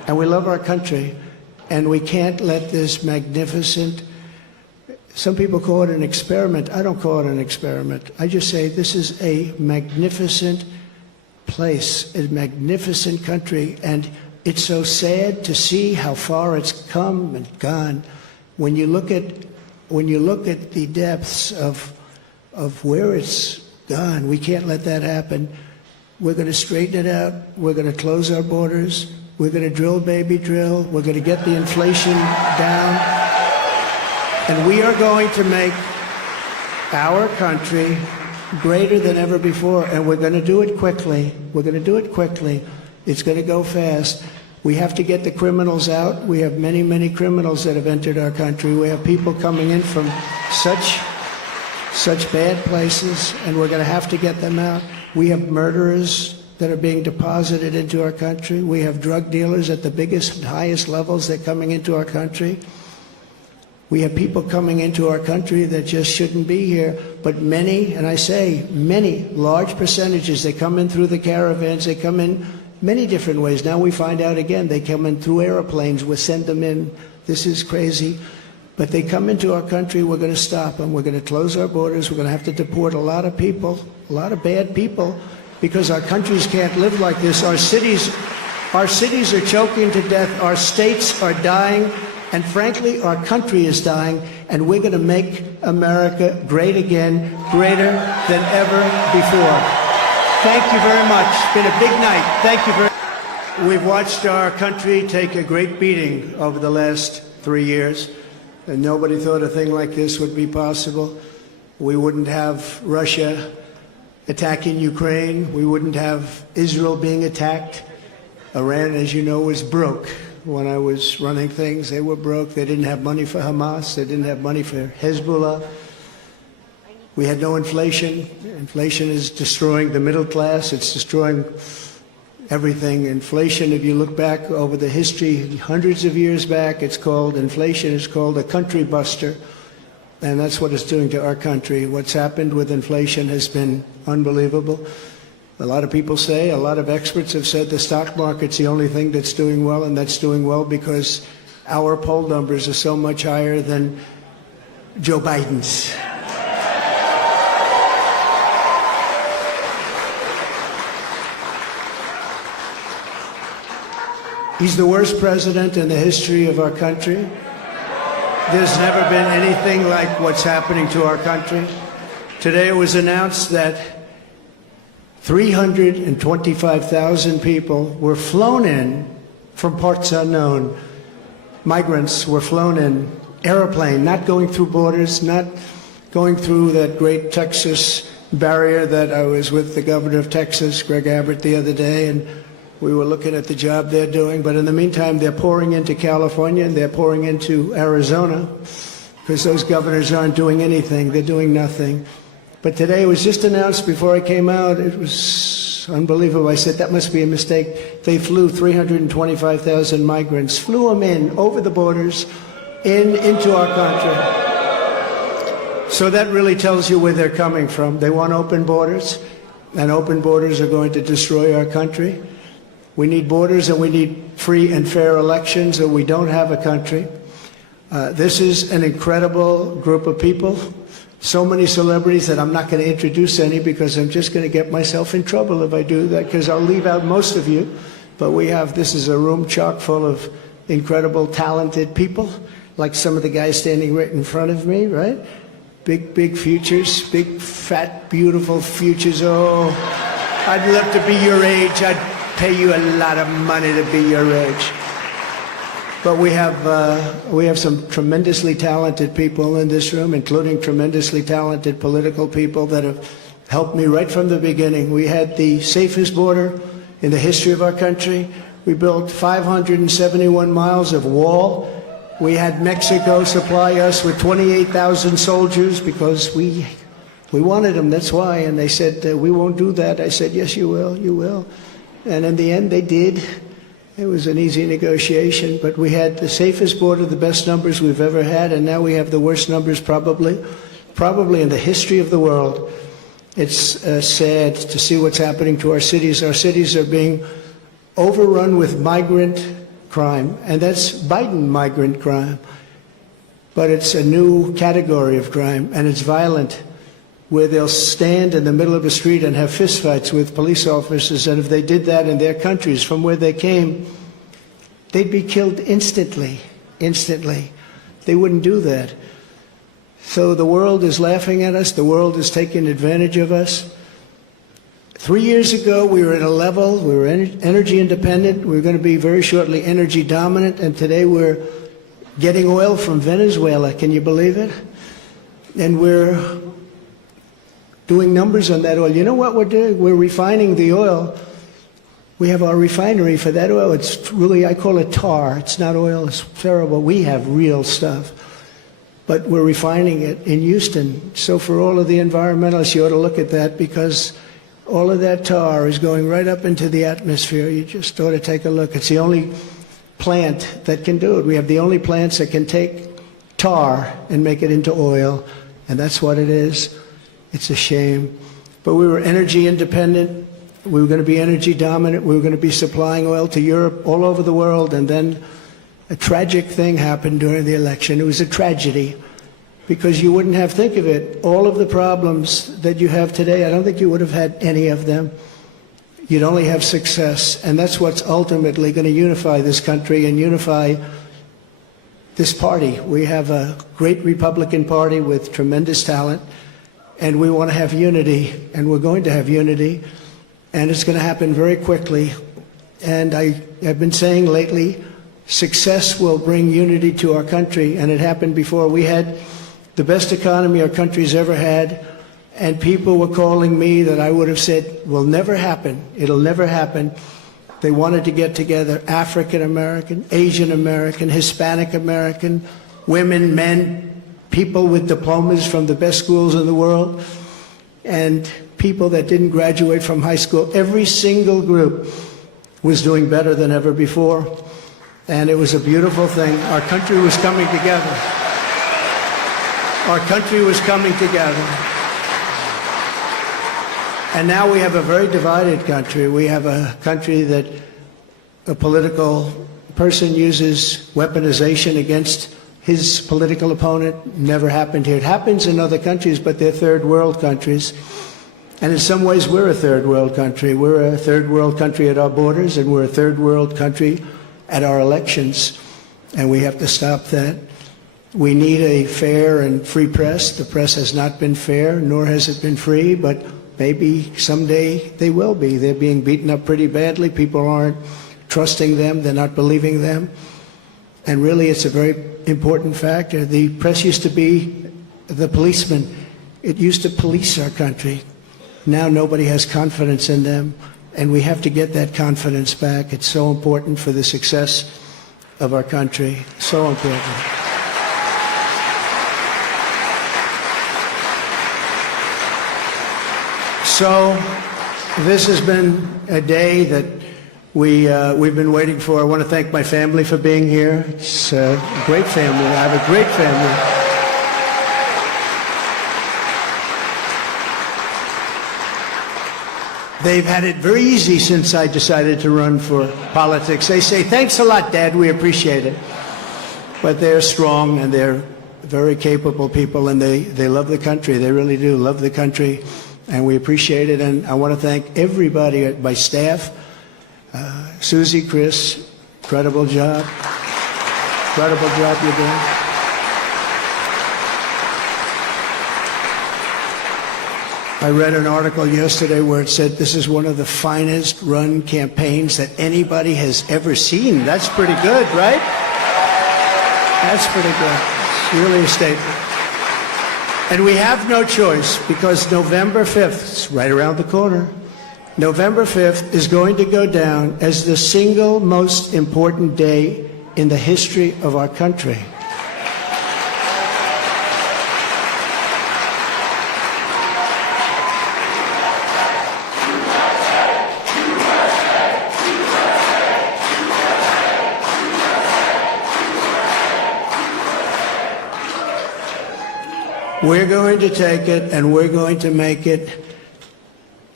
and we love our country, and we can't let this magnificent, some people call it an experiment. I don't call it an experiment. I just say this is a magnificent place, a magnificent country, and it's so sad to see how far it's come and gone. When you look at the depths of where it's gone, we can't let that happen. We're going to straighten it out. We're going to close our borders. We're going to drill, baby, drill. We're going to get the inflation down. And we are going to make our country greater than ever before. And we're going to do it quickly. We're going to do it quickly. It's going to go fast. We have to get the criminals out. We have many, many criminals that have entered our country. We have people coming in from such bad places, and we're going to have to get them out. We have murderers that are being deposited into our country. We have drug dealers at the biggest and highest levels that are coming into our country. We have people coming into our country that just shouldn't be here, but many, and I say many, large percentages, they come in through the caravans, they come in many different ways. Now we find out again, they come in through airplanes, we send them in. This is crazy. But they come into our country, we're going to stop them. We're going to close our borders. We're going to have to deport a lot of people, a lot of bad people, because our countries can't live like this. Our cities are choking to death. Our states are dying. And frankly, our country is dying. And we're going to make America great again, greater than ever before. Thank you very much. It's been a big night. Thank you very much. We've watched our country take a great beating over the last 3 years. And nobody thought a thing like this would be possible. We wouldn't have Russia attacking Ukraine. We wouldn't have Israel being attacked. Iran, as you know, was broke. When I was running things, they were broke. They didn't have money for Hamas. They didn't have money for Hezbollah. We had no inflation. Inflation is destroying the middle class. It's destroying everything. Inflation, if you look back over the history, hundreds of years back, it's called, inflation is called a country buster. And that's what it's doing to our country. What's happened with inflation has been unbelievable. A lot of people say, a lot of experts have said the stock market's the only thing that's doing well, and that's doing well because our poll numbers are so much higher than Joe Biden's. He's the worst president in the history of our country. There's never been anything like what's happening to our country. Today it was announced that 325,000 people were flown in from parts unknown. Migrants were flown in, airplane, not going through borders, not going through that great Texas barrier that I was with the governor of Texas, Greg Abbott, the other day, and we were looking at the job they're doing. But in the meantime, they're pouring into California and they're pouring into Arizona because those governors aren't doing anything. They're doing nothing. But today it was just announced before I came out. It was unbelievable. I said, that must be a mistake. They flew 325,000 migrants, flew them in over the borders into our country. So that really tells you where they're coming from. They want open borders, and open borders are going to destroy our country. We need borders and we need free and fair elections, or we don't have a country. This is an incredible group of people. So many celebrities that I'm not going to introduce any because I'm just going to get myself in trouble if I do that, because I'll leave out most of you. But this is a room chock full of incredible, talented people, like some of the guys standing right in front of me, right? Big, big futures, big, fat, beautiful futures. Oh, I'd love to be your age. I'd pay you a lot of money to be your age. But we have some tremendously talented people in this room, including tremendously talented political people that have helped me right from the beginning. We had the safest border in the history of our country. We built 571 miles of wall. We had Mexico supply us with 28,000 soldiers because we wanted them, that's why. And they said, we won't do that. I said, yes, you will, you will. And in the end, they did. It was an easy negotiation, but we had the safest border, the best numbers we've ever had, and now we have the worst numbers probably in the history of the world. It's sad to see what's happening to our cities. Our cities are being overrun with migrant crime, and that's Biden migrant crime. But it's a new category of crime, and it's violent, where they'll stand in the middle of a street and have fistfights with police officers, and if they did that in their countries from where they came, they'd be killed instantly. They wouldn't do that. So the world is laughing at us. The world is taking advantage of us. 3 years ago, we were at a level, we were energy independent. We were going to be very shortly energy dominant, and today we're getting oil from Venezuela. Can you believe it? And we're doing numbers on that oil. You know what we're doing? We're refining the oil. We have our refinery for that oil. It's really, I call it tar. It's not oil. It's terrible. We have real stuff. But we're refining it in Houston. So for all of the environmentalists, you ought to look at that, because all of that tar is going right up into the atmosphere. You just ought to take a look. It's the only plant that can do it. We have the only plants that can take tar and make it into oil, and that's what it is. It's a shame. But we were energy independent. We were going to be energy dominant. We were going to be supplying oil to Europe, all over the world, and then a tragic thing happened during the election. It was a tragedy, because you wouldn't have, think of it, all of the problems that you have today, I don't think you would have had any of them. You'd only have success, and that's what's ultimately going to unify this country and unify this party. We have a great Republican Party with tremendous talent, and we want to have unity, and we're going to have unity, and it's going to happen very quickly. And I have been saying lately, success will bring unity to our country, and it happened before. We had the best economy our country's ever had, and people were calling me that I would have said will never happen. It'll never happen. They wanted to get together, African American, Asian American, Hispanic American, women, men, people with diplomas from the best schools in the world, and people that didn't graduate from high school. Every single group was doing better than ever before. And it was a beautiful thing. Our country was coming together. Our country was coming together. And now we have a very divided country. We have a country that a political person uses weaponization against his political opponent. Never happened here. It happens in other countries, but they're third world countries. And in some ways, we're a third world country. We're a third world country at our borders, and we're a third world country at our elections, and we have to stop that. We need a fair and free press. The press has not been fair, nor has it been free, but maybe someday they will be. They're being beaten up pretty badly. People aren't trusting them. They're not believing them. And really, it's a very important factor. The press used to be the policeman. It used to police our country. Now nobody has confidence in them. And we have to get that confidence back. It's so important for the success of our country. So important. So this has been a day that we've been waiting for. I want to thank my family for being here. It's a great family. I have a great family. They've had it very easy since I decided to run for politics. They say, thanks a lot, Dad, we appreciate it. But they're strong, and they're very capable people, and they love the country. They really do love the country, and we appreciate it. And I want to thank everybody at my staff. Susie, Chris, incredible job. Incredible job you're doing. I read an article yesterday where it said this is one of the finest run campaigns that anybody has ever seen. That's pretty good, right? That's pretty good. It's really a statement. And we have no choice, because November 5th, it's right around the corner, November 5th is going to go down as the single most important day in the history of our country. We're going to take it, and we're going to make it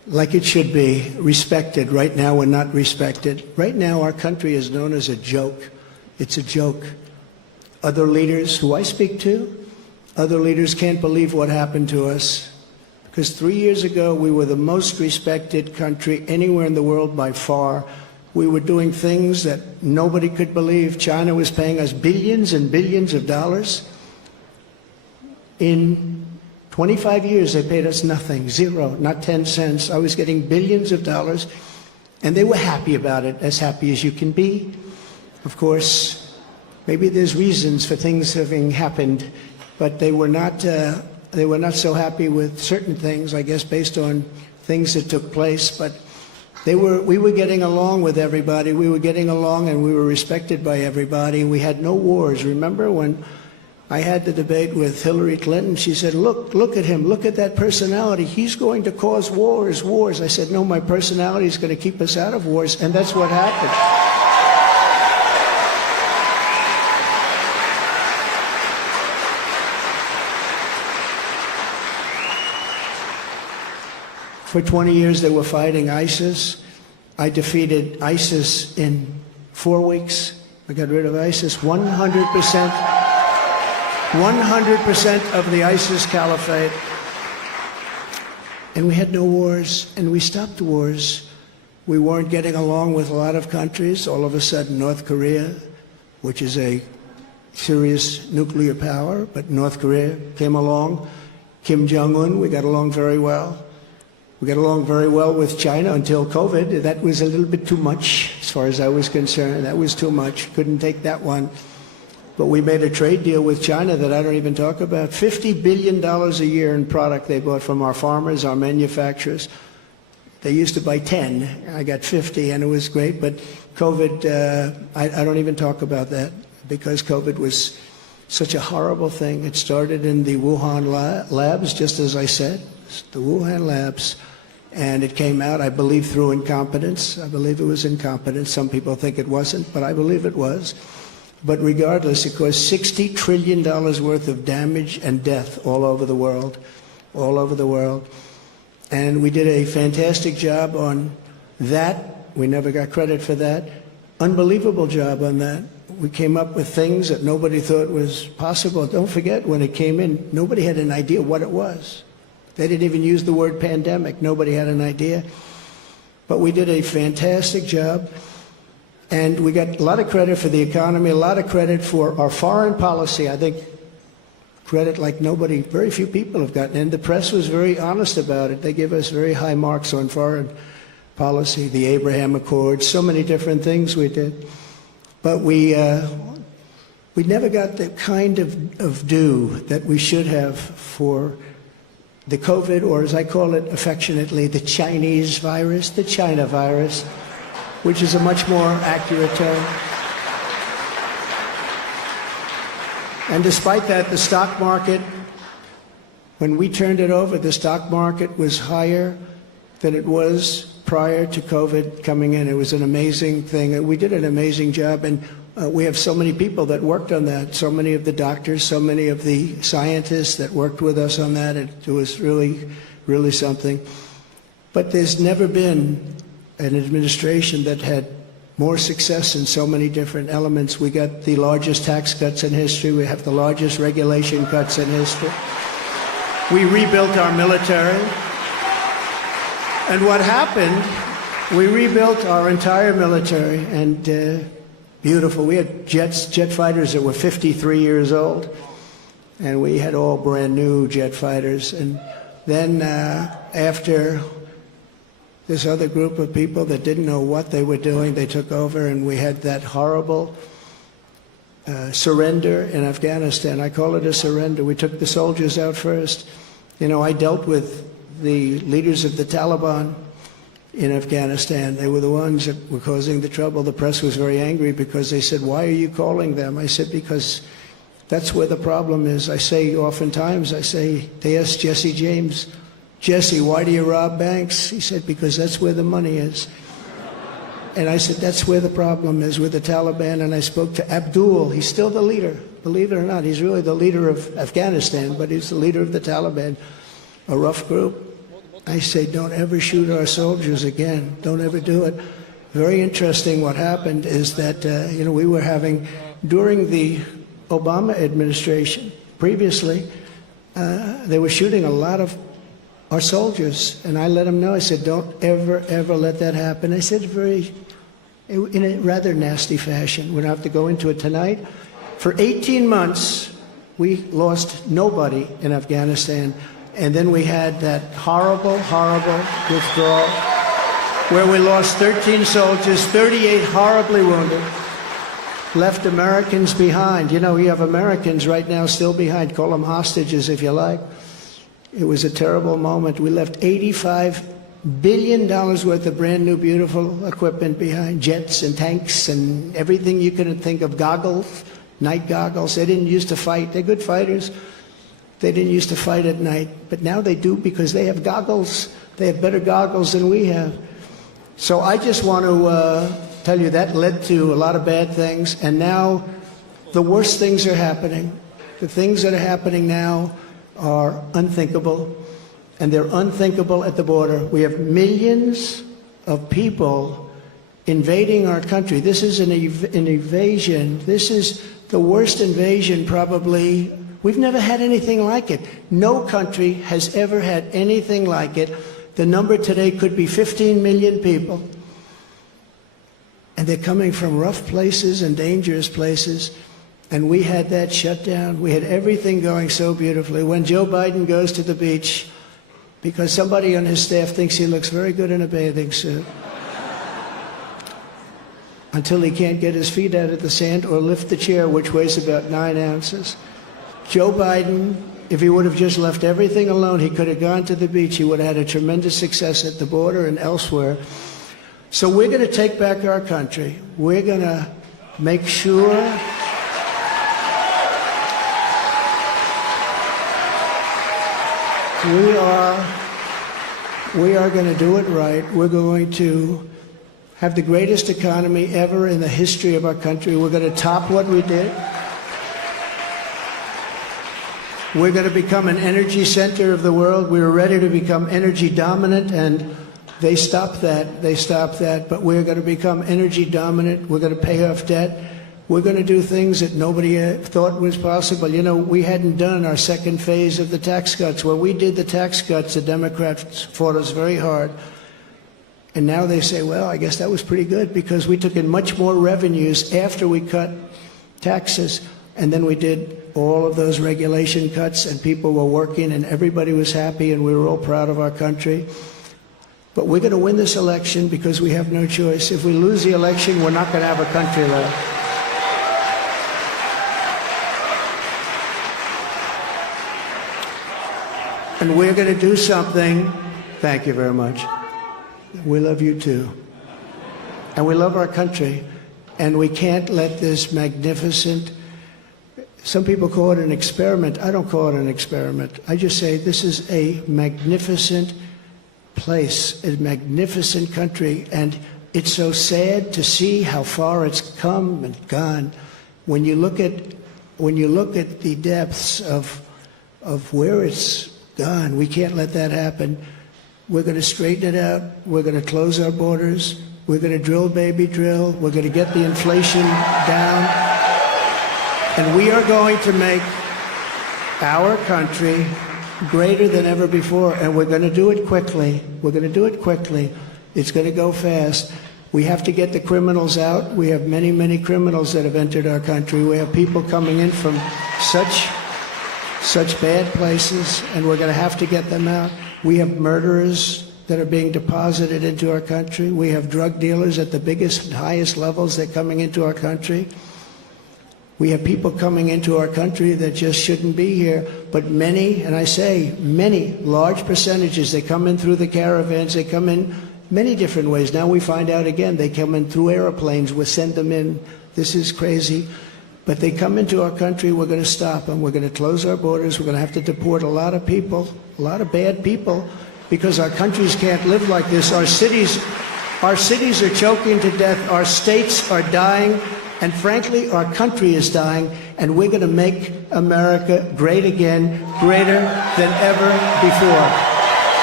like it should be, respected. Right now, we're not respected. Right now, our country is known as a joke. It's a joke. Other leaders who I speak to, other leaders can't believe what happened to us. Because 3 years ago, we were the most respected country anywhere in the world by far. We were doing things that nobody could believe. China was paying us billions and billions of dollars. In 25 years, they paid us nothing, zero, not 10 cents. I was getting billions of dollars, and they were happy about it, as happy as you can be. Of course, maybe there's reasons for things having happened, but they were not so happy with certain things, I guess, based on things that took place. But we were getting along with everybody. We were getting along, and we were respected by everybody. We had no wars. Remember when I had the debate with Hillary Clinton? She said, look at him, look at that personality. He's going to cause wars. I said, no, my personality is going to keep us out of wars, and that's what happened. For 20 years, they were fighting ISIS. I defeated ISIS in 4 weeks. I got rid of ISIS 100%. 100% of the ISIS caliphate. And we had no wars, and we stopped wars. We weren't getting along with a lot of countries. All of a sudden, North Korea, which is a serious nuclear power, but North Korea came along. Kim Jong-un, we got along very well. We got along very well with China until COVID. That was a little bit too much, as far as I was concerned. That was too much. Couldn't take that one. But we made a trade deal with China that I don't even talk about. $50 billion a year in product they bought from our farmers, our manufacturers. They used to buy 10. I got 50, and it was great. But COVID, I don't even talk about that, because COVID was such a horrible thing. It started in the Wuhan labs, just as I said, the Wuhan labs. And it came out, I believe, through incompetence. I believe it was incompetence. Some people think it wasn't, but I believe it was. But regardless, it caused $60 trillion worth of damage and death all over the world, all over the world. And we did a fantastic job on that. We never got credit for that. Unbelievable job on that. We came up with things that nobody thought was possible. Don't forget, when it came in, nobody had an idea what it was. They didn't even use the word pandemic. Nobody had an idea. But we did a fantastic job. And we got a lot of credit for the economy, a lot of credit for our foreign policy. I think credit like nobody, very few people have gotten. And the press was very honest about it. They give us very high marks on foreign policy, the Abraham Accords, so many different things we did. But we never got the kind of due that we should have for the COVID, or as I call it affectionately, the Chinese virus, the China virus, which is a much more accurate term. And despite that, the stock market, when we turned it over, the stock market was higher than it was prior to COVID coming in. It was an amazing thing. We did an amazing job, and we have so many people that worked on that, so many of the doctors, so many of the scientists that worked with us on that. It was really, really something. But there's never been an administration that had more success in so many different elements. We got the largest tax cuts in history. We have the largest regulation cuts in history. We rebuilt our military. And what happened, we rebuilt our entire military, and beautiful. We had jet fighters that were 53 years old, and we had all brand new jet fighters. And then after this other group of people that didn't know what they were doing, they took over, and we had that horrible surrender in Afghanistan. I call it a surrender. We took the soldiers out first. You know, I dealt with the leaders of the Taliban in Afghanistan. They were the ones that were causing the trouble. The press was very angry because they said, "Why are you calling them?" I said, "Because that's where the problem is." I say oftentimes, they asked Jesse James, "Jesse, why do you rob banks?" He said, "Because that's where the money is." And I said, that's where the problem is, with the Taliban. And I spoke to Abdul. He's still the leader. Believe it or not, he's really the leader of Afghanistan, but he's the leader of the Taliban, a rough group. I say, don't ever shoot our soldiers again. Don't ever do it. Very interesting what happened is that, we were having, during the Obama administration, previously, they were shooting a lot of our soldiers. And I let them know, I said, don't ever, ever let that happen. I said in a rather nasty fashion. We don't have to go into it tonight. For 18 months, we lost nobody in Afghanistan. And then we had that horrible, horrible withdrawal where we lost 13 soldiers, 38 horribly wounded, left Americans behind. We have Americans right now still behind. Call them hostages if you like. It was a terrible moment. We left $85 billion worth of brand new, beautiful equipment behind, jets and tanks and everything you can think of, goggles, night goggles. They didn't used to fight. They're good fighters. They didn't used to fight at night, but now they do because they have goggles. They have better goggles than we have. So I just want to tell you that led to a lot of bad things, and now the worst things are happening. The things that are happening now are unthinkable, and they're unthinkable at the border. We have millions of people invading our country. This is an invasion. This is the worst invasion probably. We've never had anything like it. No country has ever had anything like it. The number today could be 15 million people. And they're coming from rough places and dangerous places. And we had that shut down. We had everything going so beautifully. When Joe Biden goes to the beach, because somebody on his staff thinks he looks very good in a bathing suit, until he can't get his feet out of the sand or lift the chair, which weighs about 9 ounces. Joe Biden, if he would have just left everything alone, he could have gone to the beach. He would have had a tremendous success at the border and elsewhere. So we're going to take back our country. We're going to make sure we are going to do it right. We're going to have the greatest economy ever in the history of our country. We're going to top what we did. We're going to become an energy center of the world. We were ready to become energy dominant, and they stopped that. They stopped that. But we're going to become energy dominant. We're going to pay off debt. We're going to do things that nobody thought was possible. We hadn't done our second phase of the tax cuts. When we did the tax cuts, the Democrats fought us very hard. And now they say, well, I guess that was pretty good because we took in much more revenues after we cut taxes. And then we did all of those regulation cuts, and people were working, and everybody was happy, and we were all proud of our country. But we're going to win this election because we have no choice. If we lose the election, we're not going to have a country left. And we're going to do something. Thank you very much. We love you too. And we love our country. And we can't let this magnificent, some people call it an experiment. I don't call it an experiment. I just say this is a magnificent place, a magnificent country. And it's so sad to see how far it's come and gone. When you look at the depths of where it's gone, we can't let that happen. We're going to straighten it out. We're going to close our borders. We're going to drill, baby, drill. We're going to get the inflation down. And we are going to make our country greater than ever before. And we're going to do it quickly. We're going to do it quickly. It's going to go fast. We have to get the criminals out. We have many, many criminals that have entered our country. We have people coming in from such bad places, and we're going to have to get them out. We have murderers that are being deposited into our country. We have drug dealers at the biggest, highest levels. They're coming into our country. We have people coming into our country that just shouldn't be here. But many, and I say many, large percentages, they come in through the caravans. They come in many different ways. Now we find out again, they come in through airplanes. We send them in. This is crazy. But they come into our country, we're going to stop them. We're going to close our borders. We're going to have to deport a lot of people, a lot of bad people, because our countries can't live like this. Our cities are choking to death. Our states are dying. And frankly, our country is dying. And we're going to make America great again, greater than ever before.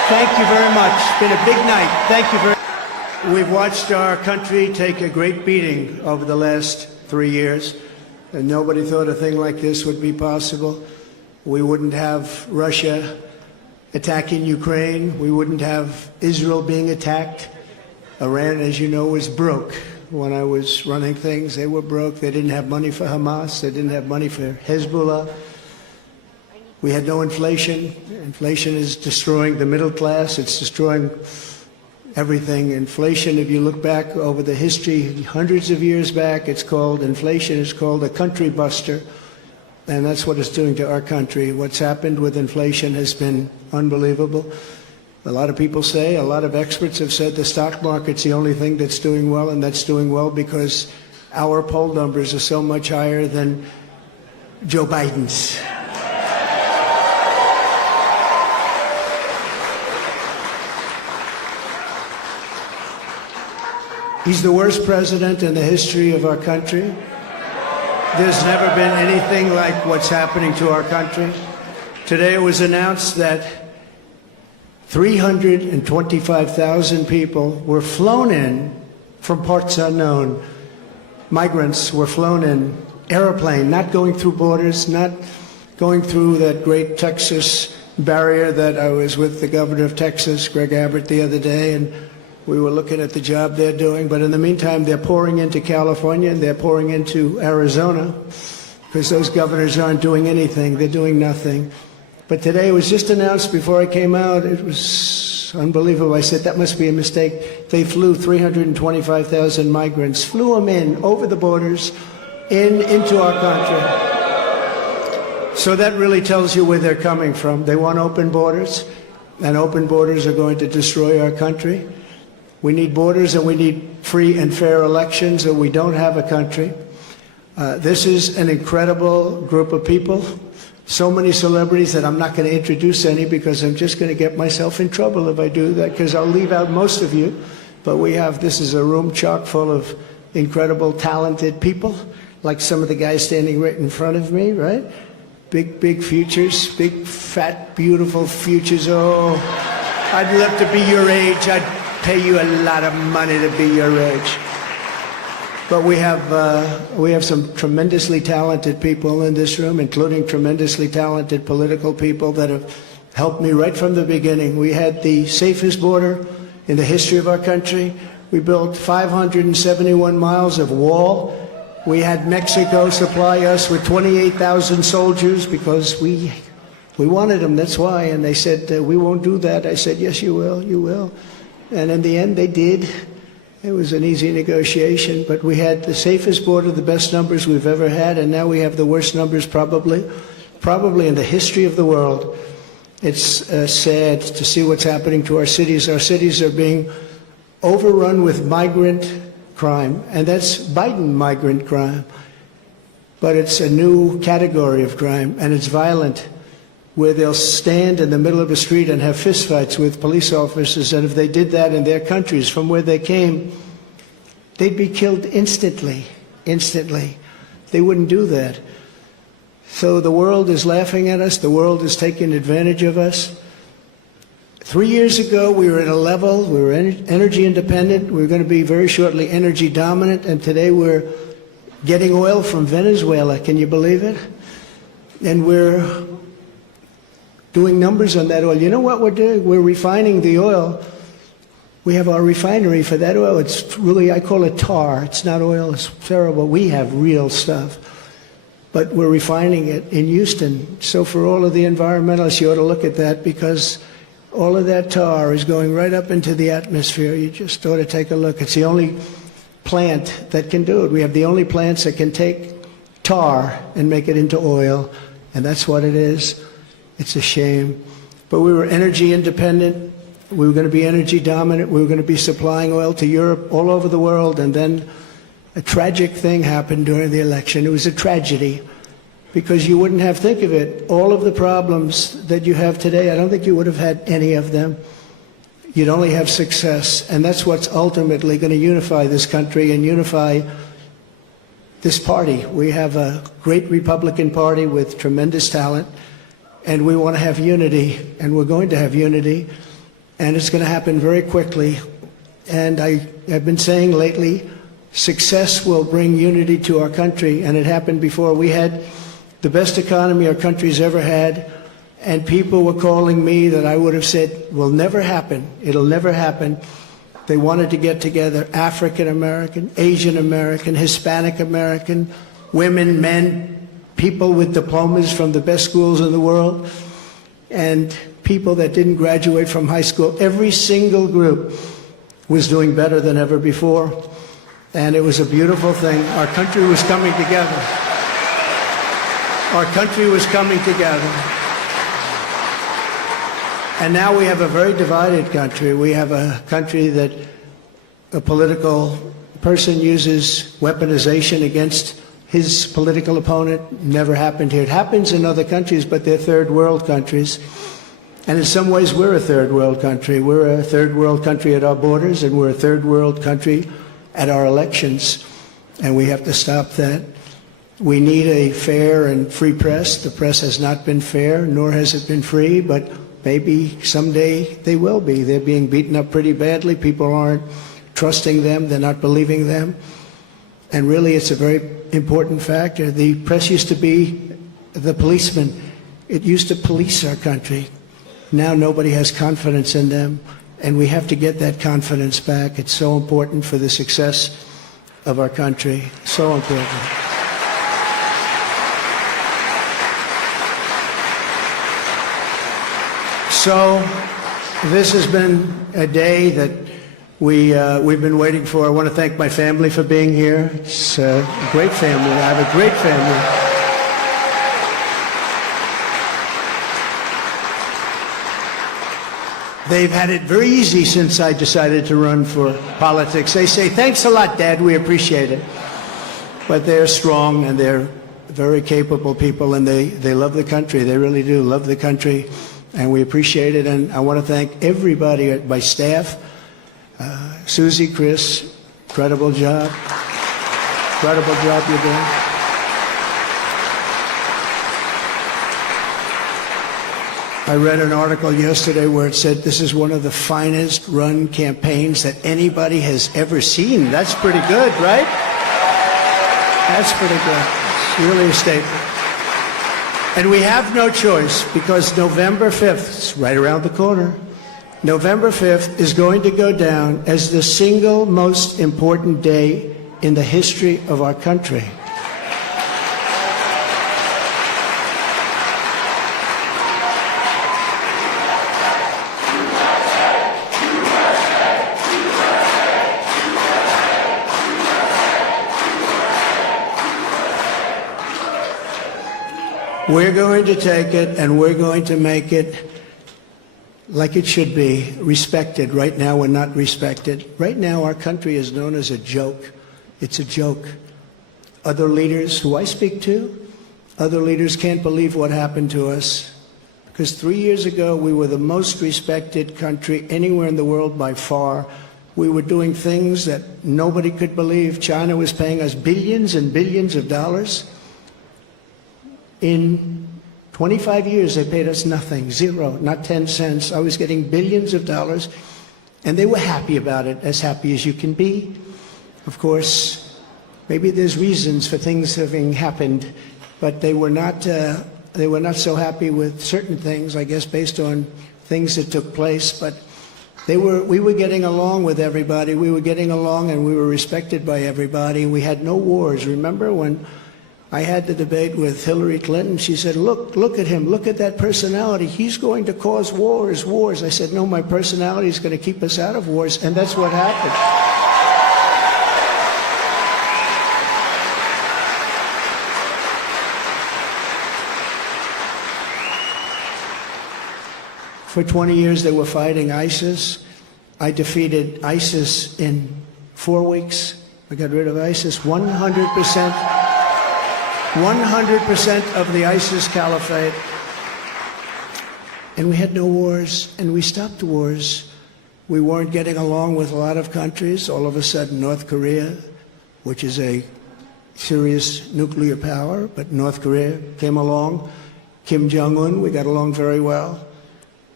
Thank you very much. It's been a big night. Thank you very much. We've watched our country take a great beating over the last 3 years, and nobody thought a thing like this would be possible. We wouldn't have Russia attacking Ukraine. We wouldn't have Israel being attacked. Iran, as you know, was broke. When I was running things, they were broke. They didn't have money for Hamas. They didn't have money for Hezbollah. We had no inflation. Inflation is destroying the middle class. It's destroying everything. Inflation, if you look back over the history, hundreds of years back, inflation is called a country buster. And that's what it's doing to our country. What's happened with inflation has been unbelievable. A lot of people say, a lot of experts have said the stock market's the only thing that's doing well, and that's doing well because our poll numbers are so much higher than Joe Biden's. He's the worst president in the history of our country. There's never been anything like what's happening to our country. Today it was announced that 325,000 people were flown in from parts unknown. Migrants were flown in, airplane, not going through borders, not going through that great Texas barrier that I was with the governor of Texas, Greg Abbott, the other day, and we were looking at the job they're doing. But in the meantime, they're pouring into California and they're pouring into Arizona because those governors aren't doing anything. They're doing nothing. But today it was just announced before I came out. It was unbelievable. I said, that must be a mistake. They flew 325,000 migrants, flew them in over the borders into our country. So that really tells you where they're coming from. They want open borders, and open borders are going to destroy our country. We need borders and we need free and fair elections, or we don't have a country. This is an incredible group of people. So many celebrities that I'm not going to introduce any because I'm just going to get myself in trouble if I do that, because I'll leave out most of you. But this is a room chock full of incredible, talented people, like some of the guys standing right in front of me, right? Big futures, big, fat, beautiful futures. Oh, I'd love to be your age. I'd pay you a lot of money to be your age. But we have some tremendously talented people in this room, including tremendously talented political people that have helped me right from the beginning. We had the safest border in the history of our country. We built 571 miles of wall. We had Mexico supply us with 28,000 soldiers because we wanted them, that's why. And they said, we won't do that. I said, yes, you will, you will. And in the end, they did. It was an easy negotiation, but we had the safest border, the best numbers we've ever had, and now we have the worst numbers probably in the history of the world. It's sad to see what's happening to our cities. Our cities are being overrun with migrant crime, and that's Biden migrant crime. But it's a new category of crime, and it's violent, where they'll stand in the middle of a street and have fistfights with police officers, and if they did that in their countries from where they came, they'd be killed instantly. They wouldn't do that. So the world is laughing at us. The world is taking advantage of us. 3 years ago, we were at a level, we were energy independent. We were going to be very shortly energy dominant, and today we're getting oil from Venezuela. Can you believe it? And we're doing numbers on that oil. You know what we're doing? We're refining the oil. We have our refinery for that oil. It's really, I call it tar. It's not oil. It's terrible. We have real stuff. But we're refining it in Houston. So for all of the environmentalists, you ought to look at that, because all of that tar is going right up into the atmosphere. You just ought to take a look. It's the only plant that can do it. We have the only plants that can take tar and make it into oil, and that's what it is. It's a shame. But we were energy independent. We were going to be energy dominant. We were going to be supplying oil to Europe, all over the world. And then a tragic thing happened during the election. It was a tragedy, because you wouldn't have, think of it, all of the problems that you have today, I don't think you would have had any of them. You'd only have success. And that's what's ultimately going to unify this country and unify this party. We have a great Republican Party with tremendous talent, and we want to have unity, and we're going to have unity. and it's going to happen very quickly. And I've been saying lately, success will bring unity to our country, and it happened before. We had the best economy our country's ever had, and people were calling me that I would have said will never happen. It'll never happen. They wanted to get together, African American, Asian American, Hispanic American, women, men, people with diplomas from the best schools in the world, and people that didn't graduate from high school. Every single group was doing better than ever before, and it was a beautiful thing. Our country was coming together. Our country was coming together. And now we have a very divided country. We have a country that a political person uses weaponization against his political opponent. Never happened here. It happens in other countries, but they're third world countries. And in some ways, we're a third world country. We're a third world country at our borders, and we're a third world country at our elections. And we have to stop that. We need a fair and free press. The press has not been fair, nor has it been free, but maybe someday they will be. They're being beaten up pretty badly. People aren't trusting them. They're not believing them. And really, it's a very important factor. The press used to be the policeman. It used to police our country. Now nobody has confidence in them, and we have to get that confidence back. It's so important for the success of our country. So important. So this has been a day that we've been waiting for. I want to thank my family for being here. It's a great family. I have a great family. They've had it very easy since I decided to run for politics. They say, thanks a lot, Dad, we appreciate it. But they're strong, and they're very capable people, and they love the country. They really do love the country, and we appreciate it. And I want to thank everybody at my staff. Susie, Chris, incredible job. Incredible job you're doing. I read an article yesterday where it said this is one of the finest run campaigns that anybody has ever seen. That's pretty good, right? That's pretty good. It's really a statement. And we have no choice, because November 5th, it's right around the corner, November 5th is going to go down as the single most important day in the history of our country. We're going to take it, and we're going to make it like it should be, respected. Right now, we're not respected. Right now, our country is known as a joke. It's a joke. Other leaders who I speak to, other leaders can't believe what happened to us. Because 3 years ago, we were the most respected country anywhere in the world by far. We were doing things that nobody could believe. China was paying us billions and billions of dollars. In 25 years, they paid us nothing, zero, not 10 cents. I was getting billions of dollars, and they were happy about it, as happy as you can be. Of course, maybe there's reasons for things having happened, but they were not so happy with certain things, I guess, based on things that took place. But we were getting along with everybody. We were getting along, and we were respected by everybody. We had no wars. Remember when I had the debate with Hillary Clinton? She said, look at him, look at that personality. He's going to cause wars. I said, no, my personality is going to keep us out of wars, and that's what happened. For 20 years, they were fighting ISIS. I defeated ISIS in 4 weeks. I got rid of ISIS 100%. 100% of the ISIS caliphate. And we had no wars, and we stopped wars. We weren't getting along with a lot of countries. All of a sudden, North Korea, which is a serious nuclear power, but North Korea came along. Kim Jong-un, we got along very well.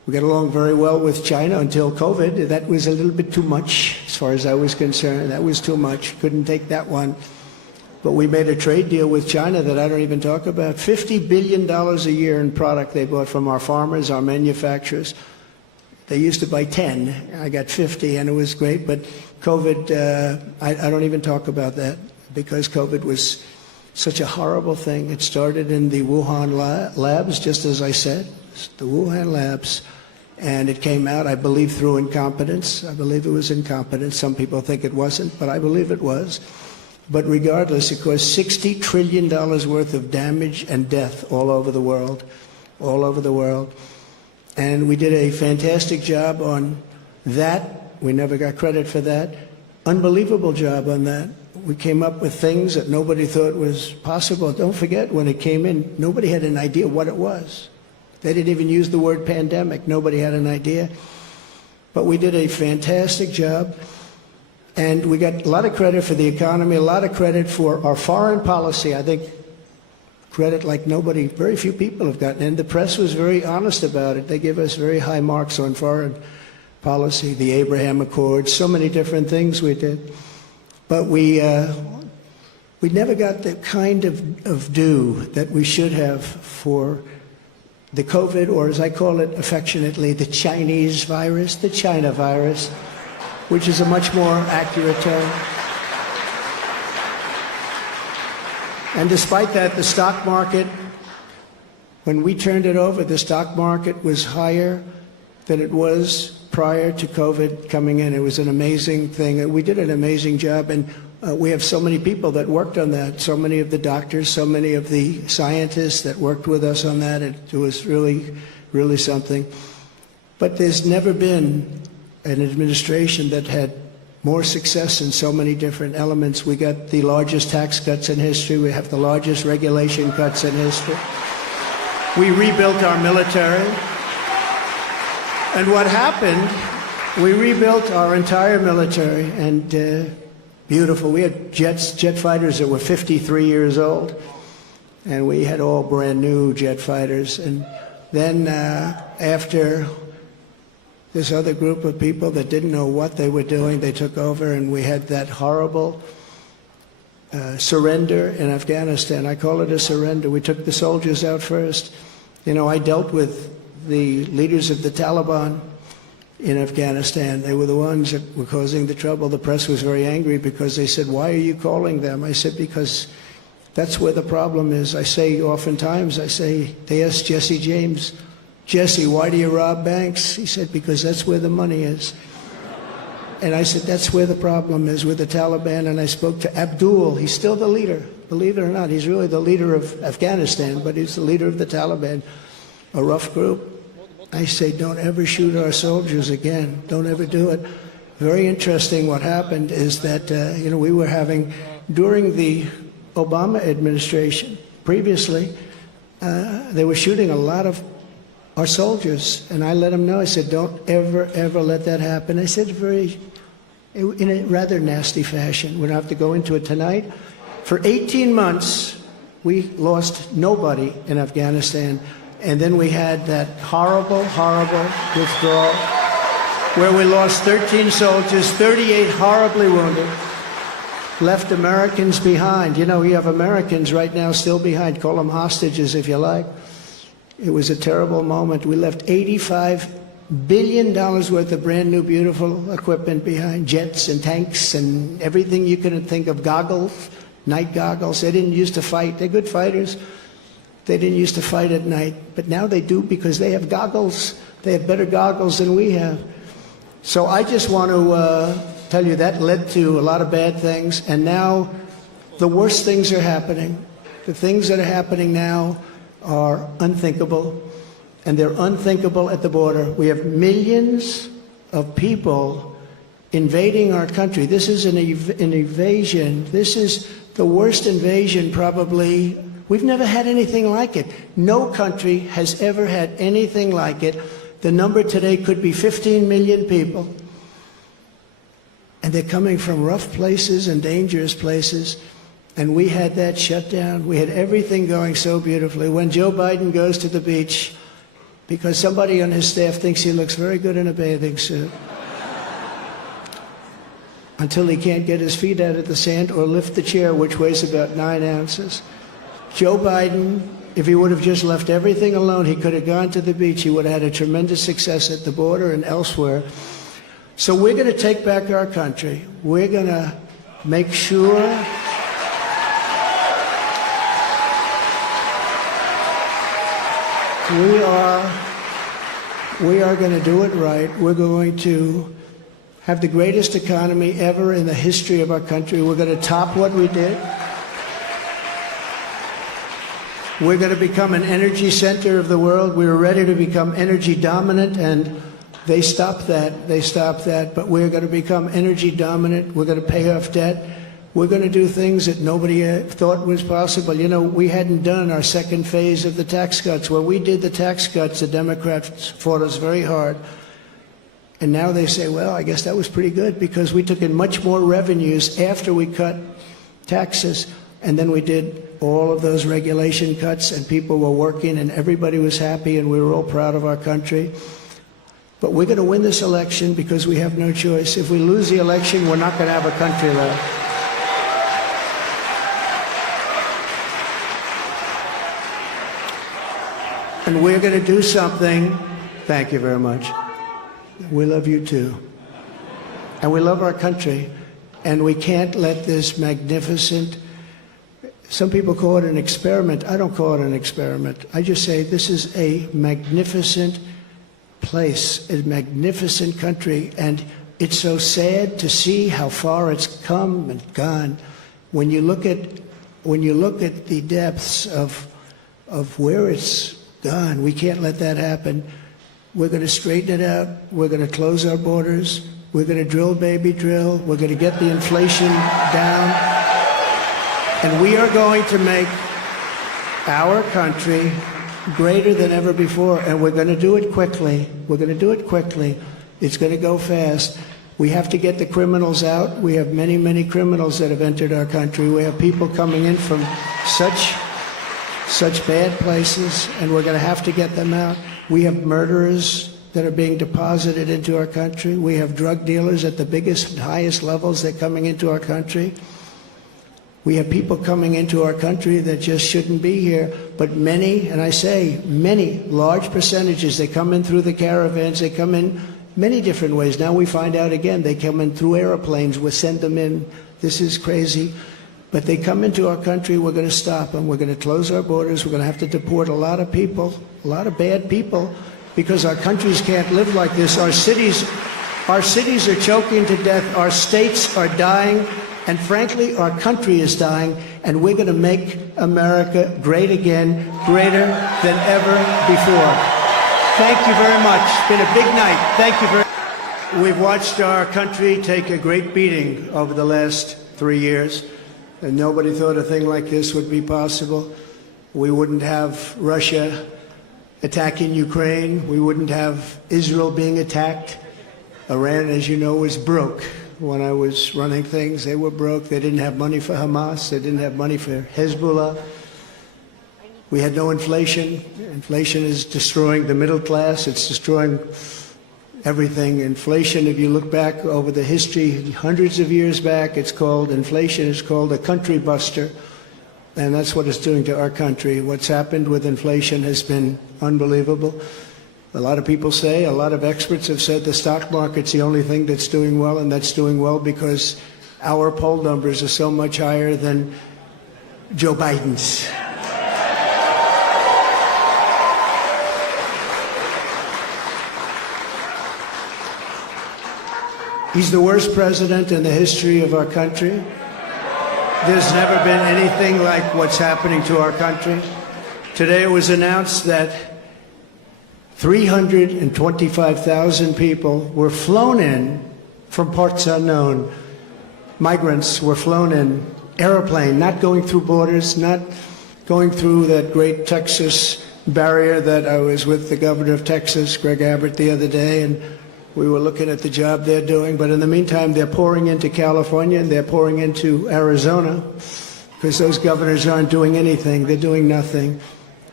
We got along very well with China until COVID. That was a little bit too much, as far as I was concerned. That was too much. Couldn't take that one. But we made a trade deal with China that I don't even talk about. $50 billion a year in product they bought from our farmers, our manufacturers. They used to buy 10. I got 50, and it was great. But COVID, I don't even talk about that, because COVID was such a horrible thing. It started in the Wuhan labs, just as I said, the Wuhan labs. And it came out, I believe, through incompetence. I believe it was incompetence. Some people think it wasn't, but I believe it was. But regardless, it caused $60 trillion worth of damage and death all over the world, all over the world. And we did a fantastic job on that. We never got credit for that. Unbelievable job on that. We came up with things that nobody thought was possible. Don't forget, when it came in, nobody had an idea what it was. They didn't even use the word pandemic. Nobody had an idea. But we did a fantastic job. And we got a lot of credit for the economy, a lot of credit for our foreign policy. I think credit like nobody, very few people have gotten. And the press was very honest about it. They gave us very high marks on foreign policy, the Abraham Accords, so many different things we did. But we never got the kind of due that we should have for the COVID, or as I call it affectionately, the Chinese virus, the China virus, which is a much more accurate term. And despite that, the stock market, when we turned it over, the stock market was higher than it was prior to COVID coming in. It was an amazing thing. We did an amazing job, and we have so many people that worked on that, so many of the doctors, so many of the scientists that worked with us on that. It was really, really something. But there's never been an administration that had more success in so many different elements. We got the largest tax cuts in history. We have the largest regulation cuts in history. We rebuilt our military. And what happened, we rebuilt our entire military, and beautiful. We had jet fighters that were 53 years old, and we had all brand new jet fighters. And then after this other group of people that didn't know what they were doing, they took over, and we had that horrible surrender in Afghanistan. I call it a surrender. We took the soldiers out first. You know, I dealt with the leaders of the Taliban in Afghanistan. They were the ones that were causing the trouble. The press was very angry because they said, "Why are you calling them?" I said, "Because that's where the problem is." I say oftentimes, they asked Jesse James, "Jesse, why do you rob banks?" He said, "Because that's where the money is." And I said, that's where the problem is, with the Taliban. And I spoke to Abdul. He's still the leader. Believe it or not, he's really the leader of Afghanistan, but he's the leader of the Taliban, a rough group. I say, don't ever shoot our soldiers again. Don't ever do it. Very interesting what happened is that, we were having, during the Obama administration, previously, they were shooting a lot of our soldiers, and I let them know. I said, don't ever, ever let that happen. I said in a rather nasty fashion. We don't have to go into it tonight. For 18 months, we lost nobody in Afghanistan, and then we had that horrible, horrible withdrawal where we lost 13 soldiers, 38 horribly wounded, left Americans behind. You know, we have Americans right now still behind. Call them hostages if you like. It was a terrible moment. We left $85 billion worth of brand new, beautiful equipment behind, jets and tanks and everything you could think of, goggles, night goggles. They didn't used to fight. They're good fighters. They didn't used to fight at night, but now they do because they have goggles. They have better goggles than we have. So I just want to tell you that led to a lot of bad things, and now the worst things are happening. The things that are happening now are unthinkable, and they're unthinkable at the border. We have millions of people invading our country. This is an invasion. This is the worst invasion probably. We've never had anything like it. No country has ever had anything like it. The number today could be 15 million people. And they're coming from rough places and dangerous places. And we had that shut down. We had everything going so beautifully. When Joe Biden goes to the beach, because somebody on his staff thinks he looks very good in a bathing suit. Until he can't get his feet out of the sand or lift the chair, which weighs about 9 ounces. Joe Biden, if he would have just left everything alone, he could have gone to the beach. He would have had a tremendous success at the border and elsewhere. So we're going to take back our country. We're going to make sure we are going to do it right. We're going to have the greatest economy ever in the history of our country. We're going to top what we did. We're going to become an energy center of the world. We were ready to become energy dominant, and they stopped that. They stopped that. But we're going to become energy dominant. We're going to pay off debt. We're going to do things that nobody thought was possible. You know, we hadn't done our second phase of the tax cuts. When we did the tax cuts, the Democrats fought us very hard. And now they say, well, I guess that was pretty good because we took in much more revenues after we cut taxes. And then we did all of those regulation cuts, and people were working, and everybody was happy, and we were all proud of our country. But we're going to win this election because we have no choice. If we lose the election, we're not going to have a country left. And we're going to do something. Thank you very much. We love you too. And we love our country. And we can't let this magnificent, some people call it an experiment. I don't call it an experiment. I just say this is a magnificent place, a magnificent country. And it's so sad to see how far it's come and gone. When you look at the depths of where it's gone, we can't let that happen. We're going to straighten it out. We're going to close our borders. We're going to drill, baby, drill. We're going to get the inflation down. And we are going to make our country greater than ever before. And we're going to do it quickly. We're going to do it quickly. It's going to go fast. We have to get the criminals out. We have many, many criminals that have entered our country. We have people coming in from such bad places, and we're going to have to get them out. We have murderers that are being deposited into our country. We have drug dealers at the biggest and highest levels that are coming into our country. We have people coming into our country that just shouldn't be here, but many, and I say many, large percentages, they come in through the caravans, they come in many different ways. Now we find out again, they come in through airplanes, we send them in. This is crazy. But they come into our country, we're going to stop them. We're going to close our borders. We're going to have to deport a lot of people, a lot of bad people, because our countries can't live like this. Our cities are choking to death. Our states are dying. And frankly, our country is dying. And we're going to make America great again, greater than ever before. Thank you very much. It's been a big night. Thank you very much. We've watched our country take a great beating over the last 3 years. And nobody thought a thing like this would be possible. We wouldn't have Russia attacking Ukraine. We wouldn't have Israel being attacked. Iran, as you know, was broke. When I was running things, they were broke. They didn't have money for Hamas. They didn't have money for Hezbollah. We had no inflation. Inflation is destroying the middle class. It's destroying everything. Inflation, if you look back over the history, hundreds of years back, inflation is called a country buster. And that's what it's doing to our country. What's happened with inflation has been unbelievable. A lot of people say, a lot of experts have said the stock market's the only thing that's doing well, and that's doing well because our poll numbers are so much higher than Joe Biden's. He's the worst president in the history of our country. There's never been anything like what's happening to our country. Today it was announced that 325,000 people were flown in from parts unknown. Migrants were flown in, airplane, not going through borders, not going through that great Texas barrier that I was with the governor of Texas, Greg Abbott, the other day, and we were looking at the job they're doing. But in the meantime, they're pouring into California, and they're pouring into Arizona, because those governors aren't doing anything. They're doing nothing.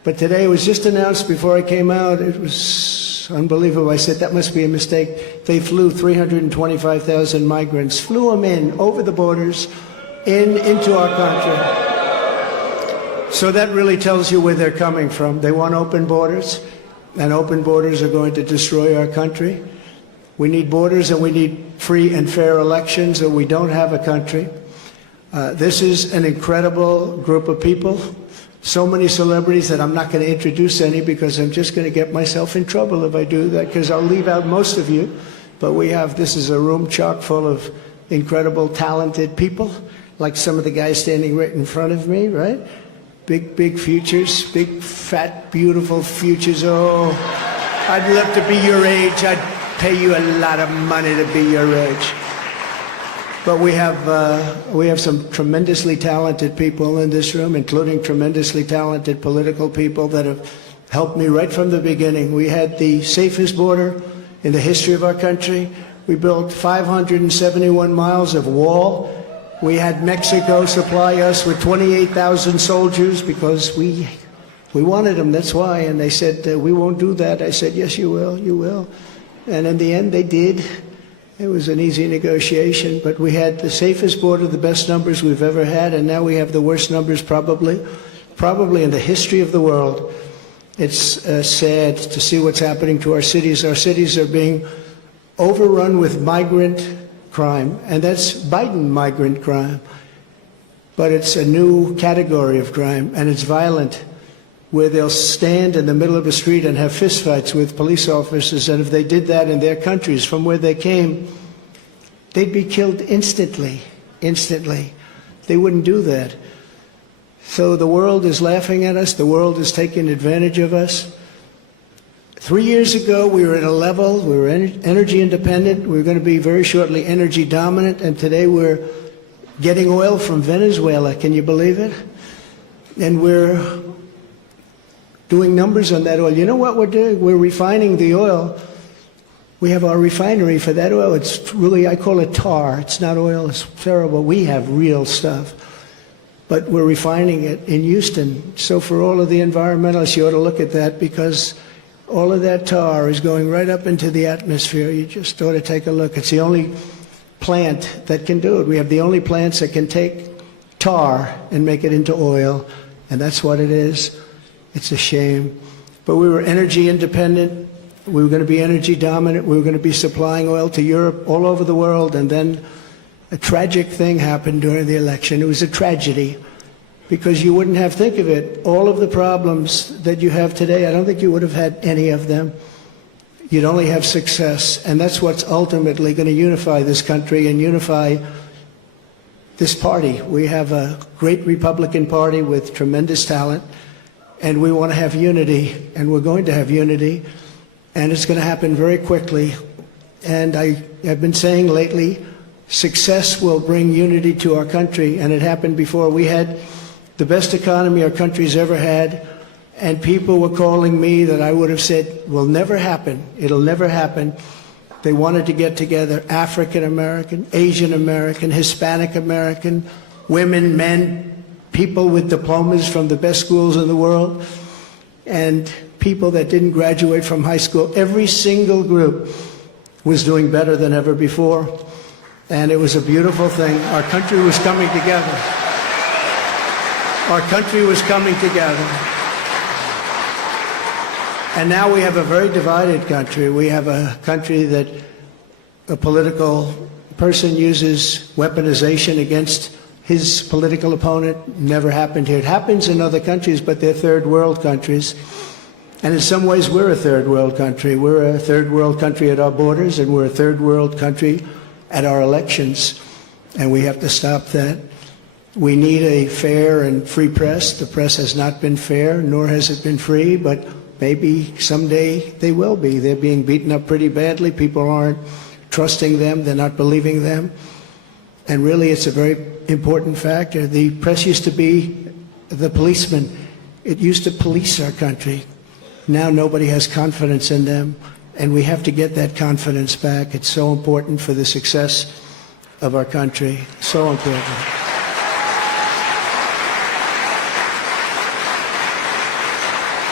But today it was just announced before I came out. It was unbelievable. I said, that must be a mistake. They flew 325,000 migrants, flew them in over the borders, into our country. So that really tells you where they're coming from. They want open borders, and open borders are going to destroy our country. We need borders, and we need free and fair elections, or we don't have a country. This is an incredible group of people. So many celebrities that I'm not going to introduce any, because I'm just going to get myself in trouble if I do that, because I'll leave out most of you. But this is a room chock full of incredible, talented people, like some of the guys standing right in front of me, right? Big, big futures, big, fat, beautiful futures. Oh, I'd love to be your age. I'd pay you a lot of money to be your age. But we have some tremendously talented people in this room, including tremendously talented political people that have helped me right from the beginning. We had the safest border in the history of our country. We built 571 miles of wall. We had Mexico supply us with 28,000 soldiers because we wanted them, that's why. And they said, we won't do that. I said, yes, you will, you will. And in the end, they did. It was an easy negotiation, but we had the safest border, the best numbers we've ever had, and now we have the worst numbers probably in the history of the world. It's sad to see what's happening to our cities. Our cities are being overrun with migrant crime, and that's Biden migrant crime. But it's a new category of crime, and it's violent, where they'll stand in the middle of a street and have fistfights with police officers, and if they did that in their countries from where they came, they'd be killed instantly. They wouldn't do that. So the world is laughing at us. The world is taking advantage of us. 3 years ago, we were at a level, we were energy independent. We were going to be very shortly energy dominant, and today we're getting oil from Venezuela. Can you believe it? And we're doing numbers on that oil. You know what we're doing? We're refining the oil. We have our refinery for that oil. It's really, I call it tar. It's not oil. It's terrible. We have real stuff. But we're refining it in Houston. So for all of the environmentalists, you ought to look at that, because all of that tar is going right up into the atmosphere. You just ought to take a look. It's the only plant that can do it. We have the only plants that can take tar and make it into oil, and that's what it is. It's a shame. But we were energy independent. We were going to be energy dominant. We were going to be supplying oil to Europe, all over the world. And then a tragic thing happened during the election. It was a tragedy, because you wouldn't have, think of it, all of the problems that you have today, I don't think you would have had any of them. You'd only have success. And that's what's ultimately going to unify this country and unify this party. We have a great Republican Party with tremendous talent. And we want to have unity, and we're going to have unity, and it's going to happen very quickly. And I have been saying lately, success will bring unity to our country, and it happened before. We had the best economy our country's ever had, and people were calling me that I would have said will never happen. It'll never happen. They wanted to get together, African American, Asian American, Hispanic American, women, men, people with diplomas from the best schools in the world, and people that didn't graduate from high school. Every single group was doing better than ever before, and it was a beautiful thing. Our country was coming together. Our country was coming together. And now we have a very divided country. We have a country that a political person uses weaponization against his political opponent. Never happened here. It happens in other countries, but they're third world countries. And in some ways, we're a third world country. We're a third world country at our borders, and we're a third world country at our elections. And we have to stop that. We need a fair and free press. The press has not been fair, nor has it been free, but maybe someday they will be. They're being beaten up pretty badly. People aren't trusting them. They're not believing them. And really, it's a very important factor. The press used to be the policeman. It used to police our country. Now nobody has confidence in them, and we have to get that confidence back. It's so important for the success of our country. So important.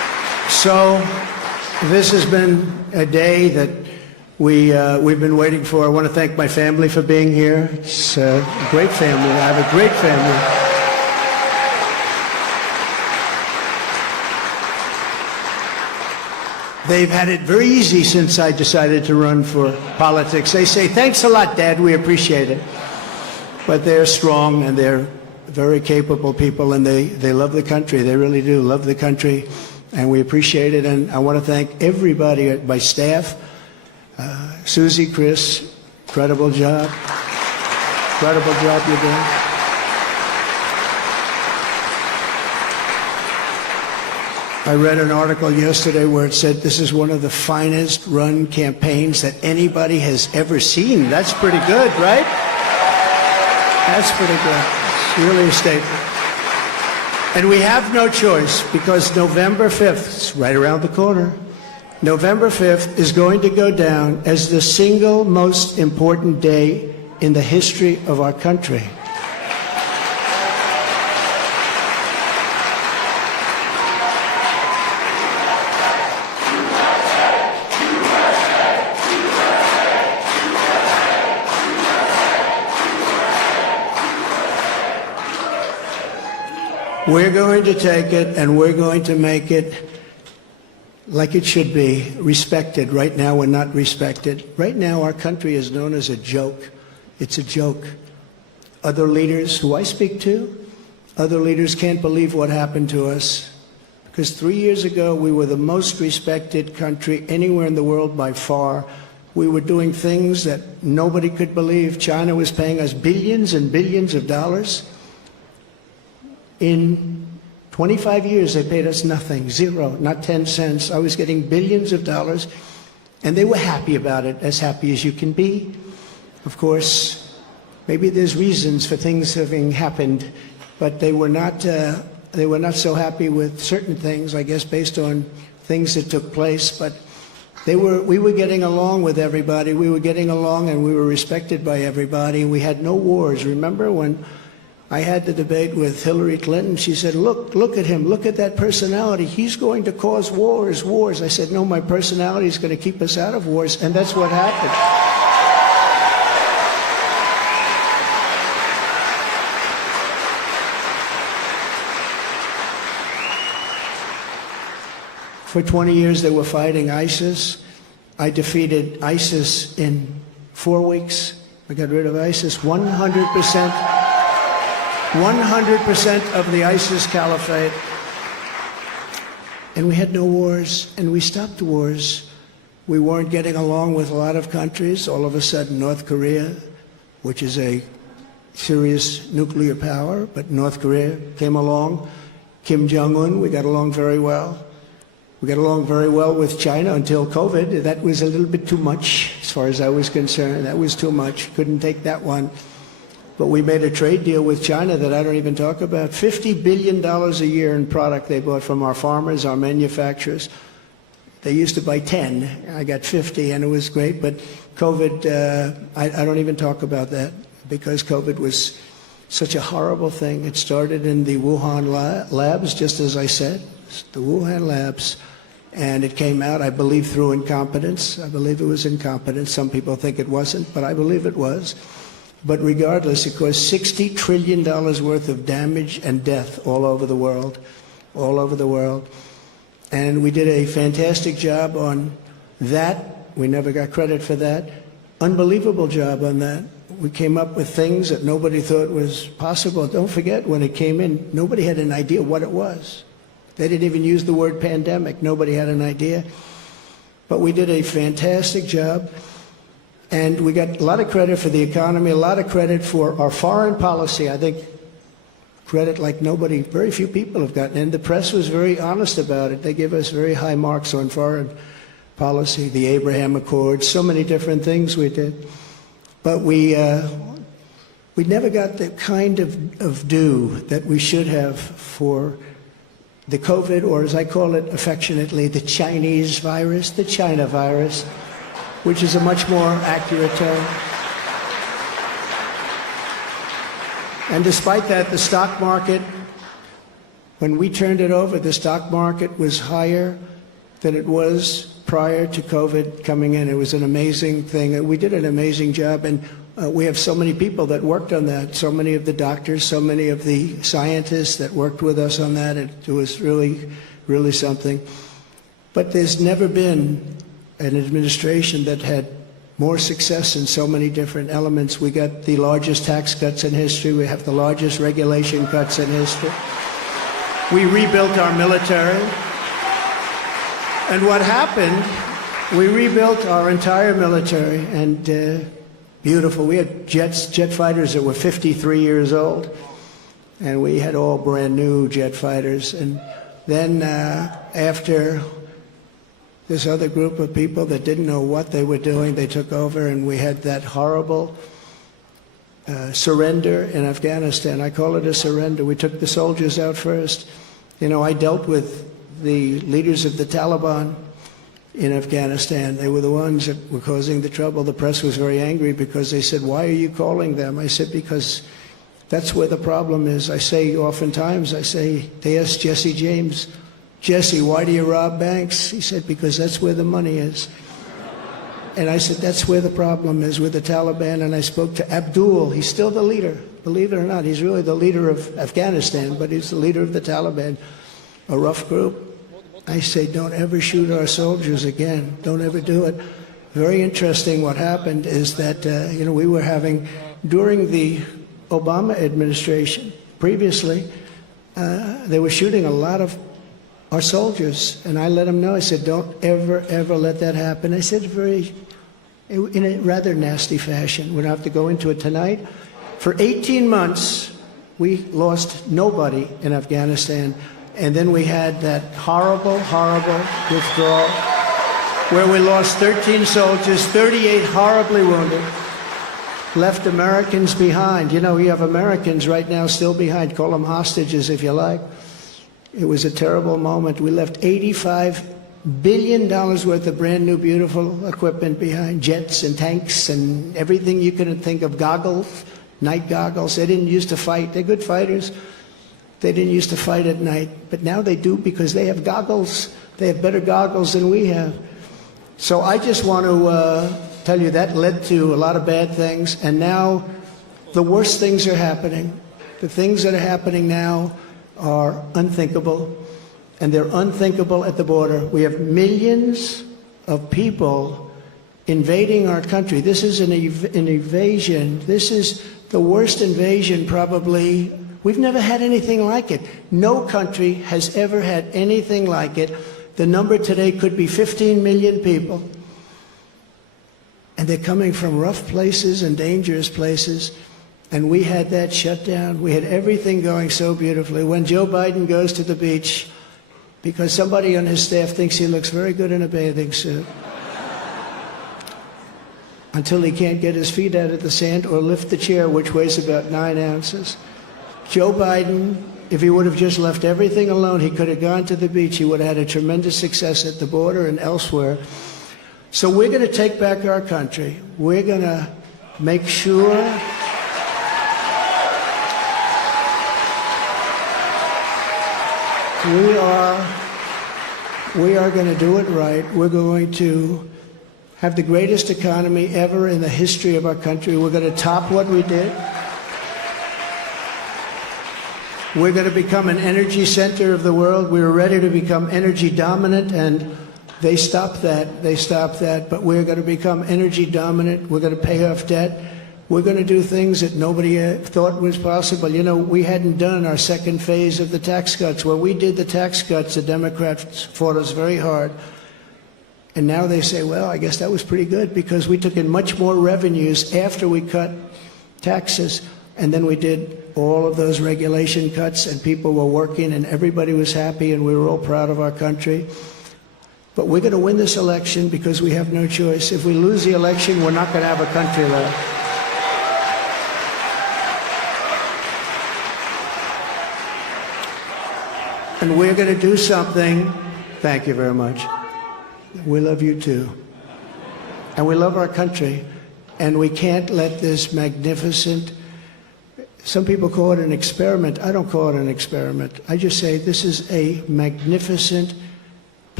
So this has been a day that we've been waiting for. I want to thank my family for being here. It's a great family. I have a great family. They've had it very easy since I decided to run for politics. They say, thanks a lot, Dad, we appreciate it. But they're strong and they're very capable people, and they love the country. They really do love the country, and we appreciate it. And I want to thank everybody at my staff. Susie, Chris, incredible job. Incredible job you're doing. I read an article yesterday where it said this is one of the finest run campaigns that anybody has ever seen. That's pretty good, right? That's pretty good. It's really a statement. And we have no choice, because November 5th, it's right around the corner, November 5th is going to go down as the single most important day in the history of our country. We're going to take it and we're going to make it like it should be, respected. Right now we're not respected. Right now our country is known as a joke. It's a joke. Other leaders who I speak to, other leaders can't believe what happened to us. Because 3 years ago we were the most respected country anywhere in the world by far. We were doing things that nobody could believe. China was paying us billions and billions of dollars. In 25 years, they paid us nothing, zero, not 10 cents. I was getting billions of dollars, and they were happy about it, as happy as you can be. Of course, maybe there's reasons for things having happened, but they were not so happy with certain things, I guess, based on things that took place. But we were getting along with everybody. We were getting along, and we were respected by everybody. We had no wars. Remember when I had the debate with Hillary Clinton? She said, look at him, look at that personality. He's going to cause wars. I said, no, my personality is going to keep us out of wars, and that's what happened. For 20 years they were fighting ISIS. I defeated ISIS in 4 weeks. I got rid of ISIS 100%. 100% of the ISIS caliphate. And we had no wars, and we stopped wars. We weren't getting along with a lot of countries. All of a sudden, North Korea, which is a serious nuclear power, but North Korea came along. Kim Jong-un, we got along very well. We got along very well with China until COVID. That was a little bit too much, as far as I was concerned. That was too much. Couldn't take that one. But we made a trade deal with China that I don't even talk about. $50 billion a year in product they bought from our farmers, our manufacturers. They used to buy 10. I got 50, and it was great. But COVID, I don't even talk about that, because COVID was such a horrible thing. It started in the Wuhan labs, just as I said, the Wuhan labs. And it came out, I believe, through incompetence. I believe it was incompetence. Some people think it wasn't, but I believe it was. But regardless, it caused $60 trillion worth of damage and death all over the world, all over the world. And we did a fantastic job on that. We never got credit for that. Unbelievable job on that. We came up with things that nobody thought was possible. Don't forget, when it came in, nobody had an idea what it was. They didn't even use the word pandemic. Nobody had an idea. But we did a fantastic job. And we got a lot of credit for the economy, a lot of credit for our foreign policy. I think credit like nobody, very few people have gotten. And the press was very honest about it. They give us very high marks on foreign policy, the Abraham Accords, so many different things we did. But we never got the kind of due that we should have for the COVID, or as I call it affectionately, the Chinese virus, the China virus, which is a much more accurate term. And despite that, the stock market, when we turned it over, the stock market was higher than it was prior to COVID coming in. It was an amazing thing. We did an amazing job, and we have so many people that worked on that, so many of the doctors, so many of the scientists that worked with us on that. It was really, really something. But there's never been an administration that had more success in so many different elements. We got the largest tax cuts in history. We have the largest regulation cuts in history. We rebuilt our military. And what happened, we rebuilt our entire military, and beautiful. We had jet fighters that were 53 years old, and we had all brand new jet fighters. And then after this other group of people that didn't know what they were doing, they took over, and we had that horrible surrender in Afghanistan. I call it a surrender. We took the soldiers out first. You know, I dealt with the leaders of the Taliban in Afghanistan. They were the ones that were causing the trouble. The press was very angry because they said, "Why are you calling them?" I said, "Because that's where the problem is." I say oftentimes, they asked Jesse James, "Jesse, why do you rob banks?" He said, "Because that's where the money is." And I said, that's where the problem is with the Taliban. And I spoke to Abdul. He's still the leader. Believe it or not, he's really the leader of Afghanistan, but he's the leader of the Taliban, a rough group. I say, don't ever shoot our soldiers again. Don't ever do it. Very interesting what happened is that, we were having, during the Obama administration, previously, they were shooting a lot of our soldiers. And I let them know, I said, don't ever, ever let that happen. I said in a rather nasty fashion. We don't have to go into it tonight. For 18 months, we lost nobody in Afghanistan. And then we had that horrible, horrible withdrawal where we lost 13 soldiers, 38 horribly wounded, left Americans behind. You know, we have Americans right now still behind. Call them hostages if you like. It was a terrible moment. We left $85 billion worth of brand new, beautiful equipment behind, jets and tanks and everything you could think of, goggles, night goggles. They didn't used to fight. They're good fighters. They didn't used to fight at night, but now they do because they have goggles. They have better goggles than we have. So I just want to tell you that led to a lot of bad things, and now the worst things are happening. The things that are happening now are unthinkable, and they're unthinkable at the border. We have millions of people invading our country. This is an invasion. This is the worst invasion probably. We've never had anything like it. No country has ever had anything like it. The number today could be 15 million people. And they're coming from rough places and dangerous places. And we had that shut down. We had everything going so beautifully. When Joe Biden goes to the beach, because somebody on his staff thinks he looks very good in a bathing suit, until he can't get his feet out of the sand or lift the chair, which weighs about 9 ounces. Joe Biden, if he would have just left everything alone, he could have gone to the beach. He would have had a tremendous success at the border and elsewhere. So we're going to take back our country. We're going to make sure we are going to do it right. We're going to have the greatest economy ever in the history of our country. We're going to top what we did. We're going to become an energy center of the world. We were ready to become energy dominant, and they stopped that. They stopped that. But we're going to become energy dominant. We're going to pay off debt. We're going to do things that nobody thought was possible. You know, we hadn't done our second phase of the tax cuts. When we did the tax cuts, the Democrats fought us very hard. And now they say, well, I guess that was pretty good because we took in much more revenues after we cut taxes. And then we did all of those regulation cuts, and people were working, and everybody was happy, and we were all proud of our country. But we're going to win this election because we have no choice. If we lose the election, we're not going to have a country left. And we're going to do something. Thank you very much. We love you too. And we love our country. And we can't let this magnificent, some people call it an experiment. I don't call it an experiment. I just say this is a magnificent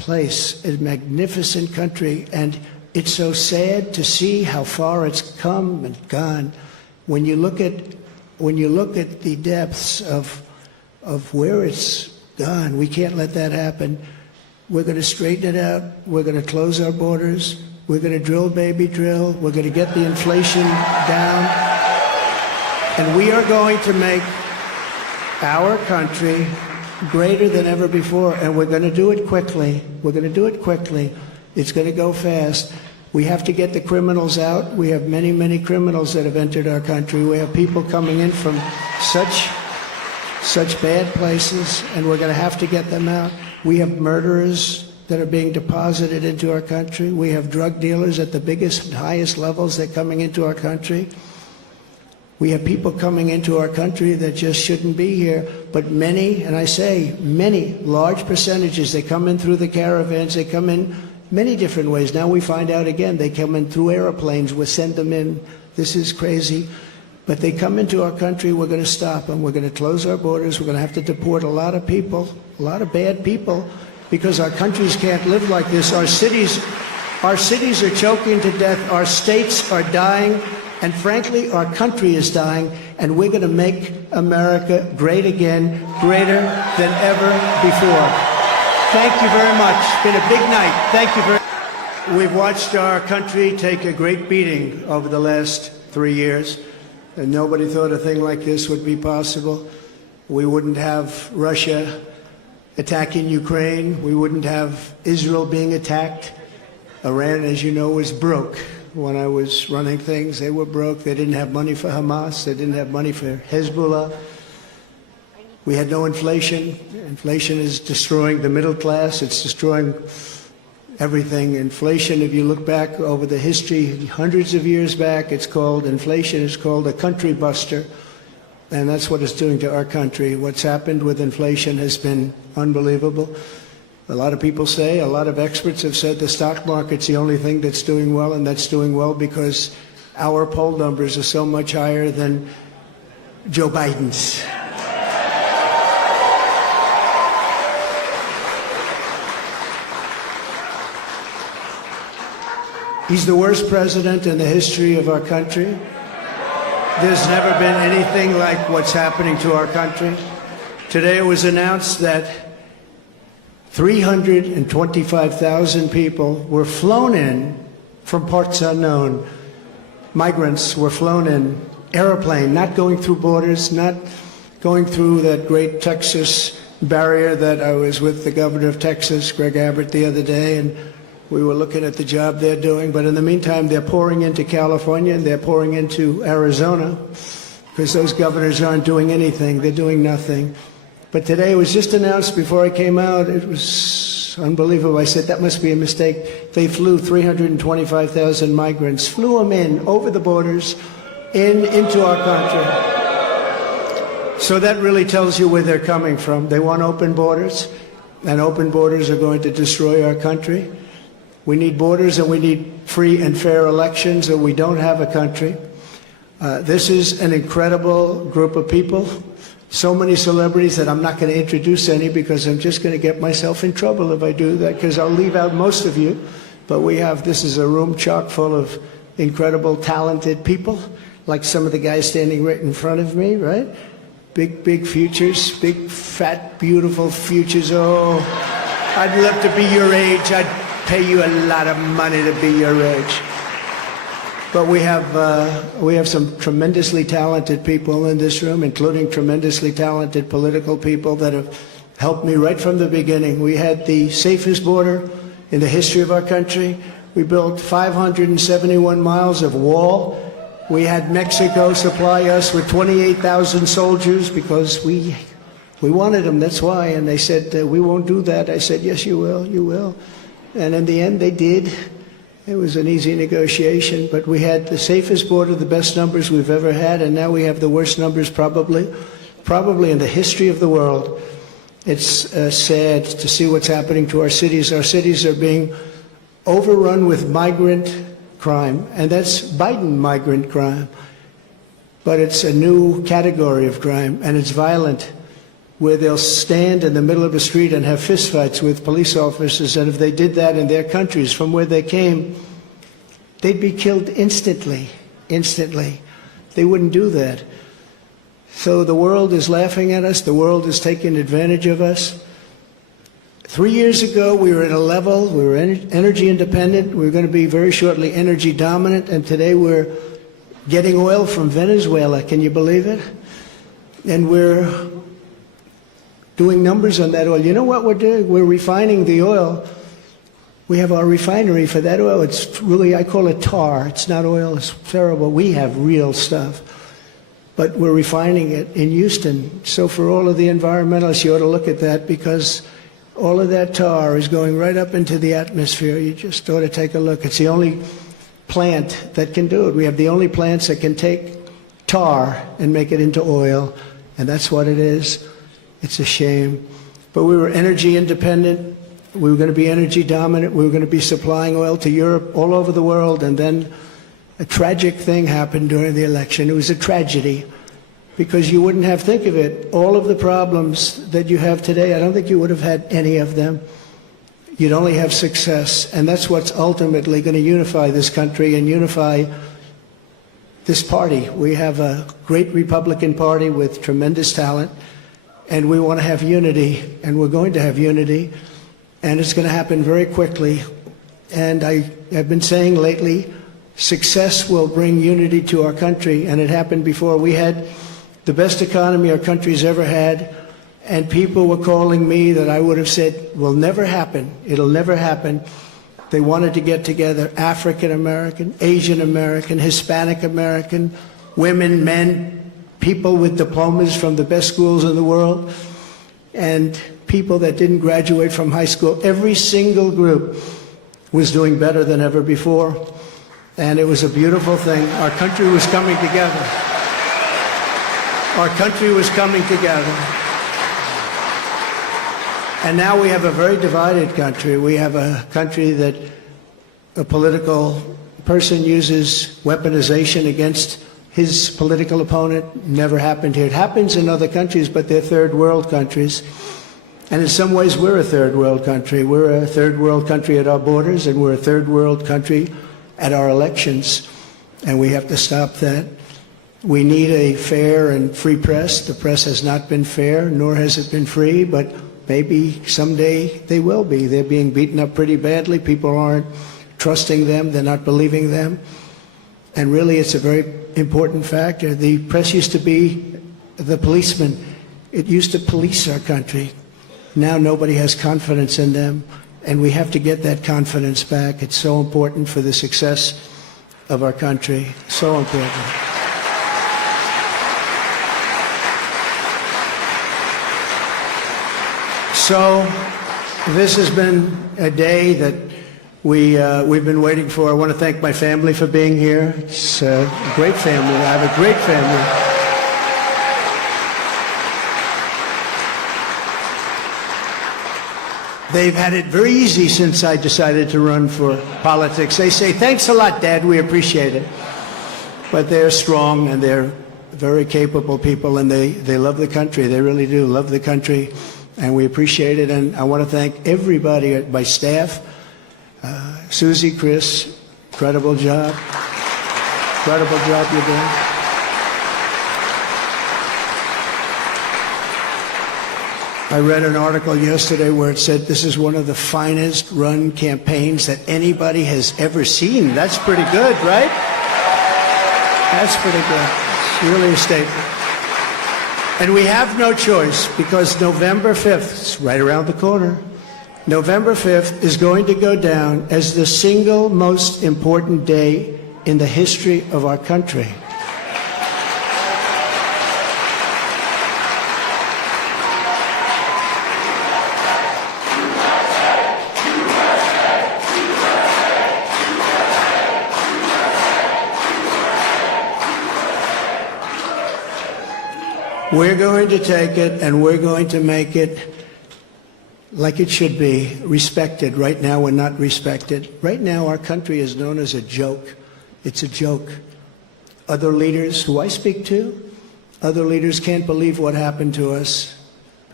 place, a magnificent country, and it's so sad to see how far it's come and gone. When you look at the depths of where it's gone, we can't let that happen. We're going to straighten it out. We're going to close our borders. We're going to drill, baby, drill. We're going to get the inflation down. And we are going to make our country greater than ever before. And we're going to do it quickly. We're going to do it quickly. It's going to go fast. We have to get the criminals out. We have many, many criminals that have entered our country. We have people coming in from such bad places, and we're going to have to get them out. We have murderers that are being deposited into our country. We have drug dealers at the biggest and highest levels. They're coming into our country. We have people coming into our country that just shouldn't be here. But many, and I say many, large percentages, they come in through the caravans. They come in many different ways. Now we find out again, they come in through airplanes. We send them in. This is crazy. But they come into our country. We're going to stop them. We're going to close our borders. We're going to have to deport a lot of people, a lot of bad people, because our countries can't live like this. Our cities are choking to death. Our states are dying. And frankly, our country is dying. And we're going to make America great again, greater than ever before. Thank you very much. It's been a big night. Thank you very much. We've watched our country take a great beating over the last 3 years. And nobody thought a thing like this would be possible. We wouldn't have Russia attacking Ukraine. We wouldn't have Israel being attacked. Iran, as you know, was broke. When I was running things, they were broke. They didn't have money for Hamas. They didn't have money for Hezbollah. We had no inflation. Inflation is destroying the middle class. It's destroying everything. Inflation, if you look back over the history, hundreds of years back, inflation is called a country buster. And that's what it's doing to our country. What's happened with inflation has been unbelievable. A lot of people say, a lot of experts have said the stock market's the only thing that's doing well, and that's doing well because our poll numbers are so much higher than Joe Biden's. He's the worst president in the history of our country. There's never been anything like what's happening to our country. Today it was announced that 325,000 people were flown in from parts unknown. Migrants were flown in, airplane, not going through borders, not going through that great Texas barrier that I was with the governor of Texas, Greg Abbott, the other day, and we were looking at the job they're doing. But in the meantime, they're pouring into California and they're pouring into Arizona because those governors aren't doing anything. They're doing nothing. But today it was just announced before I came out. It was unbelievable. I said, that must be a mistake. They flew 325,000 migrants, flew them in over the borders into our country. So that really tells you where they're coming from. They want open borders, and open borders are going to destroy our country. We need borders and we need free and fair elections, or we don't have a country. This is an incredible group of people. So many celebrities that I'm not going to introduce any because I'm just going to get myself in trouble if I do that, because I'll leave out most of you. But this is a room chock full of incredible, talented people, like some of the guys standing right in front of me, right? Big futures, big, fat, beautiful futures. Oh, I'd love to be your age. I'd pay you a lot of money to be your age. But we have some tremendously talented people in this room, including tremendously talented political people that have helped me right from the beginning. We had the safest border in the history of our country. We built 571 miles of wall. We had Mexico supply us with 28,000 soldiers because we wanted them, that's why. And they said, we won't do that. I said, yes, you will, you will. And in the end, they did. It was an easy negotiation, but we had the safest border, the best numbers we've ever had, and now we have the worst numbers probably in the history of the world. It's sad to see what's happening to our cities. Our cities are being overrun with migrant crime, and that's Biden migrant crime. But it's a new category of crime, and it's violent. where they'll stand in the middle of a street and have fistfights with police officers, and if they did that in their countries from where they came, they'd be killed instantly, instantly. They wouldn't do that. So the world is laughing at us. The world is taking advantage of us. 3 years ago, we were at a level, we were energy independent. We were going to be very shortly energy dominant, and today we're getting oil from Venezuela. Can you believe it? And we're doing numbers on that oil. You know what we're doing? We're refining the oil. We have our refinery for that oil. It's really, I call it tar. It's not oil. It's terrible. We have real stuff. But we're refining it in Houston. So for all of the environmentalists, you ought to look at that, because all of that tar is going right up into the atmosphere. You just ought to take a look. It's the only plant that can do it. We have the only plants that can take tar and make it into oil, and that's what it is. It's a shame. But we were energy independent. We were going to be energy dominant. We were going to be supplying oil to Europe, all over the world, and then a tragic thing happened during the election. It was a tragedy, because you wouldn't have, think of it, all of the problems that you have today, I don't think you would have had any of them. You'd only have success, and that's what's ultimately going to unify this country and unify this party. We have a great Republican Party with tremendous talent, and we want to have unity, and we're going to have unity, and it's going to happen very quickly. And I've been saying lately, success will bring unity to our country, and it happened before. We had the best economy our country's ever had, and people were calling me that I would have said will never happen. It'll never happen. They wanted to get together, African American, Asian American, Hispanic American, women, men, people with diplomas from the best schools in the world, and people that didn't graduate from high school. Every single group was doing better than ever before, and it was a beautiful thing. Our country was coming together. Our country was coming together. And now we have a very divided country. We have a country that a political person uses weaponization against his political opponent. Never happened here. It happens in other countries, but they're third world countries. And in some ways, we're a third world country. We're a third world country at our borders, and we're a third world country at our elections. And we have to stop that. We need a fair and free press. The press has not been fair, nor has it been free, but maybe someday they will be. They're being beaten up pretty badly. People aren't trusting them. They're not believing them. And really, it's a very important factor. The press used to be the policeman. It used to police our country. Now nobody has confidence in them, and we have to get that confidence back. It's so important for the success of our country. So important. So this has been a day that we've been waiting for. I want to thank my family for being here. It's a great family. I have a great family. They've had it very easy since I decided to run for politics. They say, "Thanks a lot, Dad. We appreciate it." But they're strong, and they're very capable people, and they love the country. They really do love the country. And we appreciate it, and I want to thank everybody at my staff. Susie, Chris, incredible job. Incredible job you're doing. I read an article yesterday where it said this is one of the finest run campaigns that anybody has ever seen. That's pretty good, right? That's pretty good. It's really a statement. And we have no choice, because November 5th, it's right around the corner, November 5th is going to go down as the single most important day in the history of our country. We're going to take it, and we're going to make it like it should be, respected. Right now, we're not respected. Right now, our country is known as a joke. It's a joke. Other leaders who I speak to, other leaders can't believe what happened to us.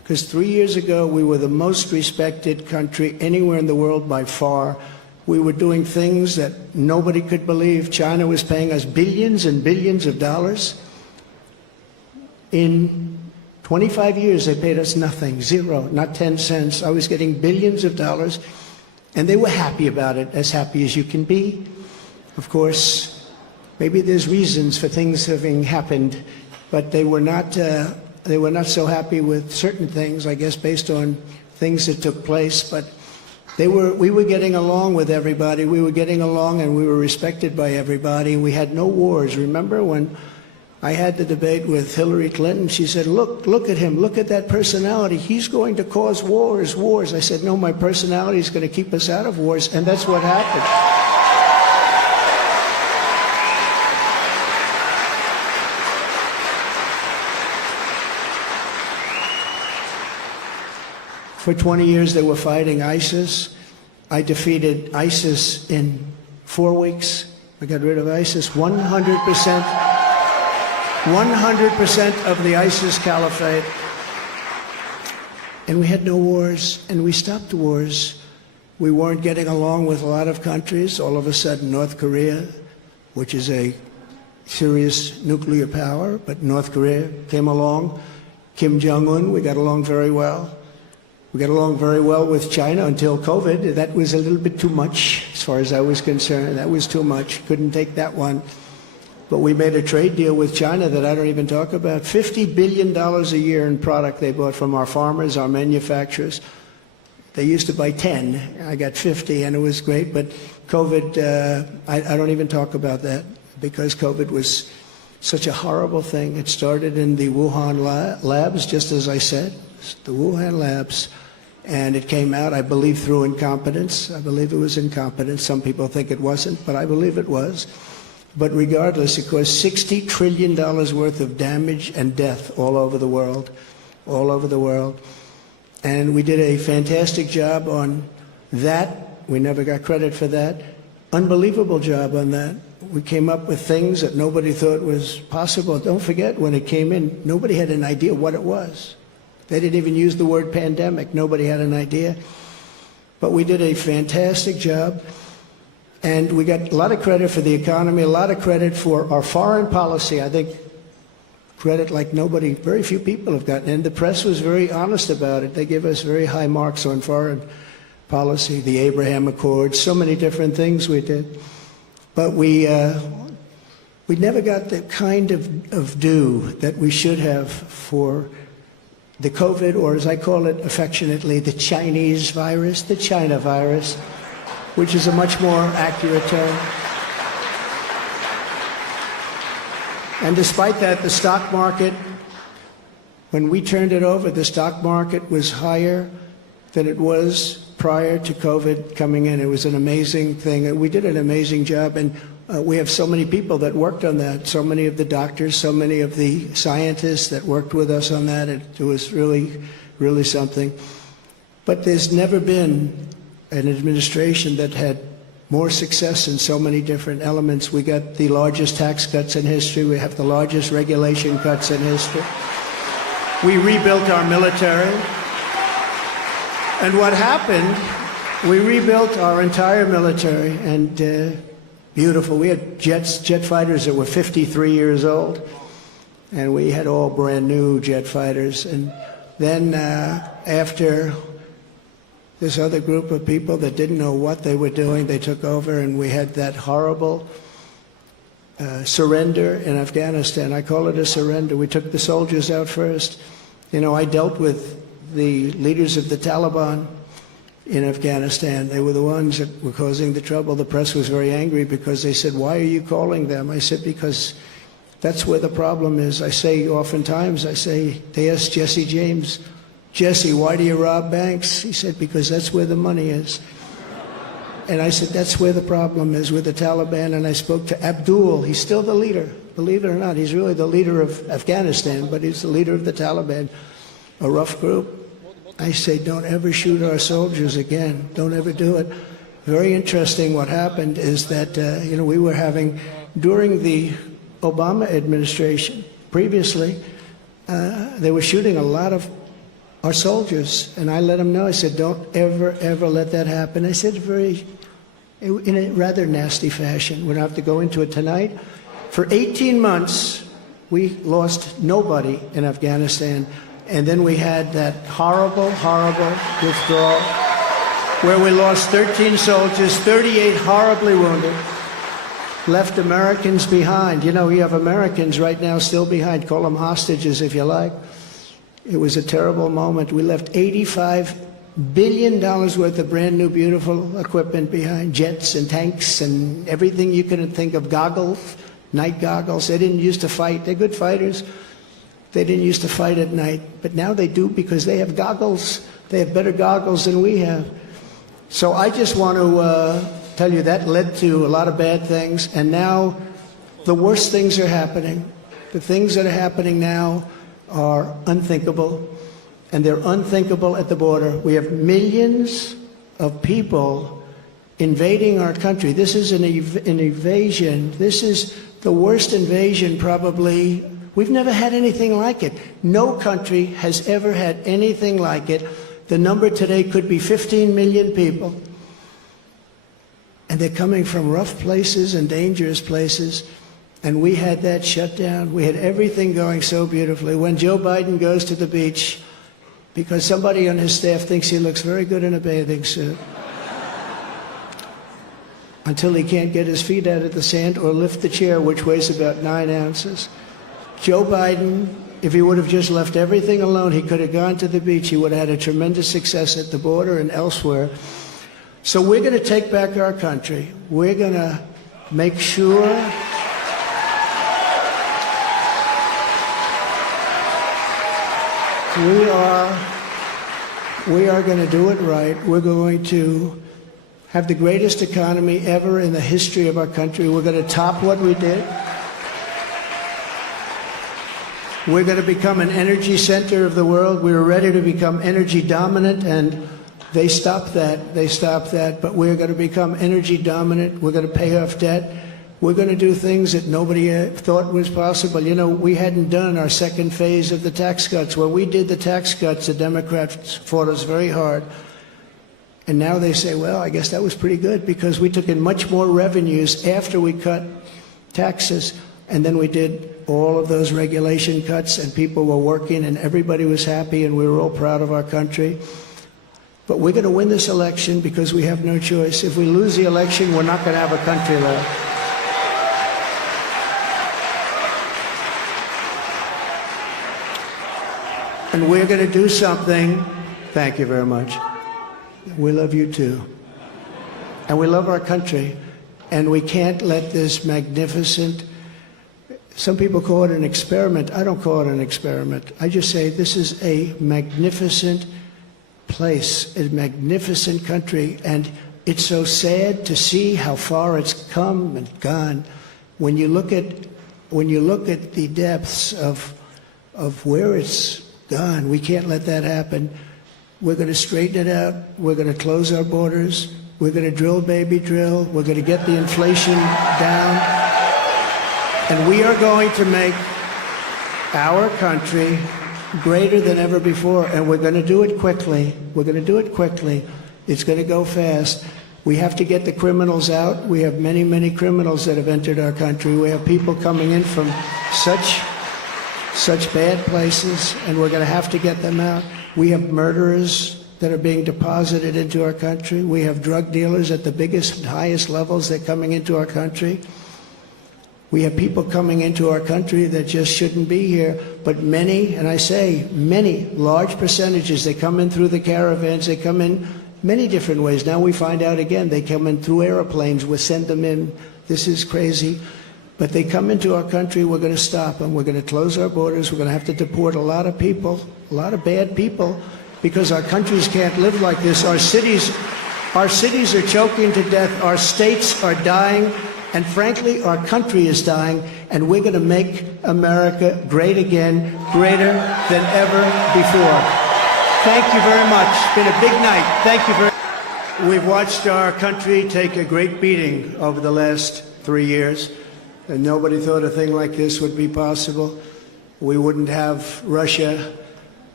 Because 3 years ago, we were the most respected country anywhere in the world by far. We were doing things that nobody could believe. China was paying us billions and billions of dollars. In 25 years, they paid us nothing, zero, not 10 cents. I was getting billions of dollars, and they were happy about it, as happy as you can be. Of course, maybe there's reasons for things having happened, but they were not so happy with certain things, I guess, based on things that took place. But we were getting along with everybody. We were getting along, and we were respected by everybody. We had no wars. Remember when I had the debate with Hillary Clinton? She said, look at him. Look at that personality. He's going to cause wars. I said, no, my personality is going to keep us out of wars. And that's what happened. For 20 years, they were fighting ISIS. I defeated ISIS in 4 weeks. I got rid of ISIS 100%. 100% of the ISIS caliphate. And we had no wars, and we stopped wars. We weren't getting along with a lot of countries. All of a sudden, North Korea, which is a serious nuclear power, but North Korea came along. Kim Jong-un, we got along very well. We got along very well with China until COVID. That was a little bit too much, as far as I was concerned. That was too much. Couldn't take that one. But we made a trade deal with China that I don't even talk about. $50 billion a year in product they bought from our farmers, our manufacturers. They used to buy 10. I got 50, and it was great. But COVID, I don't even talk about that, because COVID was such a horrible thing. It started in the Wuhan labs, just as I said, the Wuhan labs. And it came out, I believe, through incompetence. I believe it was incompetence. Some people think it wasn't, but I believe it was. But regardless, it caused $60 trillion worth of damage and death all over the world, all over the world. And we did a fantastic job on that. We never got credit for that. Unbelievable job on that. We came up with things that nobody thought was possible. Don't forget, when it came in, nobody had an idea what it was. They didn't even use the word pandemic. Nobody had an idea. But we did a fantastic job. And we got a lot of credit for the economy, a lot of credit for our foreign policy. I think credit like nobody, very few people have gotten. And the press was very honest about it. They gave us very high marks on foreign policy, the Abraham Accords, so many different things we did. But we never got the kind of due that we should have for the COVID, or as I call it affectionately, the Chinese virus, the China virus, which is a much more accurate term. And despite that, the stock market, when we turned it over, the stock market was higher than it was prior to COVID coming in. It was an amazing thing. And we did an amazing job. And we have so many people that worked on that, so many of the doctors, so many of the scientists that worked with us on that. It was really, really something. But there's never been an administration that had more success in so many different elements. We got the largest tax cuts in history. We have the largest regulation cuts in history. We rebuilt our military. And what happened, we rebuilt our entire military, and beautiful. We had jet fighters that were 53 years old, and we had all brand new jet fighters. And then after this other group of people that didn't know what they were doing, they took over, and we had that horrible surrender in Afghanistan. I call it a surrender. We took the soldiers out first. You know, I dealt with the leaders of the Taliban in Afghanistan. They were the ones that were causing the trouble. The press was very angry because they said, "Why are you calling them?" I said, "Because that's where the problem is." I say oftentimes, they asked Jesse James, "Jesse, why do you rob banks?" He said, "Because that's where the money is." And I said, that's where the problem is, with the Taliban. And I spoke to Abdul. He's still the leader. Believe it or not, he's really the leader of Afghanistan, but he's the leader of the Taliban, a rough group. I say, don't ever shoot our soldiers again. Don't ever do it. Very interesting what happened is that, we were having, during the Obama administration, previously, they were shooting a lot of our soldiers. And I let them know. I said, don't ever, ever let that happen. I said in a rather nasty fashion. We don't have to go into it tonight. For 18 months, we lost nobody in Afghanistan. And then we had that horrible, horrible withdrawal where we lost 13 soldiers, 38 horribly wounded, left Americans behind. You know, we have Americans right now still behind. Call them hostages if you like. It was a terrible moment. We left $85 billion worth of brand new, beautiful equipment behind, jets and tanks and everything you couldn't think of, goggles, night goggles. They didn't used to fight. They're good fighters. They didn't used to fight at night, but now they do because they have goggles. They have better goggles than we have. So I just want to tell you that led to a lot of bad things, and now the worst things are happening. The things that are happening now are unthinkable, and they're unthinkable at the border. We have millions of people invading our country. This is an invasion. This is the worst invasion probably. We've never had anything like it. No country has ever had anything like it. The number today could be 15 million people. And they're coming from rough places and dangerous places. And we had that shut down. We had everything going so beautifully. When Joe Biden goes to the beach, because somebody on his staff thinks he looks very good in a bathing suit, until he can't get his feet out of the sand or lift the chair, which weighs about 9 ounces. Joe Biden, if he would have just left everything alone, he could have gone to the beach. He would have had a tremendous success at the border and elsewhere. So we're going to take back our country. We're going to make sure we are going to do it right. We're going to have the greatest economy ever in the history of our country. We're going to top what we did. We're going to become an energy center of the world. We were ready to become energy dominant, and they stopped that. They stopped that. But we're going to become energy dominant. We're going to pay off debt. We're going to do things that nobody thought was possible. You know, we hadn't done our second phase of the tax cuts. When we did the tax cuts, the Democrats fought us very hard. And now they say, well, I guess that was pretty good because we took in much more revenues after we cut taxes. And then we did all of those regulation cuts, and people were working, and everybody was happy, and we were all proud of our country. But we're going to win this election because we have no choice. If we lose the election, we're not going to have a country left. And we're going to do something. Thank you very much. We love you too. And we love our country. And we can't let this magnificent, some people call it an experiment. I don't call it an experiment. I just say this is a magnificent place, a magnificent country. And it's so sad to see how far it's come and gone. When you look at the depths of where it's gone, we can't let that happen. We're going to straighten it out. We're going to close our borders. We're going to drill, baby, drill. We're going to get the inflation down. And we are going to make our country greater than ever before. And we're going to do it quickly. We're going to do it quickly. It's going to go fast. We have to get the criminals out. We have many, many criminals that have entered our country. We have people coming in from such bad places, and we're going to have to get them out. We have murderers that are being deposited into our country. We have drug dealers at the biggest and highest levels that are coming into our country. We have people coming into our country that just shouldn't be here, but many, and I say many, large percentages, they come in through the caravans, they come in many different ways. Now we find out again, they come in through airplanes, we send them in. This is crazy. But they come into our country, we're going to stop them. We're going to close our borders. We're going to have to deport a lot of people, a lot of bad people, because our countries can't live like this. Our cities are choking to death. Our states are dying. And frankly, our country is dying. And we're going to make America great again, greater than ever before. Thank you very much. It's been a big night. Thank you very much. We've watched our country take a great beating over the last 3 years. And nobody thought a thing like this would be possible. We wouldn't have Russia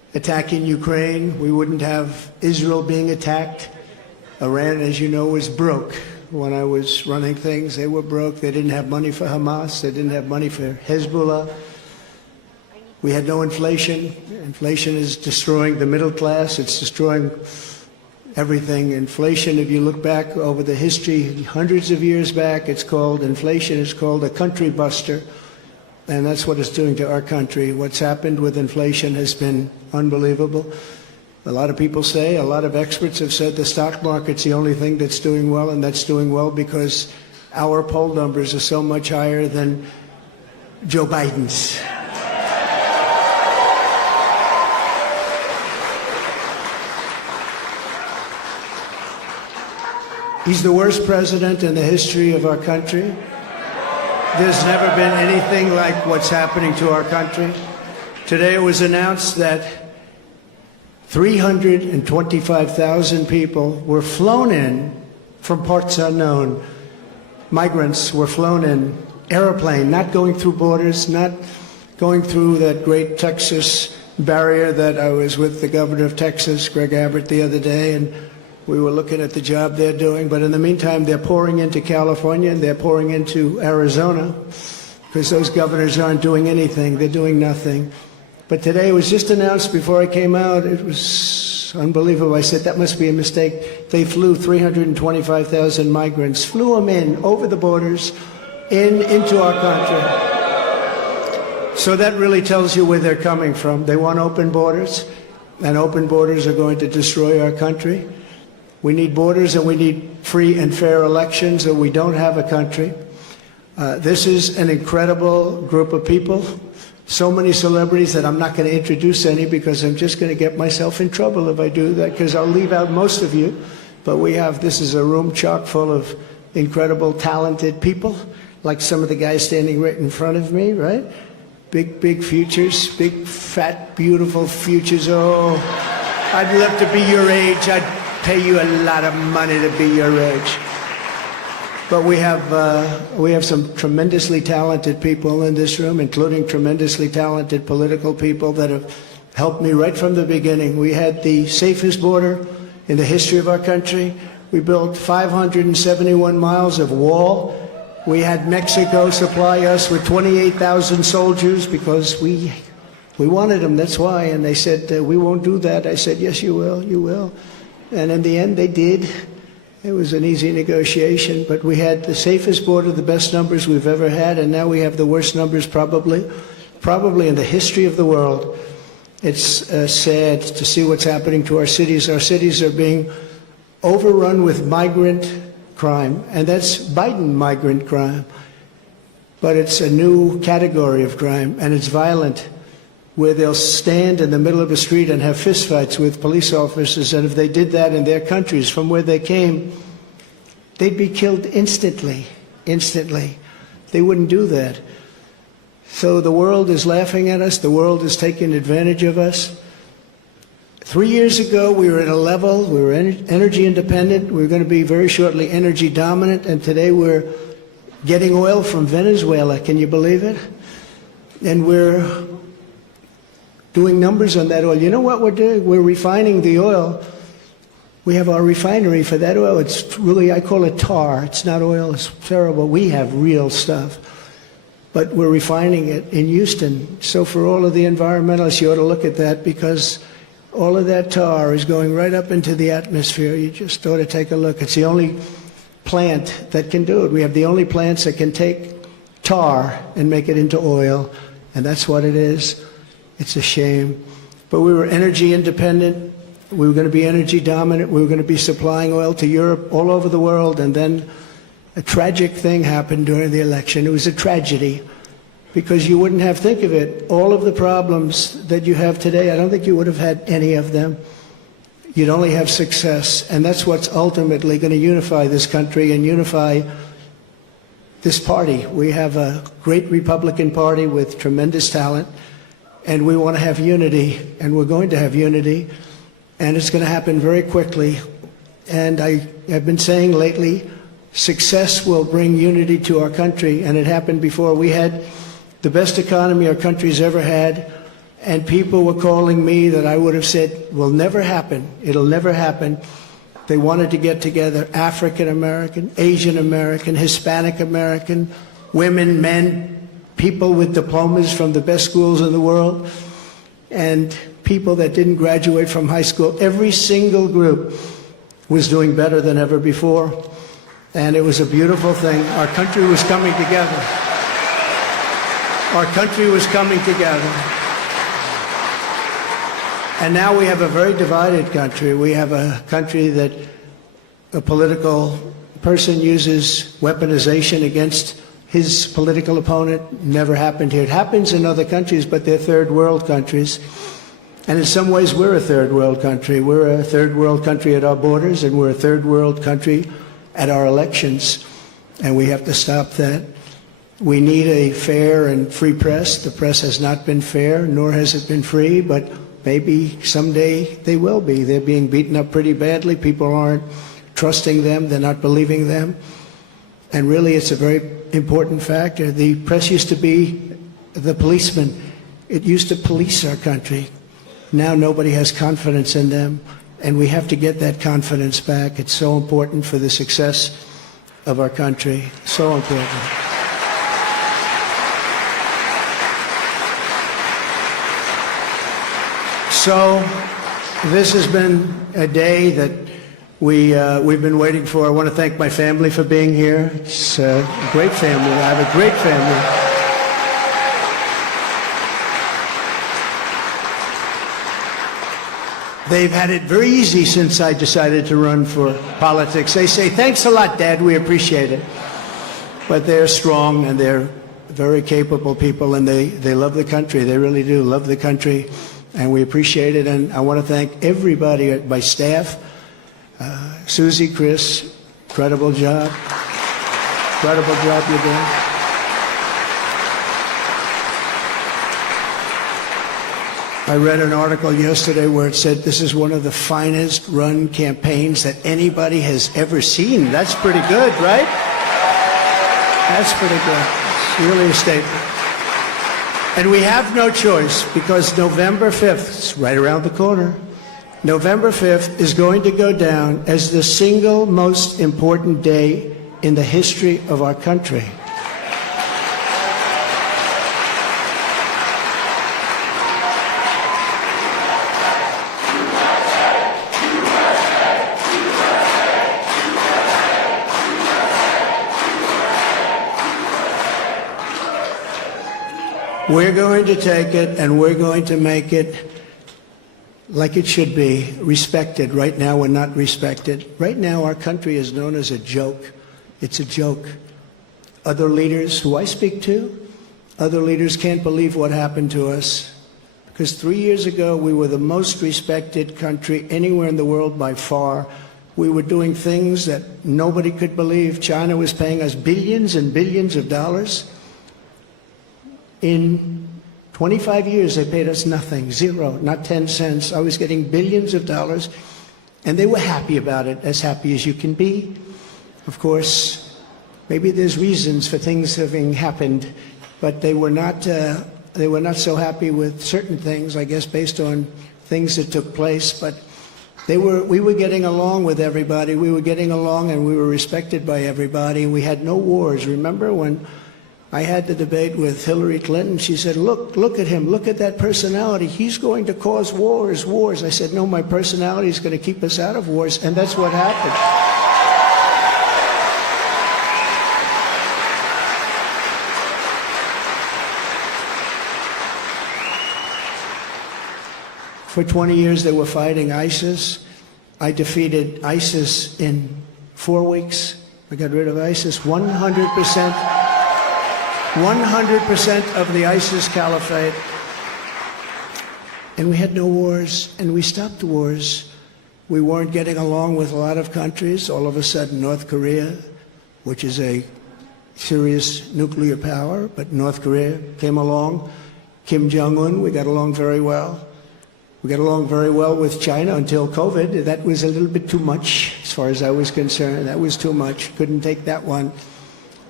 attacking Ukraine. We wouldn't have Israel being attacked. Iran, as you know, was broke. When I was running things, they were broke. They didn't have money for Hamas. They didn't have money for Hezbollah. We had no inflation. Inflation is destroying the middle class. It's destroying everything. Inflation, if you look back over the history, hundreds of years back, it's called inflation. It's called a country buster. And that's what it's doing to our country. What's happened with inflation has been unbelievable. A lot of people say, a lot of experts have said the stock market's the only thing that's doing well, and that's doing well because our poll numbers are so much higher than Joe Biden's. He's the worst president in the history of our country. There's never been anything like what's happening to our country. Today it was announced that 325,000 people were flown in from parts unknown. Migrants were flown in, airplane, not going through borders, not going through that great Texas barrier that I was with the governor of Texas, Greg Abbott, the other day, and we were looking at the job they're doing. But in the meantime, they're pouring into California and they're pouring into Arizona because those governors aren't doing anything. They're doing nothing. But today it was just announced before I came out. It was unbelievable. I said, that must be a mistake. They flew 325,000 migrants, flew them in over the borders into our country. So that really tells you where they're coming from. They want open borders, and open borders are going to destroy our country. We need borders and we need free and fair elections, or we don't have a country. This is an incredible group of people. So many celebrities that I'm not going to introduce any because I'm just going to get myself in trouble if I do that, because I'll leave out most of you. But this is a room chock full of incredible, talented people, like some of the guys standing right in front of me, right? Big, big futures, big, fat, beautiful futures. Oh, I'd love to be your age. I'd pay you a lot of money to be your age. But we have some tremendously talented people in this room, including tremendously talented political people that have helped me right from the beginning. We had the safest border in the history of our country. We built 571 miles of wall. We had Mexico supply us with 28,000 soldiers because we wanted them, that's why. And they said, we won't do that. I said, yes, you will, you will. And in the end, they did. It was an easy negotiation, but we had the safest border, the best numbers we've ever had, and now we have the worst numbers probably in the history of the world. It's sad to see what's happening to our cities. Our cities are being overrun with migrant crime, and that's Biden migrant crime. But it's a new category of crime, and it's violent, where they'll stand in the middle of a street and have fistfights with police officers, and if they did that in their countries from where they came, they'd be killed instantly. They wouldn't do that. So the world is laughing at us. The world is taking advantage of us. 3 years ago, we were at a level, we were energy independent. We were going to be very shortly energy dominant, and today we're getting oil from Venezuela. Can you believe it? And we're doing numbers on that oil. You know what we're doing? We're refining the oil. We have our refinery for that oil. It's really, I call it tar. It's not oil. It's terrible. We have real stuff. But we're refining it in Houston. So for all of the environmentalists, you ought to look at that, because all of that tar is going right up into the atmosphere. You just ought to take a look. It's the only plant that can do it. We have the only plants that can take tar and make it into oil, and that's what it is. It's a shame. But we were energy independent. We were going to be energy dominant. We were going to be supplying oil to Europe, all over the world. And then a tragic thing happened during the election. It was a tragedy, because you wouldn't have, think of it, all of the problems that you have today, I don't think you would have had any of them. You'd only have success. And that's what's ultimately going to unify this country and unify this party. We have a great Republican Party with tremendous talent. And we want to have unity, and we're going to have unity, and it's going to happen very quickly. And I have been saying lately, success will bring unity to our country, and it happened before. We had the best economy our country's ever had, and people were calling me that I would have said will never happen. It'll never happen. They wanted to get together, African American, Asian American, Hispanic American, women, men, people with diplomas from the best schools in the world, and people that didn't graduate from high school. Every single group was doing better than ever before, and it was a beautiful thing. Our country was coming together. Our country was coming together. And now we have a very divided country. We have a country that a political person uses weaponization against his political opponent. Never happened here. It happens in other countries, but they're third world countries. And in some ways, we're a third world country. We're a third world country at our borders, and we're a third world country at our elections. And we have to stop that. We need a fair and free press. The press has not been fair, nor has it been free, but maybe someday they will be. They're being beaten up pretty badly. People aren't trusting them. They're not believing them. And really, it's a very important factor. The press used to be the policeman. It used to police our country. Now nobody has confidence in them, and we have to get that confidence back. It's so important for the success of our country. So important. So this has been a day that we've been waiting for. I want to thank my family for being here. It's a great family. I have a great family. They've had it very easy since I decided to run for politics. They say, thanks a lot, Dad, we appreciate it. But they're strong, and they're very capable people, and they love the country. They really do love the country, and we appreciate it. And I want to thank everybody at my staff. Susie, Chris, incredible job. Incredible job you're doing. I read an article yesterday where it said this is one of the finest run campaigns that anybody has ever seen. That's pretty good, right? That's pretty good. It's really a statement. And we have no choice, because November 5th, it's right around the corner, November 5th is going to go down as the single most important day in the history of our country. We're going to take it, and we're going to make it like it should be, respected. Right now, we're not respected. Right now, our country is known as a joke. It's a joke. Other leaders who I speak to, other leaders can't believe what happened to us. Because 3 years ago, we were the most respected country anywhere in the world by far. We were doing things that nobody could believe. China was paying us billions and billions of dollars. In 25 years, they paid us nothing, zero, not 10 cents. I was getting billions of dollars, and they were happy about it, as happy as you can be. Of course, maybe there's reasons for things having happened, but they were not so happy with certain things, I guess, based on things that took place. But we were getting along with everybody. We were getting along, and we were respected by everybody. We had no wars. Remember when I had the debate with Hillary Clinton? She said, look at him, look at that personality. He's going to cause wars. I said, no, my personality is going to keep us out of wars, and that's what happened. For 20 years, they were fighting ISIS. I defeated ISIS in 4 weeks. I got rid of ISIS 100%. 100% of the ISIS caliphate. And we had no wars, and we stopped the wars. We weren't getting along with a lot of countries. All of a sudden, North Korea, which is a serious nuclear power, but North Korea came along. Kim Jong-un, we got along very well. We got along very well with China until COVID. That was a little bit too much, as far as I was concerned. That was too much. Couldn't take that one.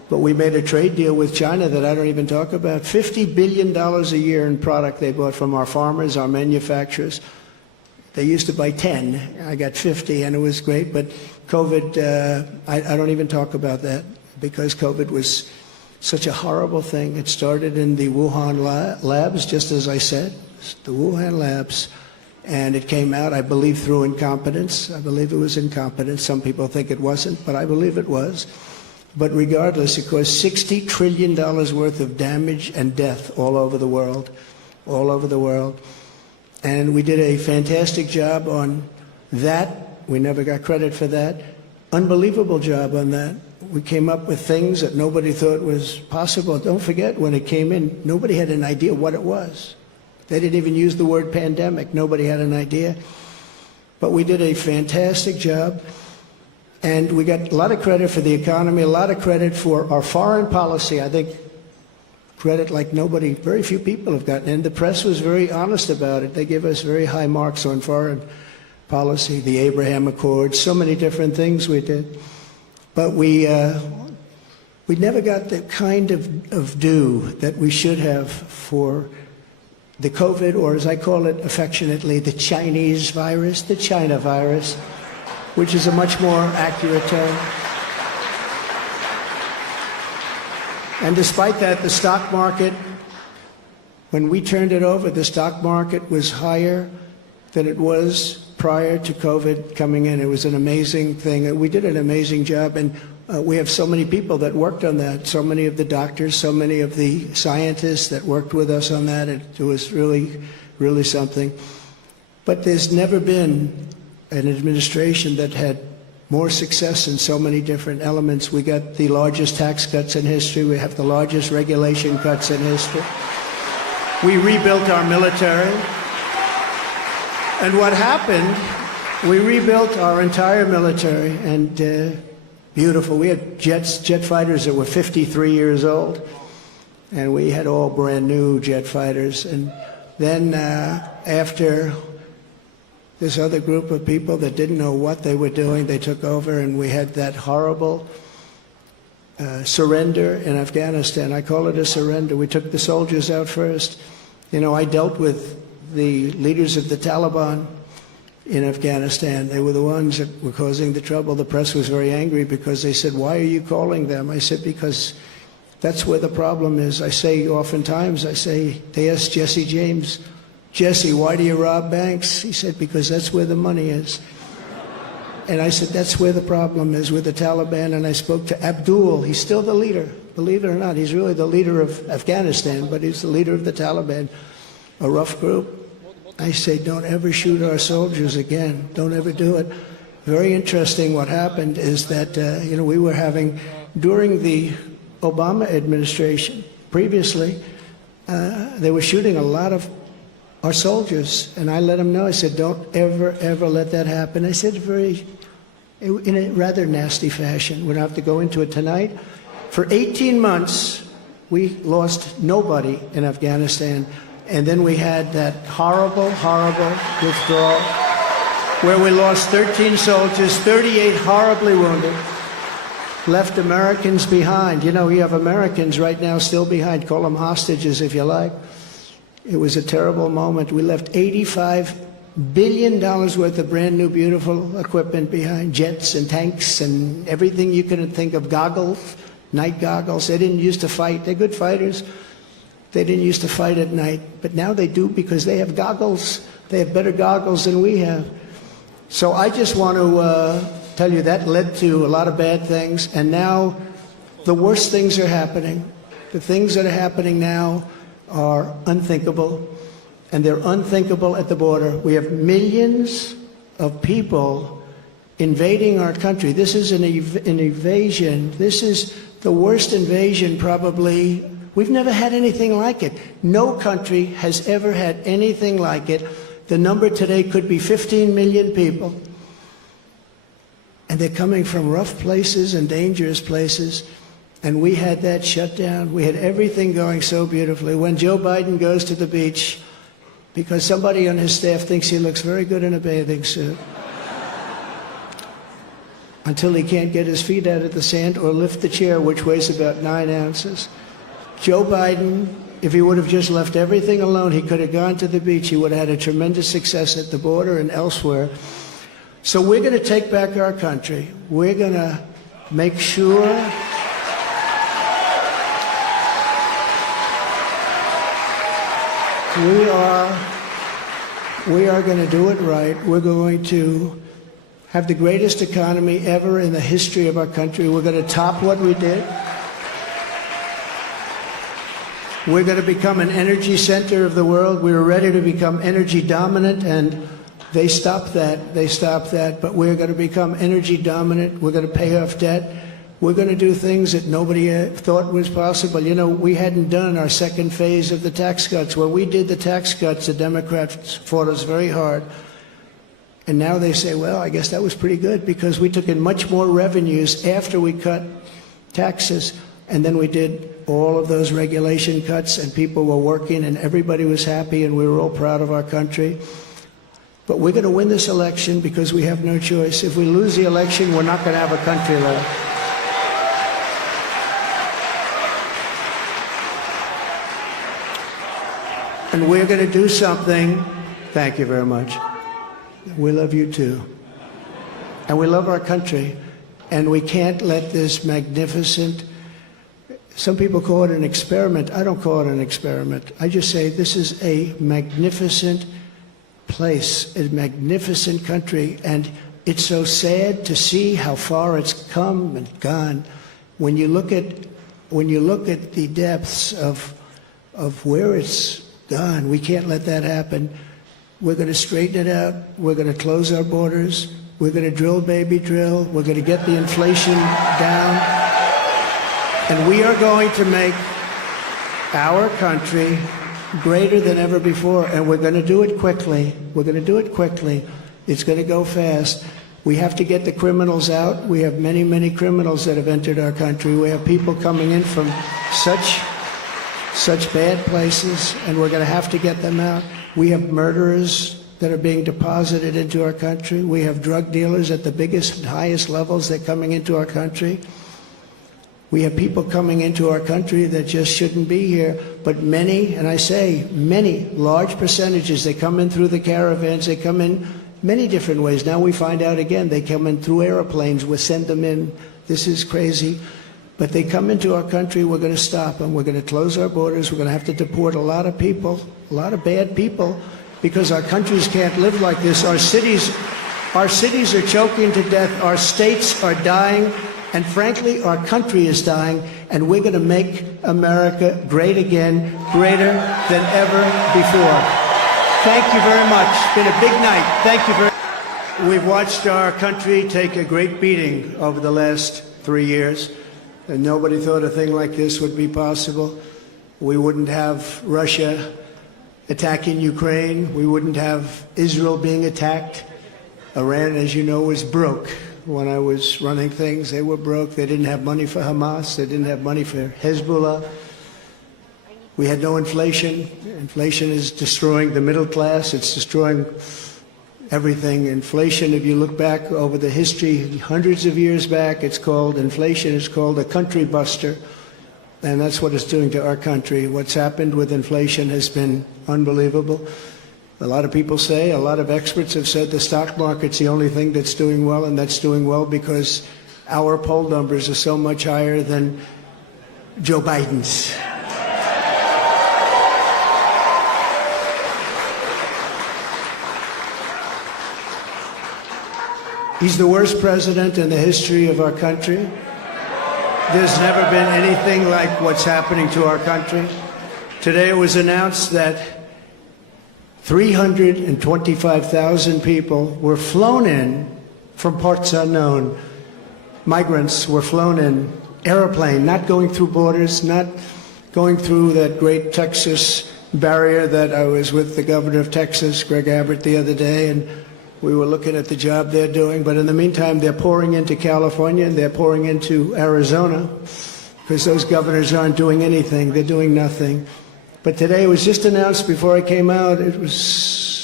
But we made a trade deal with China that I don't even talk about. $50 billion a year in product they bought from our farmers, our manufacturers. They used to buy 10. I got 50, and it was great. But COVID, I don't even talk about that because COVID was such a horrible thing. It started in the Wuhan labs, just as I said, the Wuhan labs. And it came out, I believe, through incompetence. I believe it was incompetence. Some people think it wasn't, but I believe it was. But regardless, it caused $60 trillion worth of damage and death all over the world, all over the world. And we did a fantastic job on that. We never got credit for that. Unbelievable job on that. We came up with things that nobody thought was possible. Don't forget, when it came in, nobody had an idea what it was. They didn't even use the word pandemic. Nobody had an idea. But we did a fantastic job. And we got a lot of credit for the economy, a lot of credit for our foreign policy. I think credit like nobody, very few people have gotten. And the press was very honest about it. They give us very high marks on foreign policy, the Abraham Accords, so many different things we did. But we never got the kind of due that we should have for the COVID, or as I call it affectionately, the Chinese virus, the China virus, which is a much more accurate term. And despite that, the stock market, when we turned it over, the stock market was higher than it was prior to COVID coming in. It was an amazing thing. We did an amazing job, and we have so many people that worked on that, so many of the doctors, so many of the scientists that worked with us on that. It was really, really something. But there's never been an administration that had more success in so many different elements. We got the largest tax cuts in history. We have the largest regulation cuts in history. We rebuilt our military. And what happened, we rebuilt our entire military, and beautiful. We had jet fighters that were 53 years old, and we had all brand new jet fighters. And then after this other group of people that didn't know what they were doing, they took over, and we had that horrible surrender in Afghanistan. I call it a surrender. We took the soldiers out first. You know, I dealt with the leaders of the Taliban in Afghanistan. They were the ones that were causing the trouble. The press was very angry because they said, "Why are you calling them?" I said, "Because that's where the problem is." I say oftentimes, they asked Jesse James, "Jesse, why do you rob banks?" He said, "Because that's where the money is." And I said, that's where the problem is, with the Taliban. And I spoke to Abdul. He's still the leader. Believe it or not, he's really the leader of Afghanistan, but he's the leader of the Taliban, a rough group. I say, don't ever shoot our soldiers again. Don't ever do it. Very interesting what happened is that, we were having, during the Obama administration, previously, they were shooting a lot of our soldiers. And I let them know, I said, don't ever, ever let that happen. I said in a rather nasty fashion. We don't have to go into it tonight. For 18 months, we lost nobody in Afghanistan. And then we had that horrible, horrible withdrawal where we lost 13 soldiers, 38 horribly wounded, left Americans behind. You know, you have Americans right now still behind. Call them hostages if you like. It was a terrible moment. We left $85 billion worth of brand new, beautiful equipment behind, jets and tanks and everything you could think of, goggles, night goggles. They didn't used to fight. They're good fighters. They didn't used to fight at night, but now they do because they have goggles. They have better goggles than we have. So I just want to tell you that led to a lot of bad things, and now the worst things are happening. The things that are happening now are unthinkable, and they're unthinkable at the border. We have millions of people invading our country. This is an invasion. This is the worst invasion probably. We've never had anything like it. No country has ever had anything like it. The number today could be 15 million people. And they're coming from rough places and dangerous places. And we had that shut down. We had everything going so beautifully. When Joe Biden goes to the beach, because somebody on his staff thinks he looks very good in a bathing suit. until he can't get his feet out of the sand or lift the chair, which weighs about 9 ounces. Joe Biden, if he would have just left everything alone, he could have gone to the beach. He would have had a tremendous success at the border and elsewhere. So we're going to take back our country. We're going to make sure we are going to do it right. We're going to have the greatest economy ever in the history of our country. We're going to top what we did. We're going to become an energy center of the world. We were ready to become energy dominant, and they stopped that. They stopped that. But we're going to become energy dominant. We're going to pay off debt. We're going to do things that nobody thought was possible. You know, we hadn't done our second phase of the tax cuts. When we did the tax cuts, the Democrats fought us very hard. And now they say, well, I guess that was pretty good because we took in much more revenues after we cut taxes. And then we did all of those regulation cuts, and people were working, and everybody was happy, and we were all proud of our country. But we're going to win this election because we have no choice. If we lose the election, we're not going to have a country left. And we're going to do something. Thank you very much. We love you too. And we love our country. And we can't let this magnificent, some people call it an experiment. I don't call it an experiment. I just say this is a magnificent place, a magnificent country. And it's so sad to see how far it's come and gone. When you look at the depths of where it's gone, we can't let that happen. We're going to straighten it out. We're going to close our borders. We're going to drill, baby, drill. We're going to get the inflation down. And we are going to make our country greater than ever before. And we're going to do it quickly. We're going to do it quickly. It's going to go fast. We have to get the criminals out. We have many, many criminals that have entered our country. We have people coming in from such bad places, and we're going to have to get them out. We have murderers that are being deposited into our country. We have drug dealers at the biggest and highest levels. They're coming into our country. We have people coming into our country that just shouldn't be here. But many, and I say many, large percentages, they come in through the caravans. They come in many different ways. Now we find out again, they come in through airplanes. We send them in. This is crazy. But they come into our country, we're going to stop them. We're going to close our borders. We're going to have to deport a lot of people, a lot of bad people, because our countries can't live like this. Our cities are choking to death. Our states are dying. And frankly, our country is dying. And we're going to make America great again, greater than ever before. Thank you very much. It's been a big night. Thank you very much. We've watched our country take a great beating over the last 3 years. And nobody thought a thing like this would be possible. We wouldn't have Russia attacking Ukraine. We wouldn't have Israel being attacked. Iran, as you know, was broke. When I was running things, they were broke. They didn't have money for Hamas. They didn't have money for Hezbollah. We had no inflation. Inflation is destroying the middle class. It's destroying everything. Inflation, if you look back over the history, hundreds of years back, inflation is called a country buster. And that's what it's doing to our country. What's happened with inflation has been unbelievable. A lot of people say, a lot of experts have said the stock market's the only thing that's doing well, and that's doing well because our poll numbers are so much higher than Joe Biden's. He's the worst president in the history of our country. There's never been anything like what's happening to our country. Today it was announced that 325,000 people were flown in from parts unknown. Migrants were flown in, airplane, not going through borders, not going through that great Texas barrier that I was with the governor of Texas, Greg Abbott, the other day, and we were looking at the job they're doing. But in the meantime, they're pouring into California and they're pouring into Arizona because those governors aren't doing anything. They're doing nothing. But today it was just announced before I came out, it was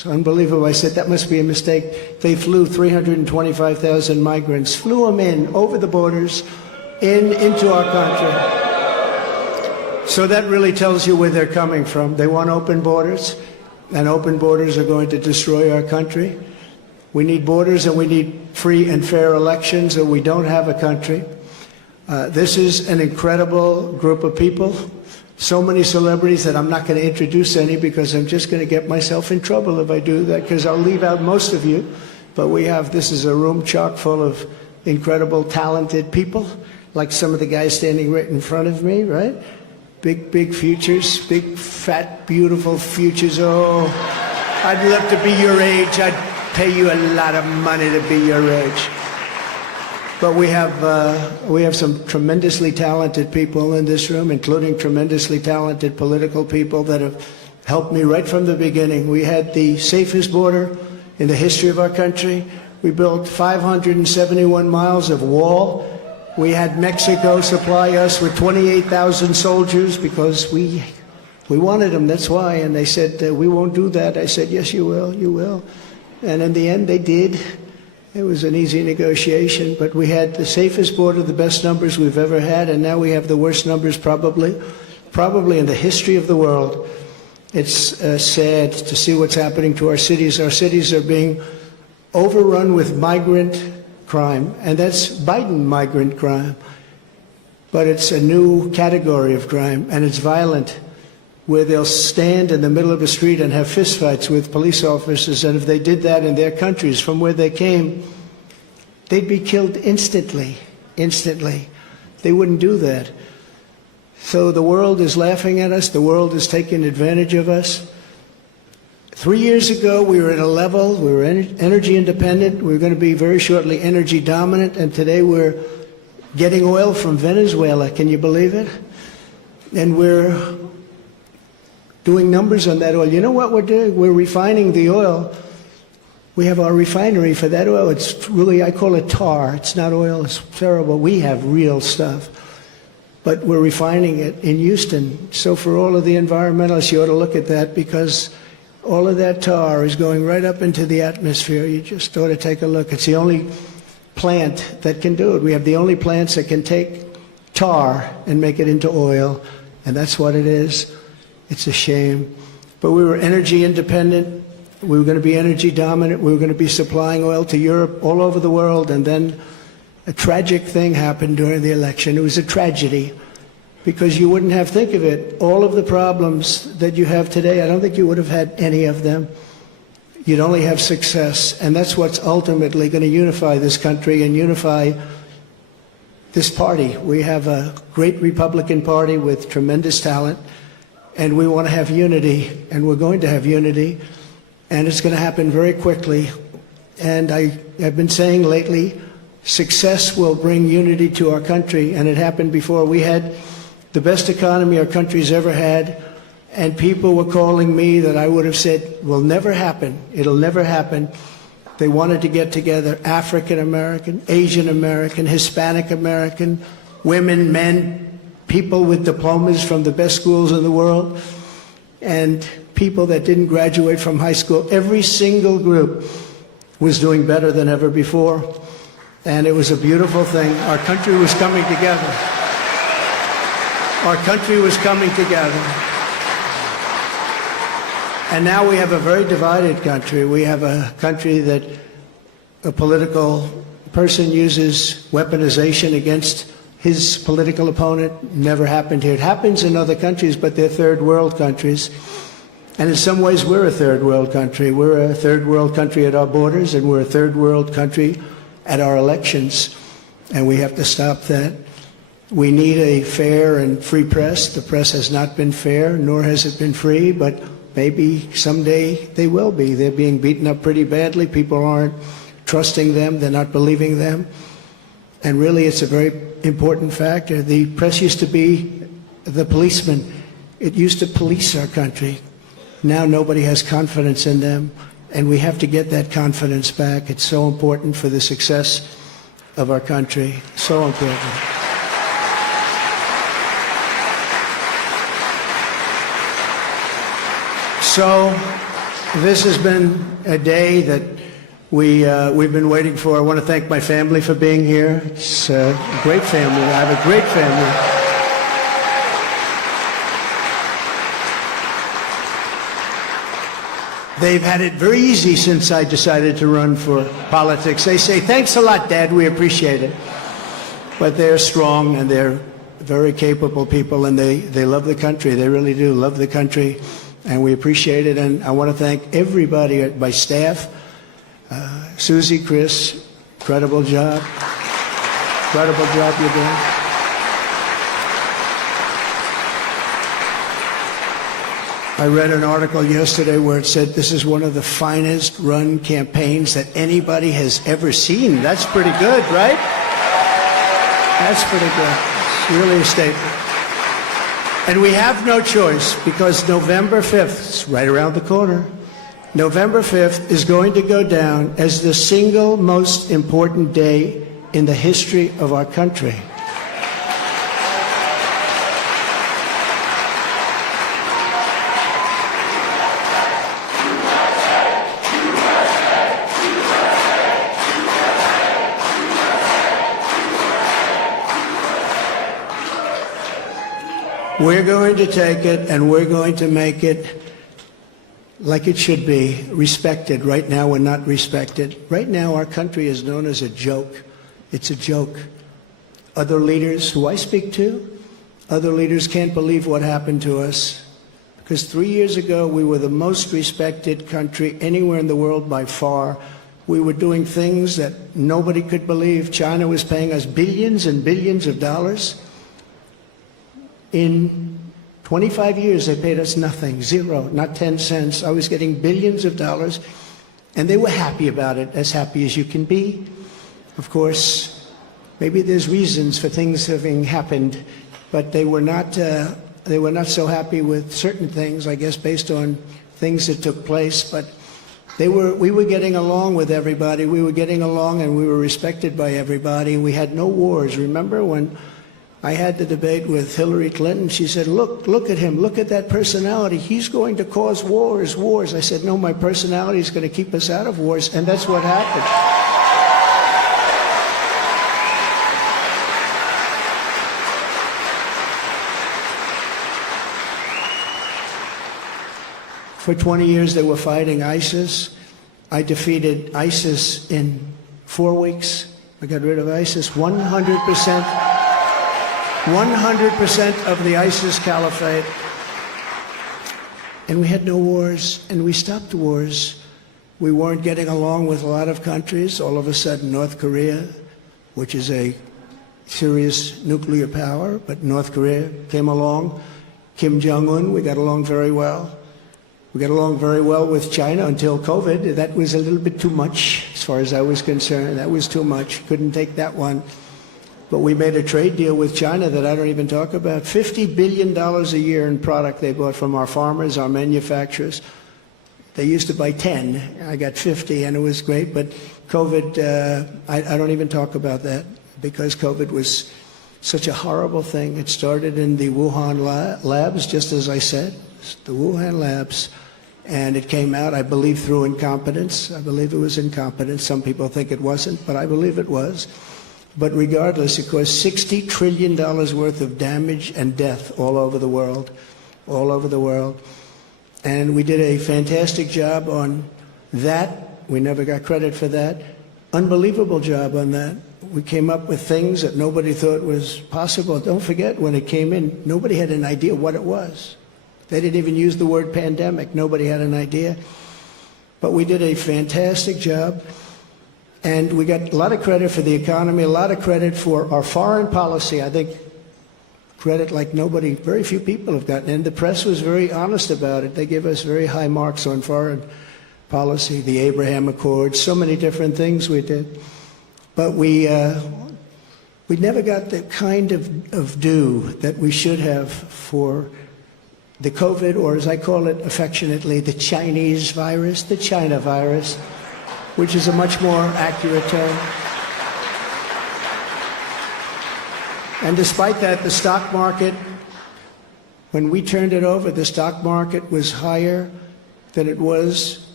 It's unbelievable. I said, that must be a mistake. They flew 325,000 migrants, flew them in over the borders, into our country. So that really tells you where they're coming from. They want open borders, and open borders are going to destroy our country. We need borders, and we need free and fair elections, or we don't have a country. This is an incredible group of people. So many celebrities that I'm not going to introduce any, because I'm just going to get myself in trouble if I do that, because I'll leave out most of you. But this is a room chock full of incredible, talented people, like some of the guys standing right in front of me, right? Big futures, big, fat, beautiful futures. Oh, I'd love to be your age. I'd pay you a lot of money to be your age. But we have some tremendously talented people in this room, including tremendously talented political people that have helped me right from the beginning. We had the safest border in the history of our country. We built 571 miles of wall. We had Mexico supply us with 28,000 soldiers because we wanted them, that's why. And they said, we won't do that. I said, yes, you will, you will. And in the end, they did. It was an easy negotiation, but we had the safest border, the best numbers we've ever had, and now we have the worst numbers probably in the history of the world. It's sad to see what's happening to our cities. Our cities are being overrun with migrant crime, and that's Biden migrant crime. But it's a new category of crime, and it's violent, where they'll stand in the middle of a street and have fistfights with police officers, and if they did that in their countries from where they came, they'd be killed instantly. They wouldn't do that. So the world is laughing at us. The world is taking advantage of us. 3 years ago, we were at a level, we were energy independent. We were going to be very shortly energy dominant, and today we're getting oil from Venezuela. Can you believe it? And we're doing numbers on that oil. You know what we're doing? We're refining the oil. We have our refinery for that oil. It's really, I call it tar. It's not oil. It's terrible. We have real stuff. But we're refining it in Houston. So for all of the environmentalists, you ought to look at that, because all of that tar is going right up into the atmosphere. You just ought to take a look. It's the only plant that can do it. We have the only plants that can take tar and make it into oil, and that's what it is. It's a shame. But we were energy independent. We were going to be energy dominant. We were going to be supplying oil to Europe, all over the world. And then a tragic thing happened during the election. It was a tragedy, because you wouldn't have, think of it, all of the problems that you have today, I don't think you would have had any of them. You'd only have success. And that's what's ultimately going to unify this country and unify this party. We have a great Republican Party with tremendous talent. And we want to have unity, and we're going to have unity, and it's going to happen very quickly. And I've been saying lately, success will bring unity to our country, and it happened before. We had the best economy our country's ever had, and people were calling me that I would have said will never happen. It'll never happen. They wanted to get together, African American, Asian American, Hispanic American, women, men, people with diplomas from the best schools in the world, and people that didn't graduate from high school. Every single group was doing better than ever before, and it was a beautiful thing. Our country was coming together. Our country was coming together. And now we have a very divided country. We have a country that a political person uses weaponization against his political opponent. Never happened here. It happens in other countries, but they're third world countries. And in some ways, we're a third world country. We're a third world country at our borders, and we're a third world country at our elections. And we have to stop that. We need a fair and free press. The press has not been fair, nor has it been free, but maybe someday they will be. They're being beaten up pretty badly. People aren't trusting them. They're not believing them. And really, it's a very important factor. The press used to be the policeman. It used to police our country. Now nobody has confidence in them, and we have to get that confidence back. It's so important for the success of our country. So important. So This has been a day that we've been waiting for. I want to thank my family for being here. It's a great family. I have a great family. They've had it very easy since I decided to run for politics. They say, thanks a lot, Dad, we appreciate it. But they're strong and they're very capable people, and they love the country. They really do love the country, and we appreciate it. And I want to thank everybody at my staff. Susie, Chris, incredible job. Incredible job you're doing. I read an article yesterday where it said this is one of the finest run campaigns that anybody has ever seen. That's pretty good, right? That's pretty good. It's really a statement. And we have no choice, because November 5th, it's right around the corner, November 5th is going to go down as the single most important day in the history of our country. We're going to take it and we're going to make it like it should be, respected. Right now we're not respected. Right now our country is known as a joke. It's a joke. Other leaders who I speak to, other leaders can't believe what happened to us, because 3 years ago we were the most respected country anywhere in the world by far. We were doing things that nobody could believe. China was paying us billions and billions of dollars. In 25 years, they paid us nothing, zero, not 10 cents. I was getting billions of dollars, and they were happy about it, as happy as you can be. Of course, maybe there's reasons for things having happened, but they were not so happy with certain things, I guess, based on things that took place. But we were getting along with everybody. We were getting along, and we were respected by everybody. We had no wars. Remember when I had the debate with Hillary Clinton? She said, look at him, look at that personality. He's going to cause wars. I said, no, my personality is going to keep us out of wars, and that's what happened. For 20 years they were fighting ISIS. I defeated ISIS in 4 weeks. I got rid of ISIS 100%. 100% of the ISIS caliphate. And we had no wars, and we stopped wars. We weren't getting along with a lot of countries. All of a sudden, North Korea, which is a serious nuclear power, but North Korea came along. Kim Jong-un, we got along very well. We got along very well with China until COVID. That was a little bit too much, as far as I was concerned. That was too much. Couldn't take that one. But we made a trade deal with China that I don't even talk about. $50 billion a year in product they bought from our farmers, our manufacturers. They used to buy 10. I got 50, and it was great. But COVID, I don't even talk about that, because COVID was such a horrible thing. It started in the Wuhan labs, just as I said, the Wuhan labs. And it came out, I believe, through incompetence. I believe it was incompetence. Some people think it wasn't, but I believe it was. But regardless, it caused $60 trillion worth of damage and death all over the world, all over the world. And we did a fantastic job on that. We never got credit for that. Unbelievable job on that. We came up with things that nobody thought was possible. Don't forget, when it came in, nobody had an idea what it was. They didn't even use the word pandemic. Nobody had an idea. But we did a fantastic job. And we got a lot of credit for the economy, a lot of credit for our foreign policy. I think credit like nobody, very few people have gotten. And the press was very honest about it. They gave us very high marks on foreign policy, the Abraham Accords, so many different things we did. But we never got the kind of due that we should have for the COVID, or as I call it affectionately, the Chinese virus, the China virus, which is a much more accurate term. And despite that, the stock market, when we turned it over, the stock market was higher than it was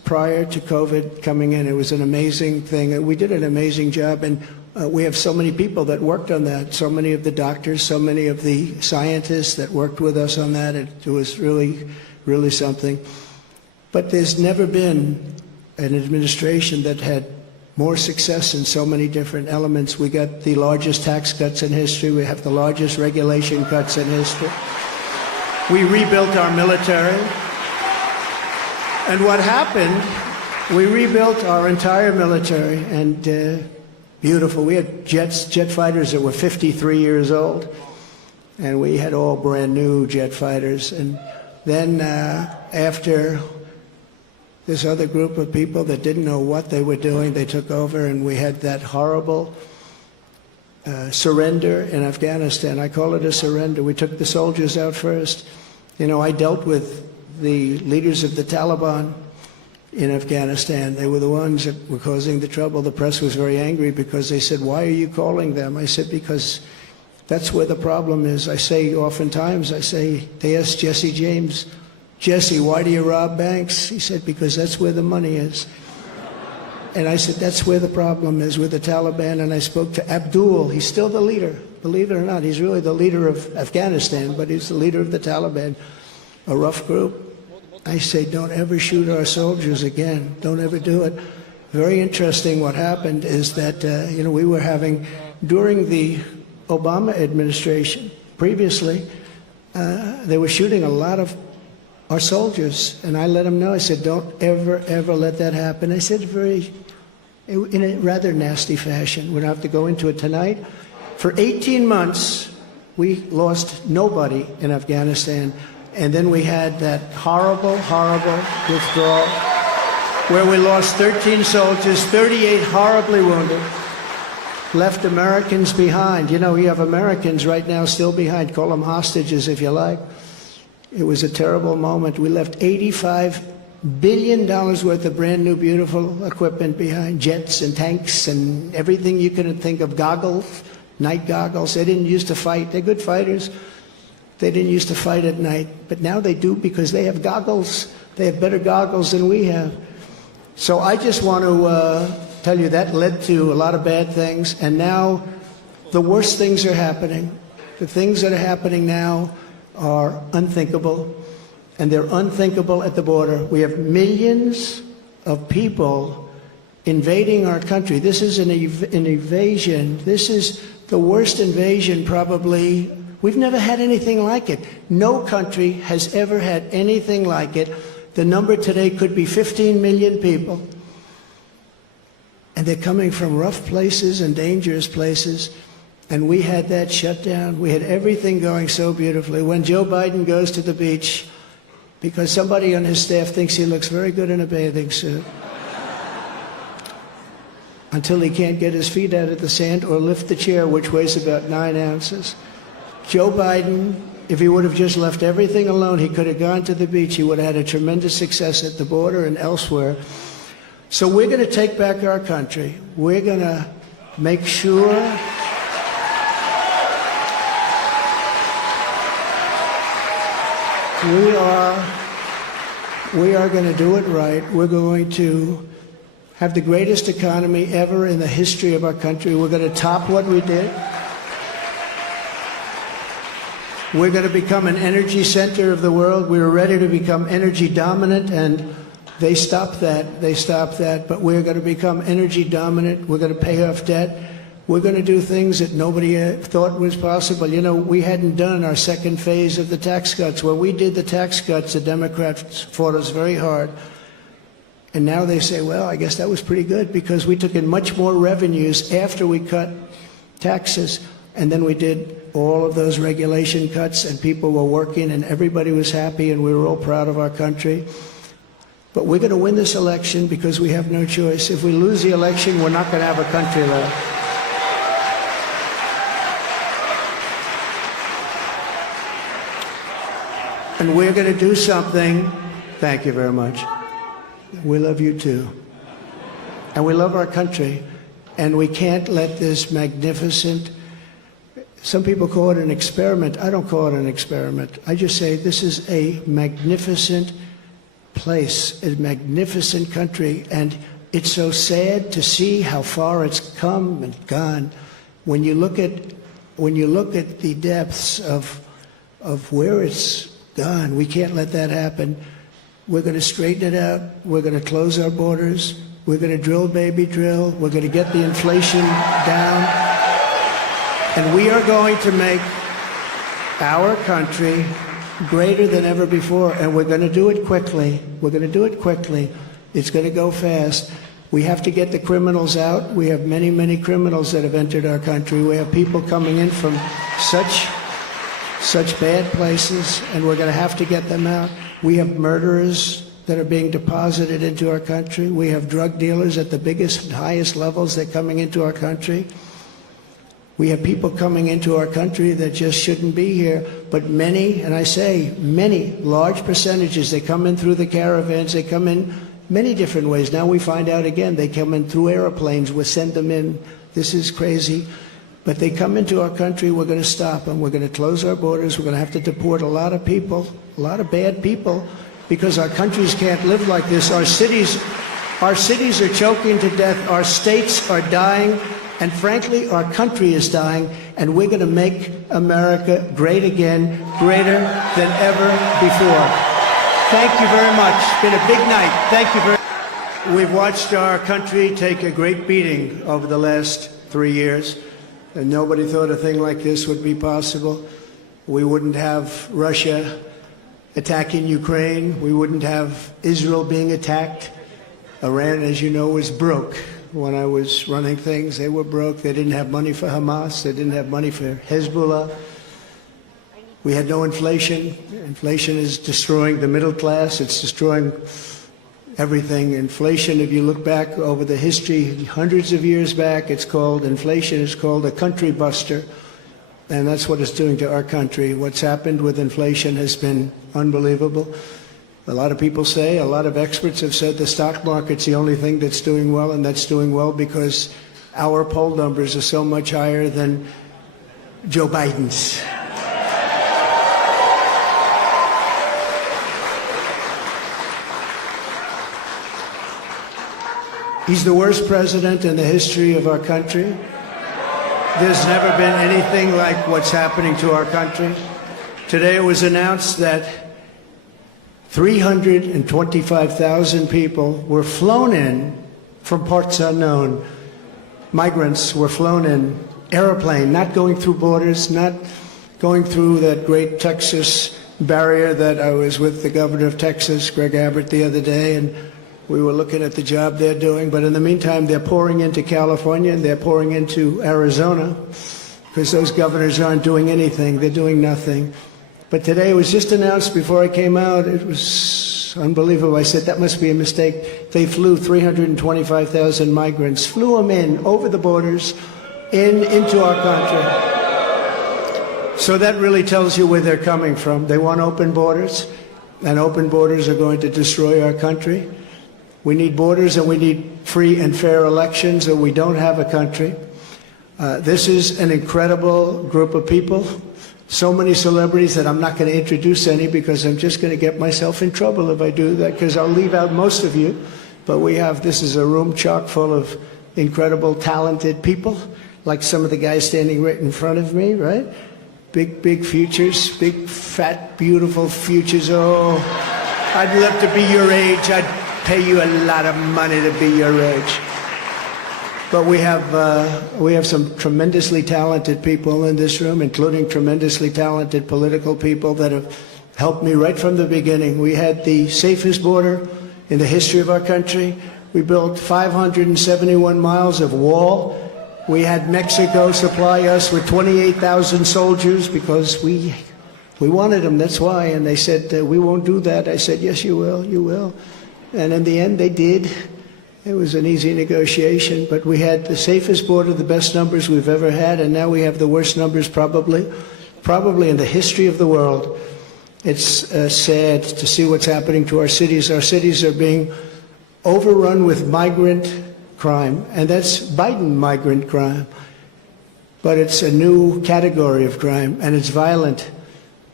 prior to COVID coming in. It was an amazing thing. We did an amazing job, and we have so many people that worked on that, so many of the doctors, so many of the scientists that worked with us on that. It was really, really something. But there's never been an administration that had more success in so many different elements. We got the largest tax cuts in history. We have the largest regulation cuts in history. We rebuilt our military. And what happened, we rebuilt our entire military, and beautiful. We had jet fighters that were 53 years old, and we had all brand new jet fighters. And then after this other group of people that didn't know what they were doing, they took over, and we had that horrible surrender in Afghanistan. I call it a surrender. We took the soldiers out first. You know, I dealt with the leaders of the Taliban in Afghanistan. They were the ones that were causing the trouble. The press was very angry because they said, "Why are you calling them?" I said, "Because that's where the problem is." I say oftentimes, they asked Jesse James, "Jesse, why do you rob banks?" He said, "Because that's where the money is." And I said, that's where the problem is, with the Taliban. And I spoke to Abdul. He's still the leader. Believe it or not, he's really the leader of Afghanistan, but he's the leader of the Taliban, a rough group. I say, don't ever shoot our soldiers again. Don't ever do it. Very interesting what happened is that, we were having, during the Obama administration, previously, they were shooting a lot of our soldiers. And I let them know, I said, don't ever, ever let that happen. I said in a rather nasty fashion. We don't have to go into it tonight. For 18 months, we lost nobody in Afghanistan. And then we had that horrible, horrible withdrawal where we lost 13 soldiers, 38 horribly wounded, left Americans behind. You know, we have Americans right now still behind. Call them hostages if you like. It was a terrible moment. We left $85 billion worth of brand new, beautiful equipment behind, jets and tanks and everything you can think of, goggles, night goggles. They didn't used to fight. They're good fighters. They didn't used to fight at night, but now they do because they have goggles. They have better goggles than we have. So I just want to tell you that led to a lot of bad things, and now the worst things are happening. The things that are happening now are unthinkable, and they're unthinkable at the border. We have millions of people invading our country. This is an invasion. This is the worst invasion probably. We've never had anything like it. No country has ever had anything like it. The number today could be 15 million people. And they're coming from rough places and dangerous places. And we had that shut down. We had everything going so beautifully. When Joe Biden goes to the beach, because somebody on his staff thinks he looks very good in a bathing suit, until he can't get his feet out of the sand or lift the chair, which weighs about 9 ounces. Joe Biden, if he would have just left everything alone, he could have gone to the beach. He would have had a tremendous success at the border and elsewhere. So we're going to take back our country. We're going to make sure we are going to do it right. We're going to have the greatest economy ever in the history of our country. We're going to top what we did. We're going to become an energy center of the world. We were ready to become energy dominant, and they stopped that. They stopped that. But we're going to become energy dominant. We're going to pay off debt. We're going to do things that nobody thought was possible. You know, we hadn't done our second phase of the tax cuts. When we did the tax cuts, the Democrats fought us very hard. And now they say, well, I guess that was pretty good because we took in much more revenues after we cut taxes. And then we did all of those regulation cuts, and people were working, and everybody was happy, and we were all proud of our country. But we're going to win this election because we have no choice. If we lose the election, we're not going to have a country left. And we're going to do something. Thank you very much. We love you too. And we love our country. And we can't let this magnificent, some people call it an experiment. I don't call it an experiment. I just say this is a magnificent place, a magnificent country, and it's so sad to see how far it's come and gone. When you look at the depths of where it's gone, we can't let that happen. We're going to straighten it out. We're going to close our borders. We're going to drill, baby, drill. We're going to get the inflation down. And we are going to make our country greater than ever before. And we're going to do it quickly. We're going to do it quickly. It's going to go fast. We have to get the criminals out. We have many, many criminals that have entered our country. We have people coming in from such bad places, and we're going to have to get them out. We have murderers that are being deposited into our country. We have drug dealers at the biggest and highest levels that are coming into our country. We have people coming into our country that just shouldn't be here. But many, and I say many, large percentages, they come in through the caravans. They come in many different ways. Now we find out again, they come in through airplanes. We send them in. This is crazy. But they come into our country, we're going to stop them. We're going to close our borders. We're going to have to deport a lot of people, a lot of bad people, because our countries can't live like this. Our cities are choking to death. Our states are dying. And frankly, our country is dying. And we're going to make America great again, greater than ever before. Thank you very much. It's been a big night. Thank you very much. We've watched our country take a great beating over the last 3 years. And nobody thought a thing like this would be possible. We wouldn't have Russia attacking Ukraine. We wouldn't have Israel being attacked. Iran, as you know, was broke. When I was running things, they were broke. They didn't have money for Hamas. They didn't have money for Hezbollah. We had no inflation. Inflation is destroying the middle class. It's destroying everything. Inflation, if you look back over the history, hundreds of years back, inflation is called a country buster. And that's what it's doing to our country. What's happened with inflation has been unbelievable. A lot of people say, a lot of experts have said the stock market's the only thing that's doing well, and that's doing well because our poll numbers are so much higher than Joe Biden's. He's the worst president in the history of our country. There's never been anything like what's happening to our country. Today it was announced that 325,000 people were flown in from parts unknown. Migrants were flown in, airplane, not going through borders, not going through that great Texas barrier that I was with the governor of Texas, Greg Abbott, the other day, and we were looking at the job they're doing. But in the meantime, they're pouring into California and they're pouring into Arizona because those governors aren't doing anything. They're doing nothing. But today it was just announced before I came out. It was unbelievable. I said, that must be a mistake. They flew 325,000 migrants, flew them in over the borders into our country. So that really tells you where they're coming from. They want open borders, and open borders are going to destroy our country. We need borders and we need free and fair elections, or we don't have a country. This is an incredible group of people. So many celebrities that I'm not going to introduce any because I'm just going to get myself in trouble if I do that, because I'll leave out most of you. But this is a room chock full of incredible, talented people, like some of the guys standing right in front of me, right? Big, big futures, big, fat, beautiful futures. Oh, I'd love to be your age. I'd pay you a lot of money to be your age. But we have some tremendously talented people in this room, including tremendously talented political people that have helped me right from the beginning. We had the safest border in the history of our country. We built 571 miles of wall. We had Mexico supply us with 28,000 soldiers because we wanted them, that's why. And they said, we won't do that. I said, yes, you will, you will. And in the end, they did. It was an easy negotiation, but we had the safest border, the best numbers we've ever had, and now we have the worst numbers probably in the history of the world. It's sad to see what's happening to our cities. Our cities are being overrun with migrant crime, and that's Biden migrant crime. But it's a new category of crime, and it's violent.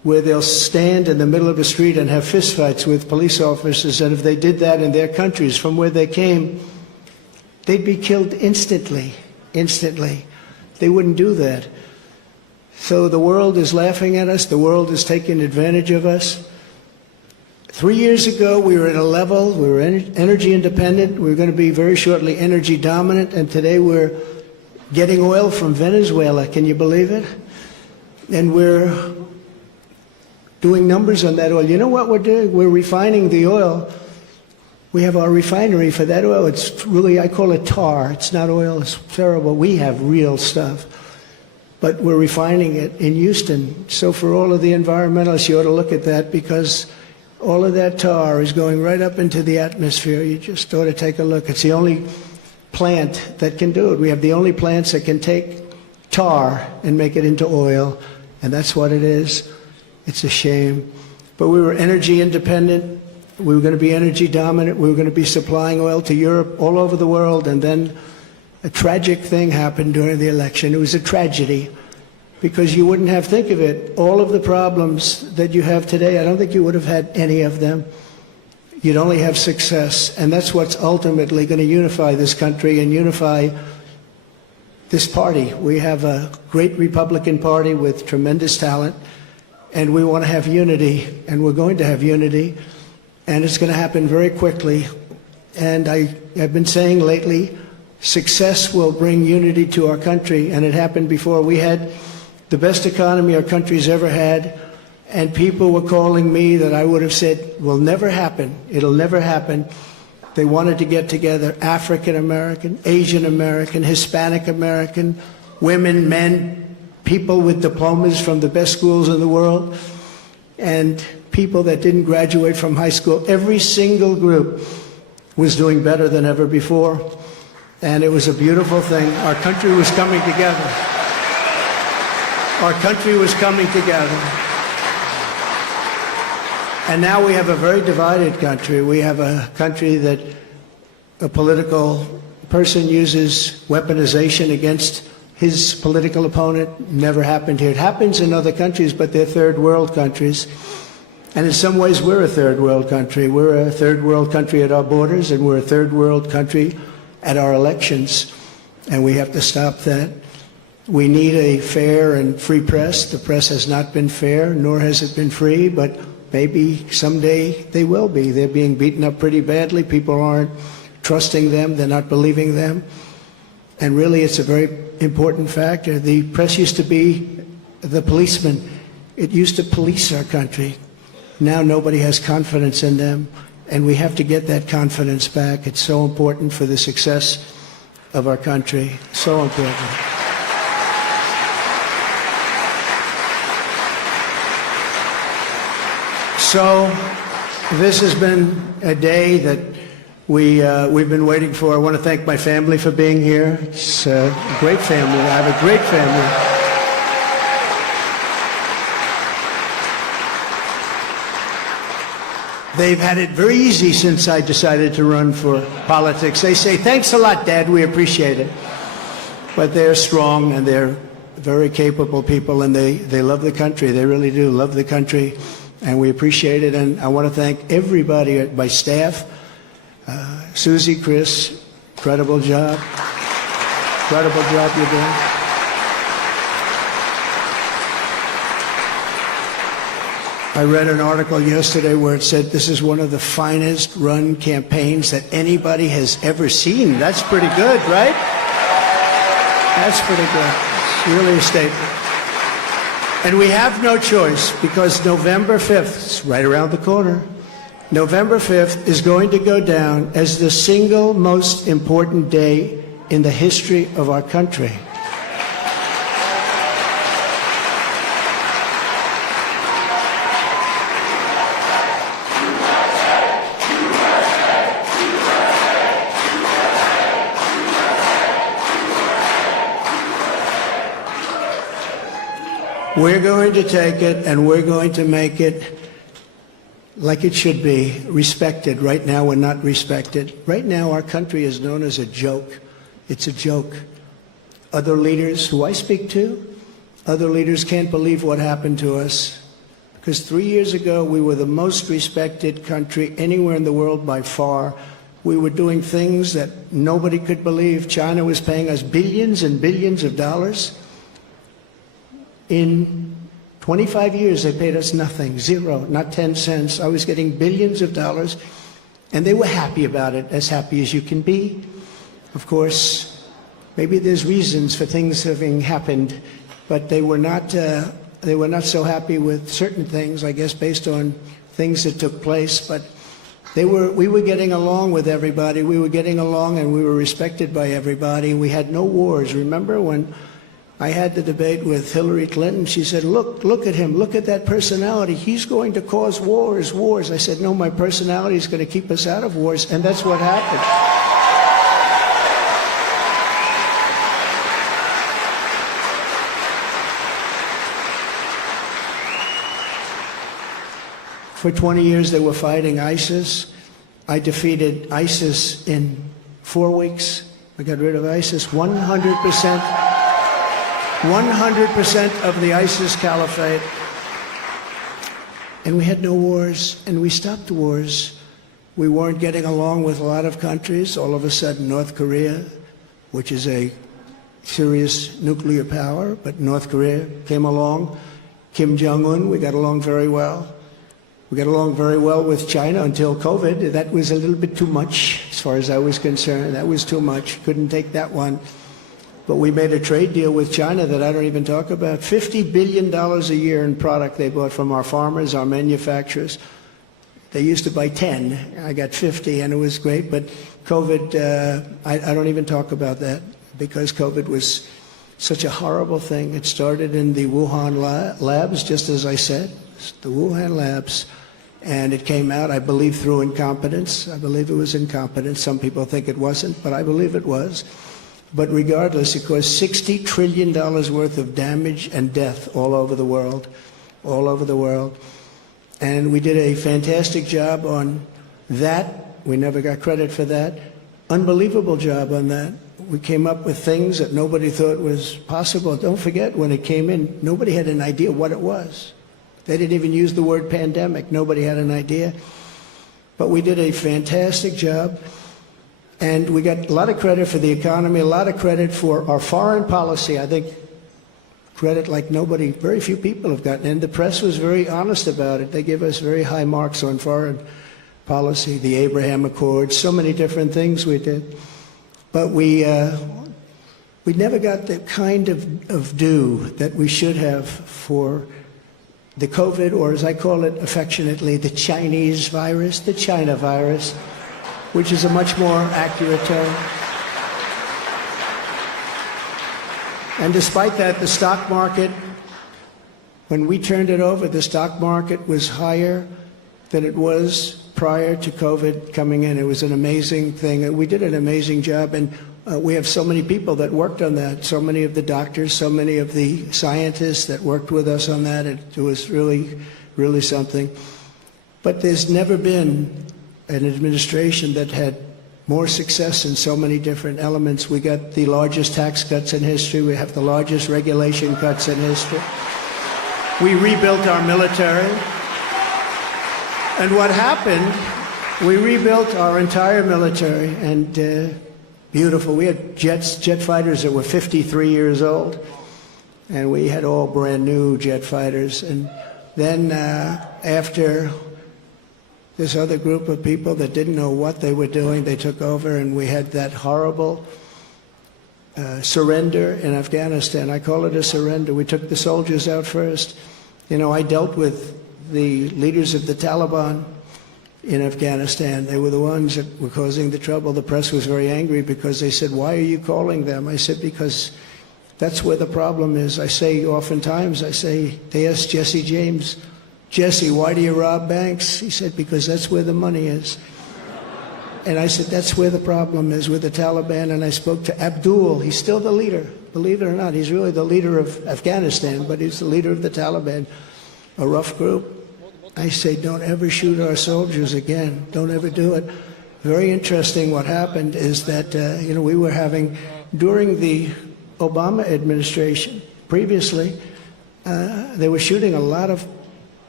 where they'll stand in the middle of the street and have fistfights with police officers, and if they did that in their countries from where they came, they'd be killed instantly, instantly. They wouldn't do that. So the world is laughing at us. The world is taking advantage of us. 3 years ago, we were at a level, we were energy independent. We were going to be very shortly energy dominant, and today we're getting oil from Venezuela. Can you believe it? And we're doing numbers on that oil. You know what we're doing? We're refining the oil. We have our refinery for that oil. It's really, I call it tar. It's not oil. It's terrible. We have real stuff. But we're refining it in Houston. So for all of the environmentalists, you ought to look at that, because all of that tar is going right up into the atmosphere. You just ought to take a look. It's the only plant that can do it. We have the only plants that can take tar and make it into oil, and that's what it is. It's a shame. But we were energy independent. We were going to be energy dominant. We were going to be supplying oil to Europe, all over the world, and then a tragic thing happened during the election. It was a tragedy, because you wouldn't have, think of it, all of the problems that you have today, I don't think you would have had any of them. You'd only have success, and that's what's ultimately going to unify this country and unify this party. We have a great Republican Party with tremendous talent, and we want to have unity, and we're going to have unity, and it's going to happen very quickly. And I've been saying lately, success will bring unity to our country, and it happened before. We had the best economy our country's ever had, and people were calling me that I would have said will never happen. It'll never happen. They wanted to get together, African American, Asian American, Hispanic American, women, men, people with diplomas from the best schools in the world, and people that didn't graduate from high school. Every single group was doing better than ever before, and it was a beautiful thing. Our country was coming together. Our country was coming together. And now we have a very divided country. We have a country that a political person uses weaponization against his political opponent. Never happened here. It happens in other countries, but they're third world countries. And in some ways, we're a third world country. We're a third world country at our borders, and we're a third world country at our elections. And we have to stop that. We need a fair and free press. The press has not been fair, nor has it been free, but maybe someday they will be. They're being beaten up pretty badly. People aren't trusting them. They're not believing them. And really, it's a very important factor. The press used to be the policeman. It used to police our country. Now nobody has confidence in them, and we have to get that confidence back. It's so important for the success of our country. So important. So this has been a day that we've been waiting for. I want to thank my family for being here. It's a great family. I have a great family. They've had it very easy since I decided to run for politics. They say, thanks a lot, Dad, we appreciate it. But they're strong, and they're very capable people, and they love the country. They really do love the country, and we appreciate it. And I want to thank everybody at my staff. Susie, Chris, incredible job. Incredible job you're doing. I read an article yesterday where it said this is one of the finest run campaigns that anybody has ever seen. That's pretty good, right? That's pretty good. It's really a statement. And we have no choice, because November 5th is right around the corner. November 5th is going to go down as the single most important day in the history of our country. We're going to take it, and we're going to make it like it should be, respected. Right now, we're not respected. Right now, our country is known as a joke. It's a joke. Other leaders who I speak to, other leaders can't believe what happened to us. Because 3 years ago, we were the most respected country anywhere in the world by far. We were doing things that nobody could believe. China was paying us billions and billions of dollars. In 25 years, they paid us nothing, zero, not 10 cents. I was getting billions of dollars, and they were happy about it, as happy as you can be. Of course, maybe there's reasons for things having happened, but they were not so happy with certain things, I guess, based on things that took place. But we were getting along with everybody. We were getting along, and we were respected by everybody. We had no wars. Remember when I had the debate with Hillary Clinton? She said, look at him. Look at that personality. He's going to cause wars. I said, no, my personality is going to keep us out of wars, and that's what happened. For 20 years, they were fighting ISIS. I defeated ISIS in 4 weeks. I got rid of ISIS 100%. 100% of the ISIS caliphate. And we had no wars, and we stopped the wars. We weren't getting along with a lot of countries. All of a sudden, North Korea, which is a serious nuclear power, but North Korea came along. Kim Jong-un, we got along very well. We got along very well with China until COVID. That was a little bit too much, as far as I was concerned. That was too much. Couldn't take that one. But we made a trade deal with China that I don't even talk about. $50 billion a year in product they bought from our farmers, our manufacturers. They used to buy 10. I got 50, and it was great. But COVID, I don't even talk about that, because COVID was such a horrible thing. It started in the Wuhan labs, just as I said, the Wuhan labs. And it came out, I believe, through incompetence. I believe it was incompetence. Some people think it wasn't, but I believe it was. But regardless, it caused $60 trillion worth of damage and death all over the world, all over the world. And we did a fantastic job on that. We never got credit for that. Unbelievable job on that. We came up with things that nobody thought was possible. Don't forget, when it came in, nobody had an idea what it was. They didn't even use the word pandemic. Nobody had an idea. But we did a fantastic job. And we got a lot of credit for the economy, a lot of credit for our foreign policy. I think credit like nobody, very few people have gotten. And the press was very honest about it. They give us very high marks on foreign policy, the Abraham Accords, so many different things we did. But we never got the kind of due that we should have for the COVID, or as I call it affectionately, the Chinese virus, the China virus, which is a much more accurate term. And despite that, the stock market, when we turned it over, the stock market was higher than it was prior to COVID coming in. It was an amazing thing. We did an amazing job, and we have so many people that worked on that, so many of the doctors, so many of the scientists that worked with us on that. It was really, really something. But there's never been an administration that had more success in so many different elements. We got the largest tax cuts in history. We have the largest regulation cuts in history. We rebuilt our military. And what happened, we rebuilt our entire military, and beautiful. We had jet fighters that were 53 years old, and we had all brand new jet fighters. And then after this other group of people that didn't know what they were doing, they took over, and we had that horrible surrender in Afghanistan. I call it a surrender. We took the soldiers out first. You know, I dealt with the leaders of the Taliban in Afghanistan. They were the ones that were causing the trouble. The press was very angry because they said, "Why are you calling them?" I said, "Because that's where the problem is." I say oftentimes, they asked Jesse James, "Jesse, why do you rob banks?" He said, "Because that's where the money is." And I said, that's where the problem is, with the Taliban. And I spoke to Abdul. He's still the leader. Believe it or not, he's really the leader of Afghanistan, but he's the leader of the Taliban, a rough group. I say, don't ever shoot our soldiers again. Don't ever do it. Very interesting what happened is that, we were having, during the Obama administration, previously, they were shooting a lot of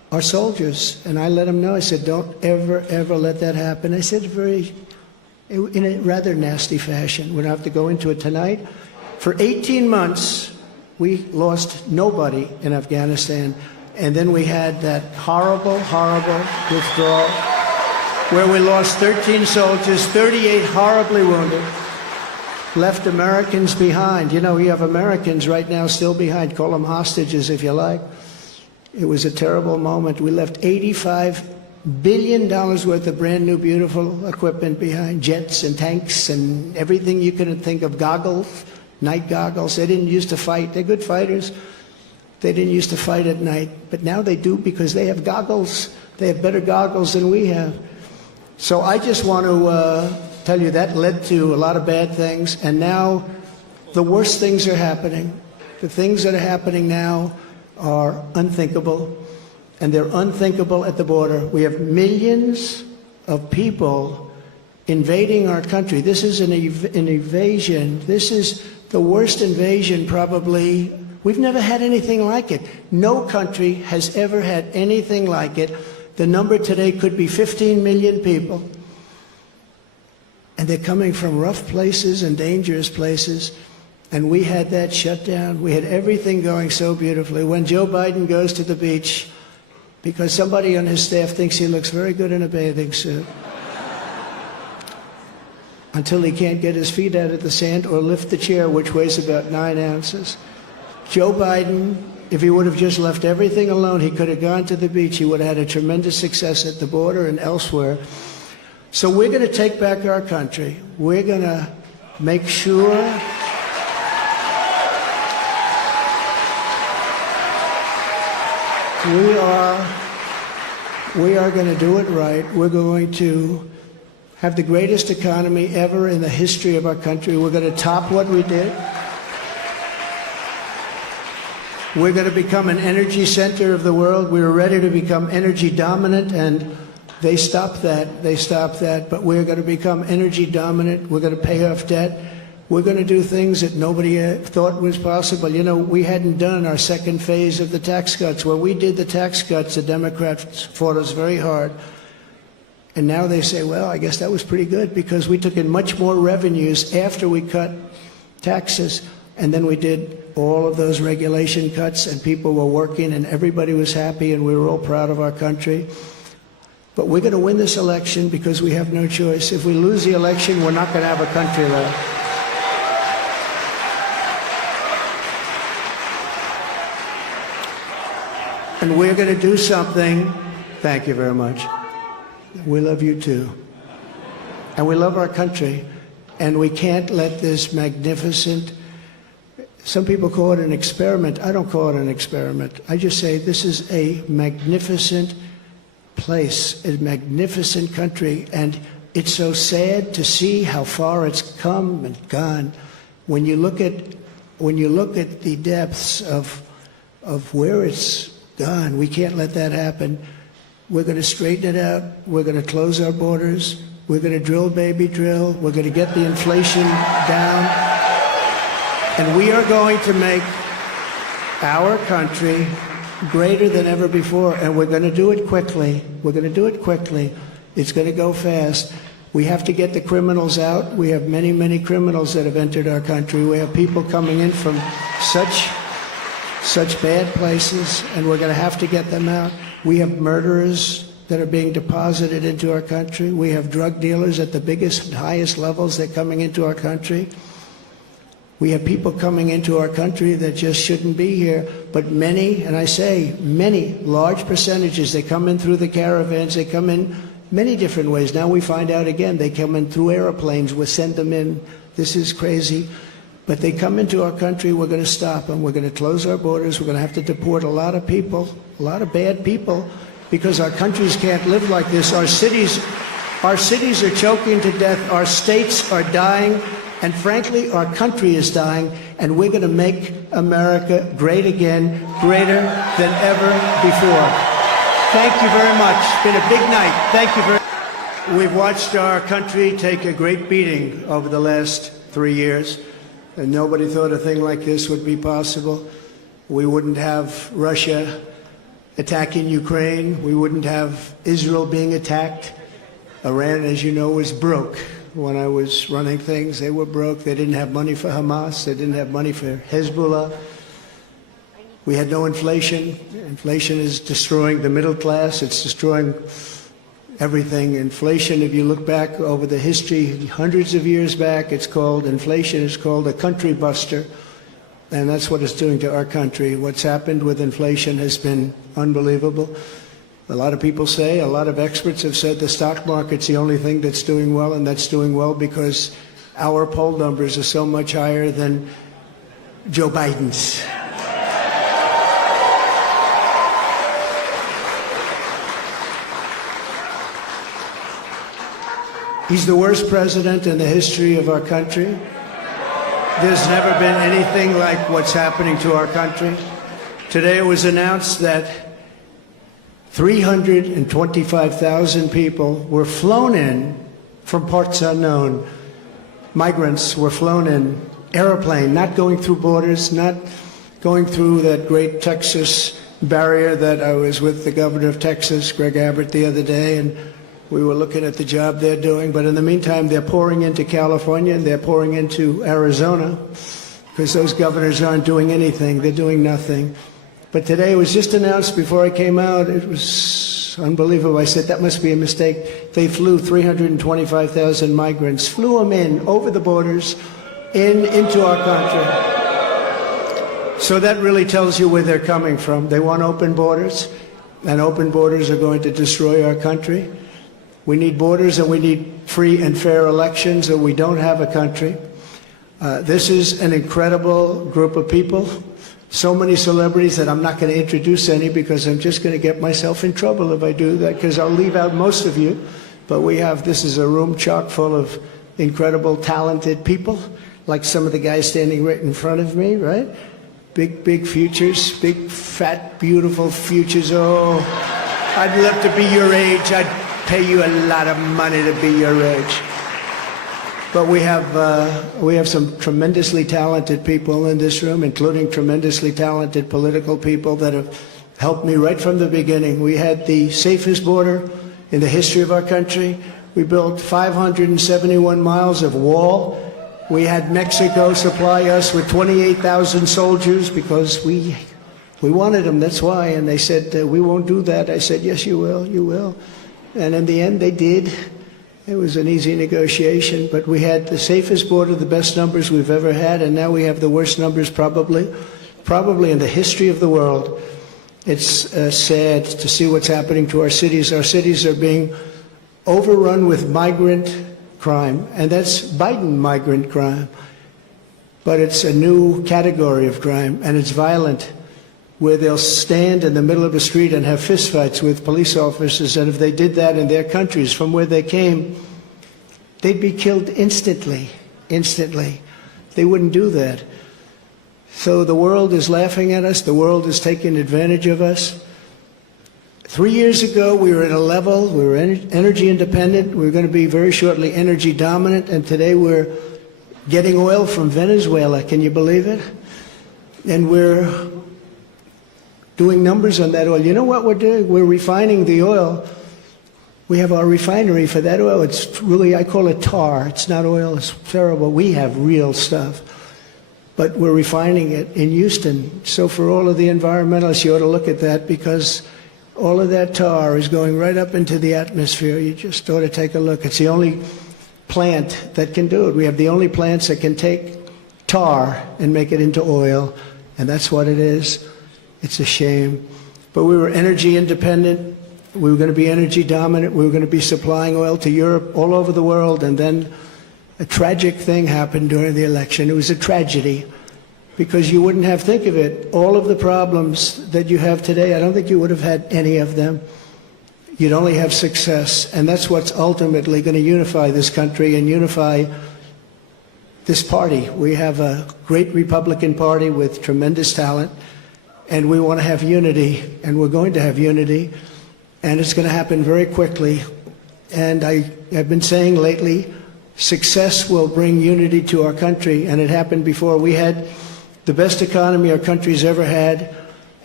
our soldiers. And I let them know, I said, don't ever, ever let that happen. I said in a rather nasty fashion. We don't have to go into it tonight. For 18 months, we lost nobody in Afghanistan. And then we had that horrible, horrible withdrawal where we lost 13 soldiers, 38 horribly wounded, left Americans behind. You know, we have Americans right now still behind. Call them hostages if you like. It was a terrible moment. We left $85 billion worth of brand new, beautiful equipment behind, jets and tanks and everything you could think of, goggles, night goggles. They didn't used to fight. They're good fighters. They didn't used to fight at night, but now they do because they have goggles. They have better goggles than we have. So I just want to tell you that led to a lot of bad things, and now the worst things are happening. The things that are happening now are unthinkable, and they're unthinkable at the border. We have millions of people invading our country. This is an invasion. This is the worst invasion probably. We've never had anything like it. No country has ever had anything like it. The number today could be 15 million people. And they're coming from rough places and dangerous places. And we had that shut down. We had everything going so beautifully. When Joe Biden goes to the beach, because somebody on his staff thinks he looks very good in a bathing suit, until he can't get his feet out of the sand or lift the chair, which weighs about 9 ounces. Joe Biden, if he would have just left everything alone, he could have gone to the beach. He would have had a tremendous success at the border and elsewhere. So we're going to take back our country. We're going to make sure we are going to do it right. We're going to have the greatest economy ever in the history of our country. We're going to top what we did. We're going to become an energy center of the world. We were ready to become energy dominant, and they stopped that. They stopped that. But we're going to become energy dominant. We're going to pay off debt. We're going to do things that nobody thought was possible. You know, we hadn't done our second phase of the tax cuts. When we did the tax cuts, the Democrats fought us very hard. And now they say, well, I guess that was pretty good because we took in much more revenues after we cut taxes. And then we did all of those regulation cuts, and people were working, and everybody was happy, and we were all proud of our country. But we're going to win this election because we have no choice. If we lose the election, we're not going to have a country left. And we're going to do something. Thank you very much. We love you too. And we love our country. And we can't let this magnificent, some people call it an experiment. I don't call it an experiment. I just say this is a magnificent place, a magnificent country. And it's so sad to see how far it's come and gone. When you look at the depths of where it's gone, we can't let that happen. We're going to straighten it out. We're going to close our borders. We're going to drill, baby, drill. We're going to get the inflation down. And we are going to make our country greater than ever before. And we're going to do it quickly. We're going to do it quickly. It's going to go fast. We have to get the criminals out. We have many, many criminals that have entered our country. We have people coming in from such bad places, and we're going to have to get them out. We have murderers that are being deposited into our country. We have drug dealers at the biggest, highest levels. They're coming into our country. We have people coming into our country that just shouldn't be here. But many, and I say many, large percentages, they come in through the caravans. They come in many different ways. Now we find out again, they come in through airplanes. We send them in. This is crazy. But they come into our country, we're going to stop them. We're going to close our borders. We're going to have to deport a lot of people, a lot of bad people, because our countries can't live like this. Our cities are choking to death. Our states are dying. And frankly, our country is dying. And we're going to make America great again, greater than ever before. Thank you very much. It's been a big night. Thank you very much. We've watched our country take a great beating over the last 3 years. And nobody thought a thing like this would be possible. We wouldn't have Russia attacking Ukraine. We wouldn't have Israel being attacked. Iran, as you know, was broke. When I was running things, they were broke. They didn't have money for Hamas. They didn't have money for Hezbollah. We had no inflation. Inflation is destroying the middle class. It's destroying everything. Inflation, if you look back over the history, hundreds of years back, inflation is called a country buster. And that's what it's doing to our country. What's happened with inflation has been unbelievable. A lot of people say, a lot of experts have said the stock market's the only thing that's doing well, and that's doing well because our poll numbers are so much higher than Joe Biden's. He's the worst president in the history of our country. There's never been anything like what's happening to our country. Today it was announced that 325,000 people were flown in from parts unknown. Migrants were flown in, airplane, not going through borders, not going through that great Texas barrier that I was with the governor of Texas, Greg Abbott, the other day, and we were looking at the job they're doing. But in the meantime, they're pouring into California and they're pouring into Arizona because those governors aren't doing anything. They're doing nothing. But today it was just announced before I came out. It was unbelievable. I said, that must be a mistake. They flew 325,000 migrants, flew them in over the borders into our country. So that really tells you where they're coming from. They want open borders, and open borders are going to destroy our country. We need borders and we need free and fair elections, or we don't have a country. This is an incredible group of people. So many celebrities that I'm not going to introduce any because I'm just going to get myself in trouble if I do that, because I'll leave out most of you. But this is a room chock full of incredible, talented people, like some of the guys standing right in front of me, right? Big futures, big, fat, beautiful futures. Oh, I'd love to be your age. I'd pay you a lot of money to be your age. But we have some tremendously talented people in this room, including tremendously talented political people that have helped me right from the beginning. We had the safest border in the history of our country. We built 571 miles of wall. We had Mexico supply us with 28,000 soldiers because we wanted them, that's why. And they said, we won't do that. I said, yes, you will, you will. And in the end, they did. It was an easy negotiation, but we had the safest border, the best numbers we've ever had, and now we have the worst numbers probably in the history of the world. It's sad to see what's happening to our cities. Our cities are being overrun with migrant crime, and that's Biden migrant crime. But it's a new category of crime, and it's violent, where they'll stand in the middle of a street and have fistfights with police officers, and if they did that in their countries from where they came, they'd be killed instantly. They wouldn't do that. So the world is laughing at us. The world is taking advantage of us. 3 years ago, we were at a level, we were energy independent. We were going to be very shortly energy dominant, and today we're getting oil from Venezuela. Can you believe it? And we're doing numbers on that oil. You know what we're doing? We're refining the oil. We have our refinery for that oil. It's really, I call it tar. It's not oil. It's terrible. We have real stuff. But we're refining it in Houston. So for all of the environmentalists, you ought to look at that, because all of that tar is going right up into the atmosphere. You just ought to take a look. It's the only plant that can do it. We have the only plants that can take tar and make it into oil, and that's what it is. It's a shame. But we were energy independent. We were going to be energy dominant. We were going to be supplying oil to Europe, all over the world. And then a tragic thing happened during the election. It was a tragedy, because you wouldn't have, think of it, all of the problems that you have today, I don't think you would have had any of them. You'd only have success. And that's what's ultimately going to unify this country and unify this party. We have a great Republican Party with tremendous talent. And we want to have unity, and we're going to have unity, and it's going to happen very quickly. And I've been saying lately, success will bring unity to our country, and it happened before. We had the best economy our country's ever had,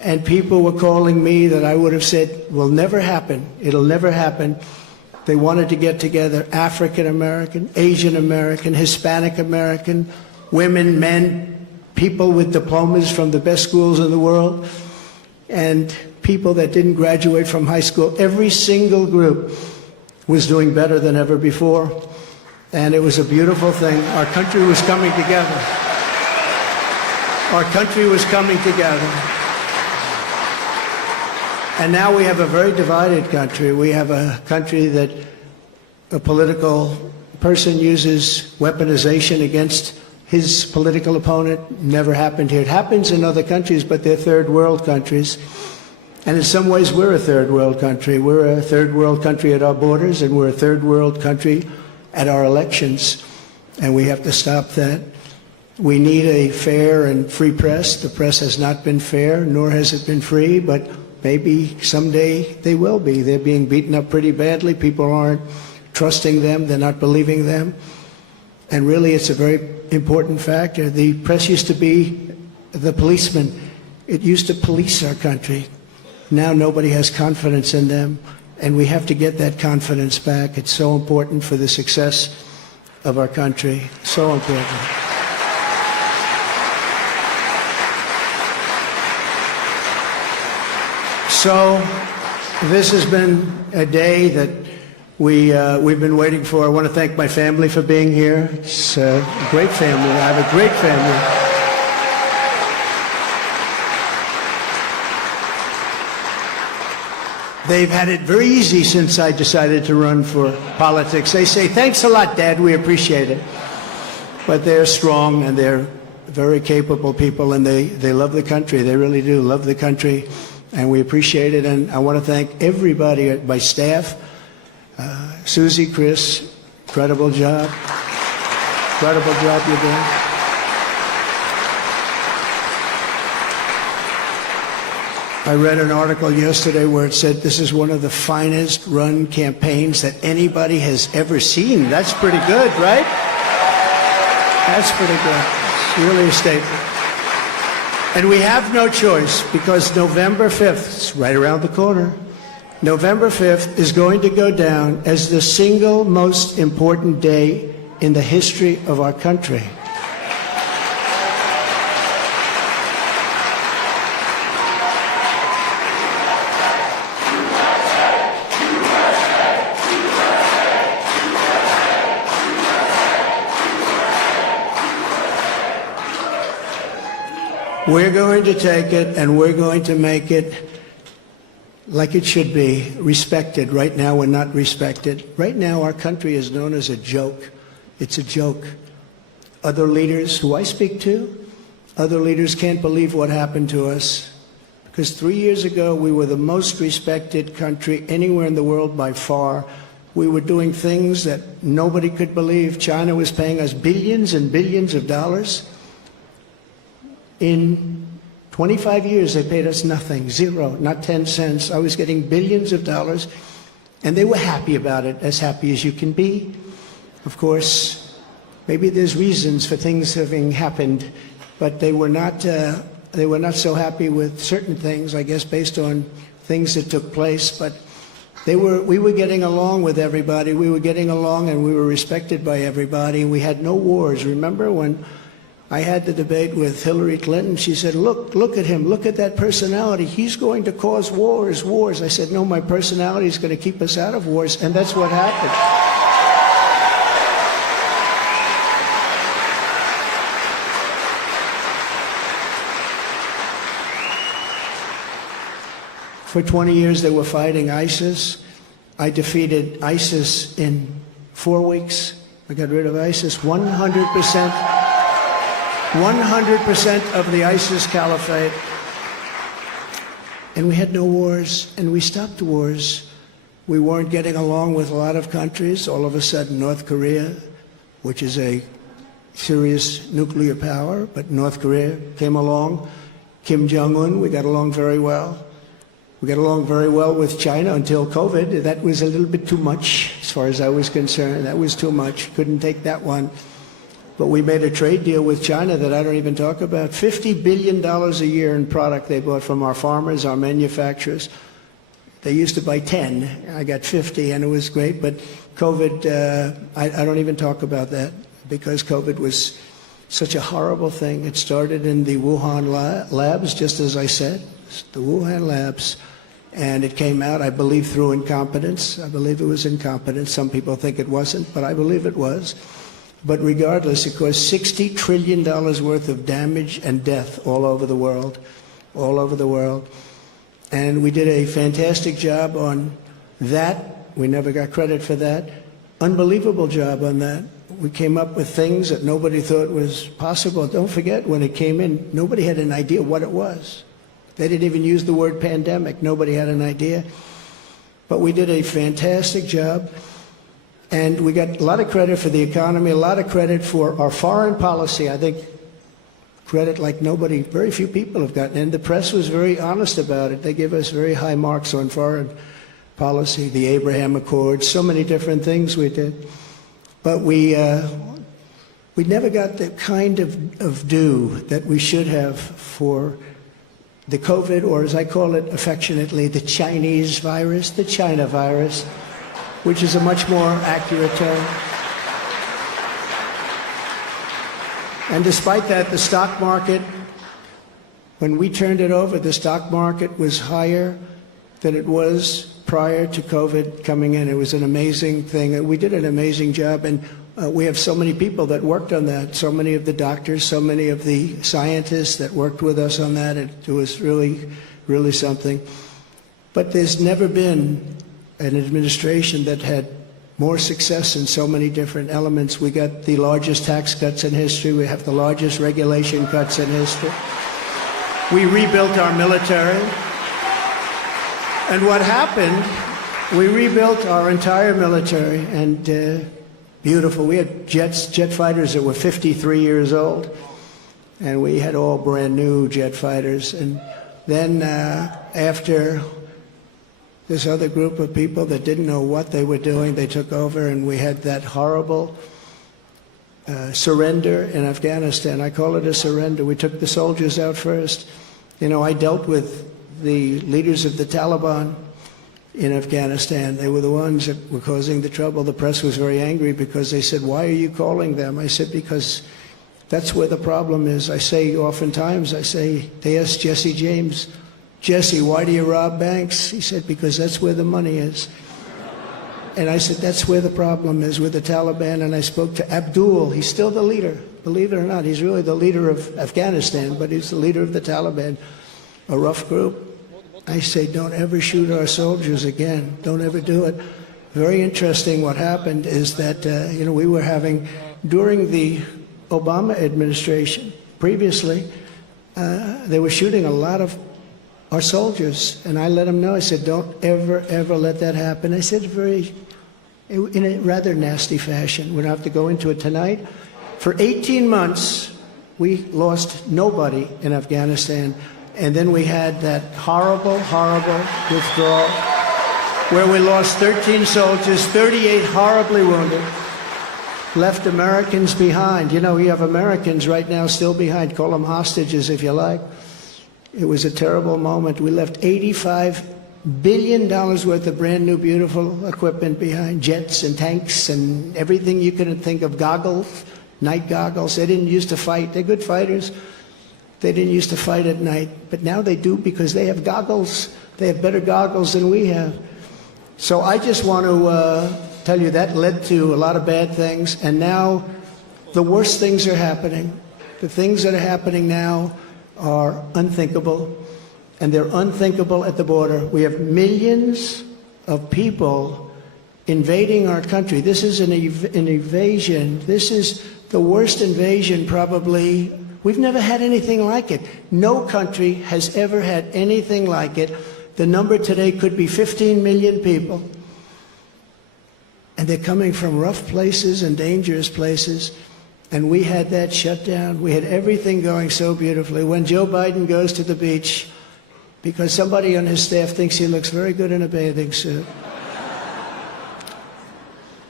and people were calling me that I would have said will never happen. It'll never happen. They wanted to get together African American, Asian American, Hispanic American, women, men, people with diplomas from the best schools in the world, and people that didn't graduate from high school. Every single group was doing better than ever before, and it was a beautiful thing. Our country was coming together. Our country was coming together. And now we have a very divided country. We have a country that a political person uses weaponization against his political opponent. Never happened here. It happens in other countries, but they're third world countries. And in some ways, we're a third world country. We're a third world country at our borders, and we're a third world country at our elections. And we have to stop that. We need a fair and free press. The press has not been fair, nor has it been free, but maybe someday they will be. They're being beaten up pretty badly. People aren't trusting them. They're not believing them. And really, it's a very important factor. The press used to be the policeman. It used to police our country. Now nobody has confidence in them, and we have to get that confidence back. It's so important for the success of our country. So important. So this has been a day that we've been waiting for. I want to thank my family for being here. It's a great family. I have a great family. They've had it very easy since I decided to run for politics. They say, thanks a lot, Dad, we appreciate it. But they're strong, and they're very capable people, and they love the country. They really do love the country, and we appreciate it. And I want to thank everybody at my staff. Susie, Chris, incredible job. Incredible job you're doing. I read an article yesterday where it said this is one of the finest run campaigns that anybody has ever seen. That's pretty good, right? That's pretty good. It's really a statement. And we have no choice, because November 5th, it's right around the corner, November 5th is going to go down as the single most important day in the history of our country. We're going to take it, and we're going to make it like it should be, respected. Right now, we're not respected. Right now, our country is known as a joke. It's a joke. Other leaders who I speak to, other leaders can't believe what happened to us. Because 3 years ago, we were the most respected country anywhere in the world by far. We were doing things that nobody could believe. China was paying us billions and billions of dollars. In 25 years, they paid us nothing, zero, not 10 cents. I was getting billions of dollars, and they were happy about it, as happy as you can be. Of course, maybe there's reasons for things having happened, but they were not so happy with certain things, I guess, based on things that took place. But we were getting along with everybody. We were getting along, and we were respected by everybody. We had no wars. Remember when I had the debate with Hillary Clinton? She said, look at him, look at that personality. He's going to cause wars. I said, no, my personality is going to keep us out of wars, and that's what happened. For 20 years, they were fighting ISIS. I defeated ISIS in 4 weeks. I got rid of ISIS 100%. 100% of the ISIS caliphate. And we had no wars, and we stopped wars. We weren't getting along with a lot of countries. All of a sudden, North Korea, which is a serious nuclear power, but North Korea came along. Kim Jong-un, we got along very well. We got along very well with China until COVID. That was a little bit too much, as far as I was concerned. That was too much. Couldn't take that one. But we made a trade deal with China that I don't even talk about. $50 billion a year in product they bought from our farmers, our manufacturers. They used to buy 10. I got 50, and it was great. But COVID, I don't even talk about that because COVID was such a horrible thing. It started in the Wuhan labs, just as I said, the Wuhan labs. And it came out, I believe, through incompetence. I believe it was incompetence. Some people think it wasn't, but I believe it was. But regardless, it caused $60 trillion worth of damage and death all over the world, all over the world. And we did a fantastic job on that. We never got credit for that. Unbelievable job on that. We came up with things that nobody thought was possible. Don't forget, when it came in, nobody had an idea what it was. They didn't even use the word pandemic. Nobody had an idea. But we did a fantastic job. And we got a lot of credit for the economy, a lot of credit for our foreign policy. I think credit like nobody, very few people have gotten. And the press was very honest about it. They give us very high marks on foreign policy, the Abraham Accords, so many different things we did. But we never got the kind of due that we should have for the COVID, or as I call it affectionately, the Chinese virus, the China virus, which is a much more accurate term. And despite that, the stock market, when we turned it over, the stock market was higher than it was prior to COVID coming in. It was an amazing thing. We did an amazing job, and we have so many people that worked on that, so many of the doctors, so many of the scientists that worked with us on that. It was really, really something. But there's never been an administration that had more success in so many different elements. We got the largest tax cuts in history. We have the largest regulation cuts in history. We rebuilt our military. And what happened, we rebuilt our entire military, and beautiful. We had jet fighters that were 53 years old, and we had all brand new jet fighters. And then after this other group of people that didn't know what they were doing, they took over, and we had that horrible surrender in Afghanistan. I call it a surrender. We took the soldiers out first. You know, I dealt with the leaders of the Taliban in Afghanistan. They were the ones that were causing the trouble. The press was very angry because they said, "Why are you calling them?" I said, "Because that's where the problem is." I say oftentimes, they asked Jesse James, "Jesse, why do you rob banks?" He said, "Because that's where the money is." And I said, that's where the problem is, with the Taliban. And I spoke to Abdul. He's still the leader. Believe it or not, he's really the leader of Afghanistan, but he's the leader of the Taliban, a rough group. I say, don't ever shoot our soldiers again. Don't ever do it. Very interesting what happened is that, we were having, during the Obama administration, previously, they were shooting a lot of our soldiers. And I let them know, I said, don't ever, ever let that happen. I said in a rather nasty fashion. We don't have to go into it tonight. For 18 months, we lost nobody in Afghanistan. And then we had that horrible, horrible withdrawal where we lost 13 soldiers, 38 horribly wounded, left Americans behind. You know, we have Americans right now still behind. Call them hostages if you like. It was a terrible moment. We left $85 billion worth of brand new, beautiful equipment behind, jets and tanks and everything you could think of, goggles, night goggles. They didn't used to fight. They're good fighters. They didn't used to fight at night, but now they do because they have goggles. They have better goggles than we have. So I just want to tell you that led to a lot of bad things, and now the worst things are happening. The things that are happening now are unthinkable, and they're unthinkable at the border. We have millions of people invading our country. This is an invasion. This is the worst invasion probably. We've never had anything like it. No country has ever had anything like it. The number today could be 15 million people. And they're coming from rough places and dangerous places. And we had that shut down. We had everything going so beautifully. When Joe Biden goes to the beach, because somebody on his staff thinks he looks very good in a bathing suit.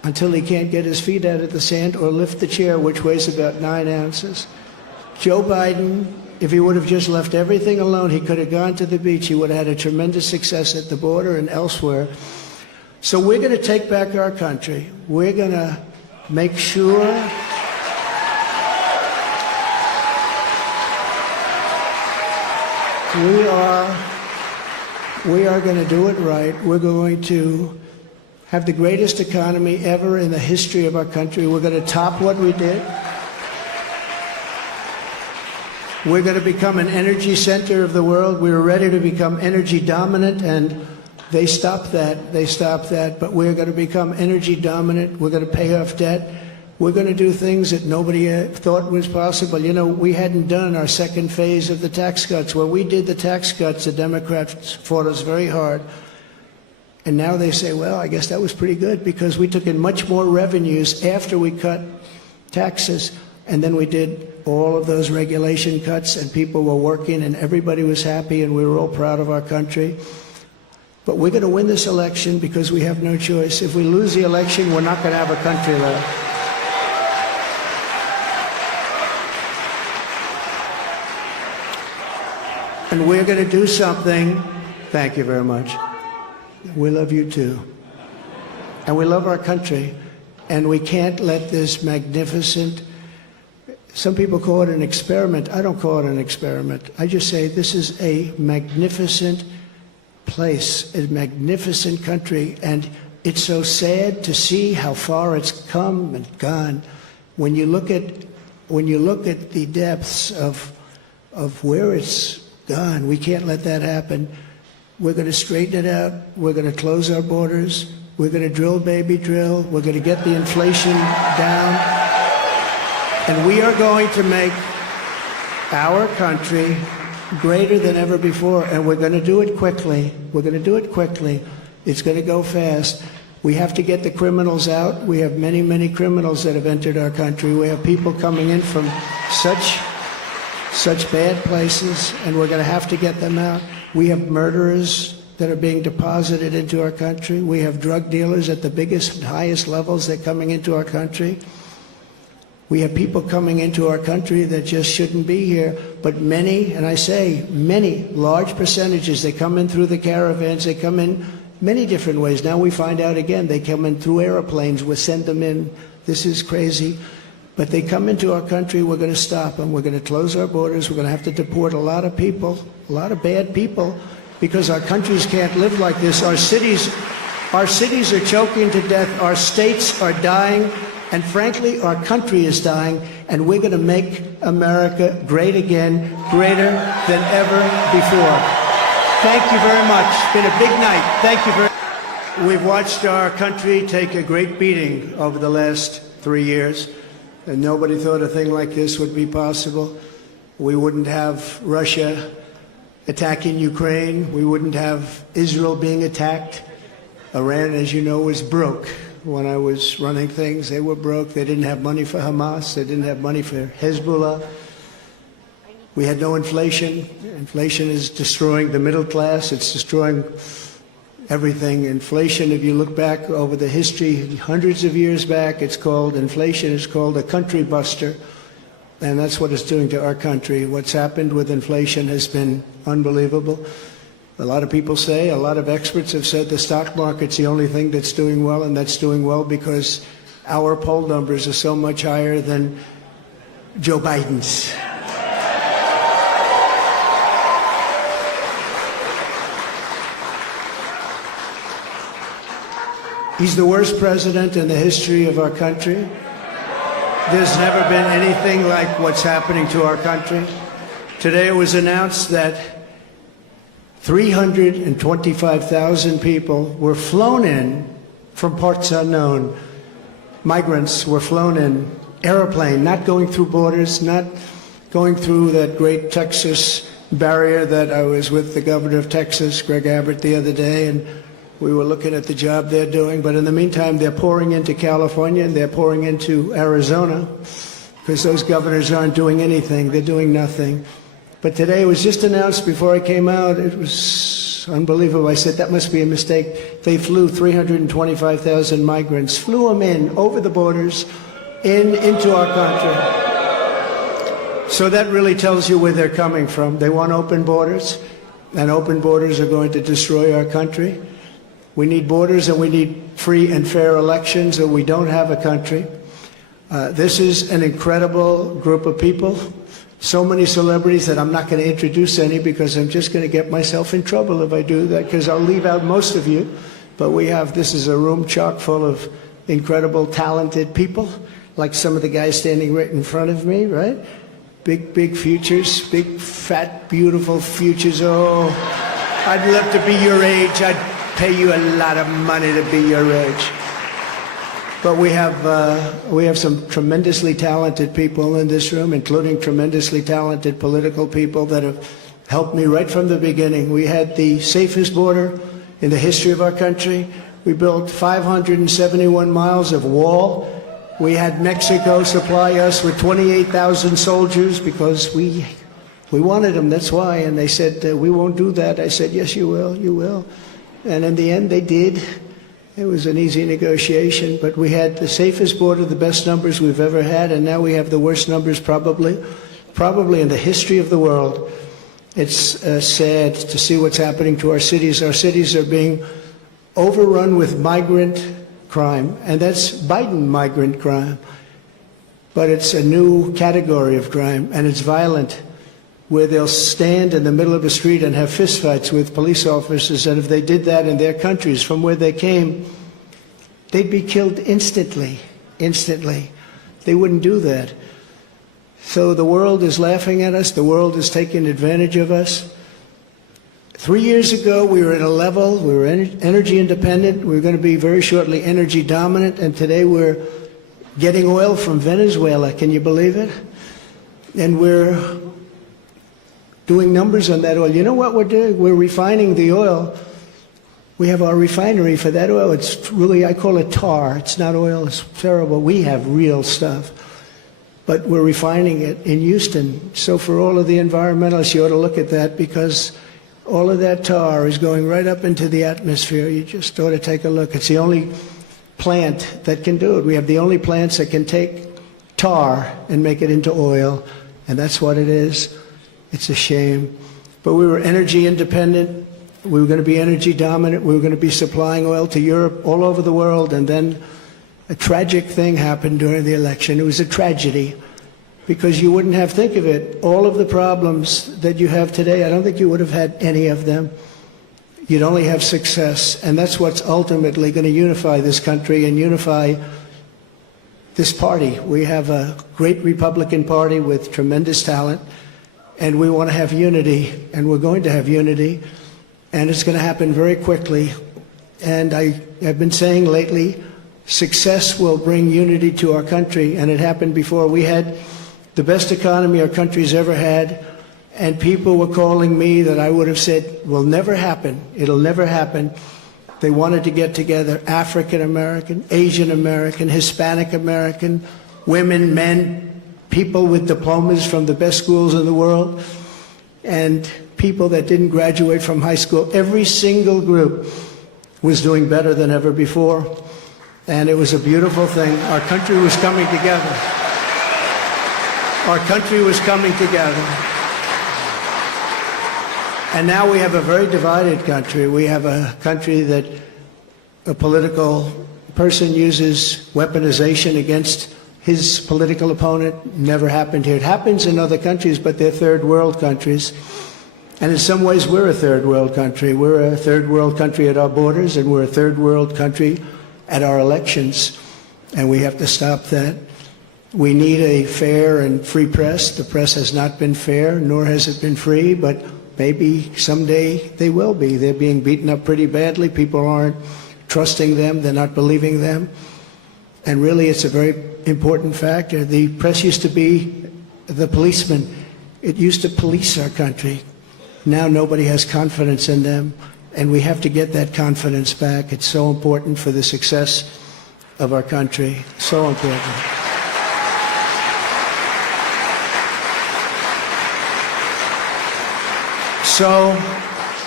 until he can't get his feet out of the sand or lift the chair, which weighs about 9 ounces. Joe Biden, if he would have just left everything alone, he could have gone to the beach. He would have had a tremendous success at the border and elsewhere. So we're going to take back our country. We're going to make sure we are going to do it right. We're going to have the greatest economy ever in the history of our country. We're going to top what we did. We're going to become an energy center of the world. We were ready to become energy dominant, and they stopped that. They stopped that. But we're going to become energy dominant. We're going to pay off debt. We're going to do things that nobody thought was possible. You know, we hadn't done our second phase of the tax cuts. When we did the tax cuts, the Democrats fought us very hard. And now they say, well, I guess that was pretty good because we took in much more revenues after we cut taxes. And then we did all of those regulation cuts, and people were working, and everybody was happy, and we were all proud of our country. But we're going to win this election because we have no choice. If we lose the election, we're not going to have a country left. And we're going to do something. Thank you very much. We love you too. And we love our country. And we can't let this magnificent, some people call it an experiment. I don't call it an experiment. I just say this is a magnificent place, a magnificent country. And it's so sad to see how far it's come and gone. When you look at the depths of where it's gone, we can't let that happen. We're going to straighten it out. We're going to close our borders. We're going to drill, baby, drill. We're going to get the inflation down. And we are going to make our country greater than ever before. And we're going to do it quickly. We're going to do it quickly. It's going to go fast. We have to get the criminals out. We have many, many criminals that have entered our country. We have people coming in from such bad places, and we're going to have to get them out. We have murderers that are being deposited into our country. We have drug dealers at the biggest and highest levels that are coming into our country. We have people coming into our country that just shouldn't be here. But many, and I say many, large percentages, they come in through the caravans. They come in many different ways. Now we find out again, they come in through airplanes. We send them in. This is crazy. But they come into our country, we're going to stop them. We're going to close our borders. We're going to have to deport a lot of people, a lot of bad people, because our countries can't live like this. Our cities are choking to death. Our states are dying. And frankly, our country is dying. And we're going to make America great again, greater than ever before. Thank you very much. It's been a big night. Thank you very much. We've watched our country take a great beating over the last 3 years. And nobody thought a thing like this would be possible. We wouldn't have Russia attacking Ukraine. We wouldn't have Israel being attacked. Iran, as you know, was broke. When I was running things, they were broke. They didn't have money for Hamas. They didn't have money for Hezbollah. We had no inflation. Inflation is destroying the middle class. It's destroying everything. Inflation, if you look back over the history, hundreds of years back, it's called inflation. It's called a country buster. And that's what it's doing to our country. What's happened with inflation has been unbelievable. A lot of people say, a lot of experts have said the stock market's the only thing that's doing well, and that's doing well because our poll numbers are so much higher than Joe Biden's. He's the worst president in the history of our country. There's never been anything like what's happening to our country. Today it was announced that 325,000 people were flown in from parts unknown. Migrants were flown in, airplane, not going through borders, not going through that great Texas barrier that I was with the governor of Texas, Greg Abbott, the other day, and we were looking at the job they're doing. But in the meantime, they're pouring into California and they're pouring into Arizona because those governors aren't doing anything. They're doing nothing. But today it was just announced before I came out, it was It's unbelievable. I said, that must be a mistake. They flew 325,000 migrants, flew them in over the borders, into our country. So that really tells you where they're coming from. They want open borders, and open borders are going to destroy our country. We need borders, and we need free and fair elections, or we don't have a country. This is an incredible group of people. So many celebrities that I'm not going to introduce any, because I'm just going to get myself in trouble if I do that, because I'll leave out most of you. But this is a room chock full of incredible, talented people, like some of the guys standing right in front of me, right? Big, big futures, big, fat, beautiful futures. Oh, I'd love to be your age. I'd pay you a lot of money to be your age. But we have some tremendously talented people in this room, including tremendously talented political people that have helped me right from the beginning. We had the safest border in the history of our country. We built 571 miles of wall. We had Mexico supply us with 28,000 soldiers because we wanted them, that's why. And they said, we won't do that. I said, yes, you will, you will. And in the end, they did. It was an easy negotiation, but we had the safest border, the best numbers we've ever had, and now we have the worst numbers probably in the history of the world. It's sad to see what's happening to our cities. Our cities are being overrun with migrant crime, and that's Biden migrant crime. But it's a new category of crime, and it's violent, where they'll stand in the middle of the street and have fistfights with police officers, and if they did that in their countries from where they came, they'd be killed instantly. They wouldn't do that. So the world is laughing at us. The world is taking advantage of us. 3 years ago, we were at a level, we were energy independent. We were going to be very shortly energy dominant, and today we're getting oil from Venezuela. Can you believe it? And we're doing numbers on that oil. You know what we're doing? We're refining the oil. We have our refinery for that oil. It's really, I call it tar. It's not oil. It's terrible. We have real stuff. But we're refining it in Houston. So for all of the environmentalists, you ought to look at that, because all of that tar is going right up into the atmosphere. You just ought to take a look. It's the only plant that can do it. We have the only plants that can take tar and make it into oil, and that's what it is. It's a shame. But we were energy independent. We were going to be energy dominant. We were going to be supplying oil to Europe, all over the world. And then a tragic thing happened during the election. It was a tragedy, because you wouldn't have, think of it, all of the problems that you have today, I don't think you would have had any of them. You'd only have success. And that's what's ultimately going to unify this country and unify this party. We have a great Republican Party with tremendous talent. And we want to have unity, and we're going to have unity, and it's going to happen very quickly. And I have been saying lately, success will bring unity to our country, and it happened before. We had the best economy our country's ever had, and people were calling me that I would have said will never happen. It'll never happen. They wanted to get together, African American, Asian American, Hispanic American, women, men, people with diplomas from the best schools in the world, and people that didn't graduate from high school. Every single group was doing better than ever before, and it was a beautiful thing. Our country was coming together. Our country was coming together. And now we have a very divided country. We have a country that a political person uses weaponization against his political opponent. Never happened here. It happens in other countries, but they're third world countries. And in some ways, we're a third world country. We're a third world country at our borders, and we're a third world country at our elections. And we have to stop that. We need a fair and free press. The press has not been fair, nor has it been free, but maybe someday they will be. They're being beaten up pretty badly. People aren't trusting them. They're not believing them. And really, it's a very important factor. The press used to be the policeman. It used to police our country. Now nobody has confidence in them, and we have to get that confidence back. It's so important for the success of our country. So important. So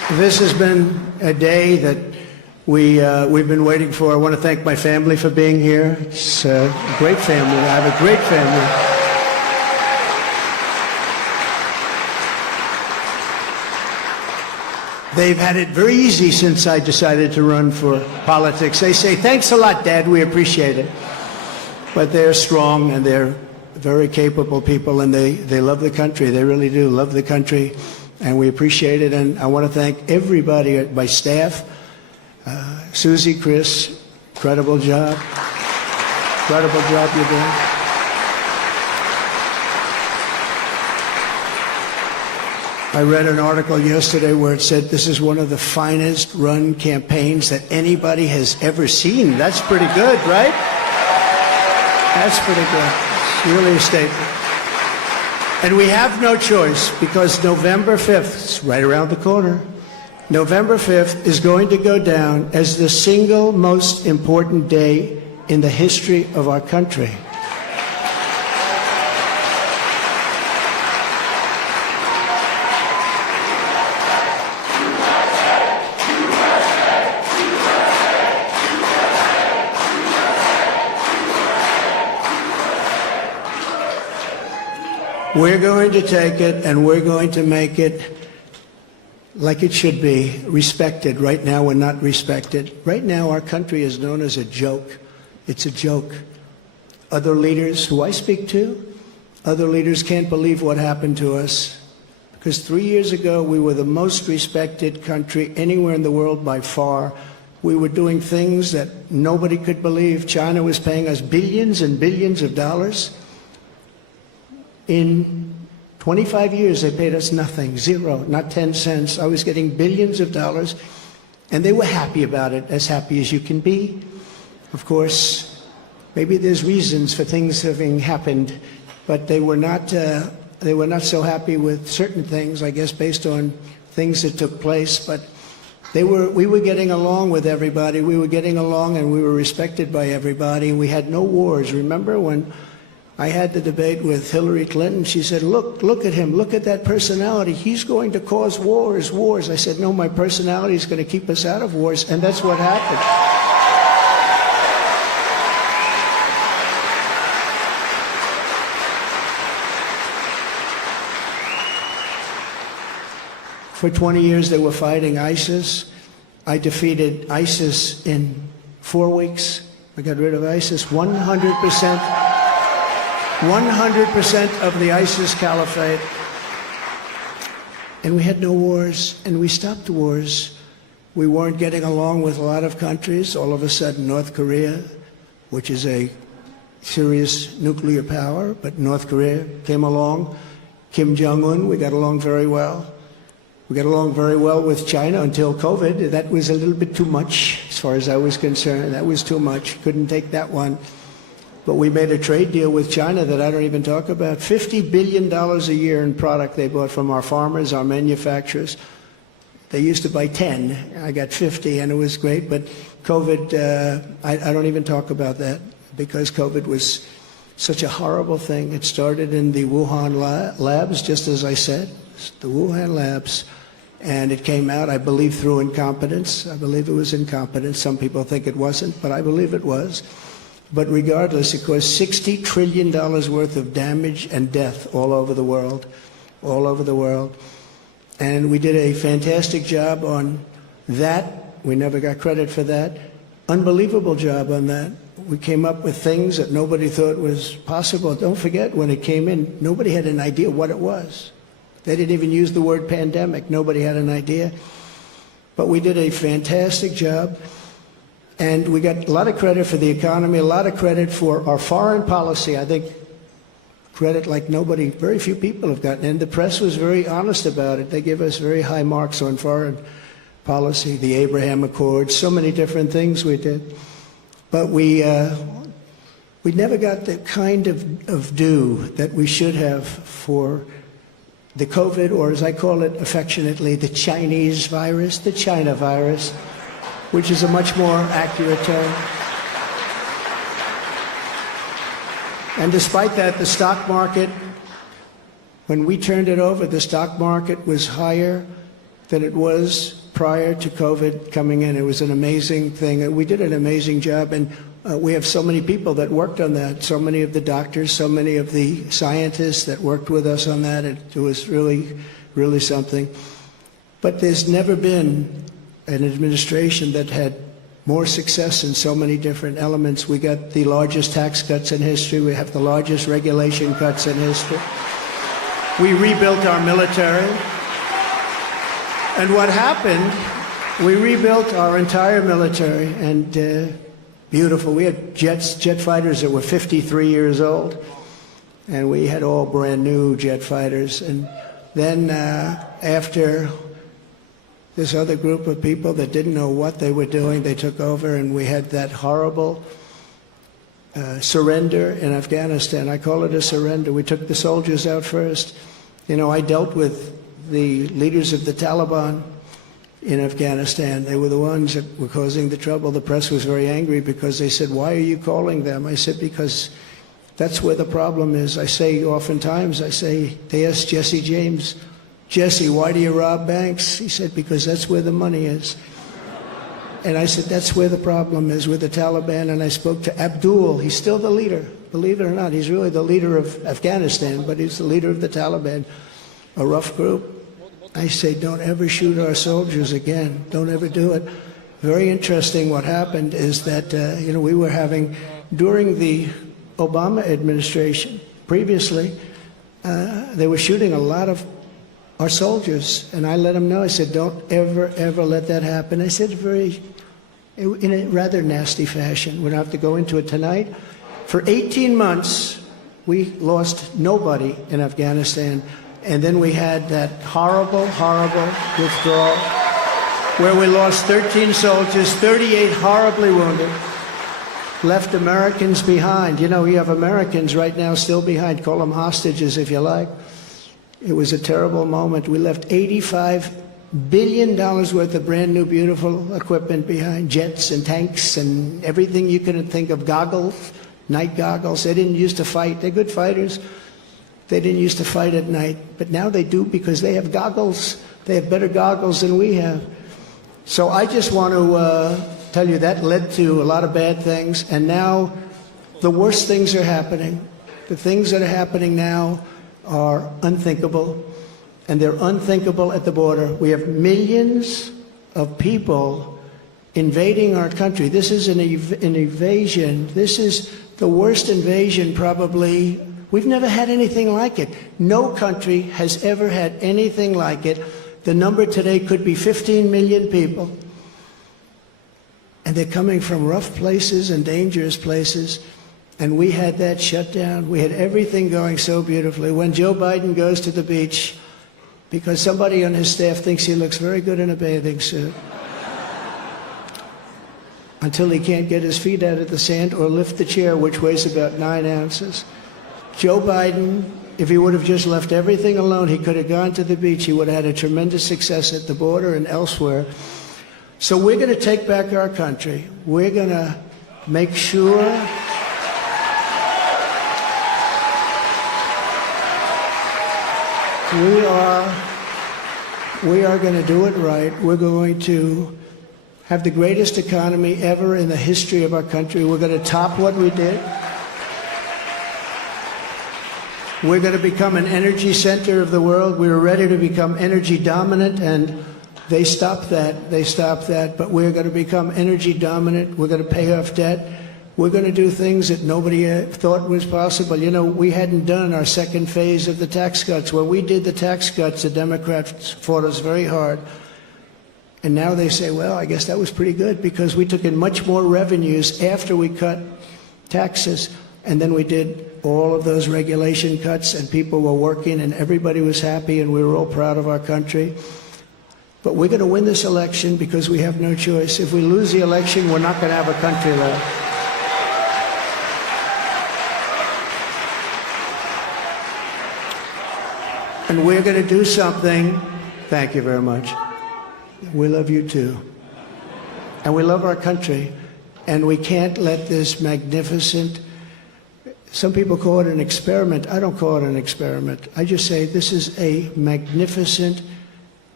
This has been a day that we've been waiting for. I want to thank my family for being here. It's a great family. I have a great family. They've had it very easy since I decided to run for politics. They say, thanks a lot, Dad, we appreciate it. But they're strong and they're very capable people, and they love the country. They really do love the country, and we appreciate it. And I want to thank everybody, my staff, Susie, Chris, incredible job. Incredible job you're doing. I read an article yesterday where it said this is one of the finest run campaigns that anybody has ever seen. That's pretty good, right? That's pretty good. It's really a statement. And we have no choice, because November 5th, it's right around the corner, November 5th is going to go down as the single most important day in the history of our country. We're going to take it and we're going to make it like it should be, respected. Right now we're not respected. Right now our country is known as a joke. It's a joke. Other leaders who I speak to, other leaders can't believe what happened to us. Because 3 years ago we were the most respected country anywhere in the world by far. We were doing things that nobody could believe. China was paying us billions and billions of dollars. In 25 years, they paid us nothing, zero, not 10 cents. I was getting billions of dollars, and they were happy about it, as happy as you can be. Of course, maybe there's reasons for things having happened, but they were not so happy with certain things, I guess, based on things that took place. But we were getting along with everybody. We were getting along, and we were respected by everybody. We had no wars. Remember when I had the debate with Hillary Clinton? She said, look at him, look at that personality. He's going to cause wars. I said, no, my personality is going to keep us out of wars, and that's what happened. For 20 years they were fighting ISIS. I defeated ISIS in 4 weeks. I got rid of ISIS 100%. 100% of the ISIS caliphate. And we had no wars, and we stopped wars. We weren't getting along with a lot of countries. All of a sudden, North Korea, which is a serious nuclear power, but North Korea came along. Kim Jong-un, we got along very well. We got along very well with China until COVID. That was a little bit too much, as far as I was concerned. That was too much. Couldn't take that one. But we made a trade deal with China that I don't even talk about. $50 billion a year in product they bought from our farmers, our manufacturers. They used to buy 10. I got 50, and it was great. But COVID, I don't even talk about that, because COVID was such a horrible thing. It started in the Wuhan labs, just as I said, the Wuhan labs. And it came out, I believe, through incompetence. I believe it was incompetence. Some people think it wasn't, but I believe it was. But regardless, it caused $60 trillion worth of damage and death all over the world, all over the world. And we did a fantastic job on that. We never got credit for that. Unbelievable job on that. We came up with things that nobody thought was possible. Don't forget, when it came in, nobody had an idea what it was. They didn't even use the word pandemic. Nobody had an idea. But we did a fantastic job. And we got a lot of credit for the economy, a lot of credit for our foreign policy. I think credit like nobody, very few people have gotten. And the press was very honest about it. They give us very high marks on foreign policy, the Abraham Accords, so many different things we did. But we never got the kind of due that we should have for the COVID, or as I call it affectionately, the Chinese virus, the China virus, which is a much more accurate term. And despite that, the stock market, when we turned it over, the stock market was higher than it was prior to COVID coming in. It was an amazing thing. We did an amazing job, and we have so many people that worked on that, so many of the doctors, so many of the scientists that worked with us on that. It was really, really something. But there's never been an administration that had more success in so many different elements. We got the largest tax cuts in history. We have the largest regulation cuts in history. We rebuilt our military. And what happened, we rebuilt our entire military, and beautiful. We had jet fighters that were 53 years old, and we had all brand new jet fighters. And then after this other group of people that didn't know what they were doing, they took over, and we had that horrible surrender in Afghanistan. I call it a surrender. We took the soldiers out first. You know, I dealt with the leaders of the Taliban in Afghanistan. They were the ones that were causing the trouble. The press was very angry because they said, "Why are you calling them?" I said, "Because that's where the problem is." I say oftentimes, they asked Jesse James, "Jesse, why do you rob banks?" He said, "Because that's where the money is." And I said, that's where the problem is, with the Taliban. And I spoke to Abdul. He's still the leader. Believe it or not, he's really the leader of Afghanistan, but he's the leader of the Taliban, a rough group. I say, don't ever shoot our soldiers again. Don't ever do it. Very interesting what happened is that, we were having, during the Obama administration, previously, they were shooting a lot of our soldiers. And I let them know, I said, don't ever, ever let that happen. I said in a rather nasty fashion. We don't have to go into it tonight. For 18 months, we lost nobody in Afghanistan. And then we had that horrible, horrible withdrawal where we lost 13 soldiers, 38 horribly wounded, left Americans behind. You know, you have Americans right now still behind. Call them hostages if you like. It was a terrible moment. We left $85 billion worth of brand new, beautiful equipment behind, jets and tanks and everything you could think of, goggles, night goggles. They didn't used to fight. They're good fighters. They didn't used to fight at night, but now they do because they have goggles. They have better goggles than we have. So I just want to tell you that led to a lot of bad things, and now the worst things are happening. The things that are happening now are unthinkable, and they're unthinkable at the border. We have millions of people invading our country. This is an invasion. This is the worst invasion probably. We've never had anything like it. No country has ever had anything like it. The number today could be 15 million people. And they're coming from rough places and dangerous places. And we had that shut down. We had everything going so beautifully. When Joe Biden goes to the beach, because somebody on his staff thinks he looks very good in a bathing suit, until he can't get his feet out of the sand or lift the chair, which weighs about 9 ounces. Joe Biden, if he would have just left everything alone, he could have gone to the beach. He would have had a tremendous success at the border and elsewhere. So we're going to take back our country. We're going to make sure we are going to do it right. We're going to have the greatest economy ever in the history of our country. We're going to top what we did. We're going to become an energy center of the world. We were ready to become energy dominant, and they stopped that. They stopped that. But we're going to become energy dominant. We're going to pay off debt. We're going to do things that nobody thought was possible. You know, we hadn't done our second phase of the tax cuts. When we did the tax cuts, the Democrats fought us very hard. And now they say, well, I guess that was pretty good because we took in much more revenues after we cut taxes. And then we did all of those regulation cuts, and people were working, and everybody was happy, and we were all proud of our country. But we're going to win this election because we have no choice. If we lose the election, we're not going to have a country left. And we're going to do something. Thank you very much. We love you too. And we love our country. And we can't let this magnificent, some people call it an experiment. I don't call it an experiment. I just say this is a magnificent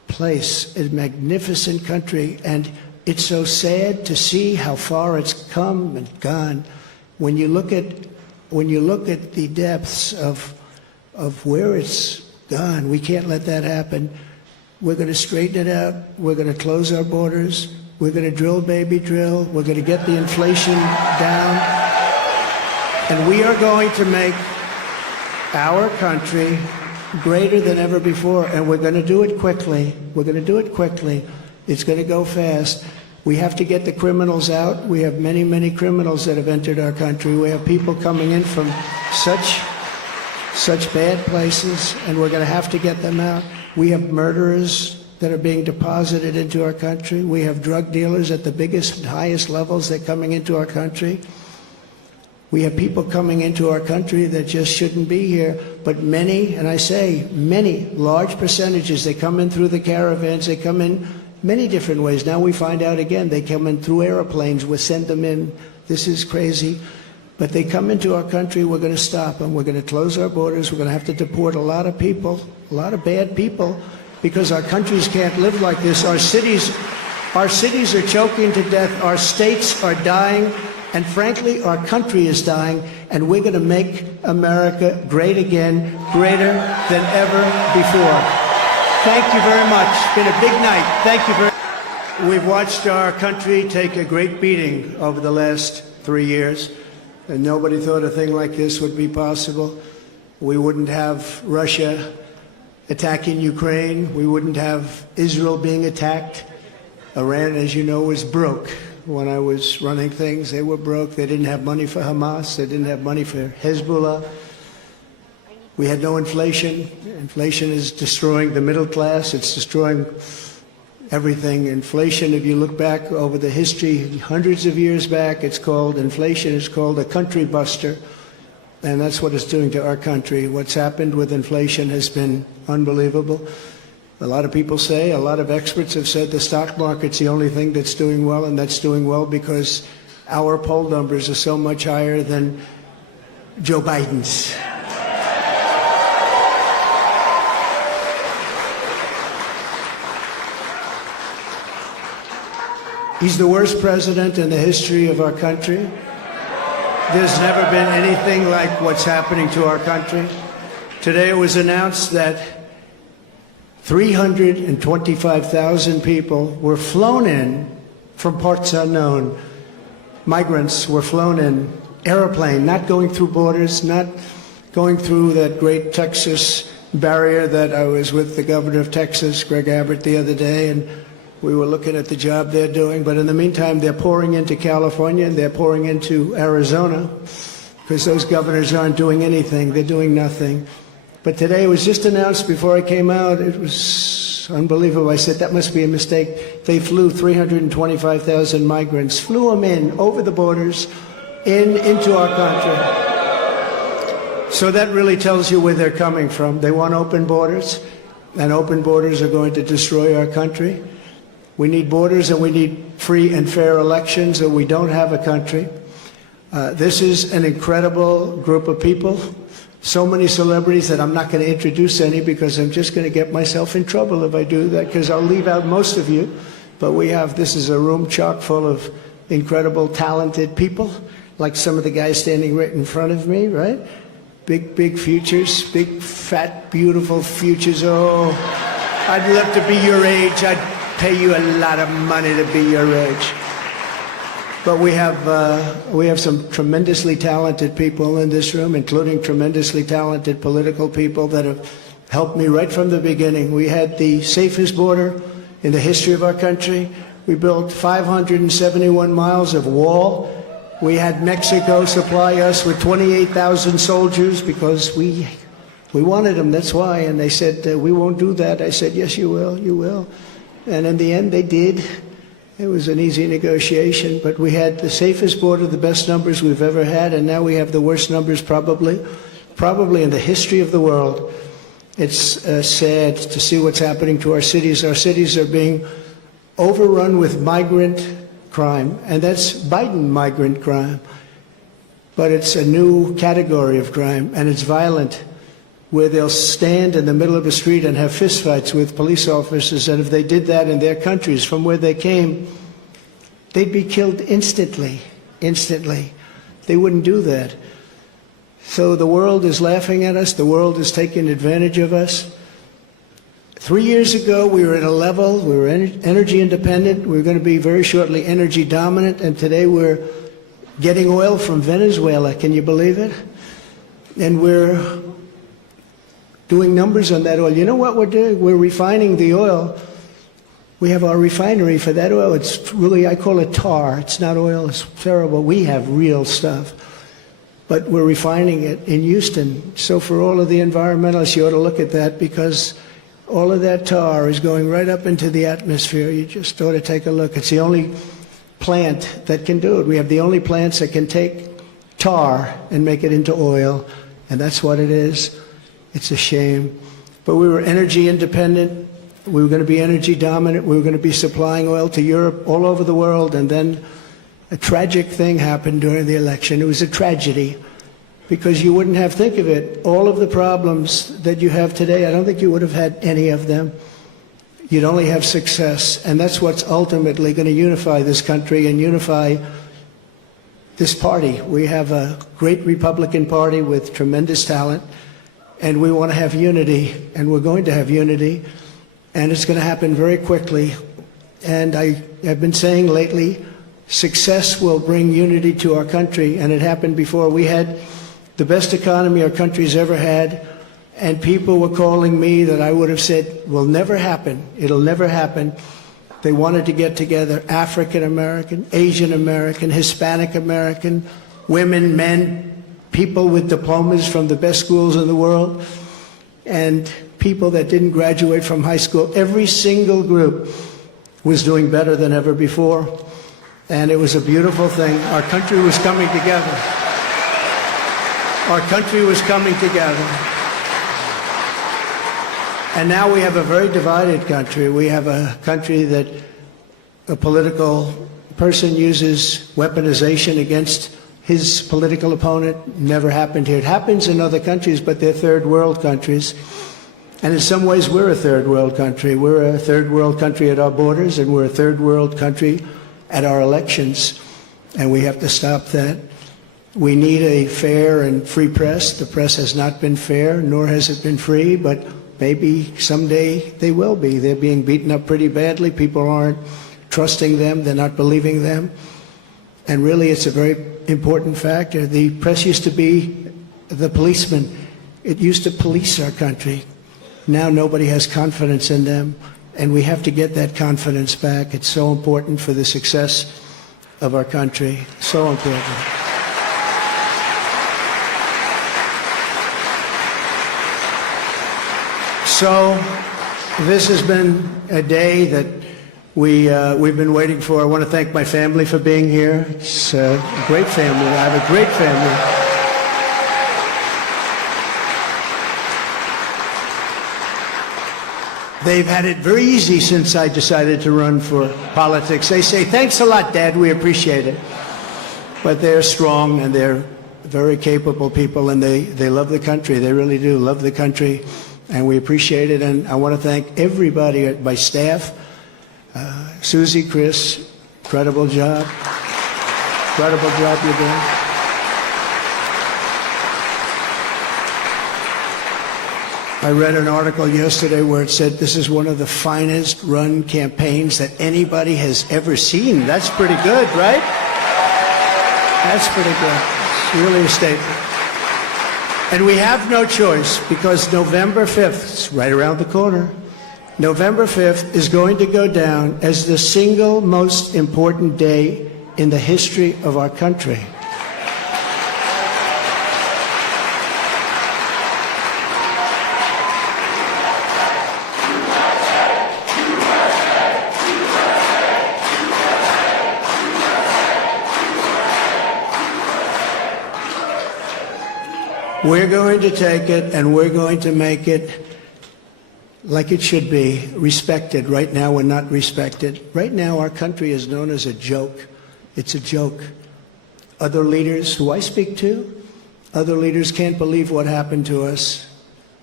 place, a magnificent country, and it's so sad to see how far it's come and gone. When you look at the depths of where it's gone, we can't let that happen. We're going to straighten it out. We're going to close our borders. We're going to drill, baby, drill. We're going to get the inflation down. And we are going to make our country greater than ever before. And we're going to do it quickly. We're going to do it quickly. It's going to go fast. We have to get the criminals out. We have many, many criminals that have entered our country. We have people coming in from such bad places, and we're going to have to get them out. We have murderers that are being deposited into our country. We have drug dealers at the biggest and highest levels. They're coming into our country. We have people coming into our country that just shouldn't be here. But many, and I say many, large percentages, they come in through the caravans. They come in many different ways. Now we find out again, they come in through airplanes. We send them in. This is crazy. But they come into our country. We're going to stop them. We're going to close our borders. We're going to have to deport a lot of people, a lot of bad people, because our countries can't live like this. Our cities are choking to death. Our states are dying. And frankly, our country is dying. And we're going to make America great again, greater than ever before. Thank you very much. It's been a big night. Thank you very much. We've watched our country take a great beating over the last 3 years. And nobody thought a thing like this would be possible. We wouldn't have Russia attacking Ukraine. We wouldn't have Israel being attacked. Iran, as you know, was broke. When I was running things, they were broke. They didn't have money for Hamas. They didn't have money for Hezbollah. We had no inflation. Inflation is destroying the middle class. It's destroying everything. Inflation, if you look back over the history, hundreds of years back, it's called inflation. It's called a country buster. And that's what it's doing to our country. What's happened with inflation has been unbelievable. A lot of people say, a lot of experts have said the stock market's the only thing that's doing well, and that's doing well because our poll numbers are so much higher than Joe Biden's. He's the worst president in the history of our country. There's never been anything like what's happening to our country. Today it was announced that 325,000 people were flown in from parts unknown. Migrants were flown in, airplane, not going through borders, not going through that great Texas barrier that I was with the governor of Texas, Greg Abbott, the other day, and we were looking at the job they're doing. But in the meantime, they're pouring into California and they're pouring into Arizona because those governors aren't doing anything. They're doing nothing. But today it was just announced before I came out. It was unbelievable. I said, that must be a mistake. They flew 325,000 migrants, flew them in over the borders into our country. So that really tells you where they're coming from. They want open borders, and open borders are going to destroy our country. We need borders and we need free and fair elections, or we don't have a country. This is an incredible group of people. So many celebrities that I'm not going to introduce any because I'm just going to get myself in trouble if I do that, because I'll leave out most of you. But this is a room chock full of incredible, talented people, like some of the guys standing right in front of me, right? Big futures, big, fat, beautiful futures. Oh, I'd love to be your age. I'd pay you a lot of money to be your age. But we have some tremendously talented people in this room, including tremendously talented political people that have helped me right from the beginning. We had the safest border in the history of our country. We built 571 miles of wall. We had Mexico supply us with 28,000 soldiers because we wanted them, that's why. And they said, we won't do that. I said, yes, you will, you will. And in the end, they did. It was an easy negotiation, but we had the safest border, the best numbers we've ever had, and now we have the worst numbers probably in the history of the world. It's sad to see what's happening to our cities. Our cities are being overrun with migrant crime, and that's Biden migrant crime. But it's a new category of crime, and it's violent. where they'll stand in the middle of a street and have fistfights with police officers, and if they did that in their countries from where they came, they'd be killed instantly, instantly. They wouldn't do that. So the world is laughing at us. The world is taking advantage of us. 3 years ago, we were at a level, we were energy independent. We were going to be very shortly energy dominant, and today we're getting oil from Venezuela. Can you believe it? And we're doing numbers on that oil. You know what we're doing? We're refining the oil. We have our refinery for that oil. It's really, I call it tar. It's not oil. It's terrible. We have real stuff. But we're refining it in Houston. So for all of the environmentalists, you ought to look at that, because all of that tar is going right up into the atmosphere. You just ought to take a look. It's the only plant that can do it. We have the only plants that can take tar and make it into oil, and that's what it is. It's a shame. But we were energy independent. We were going to be energy dominant. We were going to be supplying oil to Europe, all over the world. And then a tragic thing happened during the election. It was a tragedy, because you wouldn't have, think of it, all of the problems that you have today, I don't think you would have had any of them. You'd only have success. And that's what's ultimately going to unify this country and unify this party. We have a great Republican Party with tremendous talent. And we want to have unity, and we're going to have unity, and it's going to happen very quickly. And I've been saying lately, success will bring unity to our country, and it happened before. We had the best economy our country's ever had, and people were calling me that I would have said will never happen. It'll never happen. They wanted to get together, African American, Asian American, Hispanic American, women, men, people with diplomas from the best schools in the world, and people that didn't graduate from high school. Every single group was doing better than ever before, and it was a beautiful thing. Our country was coming together. Our country was coming together. And now we have a very divided country. We have a country that a political person uses weaponization against his political opponent. Never happened here. It happens in other countries, but they're third world countries. And in some ways, we're a third world country. We're a third world country at our borders, and we're a third world country at our elections. And we have to stop that. We need a fair and free press. The press has not been fair, nor has it been free, but maybe someday they will be. They're being beaten up pretty badly. People aren't trusting them. They're not believing them. And really, it's a very important factor. The press used to be the policeman. It used to police our country. Now nobody has confidence in them, and we have to get that confidence back. It's so important for the success of our country. So important. So this has been a day that we've been waiting for. I want to thank my family for being here. It's a great family. I have a great family. They've had it very easy since I decided to run for politics. They say, thanks a lot, Dad, we appreciate it. But they're strong, and they're very capable people, and they love the country. They really do love the country, and we appreciate it. And I want to thank everybody at my staff. Susie, Chris, incredible job. Incredible job you're doing. I read an article yesterday where it said this is one of the finest run campaigns that anybody has ever seen. That's pretty good, right? That's pretty good. It's really a statement. And we have no choice, because November 5th, it's right around the corner, November 5th is going to go down as the single most important day in the history of our country. We're going to take it, and we're going to make it like it should be, respected. Right now, we're not respected. Right now, our country is known as a joke. It's a joke. Other leaders who I speak to, other leaders can't believe what happened to us.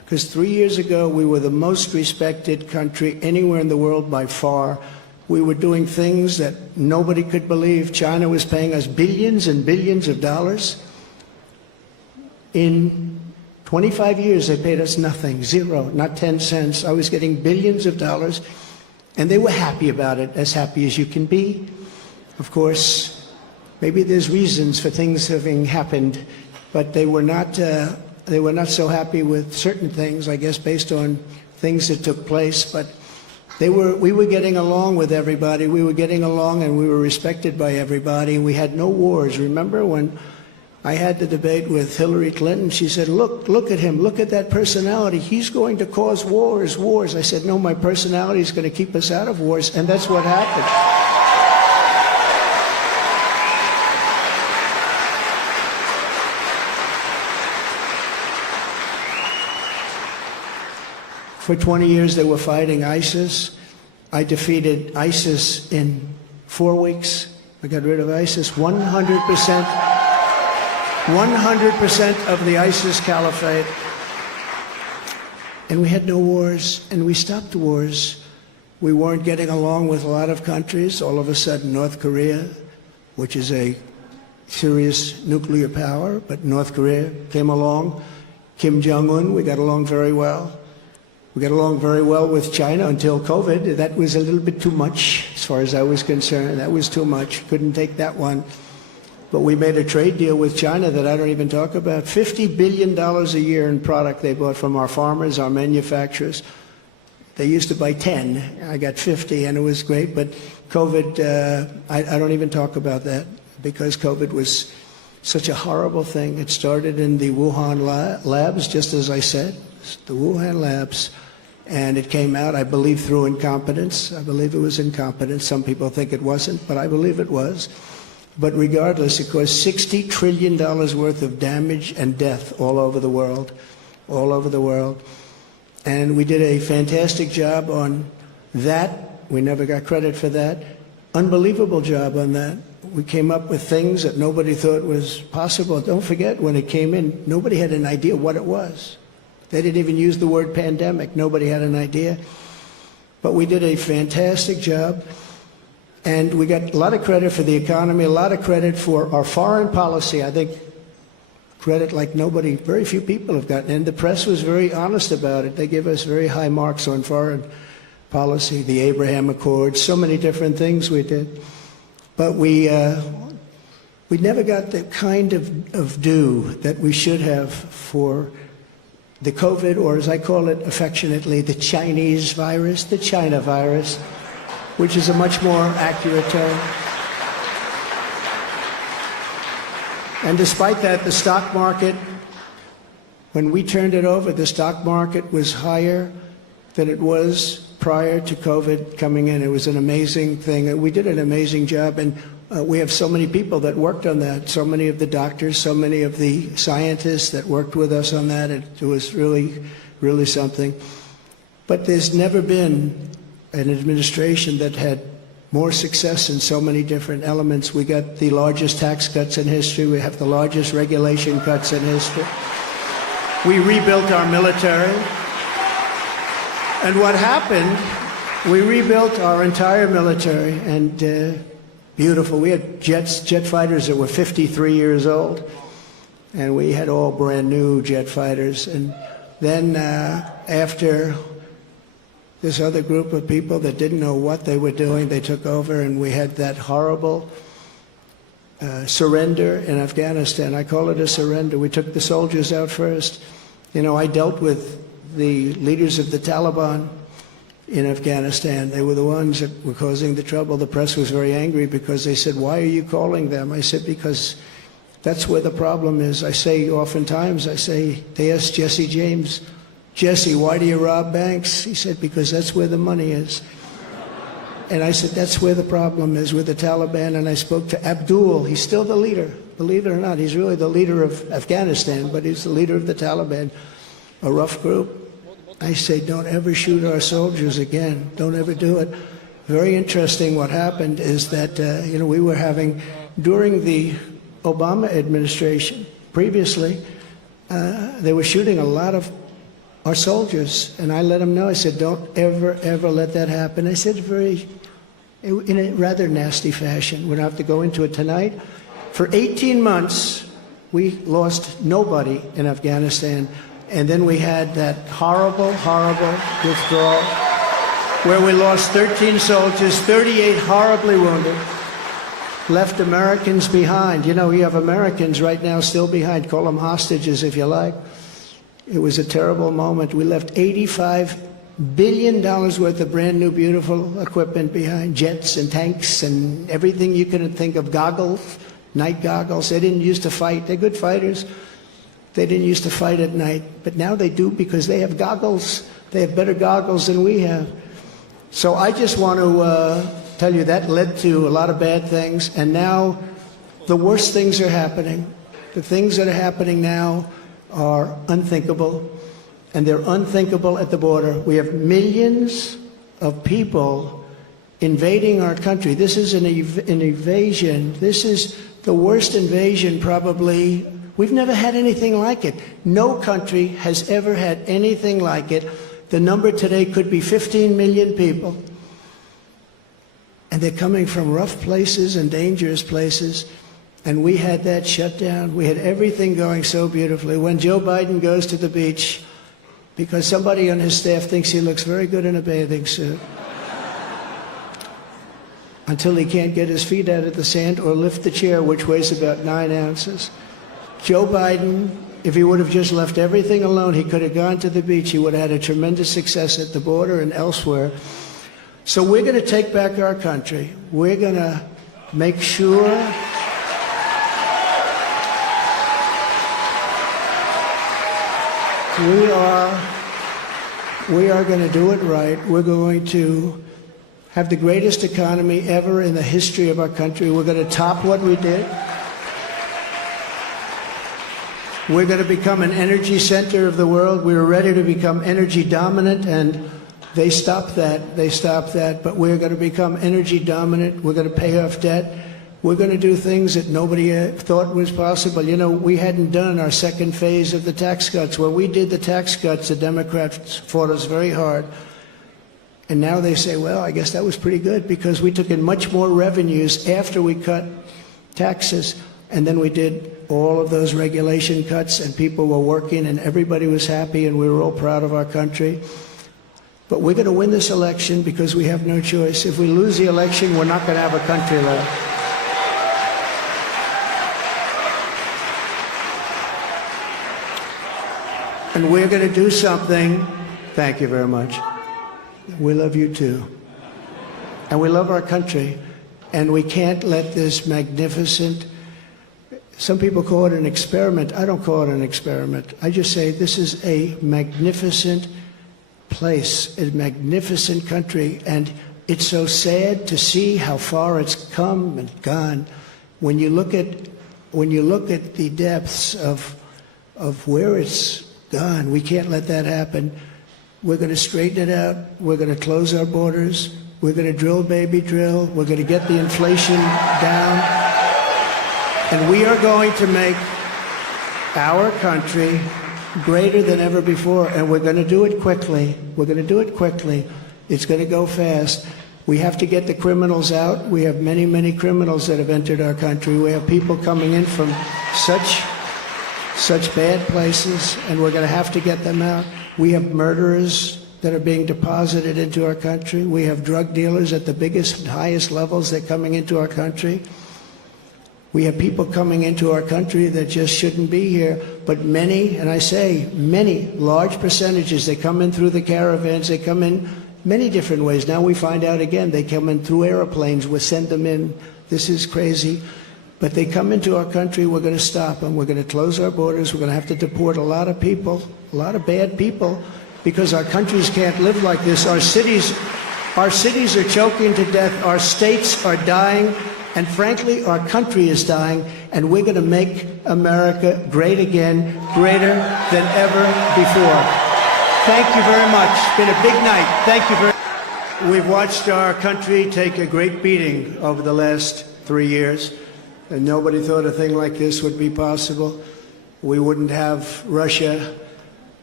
Because 3 years ago, we were the most respected country anywhere in the world by far. We were doing things that nobody could believe. China was paying us billions and billions of dollars. In 25 years, they paid us nothing, zero, not 10 cents. I was getting billions of dollars, and they were happy about it, as happy as you can be. Of course, maybe there's reasons for things having happened, but they were not so happy with certain things, I guess, based on things that took place. But we were getting along with everybody. We were getting along, and we were respected by everybody. We had no wars. Remember when I had the debate with Hillary Clinton? She said, look at him. Look at that personality. He's going to cause wars. I said, no, my personality is going to keep us out of wars. And that's what happened. For 20 years, they were fighting ISIS. I defeated ISIS in 4 weeks. I got rid of ISIS. 100% of the ISIS caliphate. And we had no wars, and we stopped wars. We weren't getting along with a lot of countries. All of a sudden, North Korea, which is a serious nuclear power, but North Korea came along. Kim Jong-un, we got along very well. We got along very well with China until COVID. That was a little bit too much, as far as I was concerned. That was too much. Couldn't take that one. But we made a trade deal with China that I don't even talk about. $50 billion a year in product they bought from our farmers, our manufacturers. They used to buy 10. I got 50, and it was great. But COVID, I don't even talk about that, because COVID was such a horrible thing. It started in the Wuhan labs, just as I said, the Wuhan labs. And it came out, I believe, through incompetence. I believe it was incompetence. Some people think it wasn't, but I believe it was. But regardless, it caused $60 trillion worth of damage and death all over the world, all over the world. And we did a fantastic job on that. We never got credit for that. Unbelievable job on that. We came up with things that nobody thought was possible. Don't forget, when it came in, nobody had an idea what it was. They didn't even use the word pandemic. Nobody had an idea. But we did a fantastic job. And we got a lot of credit for the economy, a lot of credit for our foreign policy. I think credit like nobody, very few people have gotten. And the press was very honest about it. They give us very high marks on foreign policy, the Abraham Accords, so many different things we did. But we never got the kind of due that we should have for the COVID, or as I call it affectionately, the Chinese virus, the China virus, which is a much more accurate term. And despite that, the stock market, when we turned it over, the stock market was higher than it was prior to COVID coming in. It was an amazing thing. We did an amazing job, and we have so many people that worked on that, so many of the doctors, so many of the scientists that worked with us on that. It was really, really something. But there's never been an administration that had more success in so many different elements. We got the largest tax cuts in history. We have the largest regulation cuts in history. We rebuilt our military. And what happened, we rebuilt our entire military, and beautiful. We had jet fighters that were 53 years old, and we had all brand new jet fighters. And then after this other group of people that didn't know what they were doing, they took over, and we had that horrible surrender in Afghanistan. I call it a surrender. We took the soldiers out first. You know, I dealt with the leaders of the Taliban in Afghanistan. They were the ones that were causing the trouble. The press was very angry because they said, why are you calling them? I said, because that's where the problem is. I say oftentimes, they asked Jesse James, Jesse, why do you rob banks? He said, because that's where the money is. And I said, that's where the problem is, with the Taliban. And I spoke to Abdul. He's still the leader. Believe it or not, he's really the leader of Afghanistan, but he's the leader of the Taliban, a rough group. I say, don't ever shoot our soldiers again. Don't ever do it. Very interesting what happened is that, we were having, during the Obama administration, previously, they were shooting a lot of our soldiers. And I let them know, I said, don't ever, ever let that happen. I said in a rather nasty fashion. We don't have to go into it tonight. For 18 months, we lost nobody in Afghanistan. And then we had that horrible, horrible withdrawal where we lost 13 soldiers, 38 horribly wounded, left Americans behind. You know, you have Americans right now still behind. Call them hostages if you like. It was a terrible moment. We left $85 billion worth of brand new, beautiful equipment behind, jets and tanks and everything you could think of, goggles, night goggles. They didn't used to fight. They're good fighters. They didn't used to fight at night, but now they do because they have goggles. They have better goggles than we have. So I just want to tell you that led to a lot of bad things, and now the worst things are happening. The things that are happening now are unthinkable, and they're unthinkable at the border. We have millions of people invading our country. This is an invasion. This is the worst invasion probably. We've never had anything like it. No country has ever had anything like it. The number today could be 15 million people. And they're coming from rough places and dangerous places. And we had that shut down. We had everything going so beautifully. When Joe Biden goes to the beach, because somebody on his staff thinks he looks very good in a bathing suit, until he can't get his feet out of the sand or lift the chair, which weighs about 9 ounces. Joe Biden, if he would have just left everything alone, he could have gone to the beach. He would have had a tremendous success at the border and elsewhere. So we're going to take back our country. We're going to make sure we are going to do it right. We're going to have the greatest economy ever in the history of our country. We're going to top what we did. We're going to become an energy center of the world. We were ready to become energy dominant, and they stopped that. They stopped that. But we're going to become energy dominant. We're going to pay off debt. We're going to do things that nobody thought was possible. You know, we hadn't done our second phase of the tax cuts. When we did the tax cuts, the Democrats fought us very hard. And now they say, well, I guess that was pretty good because we took in much more revenues after we cut taxes. And then we did all of those regulation cuts, and people were working, and everybody was happy, and we were all proud of our country. But we're going to win this election because we have no choice. If we lose the election, we're not going to have a country left. And we're going to do something. Thank you very much. We love you too. And we love our country. And we can't let this magnificent, some people call it an experiment. I don't call it an experiment. I just say this is a magnificent place, a magnificent country. And it's so sad to see how far it's come and gone. When you look at the depths of where it's gone, we can't let that happen. We're going to straighten it out. We're going to close our borders. We're going to drill, baby, drill. We're going to get the inflation down. And we are going to make our country greater than ever before. And we're going to do it quickly. We're going to do it quickly. It's going to go fast. We have to get the criminals out. We have many, many criminals that have entered our country. We have people coming in from such bad places, and we're going to have to get them out. We have murderers that are being deposited into our country. We have drug dealers at the biggest and highest levels that are coming into our country. We have people coming into our country that just shouldn't be here, but many, and I say many, large percentages, they come in through the caravans, they come in many different ways. Now we find out again, they come in through airplanes, we send them in. This is crazy. But they come into our country, we're going to stop them. We're going to close our borders. We're going to have to deport a lot of people, a lot of bad people, because our countries can't live like this. Our cities are choking to death. Our states are dying. And frankly, our country is dying. And we're going to make America great again, greater than ever before. Thank you very much. It's been a big night. Thank you very much. We've watched our country take a great beating over the last 3 years. And nobody thought a thing like this would be possible. We wouldn't have Russia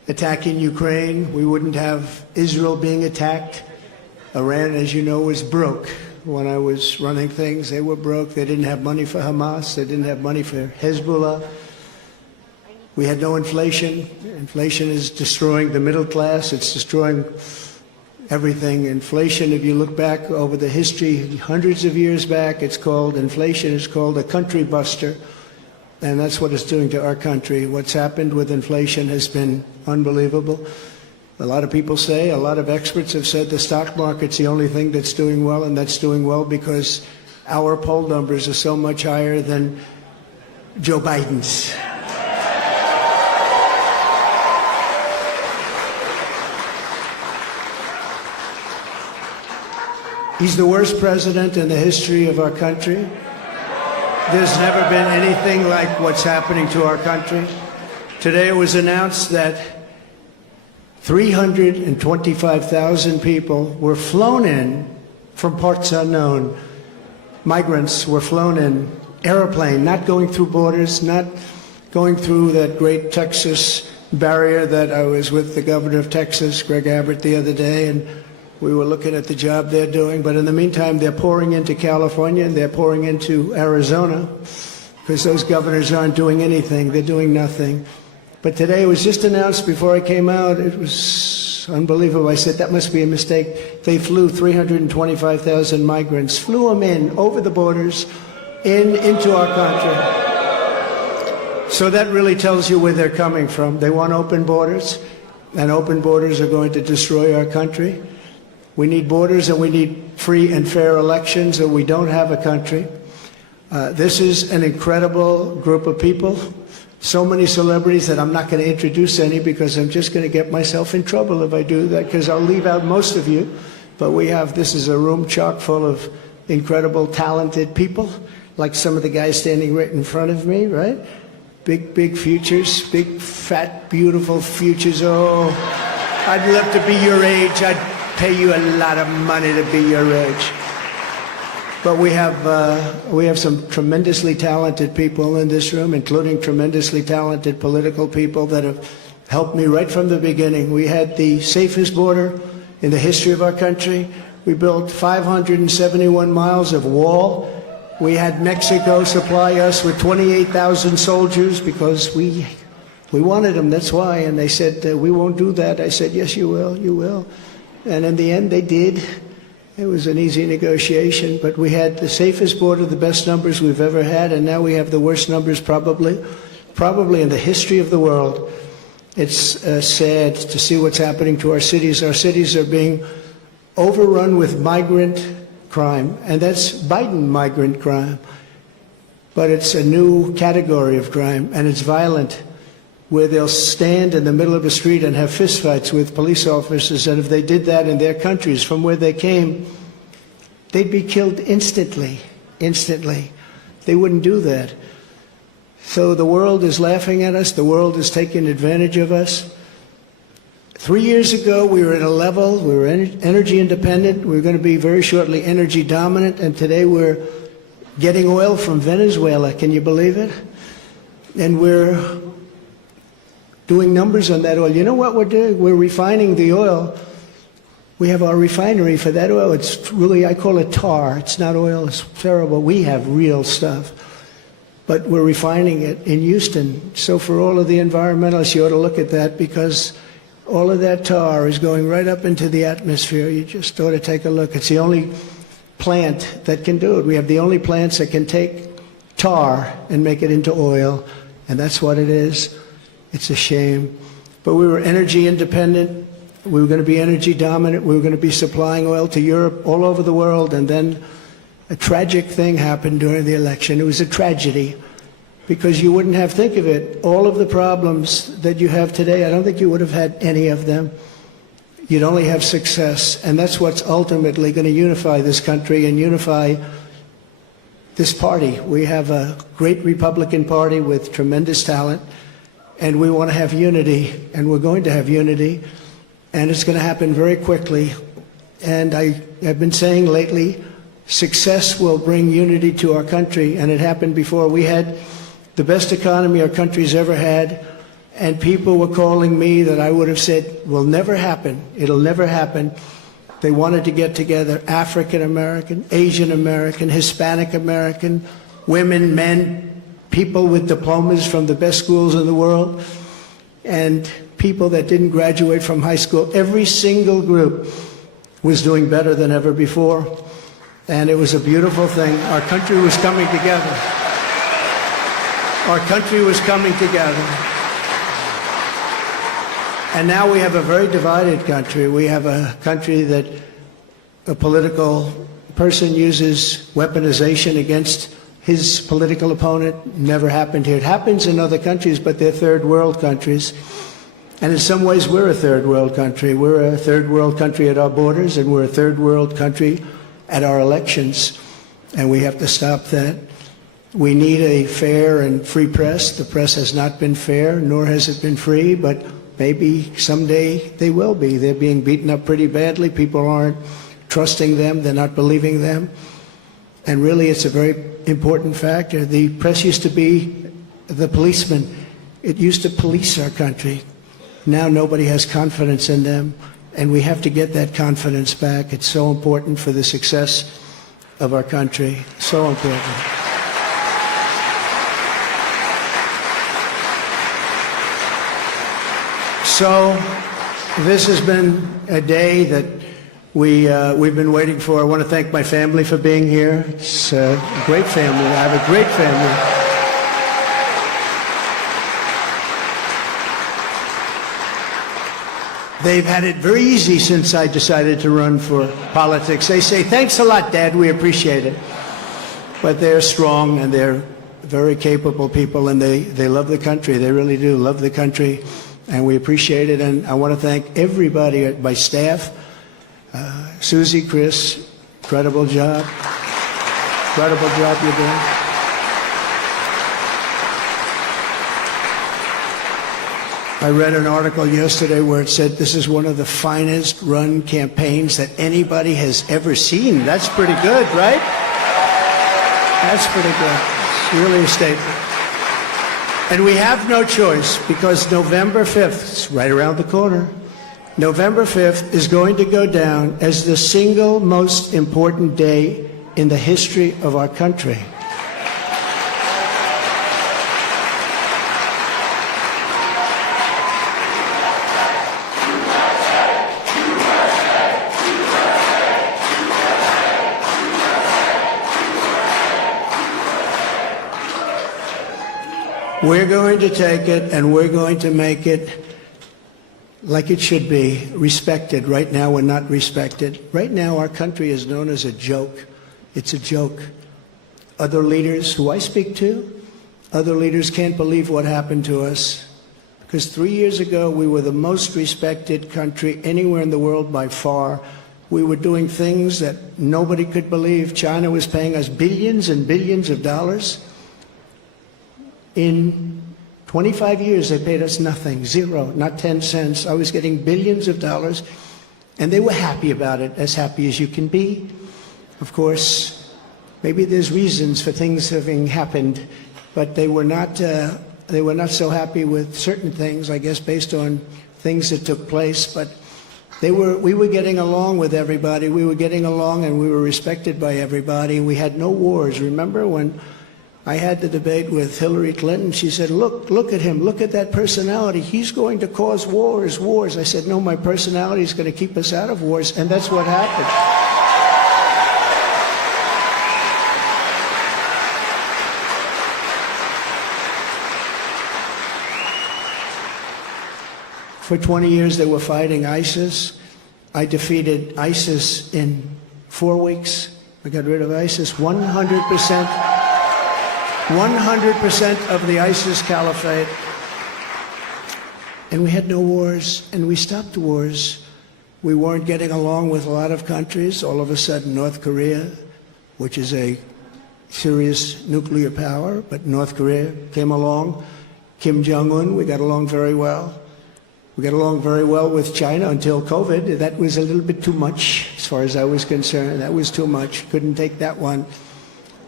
attacking Ukraine. We wouldn't have Israel being attacked. Iran, as you know, was broke. When I was running things, they were broke. They didn't have money for Hamas. They didn't have money for Hezbollah. We had no inflation. Inflation is destroying the middle class. It's destroying everything. Inflation, if you look back over the history, hundreds of years back, it's called inflation. It's called a country buster. And that's what it's doing to our country. What's happened with inflation has been unbelievable. A lot of people say, a lot of experts have said the stock market's the only thing that's doing well, and that's doing well because our poll numbers are so much higher than Joe Biden's. He's the worst president in the history of our country. There's never been anything like what's happening to our country. Today it was announced that 325,000 people were flown in from parts unknown. Migrants were flown in, airplane, not going through borders, not going through that great Texas barrier that I was with the governor of Texas, Greg Abbott, the other day, and we were looking at the job they're doing. But in the meantime, they're pouring into California and they're pouring into Arizona because those governors aren't doing anything. They're doing nothing. But today it was just announced before I came out. It was unbelievable. I said, that must be a mistake. They flew 325,000 migrants, flew them in over the borders into our country. So that really tells you where they're coming from. They want open borders, and open borders are going to destroy our country. We need borders and we need free and fair elections, or we don't have a country. This is an incredible group of people. So many celebrities that I'm not going to introduce any because I'm just going to get myself in trouble if I do that, because I'll leave out most of you. But this is a room chock full of incredible, talented people, like some of the guys standing right in front of me, right? Big, big futures, big, fat, beautiful futures. Oh, I'd love to be your age. I'd pay you a lot of money to be your age. But we have some tremendously talented people in this room, including tremendously talented political people that have helped me right from the beginning. We had the safest border in the history of our country. We built 571 miles of wall. We had Mexico supply us with 28,000 soldiers because we wanted them, that's why. And they said, we won't do that. I said, yes, you will, you will. And in the end, they did. It was an easy negotiation, but we had the safest border, the best numbers we've ever had, and now we have the worst numbers probably in the history of the world. It's sad to see what's happening to our cities. Our cities are being overrun with migrant crime, and that's Biden migrant crime. But it's a new category of crime, and it's violent, where they'll stand in the middle of a street and have fistfights with police officers, and if they did that in their countries from where they came, they'd be killed instantly. They wouldn't do that. So the world is laughing at us. The world is taking advantage of us. 3 years ago, we were at a level, we were energy independent. We were going to be very shortly energy dominant, and today we're getting oil from Venezuela. Can you believe it? And we're doing numbers on that oil. You know what we're doing? We're refining the oil. We have our refinery for that oil. It's really, I call it tar. It's not oil. It's terrible. We have real stuff. But we're refining it in Houston. So for all of the environmentalists, you ought to look at that, because all of that tar is going right up into the atmosphere. You just ought to take a look. It's the only plant that can do it. We have the only plants that can take tar and make it into oil, and that's what it is. It's a shame. But we were energy independent. We were going to be energy dominant. We were going to be supplying oil to Europe, all over the world. And then a tragic thing happened during the election. It was a tragedy, because you wouldn't have, think of it, all of the problems that you have today, I don't think you would have had any of them. You'd only have success. And that's what's ultimately going to unify this country and unify this party. We have a great Republican Party with tremendous talent. And we want to have unity, and we're going to have unity, and it's going to happen very quickly. And I have been saying lately, success will bring unity to our country, and it happened before. We had the best economy our country's ever had. and people were calling me that I would have said will never happen. It'll never happen. They wanted to get together, African American, Asian American, Hispanic American, women, men, people with diplomas from the best schools in the world, and people that didn't graduate from high school. Every single group was doing better than ever before, and it was a beautiful thing. Our country was coming together. Our country was coming together. And now we have a very divided country. We have a country that a political person uses weaponization against his political opponent. Never happened here. It happens in other countries, but they're third world countries. And in some ways, we're a third world country. We're a third world country at our borders, and we're a third world country at our elections. And we have to stop that. We need a fair and free press. The press has not been fair, nor has it been free, but maybe someday they will be. They're being beaten up pretty badly. People aren't trusting them. They're not believing them. And really, it's a very important factor. The press used to be the policeman. It used to police our country. Now nobody has confidence in them, and we have to get that confidence back. It's so important for the success of our country. So important. So this has been a day that we've been waiting for. I want to thank my family for being here. It's a great family. I have a great family. They've had it very easy since I decided to run for politics. They say, thanks a lot, Dad, we appreciate it. But they're strong, and they're very capable people, and they love the country. They really do love the country, and we appreciate it. And I want to thank everybody at my staff. Susie, Chris, incredible job. Incredible job you're doing. I read an article yesterday where it said this is one of the finest run campaigns that anybody has ever seen. That's pretty good, right? That's pretty good. It's really a statement. And we have no choice, because November 5th, it's right around the corner, November 5th is going to go down as the single most important day in the history of our country. We're going to take it, and we're going to make it like it should be, respected. Right now, we're not respected. Right now, our country is known as a joke. It's a joke. Other leaders who I speak to, other leaders can't believe what happened to us. Because 3 years ago, we were the most respected country anywhere in the world by far. We were doing things that nobody could believe. China was paying us billions and billions of dollars. In 25 years, they paid us nothing, zero, not 10 cents. I was getting billions of dollars, and they were happy about it, as happy as you can be. Of course, maybe there's reasons for things having happened, but they were not so happy with certain things, I guess, based on things that took place. But we were getting along with everybody. We were getting along, and we were respected by everybody. We had no wars. Remember when I had the debate with Hillary Clinton? She said, look at him, look at that personality. He's going to cause wars. I said, no, my personality is going to keep us out of wars, and that's what happened. For 20 years, they were fighting ISIS. I defeated ISIS in 4 weeks. I got rid of ISIS 100%. 100% of the ISIS caliphate. And we had no wars, and we stopped wars. We weren't getting along with a lot of countries. All of a sudden, North Korea, which is a serious nuclear power, but North Korea came along. Kim Jong-un, we got along very well. We got along very well with China until COVID. That was a little bit too much, as far as I was concerned. That was too much. Couldn't take that one.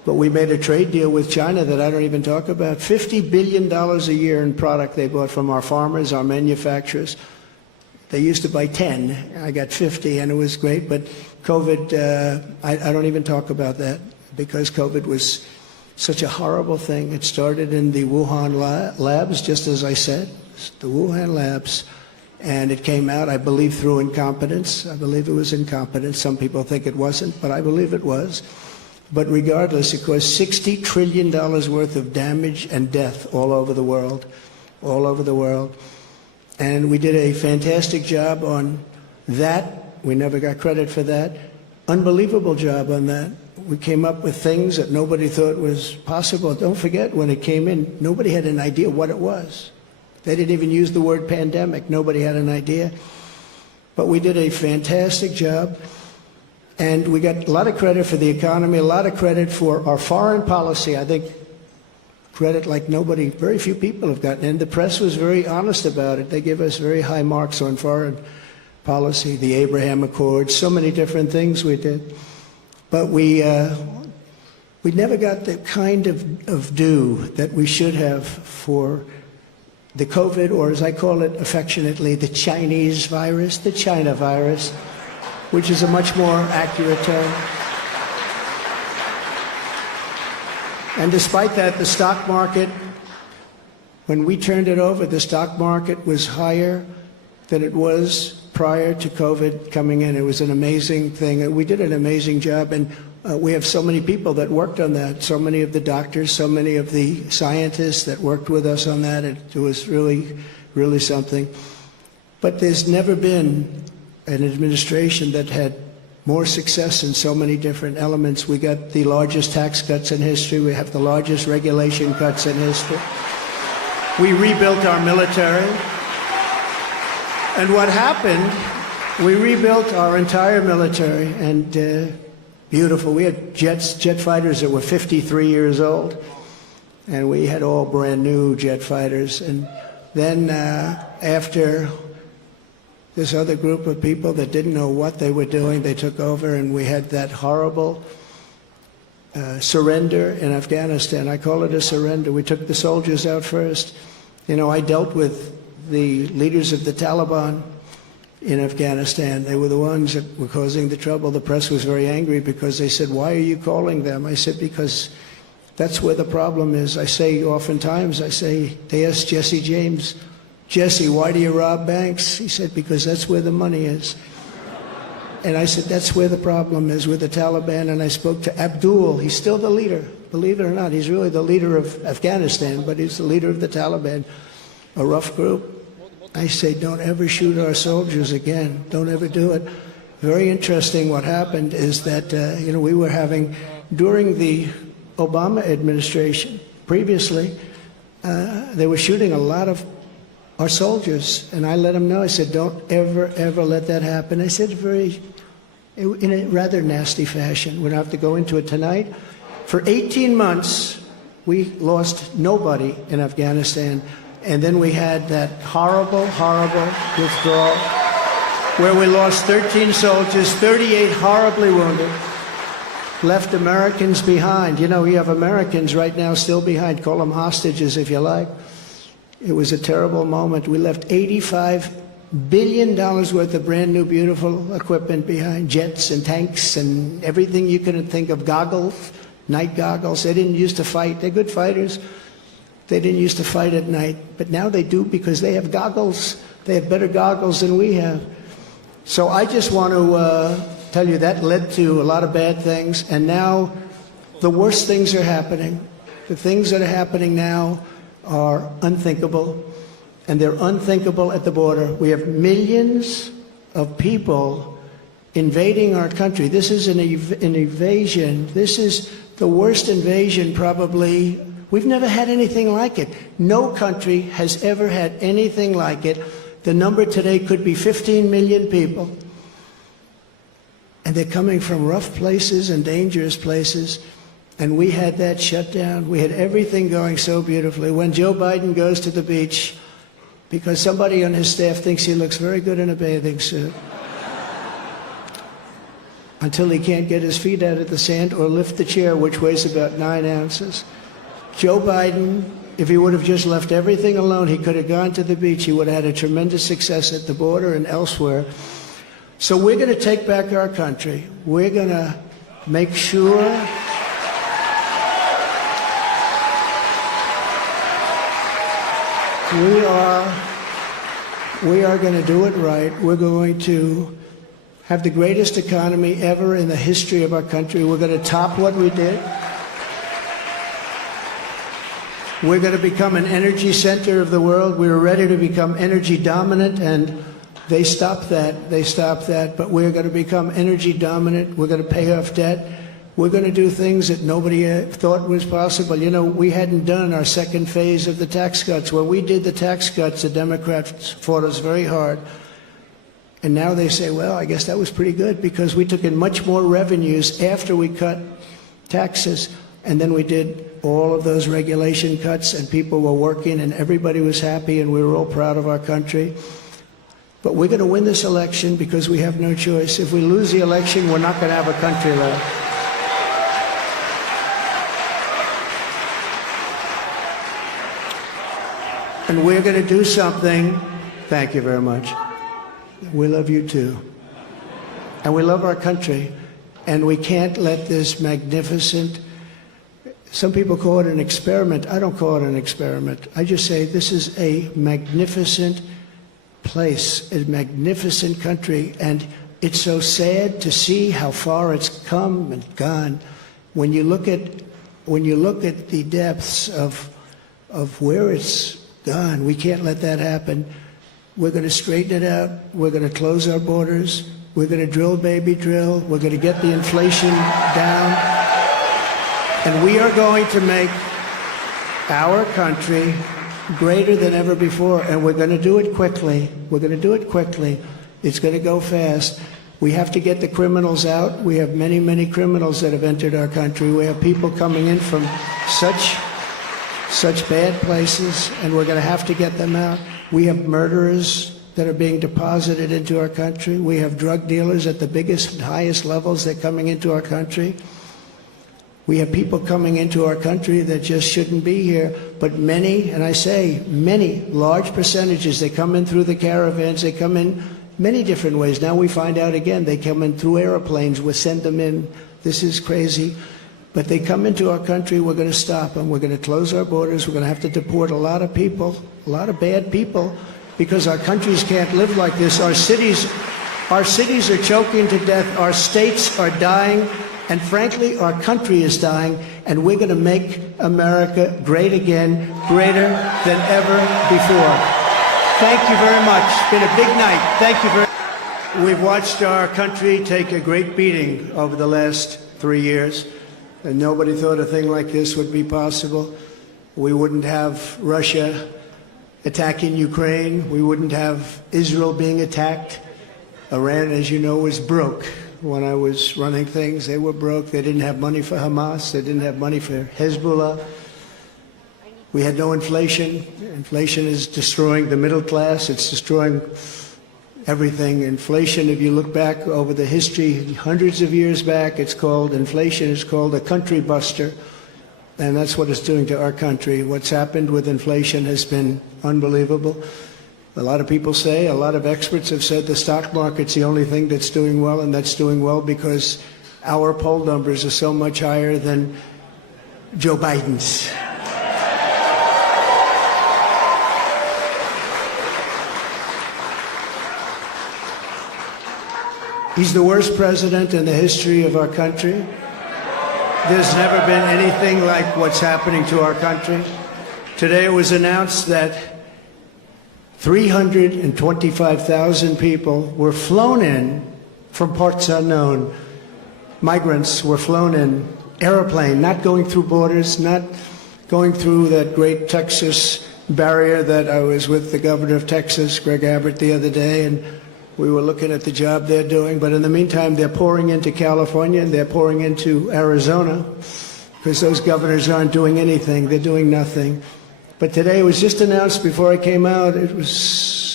But we made a trade deal with China that I don't even talk about. $50 billion a year in product they bought from our farmers, our manufacturers. They used to buy 10. I got 50, and it was great. But COVID, I don't even talk about that because COVID was such a horrible thing. It started in the Wuhan labs, just as I said, the Wuhan labs. And it came out, I believe, through incompetence. I believe it was incompetence. Some people think it wasn't, but I believe it was. But regardless, it caused $60 trillion worth of damage and death all over the world, all over the world. And we did a fantastic job on that. We never got credit for that. Unbelievable job on that. We came up with things that nobody thought was possible. Don't forget, when it came in, nobody had an idea what it was. They didn't even use the word pandemic. Nobody had an idea. But we did a fantastic job. And we got a lot of credit for the economy, a lot of credit for our foreign policy. I think credit like nobody, very few people have gotten. And the press was very honest about it. They give us very high marks on foreign policy, the Abraham Accords, so many different things we did. But we never got the kind of due that we should have for the COVID, or as I call it affectionately, the Chinese virus, the China virus, which is a much more accurate term. And despite that, the stock market, when we turned it over, the stock market was higher than it was prior to COVID coming in. It was an amazing thing. We did an amazing job, and we have so many people that worked on that, so many of the doctors, so many of the scientists that worked with us on that. It was really, really something. But there's never been an administration that had more success in so many different elements. We got the largest tax cuts in history. We have the largest regulation cuts in history. We rebuilt our military. And what happened, we rebuilt our entire military, and beautiful. We had jet fighters that were 53 years old, and we had all brand new jet fighters. And then after this other group of people that didn't know what they were doing, they took over, and we had that horrible surrender in Afghanistan. I call it a surrender. We took the soldiers out first. You know, I dealt with the leaders of the Taliban in Afghanistan. They were the ones that were causing the trouble. The press was very angry because they said, "Why are you calling them?" I said, "Because that's where the problem is." I say oftentimes, they asked Jesse James, "Jesse, why do you rob banks?" He said, "Because that's where the money is." And I said, that's where the problem is with the Taliban. And I spoke to Abdul. He's still the leader. Believe it or not, he's really the leader of Afghanistan, but he's the leader of the Taliban, a rough group. I say, don't ever shoot our soldiers again. Don't ever do it. Very interesting what happened is that, we were having, during the Obama administration, previously, they were shooting a lot of our soldiers. And I let them know, I said, don't ever, ever let that happen. I said in a rather nasty fashion. We don't have to go into it tonight. For 18 months, we lost nobody in Afghanistan. And then we had that horrible, horrible withdrawal where we lost 13 soldiers, 38 horribly wounded, left Americans behind. You know, we have Americans right now still behind. Call them hostages if you like. It was a terrible moment. We left $85 billion worth of brand new, beautiful equipment behind, jets and tanks and everything you could think of, goggles, night goggles. They didn't used to fight. They're good fighters. They didn't used to fight at night, but now they do because they have goggles. They have better goggles than we have. So I just want to tell you that led to a lot of bad things, and now the worst things are happening. The things that are happening now are unthinkable, and they're unthinkable at the border. We have millions of people invading our country. This is an invasion. This is the worst invasion probably. We've never had anything like it. No country has ever had anything like it. The number today could be 15 million people. And they're coming from rough places and dangerous places. And we had that shut down. We had everything going so beautifully. When Joe Biden goes to the beach, because somebody on his staff thinks he looks very good in a bathing suit. until he can't get his feet out of the sand or lift the chair, which weighs about 9 ounces. Joe Biden, if he would have just left everything alone, he could have gone to the beach. He would have had a tremendous success at the border and elsewhere. So we're going to take back our country. We're going to make sure we are going to do it right. We're going to have the greatest economy ever in the history of our country. We're going to top what we did. We're going to become an energy center of the world. We were ready to become energy dominant, and they stopped that. They stopped that. But we're going to become energy dominant. We're going to pay off debt. We're going to do things that nobody thought was possible. You know, we hadn't done our second phase of the tax cuts. When we did the tax cuts, the Democrats fought us very hard. And now they say, well, I guess that was pretty good because we took in much more revenues after we cut taxes. And then we did all of those regulation cuts, and people were working, and everybody was happy, and we were all proud of our country. But we're going to win this election because we have no choice. If we lose the election, we're not going to have a country left. And we're going to do something. Thank you very much. We love you too. And we love our country. And we can't let this magnificent, some people call it an experiment. I don't call it an experiment. I just say this is a magnificent place, a magnificent country. And it's so sad to see how far it's come and gone. When you look at the depths of where it's gone, we can't let that happen. We're going to straighten it out. We're going to close our borders. We're going to drill, baby, drill. We're going to get the inflation down. And we are going to make our country greater than ever before. And we're going to do it quickly. We're going to do it quickly. It's going to go fast. We have to get the criminals out. We have many, many criminals that have entered our country. We have people coming in from such bad places, and we're going to have to get them out. We have murderers that are being deposited into our country. We have drug dealers at the biggest and highest levels that are coming into our country. We have people coming into our country that just shouldn't be here. But many, and I say many, large percentages, they come in through the caravans. They come in many different ways. Now we find out again, they come in through airplanes. We send them in. This is crazy. But they come into our country, we're going to stop them. We're going to close our borders. We're going to have to deport a lot of people, a lot of bad people, because our countries can't live like this. Our cities are choking to death. Our states are dying. And frankly, our country is dying. And we're going to make America great again, greater than ever before. Thank you very much. It's been a big night. Thank you very much. We've watched our country take a great beating over the last 3 years. And nobody thought a thing like this would be possible. We wouldn't have Russia attacking Ukraine. We wouldn't have Israel being attacked. Iran, as you know, was broke. When I was running things, they were broke. They didn't have money for Hamas. They didn't have money for Hezbollah. We had no inflation. Inflation is destroying the middle class. It's destroying everything. Inflation, if you look back over the history, hundreds of years back, inflation is called a country buster. And that's what it's doing to our country. What's happened with inflation has been unbelievable. A lot of people say, a lot of experts have said the stock market's the only thing that's doing well, and that's doing well because our poll numbers are so much higher than Joe Biden's. He's the worst president in the history of our country. There's never been anything like what's happening to our country. Today it was announced that 325,000 people were flown in from parts unknown. Migrants were flown in, airplane, not going through borders, not going through that great Texas barrier that I was with the governor of Texas, Greg Abbott, the other day, and we were looking at the job they're doing. But in the meantime, they're pouring into California and they're pouring into Arizona because those governors aren't doing anything. They're doing nothing. But today it was just announced before I came out, it was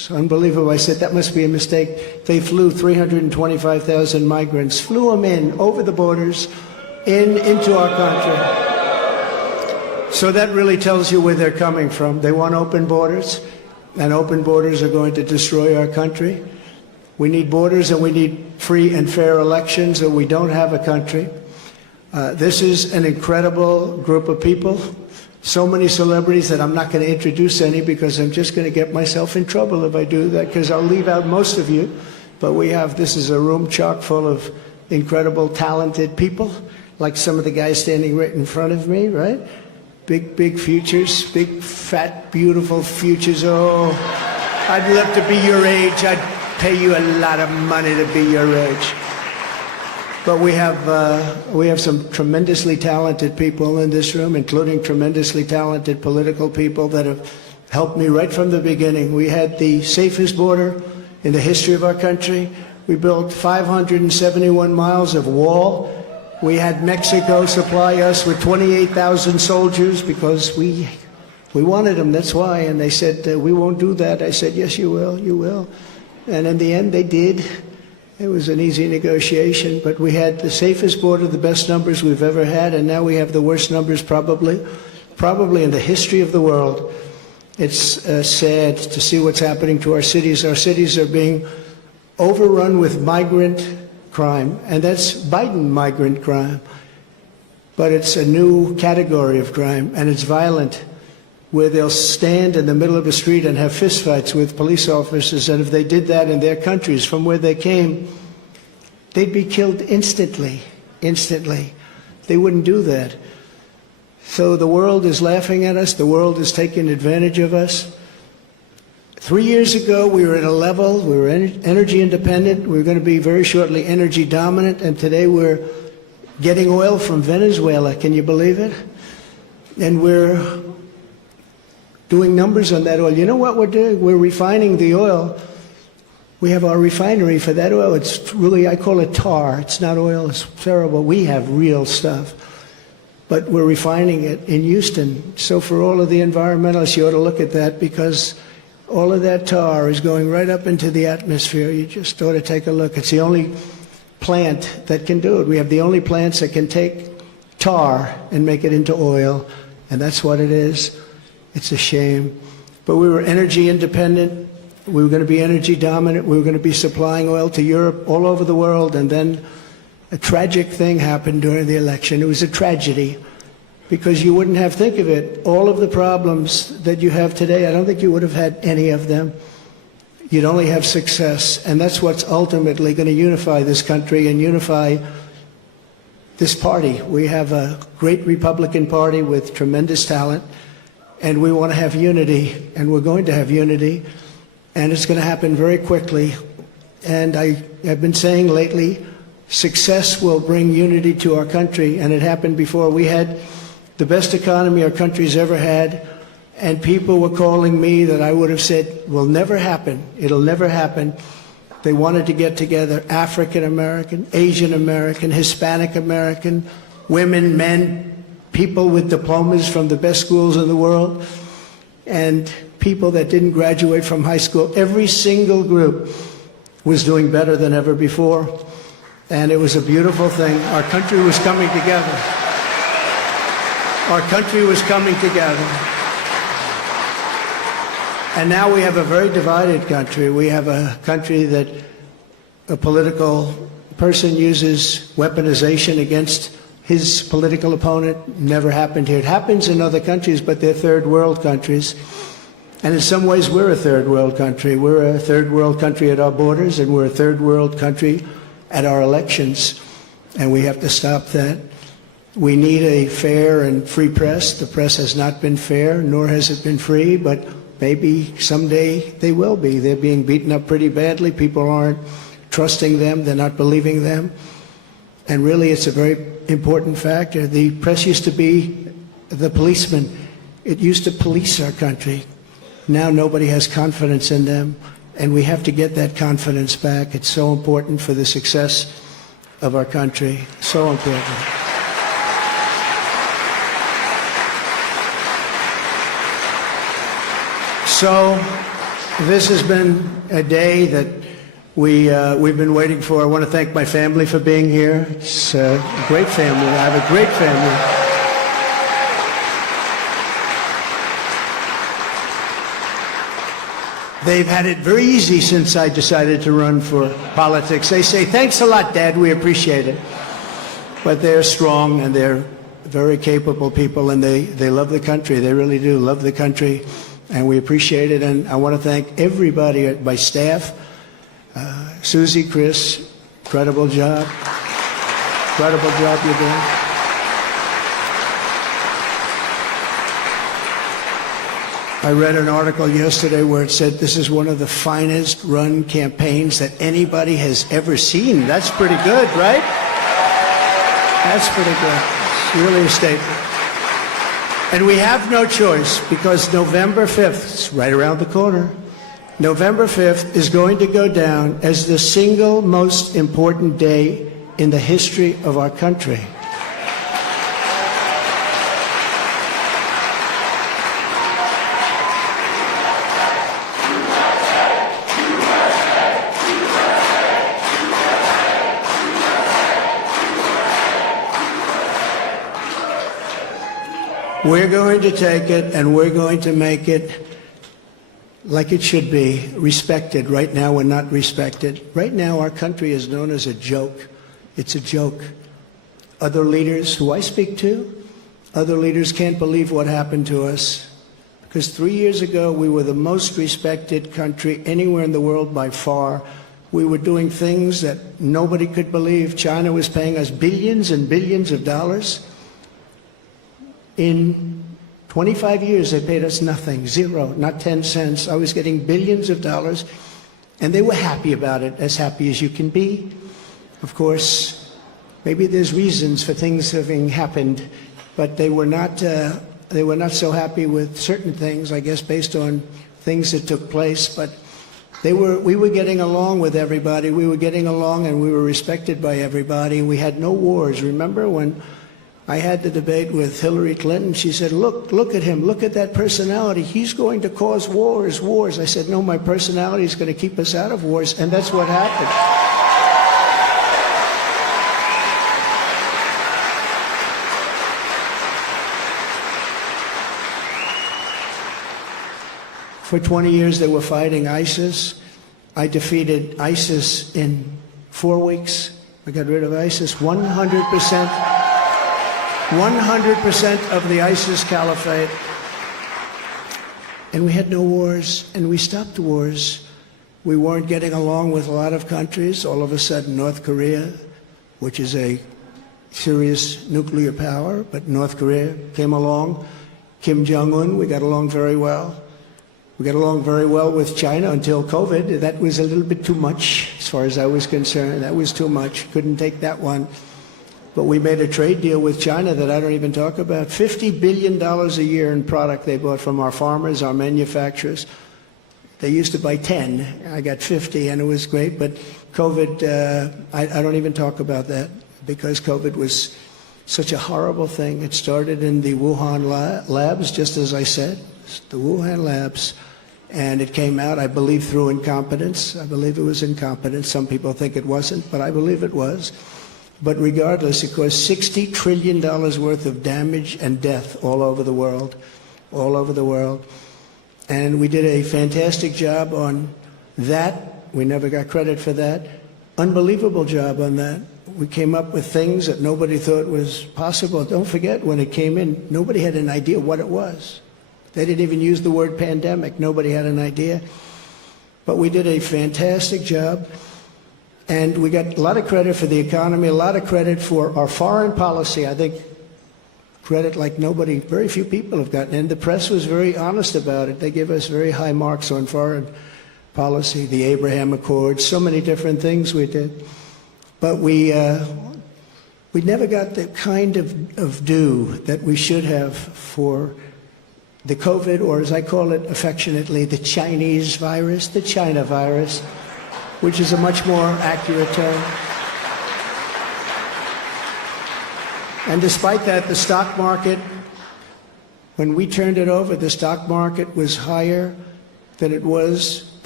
It's unbelievable. I said, that must be a mistake. They flew 325,000 migrants, flew them in over the borders, into our country. So that really tells you where they're coming from. They want open borders, and open borders are going to destroy our country. We need borders, and we need free and fair elections, or we don't have a country. This is an incredible group of people. So many celebrities that I'm not going to introduce any, because I'm just going to get myself in trouble if I do that, because I'll leave out most of you. But this is a room chock full of incredible, talented people, like some of the guys standing right in front of me, right? Big futures, big, fat, beautiful futures. Oh, I'd love to be your age. I'd pay you a lot of money to be your age. But we have some tremendously talented people in this room, including tremendously talented political people that have helped me right from the beginning. We had the safest border in the history of our country. We built 571 miles of wall. We had Mexico supply us with 28,000 soldiers because we wanted them, that's why. And they said, we won't do that. I said, yes, you will, you will. And in the end, they did. It was an easy negotiation, but we had the safest border, the best numbers we've ever had, and now we have the worst numbers probably in the history of the world. It's sad to see what's happening to our cities. Our cities are being overrun with migrant crime, and that's Biden migrant crime. But it's a new category of crime, and it's violent, where they'll stand in the middle of a street and have fistfights with police officers, and if they did that in their countries from where they came, they'd be killed instantly. They wouldn't do that. So the world is laughing at us. The world is taking advantage of us. 3 years ago, we were at a level, we were energy independent. We were going to be very shortly energy dominant, and today we're getting oil from Venezuela. Can you believe it? And we're doing numbers on that oil. You know what we're doing? We're refining the oil. We have our refinery for that oil. It's really, I call it tar. It's not oil. It's terrible. We have real stuff. But we're refining it in Houston. So for all of the environmentalists, you ought to look at that, because all of that tar is going right up into the atmosphere. You just ought to take a look. It's the only plant that can do it. We have the only plants that can take tar and make it into oil, and that's what it is. It's a shame. But we were energy independent. We were going to be energy dominant. We were going to be supplying oil to Europe, all over the world, and then a tragic thing happened during the election. It was a tragedy, because you wouldn't have, think of it, all of the problems that you have today, I don't think you would have had any of them. You'd only have success, and that's what's ultimately going to unify this country and unify this party. We have a great Republican Party with tremendous talent, and we want to have unity, and we're going to have unity, and it's going to happen very quickly. And I've been saying lately, success will bring unity to our country, and it happened before. We had the best economy our country's ever had, and people were calling me that I would have said will never happen. It'll never happen. They wanted to get together, African American, Asian American, Hispanic American, women, men, people with diplomas from the best schools in the world, and people that didn't graduate from high school. Every single group was doing better than ever before, and it was a beautiful thing. Our country was coming together. Our country was coming together. And now we have a very divided country. We have a country that a political person uses weaponization against his political opponent. Never happened here. It happens in other countries, but they're third world countries. And in some ways, we're a third world country. We're a third world country at our borders, and we're a third world country at our elections. And we have to stop that. We need a fair and free press. The press has not been fair, nor has it been free, but maybe someday they will be. They're being beaten up pretty badly. People aren't trusting them. They're not believing them. And really, it's a very important factor. The press used to be the policeman. It used to police our country. Now nobody has confidence in them, and we have to get that confidence back. It's so important for the success of our country. So important. So This has been a day that we've been waiting for. I want to thank my family for being here. It's a great family. I have a great family. They've had it very easy since I decided to run for politics. They say, thanks a lot, Dad, we appreciate it. But they're strong and they're very capable people, and they love the country. They really do love the country, and we appreciate it. And I want to thank everybody at my staff. Susie, Chris, incredible job. Incredible job you're doing. I read an article yesterday where it said this is one of the finest run campaigns that anybody has ever seen. That's pretty good, right? That's pretty good. It's really a statement. And we have no choice, because November 5th, it's right around the corner, November 5th is going to go down as the single most important day in the history of our country. We're going to take it and we're going to make it like it should be, respected. Right now, we're not respected. Right now, our country is known as a joke. It's a joke. Other leaders who I speak to, other leaders can't believe what happened to us. Because 3 years ago, we were the most respected country anywhere in the world by far. We were doing things that nobody could believe. China was paying us billions and billions of dollars. In 25 years, they paid us nothing, zero, not 10 cents. I was getting billions of dollars, and they were happy about it, as happy as you can be. Of course, maybe there's reasons for things having happened, but they were not so happy with certain things, I guess, based on things that took place. But we were getting along with everybody. We were getting along, and we were respected by everybody. We had no wars. Remember when I had the debate with Hillary Clinton? She said, look at him, look at that personality. He's going to cause wars. I said, no, my personality is going to keep us out of wars, and that's what happened. For 20 years, they were fighting ISIS. I defeated ISIS in 4 weeks. I got rid of ISIS 100%. 100% of the ISIS caliphate. And we had no wars, and we stopped wars. We weren't getting along with a lot of countries. All of a sudden, North Korea, which is a serious nuclear power, but North Korea came along. Kim Jong-un, we got along very well. We got along very well with China until COVID. That was a little bit too much, as far as I was concerned. That was too much. Couldn't take that one. But we made a trade deal with China that I don't even talk about. $50 billion a year in product they bought from our farmers, our manufacturers. They used to buy 10. I got 50, and it was great. But COVID, I don't even talk about that, because COVID was such a horrible thing. It started in the Wuhan labs, just as I said, the Wuhan labs. And it came out, I believe, through incompetence. I believe it was incompetence. Some people think it wasn't, but I believe it was. But regardless, it caused $60 trillion worth of damage and death all over the world, all over the world. And we did a fantastic job on that. We never got credit for that. Unbelievable job on that. We came up with things that nobody thought was possible. Don't forget, when it came in, nobody had an idea what it was. They didn't even use the word pandemic. Nobody had an idea. But we did a fantastic job. And we got a lot of credit for the economy, a lot of credit for our foreign policy. I think credit like nobody, very few people have gotten. And the press was very honest about it. They gave us very high marks on foreign policy, the Abraham Accords, so many different things we did. But we never got the kind of due that we should have for the COVID, or as I call it affectionately, the Chinese virus, the China virus, which is a much more accurate term. And despite that, the stock market, when we turned it over, the stock market was higher than it was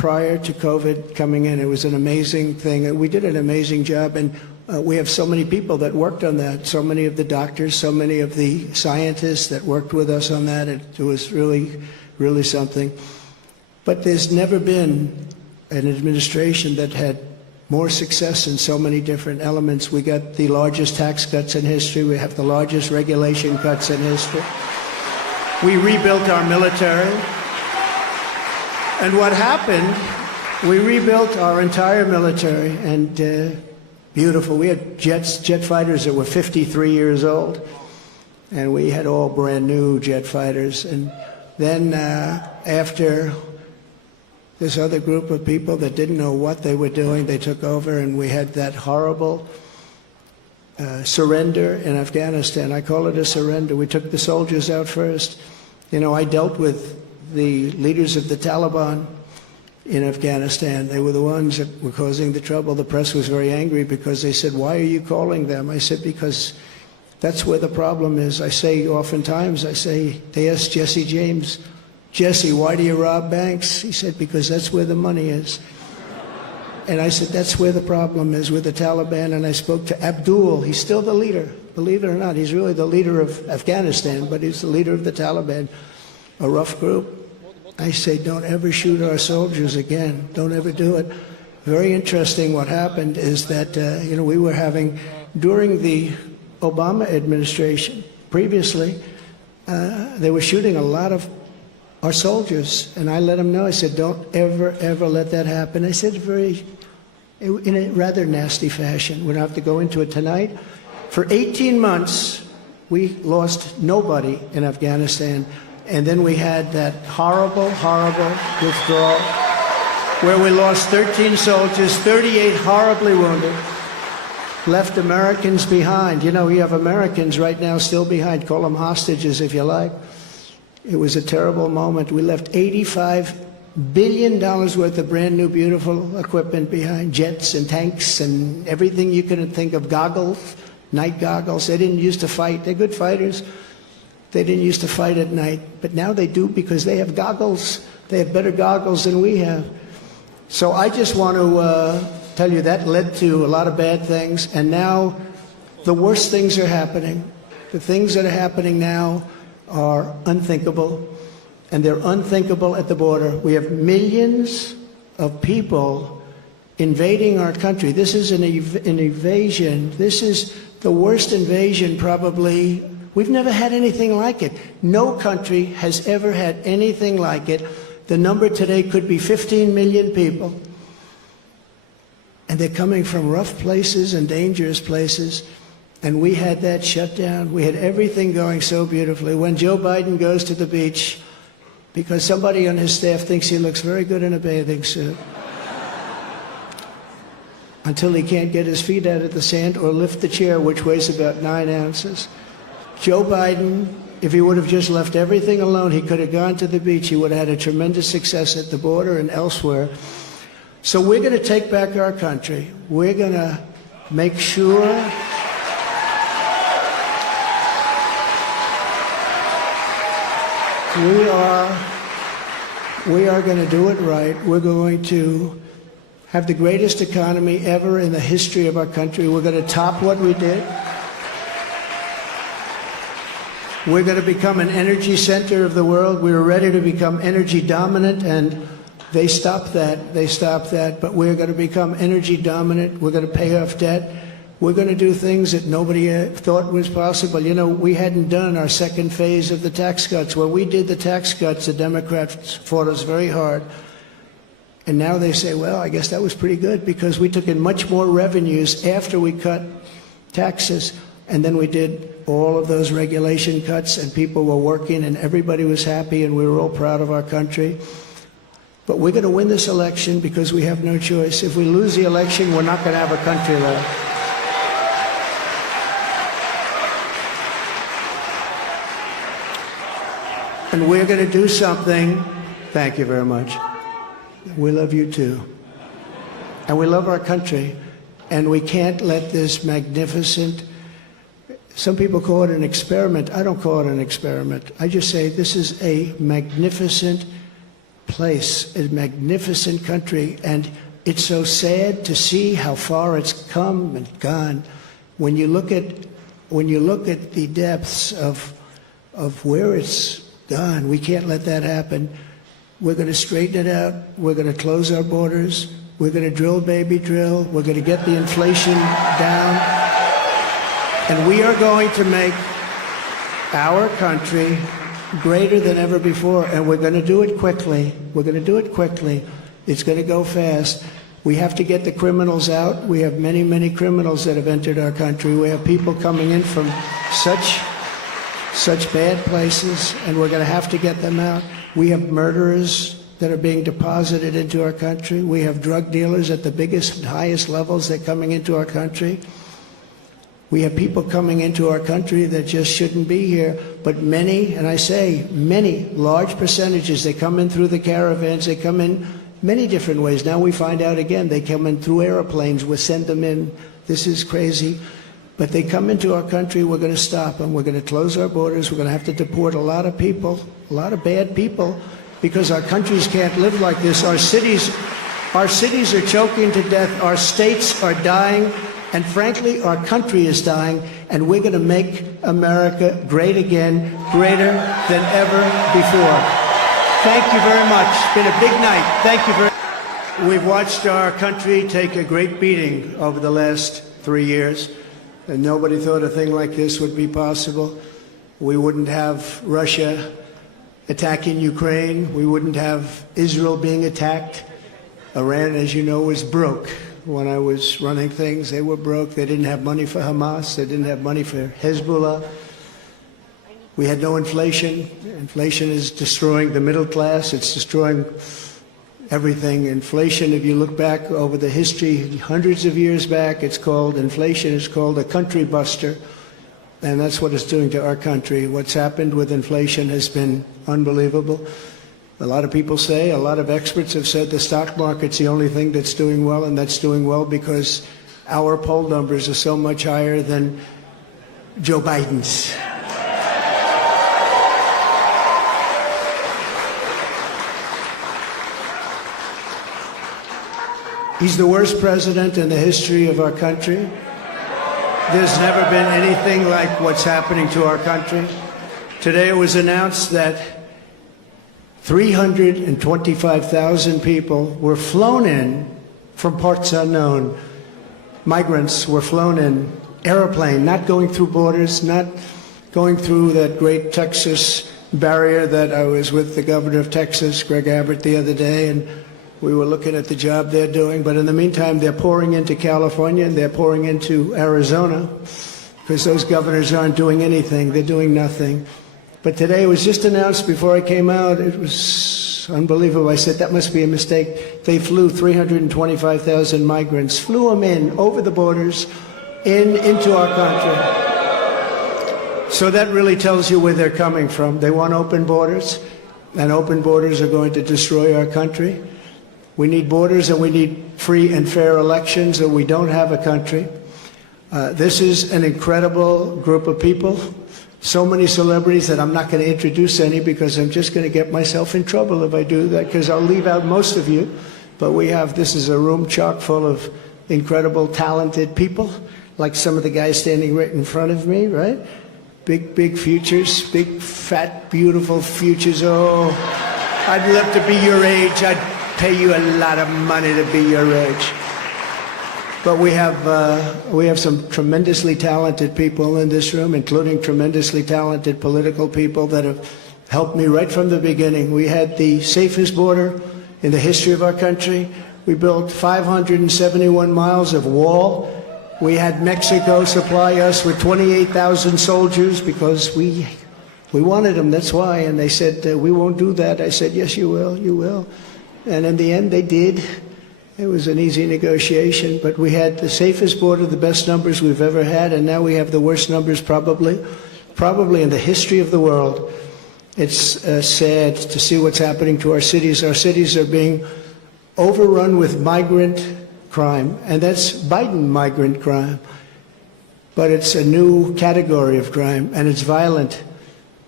prior to COVID coming in. It was an amazing thing. We did an amazing job, and we have so many people that worked on that, so many of the doctors, so many of the scientists that worked with us on that. It was really, really something. But there's never been an administration that had more success in so many different elements. We got the largest tax cuts in history. We have the largest regulation cuts in history. We rebuilt our military. And what happened, we rebuilt our entire military, and beautiful. We had jet fighters that were 53 years old, and we had all brand new jet fighters. And then after this other group of people that didn't know what they were doing, they took over, and we had that horrible surrender in Afghanistan. I call it a surrender. We took the soldiers out first. You know, I dealt with the leaders of the Taliban in Afghanistan. They were the ones that were causing the trouble. The press was very angry because they said, "Why are you calling them?" I said, "Because that's where the problem is." I say oftentimes, they asked Jesse James, "Jesse, why do you rob banks?" He said, "Because that's where the money is." And I said, that's where the problem is, with the Taliban. And I spoke to Abdul. He's still the leader. Believe it or not, he's really the leader of Afghanistan, but he's the leader of the Taliban, a rough group. I say, don't ever shoot our soldiers again. Don't ever do it. Very interesting what happened is that, we were having, during the Obama administration, previously, they were shooting a lot of our soldiers, and I let them know. I said, don't ever, ever let that happen. I said in a rather nasty fashion. We don't have to go into it tonight. For 18 months, we lost nobody in Afghanistan, and then we had that horrible, horrible withdrawal where we lost 13 soldiers, 38 horribly wounded, left Americans behind. You know, you have Americans right now still behind. Call them hostages if you like. It was a terrible moment. We left $85 billion worth of brand new, beautiful equipment behind, jets and tanks and everything you could think of, goggles, night goggles. They didn't used to fight. They're good fighters. They didn't used to fight at night, but now they do because they have goggles. They have better goggles than we have. So I just want to tell you that led to a lot of bad things, and now the worst things are happening. The things that are happening now are unthinkable, and they're unthinkable at the border. We have millions of people invading our country. This is an invasion. This is the worst invasion probably. We've never had anything like it. No country has ever had anything like it. The number today could be 15 million people, and they're coming from rough places and dangerous places. And we had that shut down. We had everything going so beautifully. When Joe Biden goes to the beach, because somebody on his staff thinks he looks very good in a bathing suit, until he can't get his feet out of the sand or lift the chair, which weighs about 9 ounces. Joe Biden, if he would have just left everything alone, he could have gone to the beach. He would have had a tremendous success at the border and elsewhere. So we're going to take back our country. We're going to make sure we are going to do it right. We're going to have the greatest economy ever in the history of our country. We're going to top what we did. We're going to become an energy center of the world. We were ready to become energy dominant, and they stopped that. They stopped that. But we're going to become energy dominant. We're going to pay off debt. We're going to do things that nobody thought was possible. You know, we hadn't done our second phase of the tax cuts. When we did the tax cuts, the Democrats fought us very hard. And now they say, well, I guess that was pretty good because we took in much more revenues after we cut taxes. And then we did all of those regulation cuts, and people were working, and everybody was happy, and we were all proud of our country. But we're going to win this election because we have no choice. If we lose the election, we're not going to have a country left. And we're going to do something. Thank you very much. We love you too. And we love our country. And we can't let this magnificent, some people call it an experiment. I don't call it an experiment. I just say this is a magnificent place, a magnificent country, and it's so sad to see how far it's come and gone. When you look at the depths of where it's gone, we can't let that happen. We're going to straighten it out. We're going to close our borders. We're going to drill, baby, drill. We're going to get the inflation down. And we are going to make our country greater than ever before. And we're going to do it quickly. We're going to do it quickly. It's going to go fast. We have to get the criminals out. We have many, many criminals that have entered our country. We have people coming in from such bad places, and we're going to have to get them out. We have murderers that are being deposited into our country. We have drug dealers at the biggest and highest levels that are coming into our country. We have people coming into our country that just shouldn't be here. But many, and I say many, large percentages, they come in through the caravans. They come in many different ways. Now we find out again, they come in through airplanes. We send them in. This is crazy. But they come into our country, we're going to stop them. We're going to close our borders. We're going to have to deport a lot of people, a lot of bad people, because our countries can't live like this. Our cities are choking to death. Our states are dying. And frankly, our country is dying. And we're going to make America great again, greater than ever before. Thank you very much. It's been a big night. Thank you very much. We've watched our country take a great beating over the last 3 years. And nobody thought a thing like this would be possible. We wouldn't have Russia attacking Ukraine. We wouldn't have Israel being attacked. Iran, as you know, was broke. When I was running things, they were broke. They didn't have money for Hamas. They didn't have money for Hezbollah. We had no inflation. Inflation is destroying the middle class. It's destroying everything. Inflation, if you look back over the history, hundreds of years back, inflation is called a country buster. And that's what it's doing to our country. What's happened with inflation has been unbelievable. A lot of people say, a lot of experts have said the stock market's the only thing that's doing well, and that's doing well because our poll numbers are so much higher than Joe Biden's. He's the worst president in the history of our country. There's never been anything like what's happening to our country. Today it was announced that 325,000 people were flown in from parts unknown. Migrants were flown in, airplane, not going through borders, not going through that great Texas barrier that I was with the governor of Texas, Greg Abbott, the other day, and we were looking at the job they're doing. But in the meantime, they're pouring into California and they're pouring into Arizona because those governors aren't doing anything. They're doing nothing. But today it was just announced before I came out. It was unbelievable. I said, that must be a mistake. They flew 325,000 migrants, flew them in over the borders into our country. So that really tells you where they're coming from. They want open borders, and open borders are going to destroy our country. We need borders and we need free and fair elections, or we don't have a country. This is an incredible group of people. So many celebrities that I'm not going to introduce any because I'm just going to get myself in trouble if I do that, because I'll leave out most of you. But this is a room chock full of incredible, talented people, like some of the guys standing right in front of me, right? Big, big futures, big, fat, beautiful futures. Oh, I'd love to be your age. I'd pay you a lot of money to be your age. But we have some tremendously talented people in this room, including tremendously talented political people that have helped me right from the beginning. We had the safest border in the history of our country. We built 571 miles of wall. We had Mexico supply us with 28,000 soldiers because we wanted them, that's why. And they said, we won't do that. I said, yes, you will, you will. And in the end, they did. It was an easy negotiation, but we had the safest border, the best numbers we've ever had, and now we have the worst numbers probably in the history of the world. It's sad to see what's happening to our cities. Our cities are being overrun with migrant crime, and that's Biden migrant crime. But it's a new category of crime, and it's violent.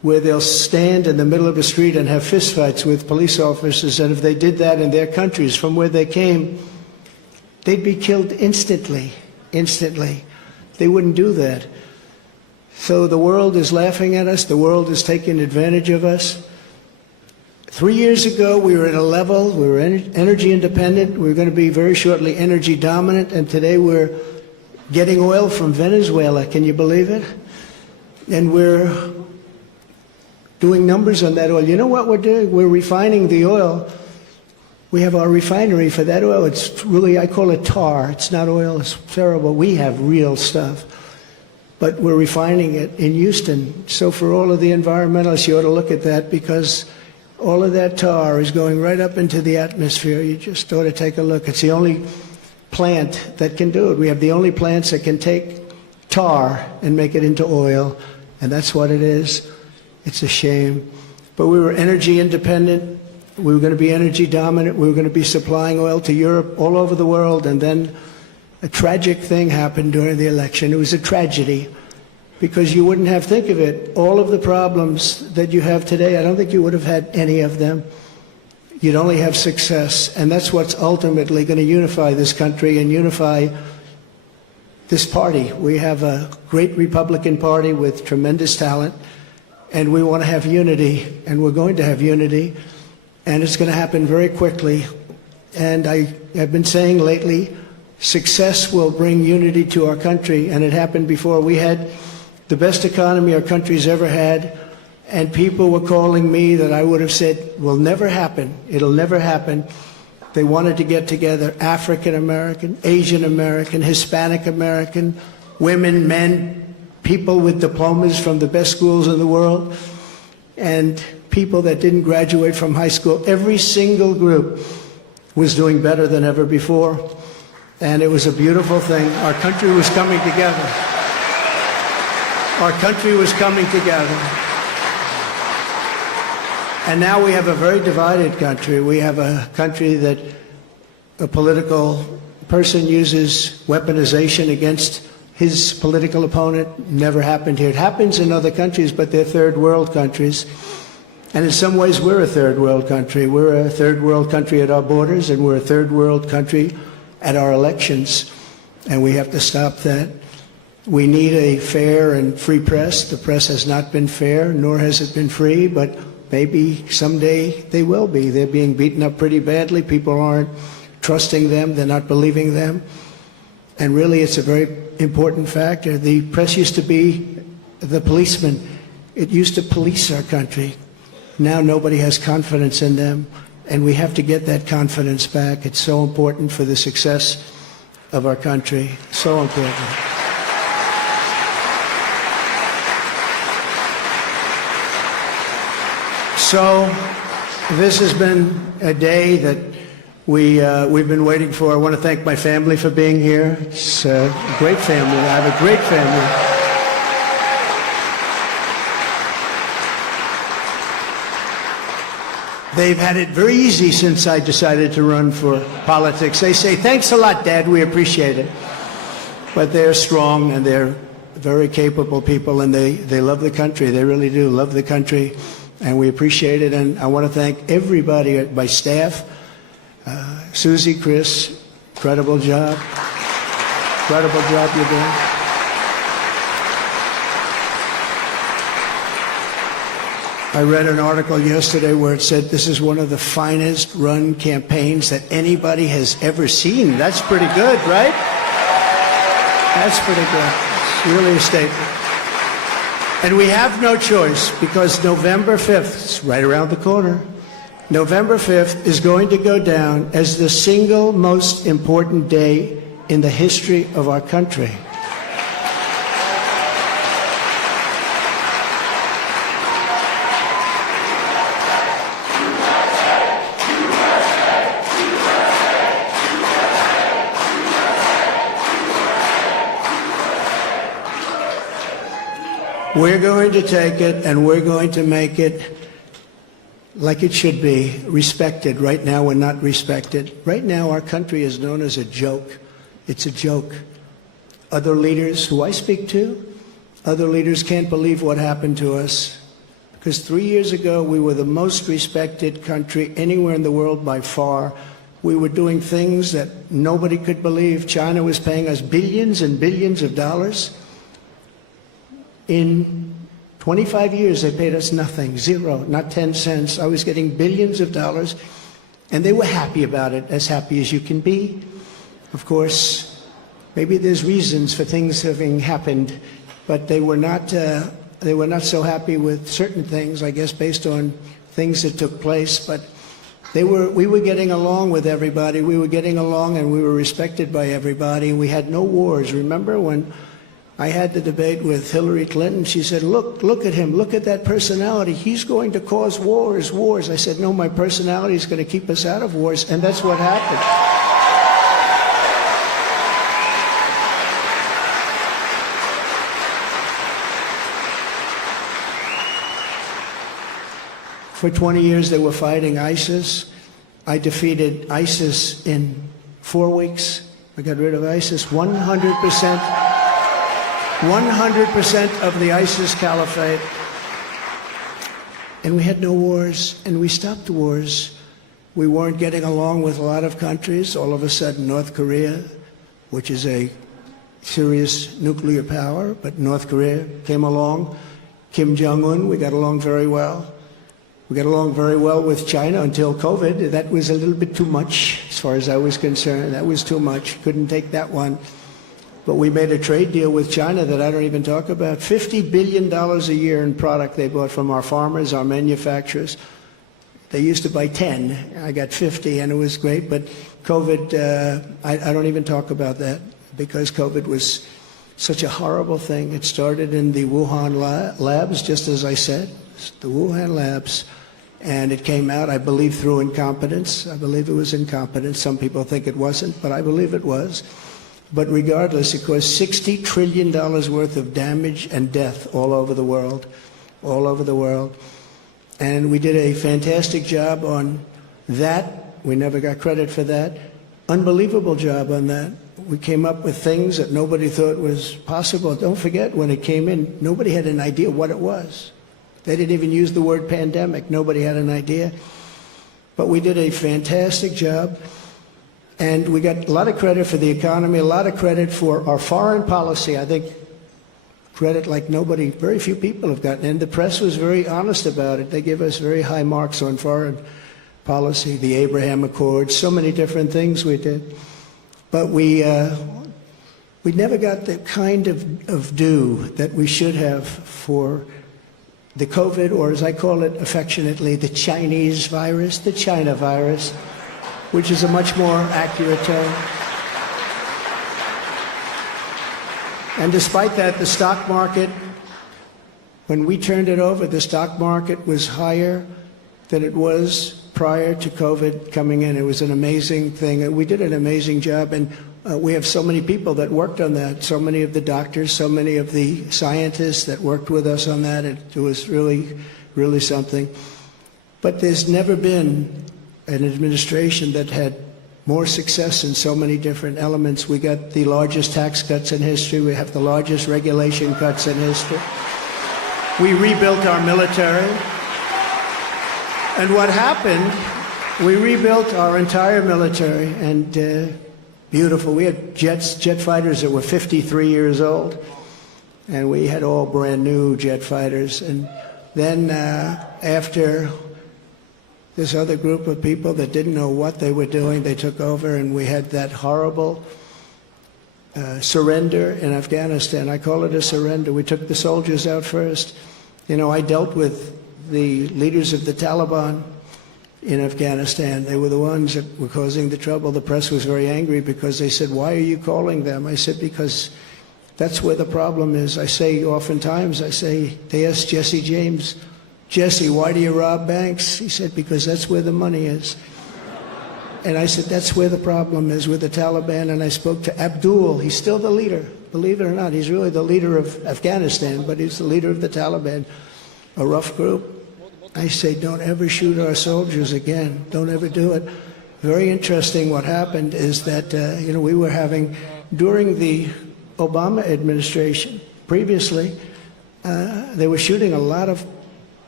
where they'll stand in the middle of the street and have fistfights with police officers, and if they did that in their countries from where they came, they'd be killed instantly, instantly. They wouldn't do that. So the world is laughing at us. The world is taking advantage of us. 3 years ago, we were at a level, we were energy independent. We were going to be very shortly energy dominant, and today we're getting oil from Venezuela. Can you believe it? And we're doing numbers on that oil. You know what we're doing? We're refining the oil. We have our refinery for that oil. It's really, I call it tar. It's not oil. It's terrible. We have real stuff. But we're refining it in Houston. So for all of the environmentalists, you ought to look at that, because all of that tar is going right up into the atmosphere. You just ought to take a look. It's the only plant that can do it. We have the only plants that can take tar and make it into oil, and that's what it is. It's a shame. But we were energy independent. We were going to be energy dominant. We were going to be supplying oil to Europe, all over the world, and then a tragic thing happened during the election. It was a tragedy, because you wouldn't have, think of it, all of the problems that you have today, I don't think you would have had any of them. You'd only have success, and that's what's ultimately going to unify this country and unify this party. We have a great Republican Party with tremendous talent, and we want to have unity, and we're going to have unity, and it's going to happen very quickly. And I have been saying lately, success will bring unity to our country, and it happened before. We had the best economy our country's ever had, and people were calling me that I would have said will never happen. It'll never happen. They wanted to get together, African American, Asian American, Hispanic American, women, men, people with diplomas from the best schools in the world, and people that didn't graduate from high school. Every single group was doing better than ever before, and it was a beautiful thing. Our country was coming together. Our country was coming together. And now we have a very divided country. We have a country that a political person uses weaponization against his political opponent. Never happened here. It happens in other countries, but they're third world countries. And in some ways, we're a third world country. We're a third world country at our borders, and we're a third world country at our elections. And we have to stop that. We need a fair and free press. The press has not been fair, nor has it been free, but maybe someday they will be. They're being beaten up pretty badly. People aren't trusting them. They're not believing them. And really, it's a very important factor. The press used to be the policeman. It used to police our country. Now nobody has confidence in them, and we have to get that confidence back. It's so important for the success of our country. So important. So this has been a day that we've been waiting for. I want to thank my family for being here. It's a great family. I have a great family. They've had it very easy since I decided to run for politics. They say, thanks a lot, Dad, we appreciate it. But they're strong, and they're very capable people, and they love the country. They really do love the country, and we appreciate it. And I want to thank everybody, my staff, Susie, Chris, incredible job. Incredible job you're doing. I read an article yesterday where it said this is one of the finest run campaigns that anybody has ever seen. That's pretty good, right? That's pretty good. It's really a statement. And we have no choice, because November 5th, it's right around the corner, November 5th is going to go down as the single most important day in the history of our country. We're going to take it, and we're going to make it like it should be, respected. Right now, we're not respected. Right now, our country is known as a joke. It's a joke. Other leaders who I speak to, other leaders can't believe what happened to us, Because 3 years ago, we were the most respected country anywhere in the world by far. We were doing things that nobody could believe. China was paying us billions and billions of dollars. In 25 years, they paid us nothing, zero, not 10 cents. I was getting billions of dollars, and they were happy about it, as happy as you can be. Of course, maybe there's reasons for things having happened, but they were not so happy with certain things, I guess, based on things that took place. But we were getting along with everybody. We were getting along, and we were respected by everybody. We had no wars. Remember when I had the debate with Hillary Clinton? She said, look at him. Look at that personality. He's going to cause wars. I said, no, my personality is going to keep us out of wars, and that's what happened. For 20 years, they were fighting ISIS. I defeated ISIS in 4 weeks. I got rid of ISIS 100%. 100% of the ISIS caliphate. And we had no wars, and we stopped wars. We weren't getting along with a lot of countries. All of a sudden, North Korea, which is a serious nuclear power, but North Korea came along. Kim Jong-un, we got along very well. We got along very well with China until COVID. That was a little bit too much, as far as I was concerned. That was too much. Couldn't take that one. But we made a trade deal with China that I don't even talk about. $50 billion a year in product they bought from our farmers, our manufacturers. They used to buy 10. I got 50, and it was great. But COVID, I don't even talk about that, because COVID was such a horrible thing. It started in the Wuhan labs, just as I said, the Wuhan labs. And it came out, I believe, through incompetence. I believe it was incompetence. Some people think it wasn't, but I believe it was. But regardless, it caused $60 trillion worth of damage and death all over the world, all over the world. And we did a fantastic job on that. We never got credit for that. Unbelievable job on that. We came up with things that nobody thought was possible. Don't forget, when it came in, nobody had an idea what it was. They didn't even use the word pandemic. Nobody had an idea. But we did a fantastic job. And we got a lot of credit for the economy, a lot of credit for our foreign policy. I think credit like nobody, very few people have gotten. And the press was very honest about it. They give us very high marks on foreign policy, the Abraham Accords, so many different things we did. But we never got the kind of due that we should have for the COVID, or as I call it affectionately, the Chinese virus, the China virus, which is a much more accurate term. And despite that, the stock market, when we turned it over, the stock market was higher than it was prior to COVID coming in. It was an amazing thing. We did an amazing job, and we have so many people that worked on that, so many of the doctors, so many of the scientists that worked with us on that. It was really, really something. But there's never been an administration that had more success in so many different elements. We got the largest tax cuts in history. We have the largest regulation cuts in history. We rebuilt our military. And what happened, we rebuilt our entire military, and beautiful. We had jet fighters that were 53 years old, and we had all brand new jet fighters. And then after this other group of people that didn't know what they were doing, they took over, and we had that horrible surrender in Afghanistan. I call it a surrender. We took the soldiers out first. You know, I dealt with the leaders of the Taliban in Afghanistan. They were the ones that were causing the trouble. The press was very angry because they said, "Why are you calling them?" I said, "Because that's where the problem is." I say oftentimes, they asked Jesse James, "Jesse, why do you rob banks?" He said, "Because that's where the money is." And I said, that's where the problem is, with the Taliban. And I spoke to Abdul. He's still the leader. Believe it or not, he's really the leader of Afghanistan, but he's the leader of the Taliban, a rough group. I say, don't ever shoot our soldiers again. Don't ever do it. Very interesting. What happened is that, we were having, during the Obama administration, previously, they were shooting a lot of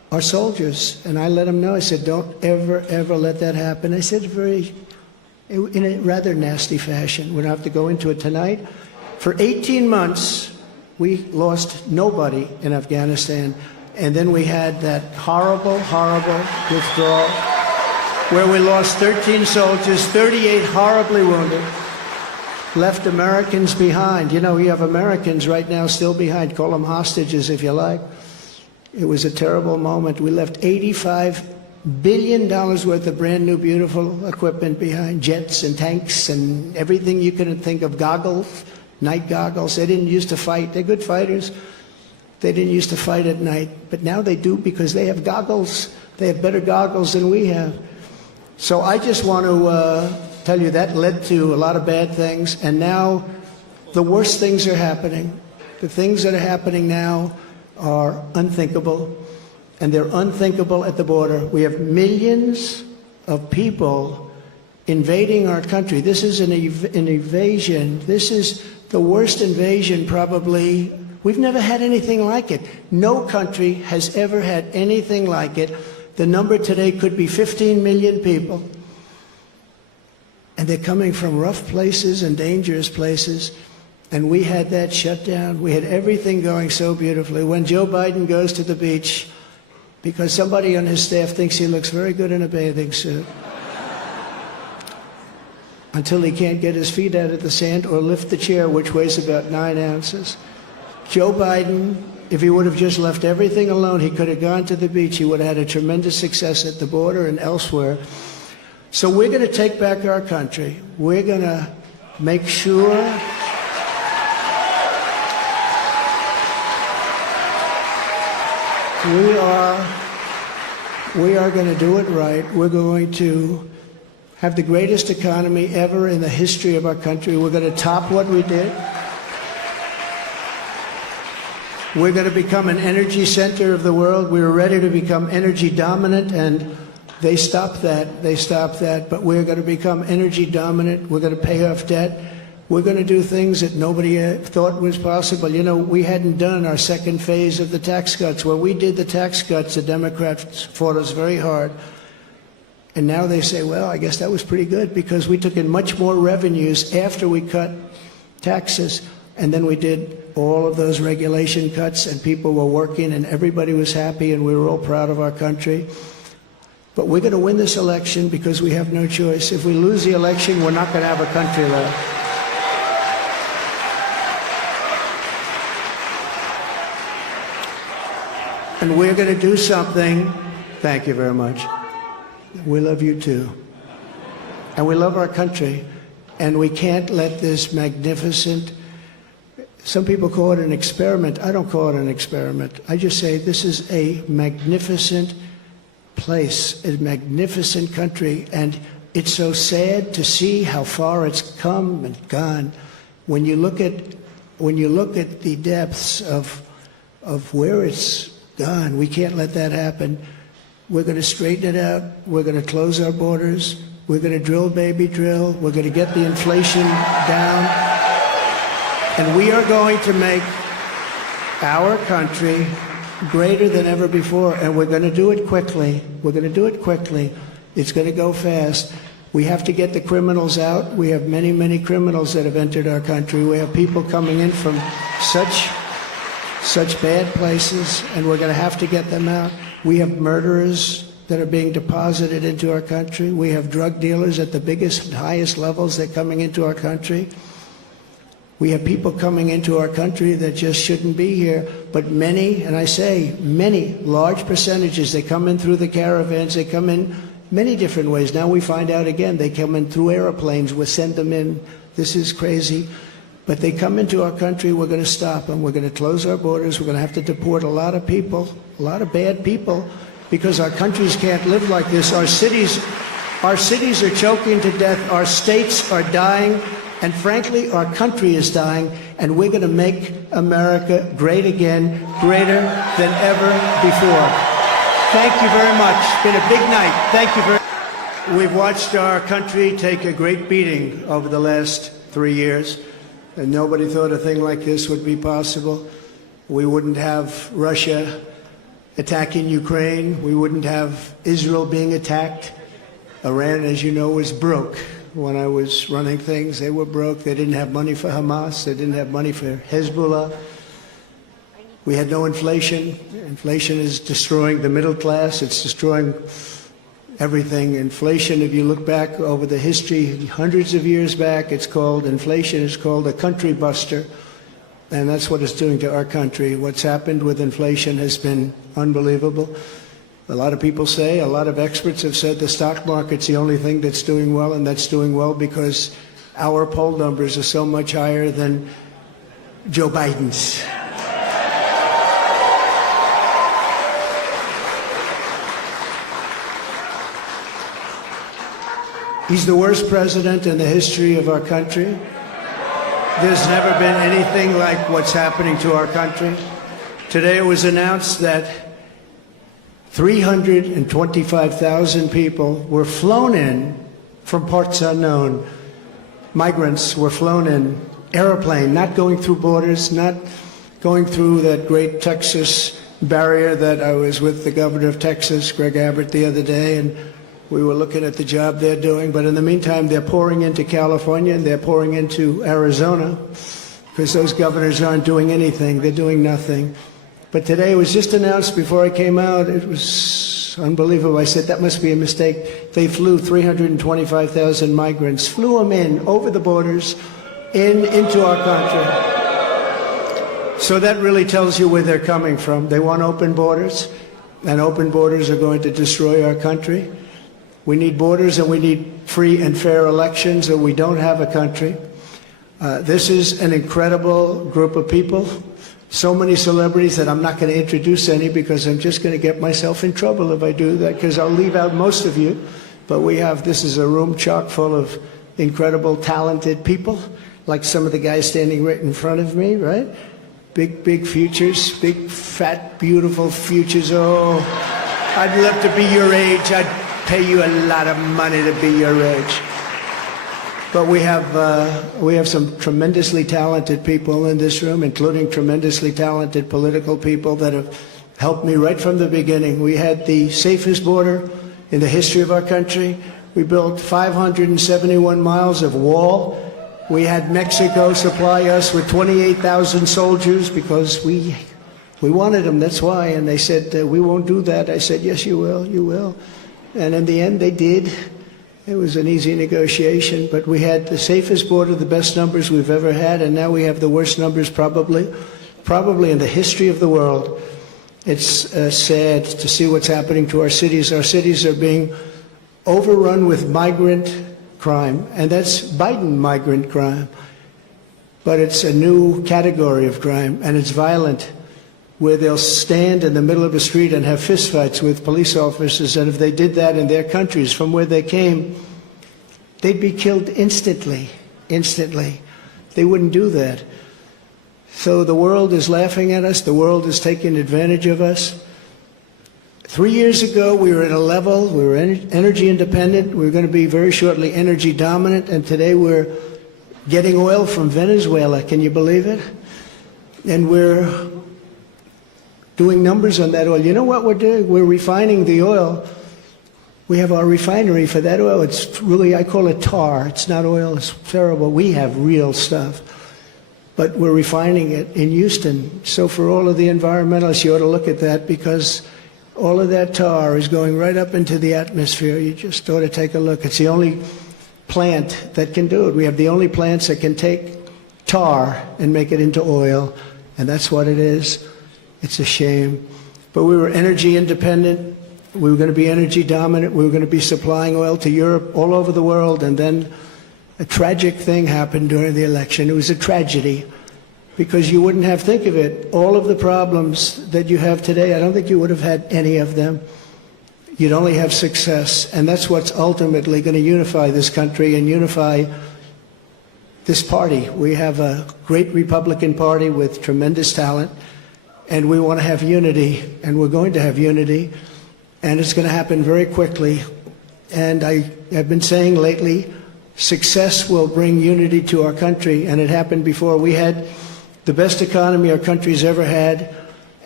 our soldiers. And I let them know, I said, don't ever, ever let that happen. I said in a rather nasty fashion. We don't have to go into it tonight. For 18 months, we lost nobody in Afghanistan. And then we had that horrible, horrible withdrawal where we lost 13 soldiers, 38 horribly wounded, left Americans behind. You know, we have Americans right now still behind. Call them hostages if you like. It was a terrible moment. We left $85 billion worth of brand new, beautiful equipment behind, jets and tanks and everything you could think of, goggles, night goggles. They didn't used to fight. They're good fighters. They didn't used to fight at night, but now they do because they have goggles. They have better goggles than we have. So I just want to tell you that led to a lot of bad things, and now the worst things are happening. The things that are happening now are unthinkable, and they're unthinkable at the border. We have millions of people invading our country. This is an invasion. This is the worst invasion probably. We've never had anything like it. No country has ever had anything like it. The number today could be 15 million people. And they're coming from rough places and dangerous places. And we had that shut down. We had everything going so beautifully. When Joe Biden goes to the beach, because somebody on his staff thinks he looks very good in a bathing suit, until he can't get his feet out of the sand or lift the chair, which weighs about 9 ounces. Joe Biden, if he would have just left everything alone, he could have gone to the beach. He would have had a tremendous success at the border and elsewhere. So we're going to take back our country. We're going to make sure we are going to do it right. We're going to have the greatest economy ever in the history of our country. We're going to top what we did. We're going to become an energy center of the world. We were ready to become energy dominant, and they stopped that. They stopped that. But we're going to become energy dominant. We're going to pay off debt. We're going to do things that nobody thought was possible. You know, we hadn't done our second phase of the tax cuts. When we did the tax cuts, the Democrats fought us very hard. And now they say, well, I guess that was pretty good because we took in much more revenues after we cut taxes. And then we did all of those regulation cuts, and people were working, and everybody was happy, and we were all proud of our country. But we're going to win this election because we have no choice. If we lose the election, we're not going to have a country left. And we're going to do something. Thank you very much. We love you too. And we love our country. And we can't let this magnificent, some people call it an experiment. I don't call it an experiment. I just say this is a magnificent place, a magnificent country. And it's so sad to see how far it's come and gone. When you look at the depths of where it's gone, we can't let that happen. We're going to straighten it out. We're going to close our borders. We're going to drill, baby, drill. We're going to get the inflation down. And we are going to make our country greater than ever before. And we're going to do it quickly. We're going to do it quickly. It's going to go fast. We have to get the criminals out. We have many, many criminals that have entered our country. We have people coming in from such bad places, and we're going to have to get them out. We have murderers that are being deposited into our country. We have drug dealers at the biggest, highest levels that are coming into our country. We have people coming into our country that just shouldn't be here. But many, and I say many, large percentages, they come in through the caravans. They come in many different ways. Now we find out again, they come in through airplanes. We send them in. This is crazy. But they come into our country, we're going to stop them. We're going to close our borders. We're going to have to deport a lot of people, a lot of bad people, because our countries can't live like this. Our cities are choking to death. Our states are dying. And frankly, our country is dying. And we're going to make America great again, greater than ever before. Thank you very much. It's been a big night. Thank you very much. We've watched our country take a great beating over the last 3 years. And nobody thought a thing like this would be possible. We wouldn't have Russia attacking Ukraine. We wouldn't have Israel being attacked. Iran, as you know, was broke. When I was running things, they were broke. They didn't have money for Hamas. They didn't have money for Hezbollah. We had no inflation. Inflation is destroying the middle class. It's destroying everything. Inflation, if you look back over the history, hundreds of years back, inflation is called a country buster. And that's what it's doing to our country. What's happened with inflation has been unbelievable. A lot of people say, a lot of experts have said the stock market's the only thing that's doing well, and that's doing well because our poll numbers are so much higher than Joe Biden's. He's the worst president in the history of our country. There's never been anything like what's happening to our country. Today it was announced that 325,000 people were flown in from parts unknown. Migrants were flown in, airplane, not going through borders, not going through that great Texas barrier that I was with the governor of Texas, Greg Abbott, the other day, and we were looking at the job they're doing. But in the meantime, they're pouring into California and they're pouring into Arizona because those governors aren't doing anything. They're doing nothing. But today it was just announced before I came out. It was unbelievable. I said, that must be a mistake. They flew 325,000 migrants, flew them in over the borders into our country. So that really tells you where they're coming from. They want open borders, and open borders are going to destroy our country. We need borders and we need free and fair elections, or we don't have a country. This is an incredible group of people. So many celebrities that I'm not going to introduce any because I'm just going to get myself in trouble if I do that, because I'll leave out most of you. But this is a room chock full of incredible, talented people, like some of the guys standing right in front of me, right? Big futures, big, fat, beautiful futures. Oh, I'd love to be your age. I'd pay you a lot of money to be your age. But we have some tremendously talented people in this room, including tremendously talented political people that have helped me right from the beginning. We had the safest border in the history of our country. We built 571 miles of wall. We had Mexico supply us with 28,000 soldiers because we wanted them, that's why. And they said, we won't do that. I said, yes, you will, you will. And in the end, they did. It was an easy negotiation, but we had the safest border, the best numbers we've ever had, and now we have the worst numbers probably in the history of the world. It's sad to see what's happening to our cities. Our cities are being overrun with migrant crime, and that's Biden migrant crime. But it's a new category of crime, and it's violent, where they'll stand in the middle of a street and have fistfights with police officers, and if they did that in their countries from where they came, they'd be killed instantly. They wouldn't do that. So the world is laughing at us. The world is taking advantage of us. 3 years ago, we were at a level, we were energy independent. We were going to be very shortly energy dominant, and today we're getting oil from Venezuela. Can you believe it? And we're doing numbers on that oil. You know what we're doing? We're refining the oil. We have our refinery for that oil. It's really, I call it tar. It's not oil. It's terrible. We have real stuff. But we're refining it in Houston. So for all of the environmentalists, you ought to look at that, because all of that tar is going right up into the atmosphere. You just ought to take a look. It's the only plant that can do it. We have the only plants that can take tar and make it into oil, and that's what it is. It's a shame. But we were energy independent. We were going to be energy dominant. We were going to be supplying oil to Europe, all over the world. And then a tragic thing happened during the election. It was a tragedy, because you wouldn't have, think of it, all of the problems that you have today, I don't think you would have had any of them. You'd only have success. And that's what's ultimately going to unify this country and unify this party. We have a great Republican Party with tremendous talent. And we want to have unity, and we're going to have unity, and it's going to happen very quickly. And I have been saying lately, success will bring unity to our country, and it happened before. We had the best economy our country's ever had,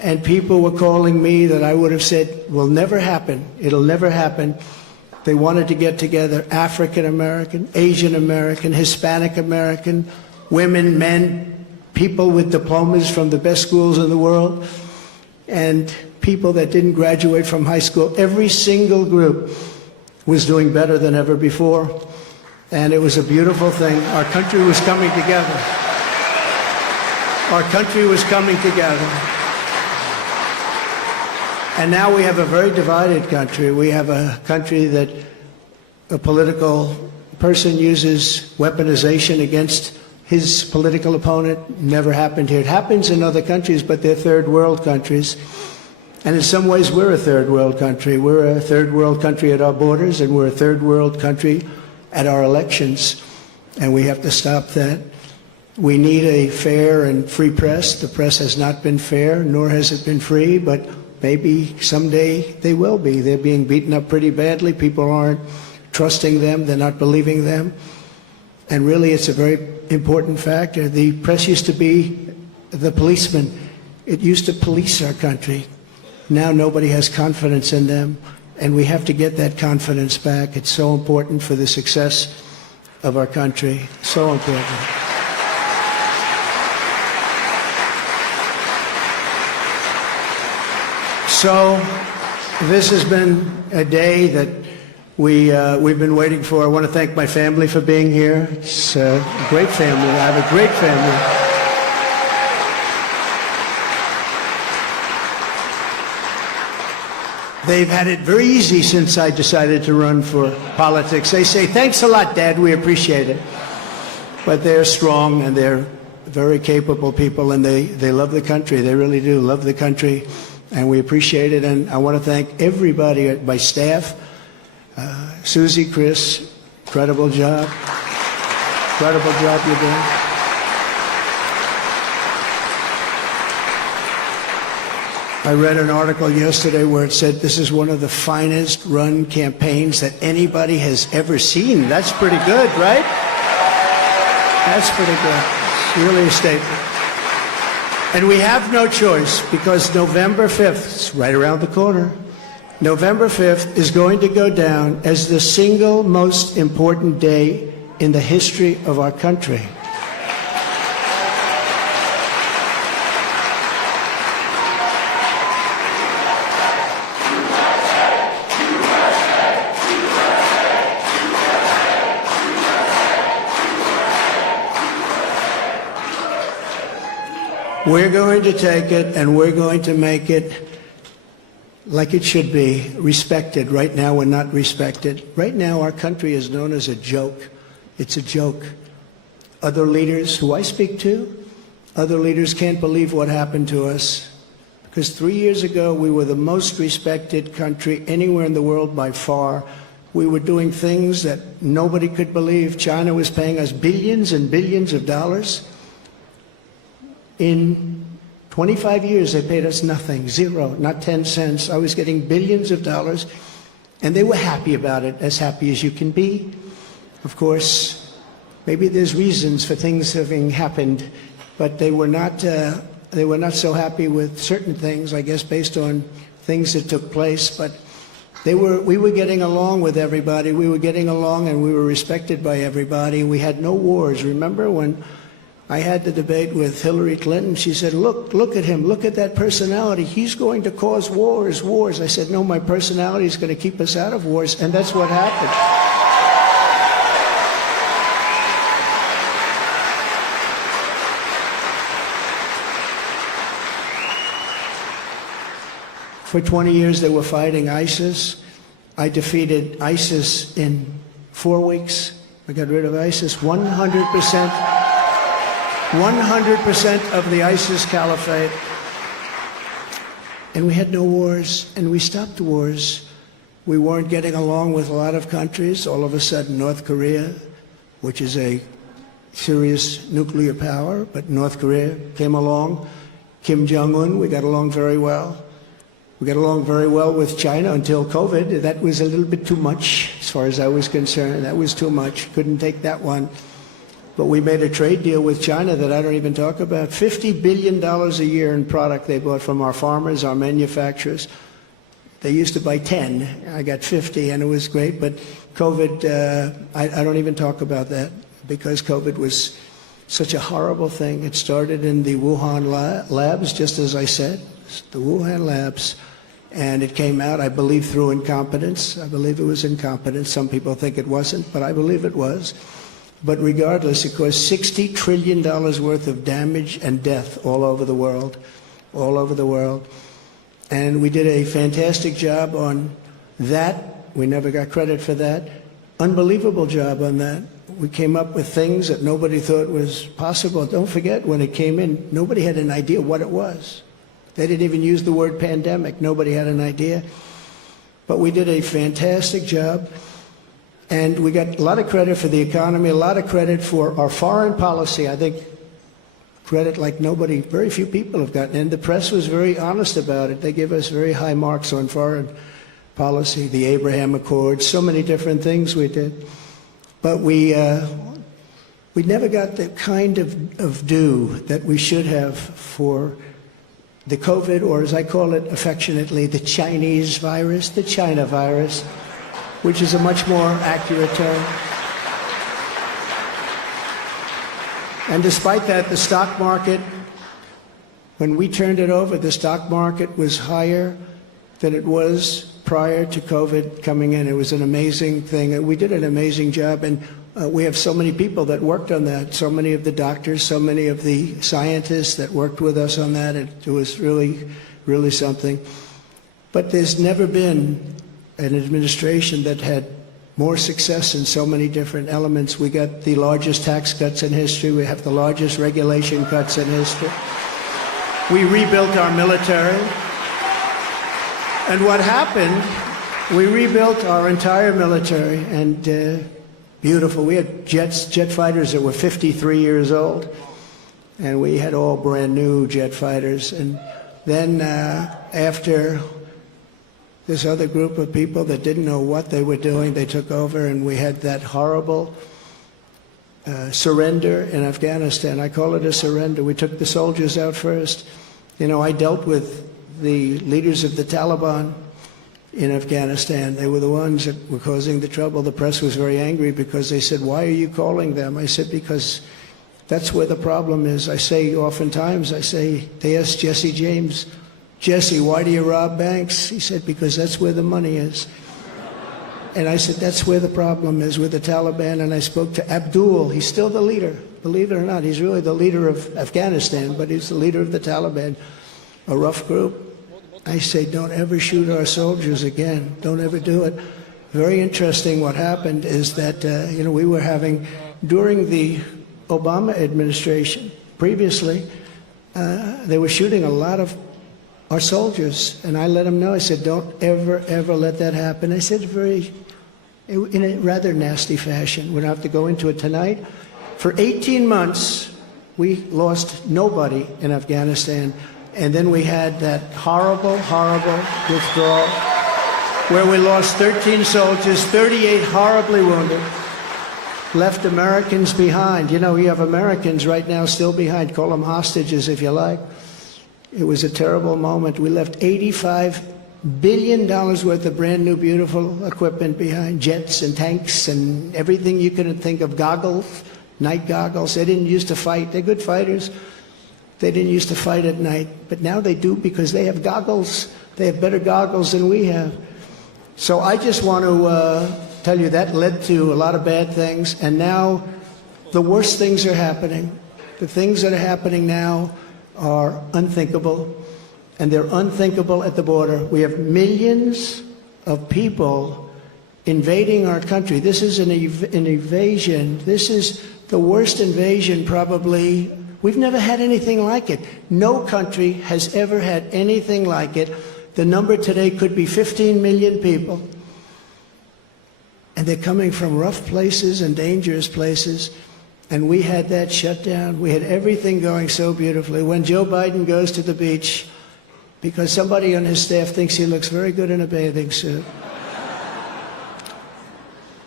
and people were calling me that I would have said will never happen. It'll never happen. They wanted to get together African American, Asian American, Hispanic American, women, men, people with diplomas from the best schools in the world, and people that didn't graduate from high school. Every single group was doing better than ever before, and it was a beautiful thing. Our country was coming together. Our country was coming together. And now we have a very divided country. We have a country that a political person uses weaponization against his political opponent. Never happened here. It happens in other countries, but they're third world countries. And in some ways, we're a third world country. We're a third world country at our borders, and we're a third world country at our elections. And we have to stop that. We need a fair and free press. The press has not been fair, nor has it been free, but maybe someday they will be. They're being beaten up pretty badly. People aren't trusting them. They're not believing them. And really, it's a very important factor. The press used to be the policeman. It used to police our country. Now nobody has confidence in them, and we have to get that confidence back. It's so important for the success of our country. So important. So this has been a day that we've been waiting for. I want to thank my family for being here. It's a great family. I have a great family. They've had it very easy since I decided to run for politics. They say, thanks a lot, Dad, we appreciate it. But they're strong, and they're very capable people, and they love the country. They really do love the country, and we appreciate it. And I want to thank everybody at my staff. Susie, Chris, incredible job. Incredible job you're doing. I read an article yesterday where it said this is one of the finest run campaigns that anybody has ever seen. That's pretty good, right? That's pretty good. It's really a statement. And we have no choice, because November 5th, it's right around the corner, November 5th is going to go down as the single most important day in the history of our country. We're going to take it, and we're going to make it like it should be, respected. Right now, we're not respected. Right now, our country is known as a joke. It's a joke. Other leaders who I speak to, other leaders can't believe what happened to us. Because 3 years ago, we were the most respected country anywhere in the world by far. We were doing things that nobody could believe. China was paying us billions and billions of dollars. In 25 years, they paid us nothing, zero, not 10 cents. I was getting billions of dollars, and they were happy about it, as happy as you can be. Of course, maybe there's reasons for things having happened, but they were not so happy with certain things, I guess, based on things that took place. But we were getting along with everybody. We were getting along, and we were respected by everybody. We had no wars. Remember when I had the debate with Hillary Clinton? She said, look at him, look at that personality. He's going to cause wars. I said, no, my personality is going to keep us out of wars, and that's what happened. For 20 years, they were fighting ISIS. I defeated ISIS in 4 weeks. I got rid of ISIS 100%. 100% of the ISIS caliphate. And we had no wars, and we stopped wars. We weren't getting along with a lot of countries. All of a sudden, North Korea, which is a serious nuclear power, but North Korea came along. Kim Jong-un, we got along very well. We got along very well with China until COVID. That was a little bit too much, as far as I was concerned. That was too much. Couldn't take that one. But we made a trade deal with China that I don't even talk about. $50 billion a year in product they bought from our farmers, our manufacturers. They used to buy 10. I got 50, and it was great. But COVID, I don't even talk about that because COVID was such a horrible thing. It started in the Wuhan labs, just as I said, the Wuhan labs. And it came out, I believe, through incompetence. I believe it was incompetence. Some people think it wasn't, but I believe it was. But regardless, it caused $60 trillion worth of damage and death all over the world, all over the world. And we did a fantastic job on that. We never got credit for that. Unbelievable job on that. We came up with things that nobody thought was possible. Don't forget, when it came in, nobody had an idea what it was. They didn't even use the word pandemic. Nobody had an idea. But we did a fantastic job. And we got a lot of credit for the economy, a lot of credit for our foreign policy. I think credit like nobody, very few people have gotten. And the press was very honest about it. They give us very high marks on foreign policy, the Abraham Accords, so many different things we did. But we never got the kind of due that we should have for the COVID, or as I call it affectionately, the Chinese virus, the China virus, which is a much more accurate term. And despite that, the stock market, when we turned it over, the stock market was higher than it was prior to COVID coming in. It was an amazing thing. We did an amazing job, and we have so many people that worked on that, so many of the doctors, so many of the scientists that worked with us on that. It was really, really something. But there's never been an administration that had more success in so many different elements. We got the largest tax cuts in history. We have the largest regulation cuts in history. We rebuilt our military. And what happened, we rebuilt our entire military, and beautiful. We had jet fighters that were 53 years old, and we had all brand new jet fighters. And then after this other group of people that didn't know what they were doing, they took over, and we had that horrible surrender in Afghanistan. I call it a surrender. We took the soldiers out first. You know, I dealt with the leaders of the Taliban in Afghanistan. They were the ones that were causing the trouble. The press was very angry because they said, "Why are you calling them?" I said, "Because that's where the problem is." I say oftentimes, they asked Jesse James, "Jesse, why do you rob banks?" He said, "Because that's where the money is." And I said, that's where the problem is, with the Taliban. And I spoke to Abdul. He's still the leader. Believe it or not, he's really the leader of Afghanistan, but he's the leader of the Taliban, a rough group. I say, don't ever shoot our soldiers again. Don't ever do it. Very interesting what happened is that, we were having, during the Obama administration, previously, they were shooting a lot of our soldiers. And I let them know, I said, don't ever, ever let that happen. I said in a rather nasty fashion. We don't have to go into it tonight. For 18 months, we lost nobody in Afghanistan. And then we had that horrible, horrible withdrawal where we lost 13 soldiers, 38 horribly wounded, left Americans behind. You know, we have Americans right now still behind. Call them hostages if you like. It was a terrible moment. We left $85 billion worth of brand new, beautiful equipment behind, jets and tanks and everything you could think of, goggles, night goggles. They didn't used to fight. They're good fighters. They didn't used to fight at night, but now they do because they have goggles. They have better goggles than we have. So I just want to tell you that led to a lot of bad things, and now the worst things are happening. The things that are happening now are unthinkable, and they're unthinkable at the border. We have millions of people invading our country. This is an invasion. This is the worst invasion probably. We've never had anything like it. No country has ever had anything like it. The number today could be 15 million people. And they're coming from rough places and dangerous places. And we had that shut down. We had everything going so beautifully. When Joe Biden goes to the beach, because somebody on his staff thinks he looks very good in a bathing suit.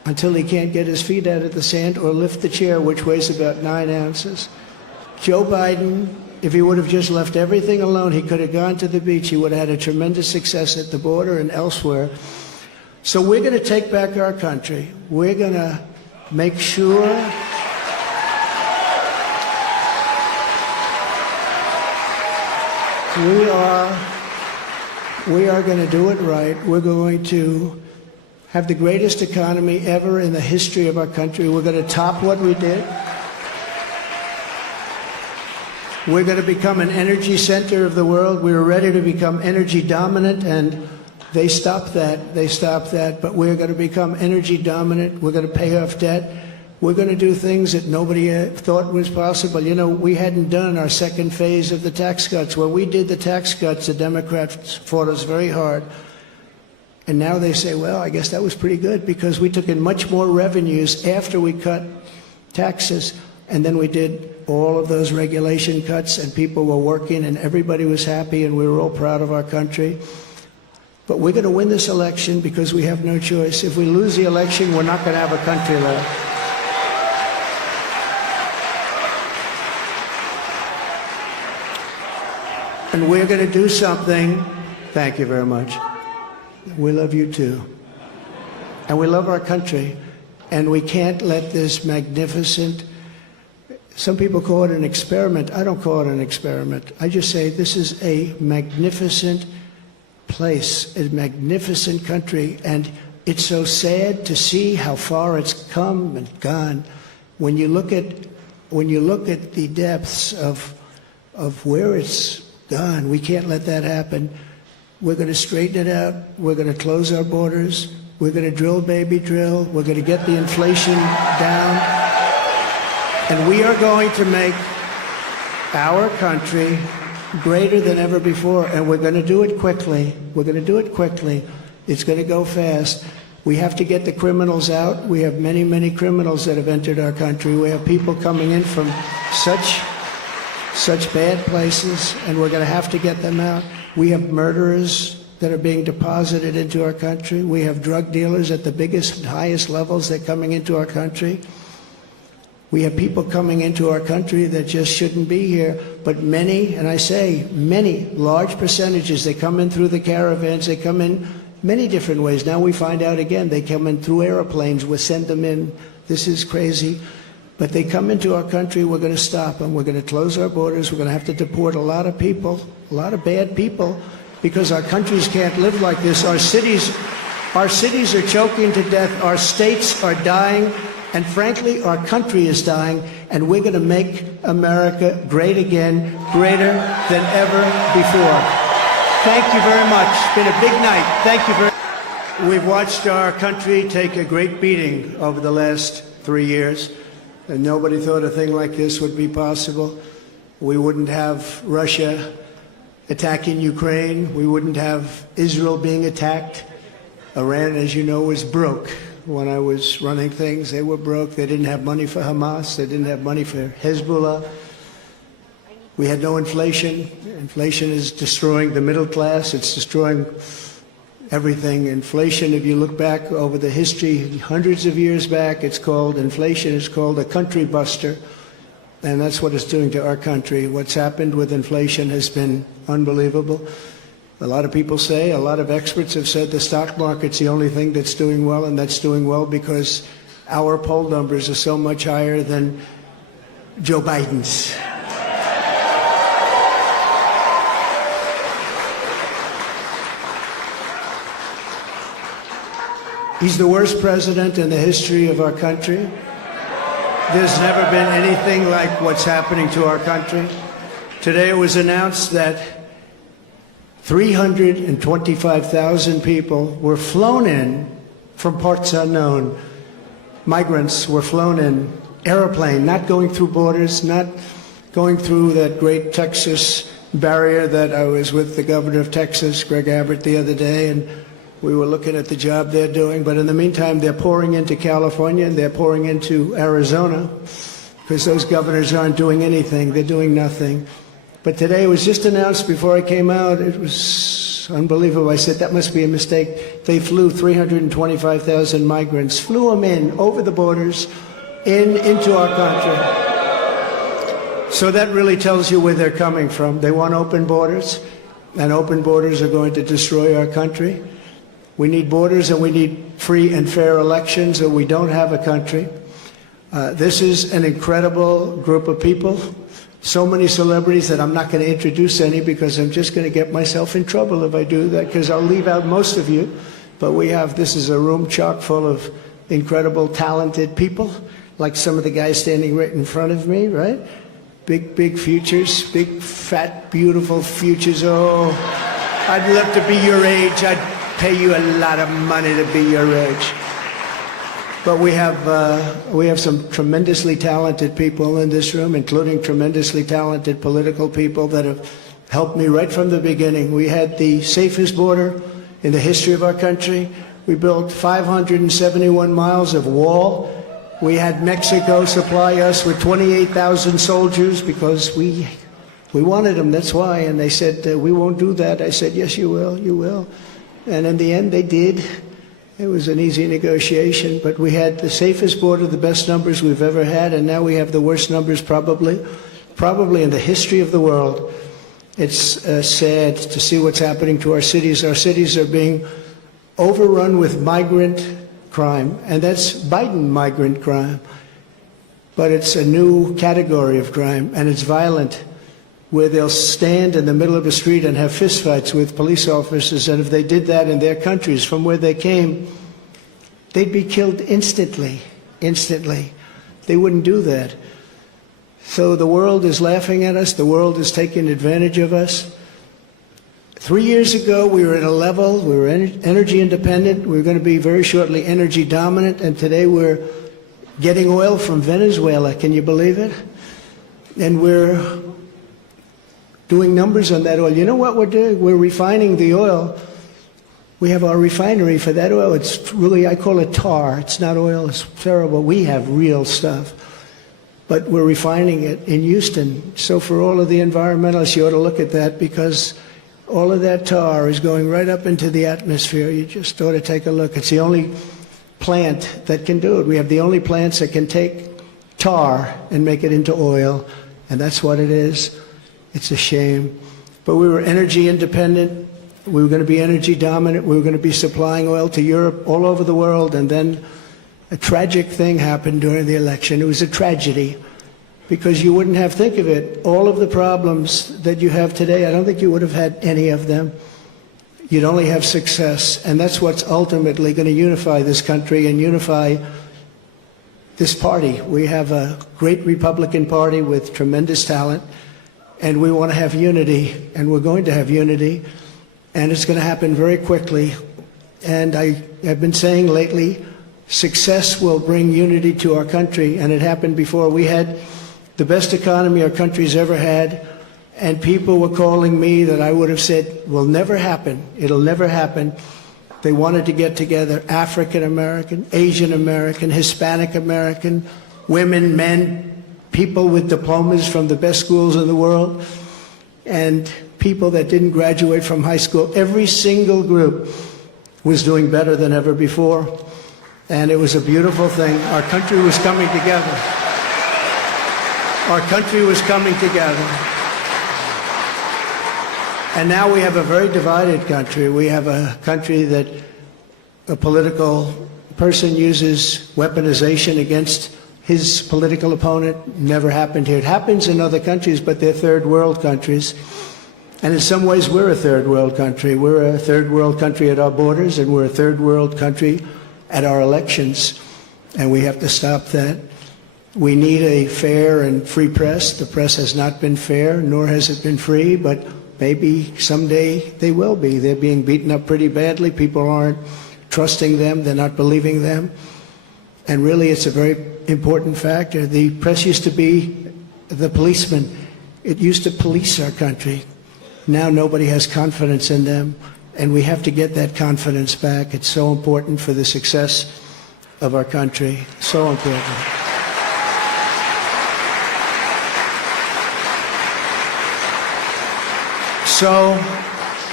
until he can't get his feet out of the sand or lift the chair, which weighs about 9 ounces. Joe Biden, if he would have just left everything alone, he could have gone to the beach. He would have had a tremendous success at the border and elsewhere. So we're going to take back our country. We're going to make sure we are going to do it right. We're going to have the greatest economy ever in the history of our country. We're going to top what we did. We're going to become an energy center of the world. We were ready to become energy dominant, and they stopped that. They stopped that. But we're going to become energy dominant. We're going to pay off debt. We're going to do things that nobody thought was possible. You know, we hadn't done our second phase of the tax cuts. When we did the tax cuts, the Democrats fought us very hard. And now they say, well, I guess that was pretty good because we took in much more revenues after we cut taxes. And then we did all of those regulation cuts, and people were working, and everybody was happy, and we were all proud of our country. But we're going to win this election because we have no choice. If we lose the election, we're not going to have a country left. And we're going to do something. Thank you very much. We love you too. And we love our country. And we can't let this magnificent, some people call it an experiment. I don't call it an experiment. I just say this is a magnificent place, a magnificent country. And it's so sad to see how far it's come and gone. When you look at the depths of where it's gone, we can't let that happen. We're going to straighten it out. We're going to close our borders. We're going to drill, baby, drill. We're going to get the inflation down. And we are going to make our country greater than ever before. And we're going to do it quickly. We're going to do it quickly. It's going to go fast. We have to get the criminals out. We have many, many criminals that have entered our country. We have people coming in from such bad places, and we're going to have to get them out. We have murderers that are being deposited into our country. We have drug dealers at the biggest and highest levels that are coming into our country. We have people coming into our country that just shouldn't be here. But many, and I say many, large percentages, they come in through the caravans. They come in many different ways. Now we find out again, they come in through airplanes. We send them in. This is crazy. But they come into our country, we're going to stop them. We're going to close our borders. We're going to have to deport a lot of people, a lot of bad people, because our countries can't live like this. Our cities are choking to death. Our states are dying. And frankly, our country is dying. And we're going to make America great again, greater than ever before. Thank you very much. It's been a big night. Thank you very much. We've watched our country take a great beating over the last 3 years. And nobody thought a thing like this would be possible. We wouldn't have Russia attacking Ukraine. We wouldn't have Israel being attacked. Iran, as you know, was broke. When I was running things, they were broke. They didn't have money for Hamas. They didn't have money for Hezbollah. We had no inflation. Inflation is destroying the middle class. It's destroying everything. Inflation, if you look back over the history, hundreds of years back, it's called inflation. It's called a country buster. And that's what it's doing to our country. What's happened with inflation has been unbelievable. A lot of people say, a lot of experts have said the stock market's the only thing that's doing well, and that's doing well because our poll numbers are so much higher than Joe Biden's. He's the worst president in the history of our country. There's never been anything like what's happening to our country. Today it was announced that 325,000 people were flown in from parts unknown. Migrants were flown in, airplane, not going through borders, not going through that great Texas barrier that I was with the governor of Texas, Greg Abbott, the other day, and we were looking at the job they're doing. But in the meantime, they're pouring into California and they're pouring into Arizona because those governors aren't doing anything. They're doing nothing. But today it was just announced before I came out, it was It's unbelievable. I said, that must be a mistake. They flew 325,000 migrants, flew them in over the borders, into our country. So that really tells you where they're coming from. They want open borders, and open borders are going to destroy our country. We need borders, and we need free and fair elections, or we don't have a country. This is an incredible group of people. So many celebrities that I'm not going to introduce any, because I'm just going to get myself in trouble if I do that, because I'll leave out most of you. But this is a room chock full of incredible, talented people, like some of the guys standing right in front of me, right? Big, big futures, big, fat, beautiful futures. Oh, I'd love to be your age. I'd pay you a lot of money to be your age. But we have some tremendously talented people in this room, including tremendously talented political people that have helped me right from the beginning. We had the safest border in the history of our country. We built 571 miles of wall. We had Mexico supply us with 28,000 soldiers because we wanted them, that's why. And they said, we won't do that. I said, yes, you will, you will. And in the end, they did. It was an easy negotiation, but we had the safest border, the best numbers we've ever had, and now we have the worst numbers probably in the history of the world. It's sad to see what's happening to our cities. Our cities are being overrun with migrant crime, and that's Biden migrant crime. But it's a new category of crime, and it's violent, where they'll stand in the middle of a street and have fistfights with police officers, and if they did that in their countries from where they came, they'd be killed instantly. They wouldn't do that. So the world is laughing at us. The world is taking advantage of us. 3 years ago, we were at a level, we were energy independent. We were going to be very shortly energy dominant, and today we're getting oil from Venezuela. Can you believe it? And we're doing numbers on that oil. You know what we're doing? We're refining the oil. We have our refinery for that oil. It's really, I call it tar. It's not oil. It's terrible. We have real stuff. But we're refining it in Houston. So for all of the environmentalists, you ought to look at that, because all of that tar is going right up into the atmosphere. You just ought to take a look. It's the only plant that can do it. We have the only plants that can take tar and make it into oil, and that's what it is. It's a shame. But we were energy independent. We were going to be energy dominant. We were going to be supplying oil to Europe, all over the world. And then a tragic thing happened during the election. It was a tragedy, because you wouldn't have, think of it, all of the problems that you have today, I don't think you would have had any of them. You'd only have success. And that's what's ultimately going to unify this country and unify this party. We have a great Republican Party with tremendous talent. And we want to have unity, and we're going to have unity, and it's going to happen very quickly. And I have been saying lately, success will bring unity to our country, and it happened before. We had the best economy our country's ever had, and people were calling me that I would have said will never happen. It'll never happen. They wanted to get together, African American, Asian American, Hispanic American, women, men, people with diplomas from the best schools in the world, and people that didn't graduate from high school. Every single group was doing better than ever before, and it was a beautiful thing. Our country was coming together. Our country was coming together. And now we have a very divided country. We have a country that a political person uses weaponization against his political opponent. Never happened here. It happens in other countries, but they're third world countries. And in some ways, we're a third world country. We're a third world country at our borders, and we're a third world country at our elections. And we have to stop that. We need a fair and free press. The press has not been fair, nor has it been free, but maybe someday they will be. They're being beaten up pretty badly. People aren't trusting them. They're not believing them. And really, it's a very important factor. The press used to be the policeman. It used to police our country. Now nobody has confidence in them, and we have to get that confidence back. It's so important for the success of our country. So important. So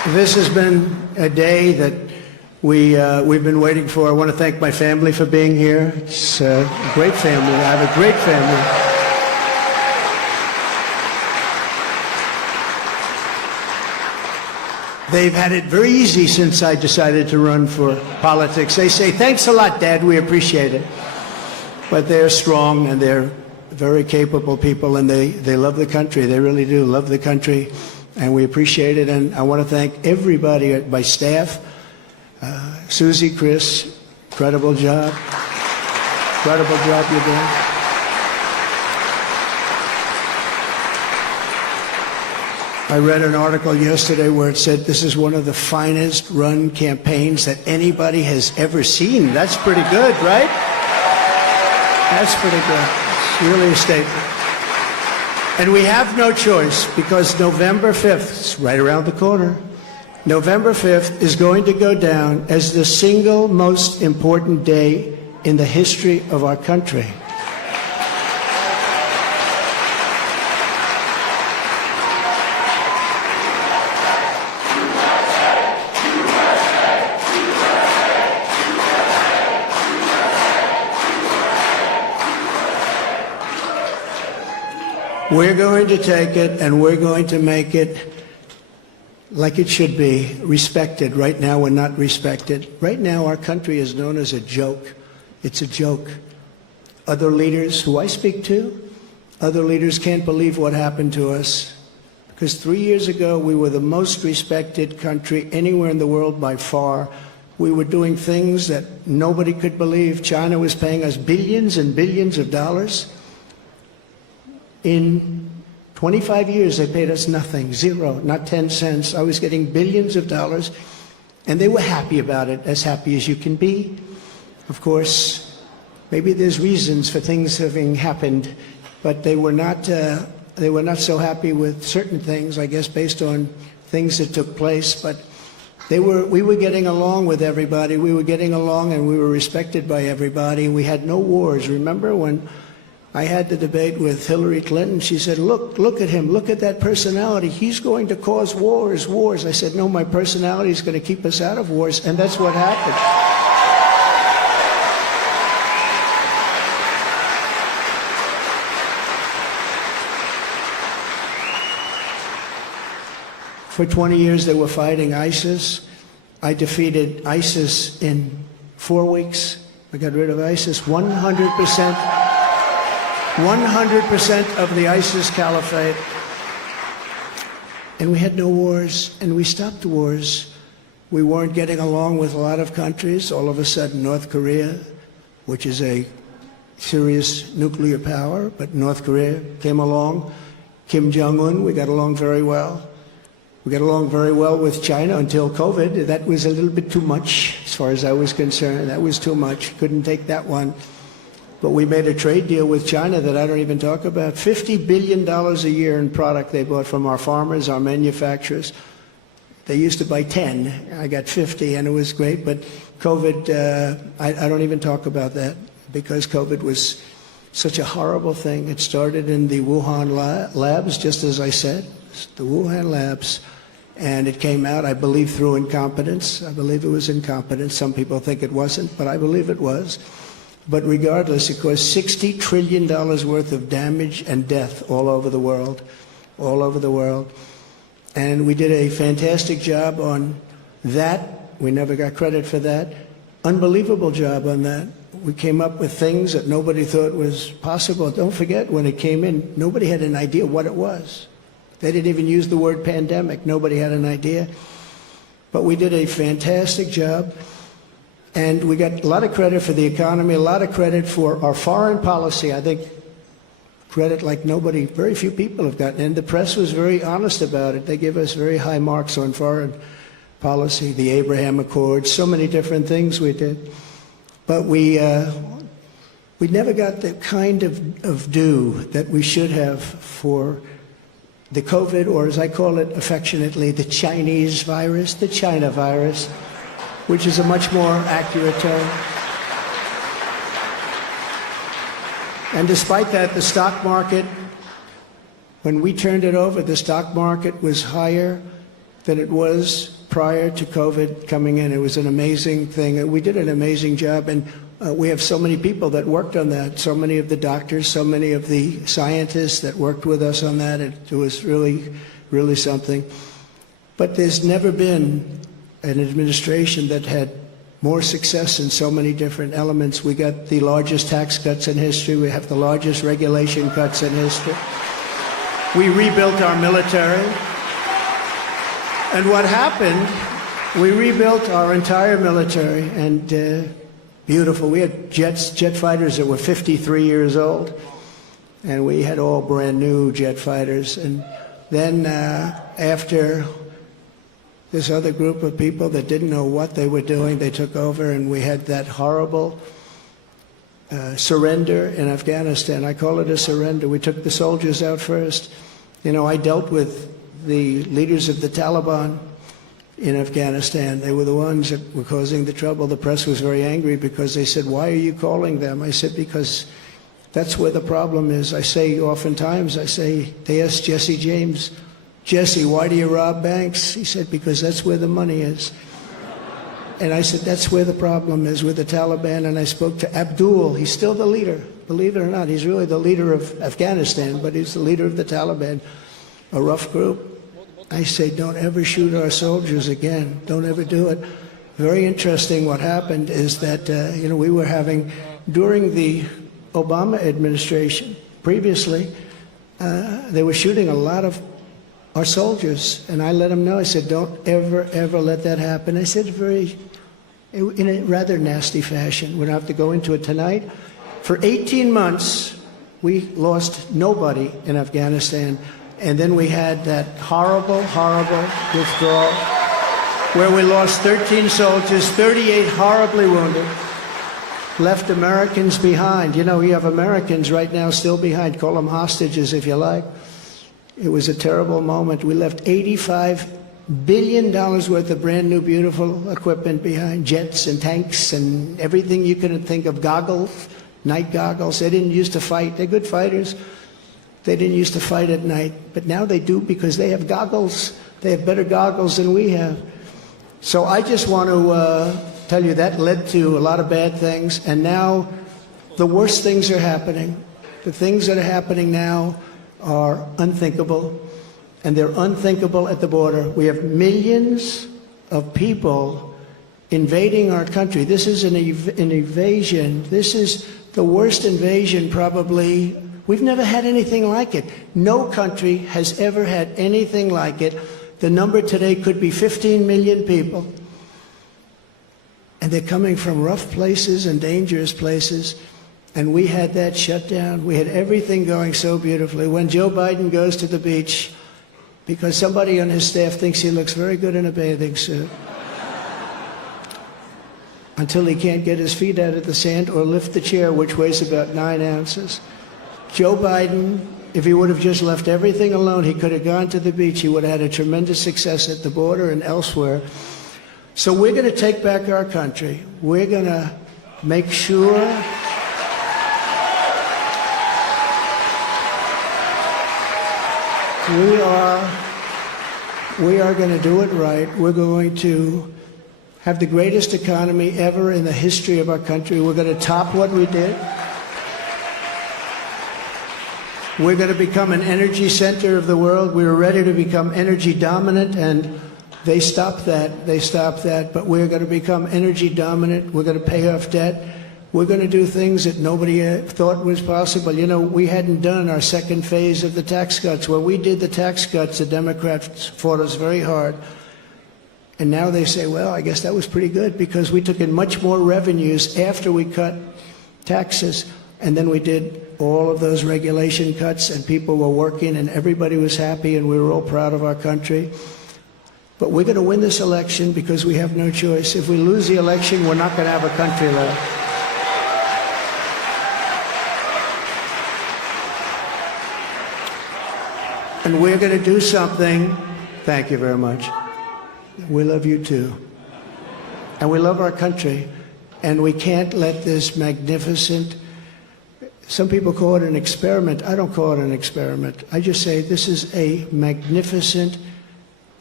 This has been a day that we've been waiting for. I want to thank my family for being here. It's a great family. I have a great family. They've had it very easy since I decided to run for politics. They say, thanks a lot, Dad, we appreciate it. But they're strong and they're very capable people, and they love the country. They really do love the country, and we appreciate it. And I want to thank everybody, my staff, Susie, Chris, incredible job. Incredible job you're doing. I read an article yesterday where it said this is one of the finest run campaigns that anybody has ever seen. That's pretty good, right? That's pretty good. It's really a statement. And we have no choice, because November 5th, it's right around the corner, November 5th is going to go down as the single most important day in the history of our country. We're going to take it and we're going to make it like it should be, respected. Right now we're not respected. Right now our country is known as a joke. It's a joke. Other leaders who I speak to, other leaders can't believe what happened to us. Because 3 years ago we were the most respected country anywhere in the world by far. We were doing things that nobody could believe. China was paying us billions and billions of dollars. In 25 years, they paid us nothing, zero, not 10 cents. I was getting billions of dollars, and they were happy about it, as happy as you can be. Of course, maybe there's reasons for things having happened, but they were not so happy with certain things, I guess, based on things that took place. But we were getting along with everybody. We were getting along, and we were respected by everybody. We had no wars. Remember when I had the debate with Hillary Clinton? She said, look at him, look at that personality. He's going to cause wars. I said, no, my personality is going to keep us out of wars, and that's what happened. For 20 years they were fighting ISIS. I defeated ISIS in 4 weeks. I got rid of ISIS 100%. 100% of the ISIS caliphate. And we had no wars, and we stopped wars. We weren't getting along with a lot of countries. All of a sudden, North Korea, which is a serious nuclear power, but North Korea came along. Kim Jong-un, we got along very well. We got along very well with China until COVID. That was a little bit too much, as far as I was concerned. That was too much. Couldn't take that one. But we made a trade deal with China that I don't even talk about. $50 billion a year in product they bought from our farmers, our manufacturers. They used to buy 10. I got 50, and it was great. But COVID, I don't even talk about that, because COVID was such a horrible thing. It started in the Wuhan labs, just as I said, the Wuhan labs. And it came out, I believe, through incompetence. I believe it was incompetence. Some people think it wasn't, but I believe it was. But regardless, it caused $60 trillion worth of damage and death all over the world, all over the world. And we did a fantastic job on that. We never got credit for that. Unbelievable job on that. We came up with things that nobody thought was possible. Don't forget, when it came in, nobody had an idea what it was. They didn't even use the word pandemic. Nobody had an idea. But we did a fantastic job. And we got a lot of credit for the economy, a lot of credit for our foreign policy. I think credit like nobody, very few people have gotten. And the press was very honest about it. They give us very high marks on foreign policy, the Abraham Accords, so many different things we did. But we never got the kind of due that we should have for the COVID, or as I call it affectionately, the Chinese virus, the China virus, which is a much more accurate term. And despite that, the stock market, when we turned it over, the stock market was higher than it was prior to COVID coming in. It was an amazing thing. We did an amazing job, and we have so many people that worked on that, so many of the doctors, so many of the scientists that worked with us on that. It was really, really something. But there's never been an administration that had more success in so many different elements. We got the largest tax cuts in history. We have the largest regulation cuts in history. We rebuilt our military. And what happened, we rebuilt our entire military, and beautiful. We had jet fighters that were 53 years old, and we had all brand new jet fighters. And then after this other group of people that didn't know what they were doing, they took over, and we had that horrible surrender in Afghanistan. I call it a surrender. We took the soldiers out first. You know, I dealt with the leaders of the Taliban in Afghanistan. They were the ones that were causing the trouble. The press was very angry because they said, "Why are you calling them?" I said, "Because that's where the problem is." I say oftentimes, they asked Jesse James, "Jesse, why do you rob banks?" He said, "Because that's where the money is." And I said, that's where the problem is, with the Taliban. And I spoke to Abdul. He's still the leader. Believe it or not, he's really the leader of Afghanistan, but he's the leader of the Taliban, a rough group. I say, don't ever shoot our soldiers again. Don't ever do it. Very interesting. What happened is that, we were having, during the Obama administration, previously, they were shooting a lot of our soldiers. And I let them know, I said, don't ever, ever let that happen. I said in a rather nasty fashion. We don't have to go into it tonight. For 18 months, we lost nobody in Afghanistan. And then we had that horrible, horrible withdrawal where we lost 13 soldiers, 38 horribly wounded, left Americans behind. You know, we have Americans right now still behind. Call them hostages if you like. It was a terrible moment. We left $85 billion worth of brand new, beautiful equipment behind, jets and tanks and everything you could think of, goggles, night goggles. They didn't used to fight. They're good fighters. They didn't used to fight at night, but now they do because they have goggles. They have better goggles than we have. So I just want to tell you that led to a lot of bad things, and now the worst things are happening. The things that are happening now are unthinkable, and they're unthinkable at the border. We have millions of people invading our country. This is an invasion. This is the worst invasion probably. We've never had anything like it. No country has ever had anything like it. The number today could be 15 million people. And they're coming from rough places and dangerous places. And we had that shut down. We had everything going so beautifully. When Joe Biden goes to the beach, because somebody on his staff thinks he looks very good in a bathing suit, until he can't get his feet out of the sand or lift the chair, which weighs about 9 ounces. Joe Biden, if he would have just left everything alone, he could have gone to the beach. He would have had a tremendous success at the border and elsewhere. So we're going to take back our country. We're going to make sure we are going to do it right. We're going to have the greatest economy ever in the history of our country. We're going to top what we did. We're going to become an energy center of the world. We were ready to become energy dominant, and they stopped that. They stopped that. But we're going to become energy dominant. We're going to pay off debt. We're going to do things that nobody thought was possible. You know, we hadn't done our second phase of the tax cuts. When we did the tax cuts, the Democrats fought us very hard. And now they say, well, I guess that was pretty good because we took in much more revenues after we cut taxes. And then we did all of those regulation cuts, and people were working, and everybody was happy, and we were all proud of our country. But we're going to win this election because we have no choice. If we lose the election, we're not going to have a country left. And we're going to do something. Thank you very much. We love you too. And we love our country. And we can't let this magnificent, some people call it an experiment. I don't call it an experiment. I just say this is a magnificent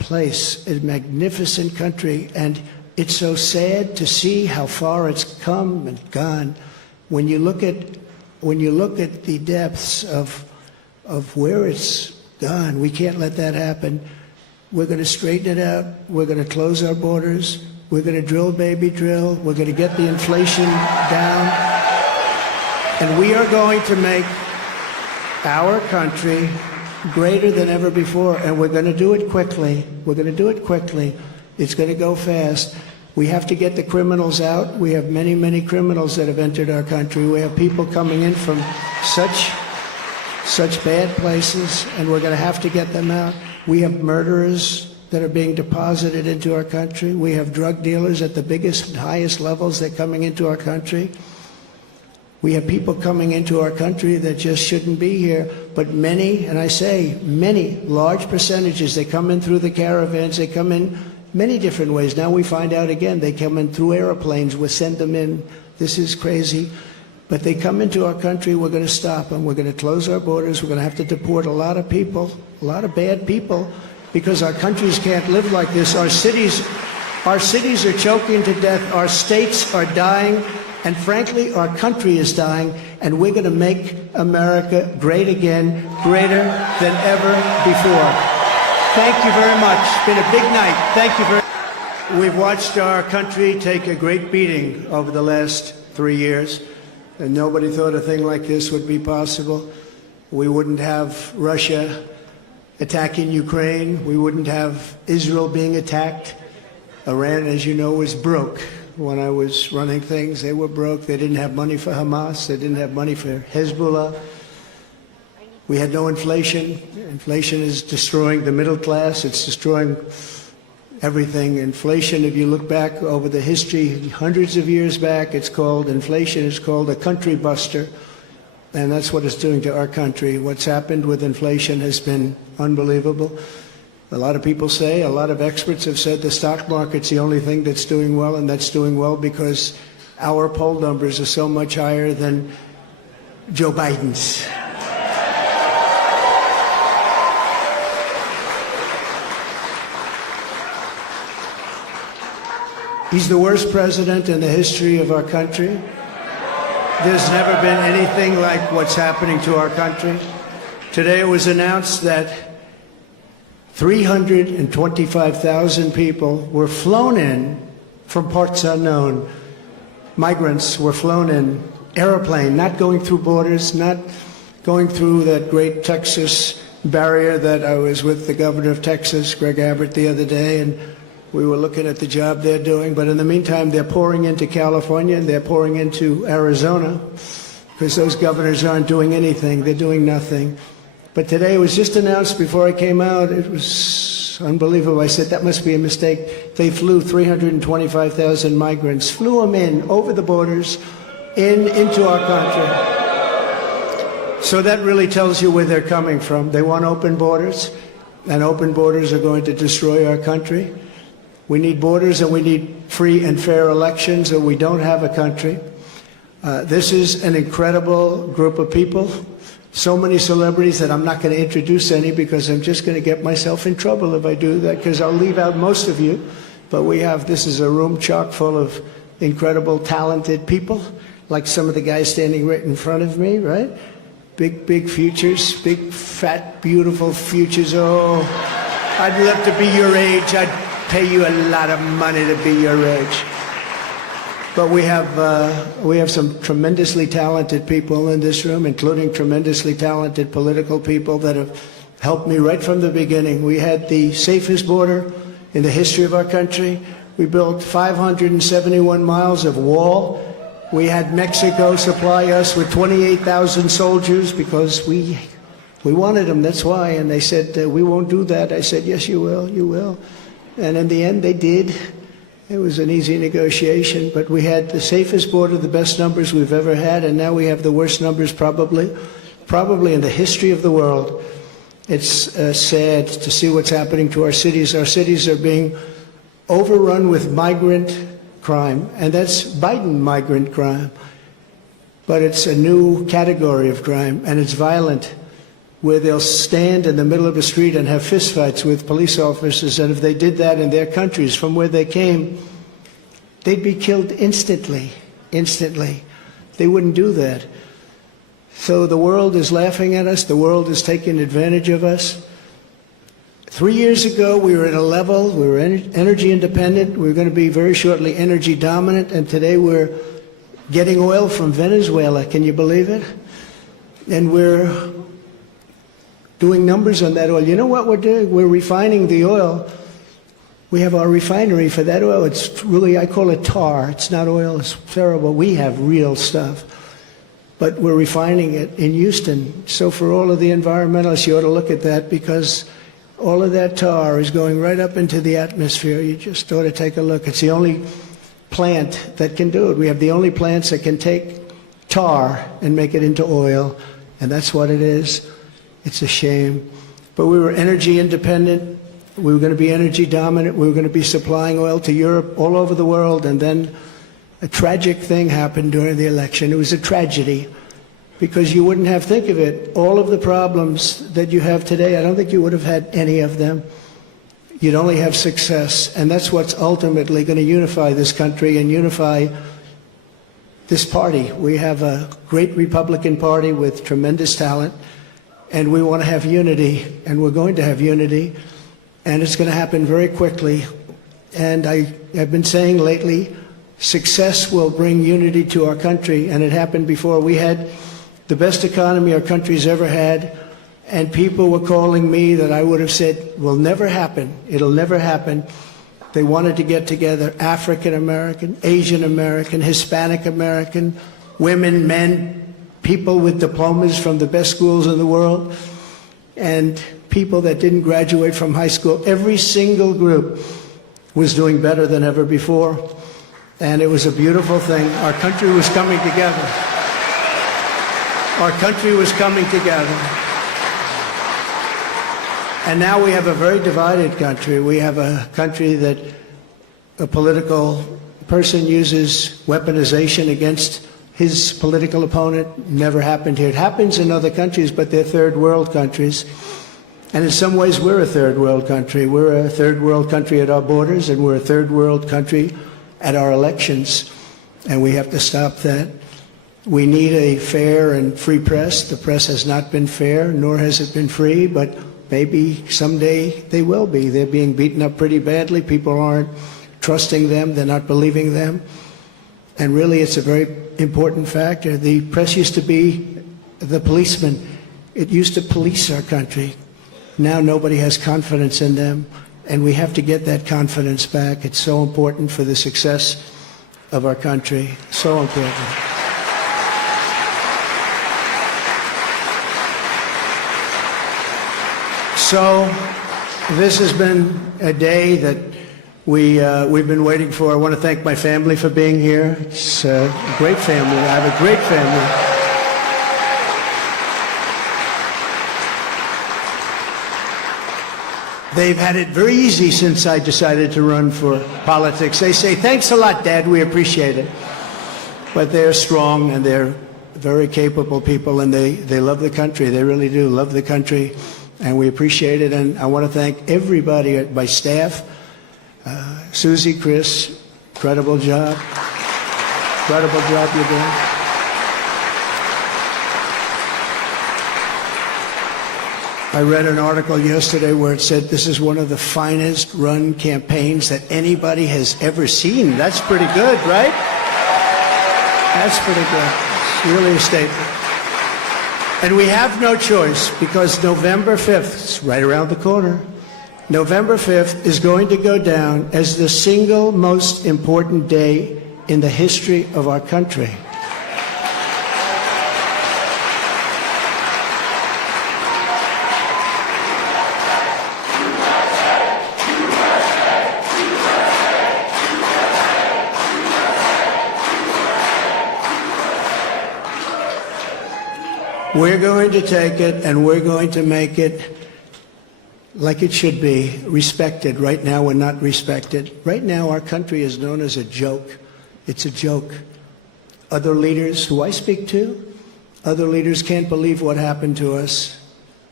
place, a magnificent country, and it's so sad to see how far it's come and gone. When you look at the depths of where it's gone, we can't let that happen. We're going to straighten it out. We're going to close our borders. We're going to drill, baby, drill. We're going to get the inflation down. And we are going to make our country greater than ever before. And we're going to do it quickly. We're going to do it quickly. It's going to go fast. We have to get the criminals out. We have many, many criminals that have entered our country. We have people coming in from such bad places, and we're going to have to get them out. We have murderers that are being deposited into our country. We have drug dealers at the biggest and highest levels that are coming into our country. We have people coming into our country that just shouldn't be here. But many, and I say many, large percentages, they come in through the caravans. They come in many different ways. Now we find out again, they come in through airplanes. We send them in. This is crazy. But they come into our country. We're going to stop them. We're going to close our borders. We're going to have to deport a lot of people, a lot of bad people, because our countries can't live like this. Our cities are choking to death. Our states are dying. And frankly, our country is dying. And we're going to make America great again, greater than ever before. Thank you very much. It's been a big night. Thank you very much. We've watched our country take a great beating over the last 3 years. And nobody thought a thing like this would be possible. We wouldn't have Russia attacking Ukraine. We wouldn't have Israel being attacked. Iran, as you know, was broke. When I was running things, they were broke. They didn't have money for Hamas. They didn't have money for Hezbollah. We had no inflation. Inflation is destroying the middle class. It's destroying everything. Inflation, if you look back over the history, hundreds of years back, inflation is called a country buster. And that's what it's doing to our country. What's happened with inflation has been unbelievable. A lot of people say, a lot of experts have said the stock market's the only thing that's doing well, and that's doing well because our poll numbers are so much higher than Joe Biden's. He's the worst president in the history of our country. There's never been anything like what's happening to our country. Today it was announced that 325,000 people were flown in from parts unknown. Migrants were flown in, airplane, not going through borders, not going through that great Texas barrier that I was with the governor of Texas, Greg Abbott, the other day, and we were looking at the job they're doing. But in the meantime, they're pouring into California and they're pouring into Arizona because those governors aren't doing anything. They're doing nothing. But today it was just announced before I came out. It was unbelievable. I said, that must be a mistake. They flew 325,000 migrants, flew them in over the borders into our country. So that really tells you where they're coming from. They want open borders, and open borders are going to destroy our country. We need borders and we need free and fair elections, or we don't have a country. This is an incredible group of people. So many celebrities that I'm not going to introduce any because I'm just going to get myself in trouble if I do that, because I'll leave out most of you. But this is a room chock full of incredible, talented people, like some of the guys standing right in front of me, right? Big futures, big, fat, beautiful futures. Oh, I'd love to be your age. I'd pay you a lot of money to be your age. But we have some tremendously talented people in this room, including tremendously talented political people that have helped me right from the beginning. We had the safest border in the history of our country. We built 571 miles of wall. We had Mexico supply us with 28,000 soldiers because we wanted them, that's why. And they said, we won't do that. I said, yes, you will, you will. And in the end, they did. It was an easy negotiation, but we had the safest border, the best numbers we've ever had, and now we have the worst numbers probably in the history of the world. It's sad to see what's happening to our cities. Our cities are being overrun with migrant crime, and that's Biden migrant crime. But it's a new category of crime, and it's violent. where they'll stand in the middle of a street and have fistfights with police officers, and if they did that in their countries from where they came, they'd be killed instantly, instantly. They wouldn't do that. So the world is laughing at us. The world is taking advantage of us. 3 years ago, we were at a level, we were energy independent. We were going to be very shortly energy dominant, and today we're getting oil from Venezuela. Can you believe it? And we're doing numbers on that oil. You know what we're doing? We're refining the oil. We have our refinery for that oil. It's really, I call it tar. It's not oil. It's terrible. We have real stuff. But we're refining it in Houston. So for all of the environmentalists, you ought to look at that, because all of that tar is going right up into the atmosphere. You just ought to take a look. It's the only plant that can do it. We have the only plants that can take tar and make it into oil, and that's what it is. It's a shame. But we were energy independent. We were going to be energy dominant. We were going to be supplying oil to Europe, all over the world. And then a tragic thing happened during the election. It was a tragedy, because you wouldn't have, think of it, all of the problems that you have today, I don't think you would have had any of them. You'd only have success. And that's what's ultimately going to unify this country and unify this party. We have a great Republican Party with tremendous talent. And we want to have unity, and we're going to have unity, and it's going to happen very quickly. And I have been saying lately, success will bring unity to our country, and it happened before. We had the best economy our country's ever had, and people were calling me that I would have said will never happen. It'll never happen. They wanted to get together, African American, Asian American, Hispanic American, women, men, people with diplomas from the best schools in the world, and people that didn't graduate from high school. Every single group was doing better than ever before, and it was a beautiful thing. Our country was coming together. Our country was coming together. And now we have a very divided country. We have a country that a political person uses weaponization against his political opponent. Never happened here. It happens in other countries, but they're third world countries. And in some ways, we're a third world country. We're a third world country at our borders, and we're a third world country at our elections. And we have to stop that. We need a fair and free press. The press has not been fair, nor has it been free, but maybe someday they will be. They're being beaten up pretty badly. People aren't trusting them. They're not believing them. And really, it's a very important factor. The press used to be the policeman. It used to police our country. Now nobody has confidence in them, and we have to get that confidence back. It's so important for the success of our country. So important. So this has been a day that we've been waiting for. I want to thank my family for being here. It's a great family. I have a great family. They've had it very easy since I decided to run for politics. They say, thanks a lot, Dad, we appreciate it. But they're strong, and they're very capable people, and they love the country. They really do love the country, and we appreciate it. And I want to thank everybody at my staff. Susie, Chris, incredible job. Incredible job you're doing. I read an article yesterday where it said this is one of the finest run campaigns that anybody has ever seen. That's pretty good, right? That's pretty good. It's really a statement. And we have no choice, because November 5th, it's right around the corner, November 5th is going to go down as the single most important day in the history of our country. We're going to take it, and we're going to make it like it should be, respected. Right now, we're not respected. Right now, our country is known as a joke. It's a joke. Other leaders who I speak to, other leaders can't believe what happened to us.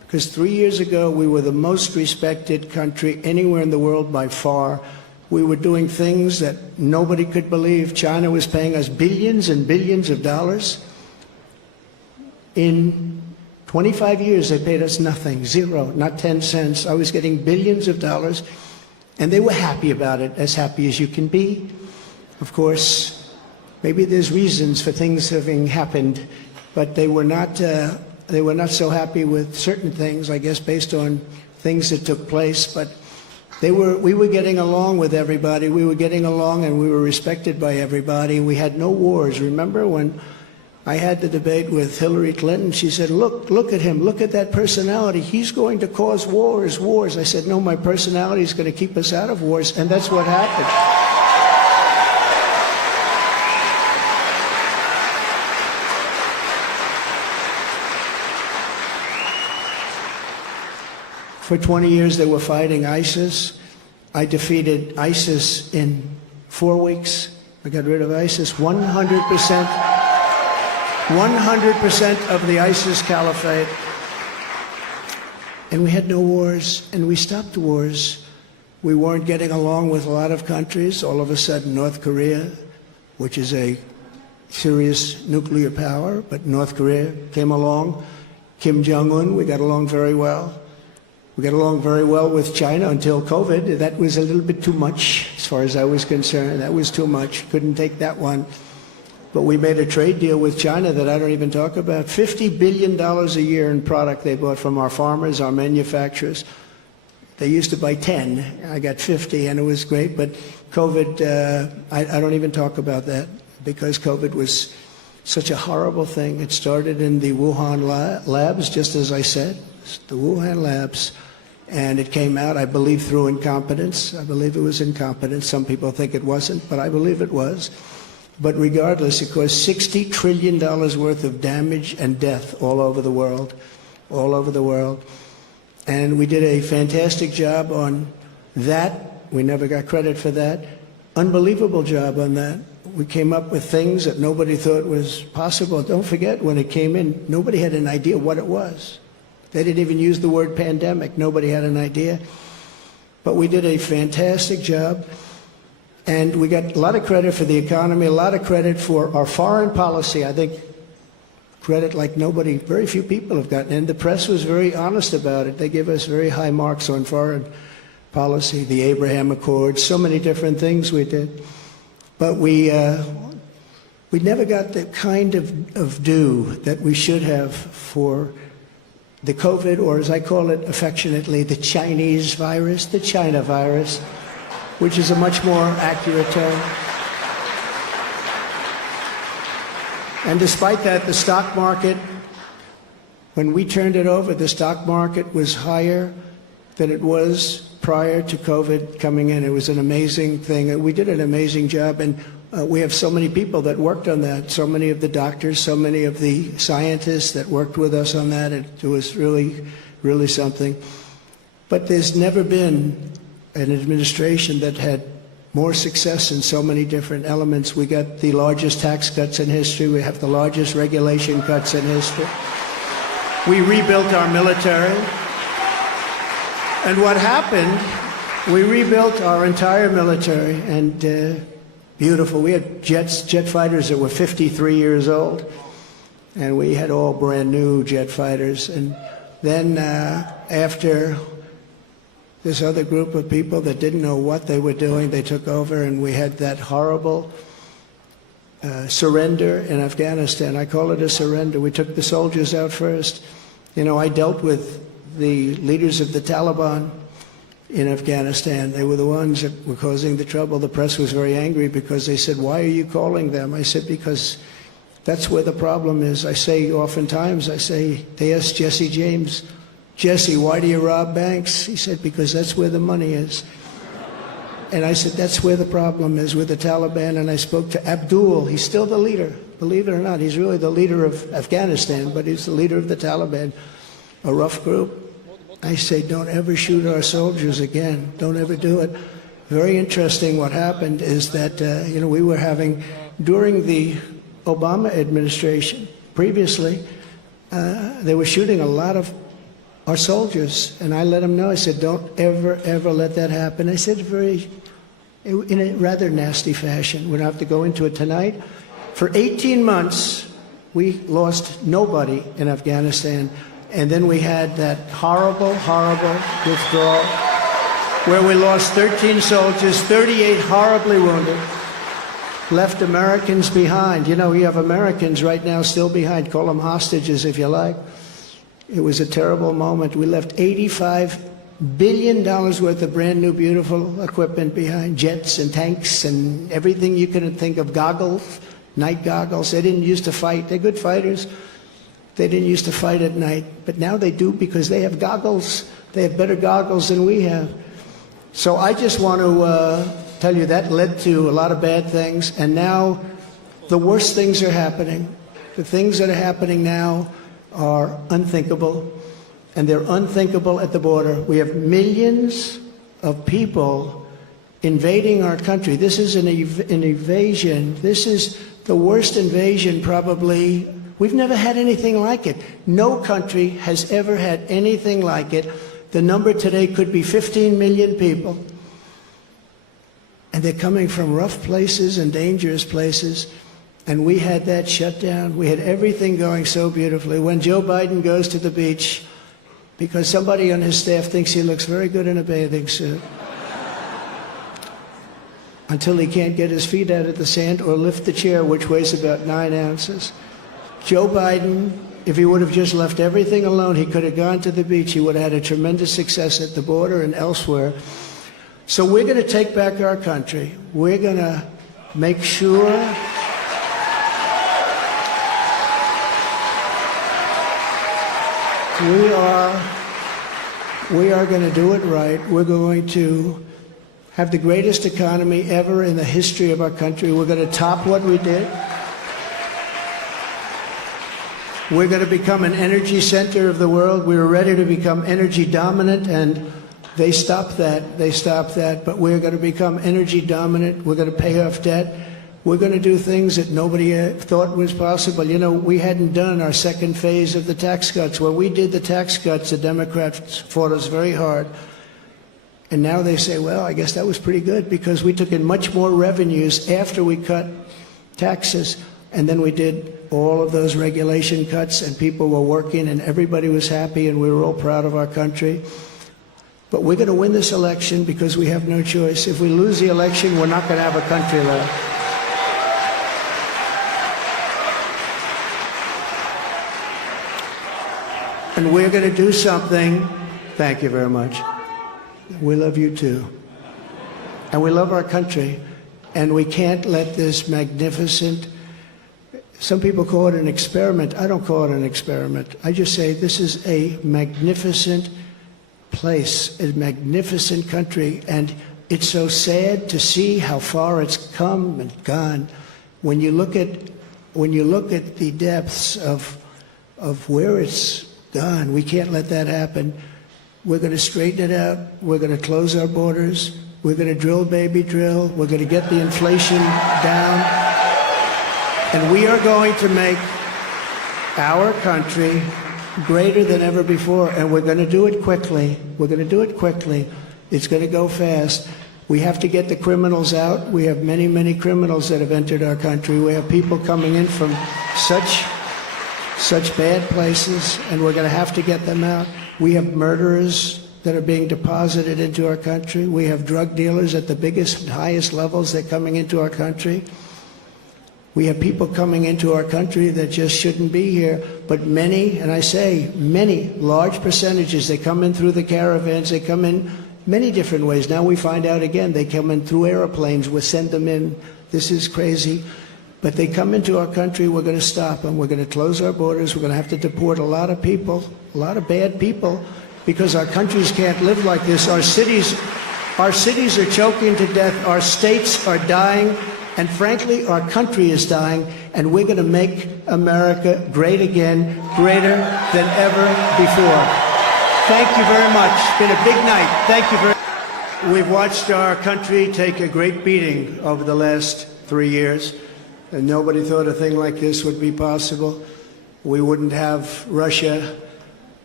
Because 3 years ago, we were the most respected country anywhere in the world by far. We were doing things that nobody could believe. China was paying us billions and billions of dollars. In 25 years, they paid us nothing, zero, not 10 cents. I was getting billions of dollars, and they were happy about it, as happy as you can be. Of course, maybe there's reasons for things having happened, but they were not so happy with certain things, I guess, based on things that took place. But we were getting along with everybody. We were getting along, and we were respected by everybody. We had no wars. Remember when I had the debate with Hillary Clinton? She said, look at him. Look at that personality. He's going to cause wars. I said, no, my personality is going to keep us out of wars. And that's what happened. For 20 years, they were fighting ISIS. I defeated ISIS in 4 weeks. I got rid of ISIS 100%. 100% of the ISIS caliphate. And we had no wars, and we stopped wars. We weren't getting along with a lot of countries. All of a sudden, North Korea, which is a serious nuclear power, but North Korea came along. Kim Jong-un, we got along very well. We got along very well with China until COVID. That was a little bit too much, as far as I was concerned. That was too much. Couldn't take that one. But we made a trade deal with China that I don't even talk about. $50 billion a year in product they bought from our farmers, our manufacturers. They used to buy 10. I got 50, and it was great. But COVID, I don't even talk about that, because COVID was such a horrible thing. It started in the Wuhan labs, just as I said, the Wuhan labs. And it came out, I believe, through incompetence. I believe it was incompetence. Some people think it wasn't, but I believe it was. But regardless, it caused $60 trillion worth of damage and death all over the world, all over the world. And we did a fantastic job on that. We never got credit for that. Unbelievable job on that. We came up with things that nobody thought was possible. Don't forget, when it came in, nobody had an idea what it was. They didn't even use the word pandemic. Nobody had an idea. But we did a fantastic job. And we got a lot of credit for the economy, a lot of credit for our foreign policy. I think credit like nobody, very few people have gotten. And the press was very honest about it. They gave us very high marks on foreign policy, the Abraham Accords, so many different things we did. But we never got the kind of due that we should have for the COVID, or as I call it affectionately, the Chinese virus, the China virus, which is a much more accurate term. And despite that, the stock market, when we turned it over, the stock market was higher than it was prior to COVID coming in. It was an amazing thing. We did an amazing job, and we have so many people that worked on that, so many of the doctors, so many of the scientists that worked with us on that. It was really, really something. But there's never been an administration that had more success in so many different elements. We got the largest tax cuts in history. We have the largest regulation cuts in history. We rebuilt our military. And what happened, we rebuilt our entire military, and beautiful. We had jet fighters that were 53 years old, and we had all brand new jet fighters. And then after this other group of people that didn't know what they were doing, they took over, and we had that horrible surrender in Afghanistan. I call it a surrender. We took the soldiers out first. You know, I dealt with the leaders of the Taliban in Afghanistan. They were the ones that were causing the trouble. The press was very angry because they said, "Why are you calling them?" I said, "Because that's where the problem is." I say oftentimes, they asked Jesse James, "Jesse, why do you rob banks?" He said, "Because that's where the money is." And I said, that's where the problem is, with the Taliban. And I spoke to Abdul. He's still the leader. Believe it or not, he's really the leader of Afghanistan, but he's the leader of the Taliban, a rough group. I say, don't ever shoot our soldiers again. Don't ever do it. Very interesting what happened is that, we were having, during the Obama administration, previously, they were shooting a lot of our soldiers. And I let them know, I said, don't ever, ever let that happen. I said in a rather nasty fashion. We don't have to go into it tonight. For 18 months, we lost nobody in Afghanistan. And then we had that horrible, horrible withdrawal where we lost 13 soldiers, 38 horribly wounded, left Americans behind. You know, you have Americans right now still behind. Call them hostages if you like. It was a terrible moment. We left $85 billion worth of brand new, beautiful equipment behind, jets and tanks and everything you can think of, goggles, night goggles. They didn't used to fight. They're good fighters. They didn't used to fight at night, but now they do because they have goggles. They have better goggles than we have. So I just want to tell you that led to a lot of bad things, and now the worst things are happening. The things that are happening now are unthinkable, and they're unthinkable at the border. We have millions of people invading our country. This is an invasion. This is the worst invasion probably. We've never had anything like it. No country has ever had anything like it. The number today could be 15 million people. And they're coming from rough places and dangerous places. And we had that shut down. We had everything going so beautifully. When Joe Biden goes to the beach, because somebody on his staff thinks he looks very good in a bathing suit, until he can't get his feet out of the sand or lift the chair, which weighs about 9 ounces. Joe Biden, if he would have just left everything alone, he could have gone to the beach. He would have had a tremendous success at the border and elsewhere. So we're going to take back our country. We're going to make sure we are going to do it right. We're going to have the greatest economy ever in the history of our country. We're going to top what we did. We're going to become an energy center of the world. We were ready to become energy dominant, and they stopped that. They stopped that. But we're going to become energy dominant. We're going to pay off debt. We're going to do things that nobody thought was possible. You know, we hadn't done our second phase of the tax cuts. When we did the tax cuts, the Democrats fought us very hard. And now they say, well, I guess that was pretty good because we took in much more revenues after we cut taxes. And then we did all of those regulation cuts, and people were working, and everybody was happy, and we were all proud of our country. But we're going to win this election because we have no choice. If we lose the election, we're not going to have a country left. And we're going to do something. Thank you very much. We love you too. And we love our country. And we can't let this magnificent, some people call it an experiment. I don't call it an experiment. I just say this is a magnificent place, a magnificent country. And it's so sad to see how far it's come and gone. When you look at the depths of where it's gone, we can't let that happen. We're going to straighten it out. We're going to close our borders. We're going to drill, baby, drill. We're going to get the inflation down. And we are going to make our country greater than ever before. And we're going to do it quickly. We're going to do it quickly. It's going to go fast. We have to get the criminals out. We have many, many criminals that have entered our country. We have people coming in from such bad places, and we're going to have to get them out. We have murderers that are being deposited into our country. We have drug dealers at the biggest and highest levels that are coming into our country. We have people coming into our country that just shouldn't be here, but many, and I say many, large percentages, they come in through the caravans, they come in many different ways. Now we find out again, they come in through airplanes, we send them in. This is crazy. But they come into our country, we're going to stop them. We're going to close our borders. We're going to have to deport a lot of people, a lot of bad people, because our countries can't live like this. Our cities are choking to death. Our states are dying. And frankly, our country is dying. And we're going to make America great again, greater than ever before. Thank you very much. It's been a big night. Thank you very much. We've watched our country take a great beating over the last 3 years. And nobody thought a thing like this would be possible. We wouldn't have Russia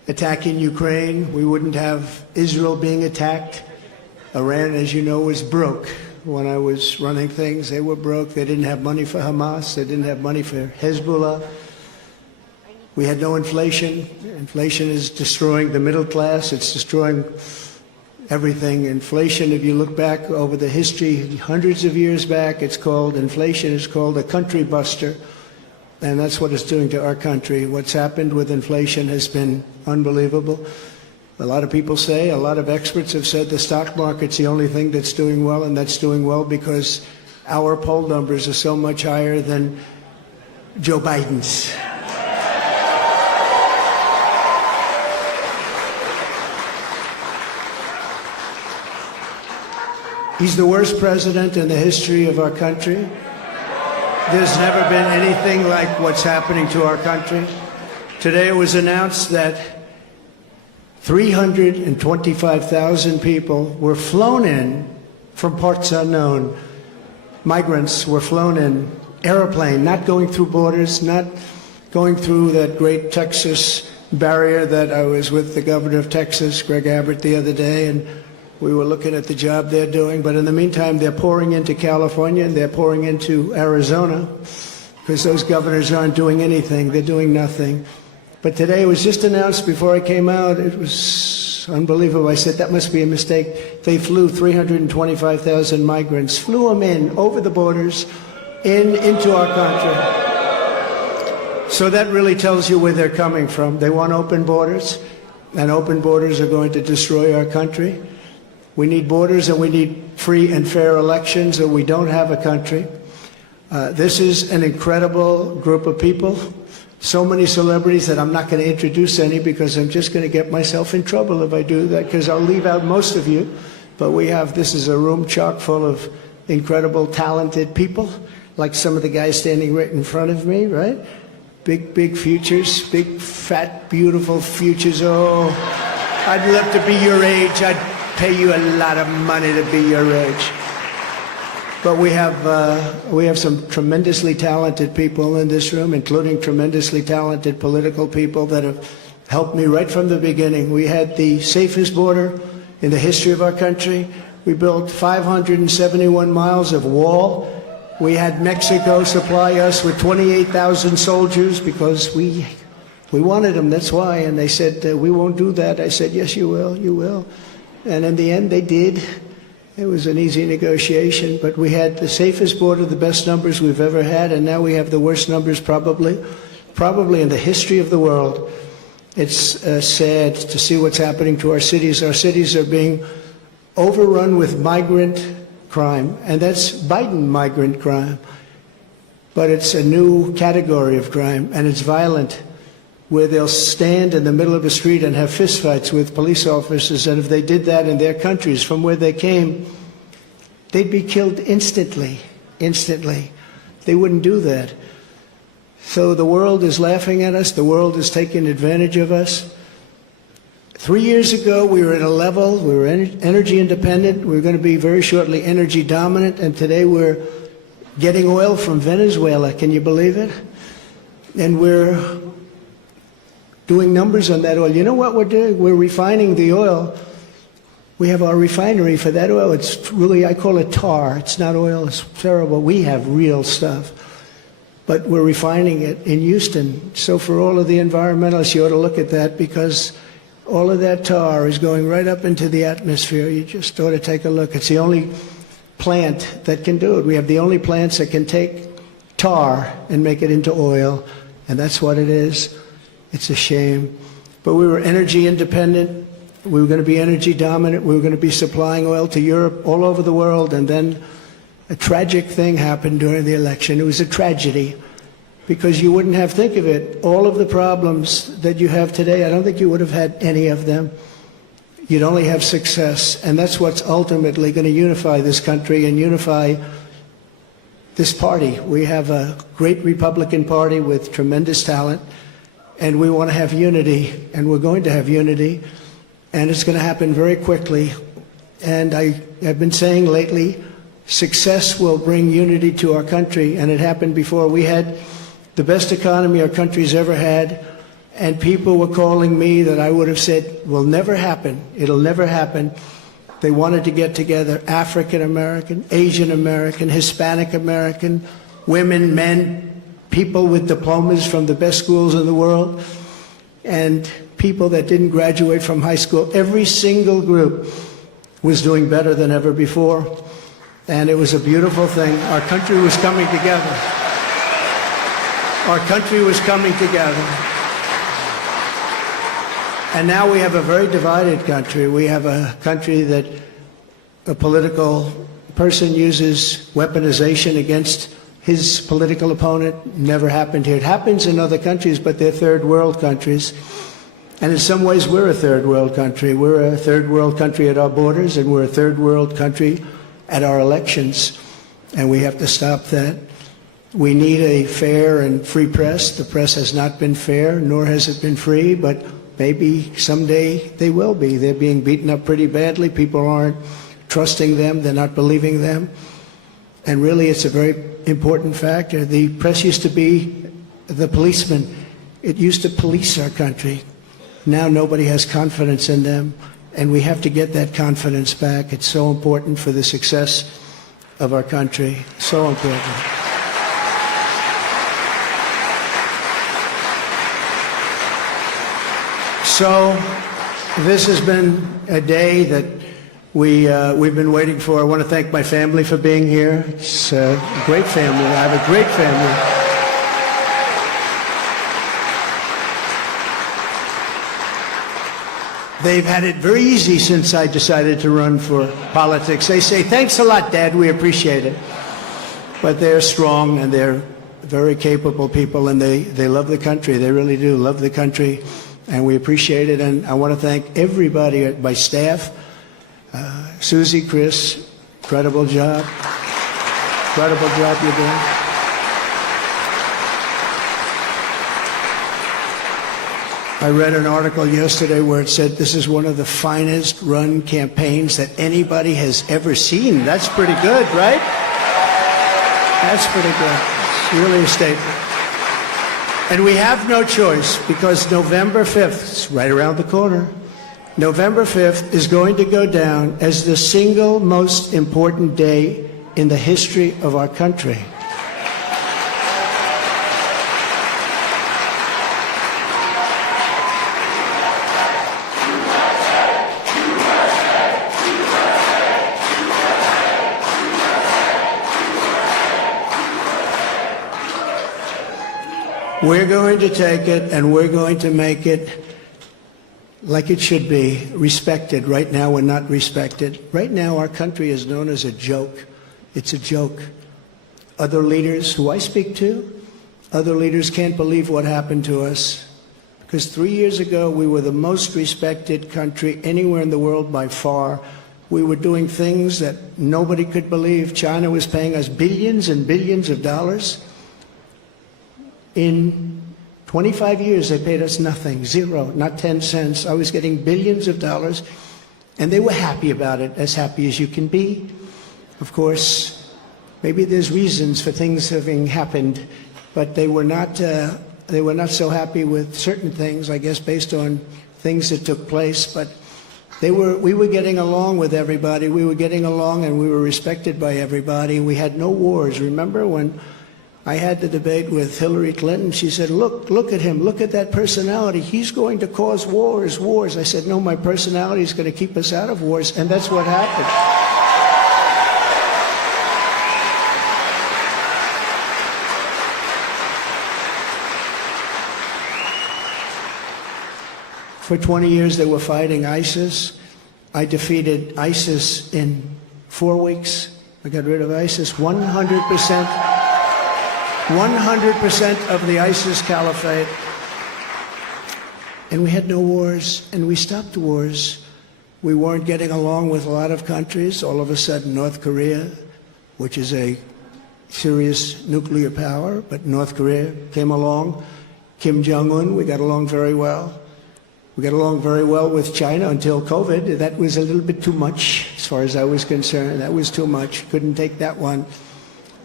attacking Ukraine. We wouldn't have Israel being attacked. Iran, as you know, was broke. When I was running things, they were broke. They didn't have money for Hamas. They didn't have money for Hezbollah. We had no inflation. Inflation is destroying the middle class. It's destroying everything. Inflation, if you look back over the history, hundreds of years back, inflation is called a country buster. And that's what it's doing to our country. What's happened with inflation has been unbelievable. A lot of people say, a lot of experts have said the stock market's the only thing that's doing well, and that's doing well because our poll numbers are so much higher than Joe Biden's. He's the worst president in the history of our country. There's never been anything like what's happening to our country. Today it was announced that 325,000 people were flown in from parts unknown. Migrants were flown in, airplane, not going through borders, not going through that great Texas barrier that I was with the governor of Texas, Greg Abbott, the other day, and we were looking at the job they're doing. But in the meantime, they're pouring into California and they're pouring into Arizona because those governors aren't doing anything. They're doing nothing. But today it was just announced before I came out. It was unbelievable. I said, that must be a mistake. They flew 325,000 migrants, flew them in over the borders into our country. So that really tells you where they're coming from. They want open borders, and open borders are going to destroy our country. We need borders and we need free and fair elections, or we don't have a country. This is an incredible group of people. So many celebrities that I'm not going to introduce any because I'm just going to get myself in trouble if I do that, because I'll leave out most of you. But this is a room chock full of incredible, talented people, like some of the guys standing right in front of me, right? Big futures, big, fat, beautiful futures. Oh, I'd love to be your age. I'd pay you a lot of money to be your age. But we have some tremendously talented people in this room, including tremendously talented political people that have helped me right from the beginning. We had the safest border in the history of our country. We built 571 miles of wall. We had Mexico supply us with 28,000 soldiers because we wanted them, that's why. And they said, we won't do that. I said, yes, you will, you will. And in the end, they did. It was an easy negotiation, but we had the safest border, the best numbers we've ever had, and now we have the worst numbers probably in the history of the world. It's sad to see what's happening to our cities. Our cities are being overrun with migrant crime, and that's Biden migrant crime. But it's a new category of crime, and it's violent, where they'll stand in the middle of the street and have fistfights with police officers, and if they did that in their countries from where they came, they'd be killed instantly. They wouldn't do that. So the world is laughing at us. The world is taking advantage of us. 3 years ago, we were at a level, we were energy independent. We were going to be very shortly energy dominant, and today we're getting oil from Venezuela. Can you believe it? And we're doing numbers on that oil. You know what we're doing? We're refining the oil. We have our refinery for that oil. It's really, I call it tar. It's not oil. It's terrible. We have real stuff. But we're refining it in Houston. So for all of the environmentalists, you ought to look at that, because all of that tar is going right up into the atmosphere. You just ought to take a look. It's the only plant that can do it. We have the only plants that can take tar and make it into oil, and that's what it is. It's a shame. But we were energy independent. We were going to be energy dominant. We were going to be supplying oil to Europe, all over the world. And then a tragic thing happened during the election. It was a tragedy, because you wouldn't have, think of it, all of the problems that you have today, I don't think you would have had any of them. You'd only have success. And that's what's ultimately going to unify this country and unify this party. We have a great Republican Party with tremendous talent. And we want to have unity, and we're going to have unity, and it's going to happen very quickly. And I have been saying lately, success will bring unity to our country, and it happened before. We had the best economy our country's ever had, and people were calling me that I would have said will never happen. It'll never happen. They wanted to get together, African American, Asian American, Hispanic American, women, men, people with diplomas from the best schools in the world, and people that didn't graduate from high school. Every single group was doing better than ever before, and it was a beautiful thing. Our country was coming together. Our country was coming together. And now we have a very divided country. We have a country that a political person uses weaponization against his political opponent. Never happened here. It happens in other countries, but they're third world countries. And in some ways, we're a third world country. We're a third world country at our borders, and we're a third world country at our elections. And we have to stop that. We need a fair and free press. The press has not been fair, nor has it been free, but maybe someday they will be. They're being beaten up pretty badly. People aren't trusting them. They're not believing them. And really, it's a very important factor. The press used to be the policeman. It used to police our country. Now nobody has confidence in them, and we have to get that confidence back. It's so important for the success of our country. So important. So this has been a day that we've been waiting for. I want to thank my family for being here. It's a great family. I have a great family. They've had it very easy since I decided to run for politics. They say, "Thanks a lot, Dad. We appreciate it." But they're strong, and they're very capable people, and they love the country. They really do love the country. And we appreciate it, and I want to thank everybody at my staff. Susie, Chris, incredible job. Incredible job you're doing. I read an article yesterday where it said this is one of the finest run campaigns that anybody has ever seen. That's pretty good, right? That's pretty good. It's really a statement. And we have no choice, because November 5th, it's right around the corner, November 5th is going to go down as the single most important day in the history of our country. We're going to take it, and we're going to make it like it should be, respected. Right now, we're not respected. Right now, our country is known as a joke. It's a joke. Other leaders who I speak to, other leaders can't believe what happened to us. Because 3 years ago, we were the most respected country anywhere in the world by far. We were doing things that nobody could believe. China was paying us billions and billions of dollars. In 25 years, they paid us nothing, zero, not 10 cents. I was getting billions of dollars, and they were happy about it, as happy as you can be. Of course, maybe there's reasons for things having happened, but they were not so happy with certain things, I guess, based on things that took place. But we were getting along with everybody. We were getting along, and we were respected by everybody. We had no wars. Remember when I had the debate with Hillary Clinton? She said, look at him, look at that personality. He's going to cause wars. I said, no, my personality is going to keep us out of wars, and that's what happened. For 20 years, they were fighting ISIS. I defeated ISIS in 4 weeks. I got rid of ISIS 100%. 100% of the ISIS caliphate. And we had no wars, and we stopped wars. We weren't getting along with a lot of countries. All of a sudden, North Korea, which is a serious nuclear power, but North Korea came along. Kim Jong-un, we got along very well. We got along very well with China until COVID. That was a little bit too much, as far as I was concerned. That was too much. Couldn't take that one.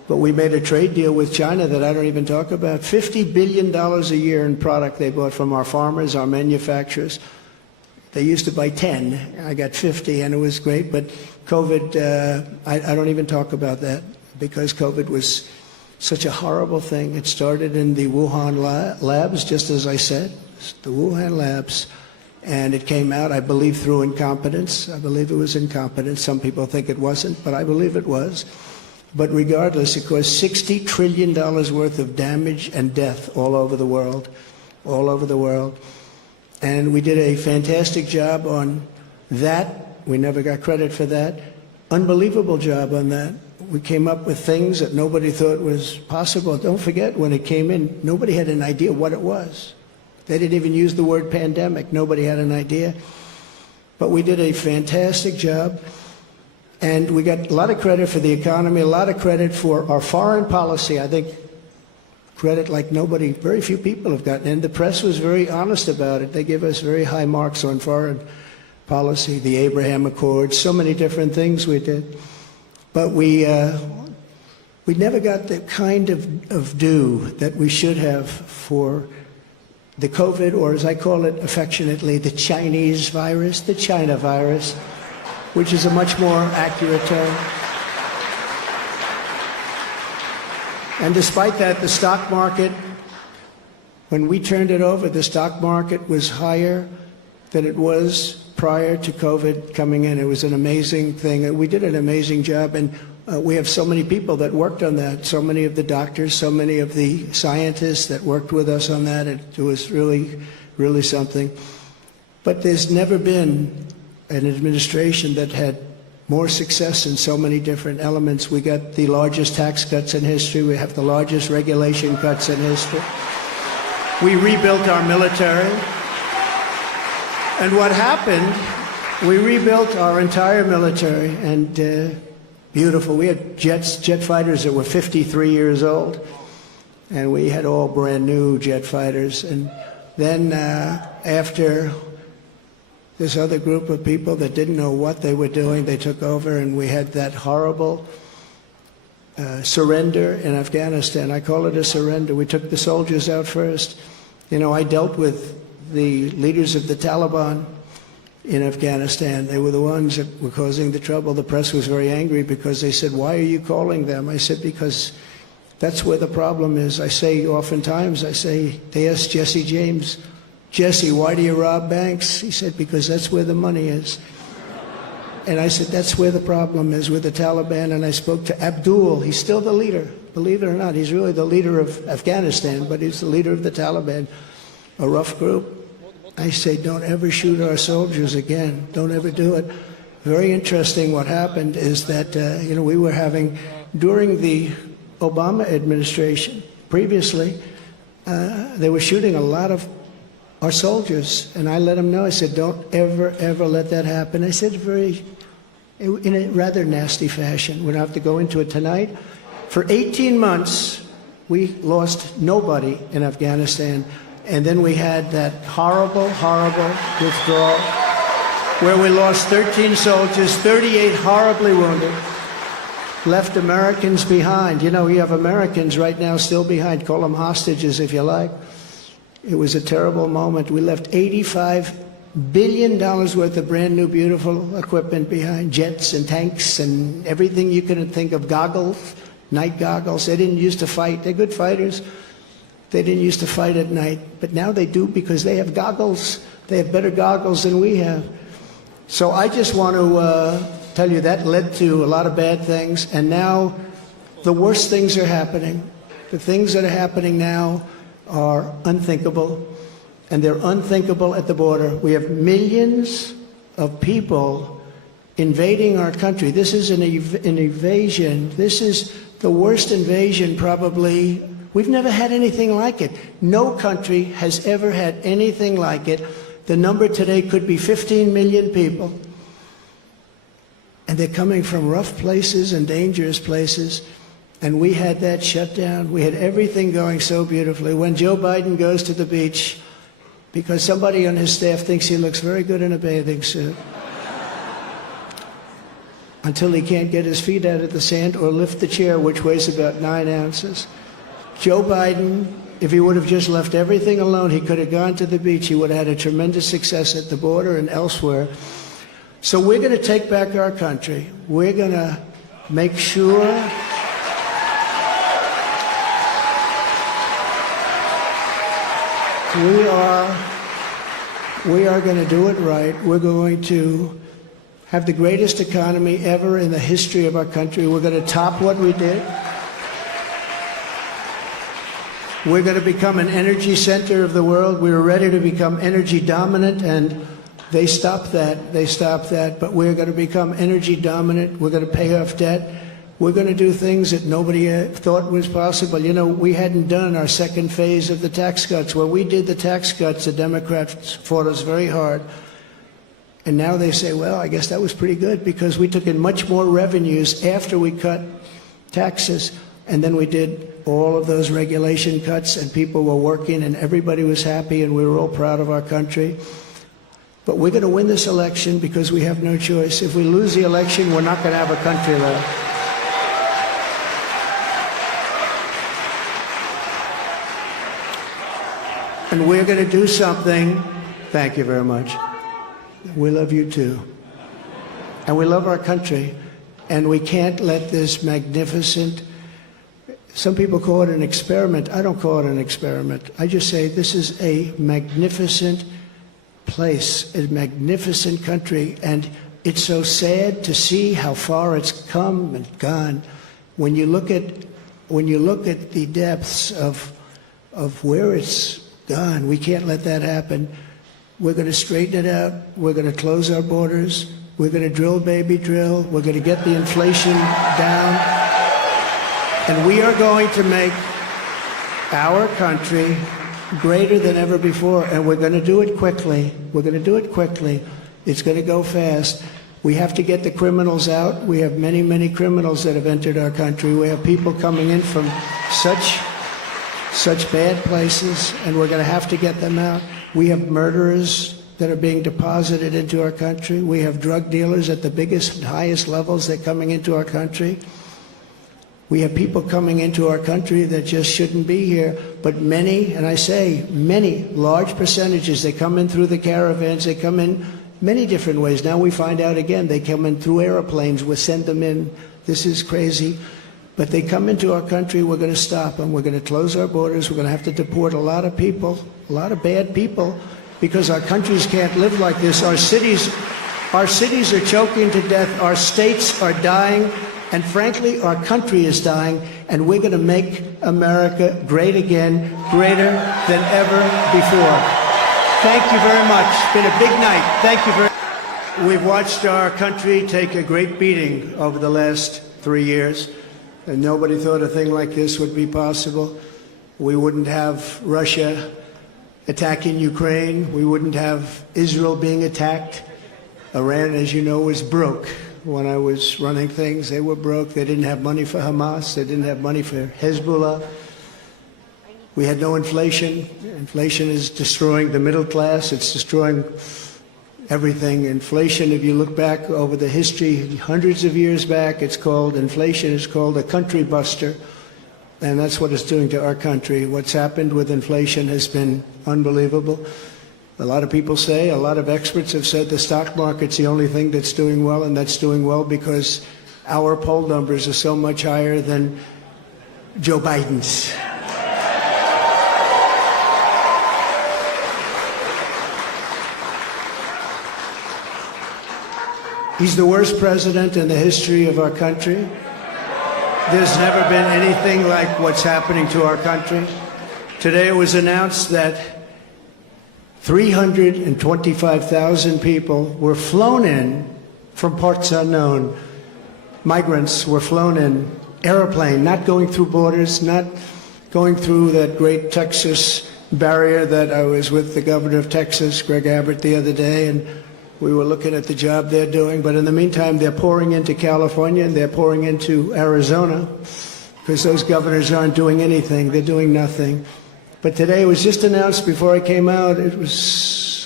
But we made a trade deal with China that I don't even talk about. $50 billion a year in product they bought from our farmers, our manufacturers. They used to buy 10. I got 50, and it was great. But COVID, I don't even talk about that because COVID was such a horrible thing. It started in the Wuhan labs, just as I said, the Wuhan labs. And it came out, I believe, through incompetence. I believe it was incompetence. Some people think it wasn't, but I believe it was. But regardless, it caused $60 trillion worth of damage and death all over the world, all over the world. And we did a fantastic job on that. We never got credit for that. Unbelievable job on that. We came up with things that nobody thought was possible. Don't forget, when it came in, nobody had an idea what it was. They didn't even use the word pandemic. Nobody had an idea. But we did a fantastic job. And we got a lot of credit for the economy, a lot of credit for our foreign policy. I think credit like nobody, very few people have gotten. And the press was very honest about it. They give us very high marks on foreign policy, the Abraham Accords, so many different things we did. But we never got the kind of due that we should have for the COVID, or as I call it affectionately, the Chinese virus, the China virus, which is a much more accurate term. And despite that, the stock market, when we turned it over, the stock market was higher than it was prior to COVID coming in. It was an amazing thing. We did an amazing job, and we have so many people that worked on that, so many of the doctors, so many of the scientists that worked with us on that. It was really, really something. But there's never been an administration that had more success in so many different elements. We got the largest tax cuts in history. We have the largest regulation cuts in history. We rebuilt our military. And what happened, we rebuilt our entire military, and beautiful. We had jet fighters that were 53 years old, and we had all brand new jet fighters. And then after this other group of people that didn't know what they were doing, they took over, and we had that horrible surrender in Afghanistan. I call it a surrender. We took the soldiers out first. You know, I dealt with the leaders of the Taliban in Afghanistan. They were the ones that were causing the trouble. The press was very angry because they said, "Why are you calling them?" I said, "Because that's where the problem is." I say oftentimes, they asked Jesse James, "Jesse, why do you rob banks?" He said, "Because that's where the money is." And I said, that's where the problem is, with the Taliban. And I spoke to Abdul. He's still the leader. Believe it or not, he's really the leader of Afghanistan, but he's the leader of the Taliban, a rough group. I say, don't ever shoot our soldiers again. Don't ever do it. Very interesting what happened is that, we were having, during the Obama administration, previously, they were shooting a lot of our soldiers, and I let them know. I said, don't ever, ever let that happen. I said in a rather nasty fashion. We don't have to go into it tonight. For 18 months, we lost nobody in Afghanistan, and then we had that horrible, horrible withdrawal where we lost 13 soldiers, 38 horribly wounded, left Americans behind. You know, you have Americans right now still behind. Call them hostages if you like. It was a terrible moment. We left $85 billion worth of brand new, beautiful equipment behind, jets and tanks and everything you can think of, goggles, night goggles. They didn't used to fight. They're good fighters. They didn't used to fight at night, but now they do because they have goggles. They have better goggles than we have. So I just want to tell you that led to a lot of bad things, and now the worst things are happening. The things that are happening now are unthinkable, and they're unthinkable at the border. We have millions of people invading our country. This is an invasion. This is the worst invasion probably. We've never had anything like it. No country has ever had anything like it. The number today could be 15 million people. And they're coming from rough places and dangerous places. And we had that shut down. We had everything going so beautifully. When Joe Biden goes to the beach, because somebody on his staff thinks he looks very good in a bathing suit. until he can't get his feet out of the sand or lift the chair, which weighs about 9 ounces. Joe Biden, if he would have just left everything alone, he could have gone to the beach. He would have had a tremendous success at the border and elsewhere. So we're going to take back our country. We're going to make sure we are going to do it right. We're going to have the greatest economy ever in the history of our country. We're going to top what we did. We're going to become an energy center of the world. We were ready to become energy dominant, and they stopped that. They stopped that. But we're going to become energy dominant. We're going to pay off debt. We're going to do things that nobody thought was possible. You know, we hadn't done our second phase of the tax cuts. When we did the tax cuts, the Democrats fought us very hard. And now they say, well, I guess that was pretty good because we took in much more revenues after we cut taxes. And then we did all of those regulation cuts, and people were working, and everybody was happy, and we were all proud of our country. But we're going to win this election because we have no choice. If we lose the election, we're not going to have a country left. And we're going to do something. Thank you very much. We love you too. And we love our country. And we can't let this magnificent, some people call it an experiment. I don't call it an experiment. I just say this is a magnificent place, a magnificent country. And it's so sad to see how far it's come and gone. When you look at the depths of where it's gone, we can't let that happen. We're going to straighten it out. We're going to close our borders. We're going to drill, baby, drill. We're going to get the inflation down. And we are going to make our country greater than ever before. And we're going to do it quickly. We're going to do it quickly. It's going to go fast. We have to get the criminals out. We have many, many criminals that have entered our country. We have people coming in from such bad places, and we're going to have to get them out. We have murderers that are being deposited into our country. We have drug dealers at the biggest and highest levels that are coming into our country. We have people coming into our country that just shouldn't be here. But many, and I say many, large percentages, they come in through the caravans. They come in many different ways. Now we find out again, they come in through airplanes. We send them in. This is crazy. But they come into our country, we're going to stop them. We're going to close our borders. We're going to have to deport a lot of people, a lot of bad people, because our countries can't live like this. Our cities are choking to death. Our states are dying. And frankly, our country is dying. And we're going to make America great again, greater than ever before. Thank you very much. It's been a big night. Thank you very much. We've watched our country take a great beating over the last 3 years. And nobody thought a thing like this would be possible. We wouldn't have Russia attacking Ukraine. We wouldn't have Israel being attacked. Iran, as you know, was broke. When I was running things, they were broke. They didn't have money for Hamas. They didn't have money for Hezbollah. We had no inflation. Inflation is destroying the middle class. It's destroying everything. Inflation, if you look back over the history, hundreds of years back, inflation is called a country buster. And that's what it's doing to our country. What's happened with inflation has been unbelievable. A lot of people say, a lot of experts have said the stock market's the only thing that's doing well, and that's doing well because our poll numbers are so much higher than Joe Biden's. He's the worst president in the history of our country. There's never been anything like what's happening to our country. Today it was announced that 325,000 people were flown in from parts unknown. Migrants were flown in, airplane, not going through borders, not going through that great Texas barrier that I was with the governor of Texas, Greg Abbott, the other day, and we were looking at the job they're doing. But in the meantime, they're pouring into California and they're pouring into Arizona because those governors aren't doing anything. They're doing nothing. But today it was just announced before I came out, it was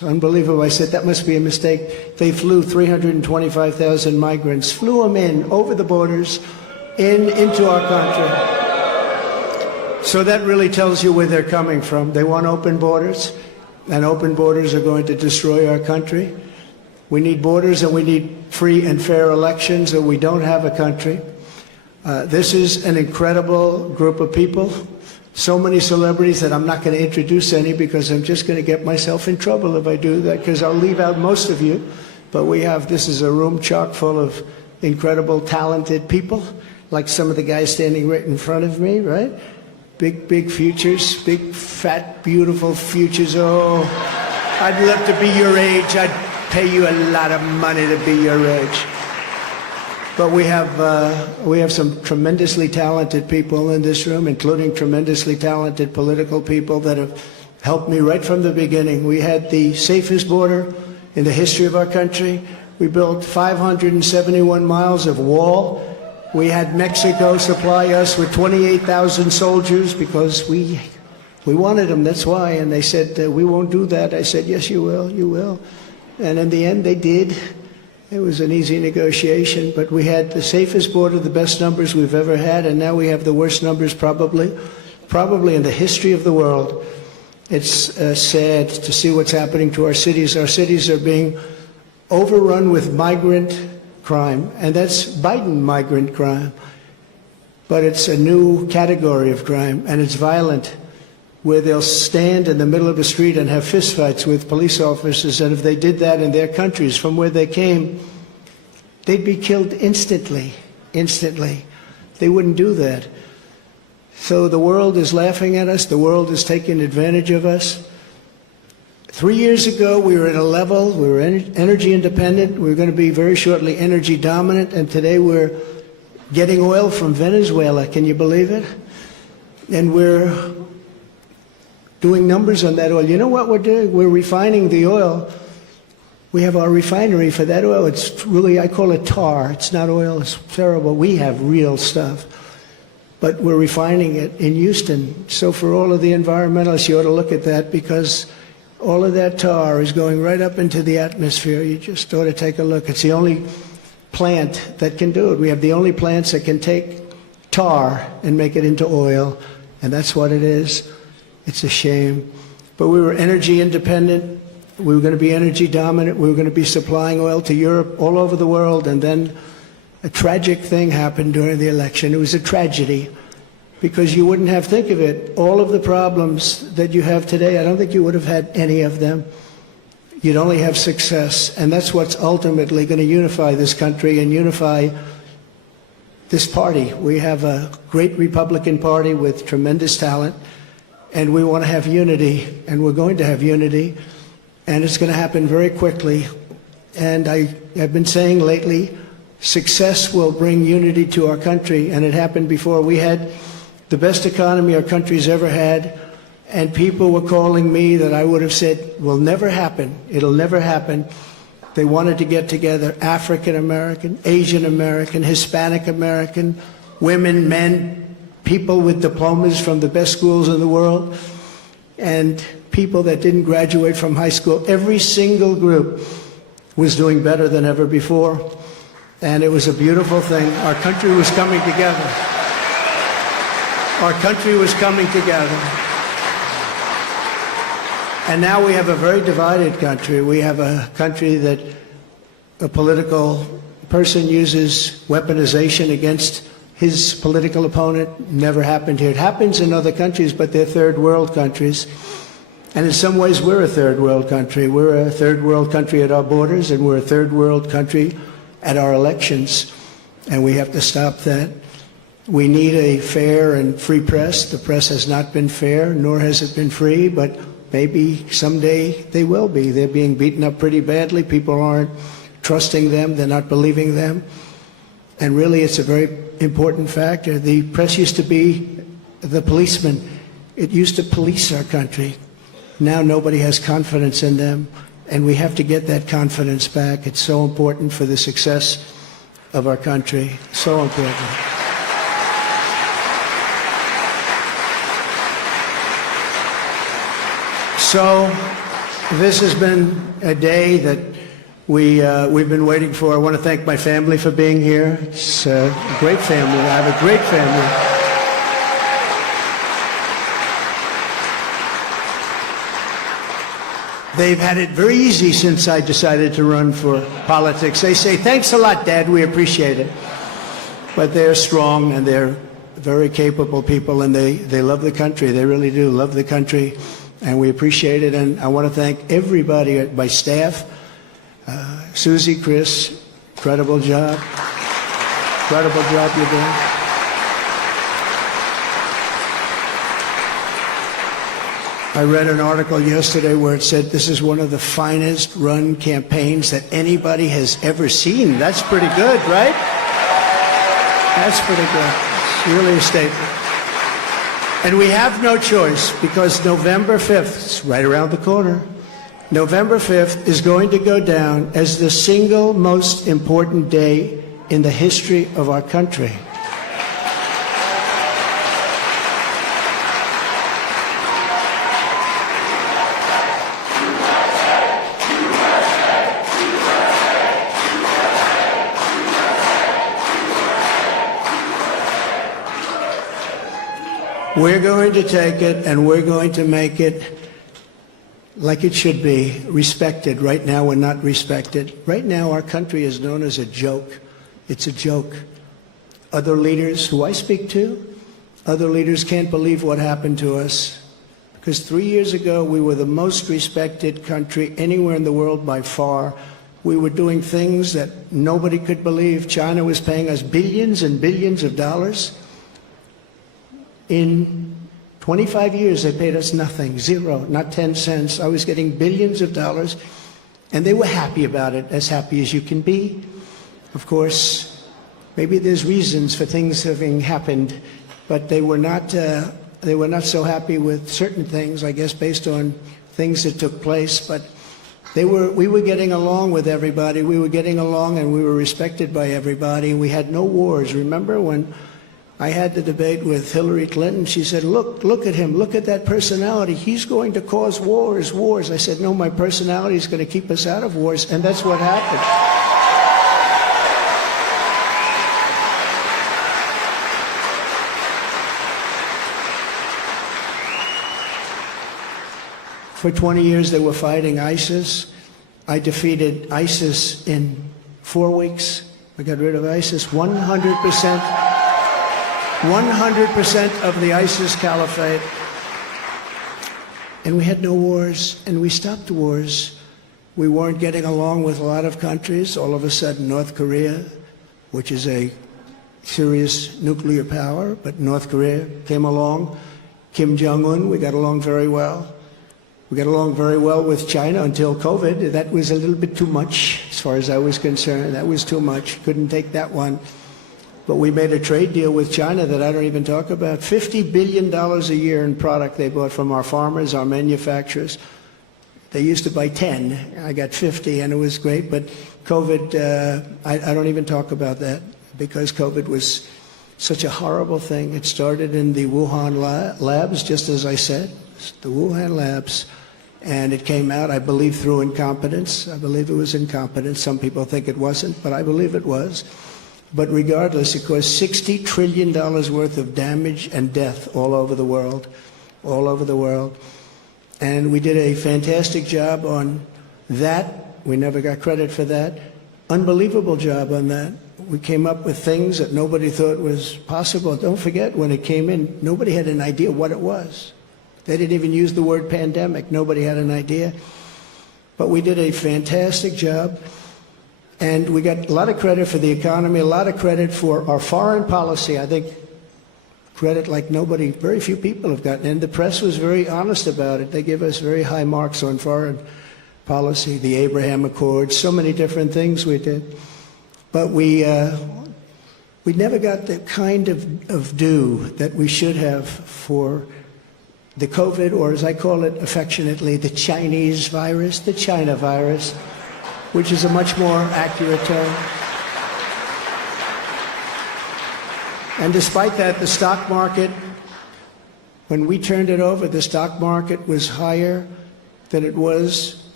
unbelievable. I said, that must be a mistake. They flew 325,000 migrants, flew them in over the borders, into our country. So that really tells you where they're coming from. They want open borders, and open borders are going to destroy our country. We need borders, and we need free and fair elections, or we don't have a country. This is an incredible group of people. So many celebrities that I'm not going to introduce any, because I'm just going to get myself in trouble if I do that, because I'll leave out most of you. But this is a room chock full of incredible, talented people, like some of the guys standing right in front of me, right? Big futures, big, fat, beautiful futures. Oh, I'd love to be your age. I'd pay you a lot of money to be your age. But we have some tremendously talented people in this room, including tremendously talented political people that have helped me right from the beginning. We had the safest border in the history of our country. We built 571 miles of wall. We had Mexico supply us with 28,000 soldiers because we wanted them, that's why. And they said, we won't do that. I said, yes, you will, you will. And in the end, they did. It was an easy negotiation, but we had the safest border, the best numbers we've ever had, and now we have the worst numbers probably in the history of the world. It's sad to see what's happening to our cities. Our cities are being overrun with migrant crime, and that's Biden migrant crime. But it's a new category of crime, and it's violent, where they'll stand in the middle of a street and have fistfights with police officers, and if they did that in their countries from where they came, they'd be killed instantly. They wouldn't do that. So the world is laughing at us. The world is taking advantage of us. 3 years ago, we were at a level, we were energy independent. We were going to be very shortly energy dominant, and today we're getting oil from Venezuela. Can you believe it? And we're doing numbers on that oil. You know what we're doing? We're refining the oil. We have our refinery for that oil. It's really, I call it tar. It's not oil. It's terrible. We have real stuff. But we're refining it in Houston. So for all of the environmentalists, you ought to look at that, because all of that tar is going right up into the atmosphere. You just ought to take a look. It's the only plant that can do it. We have the only plants that can take tar and make it into oil, and that's what it is. It's a shame. But we were energy independent. We were going to be energy dominant. We were going to be supplying oil to Europe, all over the world. And then a tragic thing happened during the election. It was a tragedy, because you wouldn't have, think of it, all of the problems that you have today, I don't think you would have had any of them. You'd only have success. And that's what's ultimately going to unify this country and unify this party. We have a great Republican Party with tremendous talent. And we want to have unity, and we're going to have unity, and it's going to happen very quickly. And I have been saying lately, success will bring unity to our country, and it happened before. We had the best economy our country's ever had, and people were calling me that I would have said will never happen. It'll never happen. They wanted to get together, African American, Asian American, Hispanic American, women, men, people with diplomas from the best schools in the world, and people that didn't graduate from high school. Every single group was doing better than ever before, and it was a beautiful thing. Our country was coming together. Our country was coming together. And now we have a very divided country. We have a country that a political person uses weaponization against his political opponent. Never happened here. It happens in other countries, but they're third world countries. And in some ways, we're a third world country. We're a third world country at our borders, and we're a third world country at our elections. And we have to stop that. We need a fair and free press. The press has not been fair, nor has it been free, but maybe someday they will be. They're being beaten up pretty badly. People aren't trusting them. They're not believing them. And really, it's a very important factor. The press used to be the policeman. It used to police our country. Now nobody has confidence in them, and we have to get that confidence back. It's so important for the success of our country. So important. So This has been a day that we've been waiting for. I want to thank my family for being here. It's a great family. I have a great family. They've had it very easy since I decided to run for politics. They say, thanks a lot, Dad, we appreciate it. But they're strong and they're very capable people, and they love the country. They really do love the country, and we appreciate it. And I want to thank everybody at my staff. Susie, Chris, incredible job. Incredible job you're doing. I read an article yesterday where it said this is one of the finest run campaigns that anybody has ever seen. That's pretty good, right? That's pretty good. It's really a statement. And we have no choice, because November 5th, it's right around the corner, November 5th is going to go down as the single most important day in the history of our country. We're going to take it and we're going to make it like it should be, respected. Right now, we're not respected. Right now, our country is known as a joke. It's a joke. Other leaders who I speak to, other leaders can't believe what happened to us. Because 3 years ago, we were the most respected country anywhere in the world by far. We were doing things that nobody could believe. China was paying us billions and billions of dollars. In 25 years, they paid us nothing, zero, not 10 cents. I was getting billions of dollars, and they were happy about it, as happy as you can be. Of course, maybe there's reasons for things having happened, but they were not so happy with certain things, I guess, based on things that took place. But we were getting along with everybody. We were getting along, and we were respected by everybody. We had no wars. Remember when I had the debate with Hillary Clinton? She said, look at him, look at that personality. He's going to cause wars. I said, no, my personality is going to keep us out of wars, and that's what happened. For 20 years, they were fighting ISIS. I defeated ISIS in 4 weeks. I got rid of ISIS 100%. 100% of the ISIS caliphate. And we had no wars, and we stopped wars. We weren't getting along with a lot of countries. All of a sudden, North Korea, which is a serious nuclear power, but North Korea came along. Kim Jong-un, we got along very well. We got along very well with China until COVID. That was a little bit too much, as far as I was concerned. That was too much. Couldn't take that one. But we made a trade deal with China that I don't even talk about. $50 billion a year in product they bought from our farmers, our manufacturers. They used to buy 10. I got 50, and it was great. But COVID, I don't even talk about that, because COVID was such a horrible thing. It started in the Wuhan labs, just as I said, the Wuhan labs. And it came out, I believe, through incompetence. I believe it was incompetence. Some people think it wasn't, but I believe it was. But regardless, it caused $60 trillion worth of damage and death all over the world, all over the world. And we did a fantastic job on that. We never got credit for that. Unbelievable job on that. We came up with things that nobody thought was possible. Don't forget, when it came in, nobody had an idea what it was. They didn't even use the word pandemic. Nobody had an idea. But we did a fantastic job. And we got a lot of credit for the economy, a lot of credit for our foreign policy. I think credit like nobody, very few people have gotten. And the press was very honest about it. They give us very high marks on foreign policy, the Abraham Accords, so many different things we did. But we never got the kind of due that we should have for the COVID, or as I call it affectionately, the Chinese virus, the China virus, which is a much more accurate term. And despite that, the stock market, when we turned it over, the stock market was higher than it was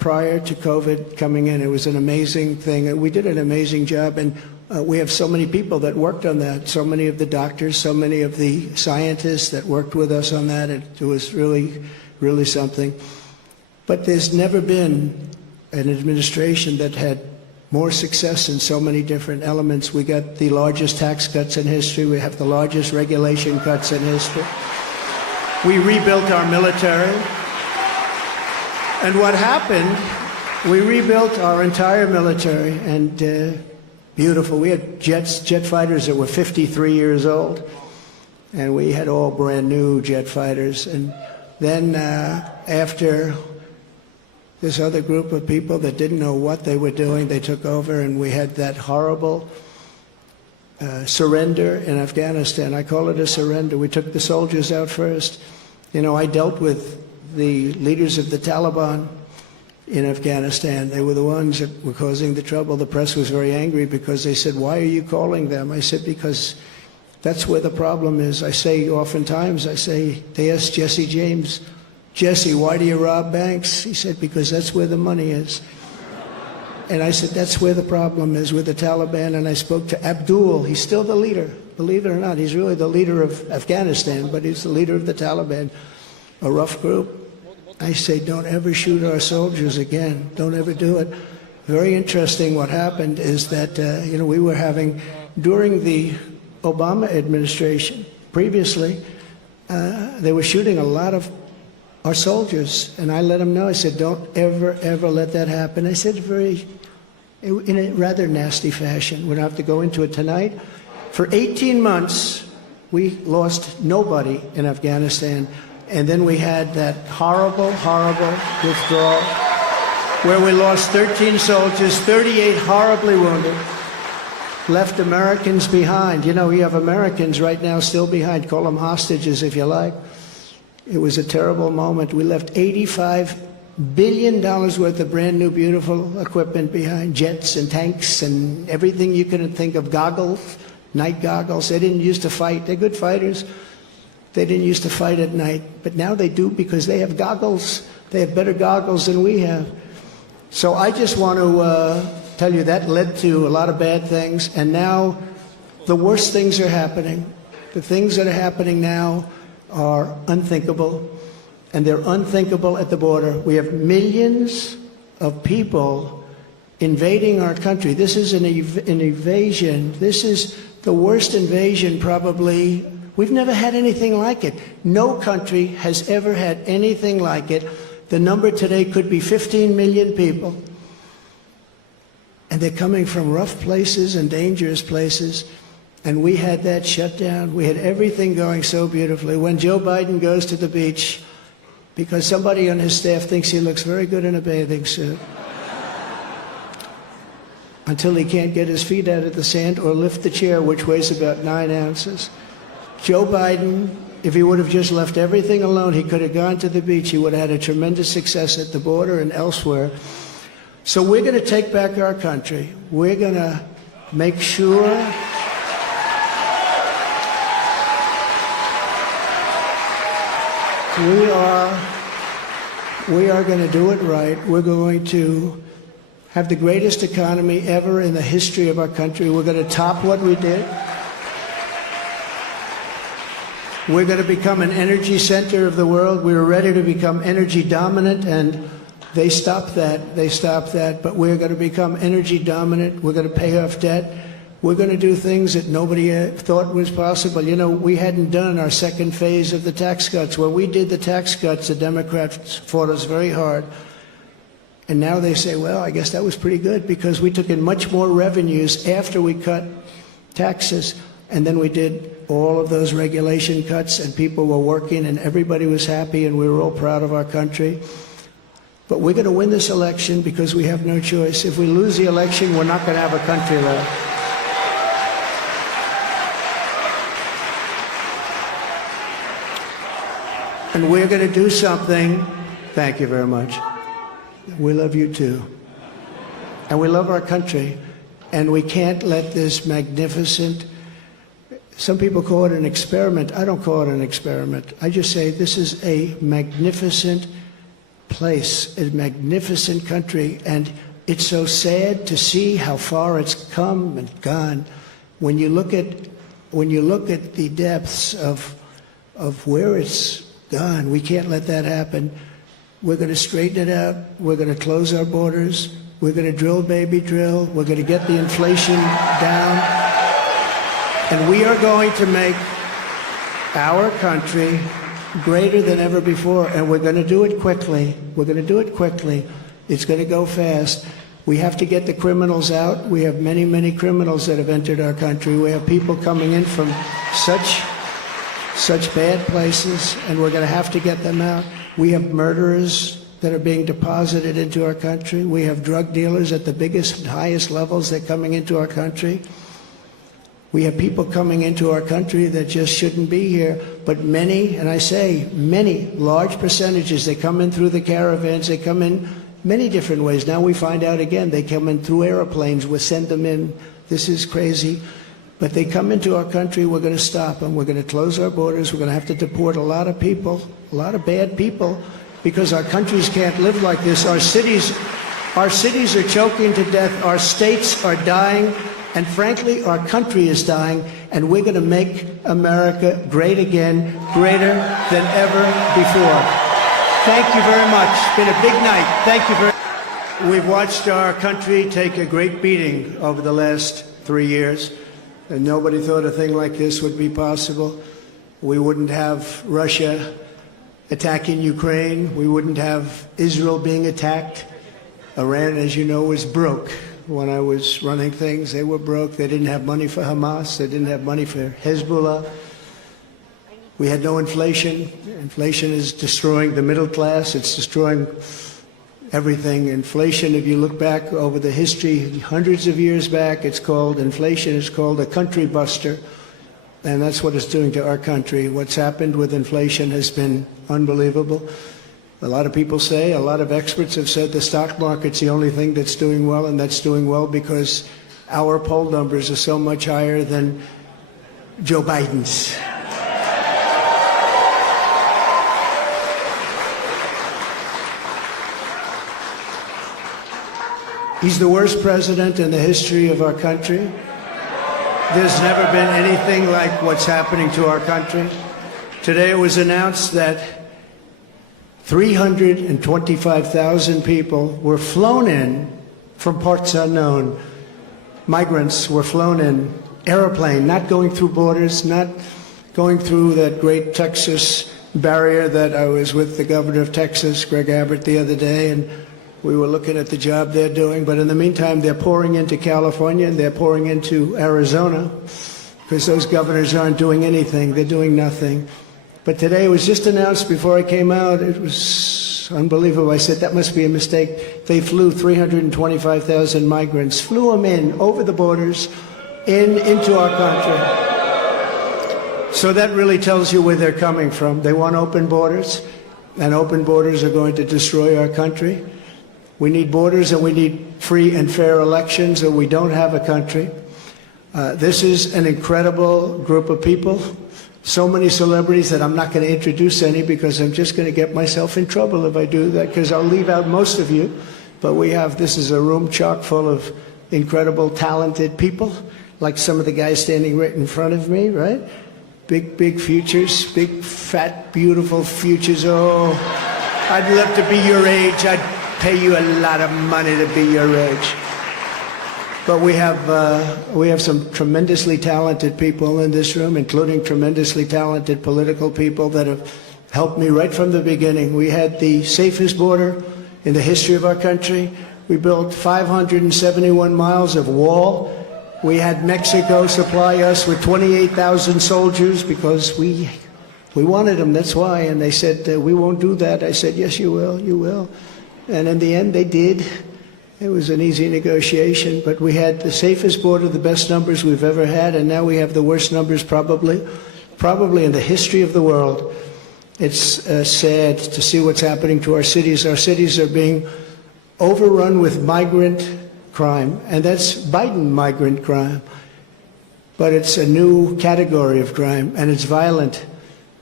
prior to COVID coming in. It was an amazing thing. We did an amazing job, and we have so many people that worked on that, so many of the doctors, so many of the scientists that worked with us on that. It was really, really something. But there's never been an administration that had more success in so many different elements. We got the largest tax cuts in history. We have the largest regulation cuts in history. We rebuilt our military. And what happened, we rebuilt our entire military, and beautiful. We had jet fighters that were 53 years old, and we had all brand new jet fighters. And then after this other group of people that didn't know what they were doing, they took over, and we had that horrible surrender in Afghanistan. I call it a surrender. We took the soldiers out first. You know, I dealt with the leaders of the Taliban in Afghanistan. They were the ones that were causing the trouble. The press was very angry because they said, "Why are you calling them?" I said, "Because that's where the problem is." I say oftentimes, they asked Jesse James, "Jesse, why do you rob banks?" He said, "Because that's where the money is." And I said, that's where the problem is with the Taliban. And I spoke to Abdul. He's still the leader. Believe it or not, he's really the leader of Afghanistan, but he's the leader of the Taliban, a rough group. I say, don't ever shoot our soldiers again. Don't ever do it. Very interesting what happened is that, we were having, during the Obama administration, previously, they were shooting a lot of our soldiers. And I let them know, I said, don't ever, ever let that happen. I said in a rather nasty fashion. We don't have to go into it tonight. For 18 months, we lost nobody in Afghanistan. And then we had that horrible, horrible withdrawal where we lost 13 soldiers, 38 horribly wounded, left Americans behind. You know, we have Americans right now still behind. Call them hostages if you like. It was a terrible moment. We left $85 billion worth of brand new, beautiful equipment behind, jets and tanks and everything you could think of, goggles, night goggles. They didn't used to fight. They're good fighters. They didn't used to fight at night, but now they do because they have goggles. They have better goggles than we have. So I just want to tell you that led to a lot of bad things, and now the worst things are happening. The things that are happening now are unthinkable, and they're unthinkable at the border. We have millions of people invading our country. This is an invasion. This is the worst invasion probably. We've never had anything like it. No country has ever had anything like it. The number today could be 15 million people. And they're coming from rough places and dangerous places. And we had that shut down. We had everything going so beautifully. When Joe Biden goes to the beach, because somebody on his staff thinks he looks very good in a bathing suit, until he can't get his feet out of the sand or lift the chair, which weighs about 9 ounces. Joe Biden, if he would have just left everything alone, he could have gone to the beach. He would have had a tremendous success at the border and elsewhere. So we're going to take back our country. We're going to make sure we are going to do it right. We're going to have the greatest economy ever in the history of our country. We're going to top what we did. We're going to become an energy center of the world. We were ready to become energy dominant, and they stopped that. They stopped that. But we're going to become energy dominant. We're going to pay off debt. We're going to do things that nobody thought was possible. You know, we hadn't done our second phase of the tax cuts. When we did the tax cuts, the Democrats fought us very hard. And now they say, well, I guess that was pretty good because we took in much more revenues after we cut taxes. And then we did all of those regulation cuts, and people were working, and everybody was happy, and we were all proud of our country. But we're going to win this election because we have no choice. If we lose the election, we're not going to have a country left. And we're going to do something. Thank you very much. We love you too. And we love our country. And we can't let this magnificent, some people call it an experiment. I don't call it an experiment. I just say this is a magnificent place, a magnificent country, and it's so sad to see how far it's come and gone. When you look at the depths of where it's gone, we can't let that happen. We're going to straighten it out. We're going to close our borders. We're going to drill, baby, drill. We're going to get the inflation down. And we are going to make our country greater than ever before. And we're going to do it quickly. We're going to do it quickly. It's going to go fast. We have to get the criminals out. We have many, many criminals that have entered our country. We have people coming in from such bad places, and we're going to have to get them out. We have murderers that are being deposited into our country. We have drug dealers at the biggest and highest levels that are coming into our country. We have people coming into our country that just shouldn't be here. But many, and I say many, large percentages, they come in through the caravans. They come in many different ways. Now we find out again, they come in through airplanes. We send them in. This is crazy. But they come into our country, we're going to stop them. We're going to close our borders. We're going to have to deport a lot of people, a lot of bad people, because our countries can't live like this. Our cities are choking to death. Our states are dying. And frankly, our country is dying. And we're going to make America great again, greater than ever before. Thank you very much. It's been a big night. Thank you very much. We've watched our country take a great beating over the last 3 years. And nobody thought a thing like this would be possible. We wouldn't have Russia attacking Ukraine. We wouldn't have Israel being attacked. Iran, as you know, was broke. When I was running things, they were broke. They didn't have money for Hamas. They didn't have money for Hezbollah. We had no inflation. Inflation is destroying the middle class. It's destroying everything. Inflation, if you look back over the history, hundreds of years back, inflation is called a country buster. And that's what it's doing to our country. What's happened with inflation has been unbelievable. A lot of people say, a lot of experts have said the stock market's the only thing that's doing well, and that's doing well because our poll numbers are so much higher than Joe Biden's. He's the worst president in the history of our country. There's never been anything like what's happening to our country. Today it was announced that 325,000 people were flown in from parts unknown. Migrants were flown in, airplane, not going through borders, not going through that great Texas barrier that I was with the governor of Texas, Greg Abbott, the other day, and we were looking at the job they're doing. But in the meantime, they're pouring into California and they're pouring into Arizona because those governors aren't doing anything. They're doing nothing. But today it was just announced before I came out. It was unbelievable. I said, that must be a mistake. They flew 325,000 migrants, flew them in over the borders into our country. So that really tells you where they're coming from. They want open borders, and open borders are going to destroy our country. We need borders and we need free and fair elections, or we don't have a country. This is an incredible group of people. So many celebrities that I'm not going to introduce any because I'm just going to get myself in trouble if I do that, because I'll leave out most of you. But this is a room chock full of incredible, talented people, like some of the guys standing right in front of me, right? Big, big futures, big, fat, beautiful futures. Oh, I'd love to be your age. I'd pay you a lot of money to be your age. But we have some tremendously talented people in this room, including tremendously talented political people that have helped me right from the beginning. We had the safest border in the history of our country. We built 571 miles of wall. We had Mexico supply us with 28,000 soldiers because we wanted them, that's why. And they said, we won't do that. I said, yes, you will, you will. And in the end, they did. It was an easy negotiation, but we had the safest border, the best numbers we've ever had, and now we have the worst numbers probably in the history of the world. It's sad to see what's happening to our cities. Our cities are being overrun with migrant crime, and that's Biden migrant crime. But it's a new category of crime, and it's violent.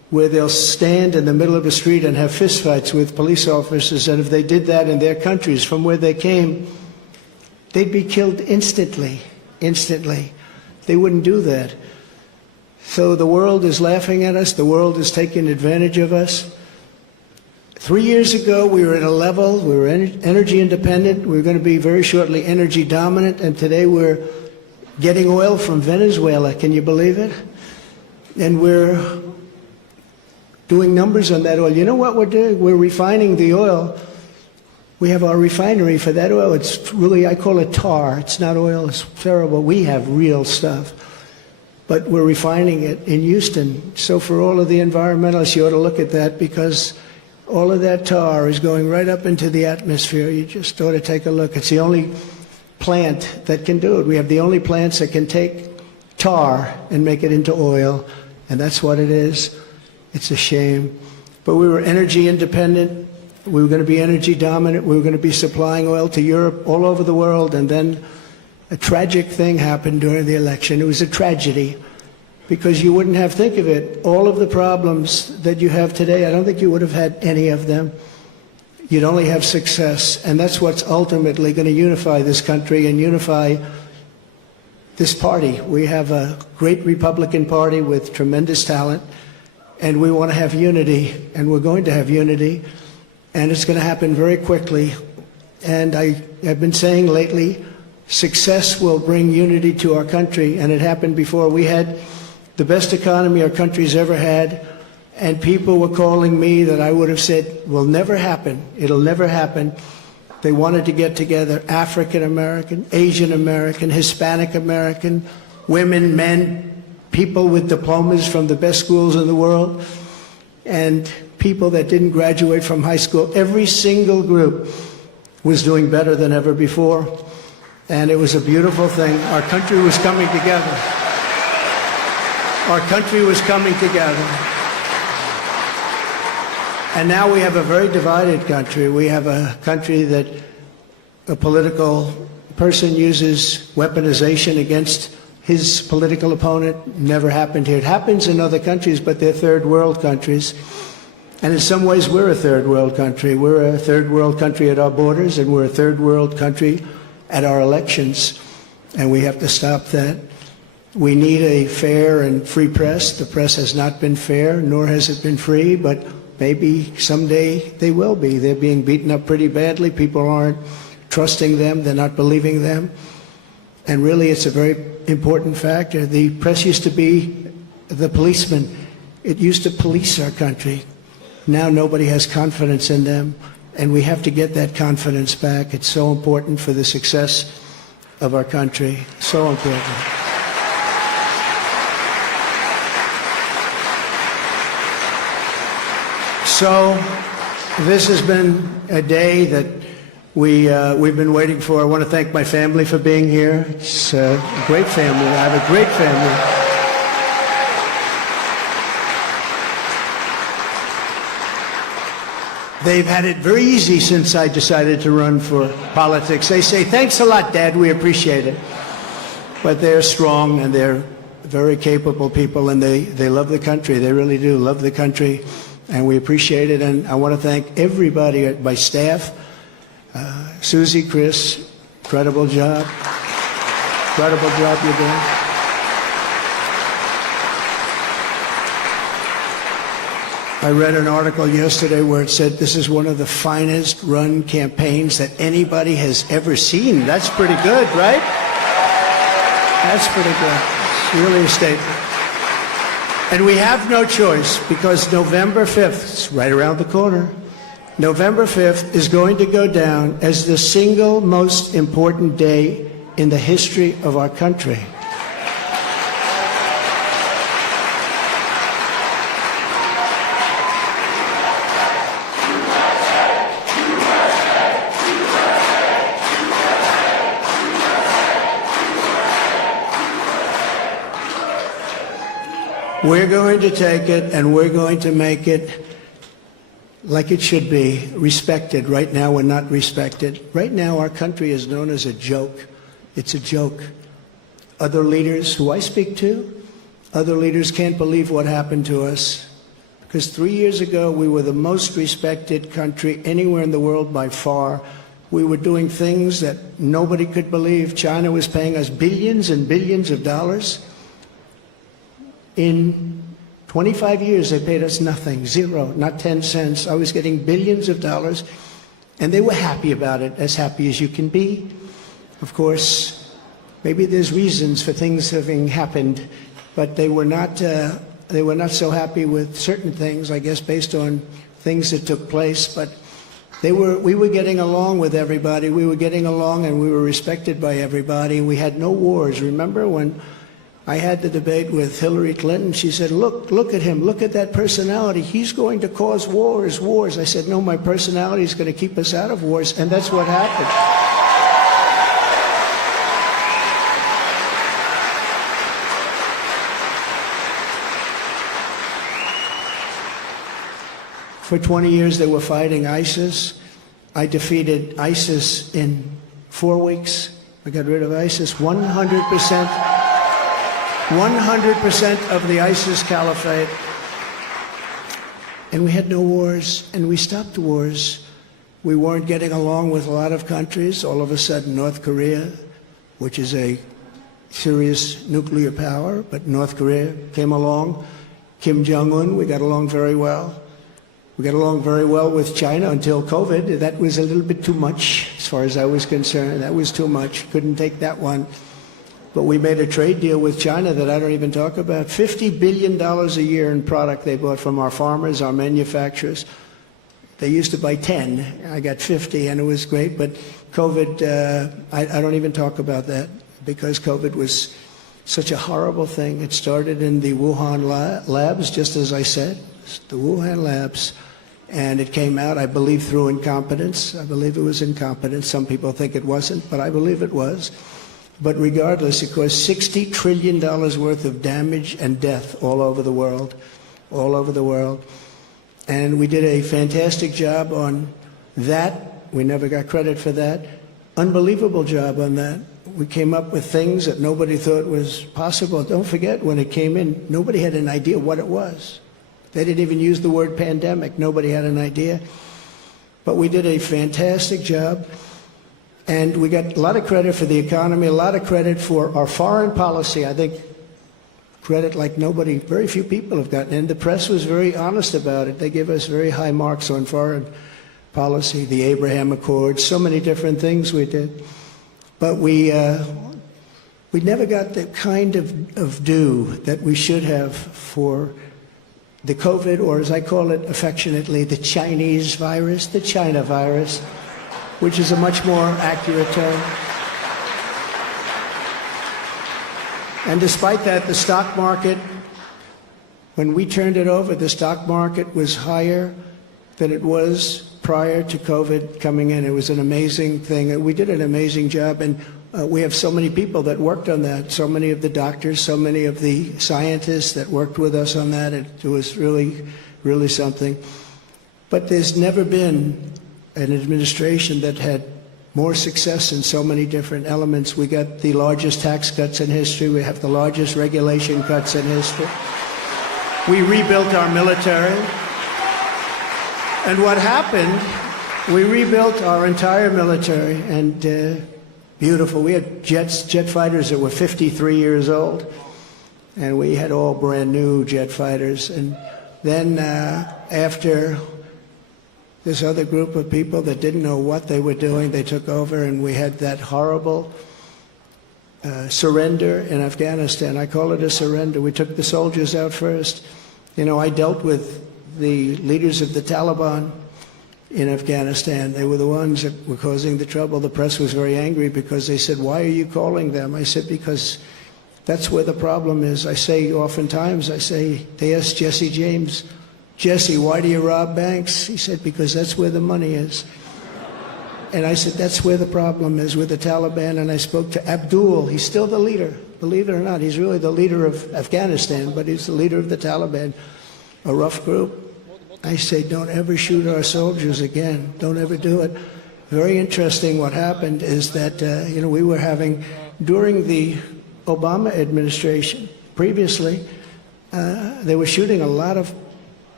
where they'll stand in the middle of the street and have fistfights with police officers, and if they did that in their countries from where they came, they'd be killed instantly, instantly. They wouldn't do that. So the world is laughing at us. The world is taking advantage of us. 3 years ago, we were at a level, we were energy independent. We were going to be very shortly energy dominant, and today we're getting oil from Venezuela. Can you believe it? And we're doing numbers on that oil. You know what we're doing? We're refining the oil. We have our refinery for that oil. It's really, I call it tar. It's not oil. It's terrible. We have real stuff. But we're refining it in Houston. So for all of the environmentalists, you ought to look at that, because all of that tar is going right up into the atmosphere. You just ought to take a look. It's the only plant that can do it. We have the only plants that can take tar and make it into oil, and that's what it is. It's a shame. But we were energy independent. We were going to be energy dominant. We were going to be supplying oil to Europe, all over the world, and then a tragic thing happened during the election. It was a tragedy, because you wouldn't have, think of it, all of the problems that you have today, I don't think you would have had any of them. You'd only have success, and that's what's ultimately going to unify this country and unify this party. We have a great Republican Party with tremendous talent, and we want to have unity, and we're going to have unity, and it's going to happen very quickly. And I have been saying lately, success will bring unity to our country, and it happened before. We had the best economy our country's ever had, and people were calling me that I would have said will never happen. It'll never happen. They wanted to get together, African American, Asian American, Hispanic American, women, men, people with diplomas from the best schools in the world, and people that didn't graduate from high school. Every single group was doing better than ever before. And it was a beautiful thing. Our country was coming together. Our country was coming together. And now we have a very divided country. We have a country that a political person uses weaponization against his political opponent. Never happened here. It happens in other countries, but they're third world countries. And in some ways, we're a third world country. We're a third world country at our borders, and we're a third world country at our elections, and we have to stop that. We need a fair and free press. The press has not been fair, nor has it been free, but maybe someday they will be. They're being beaten up pretty badly. People aren't trusting them. They're not believing them. And really, it's a very important factor. The press used to be the policeman. It used to police our country. Now nobody has confidence in them. And we have to get that confidence back. It's so important for the success of our country. So important. So this has been a day that we've been waiting for. I want to thank my family for being here. It's a great family. I have a great family. They've had it very easy since I decided to run for politics. They say, thanks a lot, Dad, we appreciate it. But they're strong, and they're very capable people, and they love the country. They really do love the country, and we appreciate it. And I want to thank everybody at my staff. Susie, Chris, incredible job. Incredible job you're doing. I read an article yesterday where it said this is one of the finest run campaigns that anybody has ever seen. That's pretty good, right? That's pretty good. It's really a statement. And we have no choice, because November 5th, it's right around the corner, November 5th is going to go down as the single most important day in the history of our country. We're going to take it, and we're going to make it like it should be, respected. Right now, we're not respected. Right now, our country is known as a joke. It's a joke. Other leaders who I speak to, other leaders can't believe what happened to us. Because 3 years ago, we were the most respected country anywhere in the world by far. We were doing things that nobody could believe. China was paying us billions and billions of dollars. In 25 years, they paid us nothing, zero, not 10 cents. I was getting billions of dollars, and they were happy about it, as happy as you can be. Of course, maybe there's reasons for things having happened, but they were not so happy with certain things, I guess, based on things that took place. But we were getting along with everybody. We were getting along, and we were respected by everybody. We had no wars. Remember when I had the debate with Hillary Clinton? She said, look at him. Look at that personality. He's going to cause wars. I said, no, my personality is going to keep us out of wars, and that's what happened. For 20 years, they were fighting ISIS. I defeated ISIS in 4 weeks. I got rid of ISIS 100%. 100% of the ISIS caliphate. And we had no wars, and we stopped wars. We weren't getting along with a lot of countries. All of a sudden, North Korea, which is a serious nuclear power, but North Korea came along. Kim Jong-un, we got along very well. We got along very well with China until COVID. That was a little bit too much, as far as I was concerned. That was too much. Couldn't take that one. But we made a trade deal with China that I don't even talk about. $50 billion a year in product they bought from our farmers, our manufacturers. They used to buy 10. I got 50, and it was great. But COVID, I don't even talk about that, because COVID was such a horrible thing. It started in the Wuhan labs, just as I said, the Wuhan labs. And it came out, I believe, through incompetence. I believe it was incompetence. Some people think it wasn't, but I believe it was. But regardless, it caused $60 trillion worth of damage and death all over the world, all over the world. And we did a fantastic job on that. We never got credit for that. Unbelievable job on that. We came up with things that nobody thought was possible. Don't forget, when it came in, nobody had an idea what it was. They didn't even use the word pandemic. Nobody had an idea. But we did a fantastic job. And we got a lot of credit for the economy, a lot of credit for our foreign policy. I think credit like nobody, very few people have gotten. And the press was very honest about it. They give us very high marks on foreign policy, the Abraham Accords, so many different things we did. But we never got the kind of due that we should have for the COVID, or as I call it affectionately, the Chinese virus, the China virus, which is a much more accurate term. And despite that, the stock market, when we turned it over, the stock market was higher than it was prior to COVID coming in. It was an amazing thing. We did an amazing job, and we have so many people that worked on that, so many of the doctors, so many of the scientists that worked with us on that. It was really, really something. But there's never been an administration that had more success in so many different elements. We got the largest tax cuts in history. We have the largest regulation cuts in history. We rebuilt our military. And what happened, we rebuilt our entire military, and beautiful. We had jet fighters that were 53 years old, and we had all brand new jet fighters. And then after this other group of people that didn't know what they were doing, they took over, and we had that horrible surrender in Afghanistan. I call it a surrender. We took the soldiers out first. You know, I dealt with the leaders of the Taliban in Afghanistan. They were the ones that were causing the trouble. The press was very angry because they said, "Why are you calling them?" I said, "Because that's where the problem is." I say oftentimes, they asked Jesse James, "Jesse, why do you rob banks?" He said, "Because that's where the money is." And I said, that's where the problem is, with the Taliban. And I spoke to Abdul. He's still the leader. Believe it or not, he's really the leader of Afghanistan, but he's the leader of the Taliban, a rough group. I say, don't ever shoot our soldiers again. Don't ever do it. Very interesting what happened is that, we were having, during the Obama administration, previously, they were shooting a lot of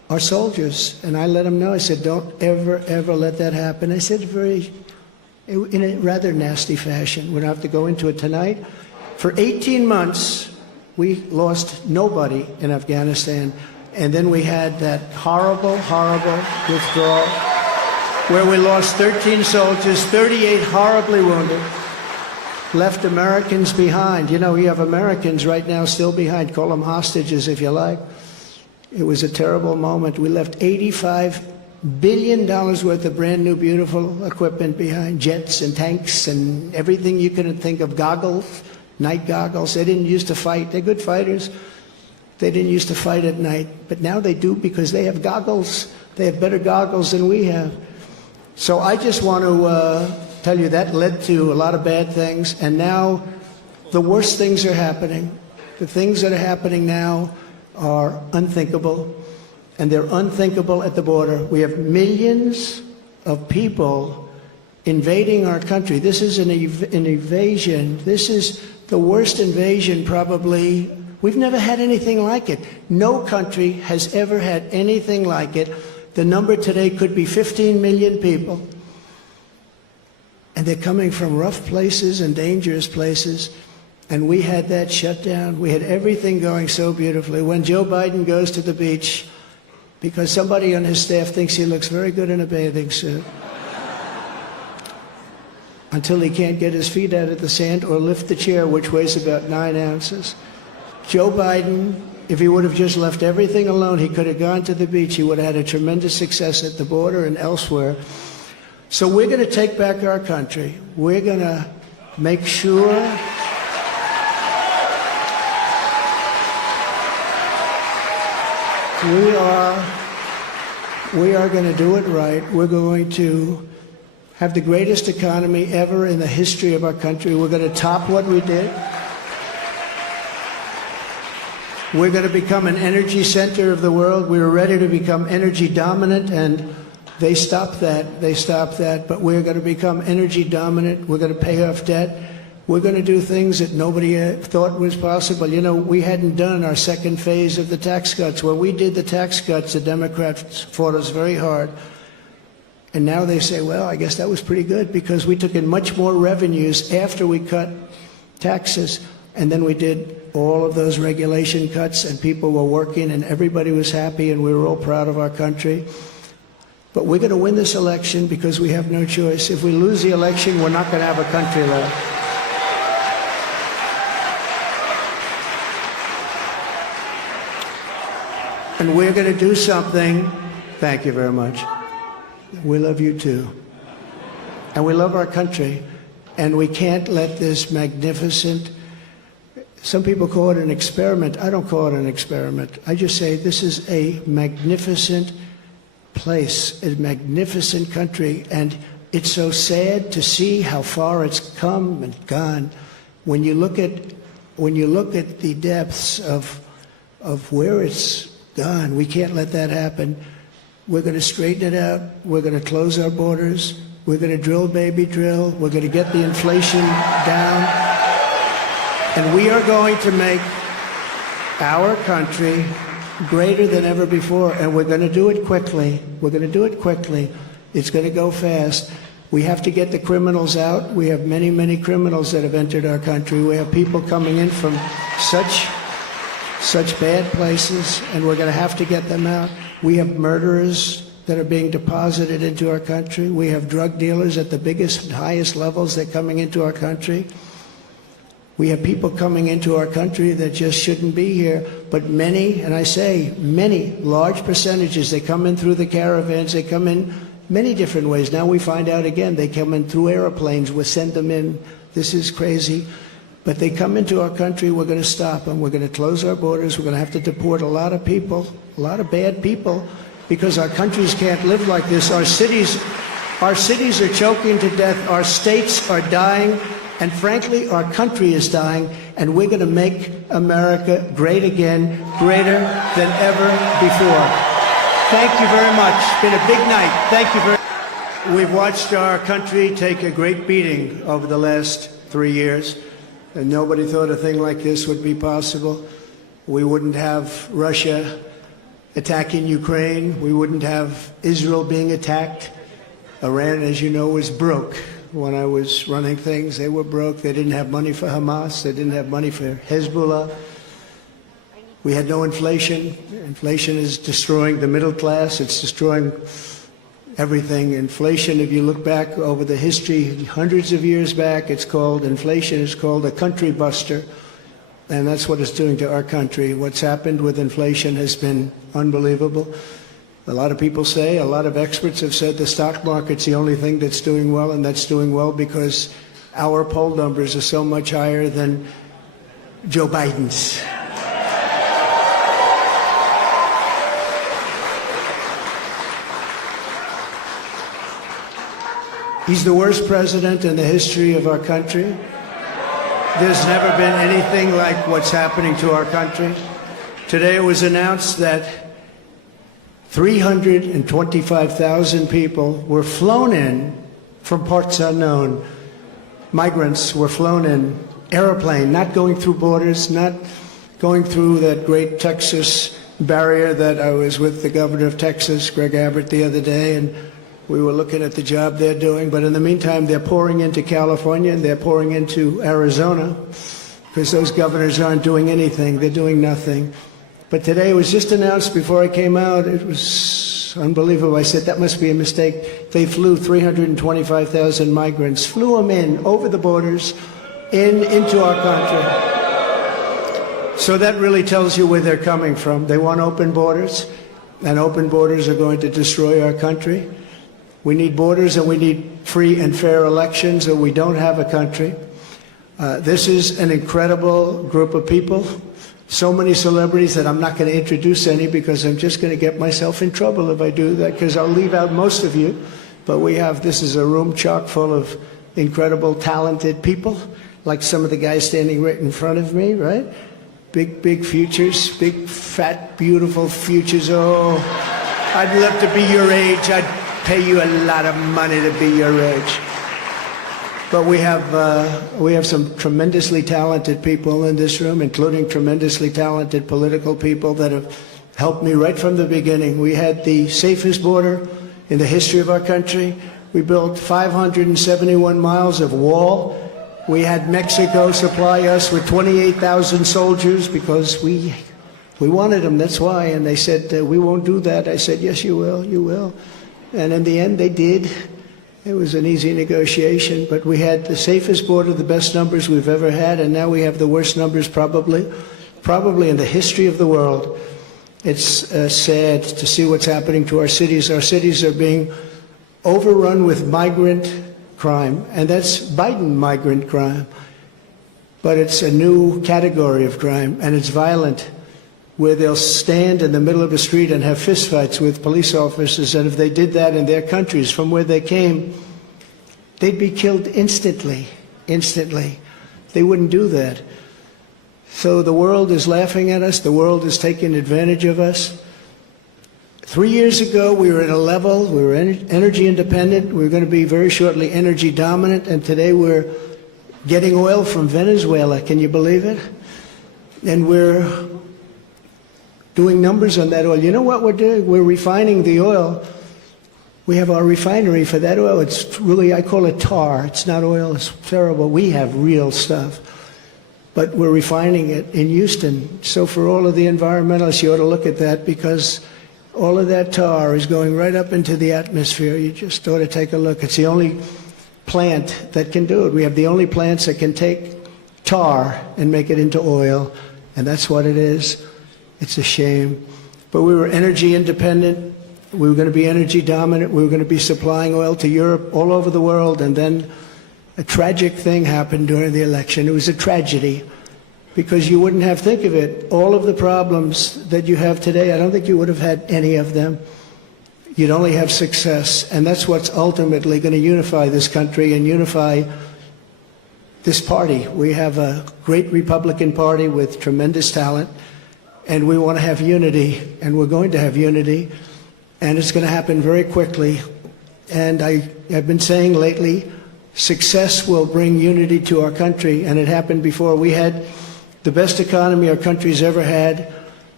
our soldiers. And I let them know, I said, don't ever, ever let that happen. I said in a rather nasty fashion. We don't have to go into it tonight. For 18 months, we lost nobody in Afghanistan. And then we had that horrible, horrible withdrawal where we lost 13 soldiers, 38 horribly wounded, left Americans behind. You know, you have Americans right now still behind. Call them hostages if you like. It was a terrible moment. We left $85 billion worth of brand new, beautiful equipment behind, jets and tanks and everything you can think of, goggles, night goggles. They didn't used to fight. They're good fighters. They didn't used to fight at night, but now they do because they have goggles. They have better goggles than we have. So I just want to tell you that led to a lot of bad things, and now the worst things are happening. The things that are happening now are unthinkable, and they're unthinkable at the border. We have millions of people invading our country. This is an invasion. This is the worst invasion probably. We've never had anything like it. No country has ever had anything like it. The number today could be 15 million people. And they're coming from rough places and dangerous places. And we had that shut down. We had everything going so beautifully. When Joe Biden goes to the beach, because somebody on his staff thinks he looks very good in a bathing suit, until he can't get his feet out of the sand or lift the chair, which weighs about 9 ounces. Joe Biden, if he would have just left everything alone, he could have gone to the beach. He would have had a tremendous success at the border and elsewhere. So we're going to take back our country. We're going to make sure we are going to do it right. We're going to have the greatest economy ever in the history of our country. We're going to top what we did. We're going to become an energy center of the world. We were ready to become energy dominant, and they stopped that. They stopped that. But we're going to become energy dominant. We're going to pay off debt. We're going to do things that nobody thought was possible. You know, we hadn't done our second phase of the tax cuts. When we did the tax cuts, the Democrats fought us very hard. And now they say, well, I guess that was pretty good because we took in much more revenues after we cut taxes. And then we did all of those regulation cuts, and people were working, and everybody was happy, and we were all proud of our country. But we're going to win this election because we have no choice. If we lose the election, we're not going to have a country left. And we're going to do something. Thank you very much. We love you too. And we love our country. And we can't let this magnificent, some people call it an experiment. I don't call it an experiment. I just say this is a magnificent place, a magnificent country. And it's so sad to see how far it's come and gone. When you look at the depths of where it's gone, we can't let that happen. We're going to straighten it out. We're going to close our borders. We're going to drill, baby, drill. We're going to get the inflation down. And we are going to make our country greater than ever before. And we're going to do it quickly. We're going to do it quickly. It's going to go fast. We have to get the criminals out. We have many, many criminals that have entered our country. We have people coming in from such bad places, and we're going to have to get them out. We have murderers that are being deposited into our country. We have drug dealers at the biggest and highest levels that are coming into our country. We have people coming into our country that just shouldn't be here, but many, and I say many, large percentages, they come in through the caravans, they come in many different ways. Now we find out again, they come in through airplanes, we send them in. This is crazy. But they come into our country, we're going to stop them. We're going to close our borders. We're going to have to deport a lot of people, a lot of bad people, because our countries can't live like this. Our cities are choking to death. Our states are dying. And frankly, our country is dying. And we're going to make America great again, greater than ever before. Thank you very much. It's been a big night. Thank you very much. We've watched our country take a great beating over the last 3 years. And nobody thought a thing like this would be possible. We wouldn't have Russia attacking Ukraine. We wouldn't have Israel being attacked. Iran, as you know, was broke. When I was running things, they were broke. They didn't have money for Hamas. They didn't have money for Hezbollah. We had no inflation. Inflation is destroying the middle class. It's destroying everything. Inflation, if you look back over the history, hundreds of years back, inflation is called a country buster. And that's what it's doing to our country. What's happened with inflation has been unbelievable. A lot of people say, a lot of experts have said the stock market's the only thing that's doing well, and that's doing well because our poll numbers are so much higher than Joe Biden's. He's the worst president in the history of our country. There's never been anything like what's happening to our country. Today it was announced that 325,000 people were flown in from parts unknown. Migrants were flown in, airplane, not going through borders, not going through that great Texas barrier that I was with the governor of Texas, Greg Abbott, the other day, and we were looking at the job they're doing. But in the meantime, they're pouring into California and they're pouring into Arizona because those governors aren't doing anything. They're doing nothing. But today it was just announced before I came out. It was unbelievable. I said, that must be a mistake. They flew 325,000 migrants, flew them in over the borders into our country. So that really tells you where they're coming from. They want open borders, and open borders are going to destroy our country. We need borders and we need free and fair elections, or we don't have a country. This is an incredible group of people. So many celebrities that I'm not going to introduce any because I'm just going to get myself in trouble if I do that, because I'll leave out most of you. But this is a room chock full of incredible, talented people, like some of the guys standing right in front of me, right? Big futures, big, fat, beautiful futures. Oh, I'd love to be your age. I'd pay you a lot of money to be your age. But we have some tremendously talented people in this room, including tremendously talented political people that have helped me right from the beginning. We had the safest border in the history of our country. We built 571 miles of wall. We had Mexico supply us with 28,000 soldiers because we wanted them, that's why. And they said, we won't do that. I said, yes, you will, you will. And in the end, they did. It was an easy negotiation, but we had the safest border, the best numbers we've ever had, and now we have the worst numbers probably in the history of the world. It's sad to see what's happening to our cities. Our cities are being overrun with migrant crime, and that's Biden migrant crime. But it's a new category of crime, and it's violent, where they'll stand in the middle of a street and have fistfights with police officers, and if they did that in their countries from where they came, they'd be killed instantly. They wouldn't do that. So the world is laughing at us. The world is taking advantage of us. 3 years ago, we were at a level, we were energy independent. We were going to be very shortly energy dominant, and today we're getting oil from Venezuela. Can you believe it? And we're doing numbers on that oil. You know what we're doing? We're refining the oil. We have our refinery for that oil. It's really, I call it tar. It's not oil. It's terrible. We have real stuff. But we're refining it in Houston. So for all of the environmentalists, you ought to look at that, because all of that tar is going right up into the atmosphere. You just ought to take a look. It's the only plant that can do it. We have the only plants that can take tar and make it into oil, and that's what it is. It's a shame. But we were energy independent. We were going to be energy dominant. We were going to be supplying oil to Europe, all over the world. And then a tragic thing happened during the election. It was a tragedy, because you wouldn't have, think of it, all of the problems that you have today, I don't think you would have had any of them. You'd only have success. And that's what's ultimately going to unify this country and unify this party. We have a great Republican Party with tremendous talent. And we want to have unity, and we're going to have unity, and it's going to happen very quickly. And I have been saying lately, success will bring unity to our country, and it happened before. We had the best economy our country's ever had,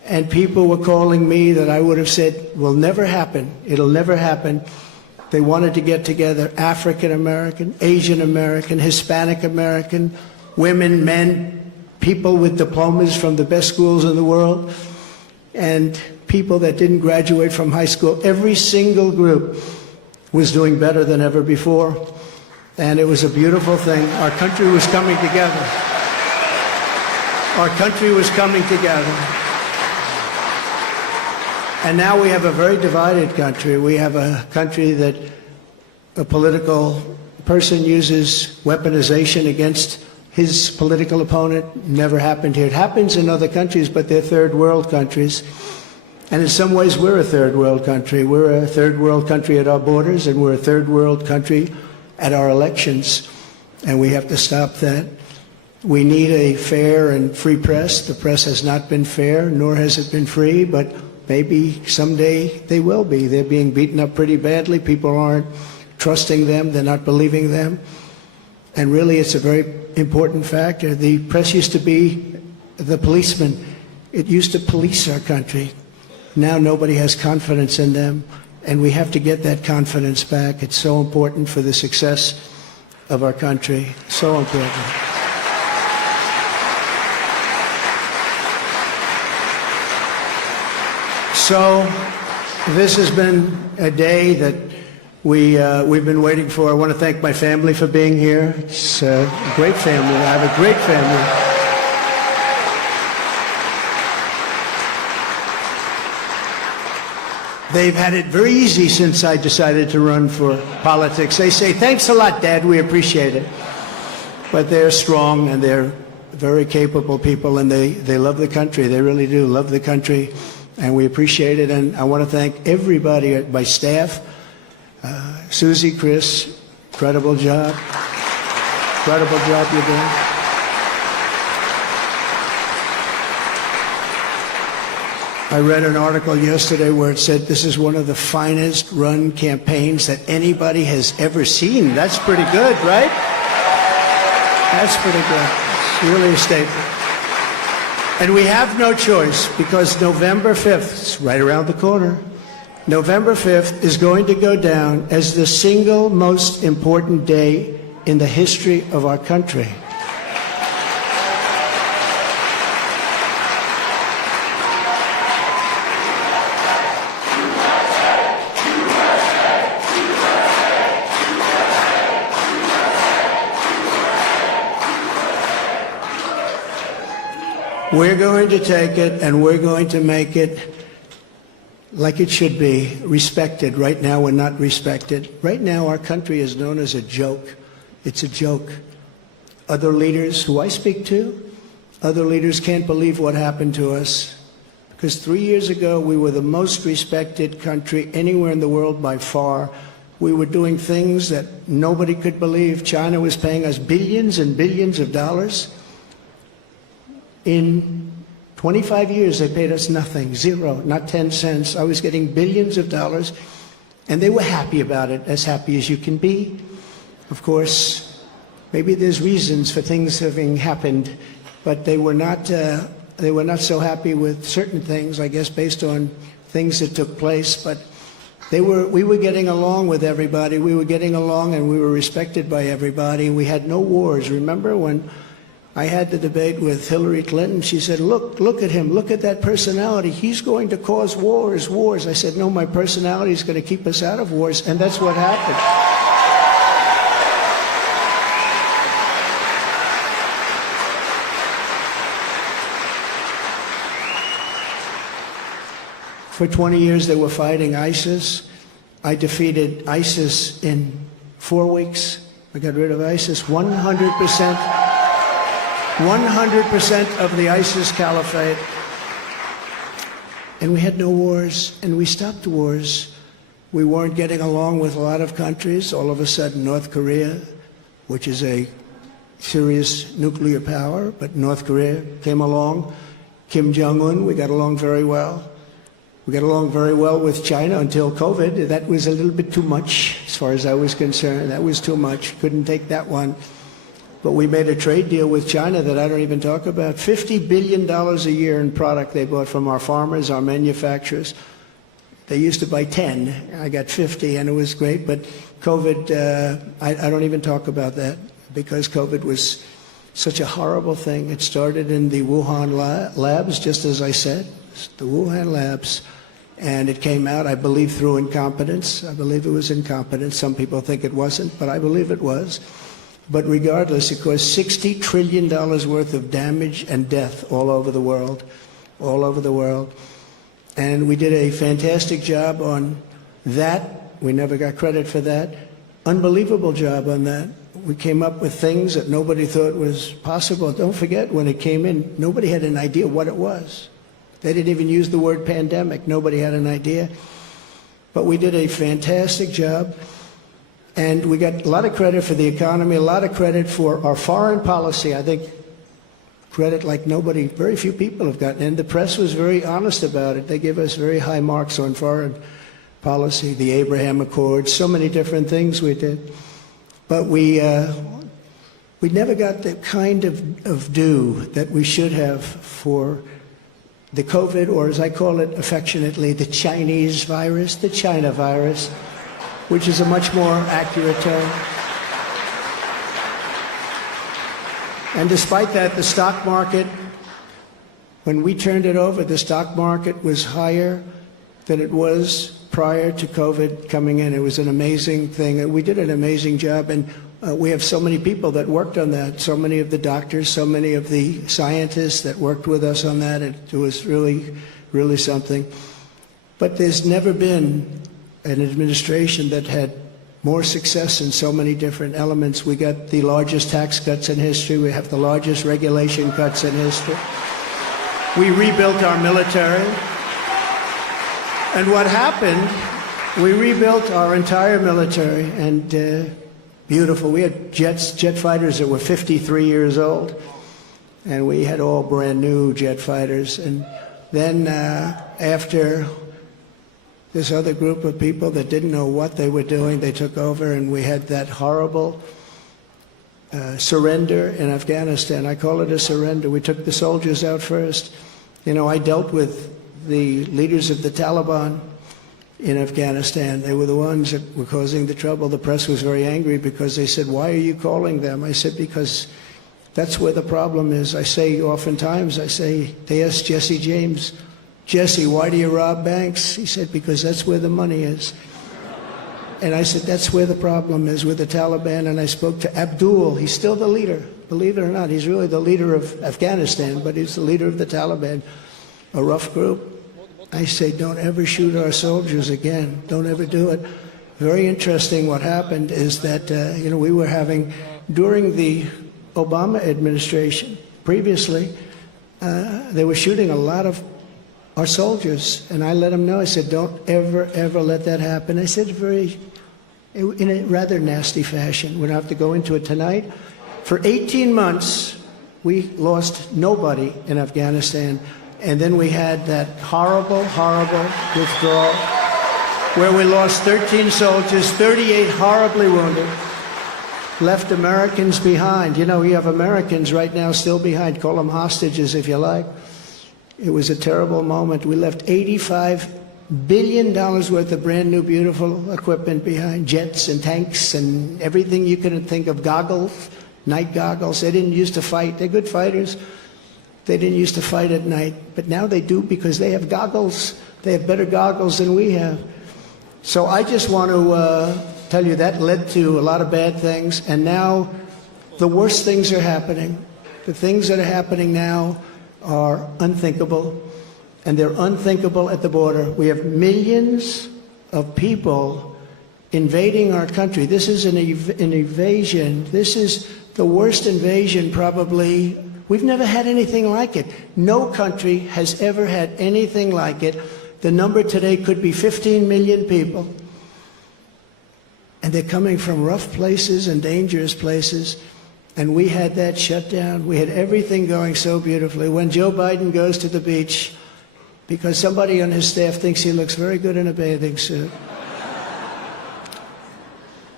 and people were calling me that I would have said will never happen. It'll never happen. They wanted to get together African American, Asian American, Hispanic American, women, men, people with diplomas from the best schools in the world, and people that didn't graduate from high school. Every single group was doing better than ever before, and it was a beautiful thing. Our country was coming together. Our country was coming together. And now we have a very divided country. We have a country that a political person uses weaponization against his political opponent. Never happened here. It happens in other countries, but they're third world countries. And in some ways, we're a third world country. We're a third world country at our borders, and we're a third world country at our elections. And we have to stop that. We need a fair and free press. The press has not been fair, nor has it been free, but maybe someday they will be. They're being beaten up pretty badly. People aren't trusting them. They're not believing them. And really, it's a very important factor. The press used to be the policeman. It used to police our country. Now nobody has confidence in them, and we have to get that confidence back. It's so important for the success of our country. So important. So this has been a day that we've been waiting for. I want to thank my family for being here. It's a great family. I have a great family. They've had it very easy since I decided to run for politics. They say, thanks a lot, Dad, we appreciate it. But they're strong, and they're very capable people, and they love the country. They really do love the country, and we appreciate it. And I want to thank everybody at my staff. Susie, Chris, incredible job. Incredible job you're doing. I read an article yesterday where it said this is one of the finest run campaigns that anybody has ever seen. That's pretty good, right? That's pretty good. It's really a statement. And we have no choice, because November 5th, it's right around the corner, November 5th is going to go down as the single most important day in the history of our country. We're going to take it, and we're going to make it like it should be, respected. Right now, we're not respected. Right now, our country is known as a joke. It's a joke. Other leaders who I speak to, other leaders can't believe what happened to us. Because 3 years ago, we were the most respected country anywhere in the world by far. We were doing things that nobody could believe. China was paying us billions and billions of dollars. In 25 years, they paid us nothing, zero, not 10 cents. I was getting billions of dollars, and they were happy about it, as happy as you can be. Of course, maybe there's reasons for things having happened, but they were not so happy with certain things, I guess, based on things that took place. But we were getting along with everybody. We were getting along, and we were respected by everybody. We had no wars. Remember when I had the debate with Hillary Clinton? She said, look at him, look at that personality. He's going to cause wars. I said, no, my personality is going to keep us out of wars, and that's what happened. For 20 years, they were fighting ISIS. I defeated ISIS in 4 weeks. I got rid of ISIS 100%. 100% of the ISIS caliphate. And we had no wars, and we stopped wars. We weren't getting along with a lot of countries. All of a sudden, North Korea, which is a serious nuclear power, but North Korea came along. Kim Jong-un, we got along very well. We got along very well with China until COVID. That was a little bit too much, as far as I was concerned. That was too much. Couldn't take that one. But we made a trade deal with China that I don't even talk about. $50 billion a year in product they bought from our farmers, our manufacturers. They used to buy 10. I got 50, and it was great. But COVID, I don't even talk about that because COVID was such a horrible thing. It started in the Wuhan labs, just as I said, the Wuhan labs. And it came out, I believe, through incompetence. I believe it was incompetence. Some people think it wasn't, but I believe it was. But regardless, it caused $60 trillion worth of damage and death all over the world, all over the world. And we did a fantastic job on that. We never got credit for that. Unbelievable job on that. We came up with things that nobody thought was possible. Don't forget, when it came in, nobody had an idea what it was. They didn't even use the word pandemic. Nobody had an idea. But we did a fantastic job. And we got a lot of credit for the economy, a lot of credit for our foreign policy. I think credit like nobody, very few people have gotten. And the press was very honest about it. They gave us very high marks on foreign policy, the Abraham Accords, so many different things we did. But we never got the kind of due that we should have for the COVID, or as I call it affectionately, the Chinese virus, the China virus, which is a much more accurate term. And despite that, the stock market, when we turned it over, the stock market was higher than it was prior to COVID coming in. It was an amazing thing. We did an amazing job, and we have so many people that worked on that, so many of the doctors, so many of the scientists that worked with us on that. It was really, really something. But there's never been an administration that had more success in so many different elements. We got the largest tax cuts in history. We have the largest regulation cuts in history. We rebuilt our military. And what happened, we rebuilt our entire military, and beautiful. We had jet fighters that were 53 years old, and we had all brand new jet fighters. And then after this other group of people that didn't know what they were doing, they took over, and we had that horrible surrender in Afghanistan. I call it a surrender. We took the soldiers out first. You know, I dealt with the leaders of the Taliban in Afghanistan. They were the ones that were causing the trouble. The press was very angry because they said, "Why are you calling them?" I said, "Because that's where the problem is." I say oftentimes, they asked Jesse James, "Jesse, why do you rob banks?" He said, "Because that's where the money is." And I said, that's where the problem is with the Taliban. And I spoke to Abdul. He's still the leader. Believe it or not, he's really the leader of Afghanistan, but he's the leader of the Taliban, a rough group. I say, don't ever shoot our soldiers again. Don't ever do it. Very interesting what happened is that, we were having, during the Obama administration, previously, they were shooting a lot of our soldiers. And I let them know, I said, don't ever, ever let that happen. I said in a rather nasty fashion. We don't have to go into it tonight. For 18 months, we lost nobody in Afghanistan. And then we had that horrible, horrible withdrawal where we lost 13 soldiers, 38 horribly wounded, left Americans behind. You know, we have Americans right now still behind. Call them hostages if you like. It was a terrible moment. We left $85 billion worth of brand new, beautiful equipment behind, jets and tanks and everything you can think of, goggles, night goggles. They didn't used to fight. They're good fighters. They didn't used to fight at night, but now they do because they have goggles. They have better goggles than we have. So I just want to tell you that led to a lot of bad things, and now the worst things are happening. The things that are happening now are unthinkable, and they're unthinkable at the border. We have millions of people invading our country. This is an invasion. This is the worst invasion probably. We've never had anything like it. No country has ever had anything like it. The number today could be 15 million people. And they're coming from rough places and dangerous places. And we had that shut down. We had everything going so beautifully. When Joe Biden goes to the beach, because somebody on his staff thinks he looks very good in a bathing suit.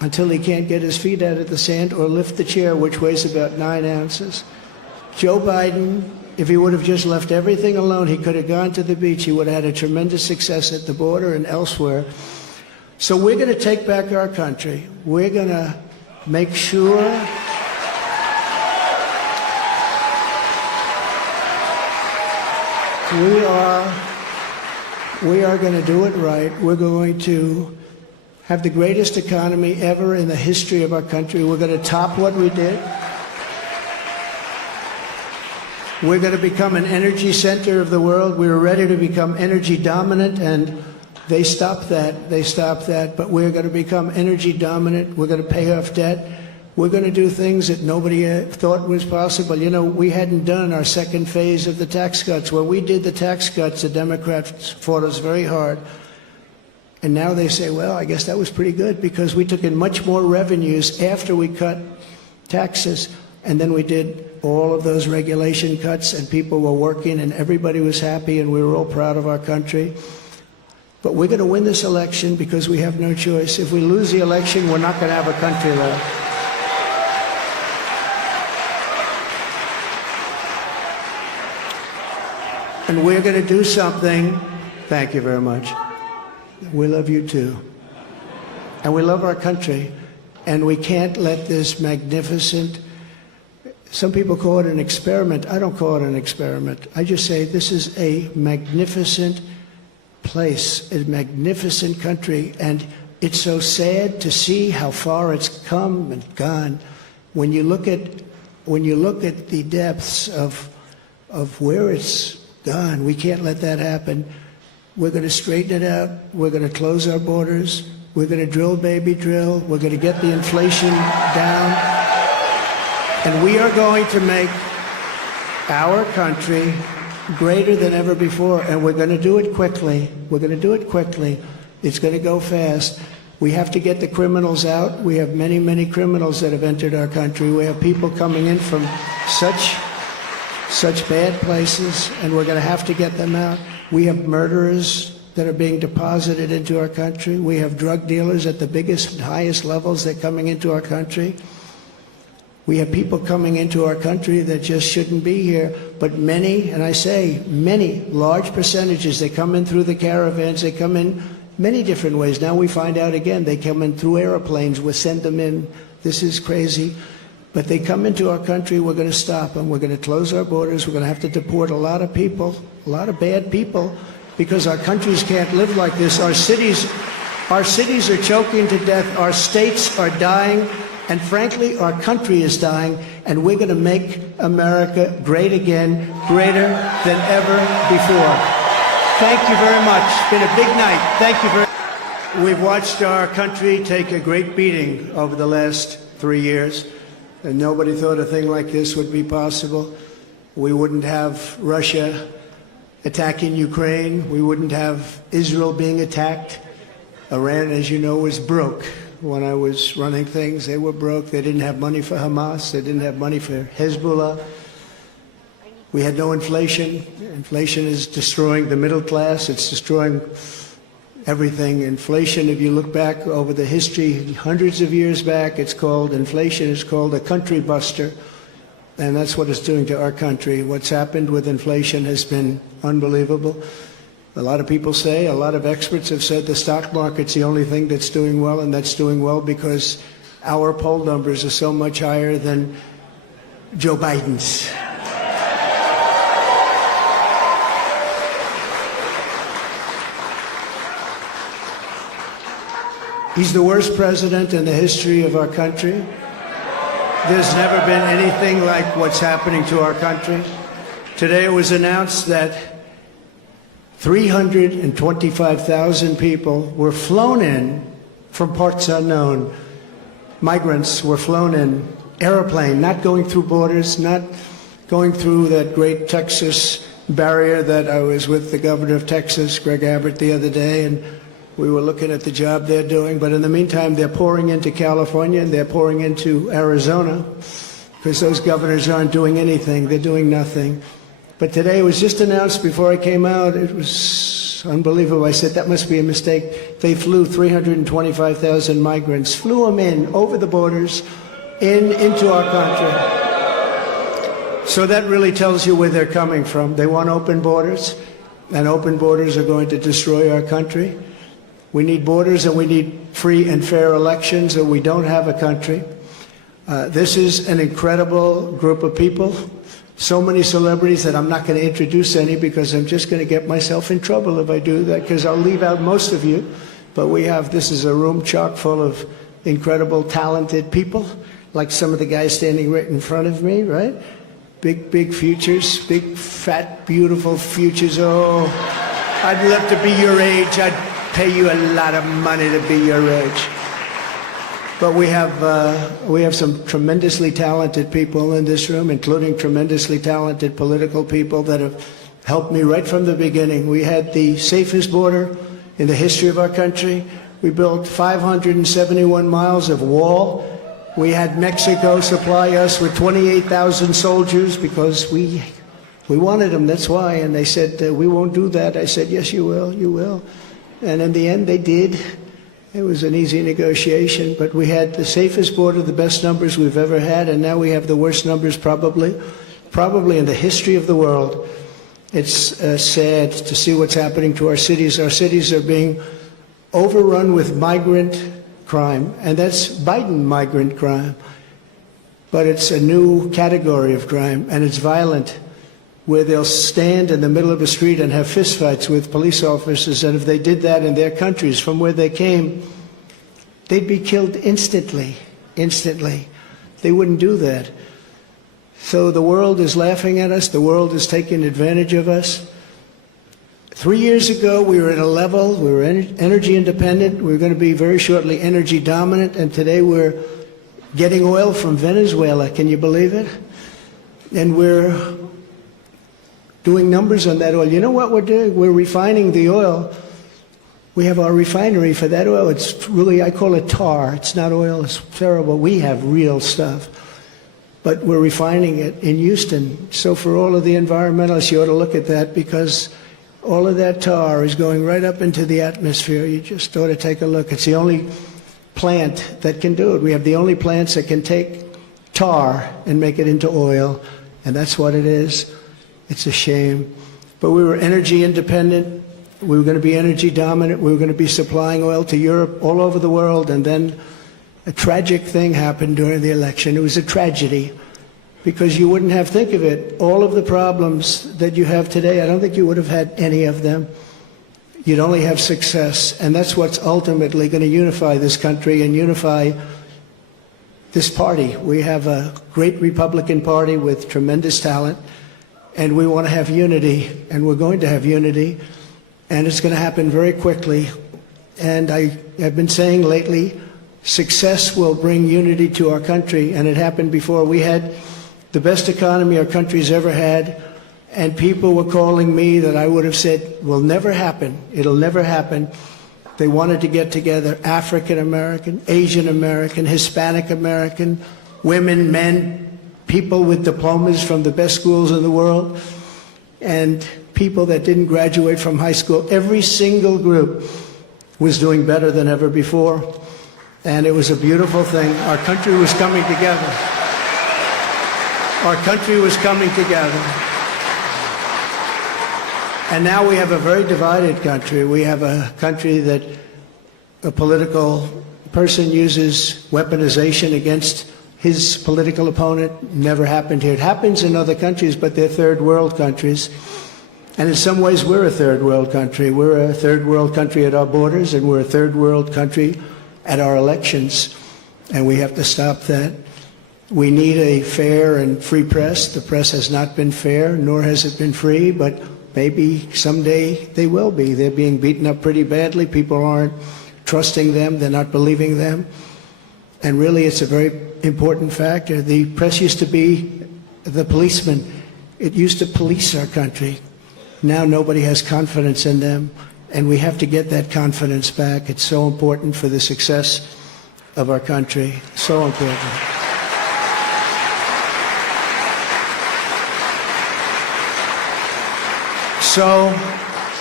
until he can't get his feet out of the sand or lift the chair, which weighs about 9 ounces. Joe Biden, if he would have just left everything alone, he could have gone to the beach. He would have had a tremendous success at the border and elsewhere. So we're going to take back our country. We're going to make sure we are going to do it right. We're going to have the greatest economy ever in the history of our country. We're going to top what we did. We're going to become an energy center of the world. We were ready to become energy dominant, and they stopped that. They stopped that. But we're going to become energy dominant. We're going to pay off debt. We're going to do things that nobody thought was possible. You know, we hadn't done our second phase of the tax cuts. When we did the tax cuts, the Democrats fought us very hard. And now they say, well, I guess that was pretty good because we took in much more revenues after we cut taxes. And then we did all of those regulation cuts, and people were working, and everybody was happy, and we were all proud of our country. But we're going to win this election because we have no choice. If we lose the election, we're not going to have a country left. And we're going to do something. Thank you very much. We love you too. And we love our country. And we can't let this magnificent, some people call it an experiment. I don't call it an experiment. I just say this is a magnificent place, a magnificent country. And it's so sad to see how far it's come and gone. When you look at the depths of where it's gone, we can't let that happen. We're going to straighten it out. We're going to close our borders. We're going to drill, baby, drill. We're going to get the inflation down. And we are going to make our country greater than ever before. And we're going to do it quickly. We're going to do it quickly. It's going to go fast. We have to get the criminals out. We have many, many criminals that have entered our country. We have people coming in from such bad places, and we're going to have to get them out. We have murderers that are being deposited into our country. We have drug dealers at the biggest and highest levels that are coming into our country. We have people coming into our country that just shouldn't be here. But many, and I say many, large percentages, they come in through the caravans. They come in many different ways. Now we find out again, they come in through airplanes. We send them in. This is crazy. But they come into our country, we're going to stop them. We're going to close our borders. We're going to have to deport a lot of people, a lot of bad people, because our countries can't live like this. Our cities are choking to death. Our states are dying. And frankly, our country is dying. And we're going to make America great again, greater than ever before. Thank you very much. It's been a big night. Thank you very much. We've watched our country take a great beating over the last 3 years. And nobody thought a thing like this would be possible. We wouldn't have Russia attacking Ukraine. We wouldn't have Israel being attacked. Iran, as you know, was broke. When I was running things, they were broke. They didn't have money for Hamas. They didn't have money for Hezbollah. We had no inflation. Inflation is destroying the middle class. It's destroying everything. Inflation, if you look back over the history, hundreds of years back, inflation is called a country buster. And that's what it's doing to our country. What's happened with inflation has been unbelievable. A lot of people say, a lot of experts have said the stock market's the only thing that's doing well, and that's doing well because our poll numbers are so much higher than Joe Biden's. He's the worst president in the history of our country. There's never been anything like what's happening to our country. Today it was announced that 325,000 people were flown in from parts unknown. Migrants were flown in, airplane, not going through borders, not going through that great Texas barrier that I was with the governor of Texas, Greg Abbott, the other day, and we were looking at the job they're doing. But in the meantime, they're pouring into California and they're pouring into Arizona because those governors aren't doing anything. They're doing nothing. But today it was just announced before I came out, it was It's unbelievable. I said, that must be a mistake. They flew 325,000 migrants, flew them in over the borders, into our country. So that really tells you where they're coming from. They want open borders, and open borders are going to destroy our country. We need borders, and we need free and fair elections, or we don't have a country. This is an incredible group of people. So many celebrities that I'm not going to introduce any, because I'm just going to get myself in trouble if I do that, because I'll leave out most of you. But this is a room chock full of incredible, talented people, like some of the guys standing right in front of me, right? Big futures, big, fat, beautiful futures. Oh, I'd love to be your age. I'd pay you a lot of money to be your age. But we have some tremendously talented people in this room, including tremendously talented political people that have helped me right from the beginning. We had the safest border in the history of our country. We built 571 miles of wall. We had Mexico supply us with 28,000 soldiers because we wanted them, that's why. And they said, we won't do that. I said, yes, you will, you will. And in the end, they did. It was an easy negotiation, but we had the safest border, the best numbers we've ever had, and now we have the worst numbers probably in the history of the world. It's sad to see what's happening to our cities. Our cities are being overrun with migrant crime, and that's Biden migrant crime. But it's a new category of crime, and it's violent, where they'll stand in the middle of a street and have fistfights with police officers, and if they did that in their countries from where they came, they'd be killed instantly. They wouldn't do that. So the world is laughing at us. The world is taking advantage of us. 3 years ago, we were at a level, we were energy independent. We were going to be very shortly energy dominant, and today we're getting oil from Venezuela. Can you believe it? And we're doing numbers on that oil. You know what we're doing? We're refining the oil. We have our refinery for that oil. It's really, I call it tar. It's not oil. It's terrible. We have real stuff. But we're refining it in Houston. So for all of the environmentalists, you ought to look at that, because all of that tar is going right up into the atmosphere. You just ought to take a look. It's the only plant that can do it. We have the only plants that can take tar and make it into oil, and that's what it is. It's a shame. But we were energy independent. We were going to be energy dominant. We were going to be supplying oil to Europe, all over the world. And then a tragic thing happened during the election. It was a tragedy, because you wouldn't have, think of it, all of the problems that you have today, I don't think you would have had any of them. You'd only have success. And that's what's ultimately going to unify this country and unify this party. We have a great Republican Party with tremendous talent. And we want to have unity, and we're going to have unity, and it's going to happen very quickly. And I have been saying lately, success will bring unity to our country, and it happened before. We had the best economy our country's ever had, and people were calling me that I would have said will never happen. It'll never happen. They wanted to get together, African American, Asian American, Hispanic American, women, men, people with diplomas from the best schools in the world, and people that didn't graduate from high school. Every single group was doing better than ever before, and it was a beautiful thing. Our country was coming together. Our country was coming together. And now we have a very divided country. We have a country that a political person uses weaponization against his political opponent. Never happened here. It happens in other countries, but they're third world countries. And in some ways, we're a third world country. We're a third world country at our borders, and we're a third world country at our elections. And we have to stop that. We need a fair and free press. The press has not been fair, nor has it been free, but maybe someday they will be. They're being beaten up pretty badly. People aren't trusting them. They're not believing them. And really, it's a very important factor. The press used to be the policeman. It used to police our country. Now nobody has confidence in them, and we have to get that confidence back. It's so important for the success of our country. So important. So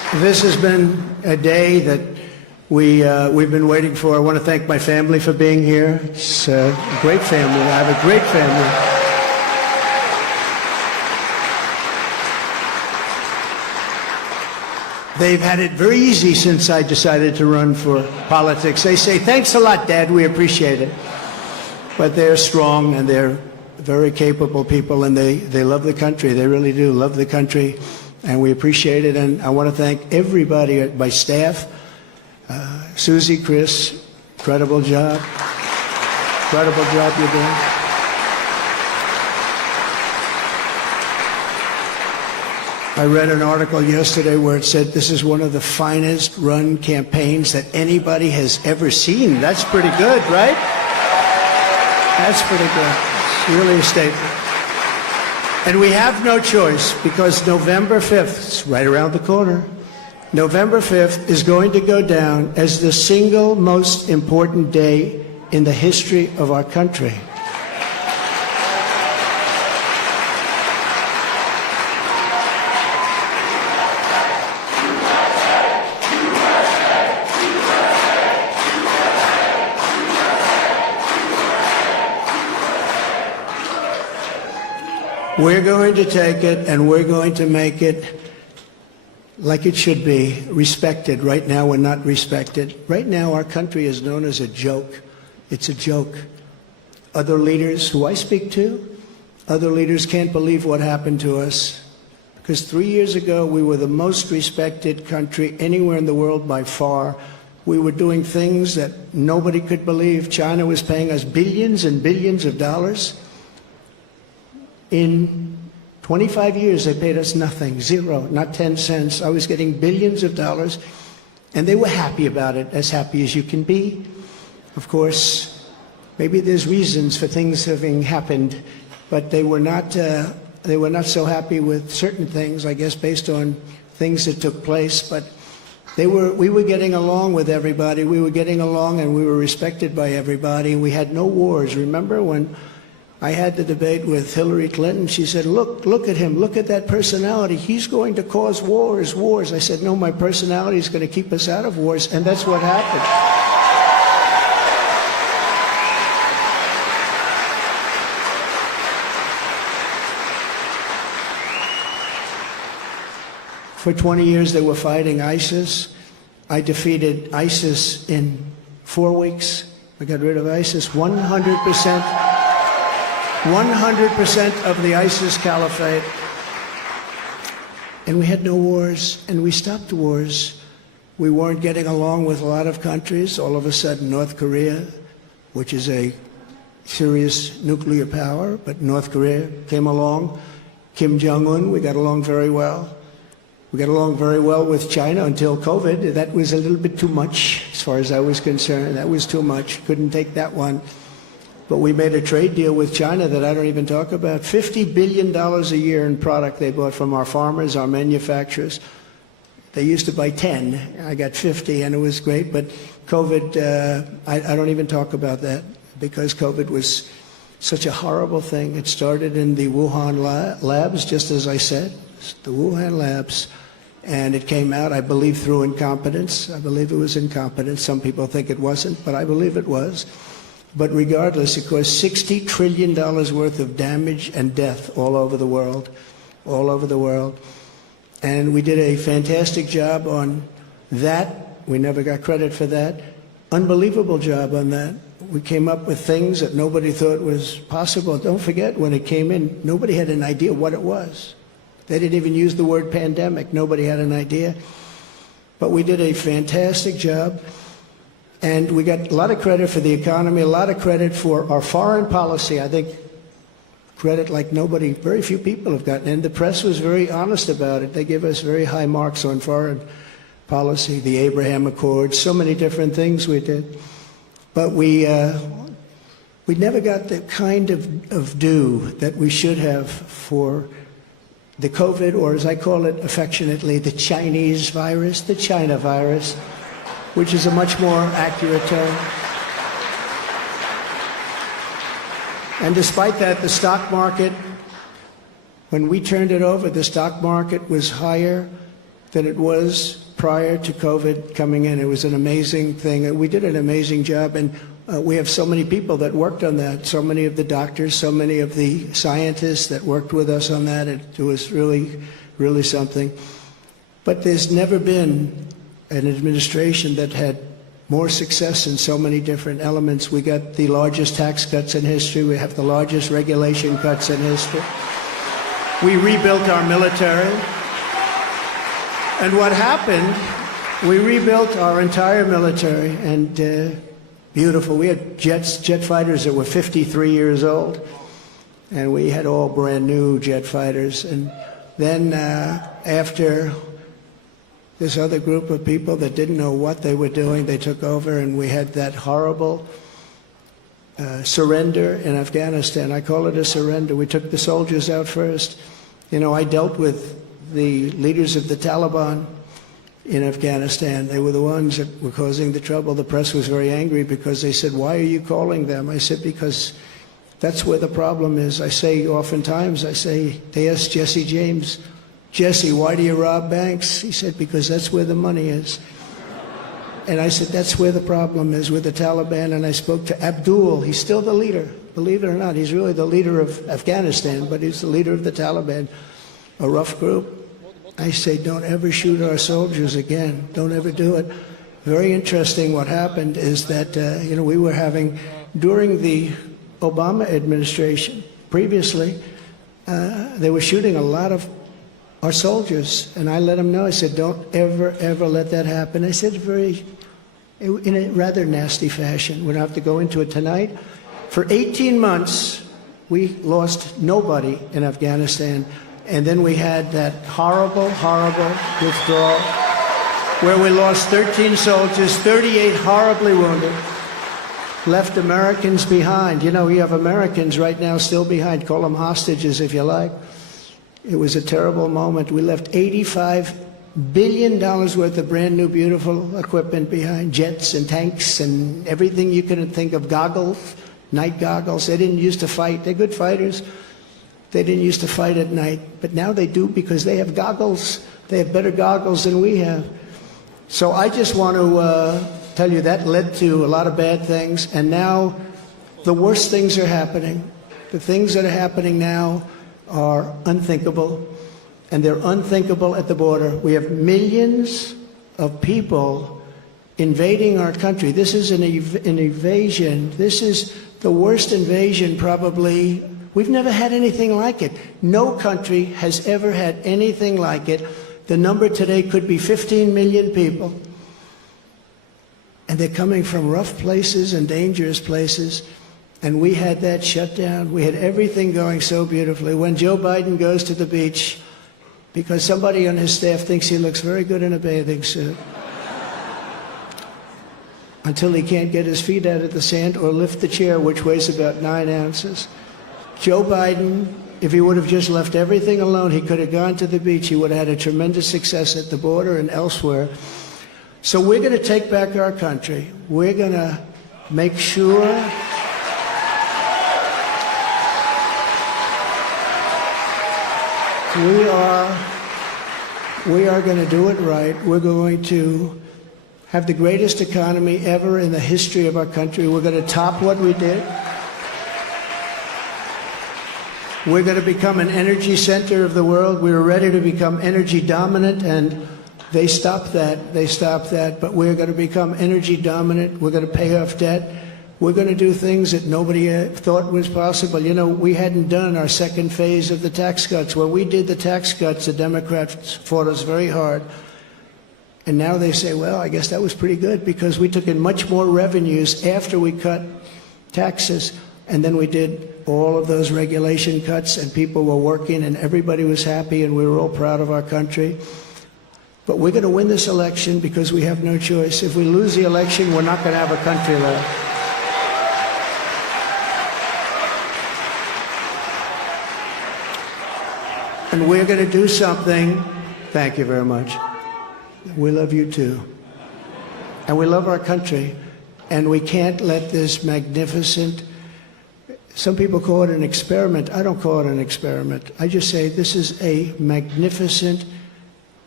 This has been a day that we've been waiting for. I want to thank my family for being here. It's a great family. I have a great family. They've had it very easy since I decided to run for politics. They say, thanks a lot, Dad, we appreciate it. But they're strong and they're very capable people, and they love the country. They really do love the country, and we appreciate it. And I want to thank everybody, my staff, Susie, Chris, incredible job. Incredible job you're doing. I read an article yesterday where it said this is one of the finest run campaigns that anybody has ever seen. That's pretty good, right? That's pretty good. It's really a statement. And we have no choice, because November 5th, it's right around the corner, November 5th is going to go down as the single most important day in the history of our country. We're going to take it and we're going to make it like it should be, respected. Right now we're not respected. Right now our country is known as a joke. It's a joke. Other leaders who I speak to, other leaders can't believe what happened to us. Because 3 years ago we were the most respected country anywhere in the world by far. We were doing things that nobody could believe. China was paying us billions and billions of dollars. In 25 years, they paid us nothing, zero, not 10 cents. I was getting billions of dollars, and they were happy about it, as happy as you can be. Of course, maybe there's reasons for things having happened, but they were not so happy with certain things, I guess, based on things that took place. But we were getting along with everybody. We were getting along, and we were respected by everybody. We had no wars. Remember when I had the debate with Hillary Clinton? She said, look at him, look at that personality. He's going to cause wars. I said, no, my personality is going to keep us out of wars, and that's what happened. For 20 years they were fighting ISIS. I defeated ISIS in 4 weeks. I got rid of ISIS 100%. 100% of the ISIS caliphate. And we had no wars, and we stopped wars. We weren't getting along with a lot of countries. All of a sudden, North Korea, which is a serious nuclear power, but North Korea came along. Kim Jong-un, we got along very well. We got along very well with China until COVID. That was a little bit too much, as far as I was concerned. That was too much. Couldn't take that one. But we made a trade deal with China that I don't even talk about. $50 billion a year in product they bought from our farmers, our manufacturers. They used to buy 10. I got 50, and it was great. But COVID, I don't even talk about that, because COVID was such a horrible thing. It started in the Wuhan labs, just as I said, the Wuhan labs. And it came out, I believe, through incompetence. I believe it was incompetence. Some people think it wasn't, but I believe it was. But regardless, it caused $60 trillion worth of damage and death all over the world, all over the world. And we did a fantastic job on that. We never got credit for that. Unbelievable job on that. We came up with things that nobody thought was possible. Don't forget, when it came in, nobody had an idea what it was. They didn't even use the word pandemic. Nobody had an idea. But we did a fantastic job. And we got a lot of credit for the economy, a lot of credit for our foreign policy. I think credit like nobody, very few people have gotten. And the press was very honest about it. They give us very high marks on foreign policy, the Abraham Accords, so many different things we did. But we never got the kind of due that we should have for the COVID, or as I call it affectionately, the Chinese virus, the China virus, which is a much more accurate term. And despite that, the stock market, when we turned it over, the stock market was higher than it was prior to COVID coming in. It was an amazing thing. We did an amazing job, and we have so many people that worked on that, so many of the doctors, so many of the scientists that worked with us on that. It was really, really something. But there's never been an administration that had more success in so many different elements. We got the largest tax cuts in history. We have the largest regulation cuts in history. We rebuilt our military. And what happened, we rebuilt our entire military, and beautiful. We had jet fighters that were 53 years old, and we had all brand new jet fighters. And then after this other group of people that didn't know what they were doing, they took over, and we had that horrible surrender in Afghanistan. I call it a surrender. We took the soldiers out first. You know, I dealt with the leaders of the Taliban in Afghanistan. They were the ones that were causing the trouble. The press was very angry because they said, "Why are you calling them?" I said, "Because that's where the problem is." I say oftentimes, they asked Jesse James, "Jesse, why do you rob banks?" He said, "Because that's where the money is." And I said, that's where the problem is, with the Taliban. And I spoke to Abdul. He's still the leader. Believe it or not, he's really the leader of Afghanistan, but he's the leader of the Taliban, a rough group. I say, don't ever shoot our soldiers again. Don't ever do it. Very interesting. What happened is that, we were having, during the Obama administration, previously, they were shooting a lot of our soldiers. And I let them know. I said, don't ever, ever let that happen. I said in a rather nasty fashion. We don't have to go into it tonight. For 18 months, we lost nobody in Afghanistan. And then we had that horrible, horrible withdrawal where we lost 13 soldiers, 38 horribly wounded, left Americans behind. You know, you have Americans right now still behind. Call them hostages if you like. It was a terrible moment. We left $85 billion worth of brand new, beautiful equipment behind, jets and tanks and everything you can think of, goggles, night goggles. They didn't used to fight. They're good fighters. They didn't used to fight at night, but now they do because they have goggles. They have better goggles than we have. So I just want to tell you that led to a lot of bad things, and now the worst things are happening. The things that are happening now are unthinkable, and they're unthinkable at the border. We have millions of people invading our country. This is an invasion. This is the worst invasion probably. We've never had anything like it. No country has ever had anything like it. The number today could be 15 million people. And they're coming from rough places and dangerous places. And we had that shut down. We had everything going so beautifully. When Joe Biden goes to the beach, because somebody on his staff thinks he looks very good in a bathing suit, until he can't get his feet out of the sand or lift the chair, which weighs about 9 ounces. Joe Biden, if he would have just left everything alone, he could have gone to the beach. He would have had a tremendous success at the border and elsewhere. So we're going to take back our country. We're going to make sure we are going to do it right. We're going to have the greatest economy ever in the history of our country. We're going to top what we did. We're going to become an energy center of the world. We were ready to become energy dominant, and they stopped that. They stopped that. But we're going to become energy dominant. We're going to pay off debt. We're going to do things that nobody thought was possible. You know, we hadn't done our second phase of the tax cuts. When we did the tax cuts, the Democrats fought us very hard. And now they say, well, I guess that was pretty good because we took in much more revenues after we cut taxes. And then we did all of those regulation cuts, and people were working, and everybody was happy, and we were all proud of our country. But we're going to win this election because we have no choice. If we lose the election, we're not going to have a country left. And we're going to do something. Thank you very much. We love you too. And we love our country. And we can't let this magnificent, some people call it an experiment. I don't call it an experiment. I just say this is a magnificent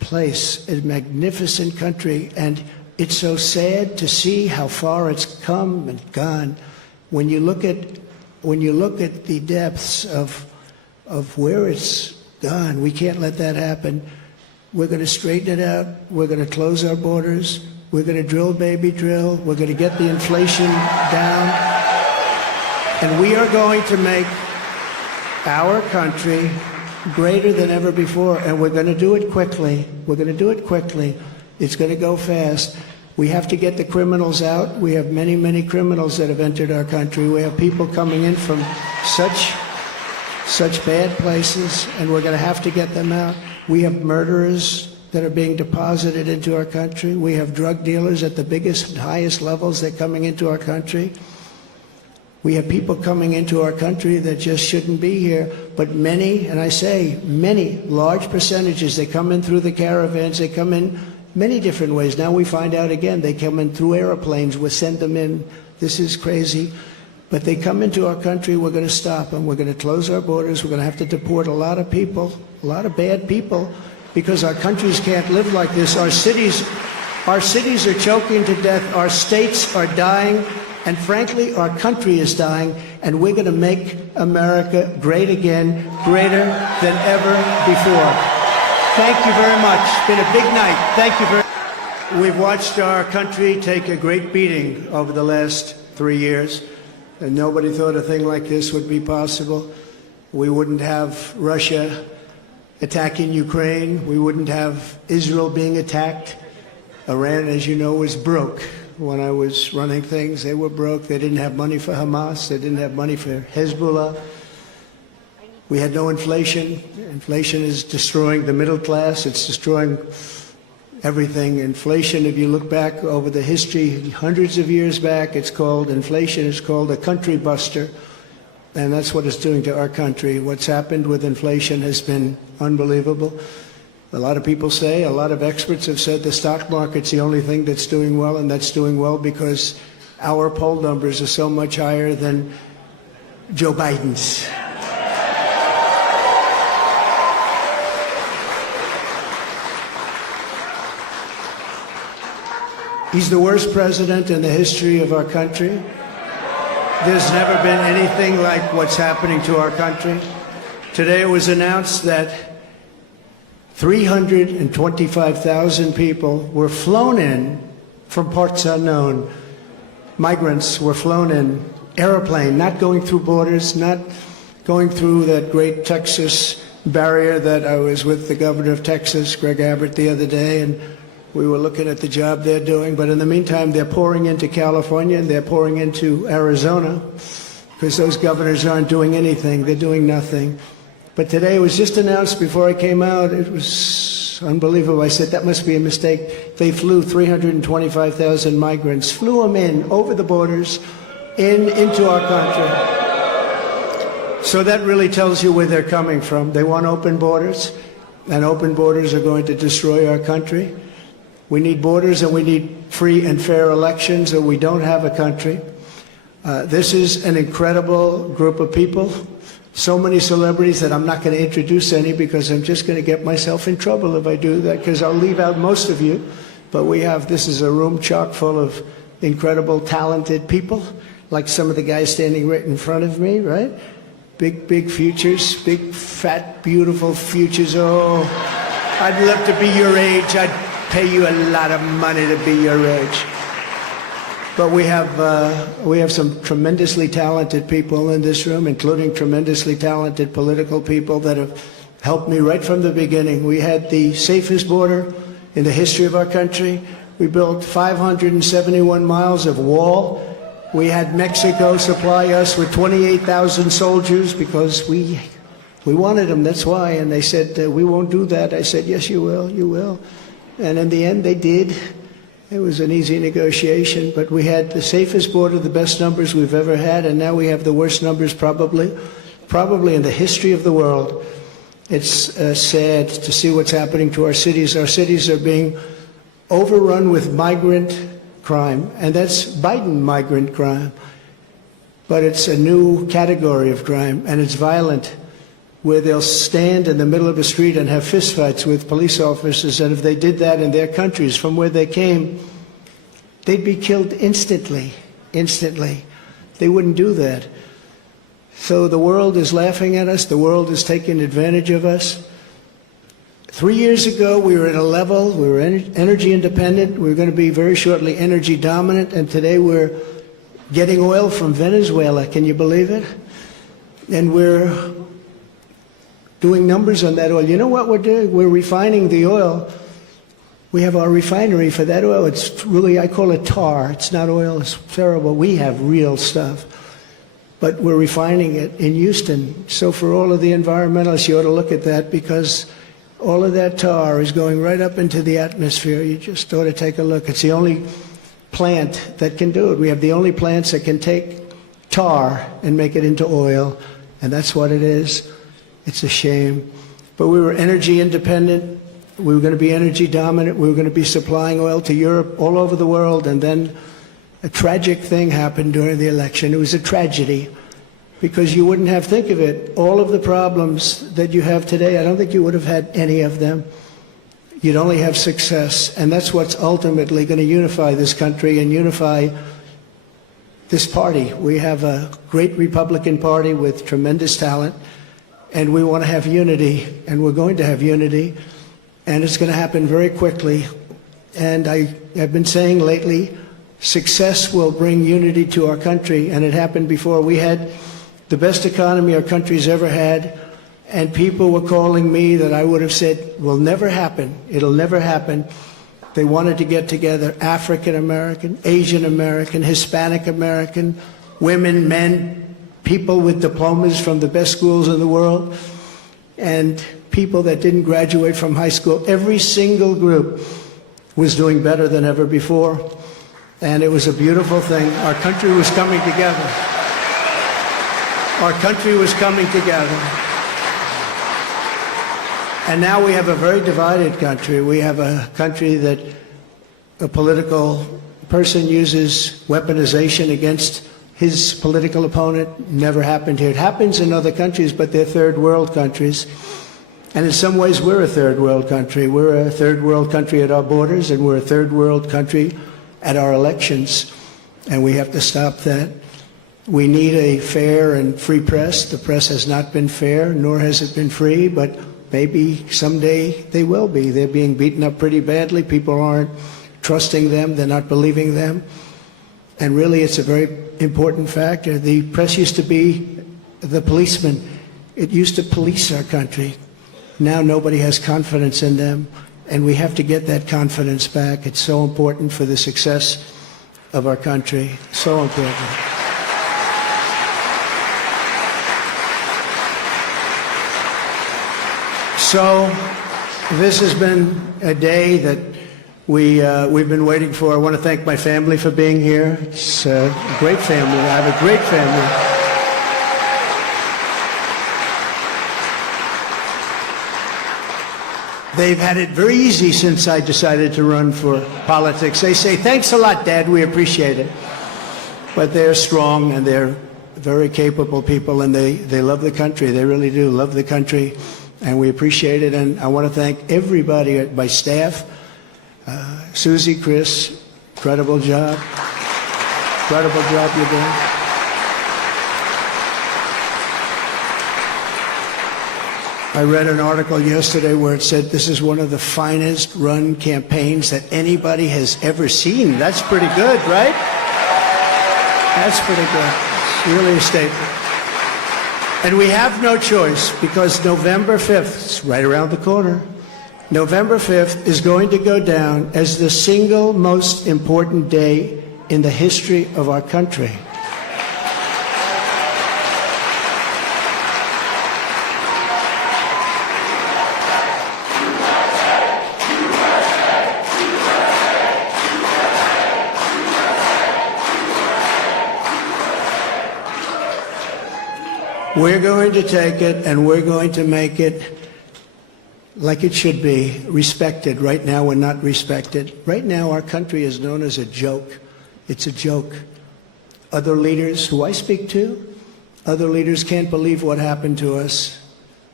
place, a magnificent country, and it's so sad to see how far it's come and gone. When you look at the depths of where it's gone, we can't let that happen. We're going to straighten it out. We're going to close our borders. We're going to drill, baby, drill. We're going to get the inflation down. And we are going to make our country greater than ever before. And we're going to do it quickly. We're going to do it quickly. It's going to go fast. We have to get the criminals out. We have many, many criminals that have entered our country. We have people coming in from such bad places, and we're going to have to get them out. We have murderers that are being deposited into our country. We have drug dealers at the biggest and highest levels that are coming into our country. We have people coming into our country that just shouldn't be here. But many, and I say many, large percentages, they come in through the caravans. They come in many different ways. Now we find out again, they come in through airplanes. We send them in. This is crazy. But they come into our country, we're going to stop them. We're going to close our borders. We're going to have to deport a lot of people, a lot of bad people, because our countries can't live like this. Our cities are choking to death. Our states are dying. And frankly, our country is dying. And we're going to make America great again, greater than ever before. Thank you very much. It's been a big night. Thank you very much. We've watched our country take a great beating over the last 3 years. And nobody thought a thing like this would be possible. We wouldn't have Russia attacking Ukraine. We wouldn't have Israel being attacked. Iran, as you know, was broke. When I was running things, they were broke. They didn't have money for Hamas. They didn't have money for Hezbollah. We had no inflation. Inflation is destroying the middle class. It's destroying everything. Inflation, if you look back over the history, hundreds of years back, inflation is called a country buster. And that's what it's doing to our country. What's happened with inflation has been unbelievable. A lot of people say, a lot of experts have said the stock market's the only thing that's doing well, and that's doing well because our poll numbers are so much higher than Joe Biden's. He's the worst president in the history of our country. There's never been anything like what's happening to our country. Today it was announced that 325,000 people were flown in from parts unknown. Migrants were flown in, airplane, not going through borders, not going through that great Texas barrier that I was with the governor of Texas, Greg Abbott, the other day, and we were looking at the job they're doing. But in the meantime, they're pouring into California and they're pouring into Arizona because those governors aren't doing anything. They're doing nothing. But today it was just announced before I came out. It was unbelievable. I said, that must be a mistake. They flew 325,000 migrants, flew them in over the borders into our country. So that really tells you where they're coming from. They want open borders, and open borders are going to destroy our country. We need borders and we need free and fair elections, or we don't have a country. This is an incredible group of people. So many celebrities that I'm not going to introduce any because I'm just going to get myself in trouble if I do that, because I'll leave out most of you. But this is a room chock full of incredible, talented people, like some of the guys standing right in front of me, right? Big futures, big, fat, beautiful futures. Oh, I'd love to be your age. I'd pay you a lot of money to be your age. But we have some tremendously talented people in this room, including tremendously talented political people that have helped me right from the beginning. We had the safest border in the history of our country. We built 571 miles of wall. We had Mexico supply us with 28,000 soldiers because we wanted them, that's why. And they said, we won't do that. I said, yes, you will, you will. And in the end, they did. It was an easy negotiation, but we had the safest border, the best numbers we've ever had, and now we have the worst numbers probably in the history of the world. It's sad to see what's happening to our cities. Our cities are being overrun with migrant crime, and that's Biden migrant crime. But it's a new category of crime, and it's violent. where they'll stand in the middle of a street and have fistfights with police officers, and if they did that in their countries from where they came, they'd be killed instantly, instantly. They wouldn't do that. So the world is laughing at us. The world is taking advantage of us. 3 years ago, we were at a level, we were energy independent. We were going to be very shortly energy dominant, and today we're getting oil from Venezuela. Can you believe it? And we're doing numbers on that oil. You know what we're doing? We're refining the oil. We have our refinery for that oil. It's really, I call it tar. It's not oil. It's terrible. We have real stuff. But we're refining it in Houston. So for all of the environmentalists, you ought to look at that, because all of that tar is going right up into the atmosphere. You just ought to take a look. It's the only plant that can do it. We have the only plants that can take tar and make it into oil, and that's what it is. It's a shame. But we were energy independent. We were going to be energy dominant. We were going to be supplying oil to Europe, all over the world, and then a tragic thing happened during the election. It was a tragedy, because you wouldn't have, think of it, all of the problems that you have today, I don't think you would have had any of them. You'd only have success, and that's what's ultimately going to unify this country and unify this party. We have a great Republican Party with tremendous talent, and we want to have unity, and we're going to have unity, and it's going to happen very quickly. And I have been saying lately, success will bring unity to our country, and it happened before. We had the best economy our country's ever had, and people were calling me that I would have said will never happen. It'll never happen. They wanted to get together, African American, Asian American, Hispanic American, women, men, people with diplomas from the best schools in the world, and people that didn't graduate from high school. Every single group was doing better than ever before, and it was a beautiful thing. Our country was coming together. Our country was coming together. And now we have a very divided country. We have a country that a political person uses weaponization against his political opponent. Never happened here. It happens in other countries, but they're third world countries. And in some ways, we're a third world country. We're a third world country at our borders, and we're a third world country at our elections. And we have to stop that. We need a fair and free press. The press has not been fair, nor has it been free, but maybe someday they will be. They're being beaten up pretty badly. People aren't trusting them. They're not believing them. And really, it's a very important factor. The press used to be the policeman. It used to police our country. Now nobody has confidence in them, and we have to get that confidence back. It's so important for the success of our country. So important. So this has been a day that we've been waiting for. I want to thank my family for being here. It's a great family. I have a great family. They've had it very easy since I decided to run for politics. They say, "Thanks a lot, Dad, we appreciate it." But they're strong, and they're very capable people, and they love the country. They really do love the country, and we appreciate it. And I want to thank everybody at my staff. Susie, Chris, incredible job. Incredible job you're doing. I read an article yesterday where it said this is one of the finest run campaigns that anybody has ever seen. That's pretty good, right? That's pretty good. It's really a statement. And we have no choice, because November 5th, it's right around the corner, November 5th is going to go down as the single most important day in the history of our country. We're going to take it, and we're going to make it like it should be, respected. Right now, we're not respected. Right now, our country is known as a joke. It's a joke. Other leaders who I speak to, other leaders can't believe what happened to us,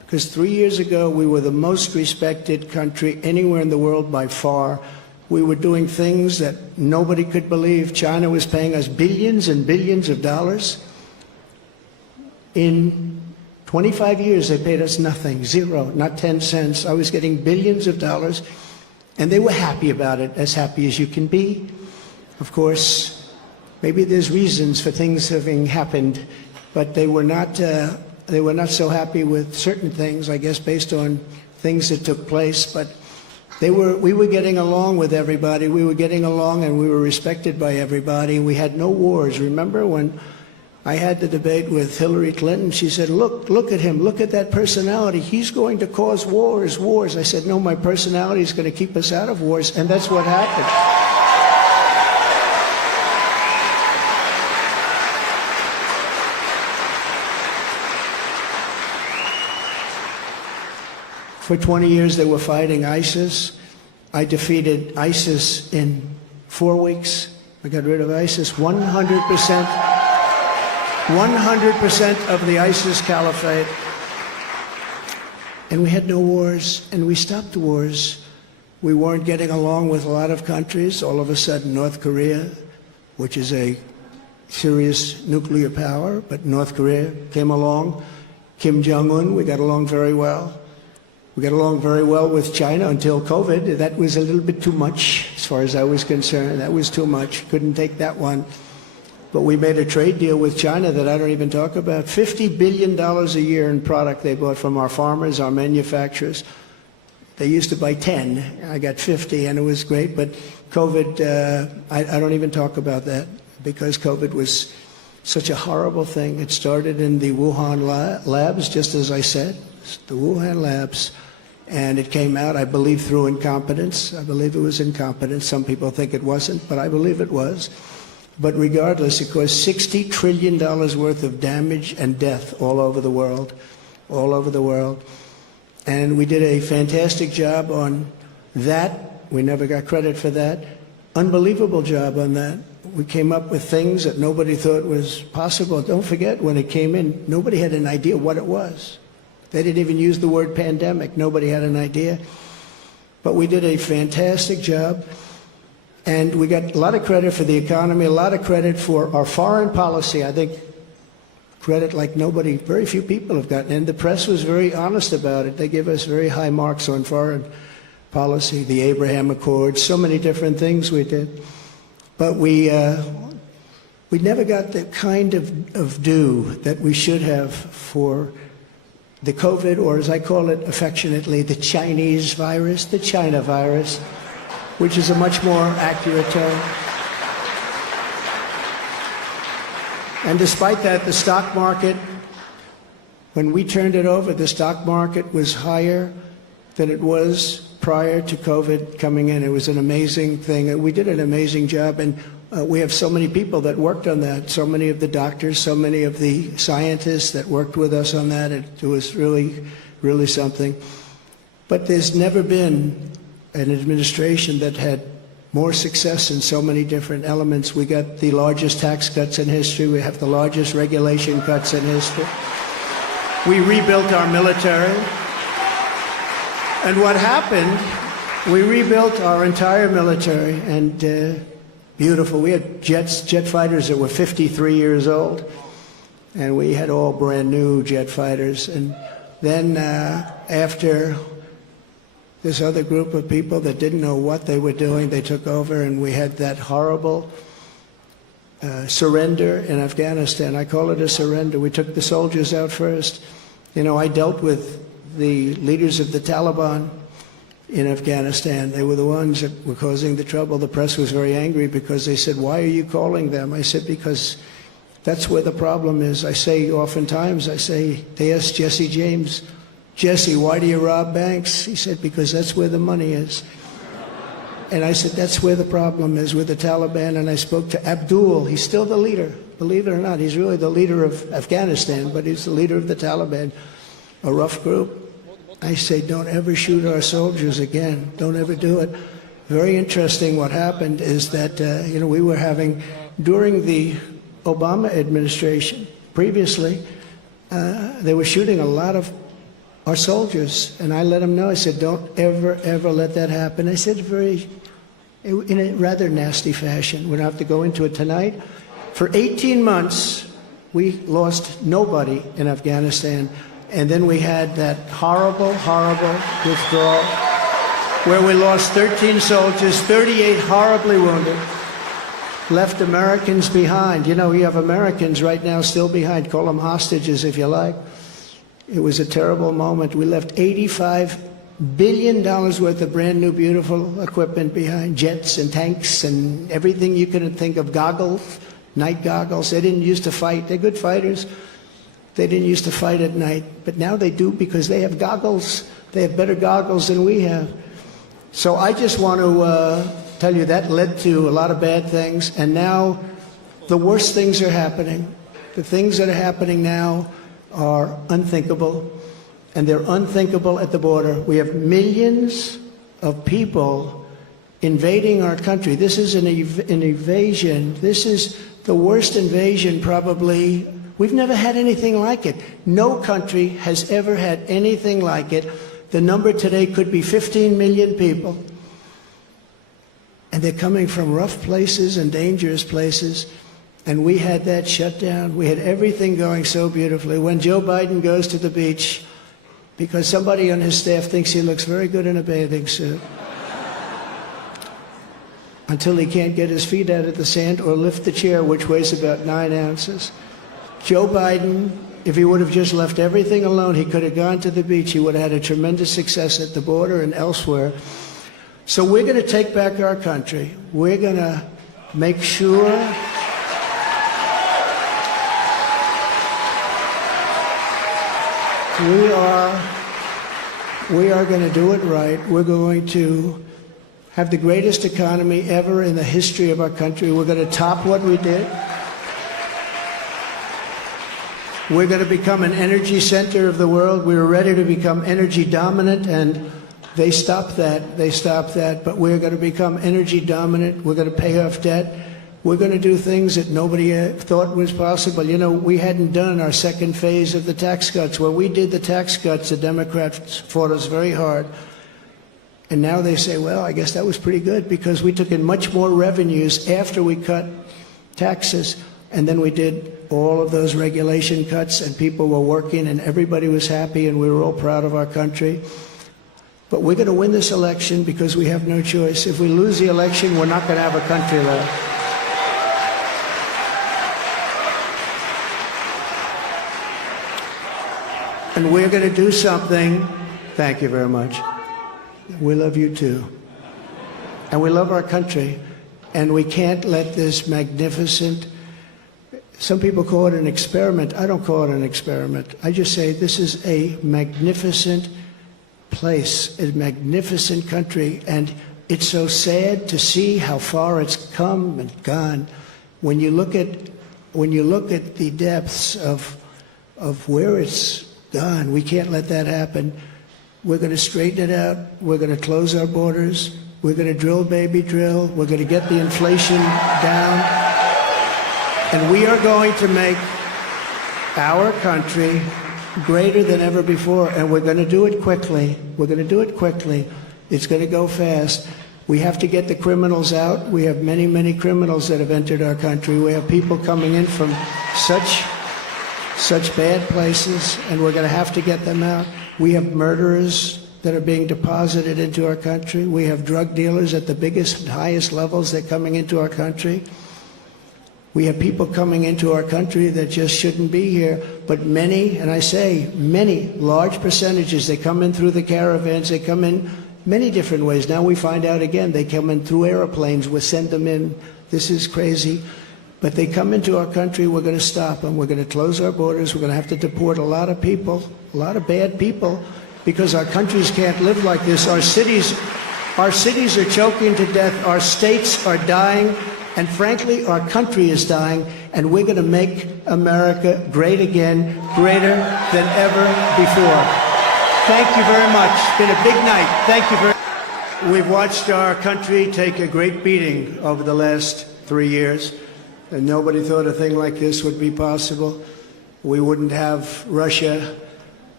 Because 3 years ago, we were the most respected country anywhere in the world by far. We were doing things that nobody could believe. China was paying us billions and billions of dollars. In 25 years, they paid us nothing, zero, not 10 cents. I was getting billions of dollars, and they were happy about it, as happy as you can be. Of course, maybe there's reasons for things having happened, but they were not so happy with certain things, I guess, based on things that took place. But we were getting along with everybody. We were getting along, and we were respected by everybody. We had no wars. Remember when I had the debate with Hillary Clinton? She said, look at him. Look at that personality. He's going to cause wars. I said, no, my personality is going to keep us out of wars, and that's what happened. For 20 years, they were fighting ISIS. I defeated ISIS in 4 weeks. I got rid of ISIS 100%. 100% of the ISIS caliphate. And we had no wars, and we stopped wars. We weren't getting along with a lot of countries. All of a sudden, North Korea, which is a serious nuclear power, but North Korea came along. Kim Jong-un, we got along very well. We got along very well with China until COVID. That was a little bit too much, as far as I was concerned. That was too much. Couldn't take that one. But we made a trade deal with China that I don't even talk about. $50 billion a year in product they bought from our farmers, our manufacturers. They used to buy 10. I got 50, and it was great. But COVID, I don't even talk about that, because COVID was such a horrible thing. It started in the Wuhan labs, just as I said, the Wuhan labs. And it came out, I believe, through incompetence. I believe it was incompetence. Some people think it wasn't, but I believe it was. But regardless, it caused $60 trillion worth of damage and death all over the world, all over the world. And we did a fantastic job on that. We never got credit for that. Unbelievable job on that. We came up with things that nobody thought was possible. Don't forget, when it came in, nobody had an idea what it was. They didn't even use the word pandemic. Nobody had an idea. But we did a fantastic job. And we got a lot of credit for the economy, a lot of credit for our foreign policy. I think credit like nobody, very few people have gotten. And the press was very honest about it. They give us very high marks on foreign policy, the Abraham Accords, so many different things we did. But we never got the kind of due that we should have for the COVID, or as I call it affectionately, the Chinese virus, the China virus, which is a much more accurate term. And despite that, the stock market, when we turned it over, the stock market was higher than it was prior to COVID coming in. It was an amazing thing. We did an amazing job, and we have so many people that worked on that, so many of the doctors, so many of the scientists that worked with us on that. It was really, really something. But there's never been an administration that had more success in so many different elements. We got the largest tax cuts in history. We have the largest regulation cuts in history. We rebuilt our military. And what happened, we rebuilt our entire military, and beautiful. We had jet fighters that were 53 years old, and we had all brand new jet fighters. And then after this other group of people that didn't know what they were doing, they took over, and we had that horrible surrender in Afghanistan. I call it a surrender. We took the soldiers out first. You know, I dealt with the leaders of the Taliban in Afghanistan. They were the ones that were causing the trouble. The press was very angry because they said, why are you calling them? I said, because that's where the problem is. I say oftentimes, they asked Jesse James, Jesse, why do you rob banks? He said, because that's where the money is. And I said, that's where the problem is, with the Taliban. And I spoke to Abdul. He's still the leader. Believe it or not, he's really the leader of Afghanistan, but he's the leader of the Taliban, a rough group. I say, don't ever shoot our soldiers again. Don't ever do it. Very interesting what happened is that, we were having, during the Obama administration, previously, they were shooting a lot of our soldiers. And I let them know, I said, don't ever, ever let that happen. I said in a rather nasty fashion. We don't have to go into it tonight. For 18 months, we lost nobody in Afghanistan. And then we had that horrible, horrible withdrawal where we lost 13 soldiers, 38 horribly wounded, left Americans behind. You know, you have Americans right now still behind. Call them hostages if you like. It was a terrible moment. We left $85 billion worth of brand new, beautiful equipment behind, jets and tanks and everything you can think of, goggles, night goggles. They didn't used to fight. They're good fighters. They didn't used to fight at night, but now they do because they have goggles. They have better goggles than we have. So I just want to tell you that led to a lot of bad things, and now the worst things are happening. The things that are happening now are unthinkable, and they're unthinkable at the border. We have millions of people invading our country. This is an invasion. This is the worst invasion probably. We've never had anything like it. No country has ever had anything like it. The number today could be 15 million people. And they're coming from rough places and dangerous places. And we had that shut down. We had everything going so beautifully. When Joe Biden goes to the beach, because somebody on his staff thinks he looks very good in a bathing suit, until he can't get his feet out of the sand or lift the chair, which weighs about 9 ounces. Joe Biden, if he would have just left everything alone, he could have gone to the beach. He would have had a tremendous success at the border and elsewhere. So we're going to take back our country. We're going to make sure we are going to do it right. We're going to have the greatest economy ever in the history of our country. We're going to top what we did. We're going to become an energy center of the world. We were ready to become energy dominant, and they stopped that. They stopped that. But we're going to become energy dominant. We're going to pay off debt. We're going to do things that nobody thought was possible. You know, we hadn't done our second phase of the tax cuts. When we did the tax cuts, the Democrats fought us very hard. And now they say, well, I guess that was pretty good because we took in much more revenues after we cut taxes. And then we did all of those regulation cuts, and people were working, and everybody was happy, and we were all proud of our country. But we're going to win this election because we have no choice. If we lose the election, we're not going to have a country left. And we're going to do something. Thank you very much. We love you too. And we love our country. And we can't let this magnificent, some people call it an experiment. I don't call it an experiment. I just say this is a magnificent place, a magnificent country. And it's so sad to see how far it's come and gone. When you look at the depths of where it's gone, we can't let that happen. We're going to straighten it out. We're going to close our borders. We're going to drill, baby, drill. We're going to get the inflation down. And we are going to make our country greater than ever before. And we're going to do it quickly. We're going to do it quickly. It's going to go fast. We have to get the criminals out. We have many, many criminals that have entered our country. We have people coming in from such bad places, and we're going to have to get them out. We have murderers that are being deposited into our country. We have drug dealers at the biggest and highest levels that are coming into our country. We have people coming into our country that just shouldn't be here. But many, and I say many, large percentages, they come in through the caravans. They come in many different ways. Now we find out again, they come in through airplanes. We send them in. This is crazy. But they come into our country, we're going to stop them. We're going to close our borders. We're going to have to deport a lot of people, a lot of bad people, because our countries can't live like this. Our cities are choking to death. Our states are dying. And frankly, our country is dying. And we're going to make America great again, greater than ever before. Thank you very much. It's been a big night. Thank you very much. We've watched our country take a great beating over the last 3 years. And nobody thought a thing like this would be possible. We wouldn't have Russia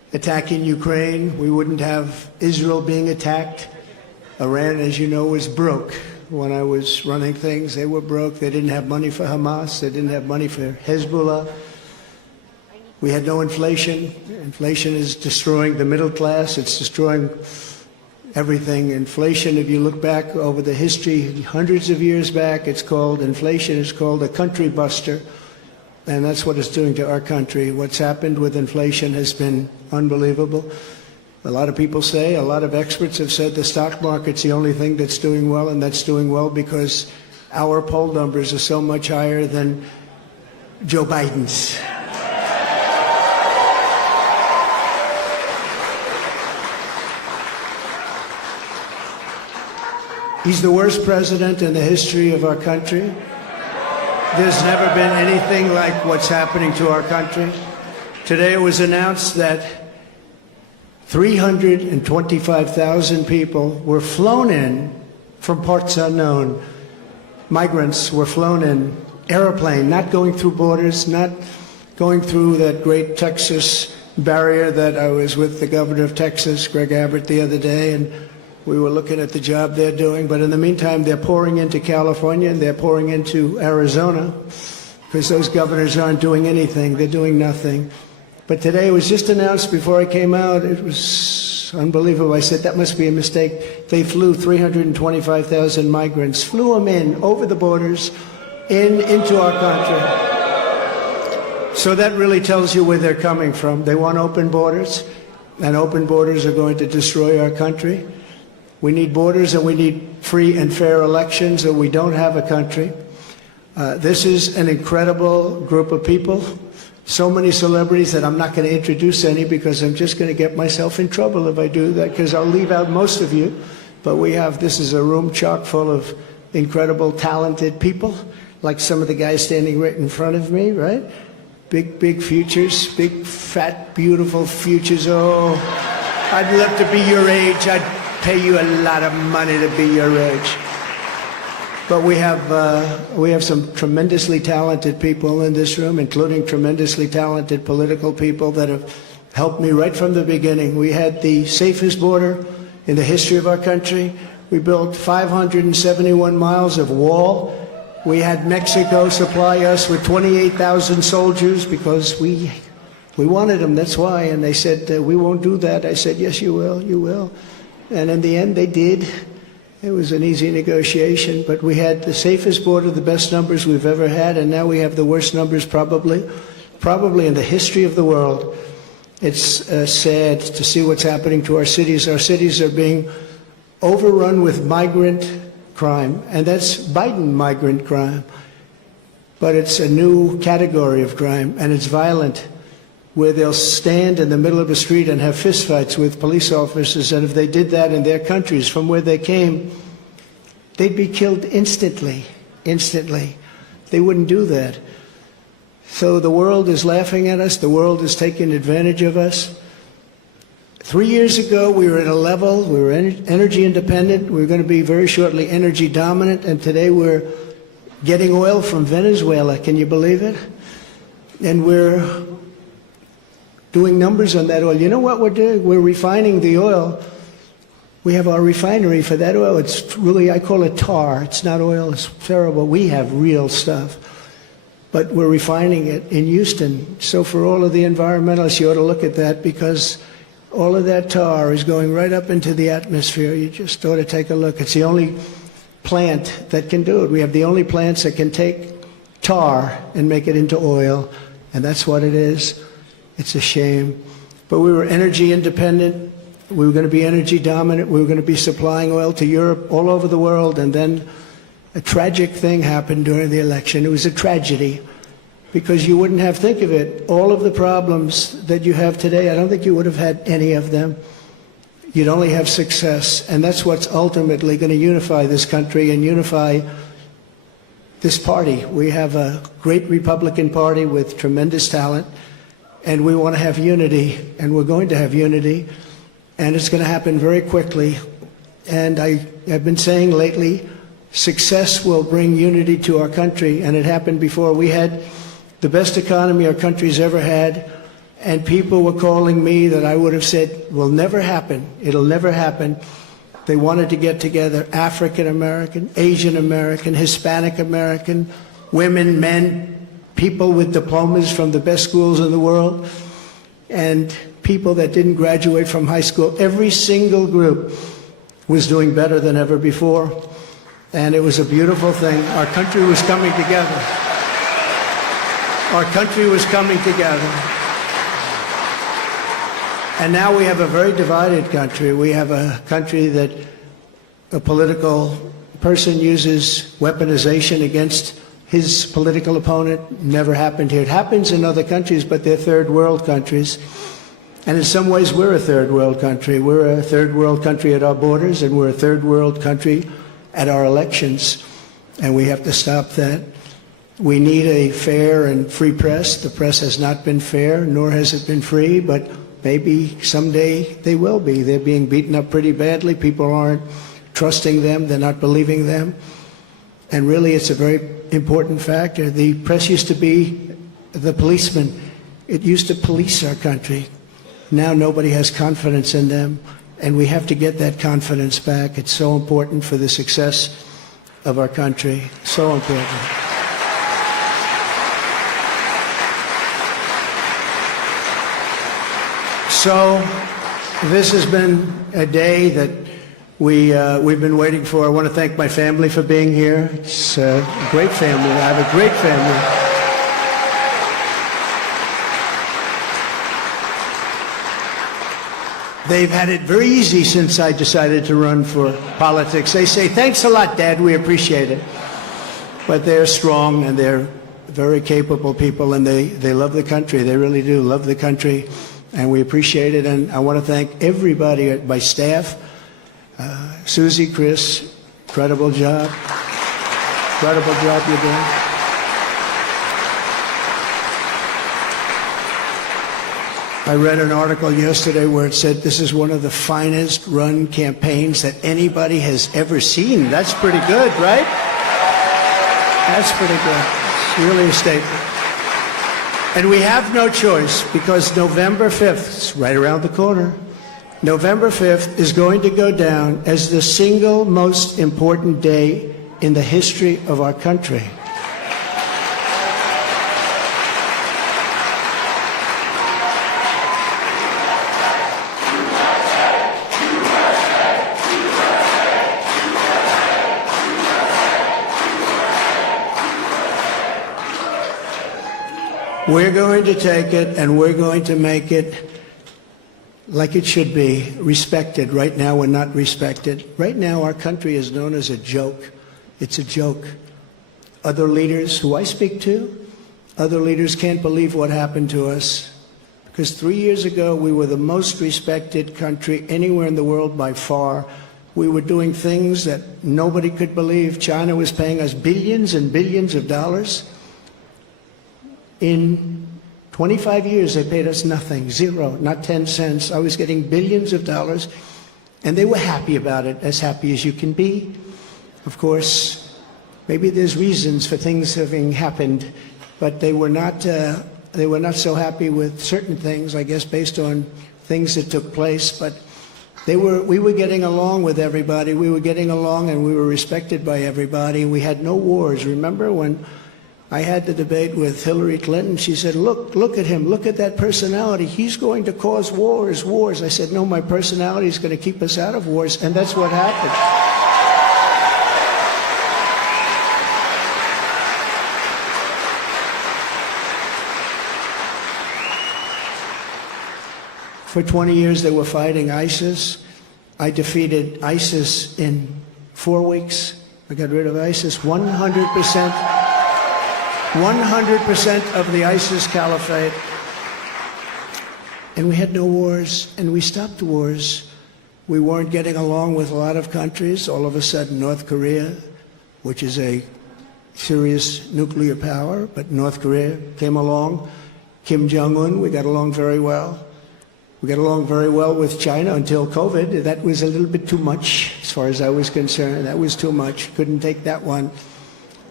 attacking Ukraine. We wouldn't have Israel being attacked. Iran, as you know, was broke. When I was running things, they were broke. They didn't have money for Hamas. They didn't have money for Hezbollah. We had no inflation. Inflation is destroying the middle class. It's destroying everything. Inflation, if you look back over the history, hundreds of years back, inflation is called a country buster. And that's what it's doing to our country. What's happened with inflation has been unbelievable. A lot of people say, a lot of experts have said the stock market's the only thing that's doing well, and that's doing well because our poll numbers are so much higher than Joe Biden's. He's the worst president in the history of our country. There's never been anything like what's happening to our country. Today it was announced that 325,000 people were flown in from parts unknown. Migrants were flown in, airplane, not going through borders, not going through that great Texas barrier that I was with the governor of Texas, Greg Abbott, the other day, and we were looking at the job they're doing. But in the meantime, they're pouring into California and they're pouring into Arizona because those governors aren't doing anything. They're doing nothing. But today it was just announced before I came out. It was unbelievable. I said, that must be a mistake. They flew 325,000 migrants, flew them in over the borders into our country. So that really tells you where they're coming from. They want open borders, and open borders are going to destroy our country. We need borders and we need free and fair elections, or we don't have a country. This is an incredible group of people. So many celebrities that I'm not going to introduce any because I'm just going to get myself in trouble if I do that, because I'll leave out most of you. But this is a room chock full of incredible, talented people, like some of the guys standing right in front of me, right? Big futures, big, fat, beautiful futures. Oh, I'd love to be your age. I'd pay you a lot of money to be your age. But we have some tremendously talented people in this room, including tremendously talented political people that have helped me right from the beginning. We had the safest border in the history of our country. We built 571 miles of wall. We had Mexico supply us with 28,000 soldiers because we wanted them, that's why. And they said, we won't do that. I said, yes, you will, you will. And in the end, they did. It was an easy negotiation, but we had the safest border, the best numbers we've ever had, and now we have the worst numbers probably in the history of the world. It's sad to see what's happening to our cities. Our cities are being overrun with migrant crime, and that's Biden migrant crime. But it's a new category of crime, and it's violent, where they'll stand in the middle of the street and have fistfights with police officers, and if they did that in their countries from where they came, they'd be killed instantly. They wouldn't do that. So the world is laughing at us. The world is taking advantage of us. 3 years ago, we were at a level, we were energy independent. We were going to be very shortly energy dominant, and today we're getting oil from Venezuela. Can you believe it? And we're doing numbers on that oil. You know what we're doing? We're refining the oil. We have our refinery for that oil. It's really, I call it tar. It's not oil. It's terrible. We have real stuff. But we're refining it in Houston. So for all of the environmentalists, you ought to look at that, because all of that tar is going right up into the atmosphere. You just ought to take a look. It's the only plant that can do it. We have the only plants that can take tar and make it into oil, and that's what it is. It's a shame. But we were energy independent. We were going to be energy dominant. We were going to be supplying oil to Europe, all over the world. And then a tragic thing happened during the election. It was a tragedy, because you wouldn't have, think of it, all of the problems that you have today, I don't think you would have had any of them. You'd only have success. And that's what's ultimately going to unify this country and unify this party. We have a great Republican Party with tremendous talent. And we want to have unity, and we're going to have unity, and it's going to happen very quickly. And I've been saying lately, success will bring unity to our country, and it happened before. We had the best economy our country's ever had, and people were calling me that I would have said will never happen. It'll never happen. They wanted to get together African American, Asian American, Hispanic American, women, men, people with diplomas from the best schools in the world, and people that didn't graduate from high school. Every single group was doing better than ever before, and it was a beautiful thing. Our country was coming together. Our country was coming together. And now we have a very divided country. We have a country that a political person uses weaponization against his political opponent. Never happened here. It happens in other countries, but they're third world countries. And in some ways, we're a third world country. We're a third world country at our borders, and we're a third world country at our elections. And we have to stop that. We need a fair and free press. The press has not been fair, nor has it been free, but maybe someday they will be. They're being beaten up pretty badly. People aren't trusting them. They're not believing them. And really, it's a very important factor. The press used to be the policeman. It used to police our country. Now nobody has confidence in them, and we have to get that confidence back. It's so important for the success of our country. So important. So this has been a day that we've been waiting for. I want to thank my family for being here. It's a great family. I have a great family. They've had it very easy since I decided to run for politics. They say, "Thanks a lot, Dad. We appreciate it." But they're strong, and they're very capable people, and they love the country. They really do love the country. And we appreciate it, and I want to thank everybody at my staff. Susie, Chris, incredible job. Incredible job you're doing. I read an article yesterday where it said this is one of the finest run campaigns that anybody has ever seen. That's pretty good, right? That's pretty good. It's really a statement. And we have no choice, because November 5th, it's right around the corner, November 5th is going to go down as the single most important day in the history of our country. We're going to take it, and we're going to make it like it should be, respected. Right now, we're not respected. Right now, our country is known as a joke. It's a joke. Other leaders who I speak to, other leaders can't believe what happened to us. Because 3 years ago, we were the most respected country anywhere in the world by far. We were doing things that nobody could believe. China was paying us billions and billions of dollars. In 25 years, they paid us nothing, zero, not 10 cents. I was getting billions of dollars, and they were happy about it, as happy as you can be. Of course, maybe there's reasons for things having happened, but they were not so happy with certain things, I guess, based on things that took place. But we were getting along with everybody. We were getting along, and we were respected by everybody. We had no wars. Remember when I had the debate with Hillary Clinton? She said, look at him, look at that personality. He's going to cause wars. I said, no, my personality is going to keep us out of wars, and that's what happened. For 20 years, they were fighting ISIS. I defeated ISIS in 4 weeks. I got rid of ISIS 100%. 100% of the ISIS caliphate. And we had no wars, and we stopped wars. We weren't getting along with a lot of countries. All of a sudden, North Korea, which is a serious nuclear power, but North Korea came along. Kim Jong-un, we got along very well. We got along very well with China until COVID. That was a little bit too much, as far as I was concerned. That was too much. Couldn't take that one.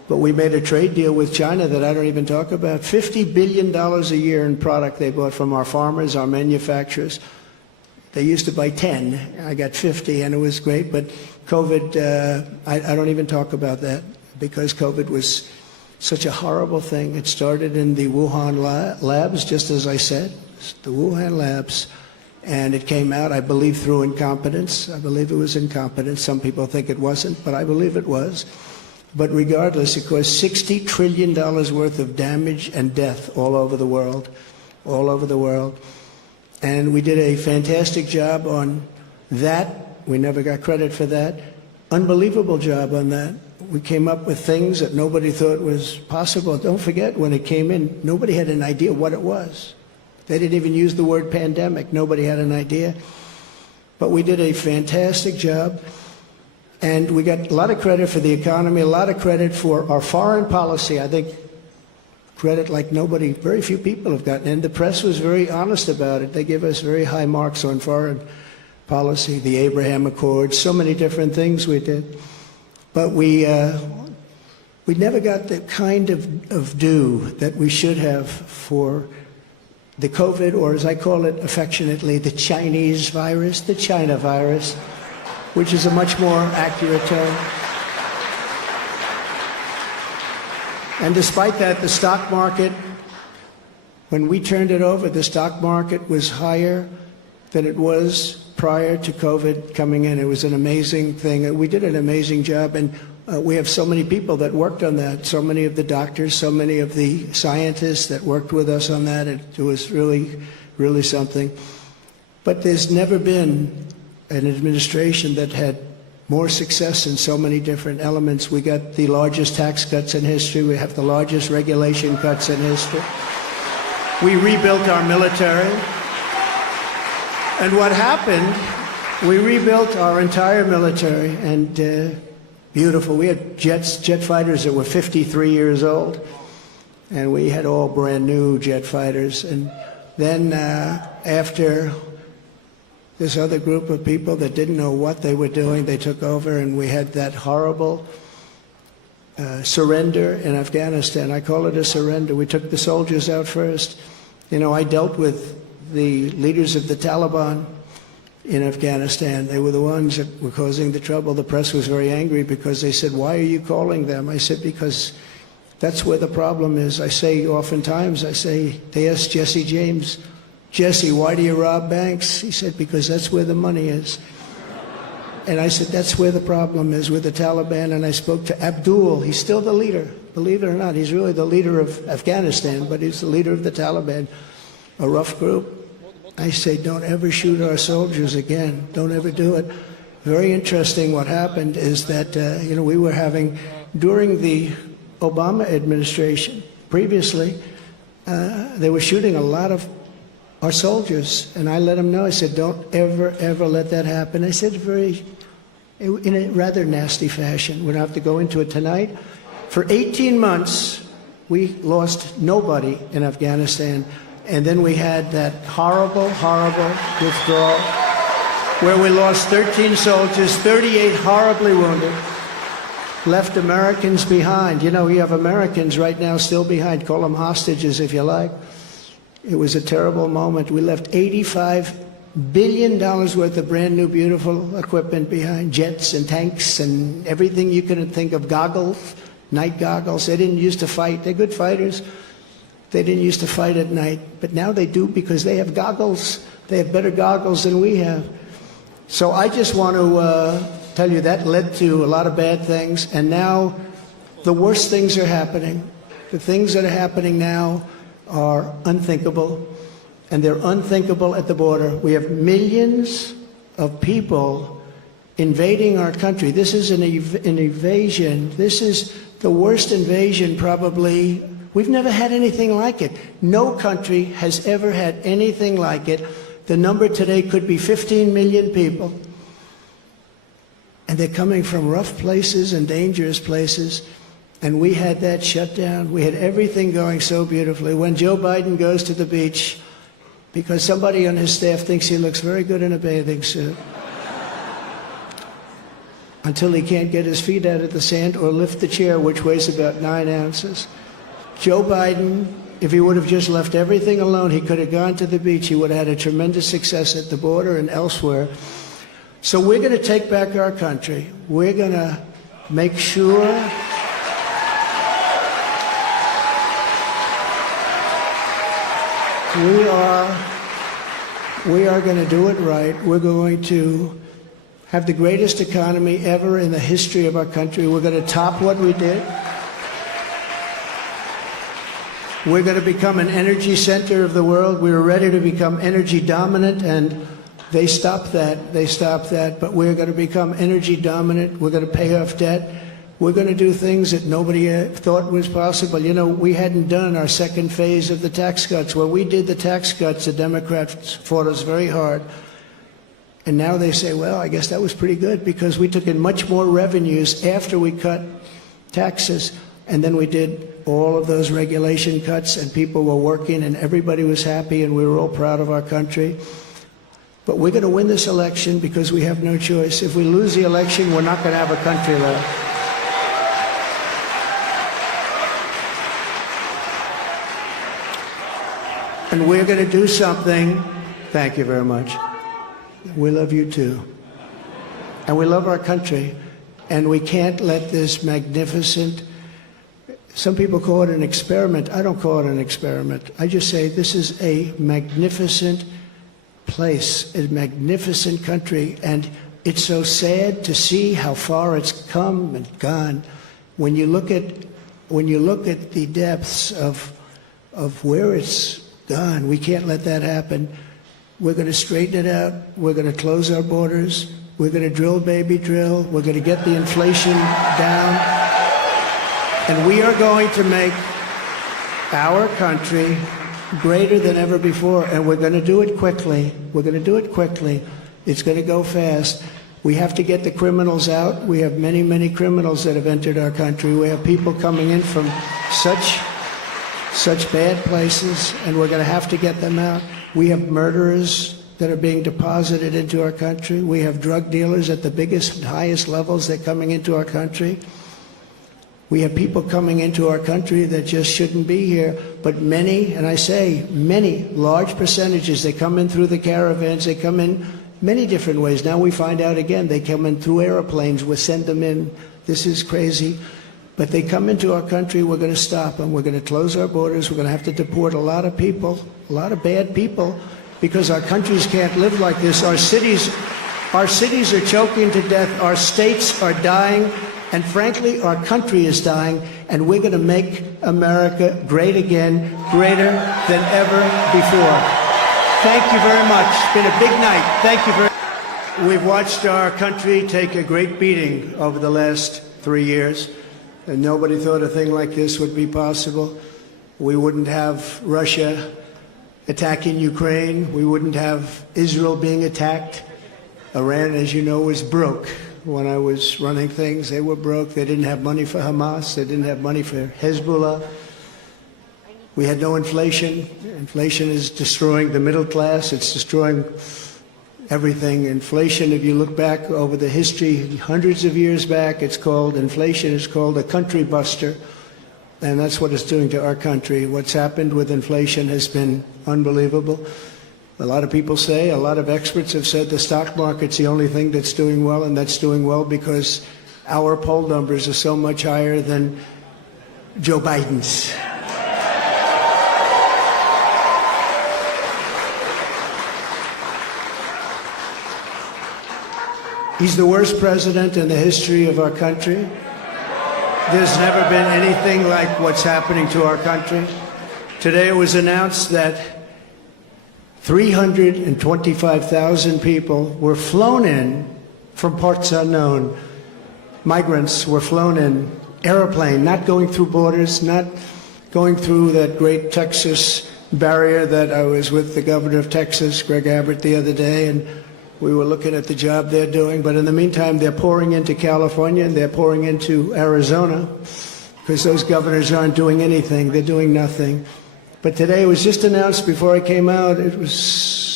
But we made a trade deal with China that I don't even talk about. $50 billion a year in product they bought from our farmers, our manufacturers. They used to buy 10. I got 50, and it was great. But COVID, I don't even talk about that because COVID was such a horrible thing. It started in the Wuhan labs, just as I said, the Wuhan labs. And it came out, I believe, through incompetence. I believe it was incompetence. Some people think it wasn't, but I believe it was. But regardless, it caused $60 trillion worth of damage and death all over the world, all over the world. And we did a fantastic job on that. We never got credit for that. Unbelievable job on that. We came up with things that nobody thought was possible. Don't forget, when it came in, nobody had an idea what it was. They didn't even use the word pandemic. Nobody had an idea. But we did a fantastic job. And we got a lot of credit for the economy, a lot of credit for our foreign policy. I think credit like nobody, very few people have gotten. And the press was very honest about it. They give us very high marks on foreign policy, the Abraham Accords, so many different things we did. But we never got the kind of due that we should have for the COVID, or as I call it affectionately, the Chinese virus, the China virus, which is a much more accurate term. And despite that, the stock market, when we turned it over, the stock market was higher than it was prior to COVID coming in. It was an amazing thing. We did an amazing job, and we have so many people that worked on that, so many of the doctors, so many of the scientists that worked with us on that. It was really, really something. But there's never been an administration that had more success in so many different elements. We got the largest tax cuts in history. We have the largest regulation cuts in history. We rebuilt our military. And what happened, we rebuilt our entire military, and beautiful. We had jet fighters that were 53 years old, and we had all brand new jet fighters. And then after this other group of people that didn't know what they were doing, they took over, and we had that horrible surrender in Afghanistan. I call it a surrender. We took the soldiers out first. You know, I dealt with the leaders of the Taliban in Afghanistan. They were the ones that were causing the trouble. The press was very angry because they said, "Why are you calling them?" I said, "Because that's where the problem is." I say oftentimes, they asked Jesse James, "Jesse, why do you rob banks?" He said, "Because that's where the money is." And I said, that's where the problem is, with the Taliban. And I spoke to Abdul. He's still the leader. Believe it or not, he's really the leader of Afghanistan, but he's the leader of the Taliban, a rough group. I say, don't ever shoot our soldiers again. Don't ever do it. Very interesting what happened is that, we were having, during the Obama administration, previously, they were shooting a lot of our soldiers, and I let them know. I said, don't ever, ever let that happen. I said in a rather nasty fashion. We don't have to go into it tonight. For 18 months, we lost nobody in Afghanistan, and then we had that horrible, horrible withdrawal where we lost 13 soldiers, 38 horribly wounded, left Americans behind. You know, you have Americans right now still behind. Call them hostages if you like. It was a terrible moment. We left $85 billion worth of brand new, beautiful equipment behind, jets and tanks and everything you can think of, goggles, night goggles. They didn't used to fight. They're good fighters. They didn't used to fight at night, but now they do because they have goggles. They have better goggles than we have. So I just want to tell you that led to a lot of bad things, and now the worst things are happening. The things that are happening now are unthinkable, and they're unthinkable at the border. We have millions of people invading our country. This is an invasion. This is the worst invasion probably. We've never had anything like it. No country has ever had anything like it. The number today could be 15 million people, and they're coming from rough places and dangerous places. And we had that shut down. We had everything going so beautifully. When Joe Biden goes to the beach, because somebody on his staff thinks he looks very good in a bathing suit, until he can't get his feet out of the sand or lift the chair, which weighs about 9 ounces. Joe Biden, if he would have just left everything alone, he could have gone to the beach. He would have had a tremendous success at the border and elsewhere. So we're going to take back our country. We're going to make sure we are going to do it right. We're going to have the greatest economy ever in the history of our country. We're going to top what we did. We're going to become an energy center of the world. We were ready to become energy dominant, and they stopped that. They stopped that. But we're going to become energy dominant. We're going to pay off debt. We're going to do things that nobody thought was possible. You know, we hadn't done our second phase of the tax cuts. When we did the tax cuts, the Democrats fought us very hard. And now they say, well, I guess that was pretty good because we took in much more revenues after we cut taxes. And then we did all of those regulation cuts, and people were working, and everybody was happy, and we were all proud of our country. But we're going to win this election because we have no choice. If we lose the election, we're not going to have a country left. And we're going to do something. Thank you very much. We love you too. And we love our country. And we can't let this magnificent, some people call it an experiment. I don't call it an experiment. I just say this is a magnificent place, a magnificent country. And it's so sad to see how far it's come and gone. When you look at the depths of where it's gone, we can't let that happen. We're going to straighten it out. We're going to close our borders. We're going to drill, baby, drill. We're going to get the inflation down. And we are going to make our country greater than ever before. And we're going to do it quickly. We're going to do it quickly. It's going to go fast. We have to get the criminals out. We have many, many criminals that have entered our country. We have people coming in from such bad places, and we're going to have to get them out. We have murderers that are being deposited into our country. We have drug dealers at the biggest and highest levels that are coming into our country. We have people coming into our country that just shouldn't be here. But many, and I say many, large percentages, they come in through the caravans. They come in many different ways. Now we find out again, they come in through airplanes. We send them in. This is crazy. But they come into our country, we're going to stop them. We're going to close our borders. We're going to have to deport a lot of people, a lot of bad people, because our countries can't live like this. Our cities are choking to death. Our states are dying. And frankly, our country is dying. And we're going to make America great again, greater than ever before. Thank you very much. It's been a big night. Thank you very much. We've watched our country take a great beating over the last 3 years. And nobody thought a thing like this would be possible. We wouldn't have Russia attacking Ukraine. We wouldn't have Israel being attacked. Iran, as you know, was broke. When I was running things, they were broke. They didn't have money for Hamas. They didn't have money for Hezbollah. We had no inflation. Inflation is destroying the middle class. It's destroying everything. Inflation, if you look back over the history, hundreds of years back, inflation is called a country buster. And that's what it's doing to our country. What's happened with inflation has been unbelievable. A lot of people say, a lot of experts have said the stock market's the only thing that's doing well, and that's doing well because our poll numbers are so much higher than Joe Biden's. He's the worst president in the history of our country. There's never been anything like what's happening to our country. Today it was announced that 325,000 people were flown in from parts unknown. Migrants were flown in, airplane, not going through borders, not going through that great Texas barrier that I was with the governor of Texas, Greg Abbott, the other day, and we were looking at the job they're doing. But in the meantime, they're pouring into California and they're pouring into Arizona because those governors aren't doing anything. They're doing nothing. But today it was just announced before I came out, it was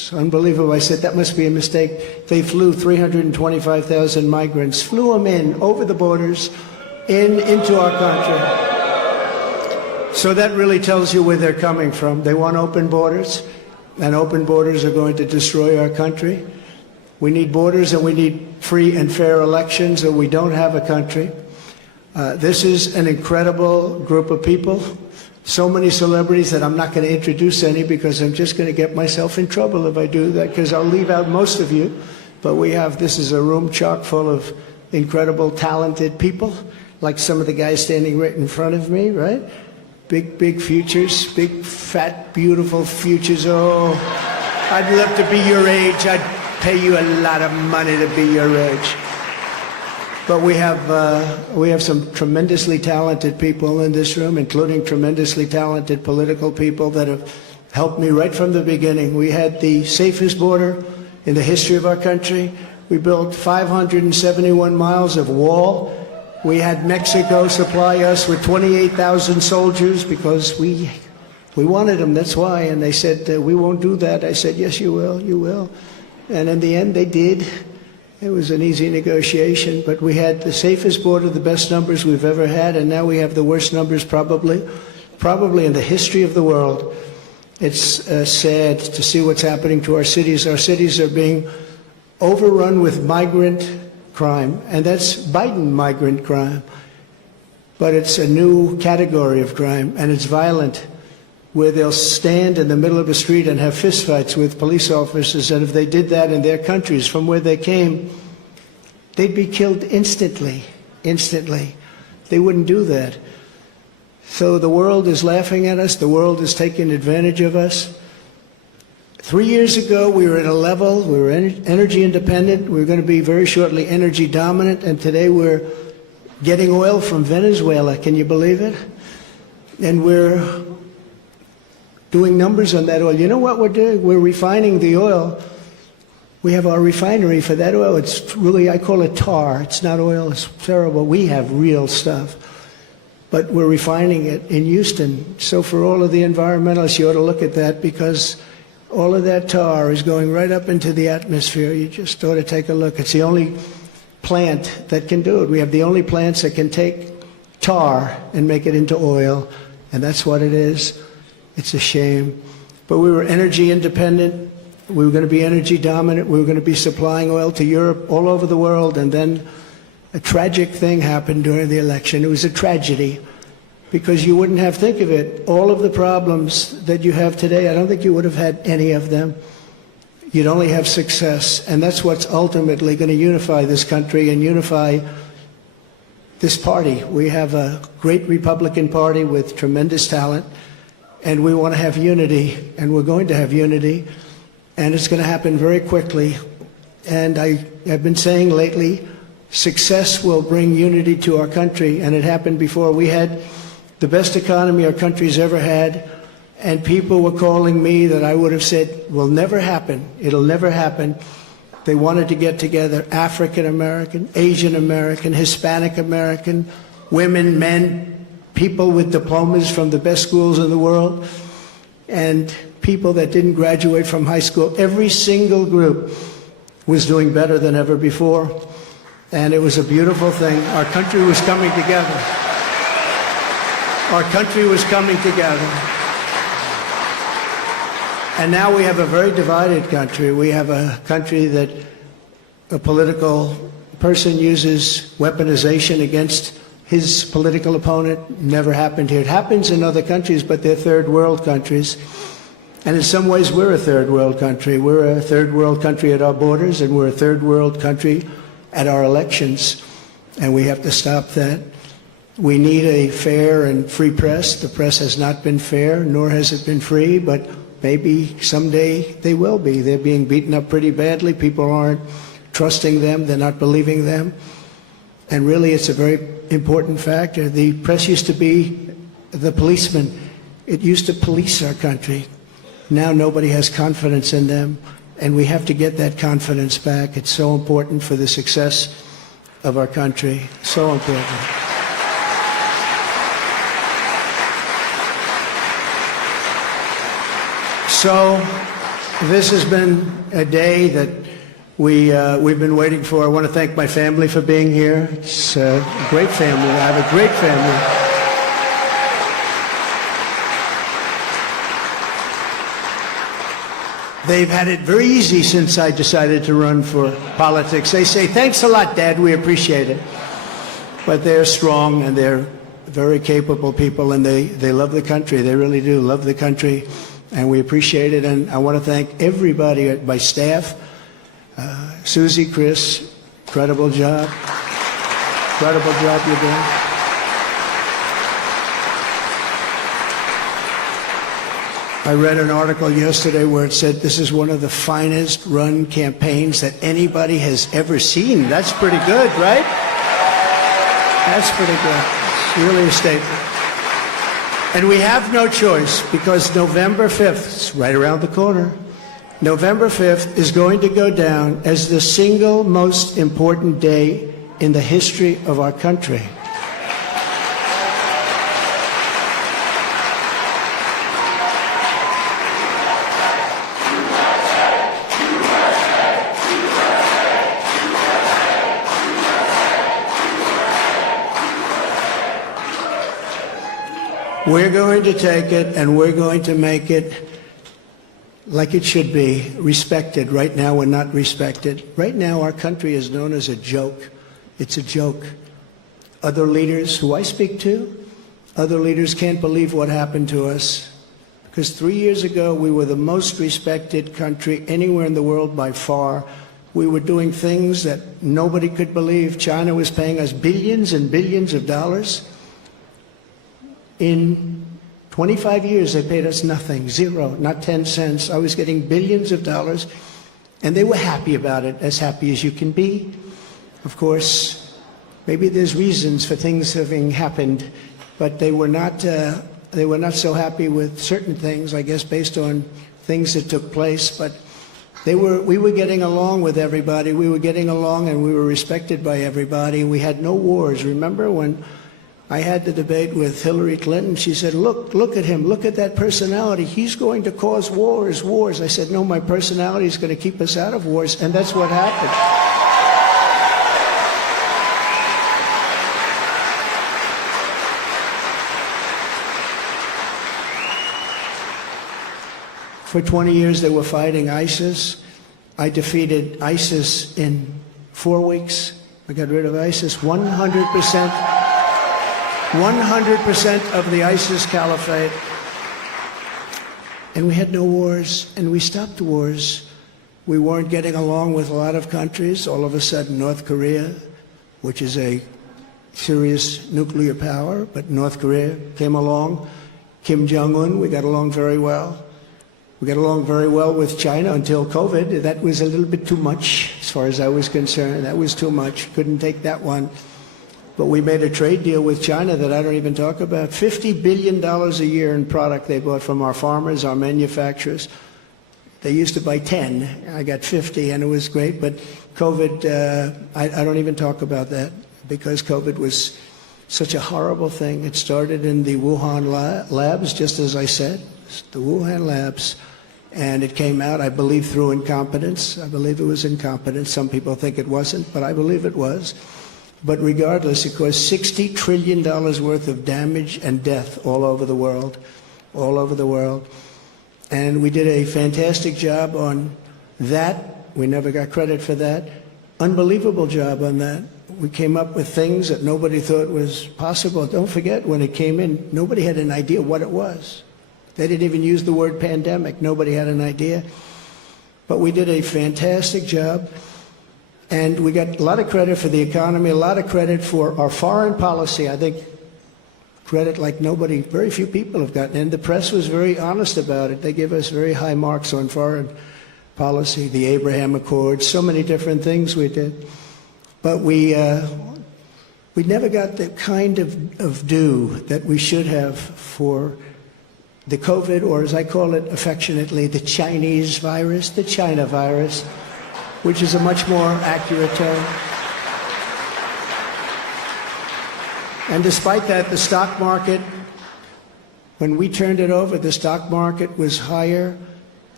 It's unbelievable. I said, that must be a mistake. They flew 325,000 migrants, flew them in over the borders, into our country. So that really tells you where they're coming from. They want open borders, and open borders are going to destroy our country. We need borders, and we need free and fair elections, or we don't have a country. This is an incredible group of people. So many celebrities that I'm not going to introduce any, because I'm just going to get myself in trouble if I do that, because I'll leave out most of you. But this is a room chock full of incredible, talented people, like some of the guys standing right in front of me, right? Big futures, big, fat, beautiful futures. Oh, I'd love to be your age. I'd pay you a lot of money to be your age. But we have some tremendously talented people in this room, including tremendously talented political people that have helped me right from the beginning. We had the safest border in the history of our country. We built 571 miles of wall. We had Mexico supply us with 28,000 soldiers because we wanted them, that's why. And they said, we won't do that. I said, yes, you will, you will. And in the end, they did. It was an easy negotiation, but we had the safest border, the best numbers we've ever had, and now we have the worst numbers probably in the history of the world. It's sad to see what's happening to our cities. Our cities are being overrun with migrant crime, and that's Biden migrant crime. But it's a new category of crime, and it's violent, where they'll stand in the middle of a street and have fistfights with police officers, and if they did that in their countries from where they came, they'd be killed instantly. They wouldn't do that. So the world is laughing at us. The world is taking advantage of us. 3 years ago, we were at a level, we were energy independent. We were going to be very shortly energy dominant. And today we're getting oil from Venezuela. Can you believe it? And we're doing numbers on that oil. You know what we're doing? We're refining the oil. We have our refinery for that oil. It's really, I call it tar. It's not oil. It's terrible. We have real stuff. But we're refining it in Houston. So for all of the environmentalists, you ought to look at that, because all of that tar is going right up into the atmosphere. You just ought to take a look. It's the only plant that can do it. We have the only plants that can take tar and make it into oil, and that's what it is. It's a shame. But we were energy independent. We were going to be energy dominant. We were going to be supplying oil to Europe, all over the world, and then a tragic thing happened during the election. It was a tragedy, because you wouldn't have, think of it, all of the problems that you have today, I don't think you would have had any of them. You'd only have success, and that's what's ultimately going to unify this country and unify this party. We have a great Republican Party with tremendous talent, and we want to have unity, and we're going to have unity, and it's going to happen very quickly. And I have been saying lately, success will bring unity to our country, and it happened before. We had the best economy our country's ever had, and people were calling me that I would have said will never happen. It'll never happen. They wanted to get together, African American, Asian American, Hispanic American, women, men, people with diplomas from the best schools in the world, and people that didn't graduate from high school. Every single group was doing better than ever before, and it was a beautiful thing. Our country was coming together. Our country was coming together. And now we have a very divided country. We have a country that a political person uses weaponization against his political opponent. Never happened here. It happens in other countries, but they're third world countries. And in some ways, we're a third world country. We're a third world country at our borders, and we're a third world country at our elections. And we have to stop that. We need a fair and free press. The press has not been fair, nor has it been free, but maybe someday they will be. They're being beaten up pretty badly. People aren't trusting them. They're not believing them. And really, it's a very important factor. The press used to be the policeman. It used to police our country. Now nobody has confidence in them, and we have to get that confidence back. It's so important for the success of our country. So important. So This has been a day that we've been waiting for. I want to thank my family for being here. It's a great family. I have a great family. They've had it very easy since I decided to run for politics. They say, thanks a lot, Dad, we appreciate it. But they're strong and they're very capable people, and they love the country. They really do love the country, and we appreciate it. And I want to thank everybody at my staff. Susie, Chris, incredible job. Incredible job you're doing. I read an article yesterday where it said this is one of the finest run campaigns that anybody has ever seen. That's pretty good, right? That's pretty good. It's really a statement. And we have no choice, because November 5th, it's right around the corner, November 5th is going to go down as the single most important day in the history of our country. We're going to take it and we're going to make it like it should be, respected. Right now we're not respected. Right now our country is known as a joke. It's a joke. Other leaders who I speak to, other leaders can't believe what happened to us. Because 3 years ago we were the most respected country anywhere in the world by far. We were doing things that nobody could believe. China was paying us billions and billions of dollars. In 25 years, they paid us nothing, zero, not 10 cents. I was getting billions of dollars, and they were happy about it, as happy as you can be. Of course, maybe there's reasons for things having happened, but they were not so happy with certain things, I guess, based on things that took place. But we were getting along with everybody. We were getting along, and we were respected by everybody. We had no wars. Remember when I had the debate with Hillary Clinton? She said, look at him, look at that personality. He's going to cause wars. I said, no, my personality is going to keep us out of wars, and that's what happened. For 20 years, they were fighting ISIS. I defeated ISIS in 4 weeks. I got rid of ISIS 100%. 100% of the ISIS caliphate. And we had no wars, and we stopped wars. We weren't getting along with a lot of countries. All of a sudden, North Korea, which is a serious nuclear power, but North Korea came along. Kim Jong-un, we got along very well. We got along very well with China until COVID. That was a little bit too much, as far as I was concerned. That was too much. Couldn't take that one. But we made a trade deal with China that I don't even talk about. $50 billion a year in product they bought from our farmers, our manufacturers. They used to buy 10. I got 50, and it was great. But COVID, I don't even talk about that, because COVID was such a horrible thing. It started in the Wuhan labs, just as I said, the Wuhan labs. And it came out, I believe, through incompetence. I believe it was incompetence. Some people think it wasn't, but I believe it was. But regardless, it caused $60 trillion worth of damage and death all over the world, all over the world. And we did a fantastic job on that. We never got credit for that. Unbelievable job on that. We came up with things that nobody thought was possible. Don't forget, when it came in, nobody had an idea what it was. They didn't even use the word pandemic. Nobody had an idea. But we did a fantastic job. And we got a lot of credit for the economy, a lot of credit for our foreign policy. I think credit like nobody, very few people have gotten. And the press was very honest about it. They give us very high marks on foreign policy, the Abraham Accords, so many different things we did. But we never got the kind of due that we should have for the COVID, or as I call it affectionately, the Chinese virus, the China virus, which is a much more accurate term. And despite that, the stock market, when we turned it over, the stock market was higher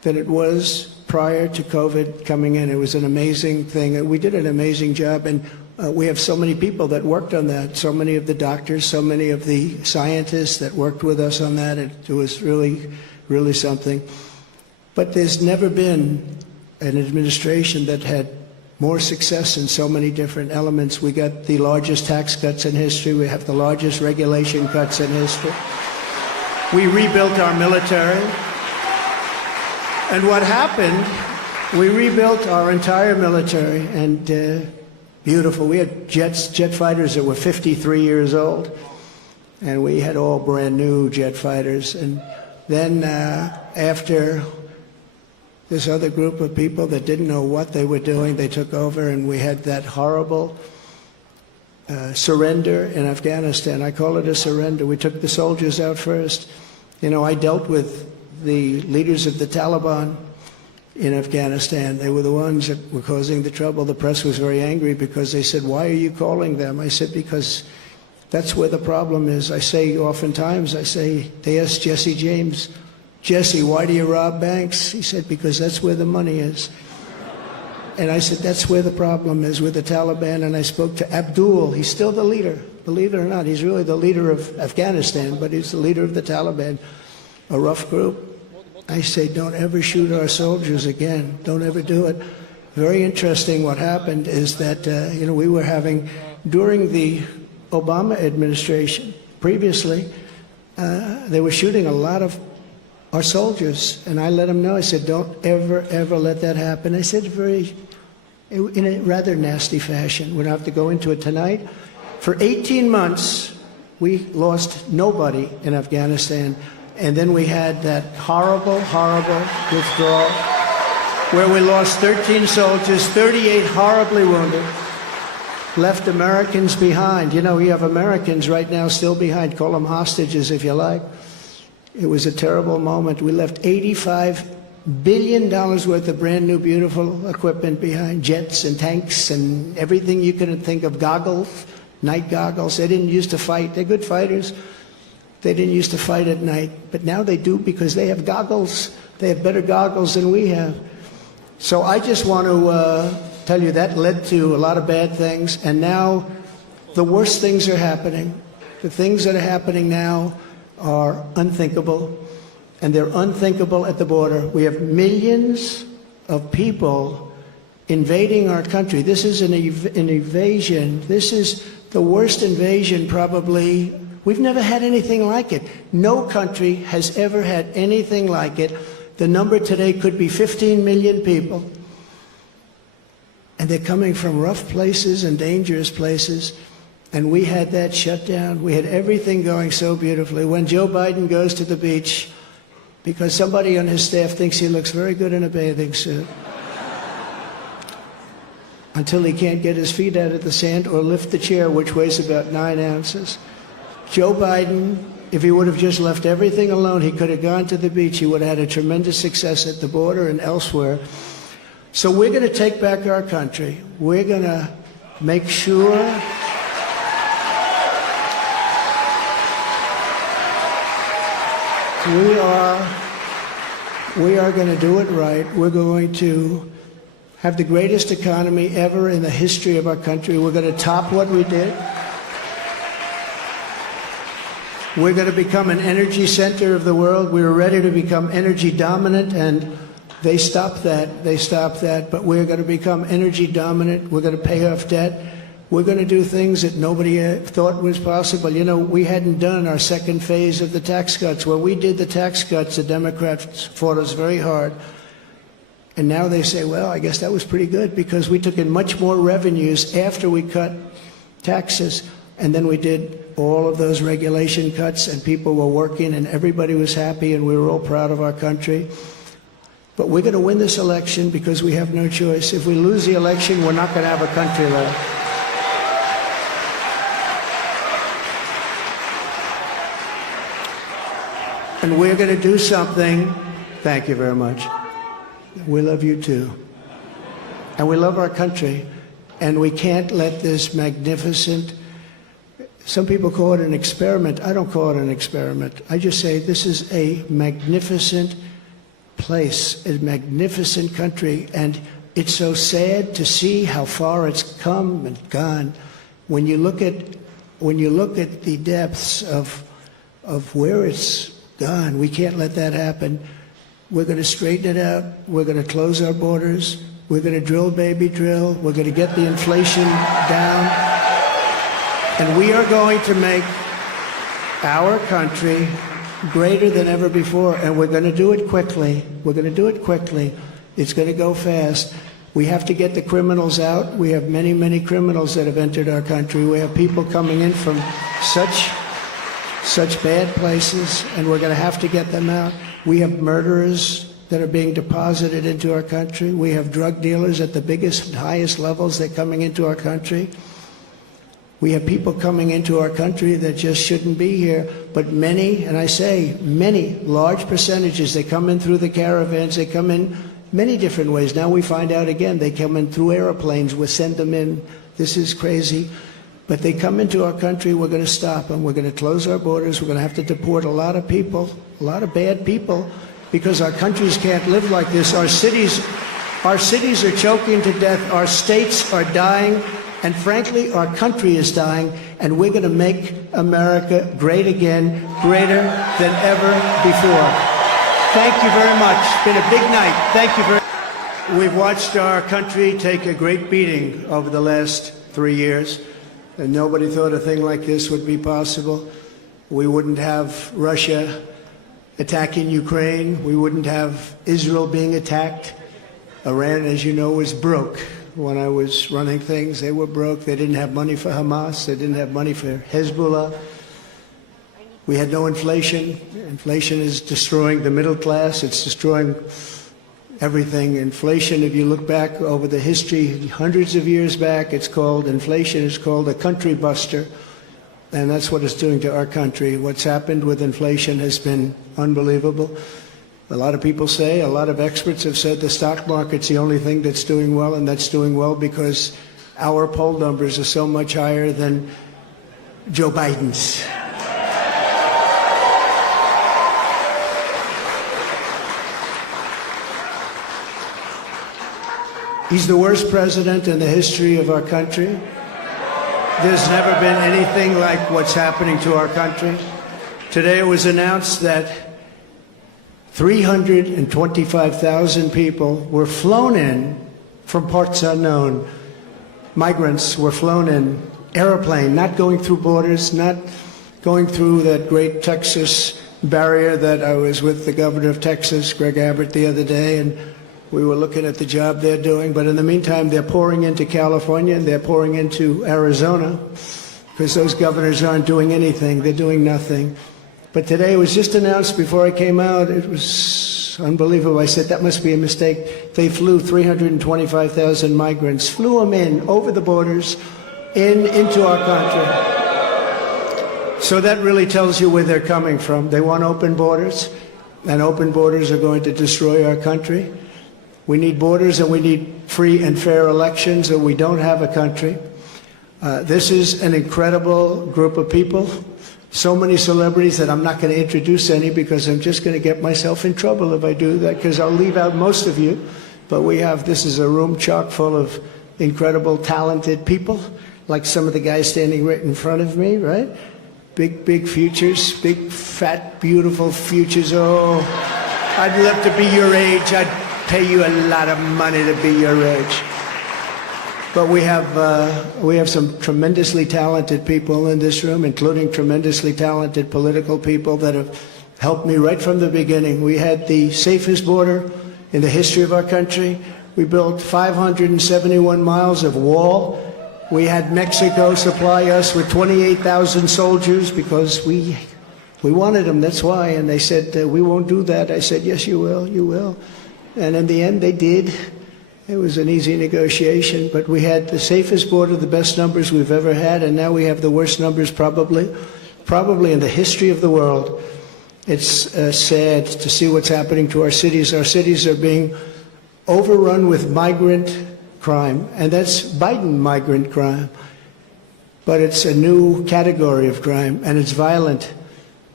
than it was prior to COVID coming in. It was an amazing thing. We did an amazing job, and we have so many people that worked on that, so many of the doctors, so many of the scientists that worked with us on that. It was really, really something. But there's never been an administration that had more success in so many different elements. We got the largest tax cuts in history. We have the largest regulation cuts in history. We rebuilt our military. And what happened, we rebuilt our entire military, and beautiful. We had jet fighters that were 53 years old, and we had all brand new jet fighters. And then after this other group of people that didn't know what they were doing, they took over, and we had that horrible surrender in Afghanistan. I call it a surrender. We took the soldiers out first. You know, I dealt with the leaders of the Taliban in Afghanistan. They were the ones that were causing the trouble. The press was very angry because they said, "Why are you calling them?" I said, "Because that's where the problem is." I say oftentimes, they asked Jesse James, "Jesse, why do you rob banks?" He said, "Because that's where the money is." And I said, that's where the problem is with the Taliban. And I spoke to Abdul. He's still the leader. Believe it or not, he's really the leader of Afghanistan, but he's the leader of the Taliban, a rough group. I say, don't ever shoot our soldiers again. Don't ever do it. Very interesting. What happened is that, we were having, during the Obama administration, previously, they were shooting a lot of our soldiers. And I let them know. I said, don't ever, ever let that happen. I said in a rather nasty fashion. We don't have to go into it tonight. For 18 months, we lost nobody in Afghanistan. And then we had that horrible, horrible withdrawal where we lost 13 soldiers, 38 horribly wounded, left Americans behind. You know, we have Americans right now still behind. Call them hostages if you like. It was a terrible moment. We left $85 billion worth of brand new, beautiful equipment behind, jets and tanks and everything you can think of, goggles, night goggles. They didn't used to fight. They're good fighters. They didn't used to fight at night, but now they do because they have goggles. They have better goggles than we have. So I just want to tell you that led to a lot of bad things, and now the worst things are happening. The things that are happening now are unthinkable, and they're unthinkable at the border. We have millions of people invading our country. This is an invasion. This is the worst invasion probably. We've never had anything like it. No country has ever had anything like it. The number today could be 15 million people. And they're coming from rough places and dangerous places. And we had that shut down. We had everything going so beautifully. When Joe Biden goes to the beach, because somebody on his staff thinks he looks very good in a bathing suit, until he can't get his feet out of the sand or lift the chair, which weighs about 9 ounces. Joe Biden, if he would have just left everything alone, he could have gone to the beach. He would have had a tremendous success at the border and elsewhere. So we're going to take back our country. We're going to make sure we are going to do it right. We're going to have the greatest economy ever in the history of our country. We're going to top what we did. We're going to become an energy center of the world. We were ready to become energy dominant, and they stopped that. They stopped that. But we're going to become energy dominant. We're going to pay off debt. We're going to do things that nobody thought was possible. You know, we hadn't done our second phase of the tax cuts. When we did the tax cuts, the Democrats fought us very hard. And now they say, well, I guess that was pretty good because we took in much more revenues after we cut taxes. And then we did all of those regulation cuts, and people were working, and everybody was happy, and we were all proud of our country. But we're going to win this election because we have no choice. If we lose the election, we're not going to have a country left. And we're going to do something. Thank you very much. We love you too. And we love our country. And we can't let this magnificent, some people call it an experiment. I don't call it an experiment. I just say this is a magnificent place, a magnificent country, and it's so sad to see how far it's come and gone. When you look at the depths of where it's gone, we can't let that happen. We're going to straighten it out. We're going to close our borders. We're going to drill, baby, drill. We're going to get the inflation down. And we are going to make our country greater than ever before. And we're going to do it quickly. We're going to do it quickly. It's going to go fast. We have to get the criminals out. We have many, many criminals that have entered our country. We have people coming in from such bad places, and we're going to have to get them out. We have murderers that are being deposited into our country. We have drug dealers at the biggest, highest levels. They're coming into our country. We have people coming into our country that just shouldn't be here. But many, and I say many, large percentages, they come in through the caravans. They come in many different ways. Now we find out again, they come in through airplanes. We send them in. This is crazy. But they come into our country. We're going to stop them. We're going to close our borders. We're going to have to deport a lot of people, a lot of bad people, because our countries can't live like this. Our cities are choking to death. Our states are dying. And frankly, our country is dying. And we're going to make America great again, greater than ever before. Thank you very much. It's been a big night. Thank you very much. We've watched our country take a great beating over the last 3 years. And nobody thought a thing like this would be possible. We wouldn't have Russia attacking Ukraine. We wouldn't have Israel being attacked. Iran, as you know, was broke. When I was running things, they were broke. They didn't have money for Hamas. They didn't have money for Hezbollah. We had no inflation. Inflation is destroying the middle class. It's destroying everything. Inflation, if you look back over the history, hundreds of years back, inflation is called a country buster. And that's what it's doing to our country. What's happened with inflation has been unbelievable. A lot of people say, a lot of experts have said the stock market's the only thing that's doing well, and that's doing well because our poll numbers are so much higher than Joe Biden's. He's the worst president in the history of our country. There's never been anything like what's happening to our country. Today it was announced that 325,000 people were flown in from parts unknown. Migrants were flown in, airplane, not going through borders, not going through that great Texas barrier that I was with the governor of Texas, Greg Abbott, the other day, and we were looking at the job they're doing. But in the meantime, they're pouring into California and they're pouring into Arizona because those governors aren't doing anything. They're doing nothing. But today it was just announced before I came out. It was unbelievable. I said, that must be a mistake. They flew 325,000 migrants, flew them in over the borders into our country. So that really tells you where they're coming from. They want open borders, and open borders are going to destroy our country. We need borders and we need free and fair elections, or we don't have a country. This is an incredible group of people. So many celebrities that I'm not going to introduce any because I'm just going to get myself in trouble if I do that, because I'll leave out most of you. But this is a room chock full of incredible, talented people, like some of the guys standing right in front of me, right? Big, big futures, big, fat, beautiful futures. Oh, I'd love to be your age. I'd pay you a lot of money to be your age. But we have some tremendously talented people in this room, including tremendously talented political people that have helped me right from the beginning. We had the safest border in the history of our country. We built 571 miles of wall. We had Mexico supply us with 28,000 soldiers because we wanted them, that's why. And they said, we won't do that. I said, yes, you will, you will. And in the end, they did. It was an easy negotiation, but we had the safest border, the best numbers we've ever had, and now we have the worst numbers probably in the history of the world. It's sad to see what's happening to our cities. Our cities are being overrun with migrant crime, and that's Biden migrant crime. But it's a new category of crime, and it's violent.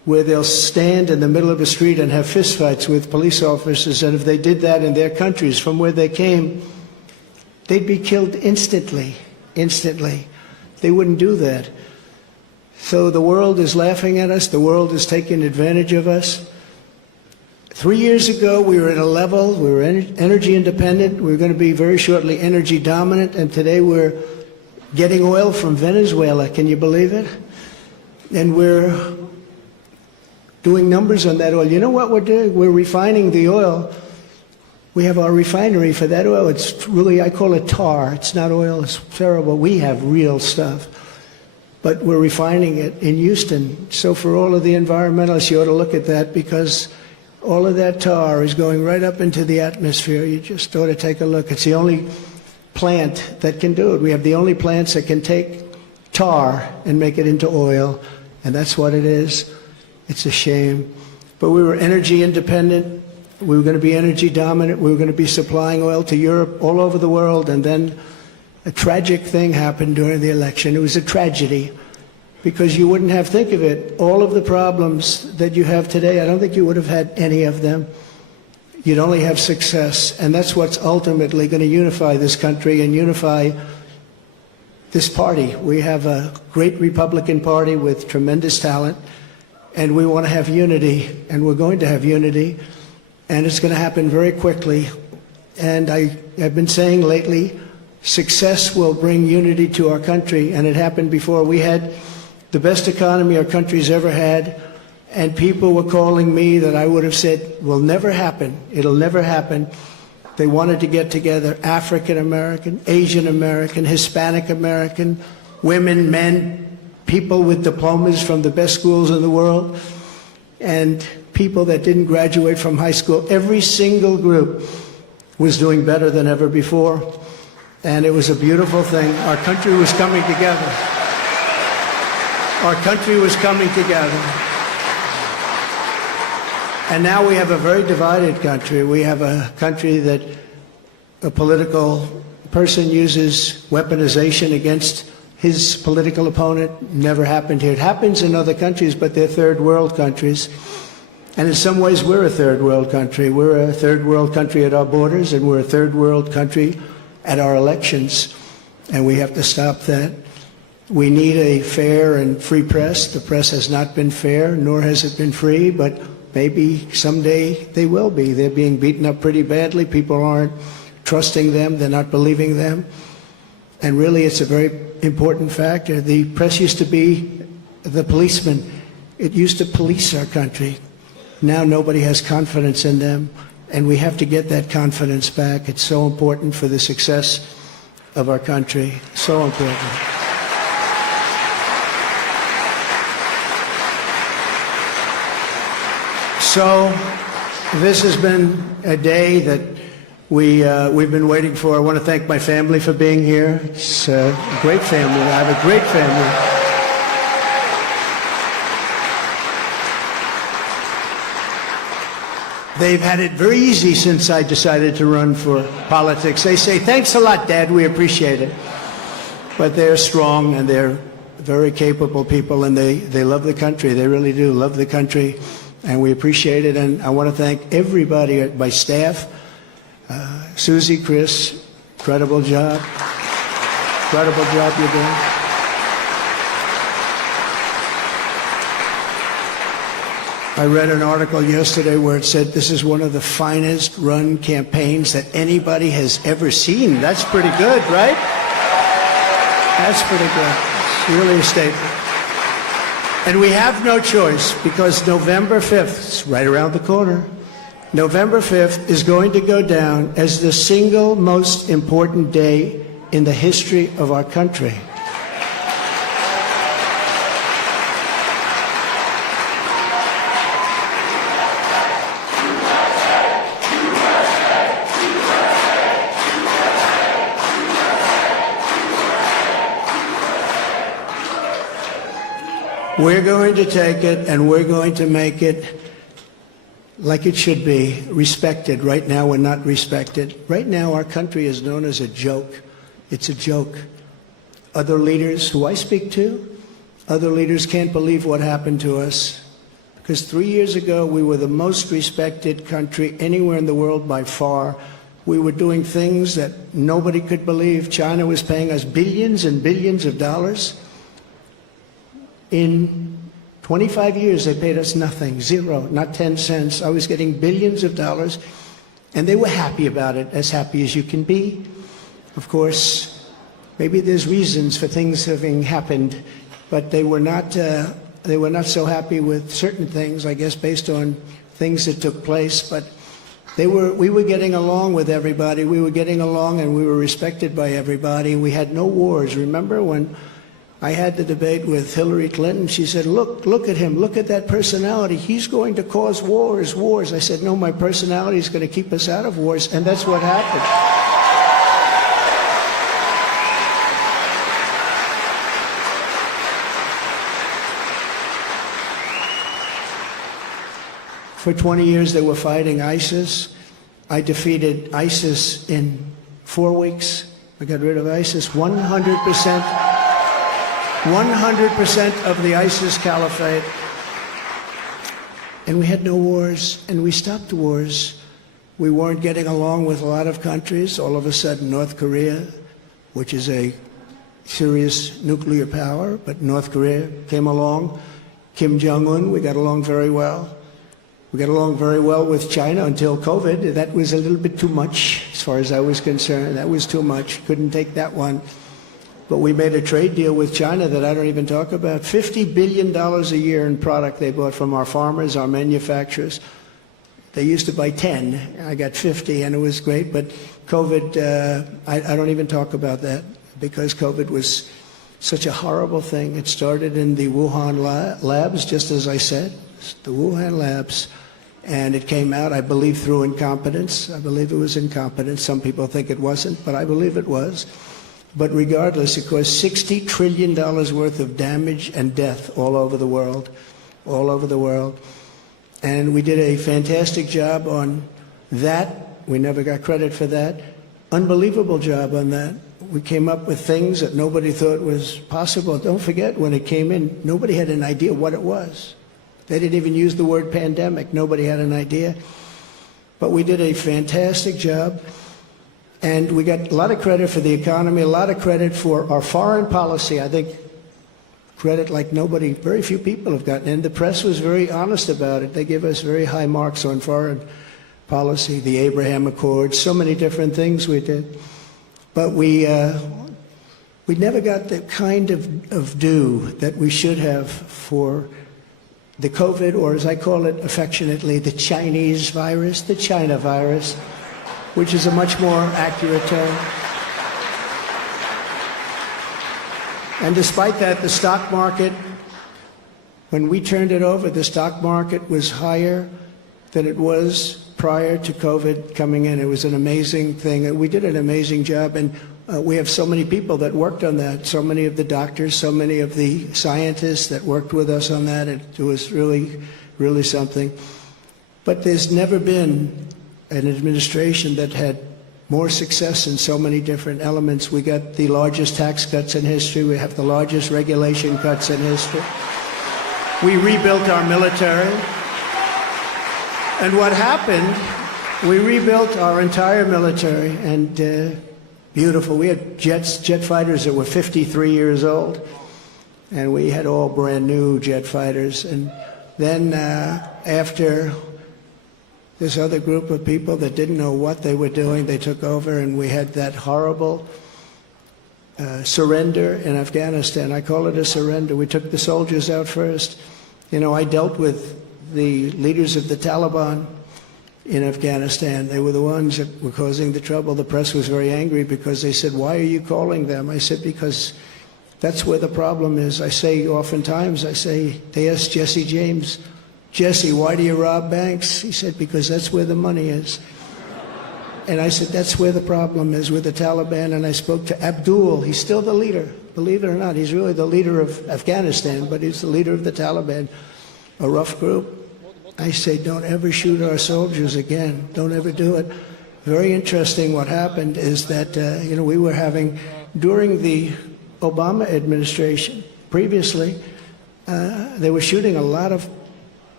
where they'll stand in the middle of a street and have fistfights with police officers, and if they did that in their countries from where they came, they'd be killed instantly, instantly. They wouldn't do that. So the world is laughing at us. The world is taking advantage of us. 3 years ago, we were at a level, we were energy independent. We were going to be very shortly energy dominant, and today we're getting oil from Venezuela. Can you believe it? And we're doing numbers on that oil. You know what we're doing? We're refining the oil. We have our refinery for that oil. It's really, I call it tar. It's not oil. It's terrible. We have real stuff. But we're refining it in Houston. So for all of the environmentalists, you ought to look at that, because all of that tar is going right up into the atmosphere. You just ought to take a look. It's the only plant that can do it. We have the only plants that can take tar and make it into oil, and that's what it is. It's a shame. But we were energy independent. We were going to be energy dominant. We were going to be supplying oil to Europe, all over the world, and then a tragic thing happened during the election. It was a tragedy, because you wouldn't have, think of it, all of the problems that you have today, I don't think you would have had any of them. You'd only have success, and that's what's ultimately going to unify this country and unify this party. We have a great Republican Party with tremendous talent, and we want to have unity, and we're going to have unity, and it's going to happen very quickly. And I've been saying lately, success will bring unity to our country, and it happened before. We had the best economy our country's ever had, and people were calling me that I would have said will never happen. It'll never happen. They wanted to get together, African American, Asian American, Hispanic American, women, men, people with diplomas from the best schools in the world, and people that didn't graduate from high school. Every single group was doing better than ever before, and it was a beautiful thing. Our country was coming together. Our country was coming together. And now we have a very divided country. We have a country that a political person uses weaponization against his political opponent. Never happened here. It happens in other countries, but they're third world countries. And in some ways, we're a third world country. We're a third world country at our borders, and we're a third world country at our elections. And we have to stop that. We need a fair and free press. The press has not been fair, nor has it been free, but maybe someday they will be. They're being beaten up pretty badly. People aren't trusting them. They're not believing them. And really, it's a very important factor. The press used to be the policeman. It used to police our country. Now nobody has confidence in them, and we have to get that confidence back. It's so important for the success of our country. So important. So this has been a day that we've been waiting for. I want to thank my family for being here. It's a great family. I have a great family. They've had it very easy since I decided to run for politics. They say, "Thanks a lot, Dad. We appreciate it." But they're strong, and they're very capable people, and they love the country. They really do love the country. And we appreciate it, and I want to thank everybody, my staff, Susie, Chris, incredible job you're doing. I read an article yesterday where it said this is one of the finest run campaigns that anybody has ever seen. That's pretty good, right? That's pretty good. It's really a statement. And we have no choice, because November 5th, it's right around the corner, November 5th is going to go down as the single most important day in the history of our country. We're going to take it, and we're going to make it like it should be, respected. Right now, we're not respected. Right now, our country is known as a joke. It's a joke. Other leaders who I speak to, other leaders can't believe what happened to us. Because 3 years ago, we were the most respected country anywhere in the world by far. We were doing things that nobody could believe. China was paying us billions and billions of dollars. In 25 years, they paid us nothing, zero, not 10 cents. I was getting billions of dollars, and they were happy about it, as happy as you can be. Of course, maybe there's reasons for things having happened, but they were not so happy with certain things, I guess, based on things that took place. But we were getting along with everybody. We were getting along, and we were respected by everybody. We had no wars. Remember when I had the debate with Hillary Clinton? She said, look at him. Look at that personality. He's going to cause wars. I said, no, my personality is going to keep us out of wars, and that's what happened. For 20 years, they were fighting ISIS. I defeated ISIS in 4 weeks. I got rid of ISIS 100%. 100% of the ISIS caliphate. And we had no wars, and we stopped wars. We weren't getting along with a lot of countries. All of a sudden, North Korea, which is a serious nuclear power, but North Korea came along. Kim Jong-un, we got along very well. We got along very well with China until COVID. That was a little bit too much, as far as I was concerned. That was too much. Couldn't take that one. But we made a trade deal with China that I don't even talk about. $50 billion a year in product they bought from our farmers, our manufacturers. They used to buy 10. I got 50, and it was great. But COVID, I don't even talk about that, because COVID was such a horrible thing. It started in the Wuhan labs, just as I said, the Wuhan labs. And it came out, I believe, through incompetence. I believe it was incompetence. Some people think it wasn't, but I believe it was. But regardless, it caused $60 trillion worth of damage and death all over the world, all over the world. And we did a fantastic job on that. We never got credit for that. Unbelievable job on that. We came up with things that nobody thought was possible. Don't forget, when it came in, nobody had an idea what it was. They didn't even use the word pandemic. Nobody had an idea. But we did a fantastic job. And we got a lot of credit for the economy, a lot of credit for our foreign policy. I think credit like nobody, very few people have gotten. And the press was very honest about it. They gave us very high marks on foreign policy, the Abraham Accords, so many different things we did. But we never got the kind of due that we should have for the COVID, or as I call it affectionately, the Chinese virus, the China virus, which is a much more accurate term. And despite that, the stock market, when we turned it over, the stock market was higher than it was prior to COVID coming in. It was an amazing thing. And we did an amazing job. And we have so many people that worked on that, so many of the doctors, so many of the scientists that worked with us on that. It was really, really something. But there's never been an administration that had more success in so many different elements. We got the largest tax cuts in history. We have the largest regulation cuts in history. We rebuilt our military. And what happened, we rebuilt our entire military, and beautiful. We had jet fighters that were 53 years old, and we had all brand new jet fighters. And then after this other group of people that didn't know what they were doing, they took over, and we had that horrible surrender in Afghanistan. I call it a surrender. We took the soldiers out first. You know, I dealt with the leaders of the Taliban in Afghanistan. They were the ones that were causing the trouble. The press was very angry because they said, "Why are you calling them?" I said, "Because that's where the problem is." I say oftentimes, they asked Jesse James, "Jesse, why do you rob banks?" He said, "Because that's where the money is." And I said, that's where the problem is, with the Taliban. And I spoke to Abdul. He's still the leader, believe it or not. He's really the leader of Afghanistan, but he's the leader of the Taliban, a rough group. I say, don't ever shoot our soldiers again. Don't ever do it. Very interesting what happened is that, we were having, during the Obama administration, previously, they were shooting a lot of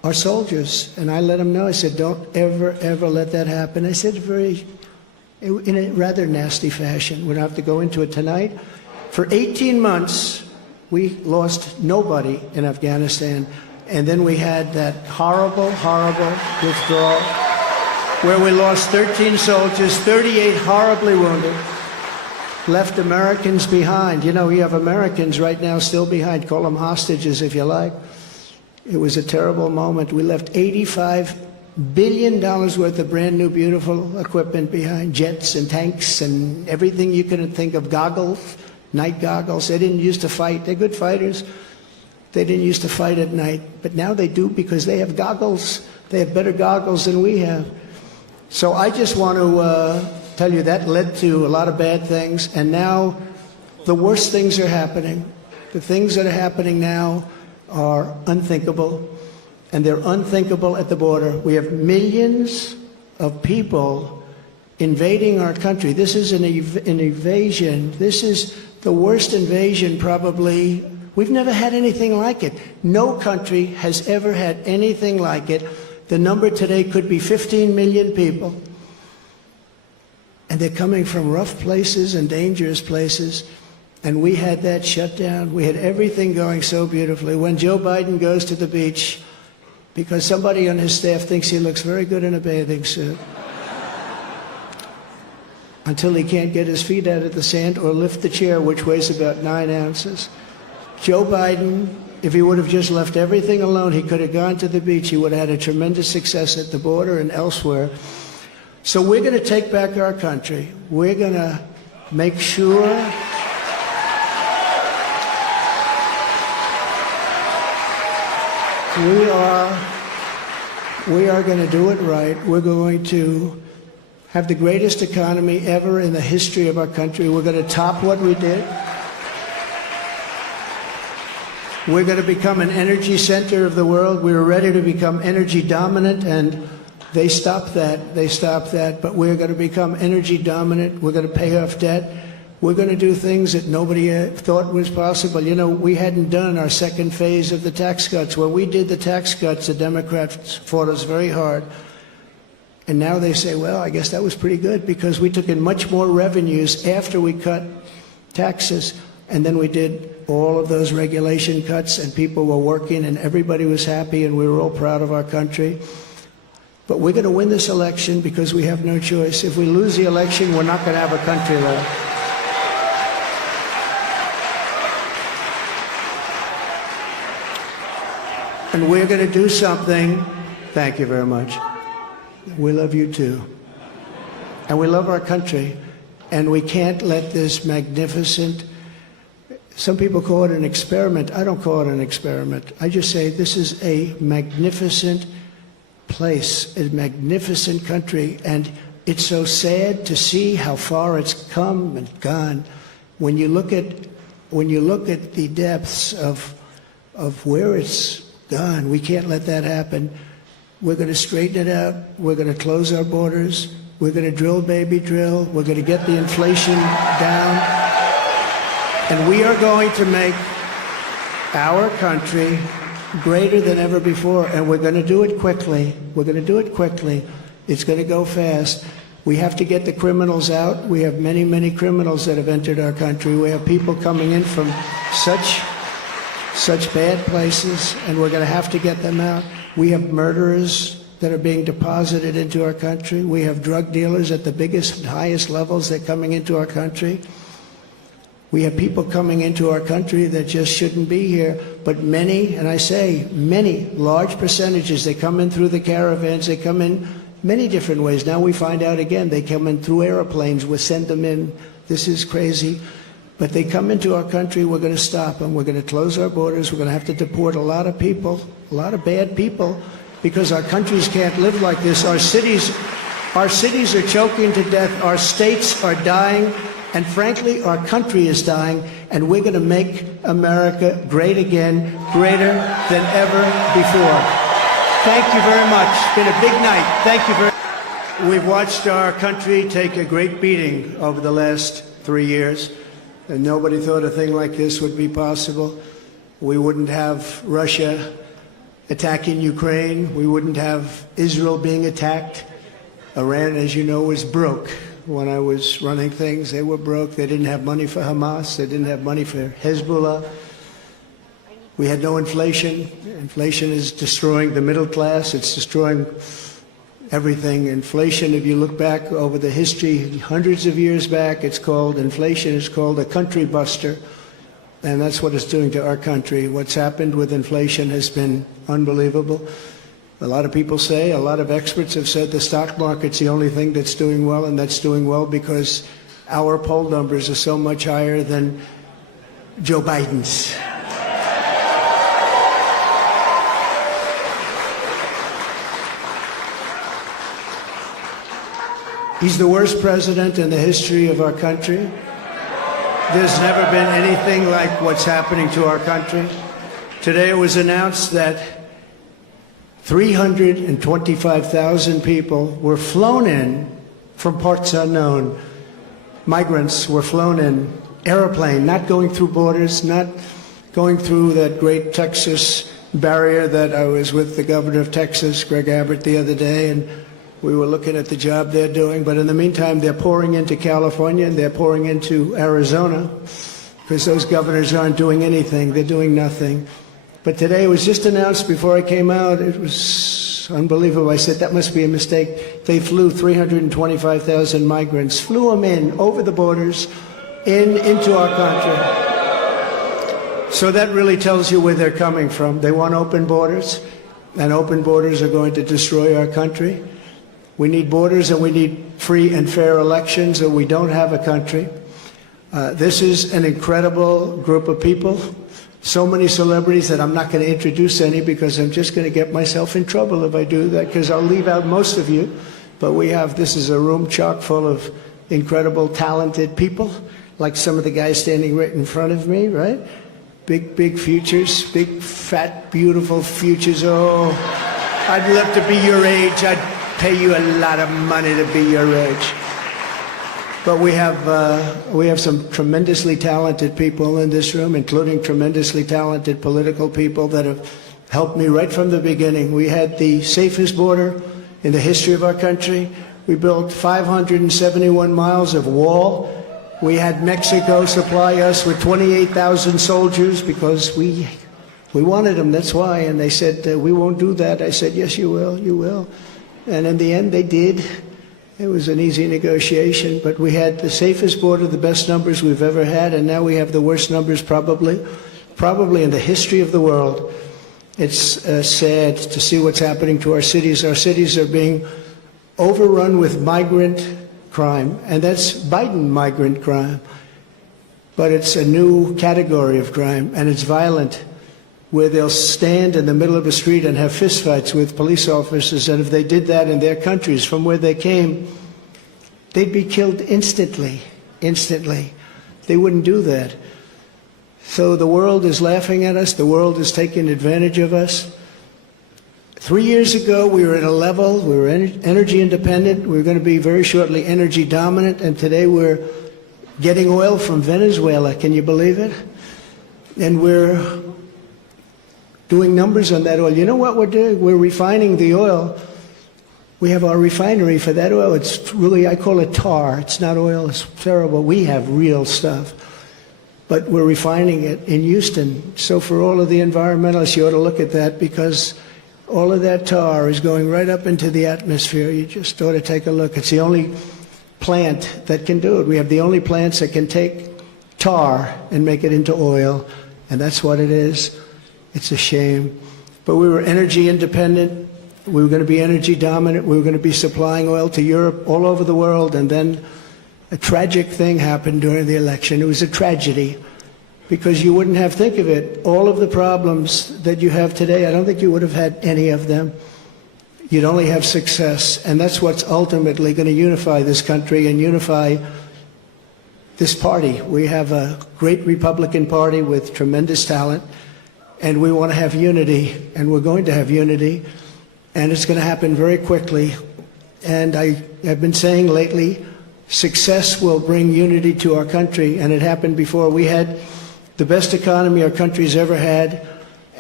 our soldiers. And I let them know, I said, don't ever, ever let that happen. I said in a rather nasty fashion. We don't have to go into it tonight. For 18 months, we lost nobody in Afghanistan. And then we had that horrible, horrible withdrawal where we lost 13 soldiers, 38 horribly wounded, left Americans behind. You know, you have Americans right now still behind. Call them hostages if you like. It was a terrible moment. We left $85 billion worth of brand new, beautiful equipment behind, jets and tanks and everything you could think of, goggles, night goggles. They didn't used to fight. They're good fighters. They didn't used to fight at night, but now they do because they have goggles. They have better goggles than we have. So I just want to tell you that led to a lot of bad things, and now the worst things are happening. The things that are happening now are unthinkable, and they're unthinkable at the border. We have millions of people invading our country. This is an invasion. This is the worst invasion probably. We've never had anything like it. No country has ever had anything like it. The number today could be 15 million people. And they're coming from rough places and dangerous places. And we had that shut down. We had everything going so beautifully. When Joe Biden goes to the beach, because somebody on his staff thinks he looks very good in a bathing suit, until he can't get his feet out of the sand or lift the chair, which weighs about 9 ounces. Joe Biden, if he would have just left everything alone, he could have gone to the beach. He would have had a tremendous success at the border and elsewhere. So we're going to take back our country. We're going to make sure we are going to do it right. We're going to have the greatest economy ever in the history of our country. We're going to top what we did. We're going to become an energy center of the world. We were ready to become energy dominant, and they stopped that. They stopped that. But we're going to become energy dominant. We're going to pay off debt. We're going to do things that nobody thought was possible. You know, we hadn't done our second phase of the tax cuts. When we did the tax cuts, the Democrats fought us very hard. And now they say, well, I guess that was pretty good because we took in much more revenues after we cut taxes. And then we did all of those regulation cuts, and people were working, and everybody was happy, and we were all proud of our country. But we're going to win this election because we have no choice. If we lose the election, we're not going to have a country left. And we're going to do something. Thank you very much. We love you too. And we love our country. And we can't let this magnificent, some people call it an experiment. I don't call it an experiment. I just say this is a magnificent place, a magnificent country. And it's so sad to see how far it's come and gone. When you look at the depths of where it's gone, we can't let that happen. We're going to straighten it out. We're going to close our borders. We're going to drill, baby, drill. We're going to get the inflation down. And we are going to make our country greater than ever before. And we're going to do it quickly. We're going to do it quickly. It's going to go fast. We have to get the criminals out. We have many, many criminals that have entered our country. We have people coming in from such bad places, and we're going to have to get them out. We have murderers that are being deposited into our country. We have drug dealers at the biggest and highest levels that are coming into our country. We have people coming into our country that just shouldn't be here, but many, and I say many, large percentages, they come in through the caravans, they come in many different ways. Now we find out again, they come in through airplanes, we send them in. This is crazy. But they come into our country, we're going to stop them. We're going to close our borders. We're going to have to deport a lot of people, a lot of bad people, because our countries can't live like this. Our cities are choking to death. Our states are dying. And frankly, our country is dying. And we're going to make America great again, greater than ever before. Thank you very much. It's been a big night. Thank you very much. We've watched our country take a great beating over the last 3 years. And nobody thought a thing like this would be possible. We wouldn't have Russia attacking Ukraine. We wouldn't have Israel being attacked. Iran, as you know, was broke. When I was running things, they were broke. They didn't have money for Hamas. They didn't have money for Hezbollah. We had no inflation. Inflation is destroying the middle class. It's destroying everything. Inflation, if you look back over the history, hundreds of years back, inflation is called a country buster. And that's what it's doing to our country. What's happened with inflation has been unbelievable. A lot of people say, a lot of experts have said the stock market's the only thing that's doing well, and that's doing well because our poll numbers are so much higher than Joe Biden's. He's the worst president in the history of our country. There's never been anything like what's happening to our country. Today it was announced that 325,000 people were flown in from parts unknown. Migrants were flown in, airplane, not going through borders, not going through that great Texas barrier that I was with the governor of Texas, Greg Abbott, the other day, and we were looking at the job they're doing. But in the meantime, they're pouring into California and they're pouring into Arizona because those governors aren't doing anything. They're doing nothing. But today it was just announced before I came out. It was unbelievable. I said, that must be a mistake. They flew 325,000 migrants, flew them in over the borders into our country. So that really tells you where they're coming from. They want open borders, and open borders are going to destroy our country. We need borders and we need free and fair elections, or we don't have a country. This is an incredible group of people. So many celebrities that I'm not going to introduce any because I'm just going to get myself in trouble if I do that, because I'll leave out most of you. But this is a room chock full of incredible, talented people, like some of the guys standing right in front of me, right? Big futures, big, fat, beautiful futures. Oh, I'd love to be your age. I'd pay you a lot of money to be your age. But we have some tremendously talented people in this room, including tremendously talented political people that have helped me right from the beginning. We had the safest border in the history of our country. We built 571 miles of wall. We had Mexico supply us with 28,000 soldiers because we wanted them, that's why. And they said, we won't do that. I said, yes, you will, you will. And in the end, they did. It was an easy negotiation, but we had the safest border, the best numbers we've ever had, and now we have the worst numbers probably in the history of the world. It's sad to see what's happening to our cities. Our cities are being overrun with migrant crime, and that's Biden migrant crime. But it's a new category of crime, and it's violent, where they'll stand in the middle of a street and have fistfights with police officers, and if they did that in their countries from where they came, they'd be killed instantly. They wouldn't do that. So the world is laughing at us. The world is taking advantage of us. 3 years ago, we were at a level, we were energy independent. We were going to be very shortly energy dominant, and today we're getting oil from Venezuela. Can you believe it? And we're doing numbers on that oil. You know what we're doing? We're refining the oil. We have our refinery for that oil. It's really, I call it tar. It's not oil. It's terrible. We have real stuff. But we're refining it in Houston. So for all of the environmentalists, you ought to look at that, because all of that tar is going right up into the atmosphere. You just ought to take a look. It's the only plant that can do it. We have the only plants that can take tar and make it into oil, and that's what it is. It's a shame. But we were energy independent. We were going to be energy dominant. We were going to be supplying oil to Europe, all over the world. And then a tragic thing happened during the election. It was a tragedy, because you wouldn't have, think of it, all of the problems that you have today, I don't think you would have had any of them. You'd only have success. And that's what's ultimately going to unify this country and unify this party. We have a great Republican Party with tremendous talent. And we want to have unity, and we're going to have unity, and it's going to happen very quickly. And I have been saying lately, success will bring unity to our country, and it happened before. We had the best economy our country's ever had,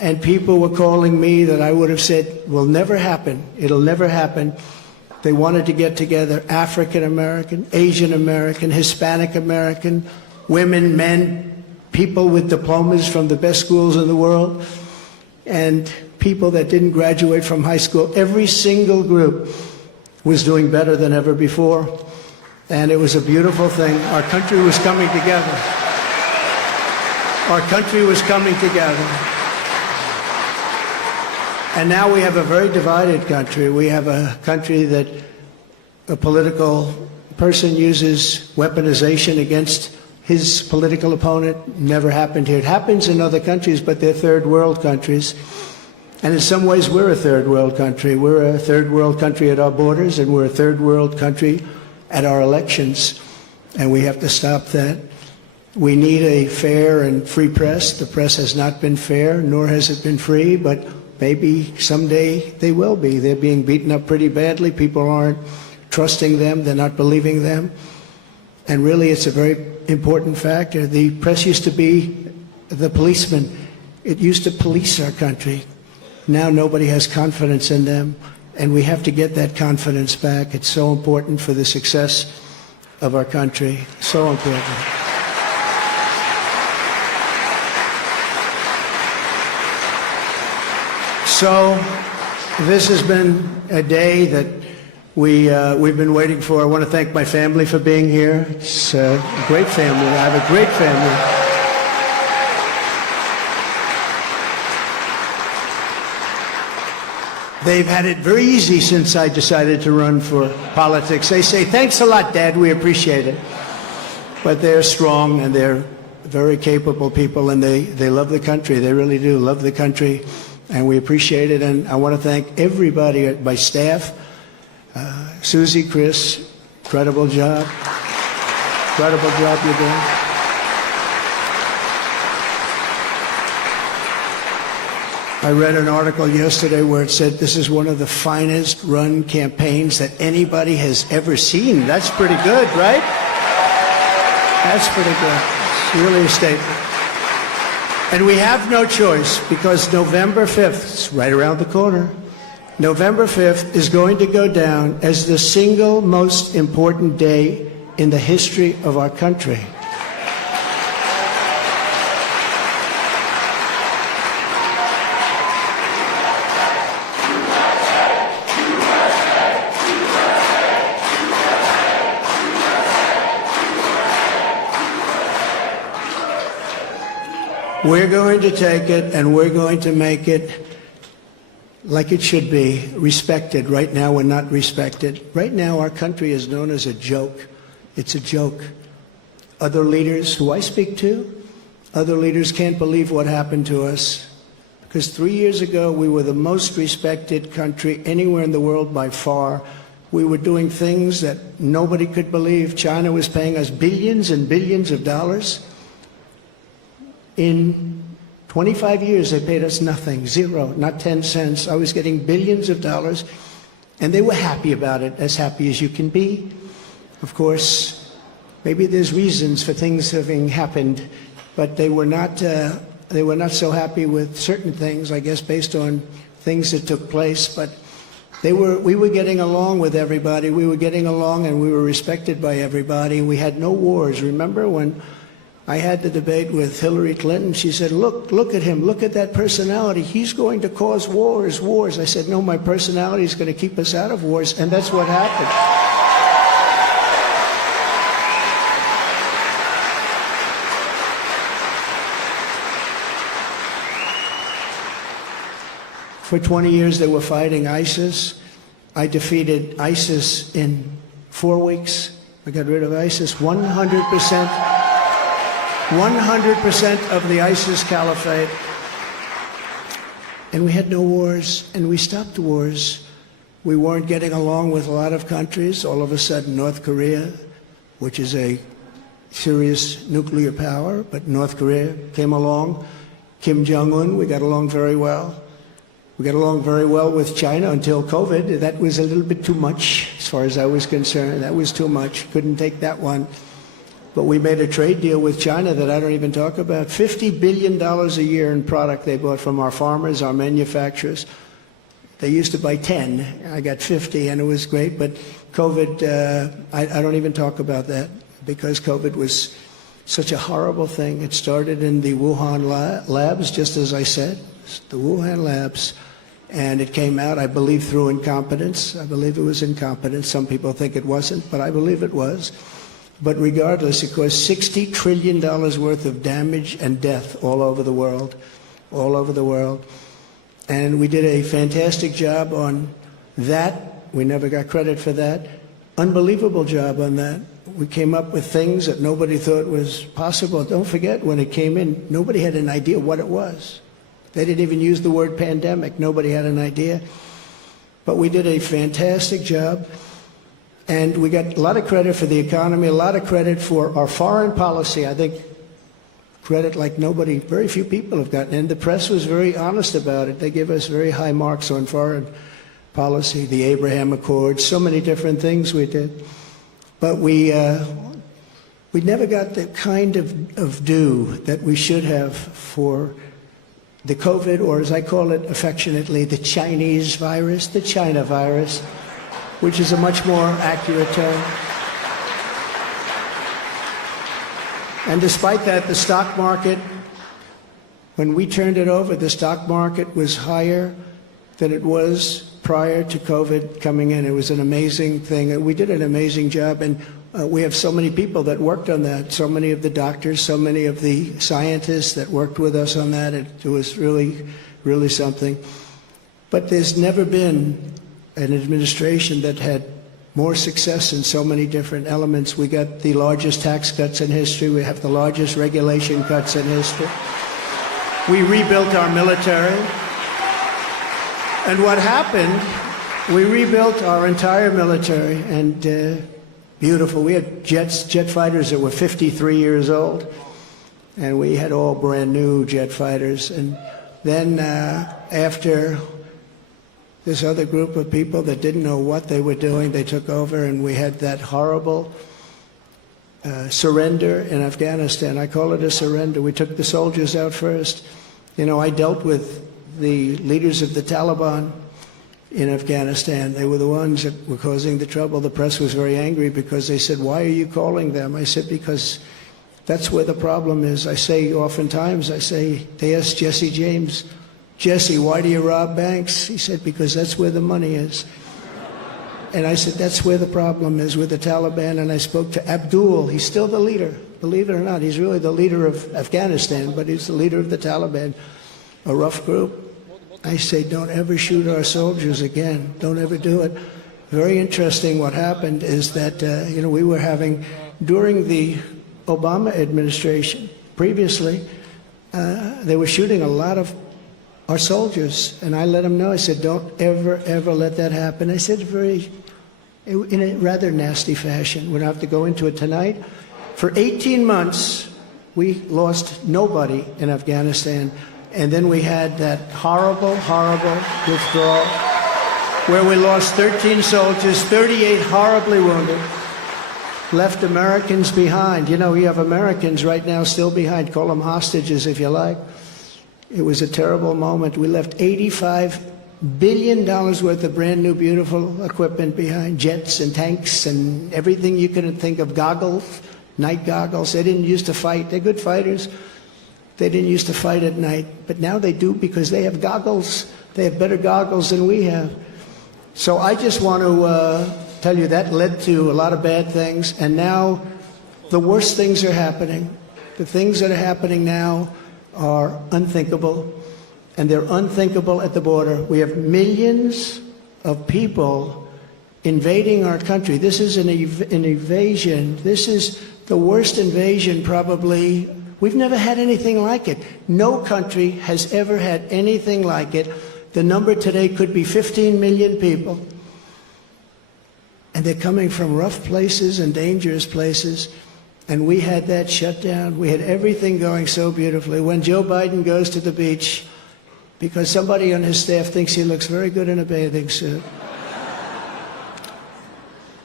and people were calling me that I would have said will never happen. It'll never happen. They wanted to get together African American, Asian American, Hispanic American, women, men, people with diplomas from the best schools in the world, and people that didn't graduate from high school. Every single group was doing better than ever before, and it was a beautiful thing. Our country was coming together. Our country was coming together. And now we have a very divided country. We have a country that a political person uses weaponization against his political opponent. Never happened here. It happens in other countries, but they're third world countries. And in some ways, we're a third world country. We're a third world country at our borders, and we're a third world country at our elections. And we have to stop that. We need a fair and free press. The press has not been fair, nor has it been free, but maybe someday they will be. They're being beaten up pretty badly. People aren't trusting them. They're not believing them. And really, it's a very important factor. The press used to be the policeman. It used to police our country. Now nobody has confidence in them, and we have to get that confidence back. It's so important for the success of our country. So important. So this has been a day that we've been waiting for. I want to thank my family for being here. It's a great family. I have a great family. They've had it very easy since I decided to run for politics. They say, thanks a lot, Dad, we appreciate it. But they're strong, and they're very capable people, and they love the country. They really do love the country, and we appreciate it. And I want to thank everybody at my staff. Susie, Chris, incredible job. Incredible job you're doing. I read an article yesterday where it said this is one of the finest run campaigns that anybody has ever seen. That's pretty good, right? That's pretty good. It's really a statement. And we have no choice, because November 5th, it's right around the corner, November 5th is going to go down as the single most important day in the history of our country. We're going to take it, and we're going to make it like it should be, respected. Right now, we're not respected. Right now, our country is known as a joke. It's a joke. Other leaders who I speak to, other leaders can't believe what happened to us. Because 3 years ago, we were the most respected country anywhere in the world by far. We were doing things that nobody could believe. China was paying us billions and billions of dollars. In 25 years, they paid us nothing, zero, not 10 cents. I was getting billions of dollars, and they were happy about it, as happy as you can be. Of course, maybe there's reasons for things having happened, but they were not so happy with certain things, I guess, based on things that took place. But we were getting along with everybody. We were getting along, and we were respected by everybody. We had no wars. Remember when I had the debate with Hillary Clinton? She said, look at him, look at that personality. He's going to cause wars. I said, no, my personality is going to keep us out of wars, and that's what happened. For 20 years, they were fighting ISIS. I defeated ISIS in 4 weeks. I got rid of ISIS 100%. 100% of the ISIS caliphate. And we had no wars, and we stopped wars. We weren't getting along with a lot of countries. All of a sudden, North Korea, which is a serious nuclear power, but North Korea came along. Kim Jong-un, we got along very well. We got along very well with China until COVID. That was a little bit too much, as far as I was concerned. That was too much. Couldn't take that one. But we made a trade deal with China that I don't even talk about. $50 billion a year in product they bought from our farmers, our manufacturers. They used to buy 10. I got 50, and it was great. But COVID, I don't even talk about that because COVID was such a horrible thing. It started in the Wuhan labs, just as I said, the Wuhan labs. And it came out, I believe, through incompetence. I believe it was incompetence. Some people think it wasn't, but I believe it was. But regardless, it caused $60 trillion worth of damage and death all over the world, all over the world. And we did a fantastic job on that. We never got credit for that. Unbelievable job on that. We came up with things that nobody thought was possible. Don't forget, when it came in, nobody had an idea what it was. They didn't even use the word pandemic. Nobody had an idea. But we did a fantastic job. And we got a lot of credit for the economy, a lot of credit for our foreign policy. I think credit like nobody, very few people have gotten. And the press was very honest about it. They give us very high marks on foreign policy, the Abraham Accords, so many different things we did. But we never got the kind of due that we should have for the COVID, or as I call it affectionately, the Chinese virus, the China virus, which is a much more accurate term. And despite that, the stock market, when we turned it over, the stock market was higher than it was prior to COVID coming in. It was an amazing thing. We did an amazing job, and we have so many people that worked on that, so many of the doctors, so many of the scientists that worked with us on that. It was really, really something. But there's never been an administration that had more success in so many different elements. We got the largest tax cuts in history. We have the largest regulation cuts in history. We rebuilt our military. And what happened, we rebuilt our entire military, and beautiful. We had jet fighters that were 53 years old, and we had all brand new jet fighters. And then after this other group of people that didn't know what they were doing, they took over, and we had that horrible surrender in Afghanistan. I call it a surrender. We took the soldiers out first. You know, I dealt with the leaders of the Taliban in Afghanistan. They were the ones that were causing the trouble. The press was very angry because they said, "Why are you calling them?" I said, "Because that's where the problem is." I say oftentimes, they asked Jesse James, "Jesse, why do you rob banks?" He said, "Because that's where the money is." And I said, that's where the problem is with the Taliban. And I spoke to Abdul. He's still the leader. Believe it or not, he's really the leader of Afghanistan, but he's the leader of the Taliban, a rough group. I say, don't ever shoot our soldiers again. Don't ever do it. Very interesting what happened is that, we were having, during the Obama administration, previously, they were shooting a lot of our soldiers. And I let them know, I said, don't ever, ever let that happen. I said in a rather nasty fashion. We don't have to go into it tonight. For 18 months, we lost nobody in Afghanistan. And then we had that horrible, horrible withdrawal where we lost 13 soldiers, 38 horribly wounded, left Americans behind. You know, we have Americans right now still behind. Call them hostages if you like. It was a terrible moment. We left $85 billion worth of brand new, beautiful equipment behind, jets and tanks and everything you could think of, goggles, night goggles. They didn't used to fight. They're good fighters. They didn't used to fight at night, but now they do because they have goggles. They have better goggles than we have. So I just want to tell you that led to a lot of bad things, and now the worst things are happening. The things that are happening now are unthinkable, and they're unthinkable at the border. We have millions of people invading our country. This is an invasion. This is the worst invasion probably. We've never had anything like it. No country has ever had anything like it. The number today could be 15 million people. And they're coming from rough places and dangerous places. And we had that shut down. We had everything going so beautifully. When Joe Biden goes to the beach, because somebody on his staff thinks he looks very good in a bathing suit,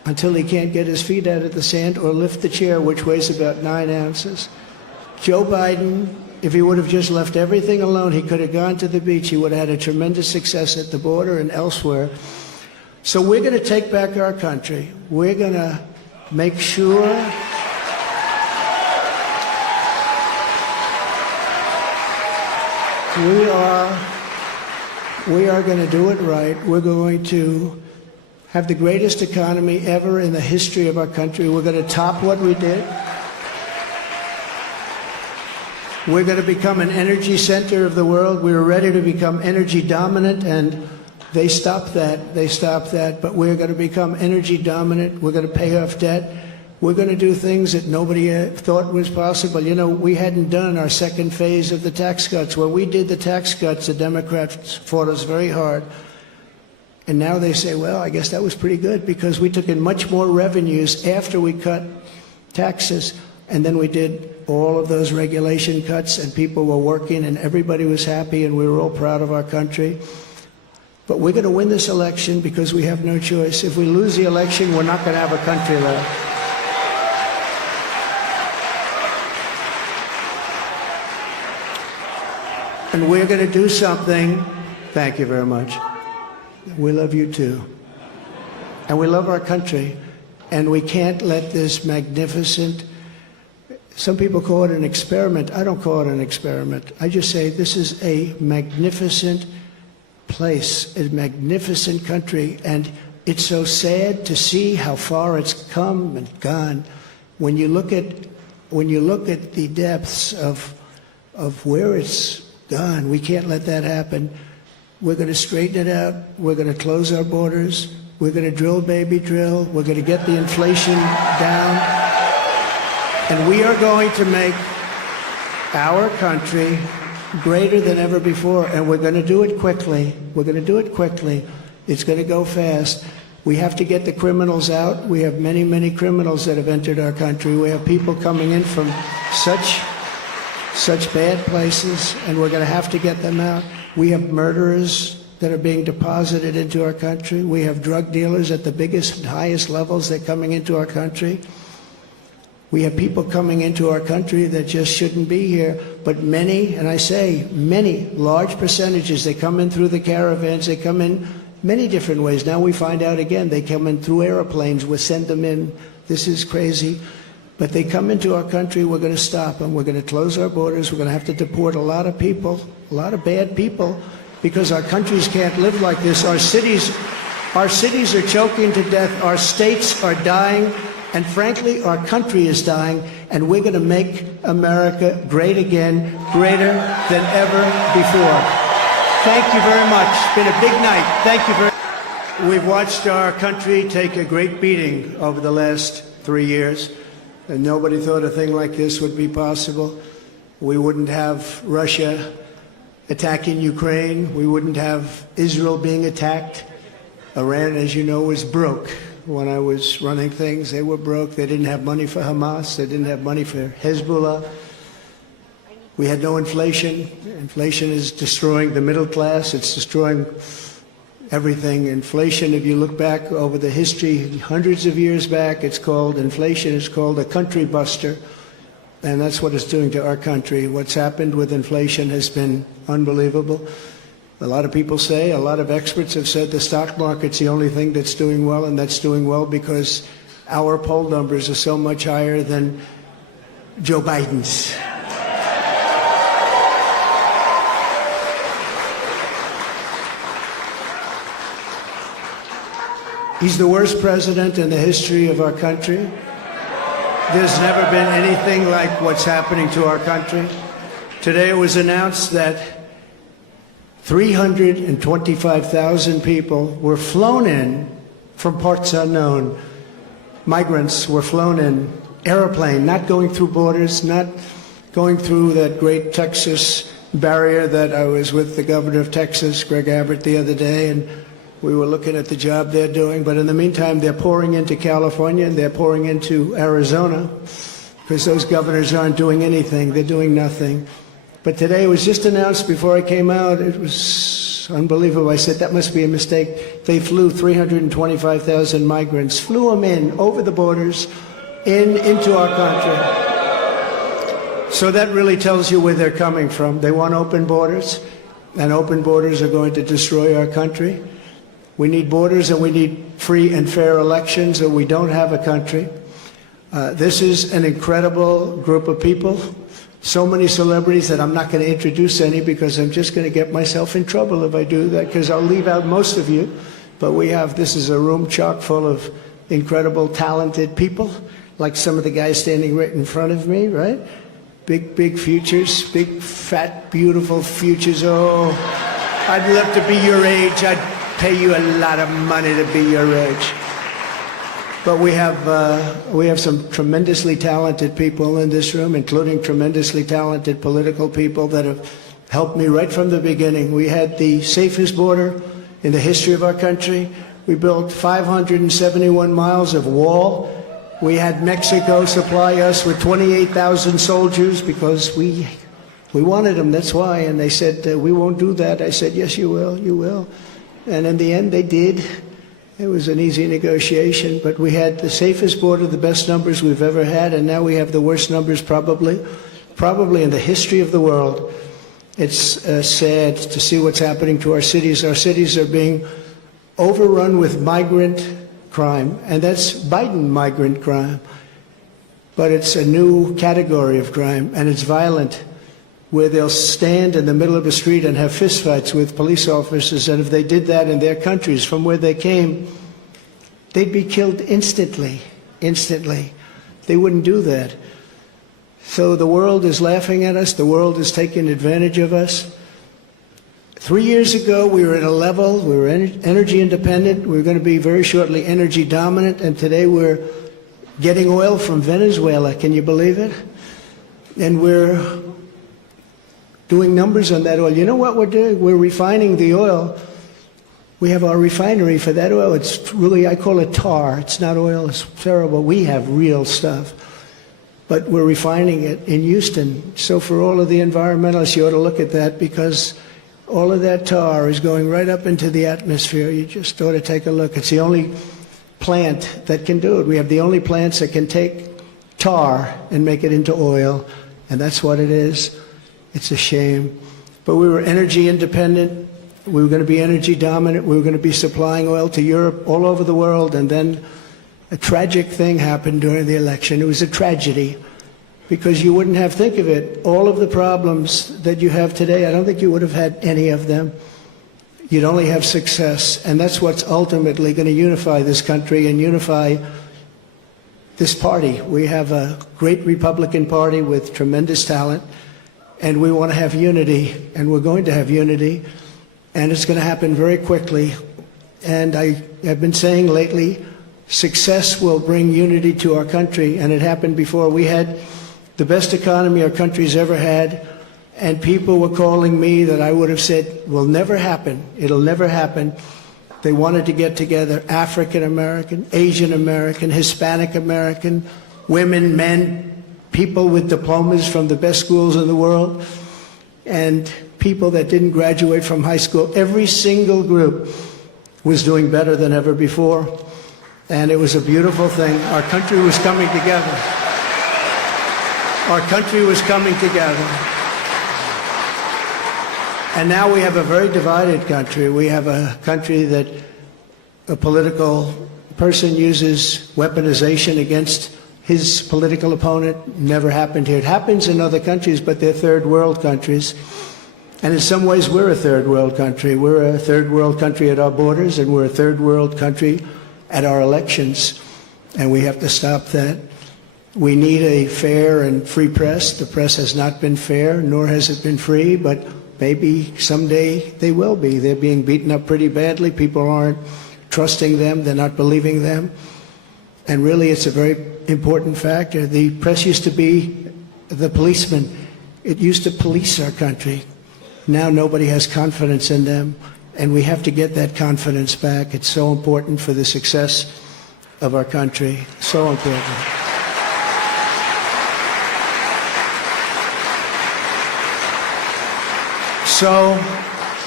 until he can't get his feet out of the sand or lift the chair, which weighs about 9 ounces. Joe Biden, if he would have just left everything alone, he could have gone to the beach. He would have had a tremendous success at the border and elsewhere. So we're going to take back our country. We're going to make sure we are going to do it right. We're going to have the greatest economy ever in the history of our country. We're going to top what we did. We're going to become an energy center of the world. We were ready to become energy dominant, and they stopped that. They stopped that. But we're going to become energy dominant. We're going to pay off debt. We're going to do things that nobody thought was possible. You know, we hadn't done our second phase of the tax cuts. When we did the tax cuts, the Democrats fought us very hard. And now they say, well, I guess that was pretty good because we took in much more revenues after we cut taxes. And then we did all of those regulation cuts, and people were working, and everybody was happy, and we were all proud of our country. But we're going to win this election because we have no choice. If we lose the election, we're not going to have a country left. And we're going to do something. Thank you very much. We love you too. And we love our country. And we can't let this magnificent, some people call it an experiment. I don't call it an experiment. I just say this is a magnificent place, a magnificent country. And it's so sad to see how far it's come and gone. When you look at the depths of where it's gone, we can't let that happen. We're going to straighten it out. We're going to close our borders. We're going to drill, baby, drill. We're going to get the inflation down. And we are going to make our country greater than ever before. And we're going to do it quickly. We're going to do it quickly. It's going to go fast. We have to get the criminals out. We have many, many criminals that have entered our country. We have people coming in from such bad places, and we're going to have to get them out. We have murderers that are being deposited into our country. We have drug dealers at the biggest and highest levels. They're coming into our country. We have people coming into our country that just shouldn't be here. But many, and I say many, large percentages, they come in through the caravans. They come in many different ways. Now we find out again, they come in through airplanes. We send them in. This is crazy. But they come into our country, we're going to stop them. We're going to close our borders. We're going to have to deport a lot of people, a lot of bad people, because our countries can't live like this. Our cities are choking to death. Our states are dying. And frankly, our country is dying. And we're going to make America great again, greater than ever before. Thank you very much. It's been a big night. Thank you very much. We've watched our country take a great beating over the last 3 years. And nobody thought a thing like this would be possible. We wouldn't have Russia attacking Ukraine. We wouldn't have Israel being attacked. Iran, as you know, was broke. When I was running things, they were broke. They didn't have money for Hamas. They didn't have money for Hezbollah. We had no inflation. Inflation is destroying the middle class. It's destroying everything. Inflation, if you look back over the history, hundreds of years back, inflation is called a country buster. And that's what it's doing to our country. What's happened with inflation has been unbelievable. A lot of people say, a lot of experts have said the stock market's the only thing that's doing well, and that's doing well because our poll numbers are so much higher than Joe Biden's. He's the worst president in the history of our country. There's never been anything like what's happening to our country. Today it was announced that 325,000 people were flown in from parts unknown. Migrants were flown in, airplane, not going through borders, not going through that great Texas barrier that I was with the governor of Texas, Greg Abbott, the other day, and we were looking at the job they're doing. But in the meantime, they're pouring into California and they're pouring into Arizona because those governors aren't doing anything. They're doing nothing. But today it was just announced before I came out, it was It's unbelievable. I said, that must be a mistake. They flew 325,000 migrants, flew them in over the borders, into our country. So that really tells you where they're coming from. They want open borders, and open borders are going to destroy our country. We need borders, and we need free and fair elections, or we don't have a country. This is an incredible group of people. So many celebrities that I'm not going to introduce any, because I'm just going to get myself in trouble if I do that, because I'll leave out most of you. But this is a room chock full of incredible, talented people, like some of the guys standing right in front of me, right? Big futures, big, fat, beautiful futures. Oh, I'd love to be your age. I'd pay you a lot of money to be your age. But we have some tremendously talented people in this room, including tremendously talented political people that have helped me right from the beginning. We had the safest border in the history of our country. We built 571 miles of wall. We had Mexico supply us with 28,000 soldiers because we wanted them, that's why. And they said, we won't do that. I said, yes, you will, you will. And in the end, they did. It was an easy negotiation, but we had the safest border, the best numbers we've ever had, and now we have the worst numbers probably in the history of the world. It's sad to see what's happening to our cities. Our cities are being overrun with migrant crime, and that's Biden migrant crime. But it's a new category of crime, and it's violent, where they'll stand in the middle of a street and have fistfights with police officers, and if they did that in their countries from where they came, they'd be killed instantly. They wouldn't do that. So the world is laughing at us. The world is taking advantage of us. 3 years ago, we were at a level, we were energy independent. We were going to be very shortly energy dominant, and today we're getting oil from Venezuela. Can you believe it? And we're doing numbers on that oil. You know what we're doing? We're refining the oil. We have our refinery for that oil. It's really, I call it tar. It's not oil. It's terrible. We have real stuff. But we're refining it in Houston. So for all of the environmentalists, you ought to look at that, because all of that tar is going right up into the atmosphere. You just ought to take a look. It's the only plant that can do it. We have the only plants that can take tar and make it into oil, and that's what it is. It's a shame. But we were energy independent. We were going to be energy dominant. We were going to be supplying oil to Europe, all over the world. And then a tragic thing happened during the election. It was a tragedy, because you wouldn't have, think of it, all of the problems that you have today, I don't think you would have had any of them. You'd only have success. And that's what's ultimately going to unify this country and unify this party. We have a great Republican Party with tremendous talent. And we want to have unity, and we're going to have unity, and it's going to happen very quickly. And I have been saying lately, success will bring unity to our country, and it happened before. We had the best economy our country's ever had, and people were calling me that I would have said will never happen. It'll never happen. They wanted to get together, African American, Asian American, Hispanic American, women, men, people with diplomas from the best schools in the world, and people that didn't graduate from high school. Every single group was doing better than ever before, and it was a beautiful thing. Our country was coming together. Our country was coming together. And now we have a very divided country. We have a country that a political person uses weaponization against his political opponent. Never happened here. It happens in other countries, but they're third world countries. And in some ways, we're a third world country. We're a third world country at our borders, and we're a third world country at our elections. And we have to stop that. We need a fair and free press. The press has not been fair, nor has it been free, but maybe someday they will be. They're being beaten up pretty badly. People aren't trusting them. They're not believing them. And really, it's a very important factor. The press used to be the policeman. It used to police our country. Now nobody has confidence in them, and we have to get that confidence back. It's so important for the success of our country. So important. So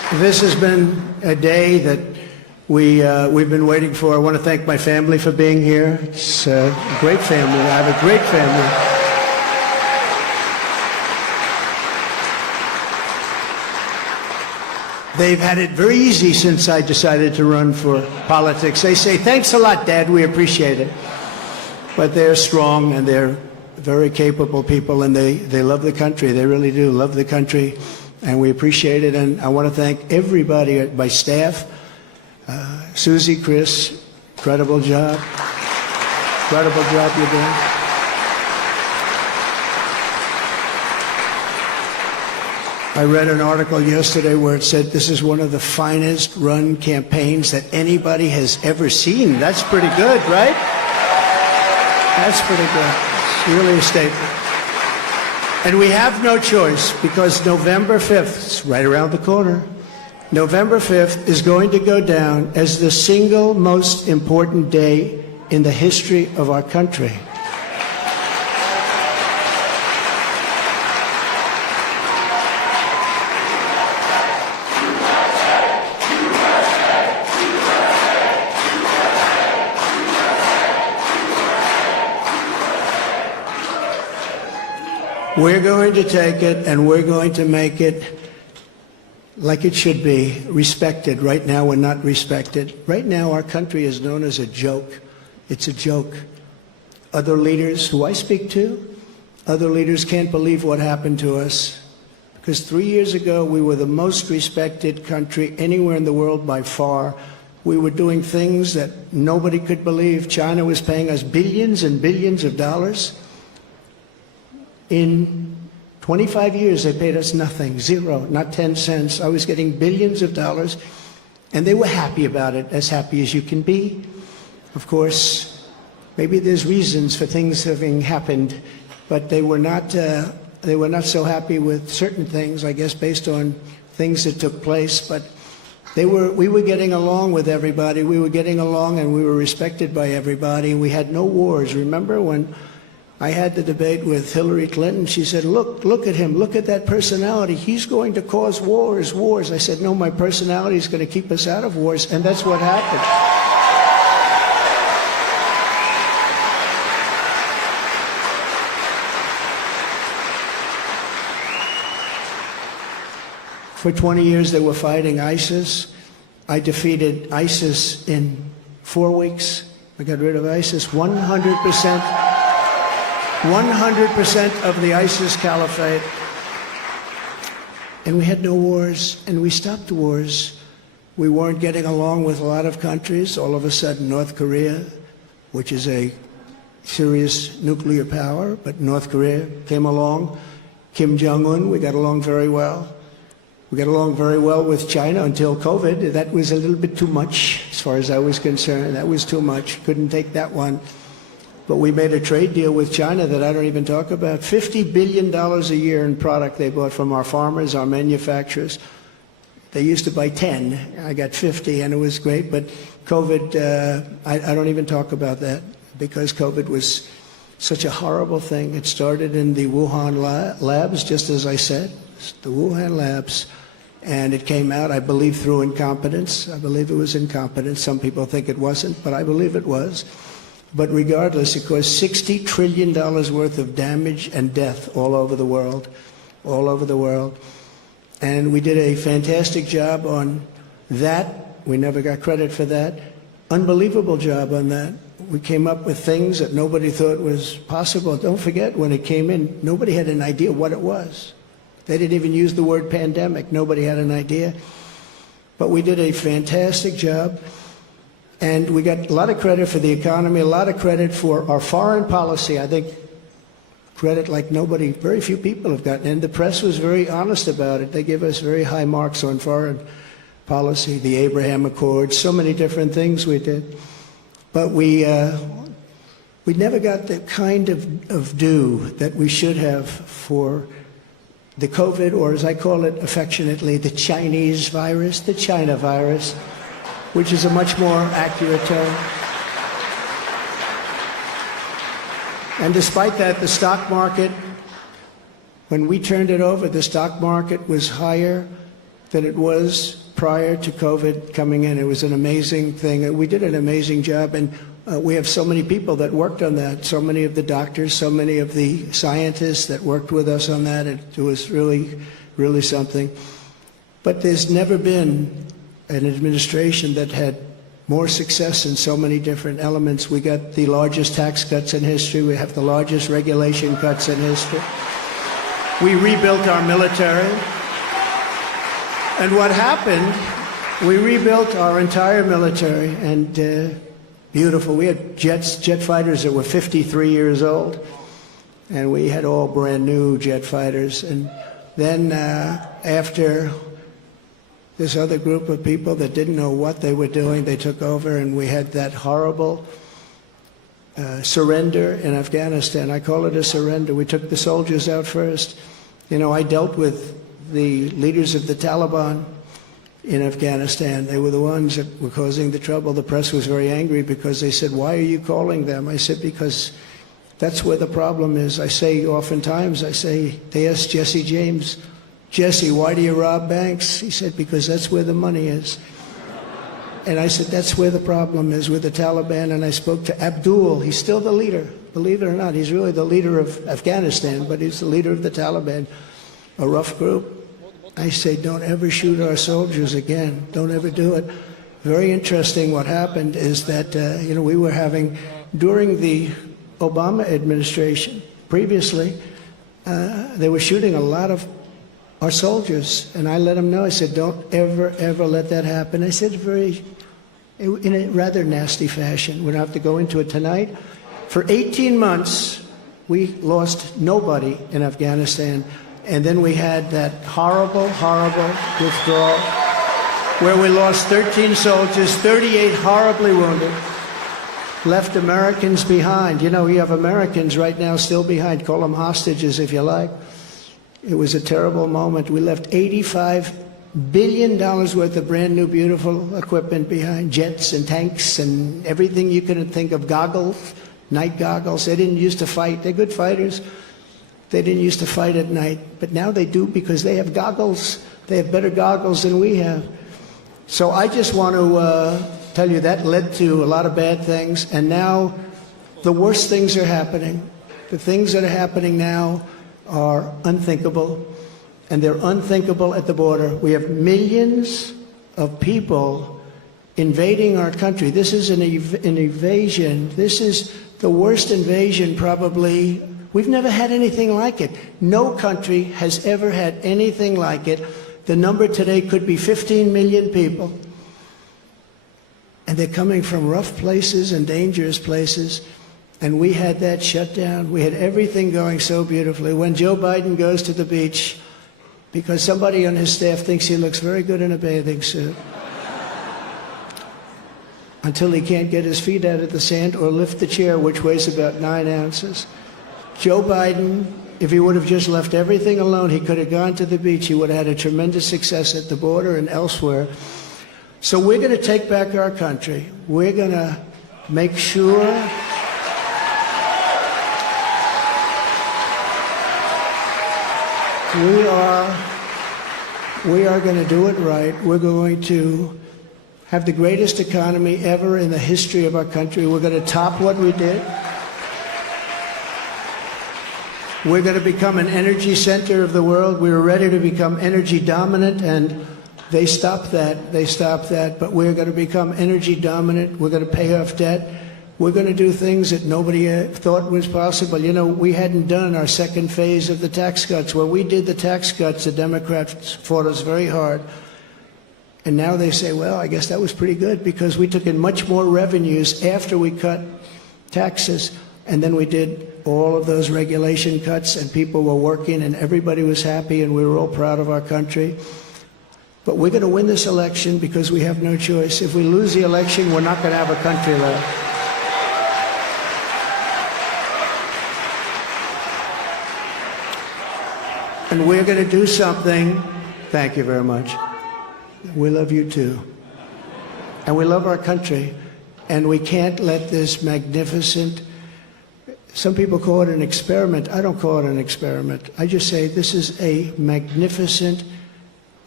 This has been a day that we've been waiting for. I want to thank my family for being here. It's a great family. I have a great family. They've had it very easy since I decided to run for politics. They say, thanks a lot, Dad, we appreciate it. But they're strong and they're very capable people, and they love the country. They really do love the country, and we appreciate it. And I want to thank everybody, my staff, Susie, Chris, incredible job. Incredible job you're doing. I read an article yesterday where it said this is one of the finest run campaigns that anybody has ever seen. That's pretty good, right? That's pretty good. It's really a statement. And we have no choice, because November 5th, it's right around the corner, November 5th is going to go down as the single most important day in the history of our country. We're going to take it and we're going to make it like it should be, respected. Right now we're not respected. Right now our country is known as a joke. It's a joke. Other leaders who I speak to, other leaders can't believe what happened to us, because 3 years ago we were the most respected country anywhere in the world by far. We were doing things that nobody could believe. China was paying us billions and billions of dollars. In 25 years, they paid us nothing, zero, not 10 cents. I was getting billions of dollars, and they were happy about it, as happy as you can be. Of course, maybe there's reasons for things having happened, but they were not so happy with certain things, I guess, based on things that took place. But we were getting along with everybody. We were getting along, and we were respected by everybody. We had no wars. Remember when I had the debate with Hillary Clinton? She said, look at him, look at that personality. He's going to cause wars. I said, no, my personality is going to keep us out of wars, and that's what happened. For 20 years they were fighting ISIS. I defeated ISIS in 4 weeks. I got rid of ISIS 100%. 100% of the ISIS caliphate. And we had no wars, and we stopped wars. We weren't getting along with a lot of countries. All of a sudden, North Korea, which is a serious nuclear power, but North Korea came along. Kim Jong-un, we got along very well. We got along very well with China until COVID. That was a little bit too much, as far as I was concerned. That was too much. Couldn't take that one. But we made a trade deal with China that I don't even talk about. $50 billion a year in product they bought from our farmers, our manufacturers. They used to buy 10. I got 50, and it was great. But COVID, I don't even talk about that, because COVID was such a horrible thing. It started in the Wuhan labs, just as I said, the Wuhan labs. And it came out, I believe, through incompetence. I believe it was incompetence. Some people think it wasn't, but I believe it was. But regardless, it caused $60 trillion worth of damage and death all over the world, all over the world. And we did a fantastic job on that. We never got credit for that. Unbelievable job on that. We came up with things that nobody thought was possible. Don't forget, when it came in, nobody had an idea what it was. They didn't even use the word pandemic. Nobody had an idea. But we did a fantastic job. And we got a lot of credit for the economy, a lot of credit for our foreign policy. I think credit like nobody, very few people have gotten. And the press was very honest about it. They gave us very high marks on foreign policy, the Abraham Accords, so many different things we did. But we never got the kind of due that we should have for the COVID, or as I call it affectionately, the Chinese virus, the China virus, which is a much more accurate term. And despite that, the stock market, when we turned it over, the stock market was higher than it was prior to COVID coming in. It was an amazing thing. We did an amazing job, and we have so many people that worked on that, so many of the doctors, so many of the scientists that worked with us on that. It was really, really something. But there's never been an administration that had more success in so many different elements. We got the largest tax cuts in history. We have the largest regulation cuts in history. We rebuilt our military. And what happened, we rebuilt our entire military, and beautiful. We had jet fighters that were 53 years old, and we had all brand new jet fighters. And then after this other group of people that didn't know what they were doing, they took over, and we had that horrible surrender in Afghanistan. I call it a surrender. We took the soldiers out first. You know, I dealt with the leaders of the Taliban in Afghanistan. They were the ones that were causing the trouble. The press was very angry because they said, "Why are you calling them?" I said, "Because that's where the problem is." I say oftentimes, they asked Jesse James, "Jesse, why do you rob banks?" He said, "Because that's where the money is." And I said, that's where the problem is with the Taliban. And I spoke to Abdul. He's still the leader. Believe it or not, he's really the leader of Afghanistan, but he's the leader of the Taliban, a rough group. I say, don't ever shoot our soldiers again. Don't ever do it. Very interesting what happened is that, we were having, during the Obama administration, previously, they were shooting a lot of our soldiers, and I let them know. I said, don't ever, ever let that happen. I said in a rather nasty fashion. We don't have to go into it tonight. For 18 months, we lost nobody in Afghanistan, and then we had that horrible, horrible withdrawal where we lost 13 soldiers, 38 horribly wounded, left Americans behind. You know, you have Americans right now still behind. Call them hostages if you like. It was a terrible moment. We left $85 billion worth of brand new, beautiful equipment behind, jets and tanks and everything you could think of, goggles, night goggles. They didn't used to fight. They're good fighters. They didn't used to fight at night, but now they do because they have goggles. They have better goggles than we have. So I just want to tell you that led to a lot of bad things, and now the worst things are happening. The things that are happening now are unthinkable, and they're unthinkable at the border. We have millions of people invading our country. This is an invasion. This is the worst invasion probably. We've never had anything like it. No country has ever had anything like it. The number today could be 15 million people, and they're coming from rough places and dangerous places. And we had that shut down. We had everything going so beautifully. When Joe Biden goes to the beach, because somebody on his staff thinks he looks very good in a bathing suit, until he can't get his feet out of the sand or lift the chair, which weighs about 9 ounces. Joe Biden, if he would have just left everything alone, he could have gone to the beach. He would have had a tremendous success at the border and elsewhere. So we're going to take back our country. We're going to make sure we are going to do it right. We're going to have the greatest economy ever in the history of our country. We're going to top what we did. We're going to become an energy center of the world. We were ready to become energy dominant, and they stopped that. They stopped that. But we're going to become energy dominant. We're going to pay off debt. We're going to do things that nobody thought was possible. You know, we hadn't done our second phase of the tax cuts. When we did the tax cuts, the Democrats fought us very hard. And now they say, well, I guess that was pretty good because we took in much more revenues after we cut taxes. And then we did all of those regulation cuts, and people were working, and everybody was happy, and we were all proud of our country. But we're going to win this election because we have no choice. If we lose the election, we're not going to have a country left. And we're going to do something. Thank you very much. We love you too. And we love our country. And we can't let this magnificent, some people call it an experiment. I don't call it an experiment. I just say this is a magnificent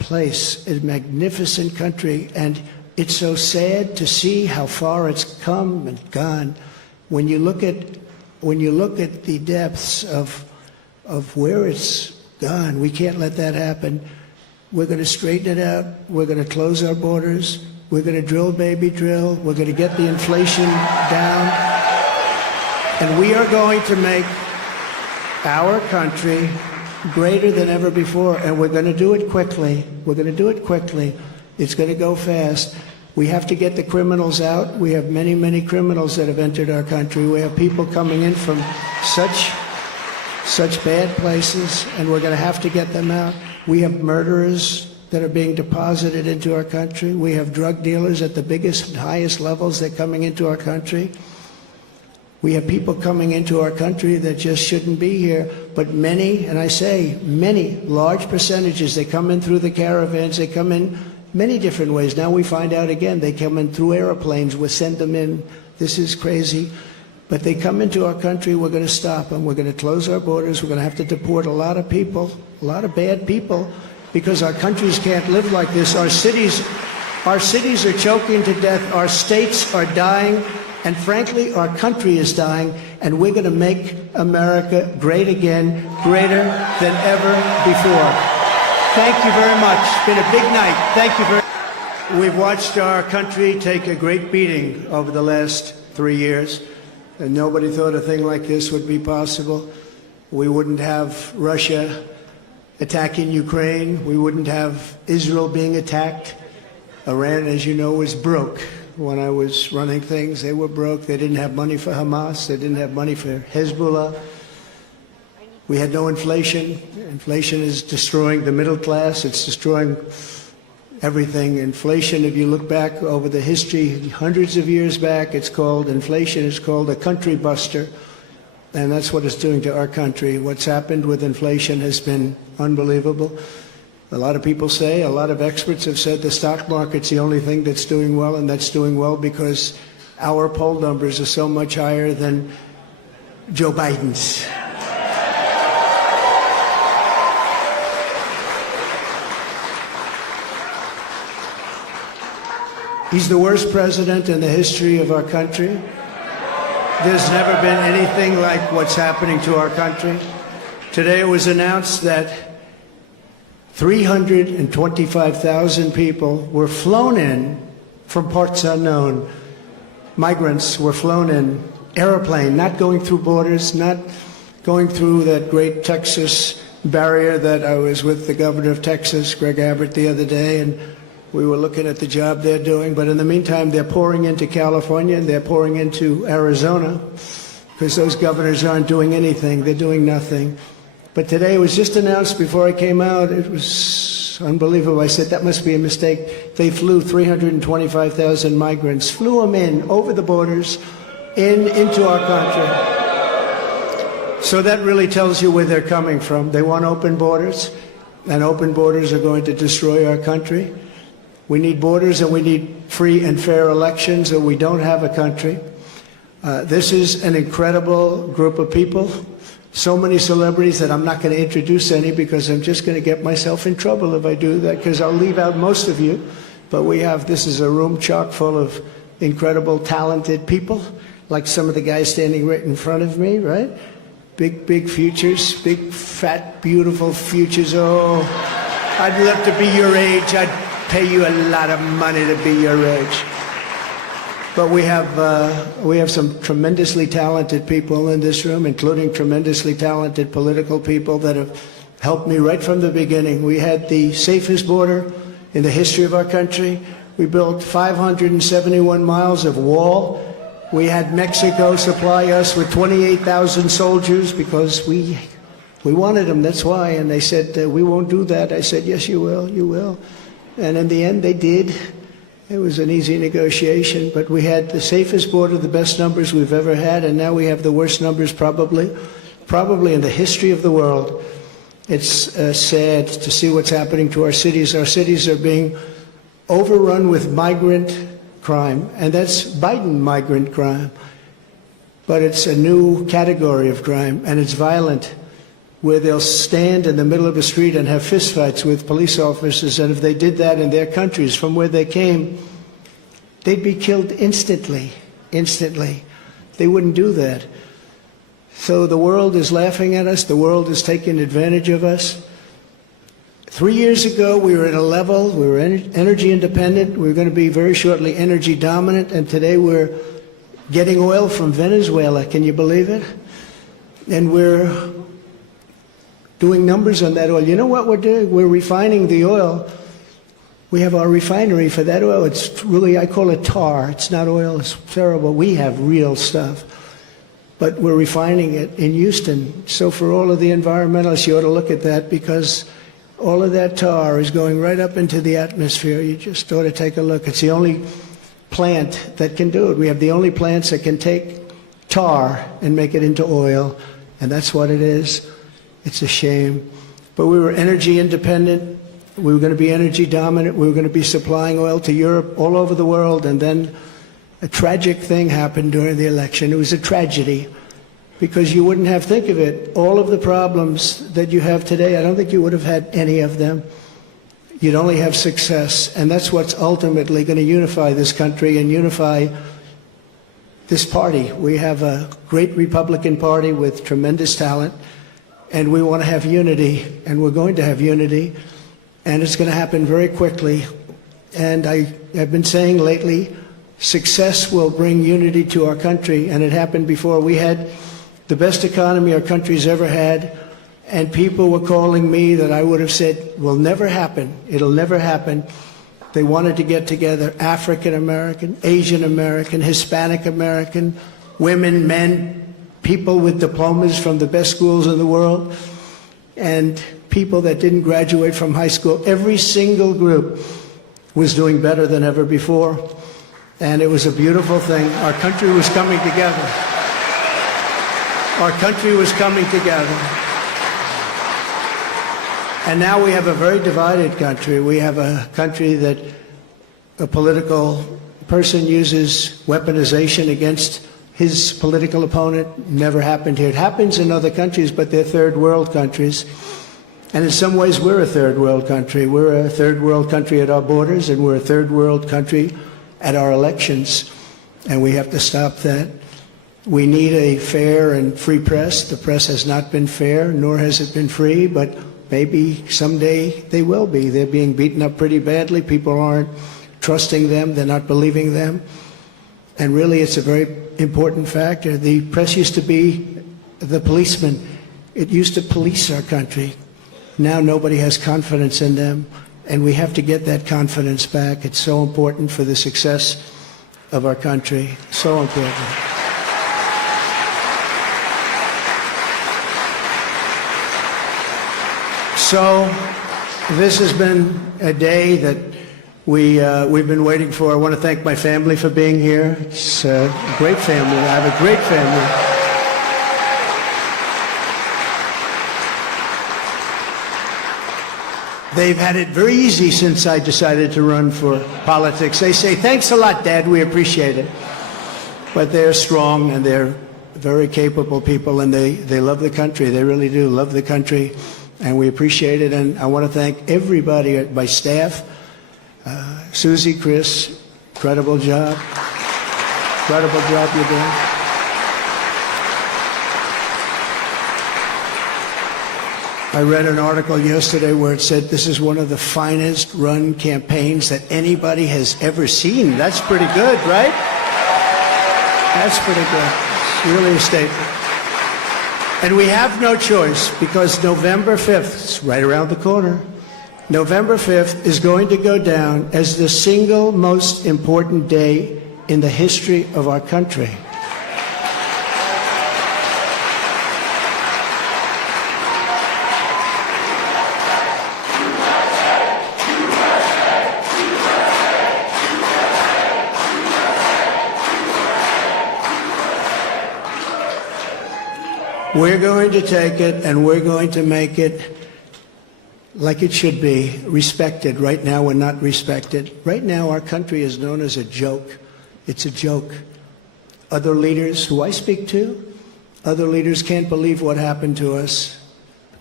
place, a magnificent country, and it's so sad to see how far it's come and gone. When you look at the depths of where it's gone, we can't let that happen. We're going to straighten it out. We're going to close our borders. We're going to drill, baby, drill. We're going to get the inflation down. And we are going to make our country greater than ever before. And we're going to do it quickly. We're going to do it quickly. It's going to go fast. We have to get the criminals out. We have many, many criminals that have entered our country. We have people coming in from such bad places, and we're going to have to get them out. We have murderers that are being deposited into our country. We have drug dealers at the biggest and highest levels that are coming into our country. We have people coming into our country that just shouldn't be here. But many, and I say many, large percentages, they come in through the caravans, they come in many different ways. Now we find out again, they come in through airplanes, we send them in. This is crazy. But they come into our country, we're going to stop them. We're going to close our borders. We're going to have to deport a lot of people, a lot of bad people, because our countries can't live like this. Our cities are choking to death. Our states are dying. And frankly, our country is dying. And we're going to make America great again, greater than ever before. Thank you very much. It's been a big night. Thank you very much. We've watched our country take a great beating over the last 3 years. And nobody thought a thing like this would be possible. We wouldn't have Russia attacking Ukraine. We wouldn't have Israel being attacked. Iran, as you know, was broke. When I was running things, they were broke. They didn't have money for Hamas. They didn't have money for Hezbollah. We had no inflation. Inflation is destroying the middle class. It's destroying everything. Inflation, if you look back over the history, hundreds of years back, it's called inflation. It's called a country buster. And that's what it's doing to our country. What's happened with inflation has been unbelievable. A lot of people say, a lot of experts have said the stock market's the only thing that's doing well, and that's doing well because our poll numbers are so much higher than Joe Biden's. He's the worst president in the history of our country. There's never been anything like what's happening to our country. Today it was announced that 325,000 people were flown in from parts unknown. Migrants were flown in, airplane, not going through borders, not going through that great Texas barrier that I was with the governor of Texas, Greg Abbott, the other day, and we were looking at the job they're doing. But in the meantime, they're pouring into California and they're pouring into Arizona because those governors aren't doing anything. They're doing nothing. But today it was just announced before I came out. It was unbelievable. I said, that must be a mistake. They flew 325,000 migrants, flew them in over the borders into our country. So that really tells you where they're coming from. They want open borders, and open borders are going to destroy our country. We need borders and we need free and fair elections, or we don't have a country. This is an incredible group of people. So many celebrities that I'm not going to introduce any because I'm just going to get myself in trouble if I do that, because I'll leave out most of you. But this is a room chock full of incredible, talented people, like some of the guys standing right in front of me, right? Big, big futures, big, fat, beautiful futures. Oh, I'd love to be your age. I'd pay you a lot of money to be your age. But we have some tremendously talented people in this room, including tremendously talented political people that have helped me right from the beginning. We had the safest border in the history of our country. We built 571 miles of wall. We had Mexico supply us with 28,000 soldiers because we wanted them, that's why. And they said, we won't do that. I said, yes, you will, you will. And in the end, they did. It was an easy negotiation, but we had the safest border, the best numbers we've ever had, and now we have the worst numbers probably in the history of the world. It's sad to see what's happening to our cities. Our cities are being overrun with migrant crime, and that's Biden migrant crime. But it's a new category of crime, and it's violent. where they'll stand in the middle of a street and have fistfights with police officers, and if they did that in their countries from where they came, they'd be killed instantly. They wouldn't do that. So the world is laughing at us. The world is taking advantage of us. 3 years ago, we were at a level, we were energy independent. We were going to be very shortly energy dominant, and today we're getting oil from Venezuela. Can you believe it? And we're doing numbers on that oil. You know what we're doing? We're refining the oil. We have our refinery for that oil. It's really, I call it tar. It's not oil. It's terrible. We have real stuff. But we're refining it in Houston. So for all of the environmentalists, you ought to look at that, because all of that tar is going right up into the atmosphere. You just ought to take a look. It's the only plant that can do it. We have the only plants that can take tar and make it into oil, and that's what it is. It's a shame. But we were energy independent. We were going to be energy dominant. We were going to be supplying oil to Europe, all over the world, and then a tragic thing happened during the election. It was a tragedy, because you wouldn't have, think of it, all of the problems that you have today, I don't think you would have had any of them. You'd only have success, and that's what's ultimately going to unify this country and unify this party. We have a great Republican Party with tremendous talent, and we want to have unity, and we're going to have unity, and it's going to happen very quickly. And I have been saying lately, success will bring unity to our country, and it happened before. We had the best economy our country's ever had, and people were calling me that I would have said will never happen. It'll never happen. They wanted to get together, African American, Asian American, Hispanic American, women, men, people with diplomas from the best schools in the world, and people that didn't graduate from high school. Every single group was doing better than ever before, and it was a beautiful thing. Our country was coming together. Our country was coming together. And now we have a very divided country. We have a country that a political person uses weaponization against his political opponent. Never happened here. It happens in other countries, but they're third world countries. And in some ways, we're a third world country. We're a third world country at our borders, and we're a third world country at our elections. And we have to stop that. We need a fair and free press. The press has not been fair, nor has it been free, but maybe someday they will be. They're being beaten up pretty badly. People aren't trusting them. They're not believing them. And really, it's a very important factor. The press used to be the policeman. It used to police our country. Now nobody has confidence in them, and we have to get that confidence back. It's so important for the success of our country. So important. So this has been a day that we've been waiting for. I want to thank my family for being here. It's a great family. I have a great family. They've had it very easy since I decided to run for politics. They say, "Thanks a lot, Dad. We appreciate it." But they're strong, and they're very capable people, and they love the country. They really do love the country. And we appreciate it, and I want to thank everybody at my staff. Susie, Chris, incredible job. Incredible job you're doing. I read an article yesterday where it said this is one of the finest run campaigns that anybody has ever seen. That's pretty good, right? That's pretty good. It's really a statement. And we have no choice, because November 5th, it's right around the corner, November 5th is going to go down as the single most important day in the history of our country. We're going to take it, and we're going to make it like it should be, respected. Right now, we're not respected. Right now, our country is known as a joke. It's a joke. Other leaders who I speak to, other leaders can't believe what happened to us,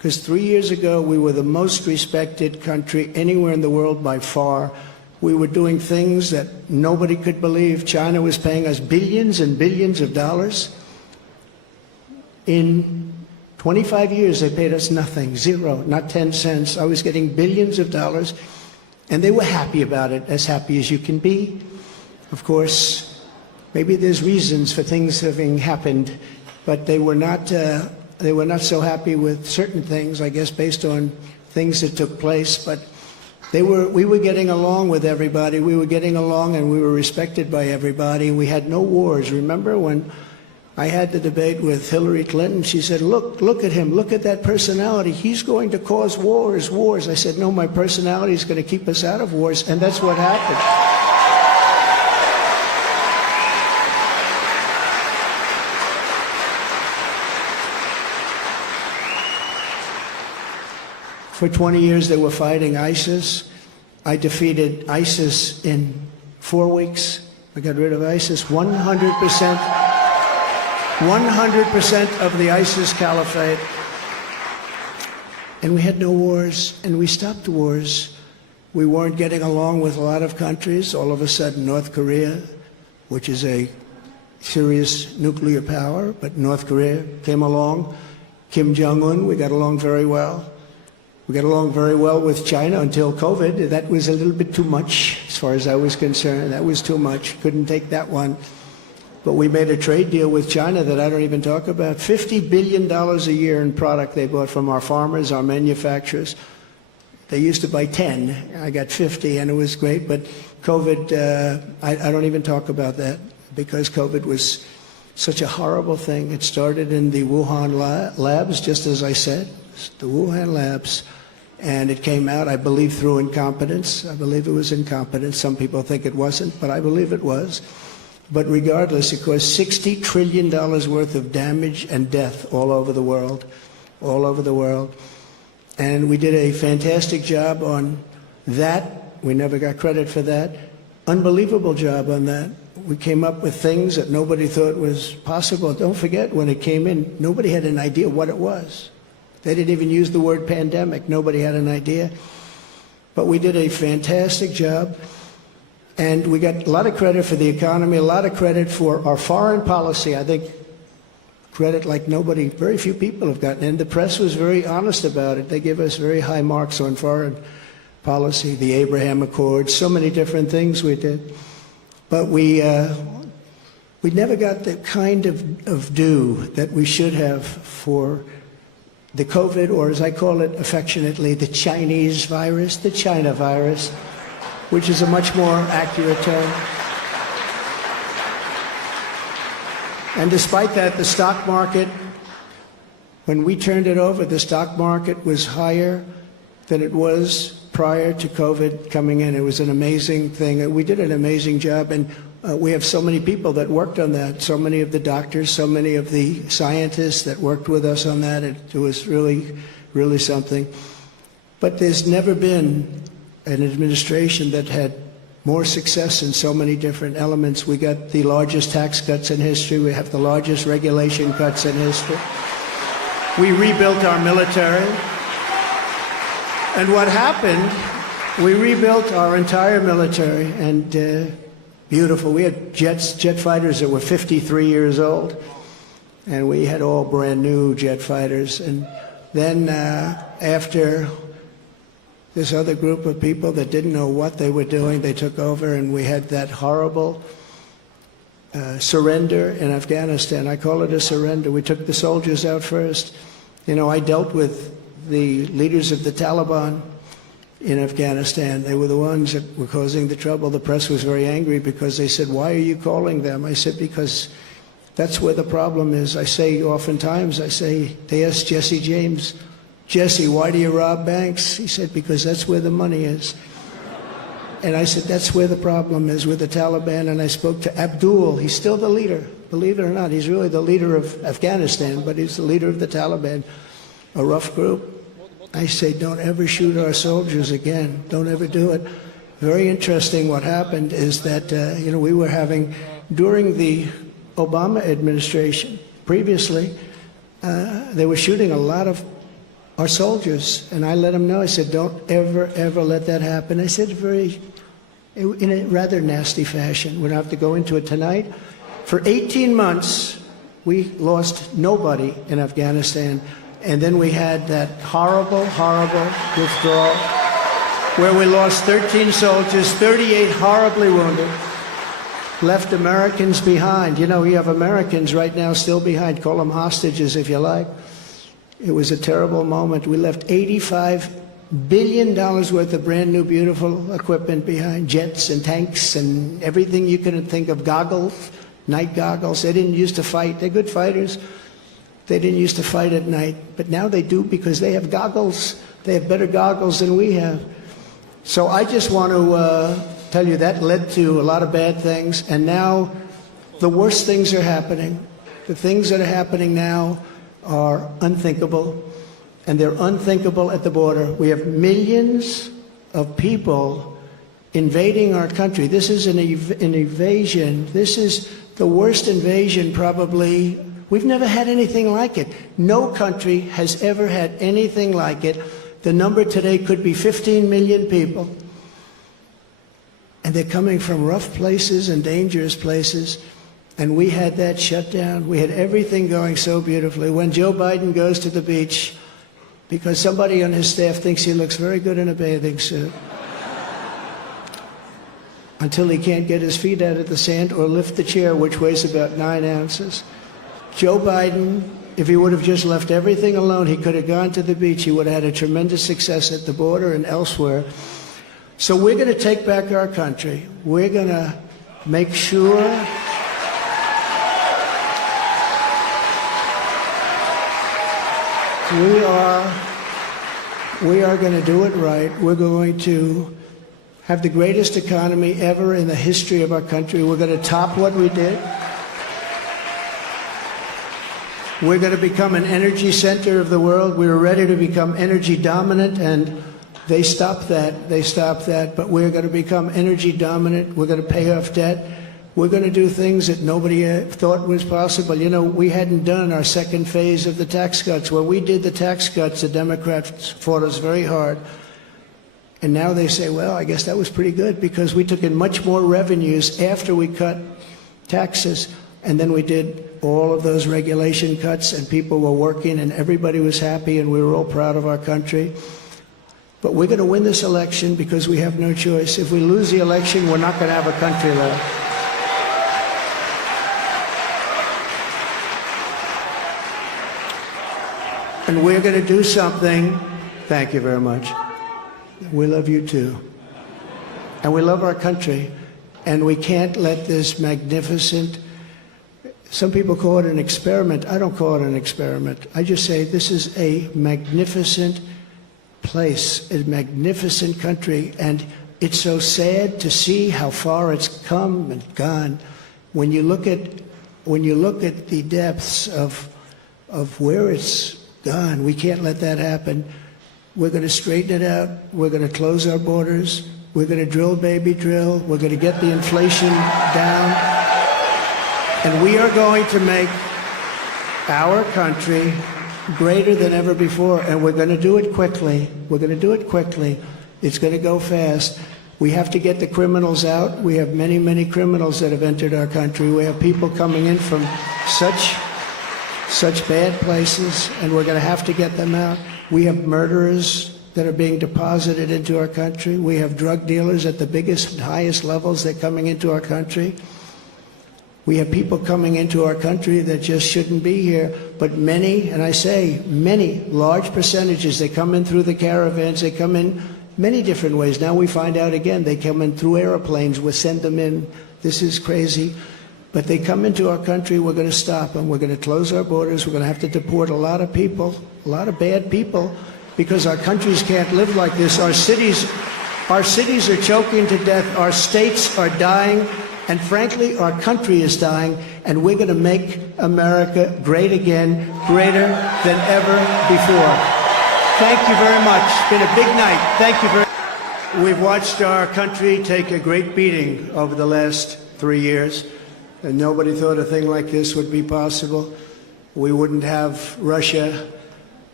Because 3 years ago, we were the most respected country anywhere in the world by far. We were doing things that nobody could believe. China was paying us billions and billions of dollars. In 25 years, they paid us nothing, zero, not 10 cents. I was getting billions of dollars, and they were happy about it, as happy as you can be. Of course, maybe there's reasons for things having happened, but they were not so happy with certain things, I guess, based on things that took place. But we were getting along with everybody. We were getting along, and we were respected by everybody. We had no wars. Remember when I had the debate with Hillary Clinton? She said, look at him. Look at that personality. He's going to cause wars. I said, no, my personality is going to keep us out of wars, and that's what happened. For 20 years, they were fighting ISIS. I defeated ISIS in 4 weeks. I got rid of ISIS. 100% of the ISIS caliphate. And we had no wars, and we stopped wars. We weren't getting along with a lot of countries. All of a sudden, North Korea, which is a serious nuclear power, but North Korea came along. Kim Jong-un, we got along very well. We got along very well with China until COVID. That was a little bit too much as far as I was concerned. That was too much. Couldn't take that one. But we made a trade deal with China that I don't even talk about. $50 billion a year in product they bought from our farmers, our manufacturers. They used to buy 10. I got 50, and it was great. But COVID, I don't even talk about that because COVID was such a horrible thing. It started in the Wuhan labs, just as I said, the Wuhan labs. And it came out, I believe, through incompetence. I believe it was incompetence. Some people think it wasn't, but I believe it was. But regardless, it caused $60 trillion worth of damage and death all over the world, all over the world. And we did a fantastic job on that. We never got credit for that. Unbelievable job on that. We came up with things that nobody thought was possible. Don't forget, when it came in, nobody had an idea what it was. They didn't even use the word pandemic. Nobody had an idea. But we did a fantastic job. And we got a lot of credit for the economy, a lot of credit for our foreign policy. I think credit like nobody, very few people have gotten. And the press was very honest about it. They give us very high marks on foreign policy, the Abraham Accords, so many different things we did. But we never got the kind of due that we should have for the COVID, or as I call it affectionately, the Chinese virus, the China virus, which is a much more accurate term. And despite that, the stock market, when we turned it over, the stock market was higher than it was prior to COVID coming in. It was an amazing thing. We did an amazing job, and we have so many people that worked on that, so many of the doctors, so many of the scientists that worked with us on that. It was really, really something. But there's never been an administration that had more success in so many different elements. We got the largest tax cuts in history. We have the largest regulation cuts in history. We rebuilt our military. And what happened, we rebuilt our entire military, and beautiful. We had jet fighters that were 53 years old, and we had all brand new jet fighters. And then after this other group of people that didn't know what they were doing, they took over, and we had that horrible surrender in Afghanistan. I call it a surrender. We took the soldiers out first. You know, I dealt with the leaders of the Taliban in Afghanistan. They were the ones that were causing the trouble. The press was very angry because they said, why are you calling them? I said, because that's where the problem is. I say oftentimes, they asked Jesse James, Jesse, why do you rob banks? He said, because that's where the money is. And I said, that's where the problem is with the Taliban. And I spoke to Abdul. He's still the leader. Believe it or not, he's really the leader of Afghanistan, but he's the leader of the Taliban, a rough group. I say, don't ever shoot our soldiers again. Don't ever do it. Very interesting what happened is that, we were having, during the Obama administration, previously, they were shooting a lot of our soldiers. And I let them know, I said, don't ever, ever let that happen. I said in a rather nasty fashion. We don't have to go into it tonight. For 18 months, we lost nobody in Afghanistan. And then we had that horrible, horrible withdrawal where we lost 13 soldiers, 38 horribly wounded, left Americans behind. You know, we have Americans right now still behind. Call them hostages if you like. It was a terrible moment. We left $85 billion worth of brand new, beautiful equipment behind, jets and tanks and everything you can think of, goggles, night goggles. They didn't used to fight. They're good fighters. They didn't used to fight at night, but now they do because they have goggles. They have better goggles than we have. So I just want to tell you that led to a lot of bad things, and now the worst things are happening. The things that are happening now are unthinkable, and they're unthinkable at the border. We have millions of people invading our country. This is an invasion. This is the worst invasion probably. We've never had anything like it. No country has ever had anything like it. The number today could be 15 million people. And they're coming from rough places and dangerous places. And we had that shut down. We had everything going so beautifully. When Joe Biden goes to the beach, because somebody on his staff thinks he looks very good in a bathing suit, until he can't get his feet out of the sand or lift the chair, which weighs about 9 ounces. Joe Biden, if he would have just left everything alone, he could have gone to the beach. He would have had a tremendous success at the border and elsewhere. So we're going to take back our country. We're going to make sure we are going to do it right. We're going to have the greatest economy ever in the history of our country. We're going to top what we did. We're going to become an energy center of the world. We were ready to become energy dominant, and they stopped that. They stopped that. But we're going to become energy dominant. We're going to pay off debt. We're going to do things that nobody thought was possible. You know, we hadn't done our second phase of the tax cuts. When we did the tax cuts, the Democrats fought us very hard. And now they say, well, I guess that was pretty good because we took in much more revenues after we cut taxes. And then we did all of those regulation cuts, and people were working, and everybody was happy, and we were all proud of our country. But we're going to win this election because we have no choice. If we lose the election, we're not going to have a country left. And we're going to do something. Thank you very much. We love you too. And we love our country. And we can't let this magnificent, some people call it an experiment. I don't call it an experiment. I just say this is a magnificent place, a magnificent country. And it's so sad to see how far it's come and gone. When you look at the depths of where it's gone, we can't let that happen. We're going to straighten it out. We're going to close our borders. We're going to drill, baby, drill. We're going to get the inflation down. And we are going to make our country greater than ever before. And we're going to do it quickly. We're going to do it quickly. It's going to go fast. We have to get the criminals out. We have many, many criminals that have entered our country. We have people coming in from such bad places, and we're going to have to get them out. We have murderers that are being deposited into our country. We have drug dealers at the biggest, highest levels. They're coming into our country. We have people coming into our country that just shouldn't be here. But many, and I say many, large percentages, they come in through the caravans. They come in many different ways. Now we find out again, they come in through airplanes. We send them in. This is crazy. But they come into our country, we're going to stop them. We're going to close our borders. We're going to have to deport a lot of people, a lot of bad people, because our countries can't live like this. Our cities are choking to death. Our states are dying. And frankly, our country is dying. And we're going to make America great again, greater than ever before. Thank you very much. It's been a big night. Thank you very much. We've watched our country take a great beating over the last 3 years. And nobody thought a thing like this would be possible. We wouldn't have Russia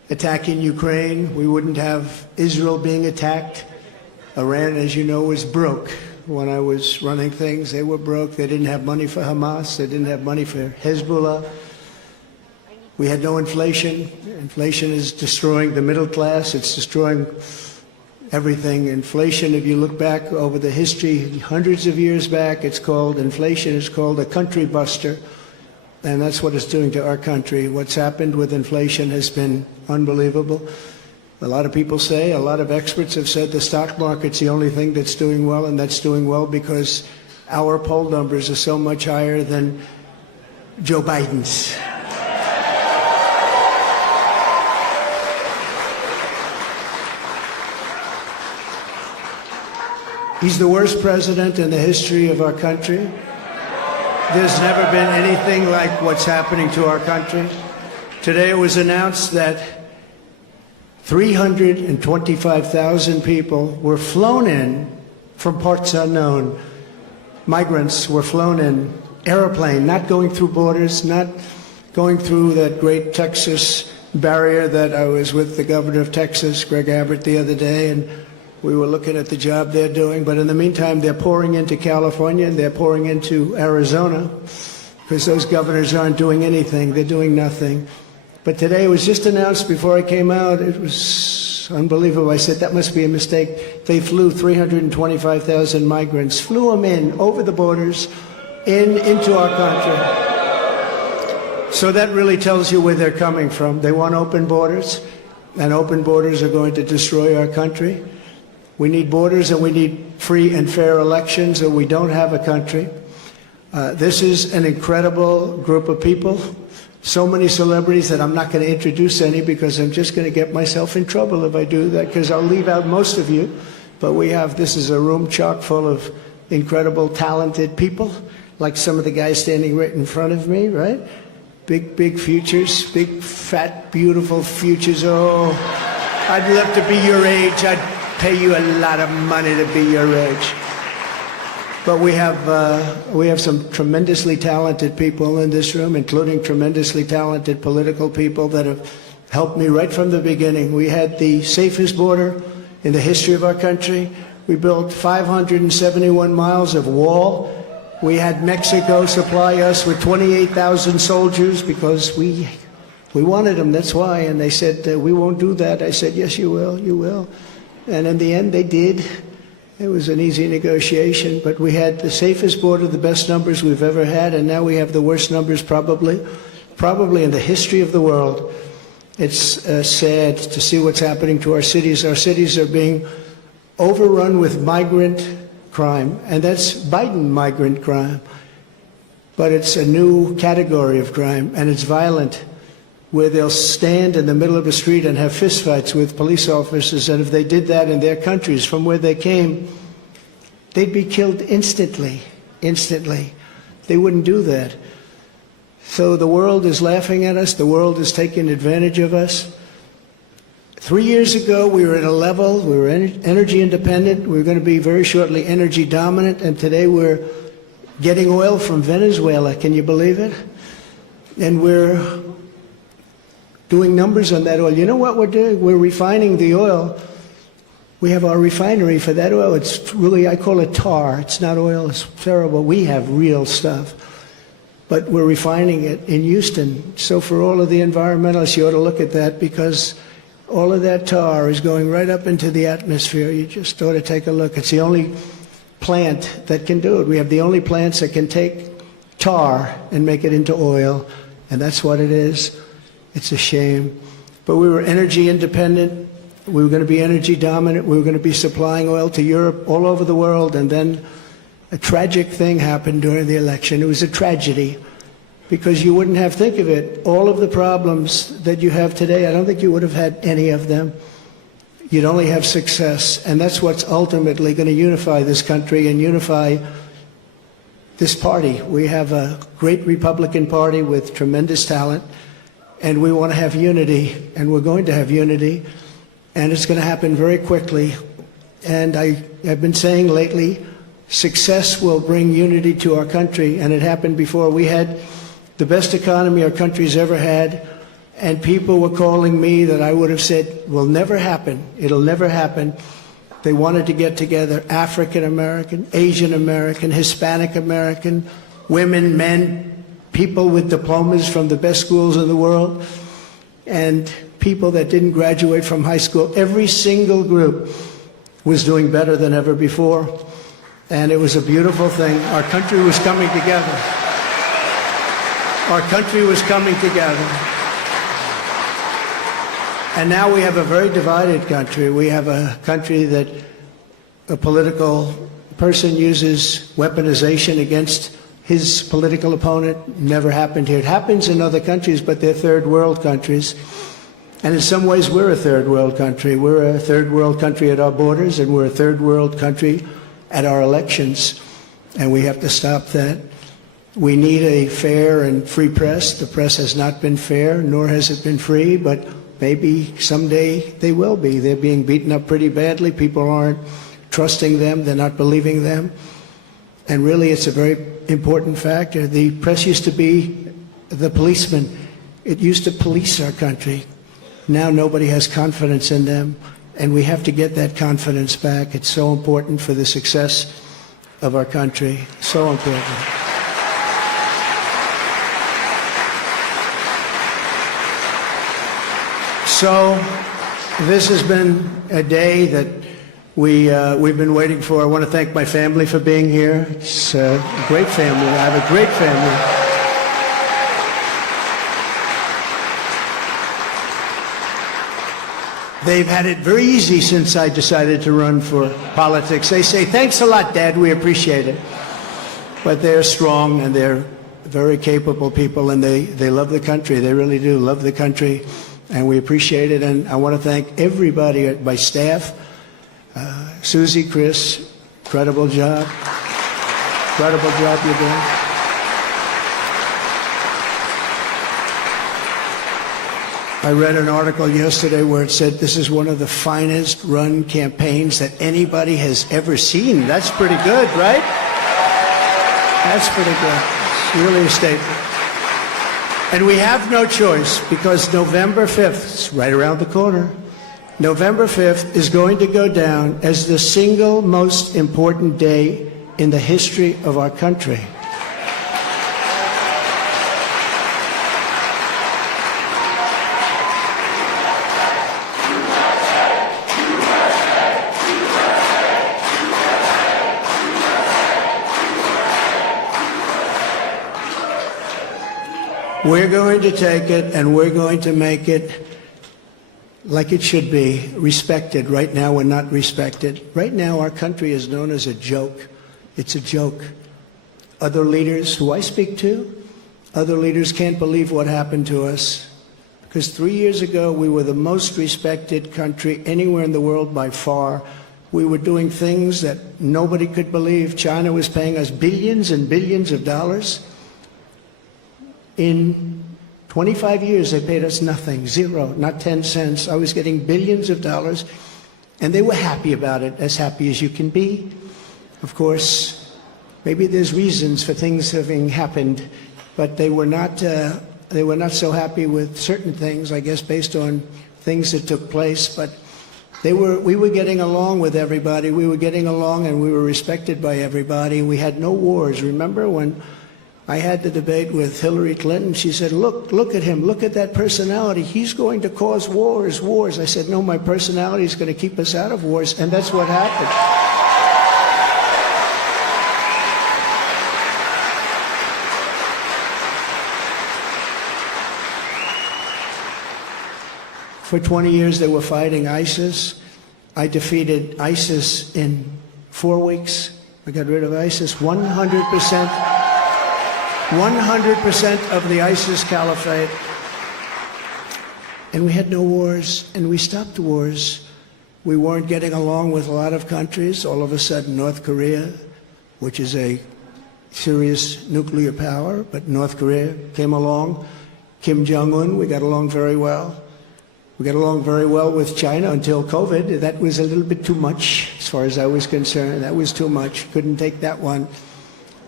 attacking Ukraine. We wouldn't have Israel being attacked. Iran, as you know, was broke. When I was running things, they were broke. They didn't have money for Hamas. They didn't have money for Hezbollah. We had no inflation. Inflation is destroying the middle class. It's destroying everything. Inflation, if you look back over the history, hundreds of years back, inflation is called a country buster. And that's what it's doing to our country. What's happened with inflation has been unbelievable. A lot of people say, a lot of experts have said the stock market's the only thing that's doing well, and that's doing well because our poll numbers are so much higher than Joe Biden's. He's the worst president in the history of our country. There's never been anything like what's happening to our country. Today it was announced that 325,000 people were flown in from parts unknown. Migrants were flown in, airplane, not going through borders, not going through that great Texas barrier that I was with the governor of Texas, Greg Abbott, the other day, and we were looking at the job they're doing. But in the meantime, they're pouring into California and they're pouring into Arizona because those governors aren't doing anything. They're doing nothing. But today it was just announced before I came out. It was unbelievable. I said, that must be a mistake. They flew 325,000 migrants, flew them in over the borders into our country. So that really tells you where they're coming from. They want open borders, and open borders are going to destroy our country. We need borders and we need free and fair elections, or we don't have a country. This is an incredible group of people. So many celebrities that I'm not going to introduce any because I'm just going to get myself in trouble if I do that, because I'll leave out most of you. But this is a room chock full of incredible, talented people, like some of the guys standing right in front of me, right? Big futures, big, fat, beautiful futures. Oh, I'd love to be your age. I'd pay you a lot of money to be your age. But we have some tremendously talented people in this room, including tremendously talented political people that have helped me right from the beginning. We had the safest border in the history of our country. We built 571 miles of wall. We had Mexico supply us with 28,000 soldiers because we wanted them, that's why. And they said, we won't do that. I said, yes, you will, you will. And in the end, they did. It was an easy negotiation, but we had the safest border, the best numbers we've ever had, and now we have the worst numbers probably in the history of the world. It's sad to see what's happening to our cities. Our cities are being overrun with migrant crime, and that's Biden migrant crime. But it's a new category of crime, and it's violent, where they'll stand in the middle of the street and have fistfights with police officers, and if they did that in their countries from where they came, they'd be killed instantly. They wouldn't do that. So the world is laughing at us. The world is taking advantage of us. 3 years ago, we were at a level, we were energy independent. We were going to be very shortly energy dominant, and today we're getting oil from Venezuela. Can you believe it? And we're doing numbers on that oil. You know what we're doing? We're refining the oil. We have our refinery for that oil. It's really, I call it tar. It's not oil. It's terrible. We have real stuff. But we're refining it in Houston. So for all of the environmentalists, you ought to look at that, because all of that tar is going right up into the atmosphere. You just ought to take a look. It's the only plant that can do it. We have the only plants that can take tar and make it into oil, and that's what it is. It's a shame. But we were energy independent. We were going to be energy dominant. We were going to be supplying oil to Europe, all over the world. And then a tragic thing happened during the election. It was a tragedy, because you wouldn't have, think of it, all of the problems that you have today, I don't think you would have had any of them. You'd only have success. And that's what's ultimately going to unify this country and unify this party. We have a great Republican Party with tremendous talent. And we want to have unity, and we're going to have unity, and it's going to happen very quickly. And I've been saying lately, success will bring unity to our country, and it happened before. We had the best economy our country's ever had, and people were calling me that I would have said will never happen. It'll never happen. They wanted to get together African American, Asian American, Hispanic American, women, men, people with diplomas from the best schools in the world, and people that didn't graduate from high school. Every single group was doing better than ever before, and it was a beautiful thing. Our country was coming together. Our country was coming together. And now we have a very divided country. We have a country that a political person uses weaponization against his political opponent. Never happened here. It happens in other countries, but they're third world countries. And in some ways, we're a third world country. We're a third world country at our borders, and we're a third world country at our elections. And we have to stop that. We need a fair and free press. The press has not been fair, nor has it been free, but maybe someday they will be. They're being beaten up pretty badly. People aren't trusting them. They're not believing them. And really, it's a very important factor. The press used to be the policeman. It used to police our country. Now nobody has confidence in them, and we have to get that confidence back. It's so important for the success of our country. So important. So this has been a day that we've been waiting for. I want to thank my family for being here. It's a great family. I have a great family. They've had it very easy since I decided to run for politics. They say, "Thanks a lot, Dad, we appreciate it." But they're strong, and they're very capable people, and they love the country. They really do love the country, and we appreciate it. And I want to thank everybody at my staff. Susie, Chris, incredible job. Incredible job you're doing. I read an article yesterday where it said this is one of the finest run campaigns that anybody has ever seen. That's pretty good, right? That's pretty good. It's really a statement. And we have no choice, because November 5th, it's right around the corner, November 5th is going to go down as the single most important day in the history of our country. We're going to take it, and we're going to make it like it should be, respected. Right now, we're not respected. Right now, our country is known as a joke. It's a joke. Other leaders who I speak to, other leaders can't believe what happened to us. Because 3 years ago, we were the most respected country anywhere in the world by far. We were doing things that nobody could believe. China was paying us billions and billions of dollars. In 25 years, they paid us nothing, zero, not 10 cents. I was getting billions of dollars, and they were happy about it, as happy as you can be. Of course, maybe there's reasons for things having happened, but they were not so happy with certain things, I guess, based on things that took place. But we were getting along with everybody. We were getting along, and we were respected by everybody. We had no wars. Remember when I had the debate with Hillary Clinton? She said, look at him, look at that personality. He's going to cause wars. I said, no, my personality is going to keep us out of wars, and that's what happened. For 20 years, they were fighting ISIS. I defeated ISIS in 4 weeks. I got rid of ISIS 100%. 100% of the ISIS caliphate. And we had no wars, and we stopped wars. We weren't getting along with a lot of countries. All of a sudden, North Korea, which is a serious nuclear power, but North Korea came along. Kim Jong-un, we got along very well. We got along very well with China until COVID. That was a little bit too much, as far as I was concerned. That was too much. Couldn't take that one.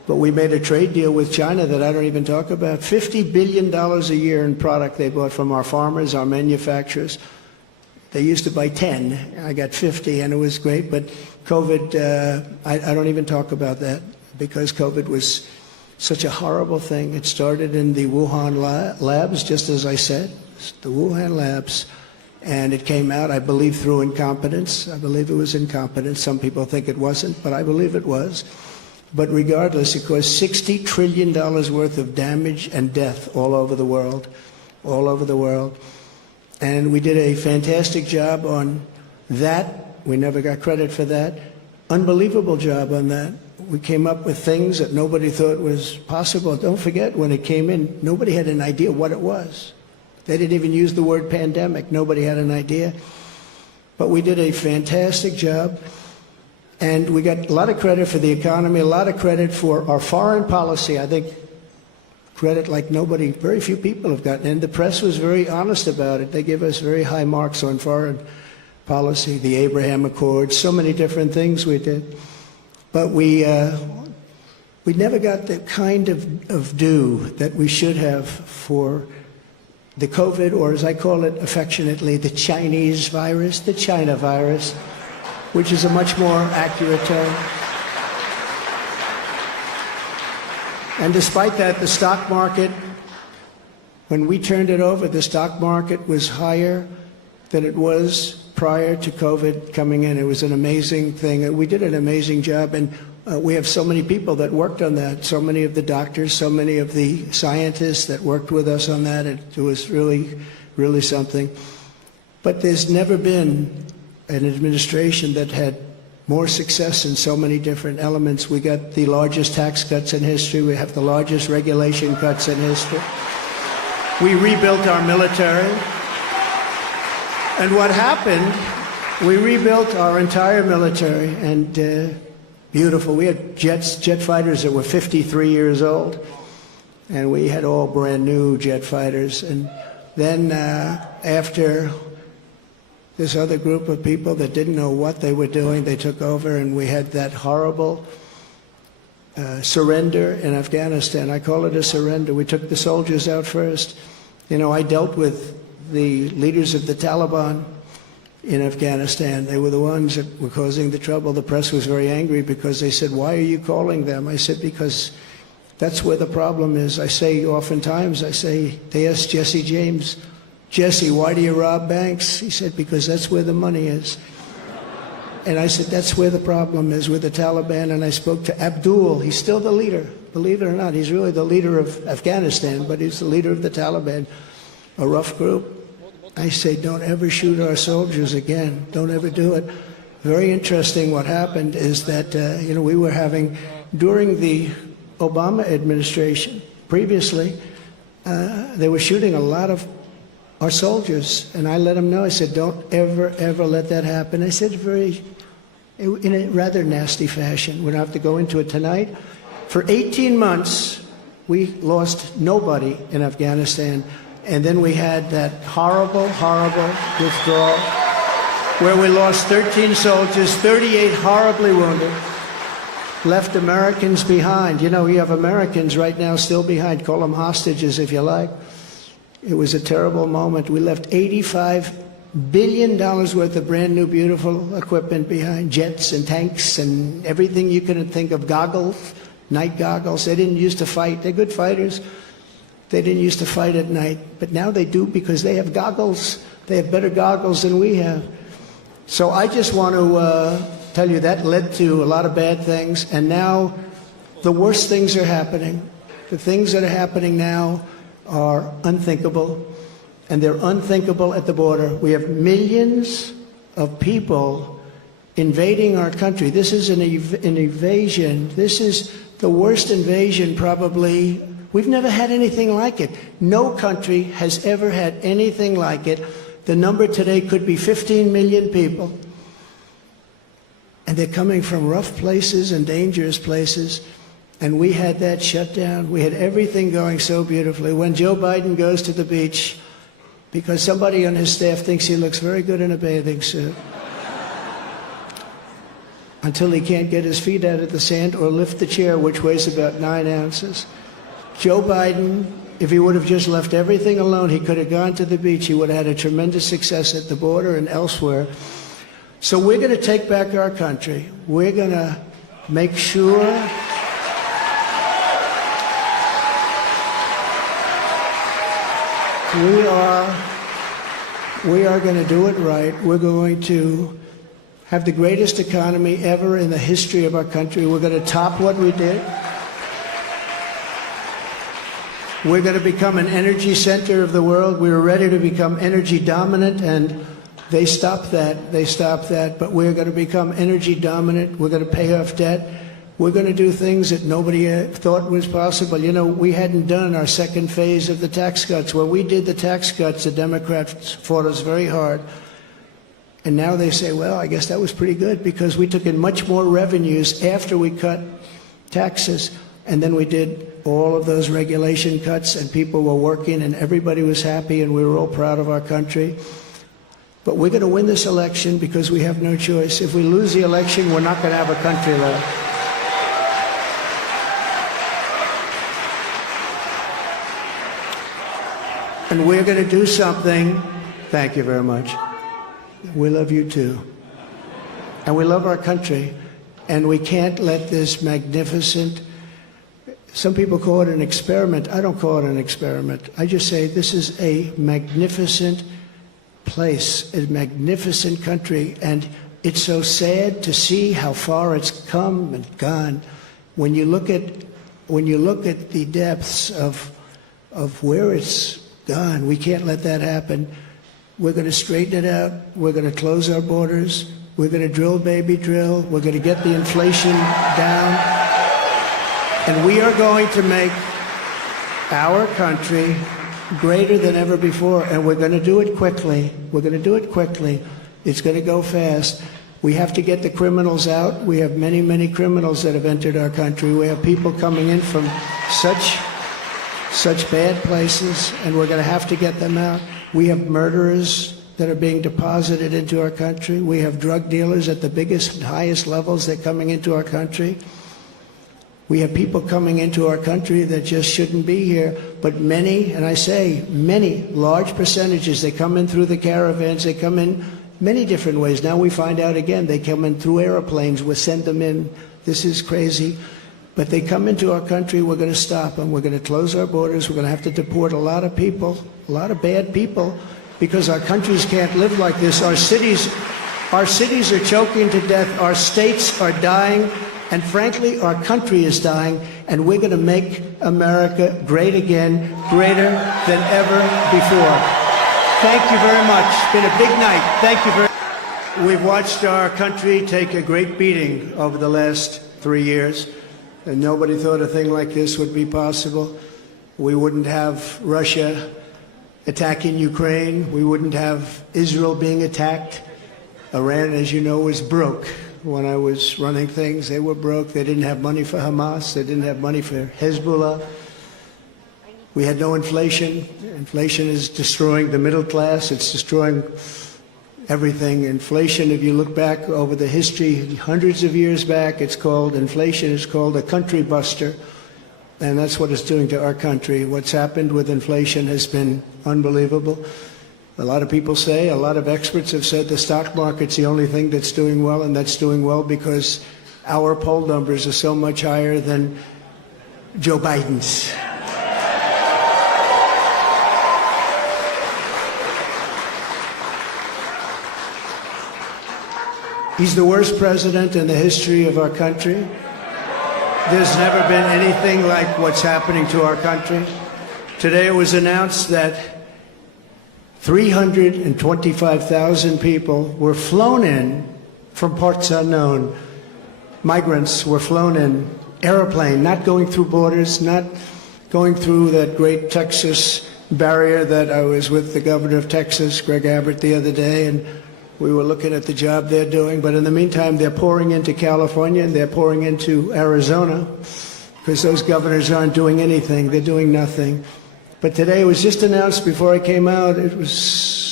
But we made a trade deal with China that I don't even talk about. $50 billion a year in product they bought from our farmers, our manufacturers. They used to buy 10. I got 50, and it was great. But COVID, I don't even talk about that because COVID was such a horrible thing. It started in the Wuhan labs, just as I said, the Wuhan labs. And it came out, I believe, through incompetence. I believe it was incompetence. Some people think it wasn't, but I believe it was. But regardless, it caused $60 trillion worth of damage and death all over the world, all over the world. And we did a fantastic job on that. We never got credit for that. Unbelievable job on that. We came up with things that nobody thought was possible. Don't forget, when it came in, nobody had an idea what it was. They didn't even use the word pandemic. Nobody had an idea. But we did a fantastic job. And we got a lot of credit for the economy, a lot of credit for our foreign policy. I think credit like nobody, very few people have gotten. And the press was very honest about it. They give us very high marks on foreign policy, the Abraham Accords, so many different things we did. But we never got the kind of due that we should have for the COVID, or as I call it affectionately, the Chinese virus, the China virus, which is a much more accurate term. And despite that, the stock market, when we turned it over, the stock market was higher than it was prior to COVID coming in. It was an amazing thing. We did an amazing job, and we have so many people that worked on that, so many of the doctors, so many of the scientists that worked with us on that. It was really, really something. But there's never been an administration that had more success in so many different elements. We got the largest tax cuts in history. We have the largest regulation cuts in history. We rebuilt our military. And what happened, we rebuilt our entire military, and beautiful. We had jet fighters that were 53 years old, and we had all brand new jet fighters. And then after this other group of people that didn't know what they were doing, they took over, and we had that horrible surrender in Afghanistan. I call it a surrender. We took the soldiers out first. You know, I dealt with the leaders of the Taliban in Afghanistan. They were the ones that were causing the trouble. The press was very angry because they said, "Why are you calling them?" I said, "Because that's where the problem is." I say oftentimes, they asked Jesse James, "Jesse, why do you rob banks?" He said, "Because that's where the money is." And I said, that's where the problem is, with the Taliban. And I spoke to Abdul. He's still the leader. Believe it or not, he's really the leader of Afghanistan, but he's the leader of the Taliban, a rough group. I say, don't ever shoot our soldiers again. Don't ever do it. Very interesting what happened is that, we were having, during the Obama administration, previously, they were shooting a lot of our soldiers, and I let them know. I said, don't ever, ever let that happen. I said in a rather nasty fashion. We don't have to go into it tonight. For 18 months, we lost nobody in Afghanistan, and then we had that horrible, horrible withdrawal where we lost 13 soldiers, 38 horribly wounded, left Americans behind. You know, you have Americans right now still behind. Call them hostages if you like. It was a terrible moment. We left $85 billion worth of brand new, beautiful equipment behind, jets and tanks and everything you could think of, goggles, night goggles. They didn't used to fight. They're good fighters. They didn't used to fight at night, but now they do because they have goggles. They have better goggles than we have. So I just want to tell you that led to a lot of bad things, and now the worst things are happening. The things that are happening now are unthinkable, and they're unthinkable at the border. We have millions of people invading our country. This is an invasion. This is the worst invasion probably. We've never had anything like it. No country has ever had anything like it. The number today could be 15 million people. And they're coming from rough places and dangerous places. And we had that shut down. We had everything going so beautifully. When Joe Biden goes to the beach, because somebody on his staff thinks he looks very good in a bathing suit. until he can't get his feet out of the sand or lift the chair, which weighs about 9 ounces. Joe Biden, if he would have just left everything alone, he could have gone to the beach. He would have had a tremendous success at the border and elsewhere. So we're going to take back our country. We're going to make sure we are going to do it right. We're going to have the greatest economy ever in the history of our country. We're going to top what we did. We're going to become an energy center of the world. We were ready to become energy dominant, and they stopped that. They stopped that. But we're going to become energy dominant. We're going to pay off debt. We're going to do things that nobody thought was possible. You know, we hadn't done our second phase of the tax cuts. When we did the tax cuts, the Democrats fought us very hard. And now they say, well, I guess that was pretty good because we took in much more revenues after we cut taxes. And then we did all of those regulation cuts, and people were working, and everybody was happy, and we were all proud of our country. But we're going to win this election because we have no choice. If we lose the election, we're not going to have a country left. And we're going to do something. Thank you very much. We love you too. And we love our country. And we can't let this magnificent, some people call it an experiment. I don't call it an experiment. I just say this is a magnificent place, a magnificent country. And it's so sad to see how far it's come and gone. When you look at the depths of where it's gone, we can't let that happen. We're going to straighten it out. We're going to close our borders. We're going to drill, baby, drill. We're going to get the inflation down. And we are going to make our country greater than ever before. And we're going to do it quickly. We're going to do it quickly. It's going to go fast. We have to get the criminals out. We have many, many criminals that have entered our country. We have people coming in from such bad places, and we're going to have to get them out. We have murderers that are being deposited into our country. We have drug dealers at the biggest and highest levels that are coming into our country. We have people coming into our country that just shouldn't be here, but many, and I say many, large percentages, they come in through the caravans, they come in many different ways. Now we find out again, they come in through airplanes, we send them in. This is crazy. But they come into our country, we're going to stop them. We're going to close our borders. We're going to have to deport a lot of people, a lot of bad people, because our countries can't live like this. Our cities are choking to death. Our states are dying. And frankly, our country is dying. And we're going to make America great again, greater than ever before. Thank you very much. It's been a big night. Thank you very much. We've watched our country take a great beating over the last 3 years. And nobody thought a thing like this would be possible. We wouldn't have Russia attacking Ukraine. We wouldn't have Israel being attacked. Iran, as you know, was broke. When I was running things, they were broke. They didn't have money for Hamas. They didn't have money for Hezbollah. We had no inflation. Inflation is destroying the middle class. It's destroying everything. Inflation, if you look back over the history, hundreds of years back, inflation is called a country buster. And that's what it's doing to our country. What's happened with inflation has been unbelievable. A lot of people say, a lot of experts have said the stock market's the only thing that's doing well, and that's doing well because our poll numbers are so much higher than Joe Biden's. He's the worst president in the history of our country. There's never been anything like what's happening to our country. Today it was announced that 325,000 people were flown in from parts unknown. Migrants were flown in, airplane, not going through borders, not going through that great Texas barrier that I was with the governor of Texas, Greg Abbott, the other day, and we were looking at the job they're doing. But in the meantime, they're pouring into California and they're pouring into Arizona because those governors aren't doing anything. They're doing nothing. But today it was just announced before I came out, it was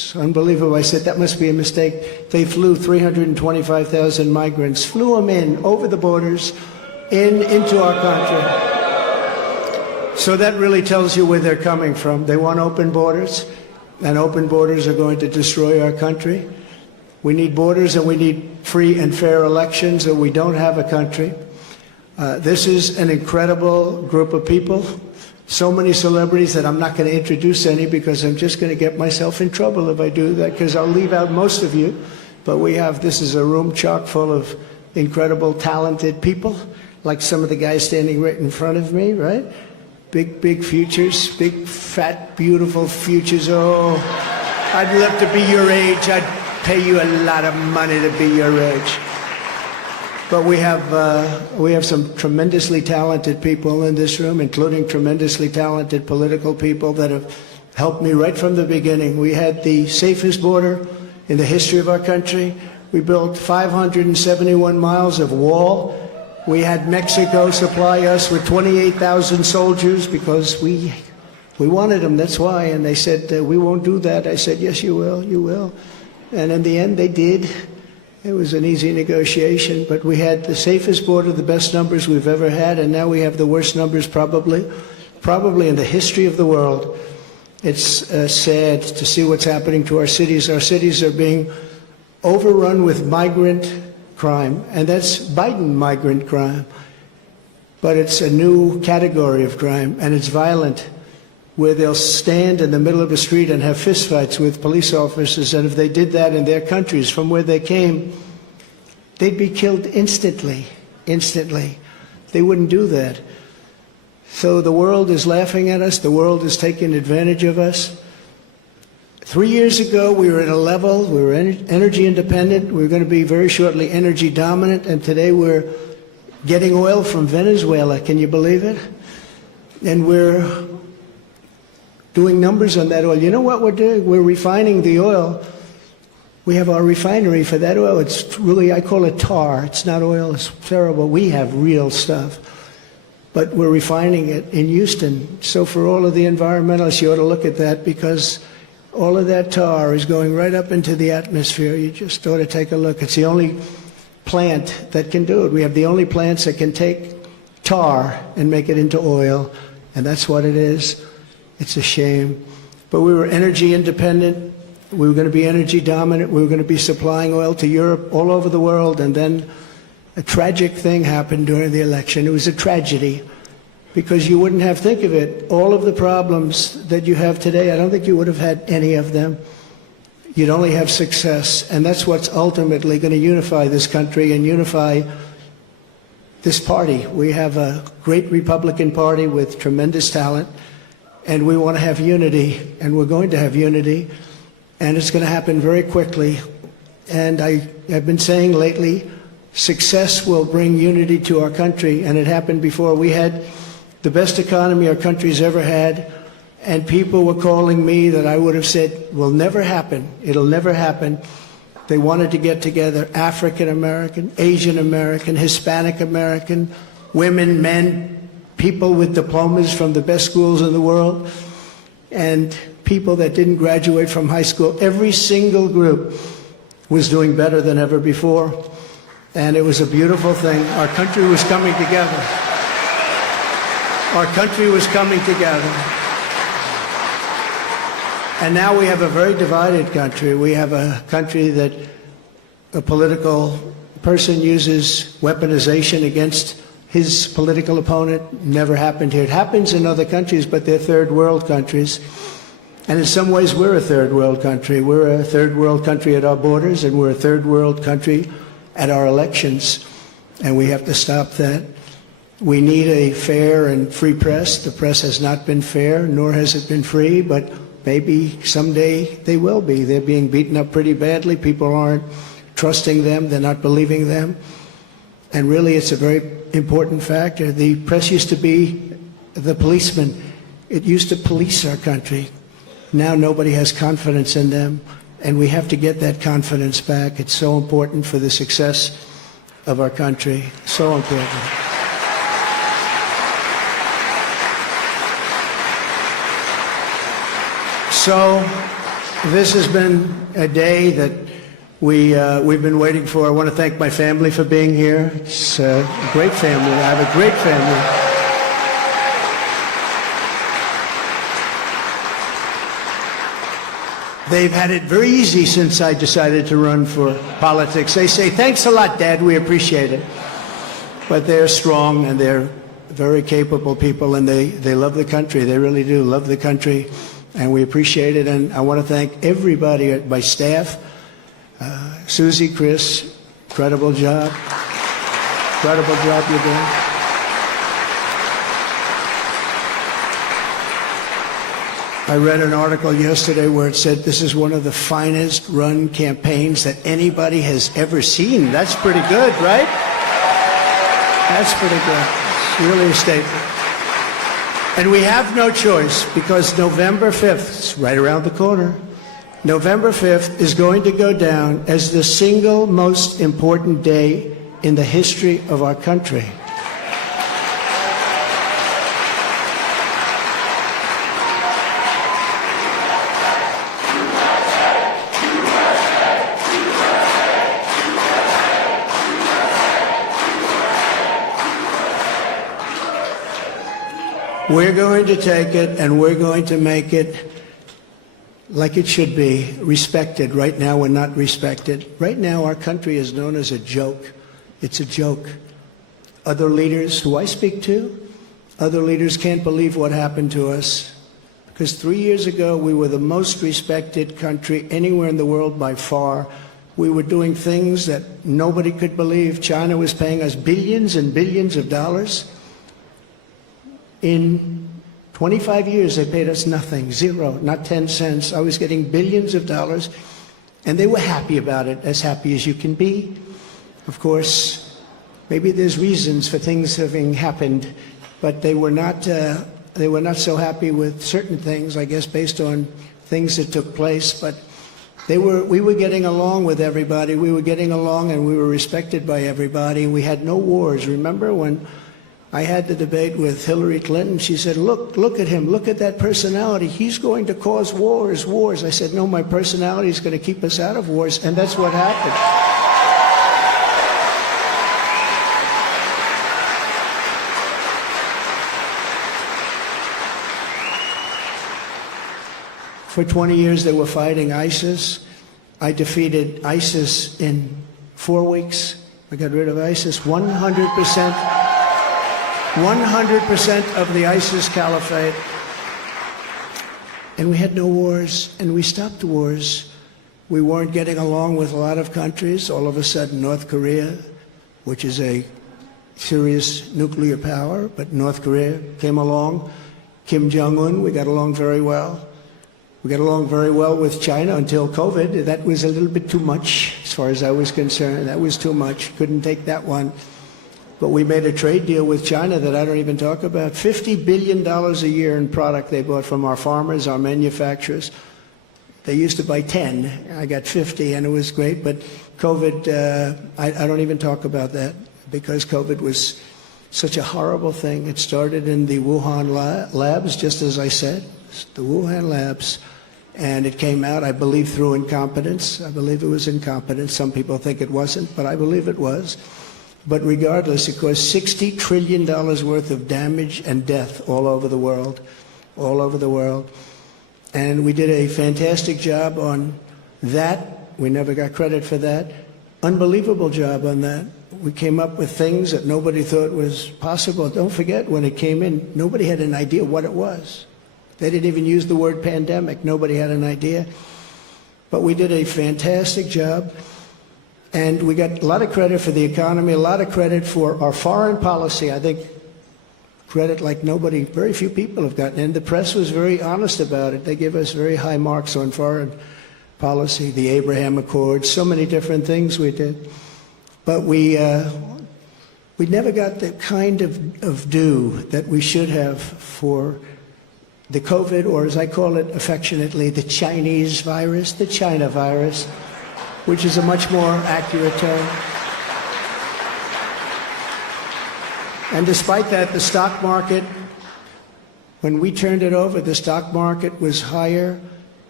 It's unbelievable. I said, that must be a mistake. They flew 325,000 migrants, flew them in over the borders, into our country. So that really tells you where they're coming from. They want open borders, and open borders are going to destroy our country. We need borders, and we need free and fair elections, or we don't have a country. This is an incredible group of people. So many celebrities that I'm not going to introduce any, because I'm just going to get myself in trouble if I do that, because I'll leave out most of you. But this is a room chock full of incredible, talented people, like some of the guys standing right in front of me, right? Big, big futures, big, fat, beautiful futures. Oh, I'd love to be your age. I'd pay you a lot of money to be your age. But we have some tremendously talented people in this room, including tremendously talented political people that have helped me right from the beginning. We had the safest border in the history of our country. We built 571 miles of wall. We had Mexico supply us with 28,000 soldiers because we wanted them, that's why. And they said, we won't do that. I said, yes, you will, you will. And in the end, they did. It was an easy negotiation, but we had the safest border, the best numbers we've ever had, and now we have the worst numbers probably in the history of the world. It's sad to see what's happening to our cities. Our cities are being overrun with migrant crime, and that's Biden migrant crime. But it's a new category of crime, and it's violent, where they'll stand in the middle of a street and have fistfights with police officers, and if they did that in their countries from where they came, they'd be killed instantly. They wouldn't do that. So the world is laughing at us. The world is taking advantage of us. 3 years ago, we were at a level, we were energy independent, we were going to be very shortly energy dominant, and today we're getting oil from Venezuela. Can you believe it? And we're doing numbers on that oil. You know what we're doing? We're refining the oil. We have our refinery for that oil. It's really, I call it tar. It's not oil. It's terrible. We have real stuff. But we're refining it in Houston. So for all of the environmentalists, you ought to look at that, because all of that tar is going right up into the atmosphere. You just ought to take a look. It's the only plant that can do it. We have the only plants that can take tar and make it into oil, and that's what it is. It's a shame. But we were energy independent. We were going to be energy dominant. We were going to be supplying oil to Europe, all over the world. And then a tragic thing happened during the election. It was a tragedy, because you wouldn't have, think of it, all of the problems that you have today, I don't think you would have had any of them. You'd only have success. And that's what's ultimately going to unify this country and unify this party. We have a great Republican Party with tremendous talent. And we want to have unity, and we're going to have unity, and it's going to happen very quickly. And I've been saying lately, success will bring unity to our country, and it happened before. We had the best economy our country's ever had, and people were calling me that I would have said will never happen. It'll never happen. They wanted to get together, African American, Asian American, Hispanic American, women, men, people with diplomas from the best schools in the world, and people that didn't graduate from high school. Every single group was doing better than ever before, and it was a beautiful thing. Our country was coming together. Our country was coming together. And now we have a very divided country. We have a country that a political person uses weaponization against his political opponent. Never happened here. It happens in other countries, but they're third world countries. And in some ways, we're a third world country. We're a third world country at our borders, and we're a third world country at our elections. And we have to stop that. We need a fair and free press. The press has not been fair, nor has it been free, but maybe someday they will be. They're being beaten up pretty badly. People aren't trusting them. They're not believing them. And really, it's a very important factor. The press used to be the policeman. It used to police our country. Now nobody has confidence in them, and we have to get that confidence back. It's so important for the success of our country. So important. So This has been a day that we've been waiting for. I want to thank my family for being here. It's a great family. I have a great family. They've had it very easy since I decided to run for politics. They say, thanks a lot, Dad, we appreciate it. But they're strong and they're very capable people, and they love the country. They really do love the country, and we appreciate it. And I want to thank everybody at my staff. Susie, Chris, incredible job. Incredible job you're doing. I read an article yesterday where it said this is one of the finest run campaigns that anybody has ever seen. That's pretty good, right? That's pretty good. It's really a statement. And we have no choice, because November 5th, it's right around the corner, November 5th is going to go down as the single most important day in the history of our country. We're going to take it and we're going to make it like it should be, respected. Right now we're not respected. Right now our country is known as a joke. It's a joke. Other leaders who I speak to, other leaders can't believe what happened to us. Because 3 years ago we were the most respected country anywhere in the world by far. We were doing things that nobody could believe. China was paying us billions and billions of dollars. In 25 years, they paid us nothing, zero, not 10 cents. I was getting billions of dollars, and they were happy about it, as happy as you can be. Of course, maybe there's reasons for things having happened, but they were not so happy with certain things, I guess, based on things that took place. But we were getting along with everybody. We were getting along, and we were respected by everybody. We had no wars. Remember when I had the debate with Hillary Clinton? She said, look at him, look at that personality. He's going to cause wars. I said, no, my personality is going to keep us out of wars, and that's what happened. For 20 years they were fighting ISIS. I defeated ISIS in 4 weeks. I got rid of ISIS 100%. 100% of the ISIS caliphate. And we had no wars, and we stopped wars. We weren't getting along with a lot of countries. All of a sudden, North Korea, which is a serious nuclear power, but North Korea came along. Kim Jong-un, we got along very well. We got along very well with China until COVID. That was a little bit too much, as far as I was concerned. That was too much. Couldn't take that one. But we made a trade deal with China that I don't even talk about. $50 billion a year in product they bought from our farmers, our manufacturers. They used to buy 10. I got 50, and it was great. But COVID, I don't even talk about that, because COVID was such a horrible thing. It started in the Wuhan labs, just as I said, the Wuhan labs. And it came out, I believe, through incompetence. I believe it was incompetence. Some people think it wasn't, but I believe it was. But regardless, it caused $60 trillion worth of damage and death all over the world, all over the world. And we did a fantastic job on that. We never got credit for that. Unbelievable job on that. We came up with things that nobody thought was possible. Don't forget, when it came in, nobody had an idea what it was. They didn't even use the word pandemic. Nobody had an idea. But we did a fantastic job. And we got a lot of credit for the economy, a lot of credit for our foreign policy. I think credit like nobody, very few people have gotten. And the press was very honest about it. They give us very high marks on foreign policy, the Abraham Accords, so many different things we did. But we never got the kind of due that we should have for the COVID, or as I call it affectionately, the Chinese virus, the China virus, which is a much more accurate term. And despite that, the stock market, when we turned it over, the stock market was higher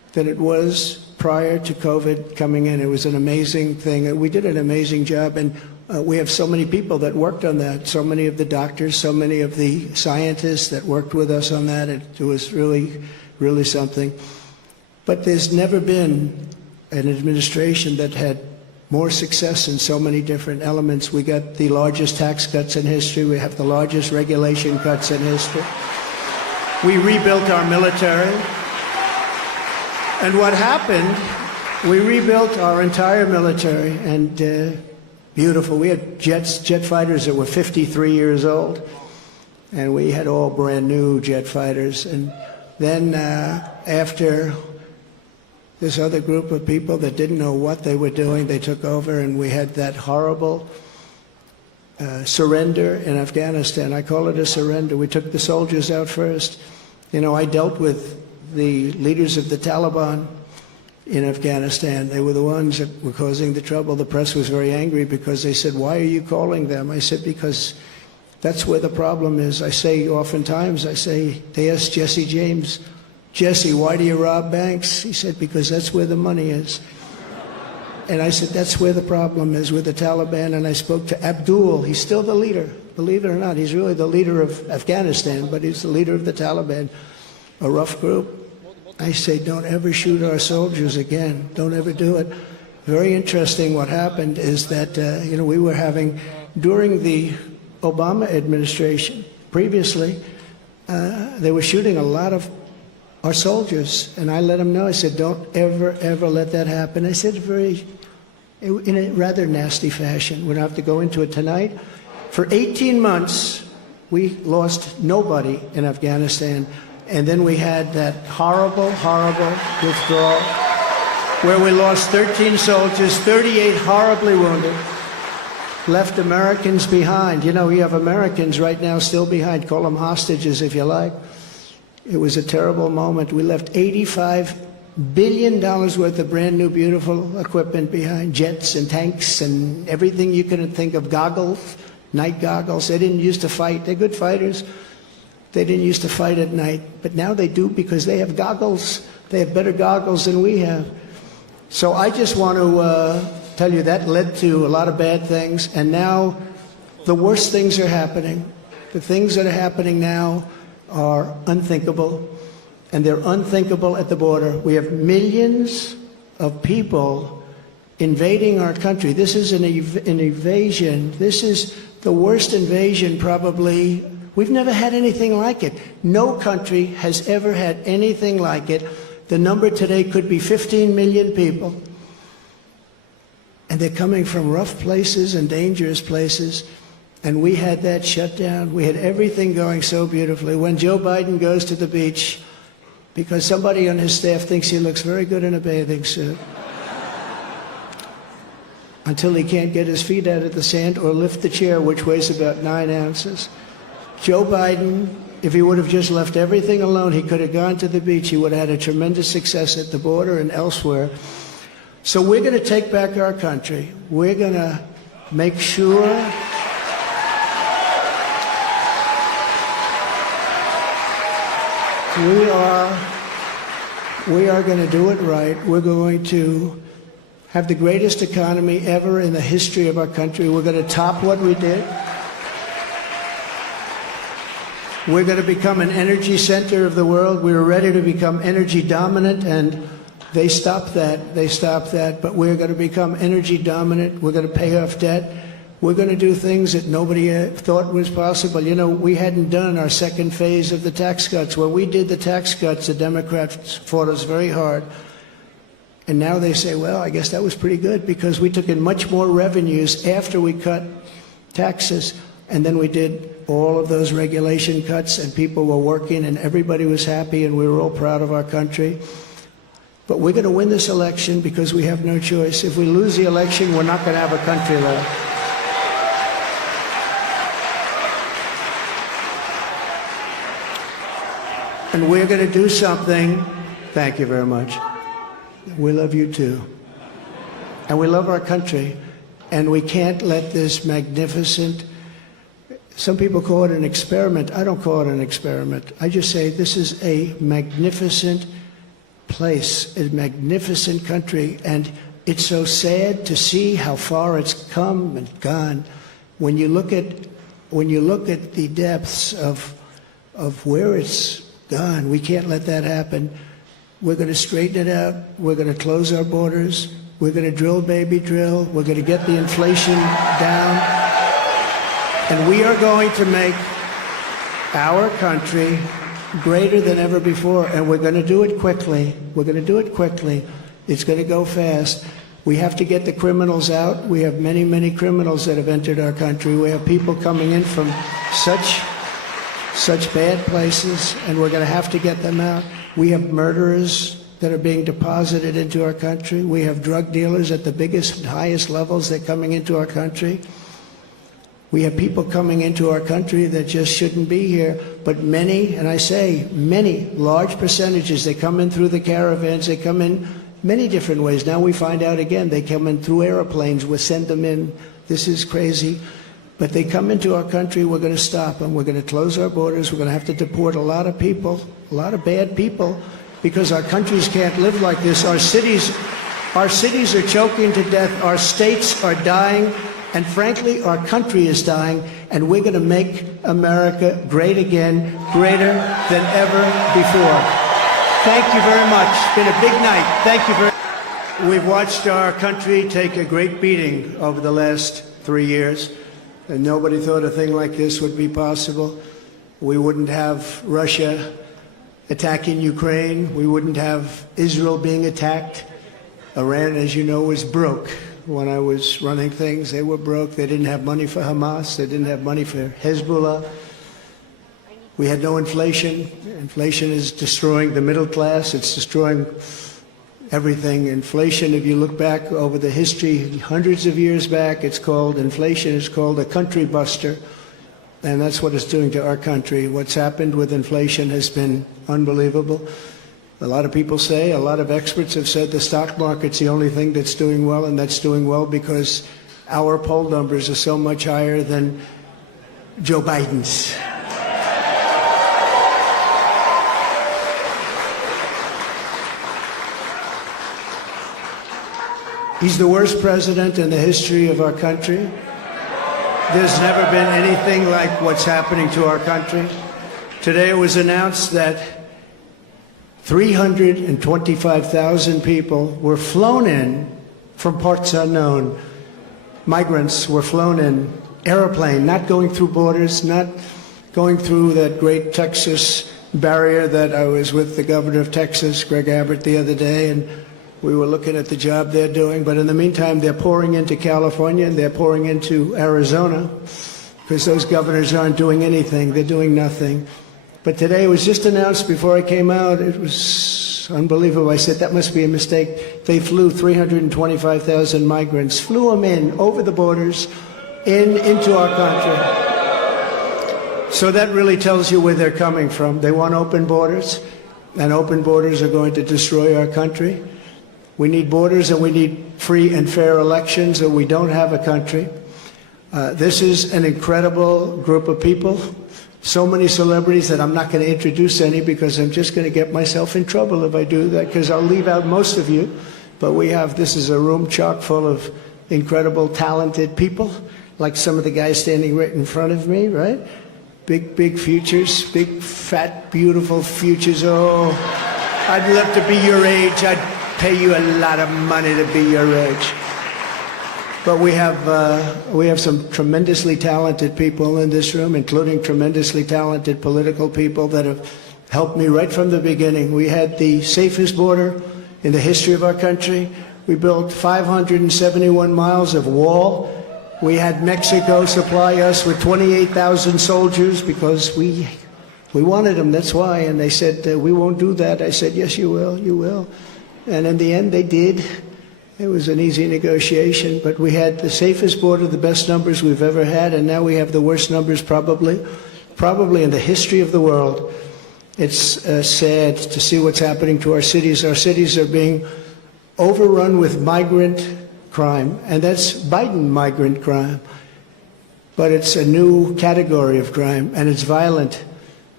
than it was prior to COVID coming in. It was an amazing thing. We did an amazing job, and we have so many people that worked on that, so many of the doctors, so many of the scientists that worked with us on that. It was really, really something. But there's never been an administration that had more success in so many different elements. We got the largest tax cuts in history. We have the largest regulation cuts in history. We rebuilt our military. And what happened, we rebuilt our entire military, and beautiful. We had jet fighters that were 53 years old, and we had all brand new jet fighters. And then after this other group of people that didn't know what they were doing, they took over, and we had that horrible surrender in Afghanistan. I call it a surrender. We took the soldiers out first. You know, I dealt with the leaders of the Taliban in Afghanistan. They were the ones that were causing the trouble. The press was very angry because they said, "Why are you calling them?" I said, "Because that's where the problem is." I say oftentimes, they asked Jesse James, "Jesse, why do you rob banks?" He said, "Because that's where the money is." And I said, that's where the problem is with the Taliban. And I spoke to Abdul. He's still the leader. Believe it or not, he's really the leader of Afghanistan, but he's the leader of the Taliban, a rough group. I say, don't ever shoot our soldiers again. Don't ever do it. Very interesting what happened is that, we were having, during the Obama administration, previously, they were shooting a lot of our soldiers. And I let them know, I said, don't ever, ever let that happen. I said in a rather nasty fashion. We don't have to go into it tonight. For 18 months, we lost nobody in Afghanistan. And then we had that horrible, horrible withdrawal where we lost 13 soldiers, 38 horribly wounded, left Americans behind. You know, we have Americans right now still behind. Call them hostages if you like. It was a terrible moment. We left $85 billion worth of brand new, beautiful equipment behind, jets and tanks and everything you can think of, goggles, night goggles. They didn't used to fight. They're good fighters. They didn't used to fight at night, but now they do because they have goggles. They have better goggles than we have. So I just want to tell you that led to a lot of bad things, and now the worst things are happening. The things that are happening now are unthinkable, and they're unthinkable at the border. We have millions of people invading our country. This is an invasion. This is the worst invasion probably. We've never had anything like it. No country has ever had anything like it. The number today could be 15 million people. And they're coming from rough places and dangerous places. And we had that shut down. We had everything going so beautifully. When Joe Biden goes to the beach, because somebody on his staff thinks he looks very good in a bathing suit, until he can't get his feet out of the sand or lift the chair, which weighs about 9 ounces. Joe Biden, if he would have just left everything alone, he could have gone to the beach. He would have had a tremendous success at the border and elsewhere. So we're going to take back our country. We're going to make sure we are going to do it right. We're going to have the greatest economy ever in the history of our country. We're going to top what we did. We're going to become an energy center of the world. We were ready to become energy dominant, and they stopped that. They stopped that. But we're going to become energy dominant. We're going to pay off debt. We're going to do things that nobody thought was possible. You know, we hadn't done our second phase of the tax cuts. When we did the tax cuts, the Democrats fought us very hard. And now they say, well, I guess that was pretty good because we took in much more revenues after we cut taxes. And then we did all of those regulation cuts, and people were working, and everybody was happy, and we were all proud of our country. But we're going to win this election because we have no choice. If we lose the election, we're not going to have a country left. And we're going to do something. Thank you very much. We love you too. And we love our country. And we can't let this magnificent, some people call it an experiment. I don't call it an experiment. I just say this is a magnificent place, a magnificent country, and it's so sad to see how far it's come and gone. When you look at the depths of where it's gone, we can't let that happen. We're going to straighten it out. We're going to close our borders. We're going to drill, baby, drill. We're going to get the inflation down. And we are going to make our country greater than ever before. And we're going to do it quickly. We're going to do it quickly. It's going to go fast. We have to get the criminals out. We have many, many criminals that have entered our country. We have people coming in from such bad places, and we're going to have to get them out. We have murderers that are being deposited into our country. We have drug dealers at the biggest, highest levels. They're coming into our country. We have people coming into our country that just shouldn't be here. But many, and I say many, large percentages, they come in through the caravans. They come in many different ways. Now we find out again, they come in through airplanes. We send them in. This is crazy. But they come into our country. We're going to stop them. We're going to close our borders. We're going to have to deport a lot of people, a lot of bad people, because our countries can't live like this. Our cities are choking to death. Our states are dying. And frankly, our country is dying. And we're going to make America great again, greater than ever before. Thank you very much. It's been a big night. Thank you very much. We've watched our country take a great beating over the last 3 years. And nobody thought a thing like this would be possible. We wouldn't have Russia attacking Ukraine. We wouldn't have Israel being attacked. Iran, as you know, was broke. When I was running things, they were broke. They didn't have money for Hamas. They didn't have money for Hezbollah. We had no inflation. Inflation is destroying the middle class. It's destroying everything. Inflation, if you look back over the history, hundreds of years back, inflation is called a country buster. And that's what it's doing to our country. What's happened with inflation has been unbelievable. A lot of people say, a lot of experts have said the stock market's the only thing that's doing well, and that's doing well because our poll numbers are so much higher than Joe Biden's. He's the worst president in the history of our country. There's never been anything like what's happening to our country. Today it was announced that 325,000 people were flown in from parts unknown. Migrants were flown in, airplane, not going through borders, not going through that great Texas barrier that I was with the governor of Texas, Greg Abbott, the other day, and we were looking at the job they're doing. But in the meantime, they're pouring into California and they're pouring into Arizona because those governors aren't doing anything. They're doing nothing. But today it was just announced before I came out. It was unbelievable. I said, that must be a mistake. They flew 325,000 migrants, flew them in over the borders into our country. So that really tells you where they're coming from. They want open borders, and open borders are going to destroy our country. We need borders and we need free and fair elections, or we don't have a country. This is an incredible group of people. So many celebrities that I'm not going to introduce any because I'm just going to get myself in trouble if I do that, because I'll leave out most of you. But this is a room chock full of incredible, talented people, like some of the guys standing right in front of me, right? Big, big futures, big, fat, beautiful futures. Oh, I'd love to be your age. I'd pay you a lot of money to be your age. But we have some tremendously talented people in this room, including tremendously talented political people that have helped me right from the beginning. We had the safest border in the history of our country. We built 571 miles of wall. We had Mexico supply us with 28,000 soldiers because we wanted them, that's why. And they said, we won't do that. I said, yes, you will, you will. And in the end, they did. It was an easy negotiation, but we had the safest border, the best numbers we've ever had, and now we have the worst numbers probably in the history of the world. It's sad to see what's happening to our cities. Our cities are being overrun with migrant crime, and that's Biden migrant crime. But it's a new category of crime, and it's violent.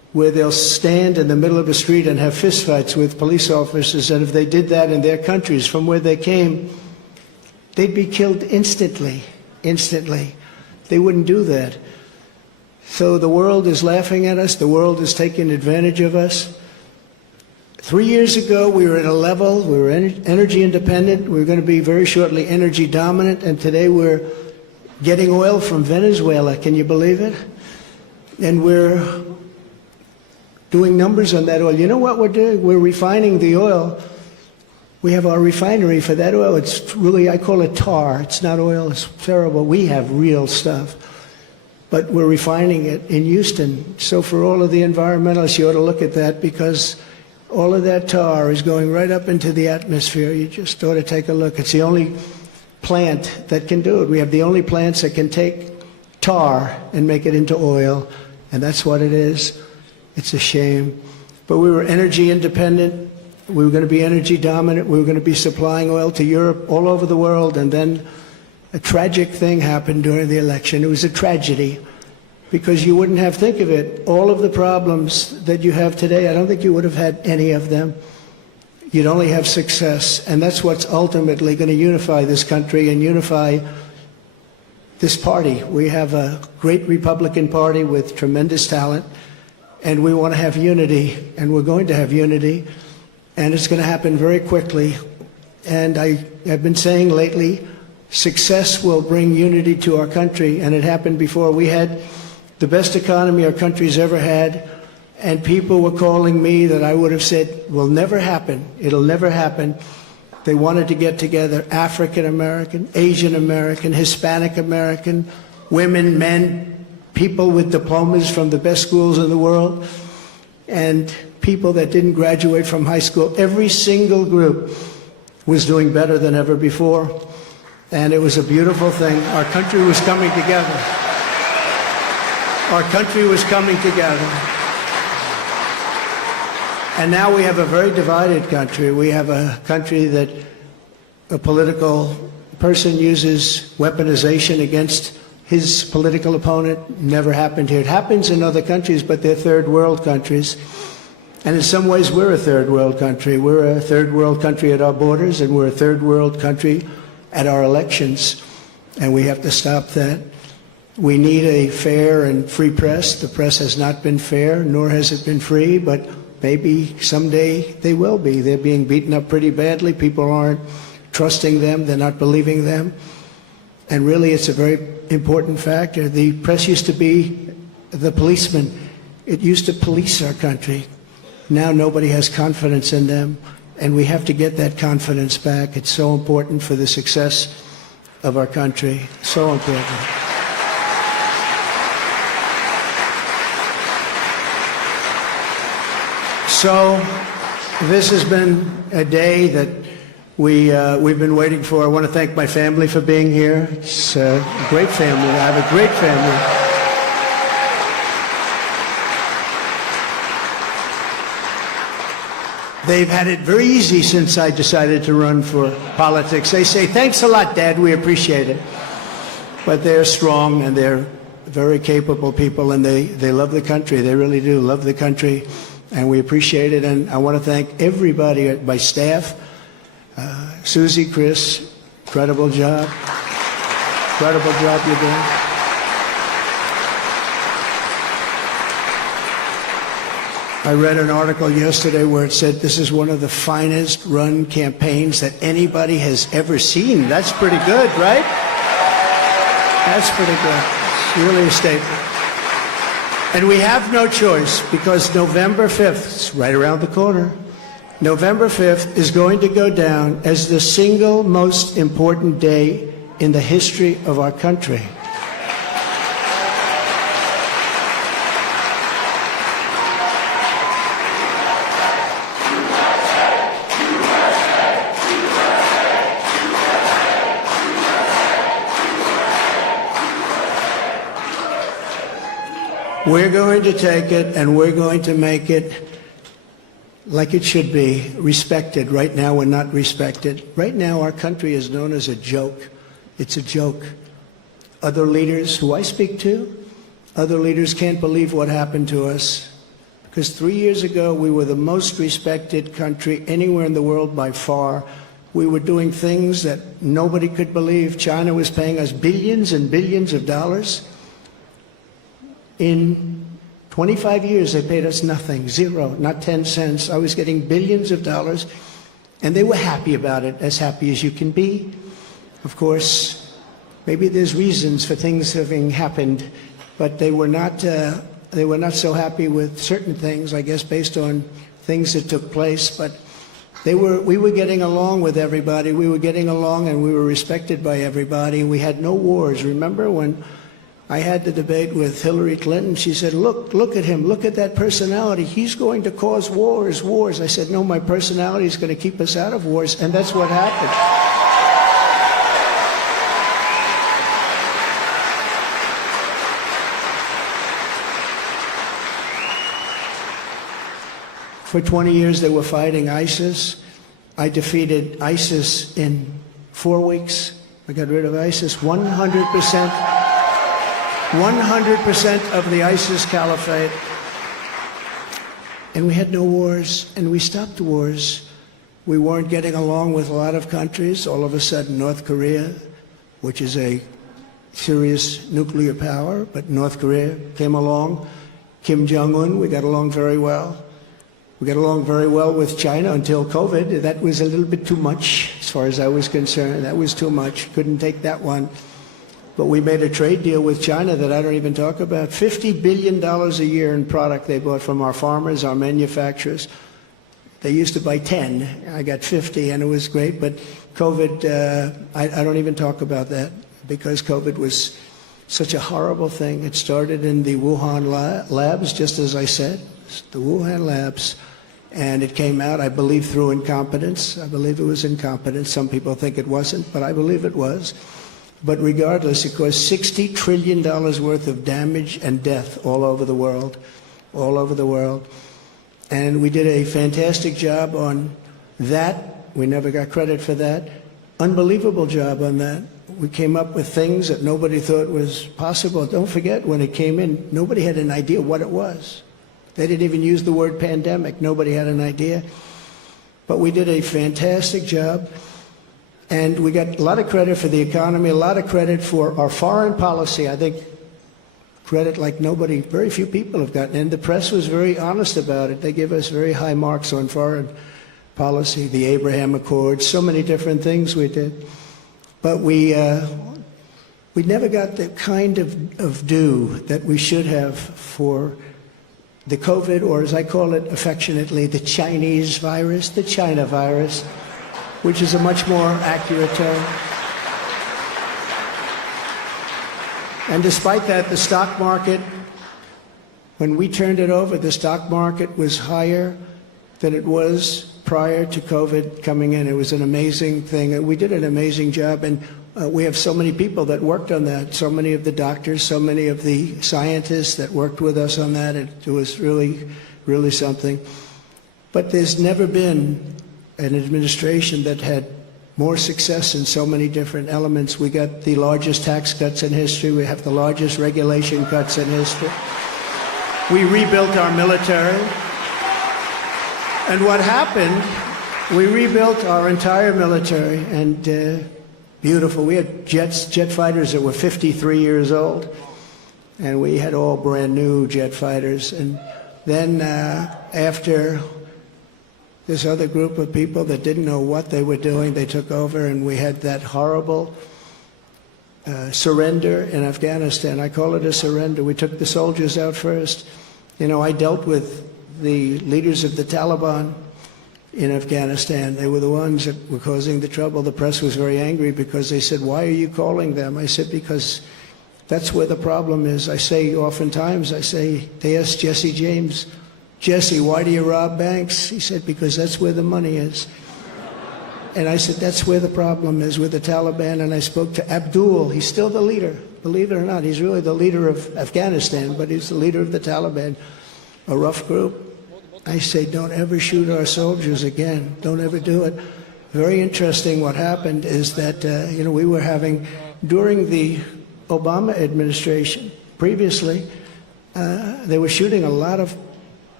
where they'll stand in the middle of a street and have fistfights with police officers, and if they did that in their countries from where they came, they'd be killed instantly. Instantly. They wouldn't do that. So the world is laughing at us. The world is taking advantage of us. 3 years ago, we were at a level, we were energy independent. We were going to be very shortly energy dominant, and today we're getting oil from Venezuela. Can you believe it? And we're doing numbers on that oil. You know what we're doing? We're refining the oil. We have our refinery for that oil. It's really, I call it tar. It's not oil. It's terrible. We have real stuff. But we're refining it in Houston. So for all of the environmentalists, you ought to look at that, because all of that tar is going right up into the atmosphere. You just ought to take a look. It's the only plant that can do it. We have the only plants that can take tar and make it into oil, and that's what it is. It's a shame. But we were energy independent. We were going to be energy dominant. We were going to be supplying oil to Europe, all over the world, and then a tragic thing happened during the election. It was a tragedy, because you wouldn't have, think of it, all of the problems that you have today, I don't think you would have had any of them. You'd only have success, and that's what's ultimately going to unify this country and unify this party. We have a great Republican Party with tremendous talent, and we want to have unity, and we're going to have unity, and it's going to happen very quickly. And I have been saying lately, success will bring unity to our country, and it happened before. We had the best economy our country's ever had, and people were calling me that I would have said will never happen. It'll never happen. They wanted to get together, African American, Asian American, Hispanic American, women, men, people with diplomas from the best schools in the world, and people that didn't graduate from high school. Every single group was doing better than ever before, and it was a beautiful thing. Our country was coming together. Our country was coming together. And now we have a very divided country. We have a country that a political person uses weaponization against his political opponent. Never happened here. It happens in other countries, but they're third world countries. And in some ways, we're a third world country. We're a third world country at our borders, and we're a third world country at our elections. And we have to stop that. We need a fair and free press. The press has not been fair, nor has it been free, but maybe someday they will be. They're being beaten up pretty badly. People aren't trusting them. They're not believing them. And really, it's a very important factor. The press used to be the policeman. It used to police our country. Now nobody has confidence in them, and we have to get that confidence back. It's so important for the success of our country. So important. So this has been a day that we've been waiting for. I want to thank my family for being here. It's a great family. I have a great family. They've had it very easy since I decided to run for politics. They say, "Thanks a lot, Dad. We appreciate it." But they're strong, and they're very capable people, and they love the country. They really do love the country. And we appreciate it, and I want to thank everybody at my staff. Susie, Chris, incredible job. Incredible job you're doing. I read an article yesterday where it said this is one of the finest run campaigns that anybody has ever seen. That's pretty good, right? That's pretty good. It's really a statement. And we have no choice, because November 5th, it's right around the corner, November 5th is going to go down as the single most important day in the history of our country. We're going to take it, and we're going to make it like it should be, respected. Right now, we're not respected. Right now, our country is known as a joke. It's a joke. Other leaders who I speak to, other leaders can't believe what happened to us. Because 3 years ago, we were the most respected country anywhere in the world by far. We were doing things that nobody could believe. China was paying us billions and billions of dollars. In 25 years, they paid us nothing, zero, not 10 cents. I was getting billions of dollars, and they were happy about it, as happy as you can be. Of course, maybe there's reasons for things having happened, but they were not so happy with certain things, I guess, based on things that took place. But we were getting along with everybody. We were getting along, and we were respected by everybody. We had no wars. Remember when I had the debate with Hillary Clinton? She said, look at him, look at that personality. He's going to cause wars. I said, no, my personality is going to keep us out of wars, and that's what happened. For 20 years, they were fighting ISIS. I defeated ISIS in 4 weeks. I got rid of ISIS 100%. 100% of the ISIS caliphate. And we had no wars, and we stopped wars. We weren't getting along with a lot of countries. All of a sudden, North Korea, which is a serious nuclear power, but North Korea came along. Kim Jong-un, we got along very well. We got along very well with China until COVID. That was a little bit too much, as far as I was concerned. That was too much. Couldn't take that one. But we made a trade deal with China that I don't even talk about. $50 billion a year in product they bought from our farmers, our manufacturers. They used to buy 10. I got 50, and it was great. But COVID, I don't even talk about that, because COVID was such a horrible thing. It started in the Wuhan labs, just as I said, the Wuhan labs. And it came out, I believe, through incompetence. I believe it was incompetence. Some people think it wasn't, but I believe it was. But regardless, it caused $60 trillion worth of damage and death all over the world, all over the world. And we did a fantastic job on that. We never got credit for that. Unbelievable job on that. We came up with things that nobody thought was possible. Don't forget, when it came in, nobody had an idea what it was. They didn't even use the word pandemic. Nobody had an idea. But we did a fantastic job. And we got a lot of credit for the economy, a lot of credit for our foreign policy. I think credit like nobody, very few people have gotten. And the press was very honest about it. They give us very high marks on foreign policy, the Abraham Accords, so many different things we did. But we never got the kind of due that we should have for the COVID, or as I call it affectionately, the Chinese virus, the China virus, which is a much more accurate term. And despite that, the stock market, when we turned it over, the stock market was higher than it was prior to COVID coming in. It was an amazing thing. And we did an amazing job. And we have so many people that worked on that, so many of the doctors, so many of the scientists that worked with us on that. It was really, really something. But there's never been an administration that had more success in so many different elements. We got the largest tax cuts in history. We have the largest regulation cuts in history. We rebuilt our military. And what happened, we rebuilt our entire military, and beautiful. We had jet fighters that were 53 years old, and we had all brand new jet fighters. And then after this other group of people that didn't know what they were doing, they took over, and we had that horrible surrender in Afghanistan. I call it a surrender. We took the soldiers out first. You know, I dealt with the leaders of the Taliban in Afghanistan. They were the ones that were causing the trouble. The press was very angry because they said, why are you calling them? I said, because that's where the problem is. I say oftentimes, they asked Jesse James, Jesse, why do you rob banks? He said, because that's where the money is. And I said, that's where the problem is, with the Taliban. And I spoke to Abdul. He's still the leader. Believe it or not, he's really the leader of Afghanistan, but he's the leader of the Taliban, a rough group. I say, don't ever shoot our soldiers again. Don't ever do it. Very interesting what happened is that, we were having, during the Obama administration, previously, they were shooting a lot of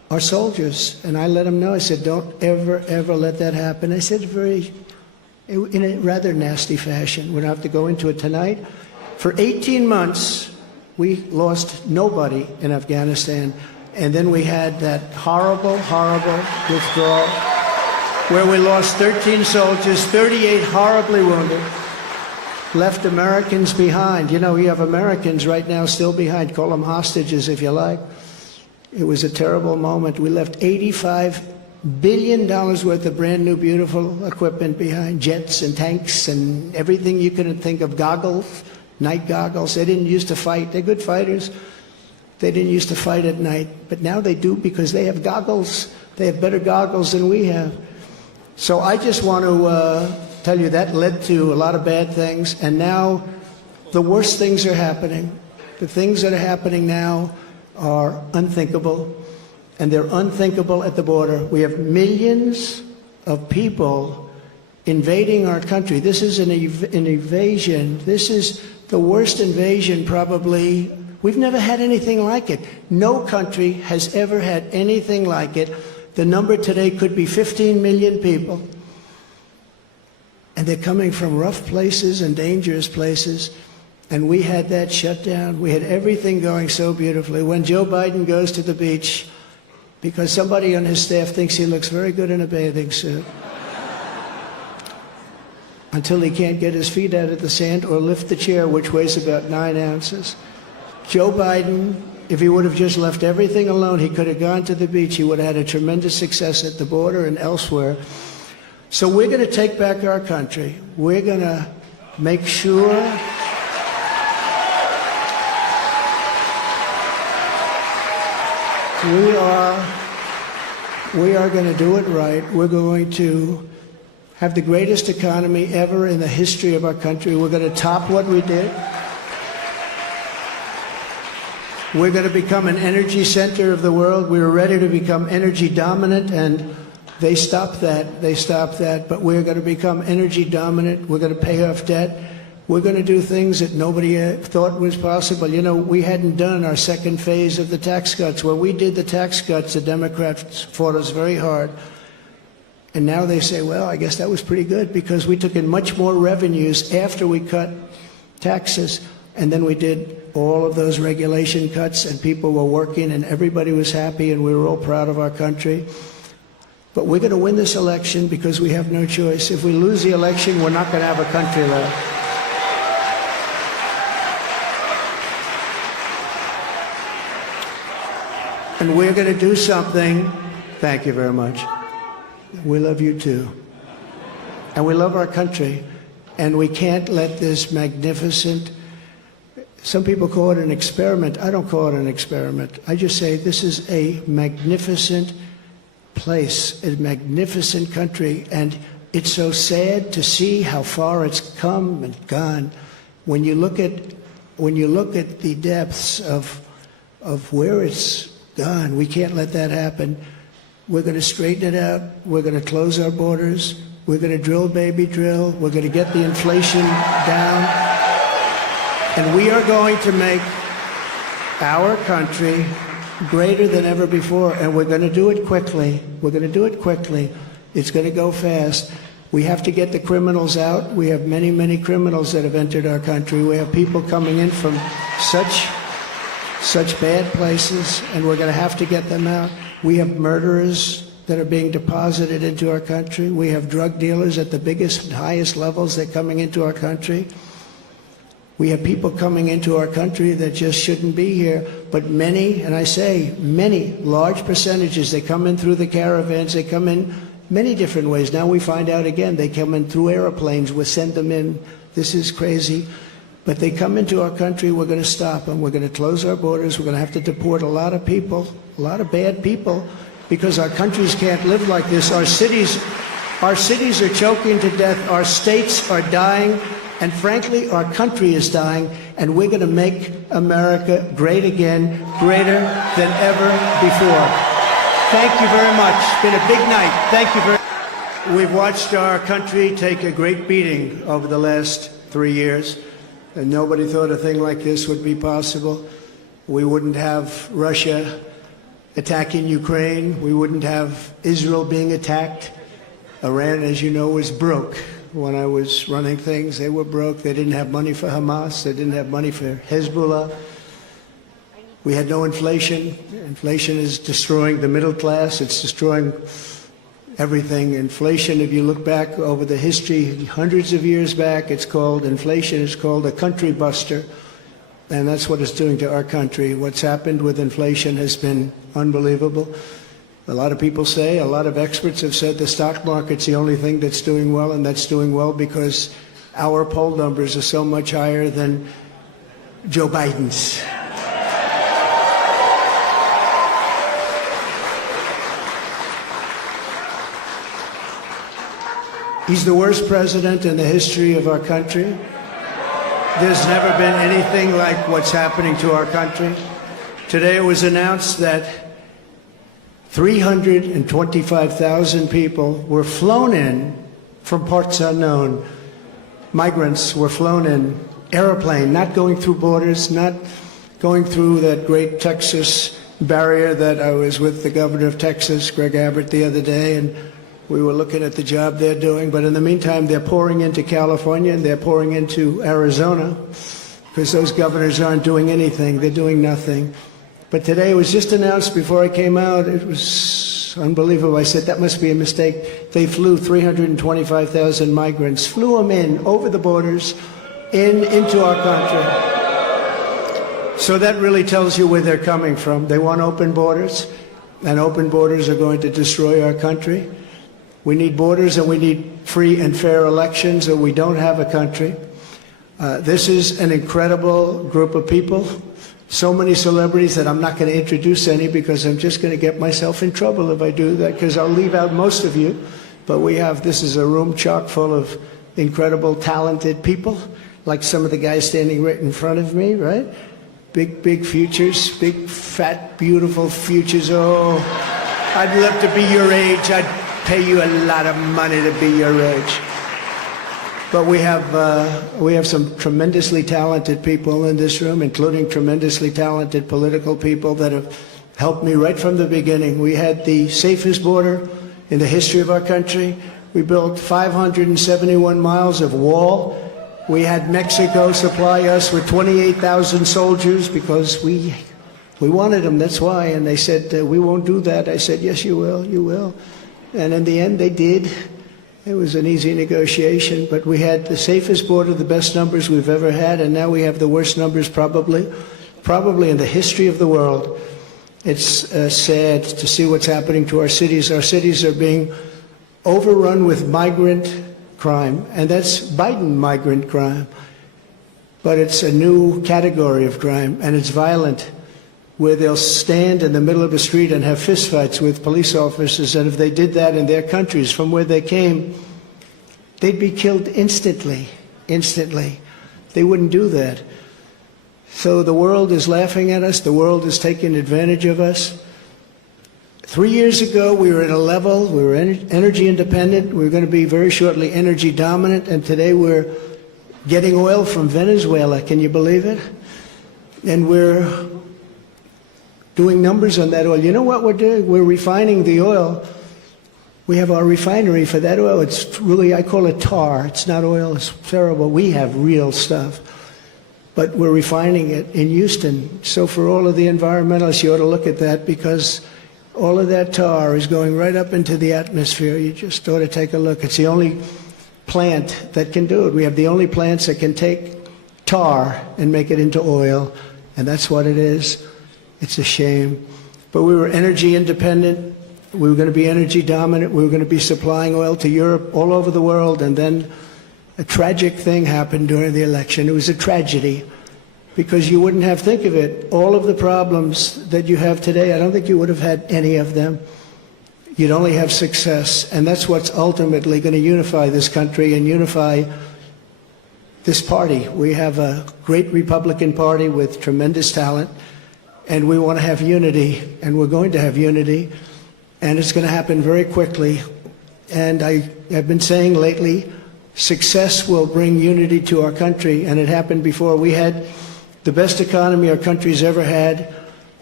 our soldiers. And I let them know, I said, don't ever, ever let that happen. I said in a rather nasty fashion. We don't have to go into it tonight. For 18 months, we lost nobody in Afghanistan. And then we had that horrible, horrible withdrawal where we lost 13 soldiers, 38 horribly wounded, left Americans behind. You know, we have Americans right now still behind. Call them hostages if you like. It was a terrible moment. We left $85 billion worth of brand new, beautiful equipment behind, jets and tanks and everything you could think of, goggles, night goggles. They didn't used to fight. They're good fighters. They didn't used to fight at night, but now they do because they have goggles. They have better goggles than we have. So I just want to tell you that led to a lot of bad things, and now the worst things are happening. The things that are happening now are unthinkable, and they're unthinkable at the border. We have millions of people invading our country. This is an invasion. This is the worst invasion probably. We've never had anything like it. No country has ever had anything like it. The number today could be 15 million people. And they're coming from rough places and dangerous places. And we had that shut down. We had everything going so beautifully. When Joe Biden goes to the beach, because somebody on his staff thinks he looks very good in a bathing suit, until he can't get his feet out of the sand or lift the chair, which weighs about 9 ounces. Joe Biden, if he would have just left everything alone, he could have gone to the beach. He would have had a tremendous success at the border and elsewhere. So we're going to take back our country. We're going to make sure we are going to do it right. We're going to have the greatest economy ever in the history of our country. We're going to top what we did. We're going to become an energy center of the world. We were ready to become energy dominant, and they stopped that. They stopped that. But we're going to become energy dominant. We're going to pay off debt. We're going to do things that nobody thought was possible. You know, we hadn't done our second phase of the tax cuts. When we did the tax cuts, the Democrats fought us very hard. And now they say, well, I guess that was pretty good because we took in much more revenues after we cut taxes. And then we did all of those regulation cuts, and people were working, and everybody was happy, and we were all proud of our country. But we're going to win this election because we have no choice. If we lose the election, we're not going to have a country left. And we're going to do something. Thank you very much. We love you too. And we love our country. And we can't let this magnificent, some people call it an experiment. I don't call it an experiment. I just say this is a magnificent place, a magnificent country. And it's so sad to see how far it's come and gone. When you look at the depths of where it's gone, we can't let that happen. We're going to straighten it out. We're going to close our borders. We're going to drill, baby, drill. We're going to get the inflation down. And we are going to make our country greater than ever before. And we're going to do it quickly. We're going to do it quickly. It's going to go fast. We have to get the criminals out. We have many, many criminals that have entered our country. We have people coming in from such bad places, and we're going to have to get them out. We have murderers that are being deposited into our country. We have drug dealers at the biggest and highest levels that are coming into our country. We have people coming into our country that just shouldn't be here, but many, and I say many, large percentages, they come in through the caravans, they come in many different ways. Now we find out again, they come in through airplanes, we send them in. This is crazy. But they come into our country, we're going to stop them. We're going to close our borders. We're going to have to deport a lot of people, a lot of bad people, because our countries can't live like this. Our cities are choking to death. Our states are dying. And frankly, our country is dying. And we're going to make America great again, greater than ever before. Thank you very much. It's been a big night. Thank you very much. We've watched our country take a great beating over the last 3 years. And nobody thought a thing like this would be possible. We wouldn't have Russia attacking Ukraine. We wouldn't have Israel being attacked. Iran, as you know, was broke. When I was running things, they were broke. They didn't have money for Hamas. They didn't have money for Hezbollah. We had no inflation. Inflation is destroying the middle class. It's destroying everything. Inflation, if you look back over the history, hundreds of years back, inflation is called a country buster. And that's what it's doing to our country. What's happened with inflation has been unbelievable. A lot of people say, a lot of experts have said the stock market's the only thing that's doing well, and that's doing well because our poll numbers are so much higher than Joe Biden's. He's the worst president in the history of our country. There's never been anything like what's happening to our country. Today it was announced that 325,000 people were flown in from parts unknown. Migrants were flown in, airplane, not going through borders, not going through that great Texas barrier that I was with the governor of Texas, Greg Abbott, the other day, and we were looking at the job they're doing. But in the meantime, they're pouring into California and they're pouring into Arizona because those governors aren't doing anything. They're doing nothing. But today it was just announced before I came out. It was unbelievable. I said, that must be a mistake. They flew 325,000 migrants, flew them in over the borders into our country. So that really tells you where they're coming from. They want open borders, and open borders are going to destroy our country. We need borders and we need free and fair elections, or we don't have a country. This is an incredible group of people. So many celebrities that I'm not going to introduce any because I'm just going to get myself in trouble if I do that, because I'll leave out most of you. But this is a room chock full of incredible, talented people, like some of the guys standing right in front of me, right? Big, big futures, big, fat, beautiful futures. Oh, I'd love to be your age. I'd pay you a lot of money to be your age. But we have some tremendously talented people in this room, including tremendously talented political people that have helped me right from the beginning. We had the safest border in the history of our country. We built 571 miles of wall. We had Mexico supply us with 28,000 soldiers because we wanted them, that's why. And they said, we won't do that. I said, yes, you will, you will. And in the end, they did. It was an easy negotiation, but we had the safest border, the best numbers we've ever had, and now we have the worst numbers probably in the history of the world. It's sad to see what's happening to our cities. Our cities are being overrun with migrant crime, and that's Biden migrant crime. But it's a new category of crime, and it's violent, where they'll stand in the middle of a street and have fistfights with police officers, and if they did that in their countries from where they came, they'd be killed instantly. They wouldn't do that. So the world is laughing at us. The world is taking advantage of us. 3 years ago, we were at a level, we were energy independent. We were going to be very shortly energy dominant, and today we're getting oil from Venezuela. Can you believe it? And we're doing numbers on that oil. You know what we're doing? We're refining the oil. We have our refinery for that oil. It's really, I call it tar. It's not oil. It's terrible. We have real stuff. But we're refining it in Houston. So for all of the environmentalists, you ought to look at that, because all of that tar is going right up into the atmosphere. You just ought to take a look. It's the only plant that can do it. We have the only plants that can take tar and make it into oil, and that's what it is. It's a shame. But we were energy independent. We were going to be energy dominant. We were going to be supplying oil to Europe, all over the world. And then a tragic thing happened during the election. It was a tragedy, because you wouldn't have, think of it, all of the problems that you have today, I don't think you would have had any of them. You'd only have success. And that's what's ultimately going to unify this country and unify this party. We have a great Republican Party with tremendous talent. And we want to have unity, and we're going to have unity, and it's going to happen very quickly. And I have been saying lately, success will bring unity to our country, and it happened before. We had the best economy our country's ever had,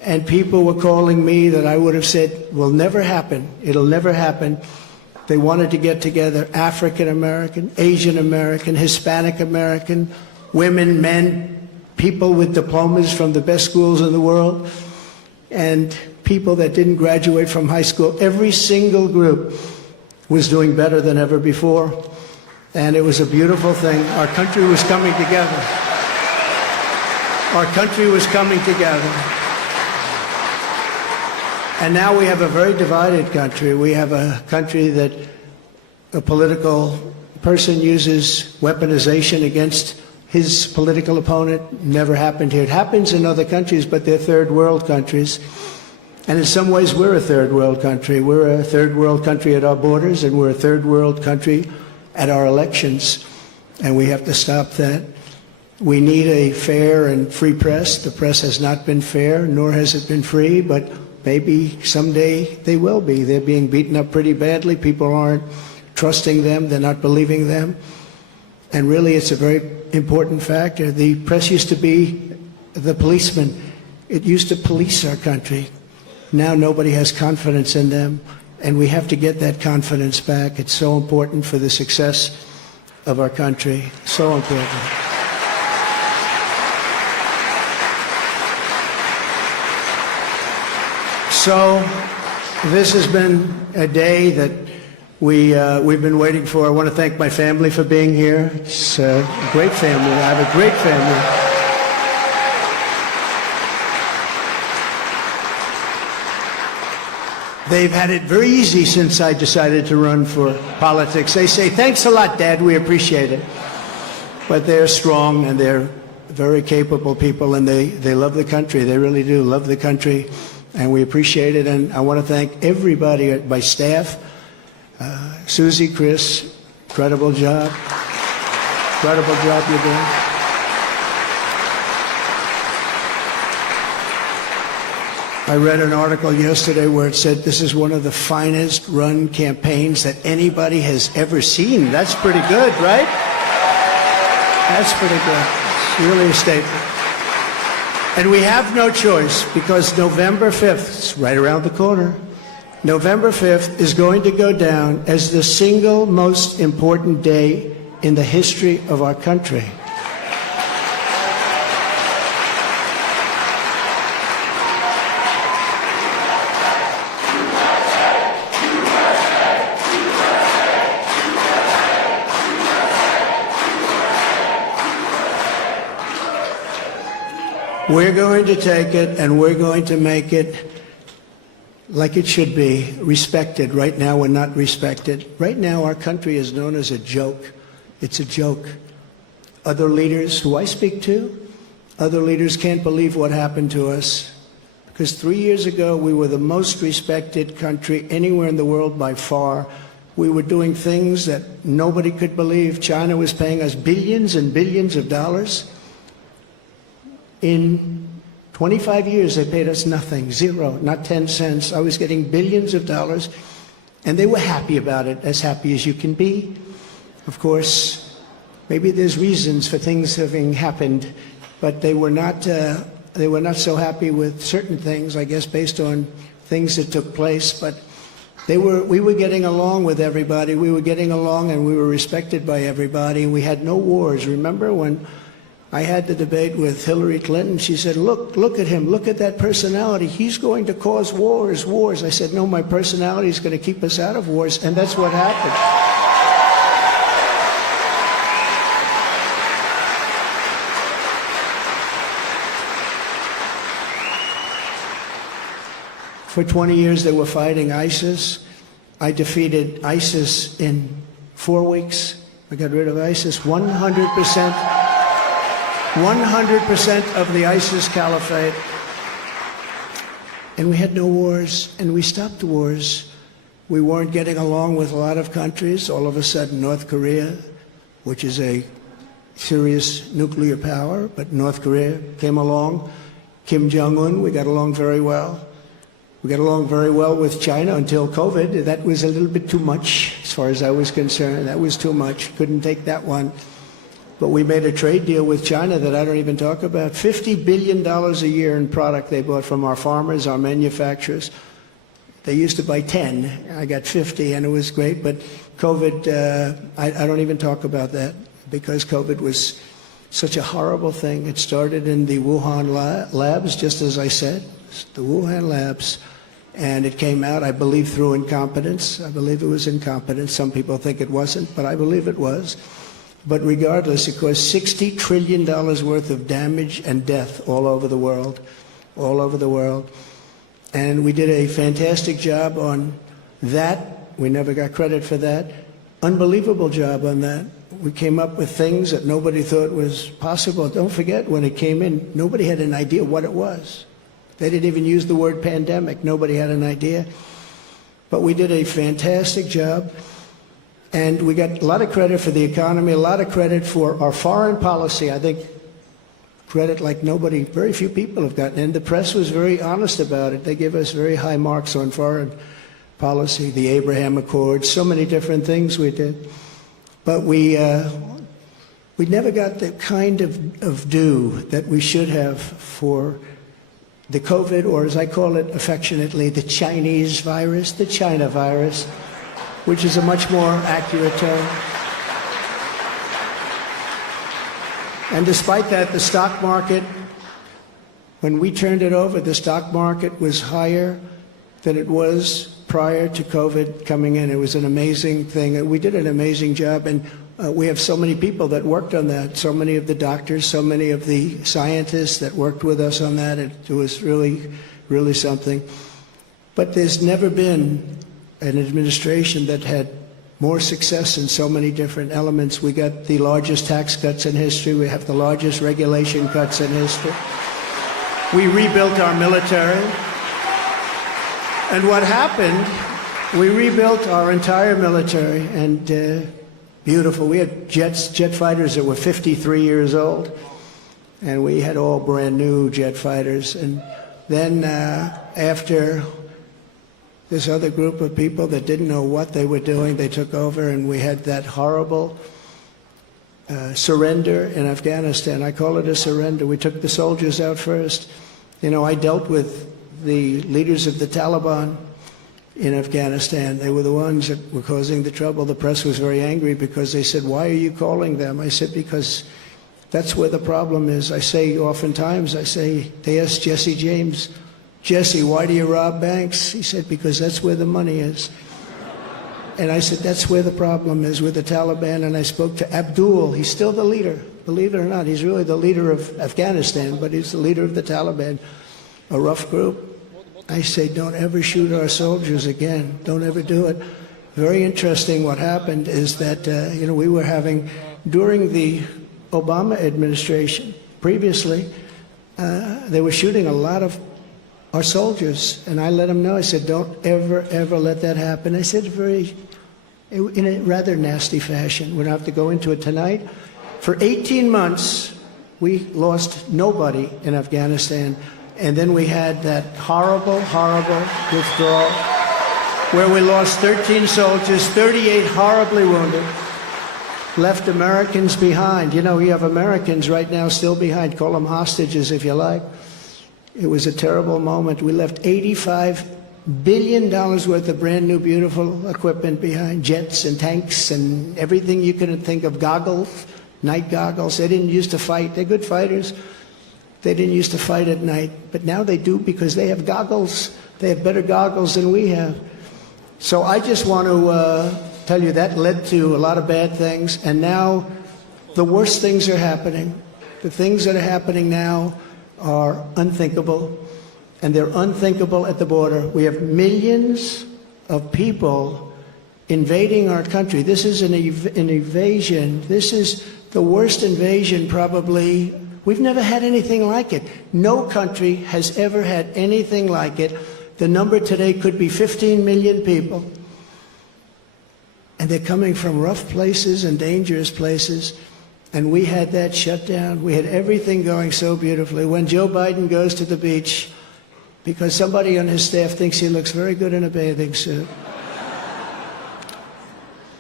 and people were calling me that I would have said will never happen. It'll never happen. They wanted to get together, African American, Asian American, Hispanic American, women, men, people with diplomas from the best schools in the world, and people that didn't graduate from high school. Every single group was doing better than ever before, and it was a beautiful thing. Our country was coming together. Our country was coming together. And now we have a very divided country. We have a country that a political person uses weaponization against his political opponent. Never happened here. It happens in other countries, but they're third world countries. And in some ways, we're a third world country. We're a third world country at our borders, and we're a third world country at our elections. And we have to stop that. We need a fair and free press. The press has not been fair, nor has it been free, but maybe someday they will be. They're being beaten up pretty badly. People aren't trusting them. They're not believing them. And really, it's a very important factor. The press used to be the policeman. It used to police our country. Now nobody has confidence in them, and we have to get that confidence back. It's so important for the success of our country. So important. So this has been a day that we've been waiting for. I want to thank my family for being here. It's a great family. I have a great family. They've had it very easy since I decided to run for politics. They say, thanks a lot, Dad, we appreciate it. But they're strong, and they're very capable people, and they love the country. They really do love the country, and we appreciate it. And I want to thank everybody at my staff. Susie, Chris, incredible job. Incredible job you're doing. I read an article yesterday where it said this is one of the finest run campaigns that anybody has ever seen. That's pretty good, right? That's pretty good. It's really a statement. And we have no choice, because November 5th, it's right around the corner, November 5th is going to go down as the single most important day in the history of our country. We're going to take it, and we're going to make it like it should be, respected. Right now, we're not respected. Right now, our country is known as a joke. It's a joke. Other leaders who I speak to, other leaders can't believe what happened to us. Because 3 years ago, we were the most respected country anywhere in the world by far. We were doing things that nobody could believe. China was paying us billions and billions of dollars. In 25 years, they paid us nothing, zero, not 10 cents. I was getting billions of dollars, and they were happy about it, as happy as you can be. Of course, maybe there's reasons for things having happened, but they were not so happy with certain things, I guess, based on things that took place. But we were getting along with everybody. We were getting along, and we were respected by everybody. We had no wars. Remember when I had the debate with Hillary Clinton? She said, look at him, look at that personality. He's going to cause wars. I said, no, my personality is going to keep us out of wars, and that's what happened. For 20 years, they were fighting ISIS. I defeated ISIS in 4 weeks. I got rid of ISIS 100%. 100% of the ISIS caliphate. And we had no wars, and we stopped wars. We weren't getting along with a lot of countries. All of a sudden, North Korea, which is a serious nuclear power, but North Korea came along. Kim Jong-un, we got along very well. We got along very well with China until COVID. That was a little bit too much, as far as I was concerned. That was too much. Couldn't take that one. But we made a trade deal with China that I don't even talk about. $50 billion a year in product they bought from our farmers, our manufacturers. They used to buy 10. I got 50, and it was great. But COVID, I don't even talk about that because COVID was such a horrible thing. It started in the Wuhan labs, just as I said, the Wuhan labs. And it came out, I believe, through incompetence. I believe it was incompetence. Some people think it wasn't, but I believe it was. But regardless, it caused $60 trillion worth of damage and death all over the world, all over the world. And we did a fantastic job on that. We never got credit for that. Unbelievable job on that. We came up with things that nobody thought was possible. Don't forget, when it came in, nobody had an idea what it was. They didn't even use the word pandemic. Nobody had an idea. But we did a fantastic job. And we got a lot of credit for the economy, a lot of credit for our foreign policy. I think credit like nobody, very few people have gotten. And the press was very honest about it. They give us very high marks on foreign policy, the Abraham Accords, so many different things we did. But we never got the kind of due that we should have for the COVID, or as I call it affectionately, the Chinese virus, the China virus, which is a much more accurate term. And despite that, the stock market, when we turned it over, the stock market was higher than it was prior to COVID coming in. It was an amazing thing. We did an amazing job, and we have so many people that worked on that, so many of the doctors, so many of the scientists that worked with us on that. It was really, really something. But there's never been an administration that had more success in so many different elements. We got the largest tax cuts in history. We have the largest regulation cuts in history. We rebuilt our military. And what happened, we rebuilt our entire military, and beautiful. We had jet fighters that were 53 years old, and we had all brand new jet fighters. And then after this other group of people that didn't know what they were doing, they took over, and we had that horrible surrender in Afghanistan. I call it a surrender. We took the soldiers out first. You know, I dealt with the leaders of the Taliban in Afghanistan. They were the ones that were causing the trouble. The press was very angry because they said, "Why are you calling them?" I said, "Because that's where the problem is." I say oftentimes, they asked Jesse James, "Jesse, why do you rob banks?" He said, "Because that's where the money is." And I said, that's where the problem is, with the Taliban. And I spoke to Abdul. He's still the leader. Believe it or not, he's really the leader of Afghanistan, but he's the leader of the Taliban, a rough group. I say, don't ever shoot our soldiers again. Don't ever do it. Very interesting what happened is that, we were having, during the Obama administration, previously, they were shooting a lot of our soldiers. And I let them know, I said, don't ever, ever let that happen. I said in a rather nasty fashion. We don't have to go into it tonight. For 18 months, we lost nobody in Afghanistan. And then we had that horrible, horrible withdrawal where we lost 13 soldiers, 38 horribly wounded, left Americans behind. You know, we have Americans right now still behind. Call them hostages if you like. It was a terrible moment. We left $85 billion worth of brand new, beautiful equipment behind, jets and tanks and everything you could think of, goggles, night goggles. They didn't used to fight. They're good fighters. They didn't used to fight at night, but now they do because they have goggles. They have better goggles than we have. So I just want to tell you that led to a lot of bad things, and now the worst things are happening. The things that are happening now are unthinkable, and they're unthinkable at the border. We have millions of people invading our country. This is an invasion. This is the worst invasion probably. We've never had anything like it. No country has ever had anything like it. The number today could be 15 million people. And they're coming from rough places and dangerous places. And we had that shut down. We had everything going so beautifully. When Joe Biden goes to the beach, because somebody on his staff thinks he looks very good in a bathing suit.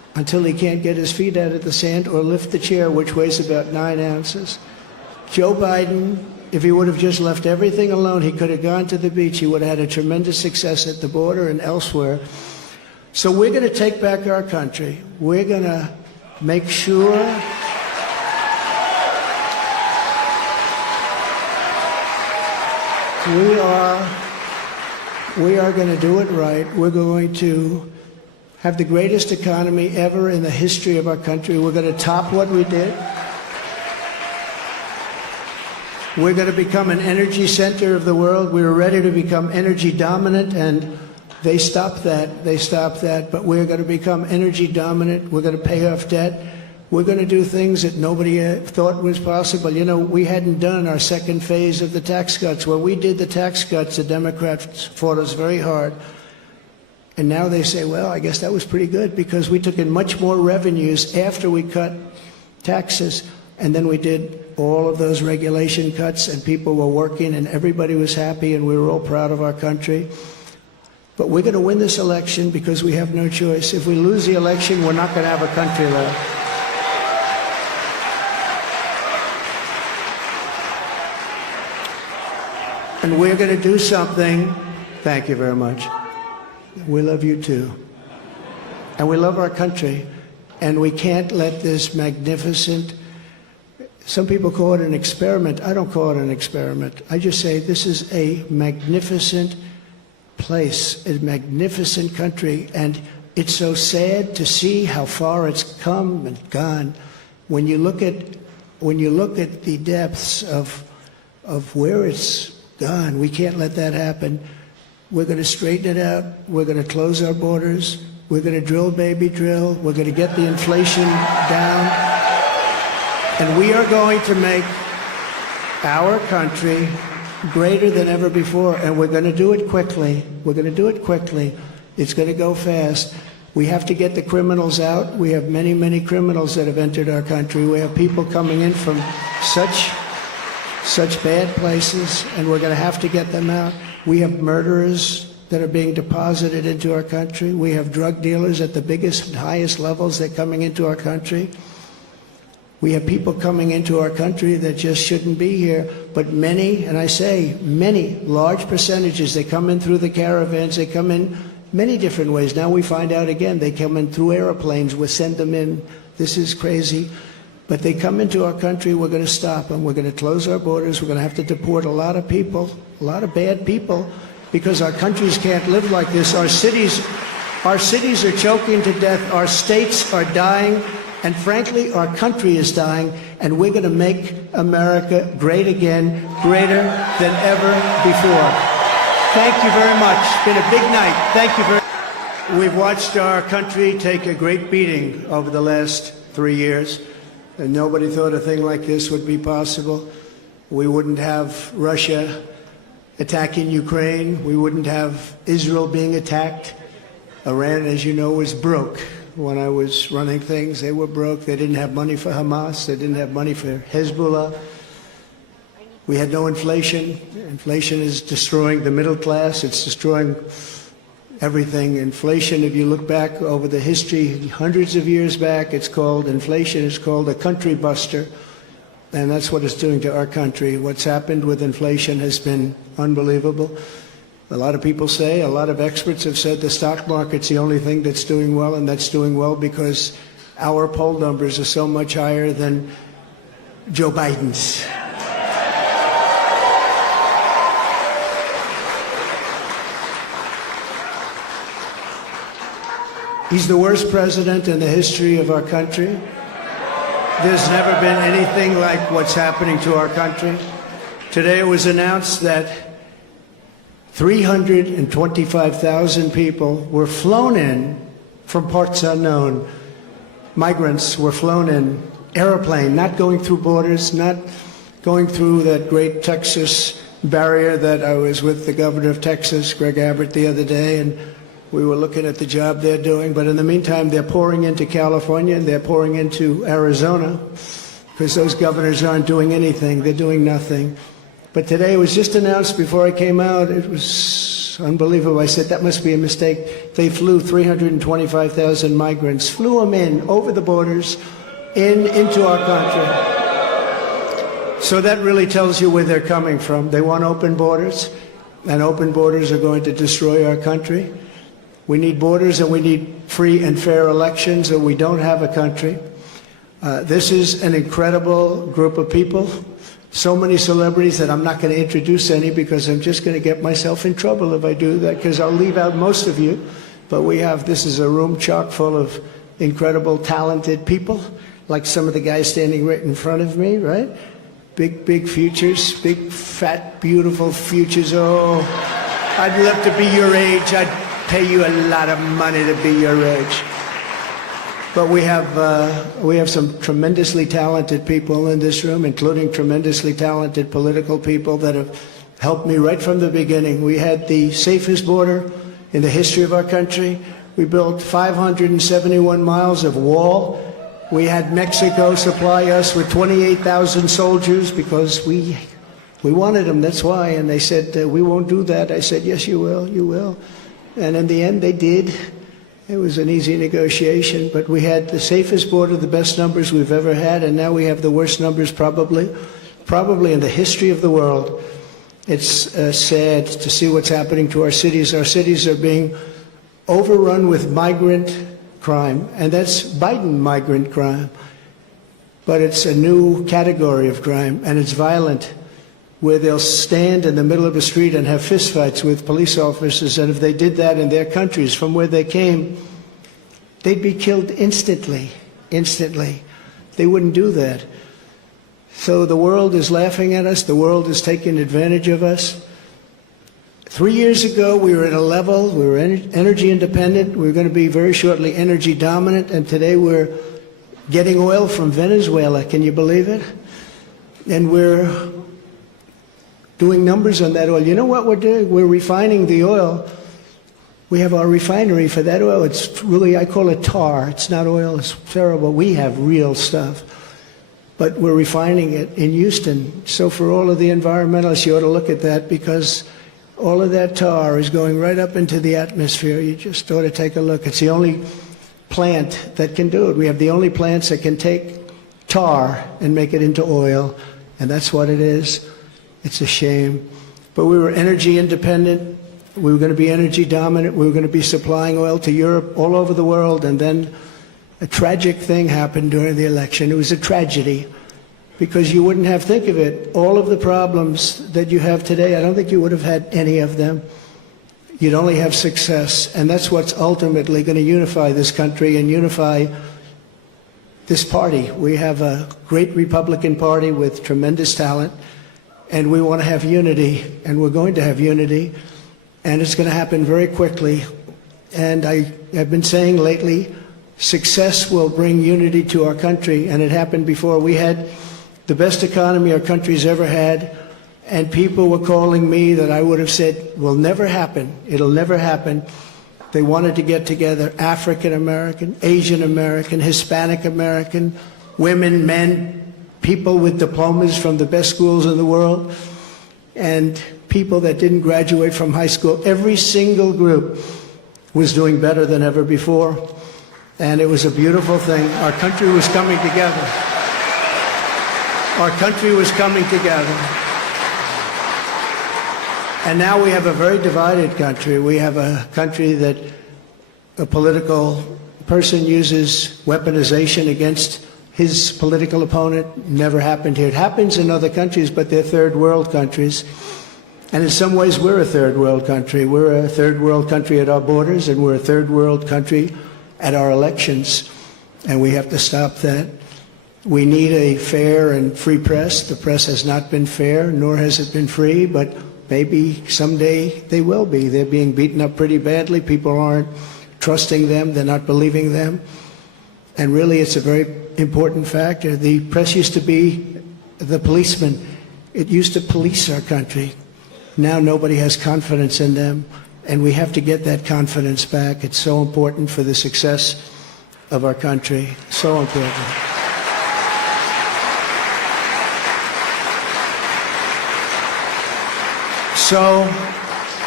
until he can't get his feet out of the sand or lift the chair, which weighs about 9 ounces. Joe Biden, if he would have just left everything alone, he could have gone to the beach. He would have had a tremendous success at the border and elsewhere. So we're going to take back our country. We're going to make sure we are going to do it right. We're going to have the greatest economy ever in the history of our country. We're going to top what we did. We're going to become an energy center of the world. We were ready to become energy dominant, and they stopped that. They stopped that. But we're going to become energy dominant. We're going to pay off debt. We're going to do things that nobody thought was possible. You know, we hadn't done our second phase of the tax cuts. When we did the tax cuts, the Democrats fought us very hard. And now they say, well, I guess that was pretty good because we took in much more revenues after we cut taxes. And then we did all of those regulation cuts, and people were working, and everybody was happy, and we were all proud of our country. But we're going to win this election because we have no choice. If we lose the election, we're not going to have a country left. And we're going to do something. Thank you very much. We love you too. And we love our country. And we can't let this magnificent, some people call it an experiment. I don't call it an experiment. I just say this is a magnificent place, a magnificent country. And it's so sad to see how far it's come and gone. When you look at the depths of where it's gone, we can't let that happen. We're going to straighten it out. We're going to close our borders. We're going to drill, baby, drill. We're going to get the inflation down. And we are going to make our country greater than ever before. And we're going to do it quickly. We're going to do it quickly. It's going to go fast. We have to get the criminals out. We have many, many criminals that have entered our country. We have people coming in from such bad places, and we're going to have to get them out. We have murderers that are being deposited into our country. We have drug dealers at the biggest and highest levels. They're coming into our country. We have people coming into our country that just shouldn't be here. But many, and I say many, large percentages, they come in through the caravans. They come in many different ways. Now we find out again, they come in through airplanes. We send them in. This is crazy. But they come into our country, we're going to stop them. We're going to close our borders. We're going to have to deport a lot of people, a lot of bad people, because our countries can't live like this. Our cities are choking to death. Our states are dying. And frankly, our country is dying. And we're going to make America great again, greater than ever before. Thank you very much. It's been a big night. Thank you very much. We've watched our country take a great beating over the last 3 years. And nobody thought a thing like this would be possible. We wouldn't have Russia attacking Ukraine. We wouldn't have Israel being attacked. Iran, as you know, was broke. When I was running things, they were broke. They didn't have money for Hamas. They didn't have money for Hezbollah. We had no inflation. Inflation is destroying the middle class. It's destroying everything. Inflation, if you look back over the history, hundreds of years back, inflation is called a country buster. And that's what it's doing to our country. What's happened with inflation has been unbelievable. A lot of people say, a lot of experts have said the stock market's the only thing that's doing well, and that's doing well because our poll numbers are so much higher than Joe Biden's. He's the worst president in the history of our country. There's never been anything like what's happening to our country. Today it was announced that 325,000 people were flown in from parts unknown. Migrants were flown in, airplane, not going through borders, not going through that great Texas barrier that I was with the governor of Texas, Greg Abbott, the other day, and we were looking at the job they're doing. But in the meantime, they're pouring into California and they're pouring into Arizona because those governors aren't doing anything. They're doing nothing. But today it was just announced before I came out, it was It's unbelievable. I said, that must be a mistake. They flew 325,000 migrants, flew them in over the borders, into our country. So that really tells you where they're coming from. They want open borders, and open borders are going to destroy our country. We need borders, and we need free and fair elections, or we don't have a country. This is an incredible group of people. So many celebrities that I'm not going to introduce any, because I'm just going to get myself in trouble if I do that, because I'll leave out most of you. But this is a room chock full of incredible, talented people, like some of the guys standing right in front of me, right? Big futures, big, fat, beautiful futures. Oh, I'd love to be your age. I'd pay you a lot of money to be your age. But we have some tremendously talented people in this room, including tremendously talented political people that have helped me right from the beginning. We had the safest border in the history of our country. We built 571 miles of wall. We had Mexico supply us with 28,000 soldiers because we wanted them, that's why. And they said, we won't do that. I said, yes, you will, you will. And in the end, they did. It was an easy negotiation, but we had the safest border, the best numbers we've ever had, and now we have the worst numbers probably in the history of the world. It's sad to see what's happening to our cities. Our cities are being overrun with migrant crime, and that's Biden migrant crime. But it's a new category of crime, and it's violent, where they'll stand in the middle of a street and have fistfights with police officers, and if they did that in their countries from where they came, they'd be killed instantly. They wouldn't do that. So the world is laughing at us. The world is taking advantage of us. 3 years ago, we were at a level, we were energy independent. We were going to be very shortly energy dominant, and today we're getting oil from Venezuela. Can you believe it? And we're doing numbers on that oil. You know what we're doing? We're refining the oil. We have our refinery for that oil. It's really, I call it tar. It's not oil. It's terrible. We have real stuff. But we're refining it in Houston. So for all of the environmentalists, you ought to look at that, because all of that tar is going right up into the atmosphere. You just ought to take a look. It's the only plant that can do it. We have the only plants that can take tar and make it into oil, and that's what it is. It's a shame. But we were energy independent. We were going to be energy dominant. We were going to be supplying oil to Europe, all over the world. And then a tragic thing happened during the election. It was a tragedy, because you wouldn't have, think of it, all of the problems that you have today, I don't think you would have had any of them. You'd only have success. And that's what's ultimately going to unify this country and unify this party. We have a great Republican Party with tremendous talent. And we want to have unity, and we're going to have unity, and it's going to happen very quickly. And I've been saying lately, success will bring unity to our country, and it happened before. We had the best economy our country's ever had, and people were calling me that I would have said will never happen. It'll never happen. They wanted to get together, African American, Asian American, Hispanic American, women, men, people with diplomas from the best schools in the world, and people that didn't graduate from high school. Every single group was doing better than ever before, and it was a beautiful thing. Our country was coming together. Our country was coming together. And now we have a very divided country. We have a country that a political person uses weaponization against his political opponent. Never happened here. It happens in other countries, but they're third world countries. And in some ways, we're a third world country. We're a third world country at our borders, and we're a third world country at our elections. And we have to stop that. We need a fair and free press. The press has not been fair, nor has it been free, but maybe someday they will be. They're being beaten up pretty badly. People aren't trusting them. They're not believing them. And really, it's a very important factor. The press used to be the policeman. It used to police our country. Now nobody has confidence in them, and we have to get that confidence back. It's so important for the success of our country. So important. So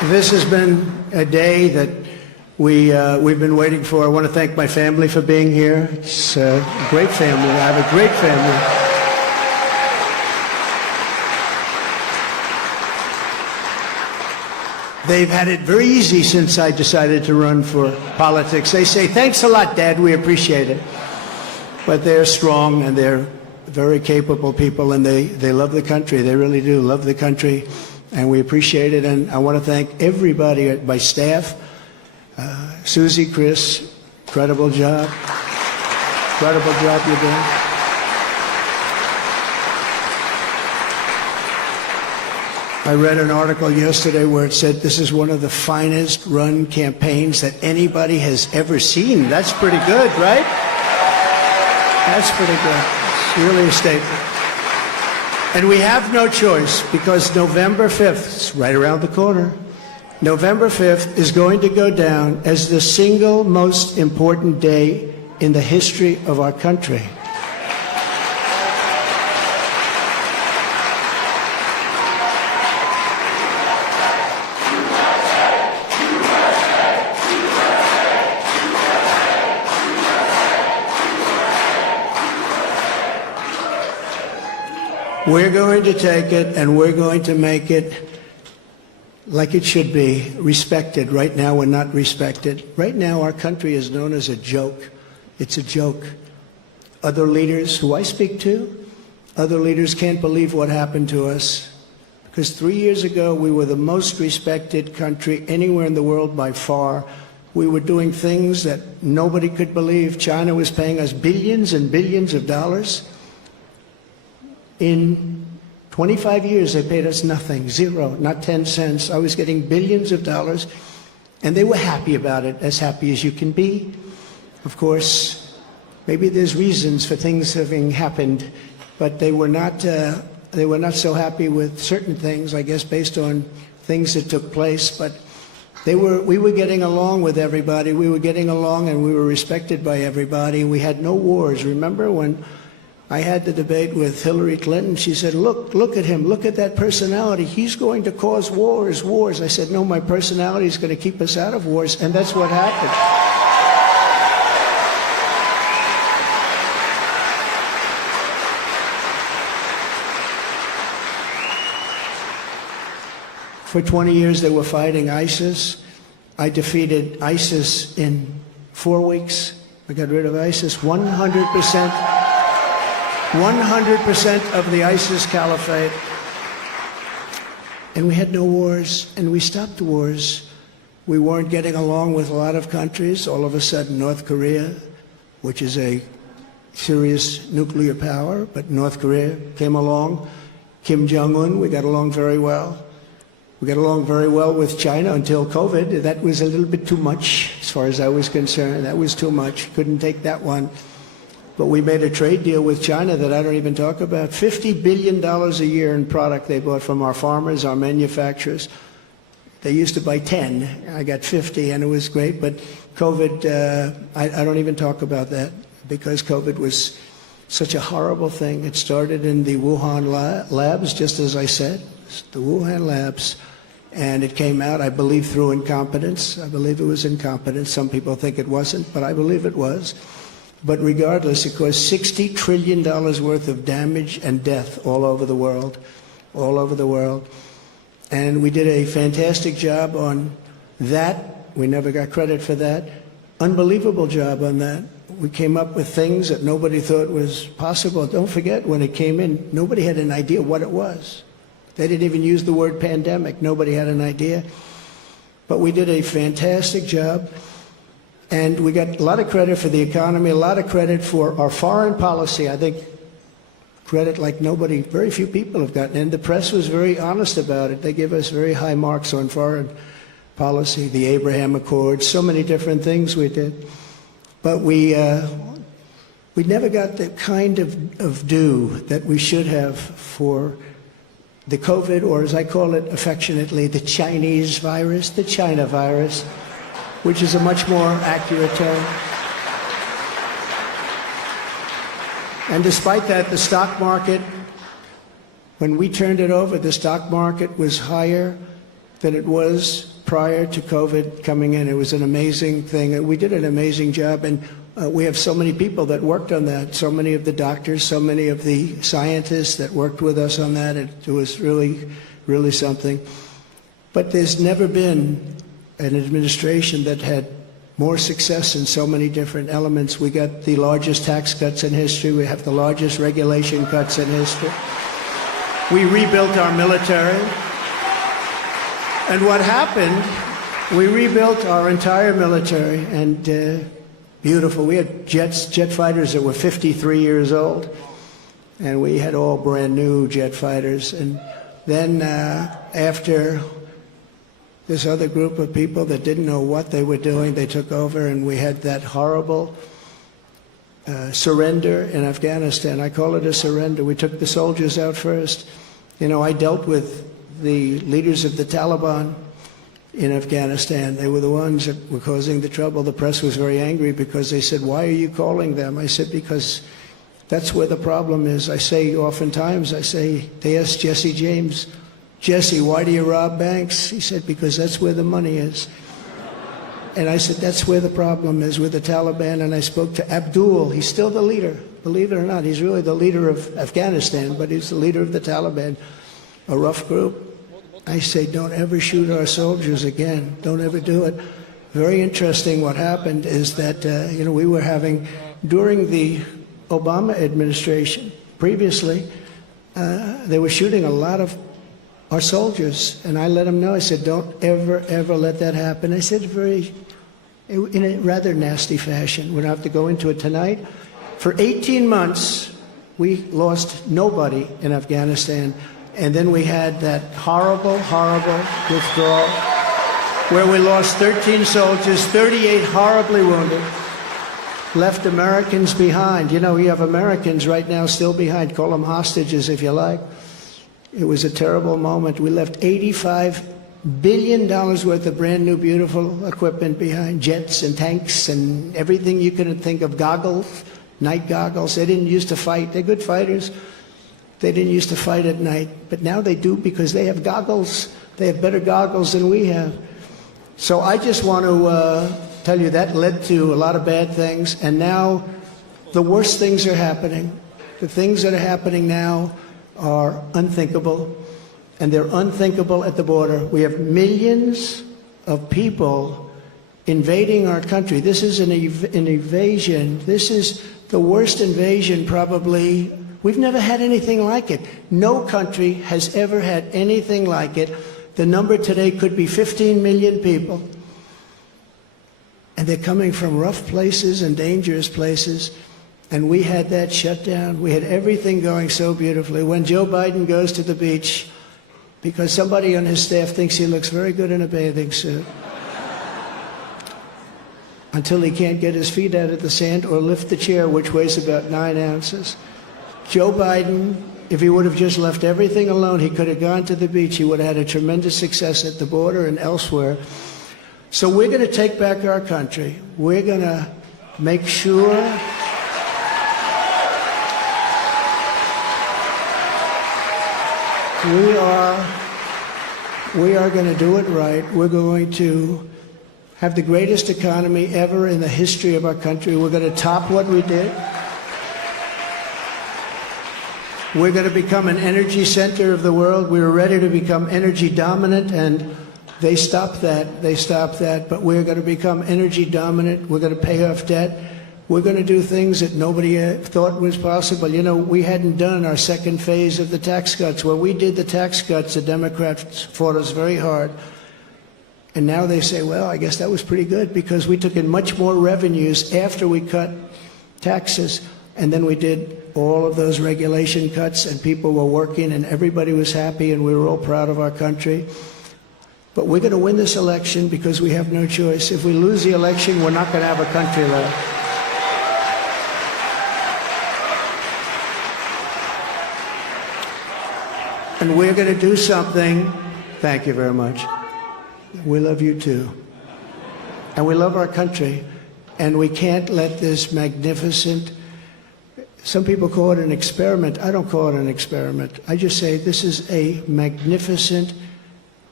This has been a day that we've been waiting for. I want to thank my family for being here. It's a great family. I have a great family. They've had it very easy since I decided to run for politics. They say, thanks a lot, Dad, we appreciate it. But they're strong and they're very capable people, and they love the country. They really do love the country, and we appreciate it. And I want to thank everybody at my staff. Susie, Chris, incredible job. Incredible job you're doing. I read an article yesterday where it said this is one of the finest run campaigns that anybody has ever seen. That's pretty good, right? That's pretty good. It's really a statement. And we have no choice, because November 5th, it's right around the corner, November 5th is going to go down as the single most important day in the history of our country. We're going to take it and we're going to make it like it should be, respected. Right now we're not respected. Right now our country is known as a joke. It's a joke. Other leaders who I speak to, other leaders can't believe what happened to us, because 3 years ago we were the most respected country anywhere in the world by far. We were doing things that nobody could believe. China was paying us billions and billions of dollars. In 25 years, they paid us nothing, zero, not 10 cents. I was getting billions of dollars, and they were happy about it, as happy as you can be. Of course, maybe there's reasons for things having happened, but they were not so happy with certain things, I guess, based on things that took place. But we were getting along with everybody. We were getting along, and we were respected by everybody. We had no wars. Remember when I had the debate with Hillary Clinton? She said, look at him, look at that personality. He's going to cause wars. I said, no, my personality is going to keep us out of wars, and that's what happened. For 20 years, they were fighting ISIS. I defeated ISIS in 4 weeks. I got rid of ISIS 100%. 100% of the ISIS caliphate. And we had no wars, and we stopped wars. We weren't getting along with a lot of countries. All of a sudden, North Korea, which is a serious nuclear power, but North Korea came along. Kim Jong-un, we got along very well. We got along very well with China until COVID. That was a little bit too much, as far as I was concerned. That was too much. Couldn't take that one. But we made a trade deal with China that I don't even talk about. $50 billion a year in product they bought from our farmers, our manufacturers. They used to buy 10. I got 50, and it was great. But COVID, I don't even talk about that, because COVID was such a horrible thing. It started in the Wuhan labs, just as I said, the Wuhan labs. And it came out, I believe, through incompetence. I believe it was incompetence. Some people think it wasn't, but I believe it was. But regardless, it caused $60 trillion worth of damage and death all over the world, all over the world. And we did a fantastic job on that. We never got credit for that. Unbelievable job on that. We came up with things that nobody thought was possible. Don't forget, when it came in, nobody had an idea what it was. They didn't even use the word pandemic. Nobody had an idea. But we did a fantastic job. And we got a lot of credit for the economy, a lot of credit for our foreign policy. I think credit like nobody, very few people have gotten. And the press was very honest about it. They gave us very high marks on foreign policy, the Abraham Accords, so many different things we did. But we never got the kind of due that we should have for the COVID, or as I call it affectionately, the Chinese virus, the China virus, which is a much more accurate term. And despite that, the stock market, when we turned it over, the stock market was higher than it was prior to COVID coming in. It was an amazing thing. We did an amazing job, and we have so many people that worked on that, so many of the doctors, so many of the scientists that worked with us on that. It was really, really something. But there's never been an administration that had more success in so many different elements. We got the largest tax cuts in history. We have the largest regulation cuts in history. We rebuilt our military. And what happened, we rebuilt our entire military, and beautiful. We had jet fighters that were 53 years old, and we had all brand new jet fighters. And then after this other group of people that didn't know what they were doing, they took over, and we had that horrible surrender in Afghanistan. I call it a surrender. We took the soldiers out first. You know, I dealt with the leaders of the Taliban in Afghanistan. They were the ones that were causing the trouble. The press was very angry because they said, "Why are you calling them?" I said, "Because that's where the problem is." I say oftentimes, they asked Jesse James, "Jesse, why do you rob banks?" He said, "Because that's where the money is." And I said, that's where the problem is, with the Taliban. And I spoke to Abdul. He's still the leader. Believe it or not, he's really the leader of Afghanistan, but he's the leader of the Taliban, a rough group. I say, don't ever shoot our soldiers again. Don't ever do it. Very interesting. What happened is that, we were having, during the Obama administration, previously, they were shooting a lot of our soldiers. And I let them know. I said, don't ever, ever let that happen. I said in a rather nasty fashion. We don't have to go into it tonight. For 18 months, we lost nobody in Afghanistan. And then we had that horrible, horrible withdrawal where we lost 13 soldiers, 38 horribly wounded, left Americans behind. You know, we have Americans right now still behind. Call them hostages if you like. It was a terrible moment. We left $85 billion worth of brand new, beautiful equipment behind, jets and tanks and everything you can think of, goggles, night goggles. They didn't used to fight. They're good fighters. They didn't used to fight at night, but now they do because they have goggles. They have better goggles than we have. So I just want to tell you that led to a lot of bad things, and now the worst things are happening. The things that are happening now are unthinkable, and they're unthinkable at the border. We have millions of people invading our country. This is an invasion. This is the worst invasion probably. We've never had anything like it. No country has ever had anything like it. The number today could be 15 million people. And they're coming from rough places and dangerous places. And we had that shut down. We had everything going so beautifully. When Joe Biden goes to the beach, because somebody on his staff thinks he looks very good in a bathing suit, until he can't get his feet out of the sand or lift the chair, which weighs about 9 ounces. Joe Biden, if he would have just left everything alone, he could have gone to the beach. He would have had a tremendous success at the border and elsewhere. So we're going to take back our country. We're going to make sure we are going to do it right. We're going to have the greatest economy ever in the history of our country. We're going to top what we did. We're going to become an energy center of the world. We were ready to become energy dominant, and they stopped that. They stopped that. But we're going to become energy dominant. We're going to pay off debt. We're going to do things that nobody thought was possible. You know, we hadn't done our second phase of the tax cuts. When we did the tax cuts, the Democrats fought us very hard. And now they say, well, I guess that was pretty good because we took in much more revenues after we cut taxes. And then we did all of those regulation cuts, and people were working, and everybody was happy, and we were all proud of our country. But we're going to win this election because we have no choice. If we lose the election, we're not going to have a country left. And we're going to do something. Thank you very much. We love you too. And we love our country. And we can't let this magnificent, some people call it an experiment. I don't call it an experiment. I just say this is a magnificent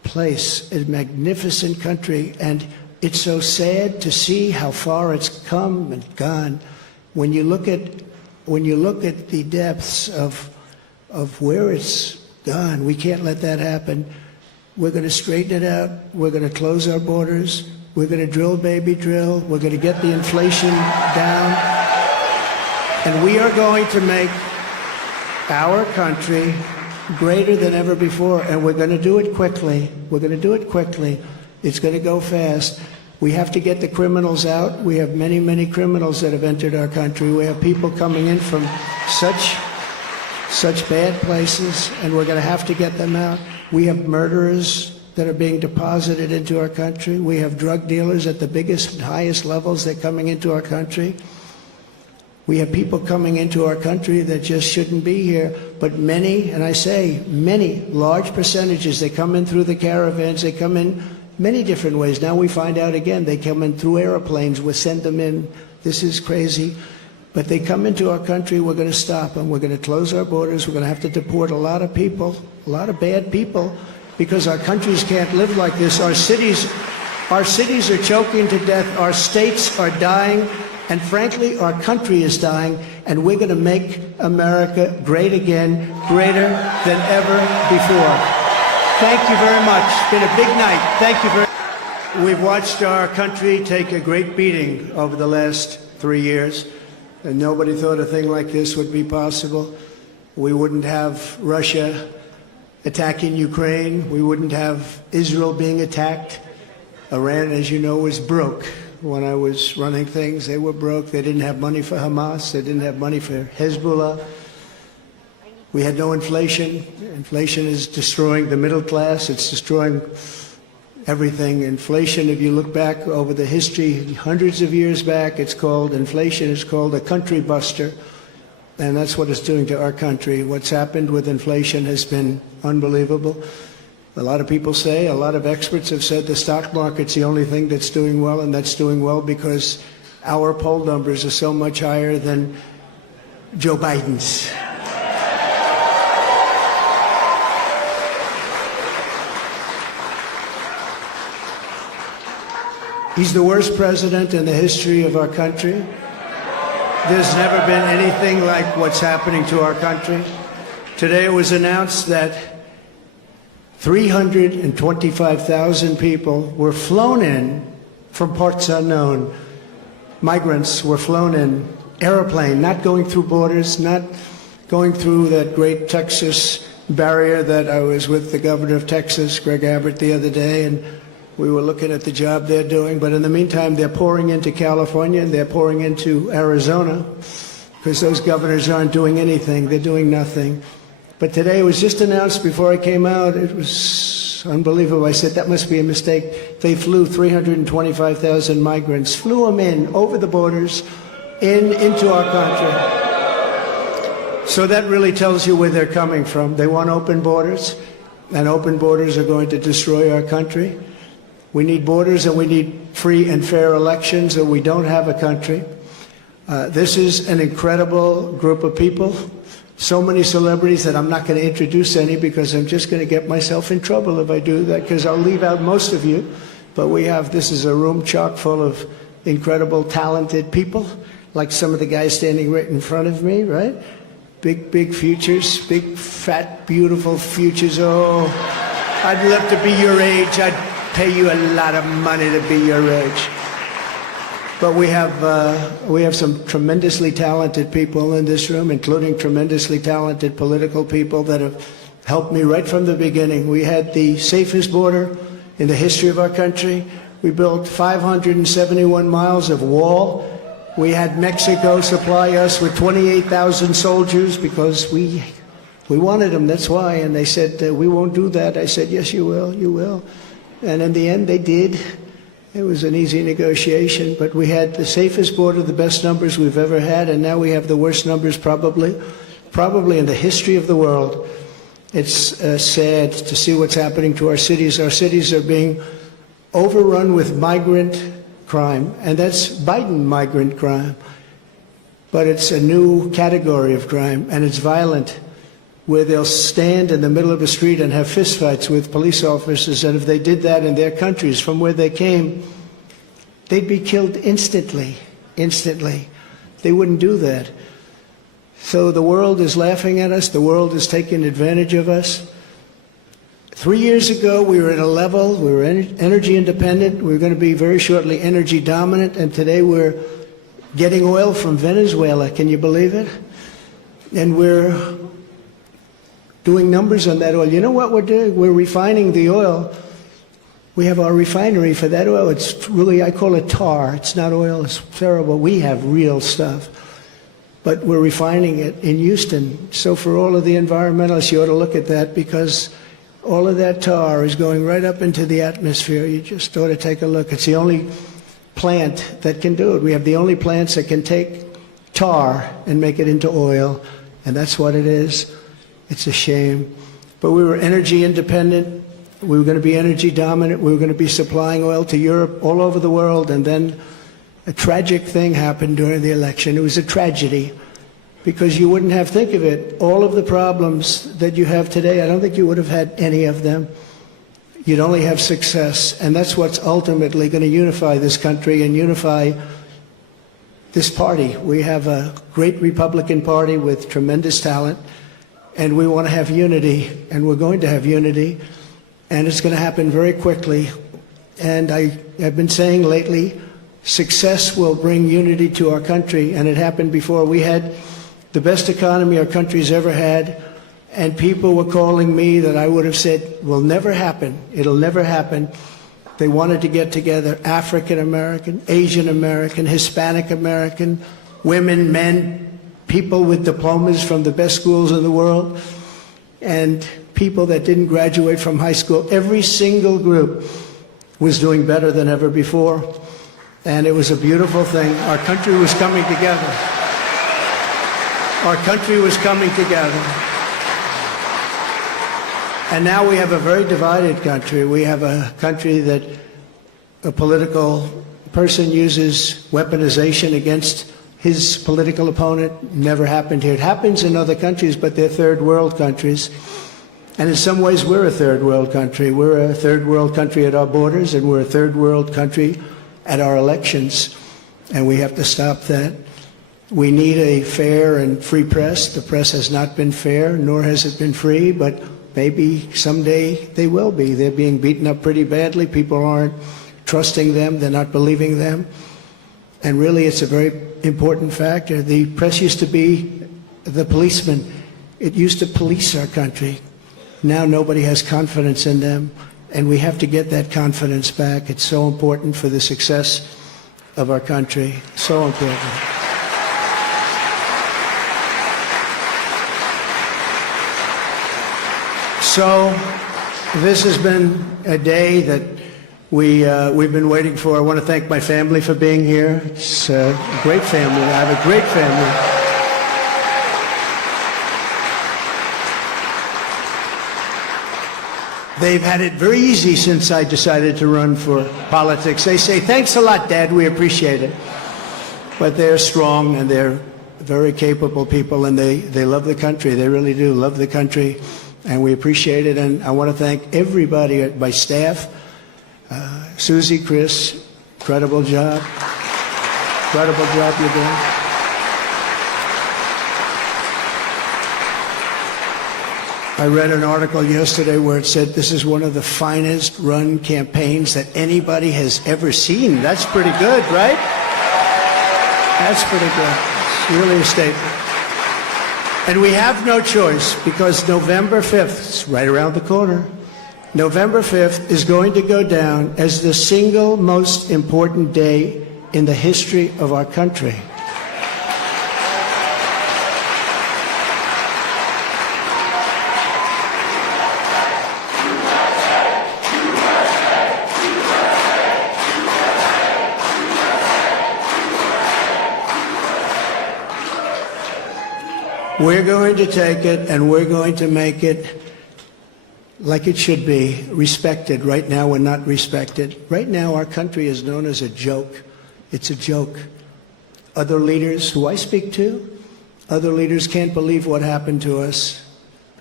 place, a magnificent country, and it's so sad to see how far it's come and gone. When you look at the depths of where it's gone, we can't let that happen. We're going to straighten it out. We're going to close our borders. We're going to drill, baby, drill. We're going to get the inflation down. And we are going to make our country greater than ever before. And we're going to do it quickly. We're going to do it quickly. It's going to go fast. We have to get the criminals out. We have many, many criminals that have entered our country. We have people coming in from such bad places, and we're going to have to get them out. We have murderers that are being deposited into our country. We have drug dealers at the biggest and highest levels that are coming into our country. We have people coming into our country that just shouldn't be here. But many, and I say many, large percentages, they come in through the caravans. They come in many different ways. Now we find out again, they come in through airplanes. We send them in. This is crazy. But they come into our country, we're going to stop them. We're going to close our borders. We're going to have to deport a lot of people, a lot of bad people, because our countries can't live like this. Our cities are choking to death. Our states are dying. And frankly, our country is dying. And we're going to make America great again, greater than ever before. Thank you very much. It's been a big night. Thank you very much. We've watched our country take a great beating over the last 3 years. And nobody thought a thing like this would be possible. We wouldn't have Russia attacking Ukraine. We wouldn't have Israel being attacked. Iran, as you know, was broke. When I was running things, they were broke. They didn't have money for Hamas. They didn't have money for Hezbollah. We had no inflation. Inflation is destroying the middle class. It's destroying everything. Inflation, if you look back over the history, hundreds of years back, inflation is called a country buster. And that's what it's doing to our country. What's happened with inflation has been unbelievable. A lot of people say, a lot of experts have said the stock market's the only thing that's doing well, and that's doing well because our poll numbers are so much higher than Joe Biden's. He's the worst president in the history of our country. There's never been anything like what's happening to our country. Today it was announced that 325,000 people were flown in from parts unknown. Migrants were flown in, airplane, not going through borders, not going through that great Texas barrier that I was with the governor of Texas, Greg Abbott, the other day, and we were looking at the job they're doing. But in the meantime, they're pouring into California and they're pouring into Arizona because those governors aren't doing anything. They're doing nothing. But today it was just announced before I came out. It was unbelievable. I said, that must be a mistake. They flew 325,000 migrants, flew them in over the borders into our country. So that really tells you where they're coming from. They want open borders, and open borders are going to destroy our country. We need borders and we need free and fair elections, or we don't have a country. This is an incredible group of people. So many celebrities that I'm not going to introduce any because I'm just going to get myself in trouble if I do that, because I'll leave out most of you. But this is a room chock full of incredible, talented people, like some of the guys standing right in front of me, right? Big, big futures, big, fat, beautiful futures. Oh, I'd love to be your age. I'd pay you a lot of money to be your age. But we have some tremendously talented people in this room, including tremendously talented political people that have helped me right from the beginning. We had the safest border in the history of our country. We built 571 miles of wall. We had Mexico supply us with 28,000 soldiers because we wanted them, that's why. And they said, we won't do that. I said, yes, you will, you will. And in the end, they did. It was an easy negotiation, but we had the safest border, the best numbers we've ever had, and now we have the worst numbers probably in the history of the world. It's sad to see what's happening to our cities. Our cities are being overrun with migrant crime, and that's Biden migrant crime. But it's a new category of crime, and it's violent. where they'll stand in the middle of a street and have fistfights with police officers, and if they did that in their countries from where they came, they'd be killed instantly. They wouldn't do that. So the world is laughing at us. The world is taking advantage of us. 3 years ago, we were at a level, we were energy independent. We were going to be very shortly energy dominant. And today we're getting oil from Venezuela. Can you believe it? And we're doing numbers on that oil. You know what we're doing? We're refining the oil. We have our refinery for that oil. It's really, I call it tar. It's not oil. It's terrible. We have real stuff. But we're refining it in Houston. So for all of the environmentalists, you ought to look at that, because all of that tar is going right up into the atmosphere. You just ought to take a look. It's the only plant that can do it. We have the only plants that can take tar and make it into oil, and that's what it is. It's a shame. But we were energy independent. We were going to be energy dominant. We were going to be supplying oil to Europe, all over the world, and then a tragic thing happened during the election. It was a tragedy, because you wouldn't have, think of it, all of the problems that you have today, I don't think you would have had any of them. You'd only have success, and that's what's ultimately going to unify this country and unify this party. We have a great Republican Party with tremendous talent, and we want to have unity, and we're going to have unity, and it's going to happen very quickly. And I've been saying lately, success will bring unity to our country, and it happened before. We had the best economy our country's ever had, and people were calling me that I would have said will never happen. It'll never happen. They wanted to get together, African American, Asian American, Hispanic American, women, men, people with diplomas from the best schools in the world, and people that didn't graduate from high school. Every single group was doing better than ever before. And it was a beautiful thing. Our country was coming together. Our country was coming together. And now we have a very divided country. We have a country that a political person uses weaponization against his political opponent. Never happened here. It happens in other countries, but they're third world countries. And in some ways, we're a third world country. We're a third world country at our borders, and we're a third world country at our elections, and we have to stop that. We need a fair and free press. The press has not been fair, nor has it been free, but maybe someday they will be. They're being beaten up pretty badly. People aren't trusting them. They're not believing them. And really, it's a very important factor. The press used to be the policeman. It used to police our country. Now nobody has confidence in them. And we have to get that confidence back. It's so important for the success of our country. So important. So this has been a day that we've been waiting for. I want to thank my family for being here. It's a great family. I have a great family. They've had it very easy since I decided to run for politics. They say, thanks a lot, Dad, we appreciate it. But they're strong, and they're very capable people, and they love the country. They really do love the country, and we appreciate it. And I want to thank everybody at my staff. Susie, Chris, incredible job. Incredible job you're doing. I read an article yesterday where it said this is one of the finest run campaigns that anybody has ever seen. That's pretty good, right? That's pretty good. It's really a statement. And we have no choice, because November 5th, it's right around the corner, November 5th is going to go down as the single most important day in the history of our country. We're going to take it, and we're going to make it like it should be, respected. Right now, we're not respected. Right now, our country is known as a joke. It's a joke. Other leaders who I speak to, other leaders can't believe what happened to us,